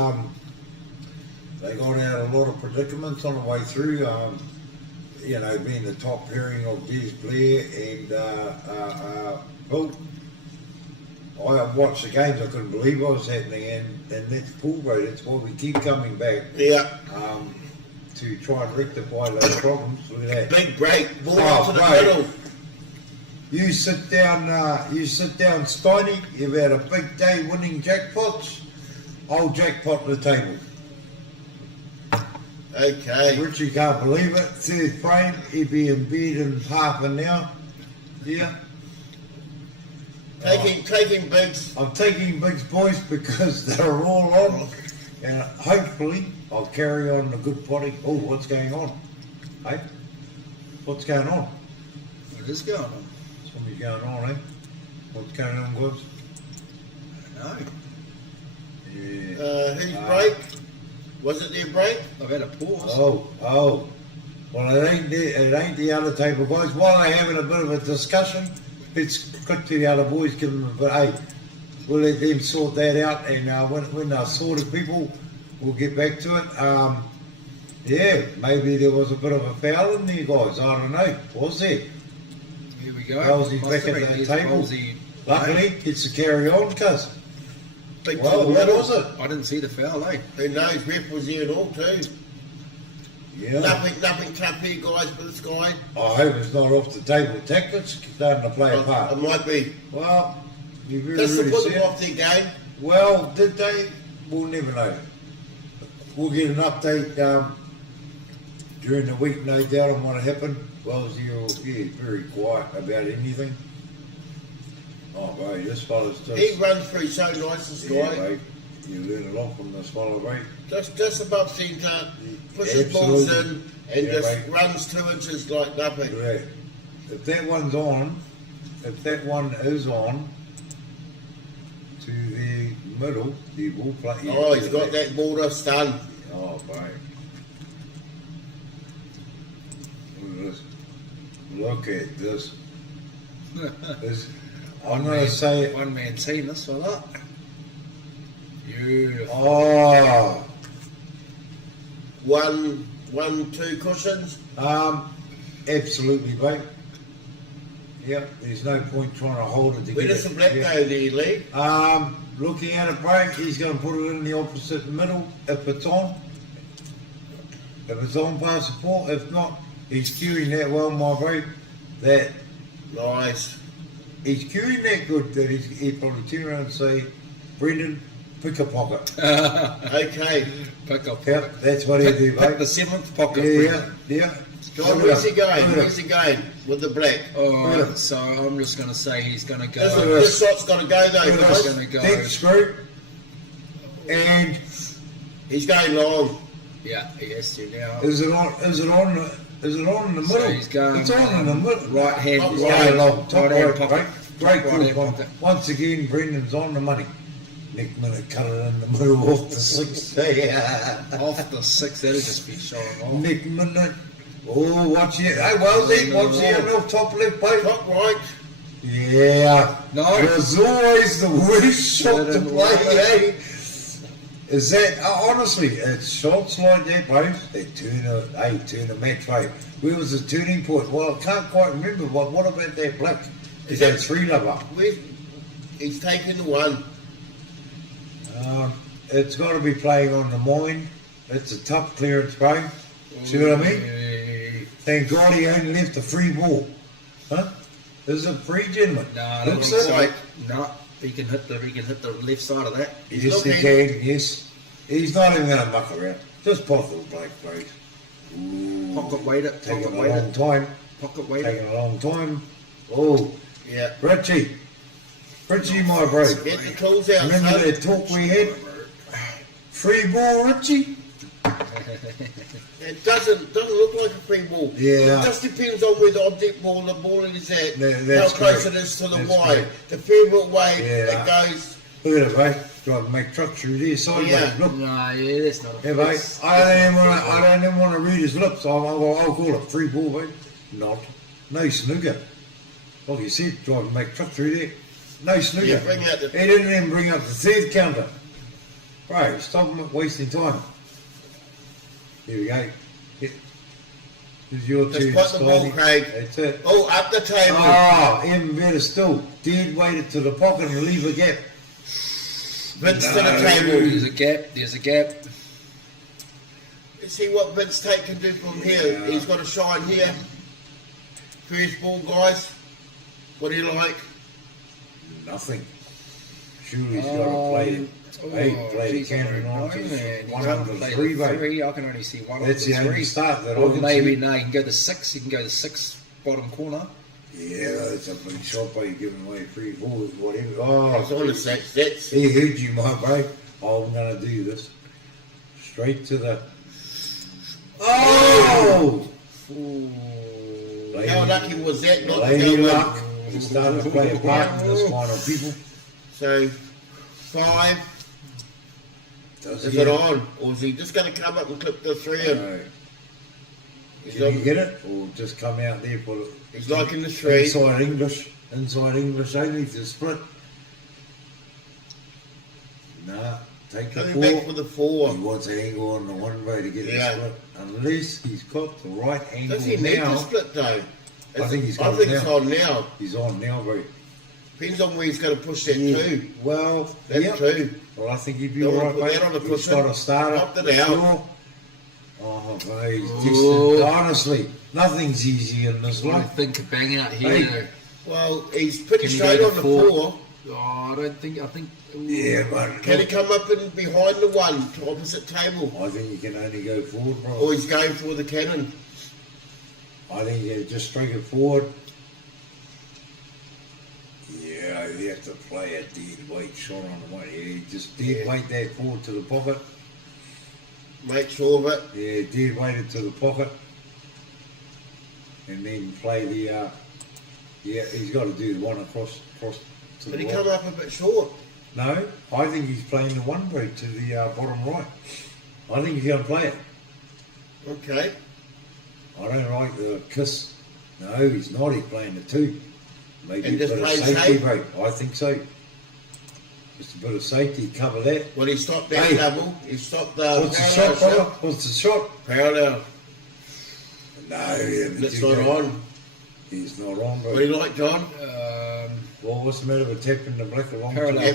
they got out of a lot of predicaments on the way through. You know, being the top pairing of Des Blair and Bill. I watched the games. I couldn't believe what was happening, and that's cool, bro. That's why we keep coming back. Yeah. To try and rectify those problems. Look at that. Big break, ball out to the middle. You sit down, Steiny. You've had a big day winning jackpots. I'll jackpot the table. Okay. Richie can't believe it. 3rd frame, he'll be in bed in half an hour. Yeah. Taking Biggs. I'm taking Biggs, boys, because they're all on. And hopefully I'll carry on the good potting. Oh, what's going on? Hey? What's going on? What is going on? Something's going on, eh? What's going on, guys? I don't know. Yeah. Whose break? Was it their break? I've had a pause. Oh. Well, it ain't the other table, boys. While they're having a bit of a discussion, let's quick to the other boys, give them a bit. Hey, we'll let them sort that out, and when they're sorted, people, we'll get back to it. Yeah, maybe there was a bit of a foul in there, guys. I don't know. Was there? Here we go. Wellesley's back at the table. Luckily, gets to carry on, cuz. Well, what was it? I didn't see the foul, eh? Who knows? Ref was there and all too. Yeah. Nothing tough here, guys, for this guy. I hope it's not off the table tactics starting to play a part. It might be. Well, you really, Just to really put see them it. off their game. Well, did they? We'll never know. We'll get an update during the week, no doubt, on what happened. Wellesley, very quiet about anything. Oh, bro, this fella's just... He runs through so nice, this guy. Yeah, mate. You learn a lot from this fella, mate. Just above centre, pushes balls in, and Yeah, just mate. runs 2 inches like nothing. Yeah. If that one's on, if that one is on to the middle, he will play. Oh, he's got that border stun. Oh, mate. Look at this. This I'm going to say. One man team, this fella. Beautiful. Oh. 1-2 cushions. Absolutely, mate. Yep, there's no point trying to hold it together. Where does the black go there, Lee? Looking at a break, he's going to put it in the opposite middle if it's on. If it's on past the port, if not, he's cueing that well, my mate. That nice. He's cueing that good that he'd probably turn around and say, Brendan, pick a pocket. Okay. Pick a pocket. Yep, that's what he'll do, mate. Pick the 7th pocket. Yeah. John, where's he going? Where's he going with the black? Oh, so I'm just going to say he's going to go. This shot's got to go though, He's guys. going to go. Deep screw. And he's going long. Yeah, he has to now. Is it on in the middle? So he's going. It's on in the middle. Right hand. Top He's right going along. Top right pocket. Great Top right hand call. pocket. Once again, Brendan's on the money. Next minute, cut it in the middle off the 6. Off the 6, that'll just be showing off. Next minute. Oh, watch it. Hey, well then, watch the off top left, mate. Top right. Yeah. No. It was always the worst shot to play, eh? Is that, honestly, it's shots like that, bro. They turn a match, mate. Where was the turning point? Well, I can't quite remember, but what about that black? Is that 3 lover? He's taken the 1. It's got to be playing on the mind. It's a tough clearance, bro. See what I mean? Thank God he only left a free ball. Huh? Is it free, gentlemen? No, Looks looks like. no. He can hit the left side of that. Yes, he can. Yes. He's not even going to muck around. Just pop the black, bro. Pocket weight it. Taking Pocket a weight long it. time. Pocket weight it. Taking a long time. Oh, yeah. Richie, my bro. Get the tools out. Remember that talk we had? Free ball, Richie. It doesn't look like a free ball. Yeah. It just depends on where the object ball, the ball is at, That's how close correct. it is to the That's wide. correct. The favorite way Yeah. it goes. Look at it, mate. Trying to make truck through there sideways. Yeah. Look. No, yeah, that's not a Yeah, mate. I don't even want to read his lips. I'll call it free ball, mate. Not. No snooker. Like you said, trying to make truck through there. No snooker. Yeah, bring out the- He didn't even bring up the 3rd counter. Right, stop wasting time. Here we go. Here's your Just turn, put the ball, Steiny. Craig. That's it. Oh, up the table. Even better still. Dead weighted to the pocket and leave a gap. Vince to the No. table. There's a gap. See what Vince Tate can do from here. Yeah. He's got a shine here. First ball, guys. What do you like? Nothing. Surely he's got to play it. Hey, play the geez, cannon I on don't to know, man. one You can't of the play 3, the mate. 3. I can only see one That's of the the only 3. start that I Or can maybe see. no, you can go the 6. You can go the 6 bottom corner. Yeah, that's a big shot by you giving away free balls, whatever. Oh, It's on the 6. That's he heard you, my bro. I'm going to do this. Straight to the... Oh! how lucky was that not to Lady go in? luck. It's starting to play a part in this final, people. So, 5. Does Is he it have- on? Or is he just going to come up and clip the 3 in? No. He's, Can you get it? Or just come out there for it? he's liking the 3. Inside English only to split. Nah, take the Coming back 4. for the 4. He wants an angle on the one way to get Yeah. the split. Unless he's got the right angle Does he need now. to split though? I think he's I got think it it's now. on now. He's on now, bro. Depends on where he's going to push that Yeah. 2. Well, That yep. 2. Well, I think he'd be Don't alright, put mate. that on the He's cushion. got a starter. Knocked it for out. sure. Oh, bro, he's Oh. distant. Honestly, nothing's easy in this I life. think a bang out here. Hey. Well, he's pretty Can you straight go on to the 4? 4. Oh, I think. Ooh. Yeah, but Can he come up in behind the 1 to opposite table? I think you can only go forward, bro. Or he's going for the cannon? I think you just strike it forward. Yeah, you have to play a dead weight shot on the one. Yeah, you just dead weight that forward to the pocket. Make sure of it. Yeah, dead weighted to the pocket. and then play the. He's got to do the one across to But the he right. come up a bit short. No, I think he's playing the one break to the bottom right. I think he's going to play it. Okay. I don't like the kiss. No, he's not. He's playing the two. Maybe And a just bit of play safety safe? break. I think so. Just a bit of safety, cover that. Well, he stopped that Hey. double. He stopped the What's the parallel shot, brother? What's the shot? Parallel. No, That's not on. He's not on, bro. What do you like, John? Well, what's the matter with tapping the black along? Parallel.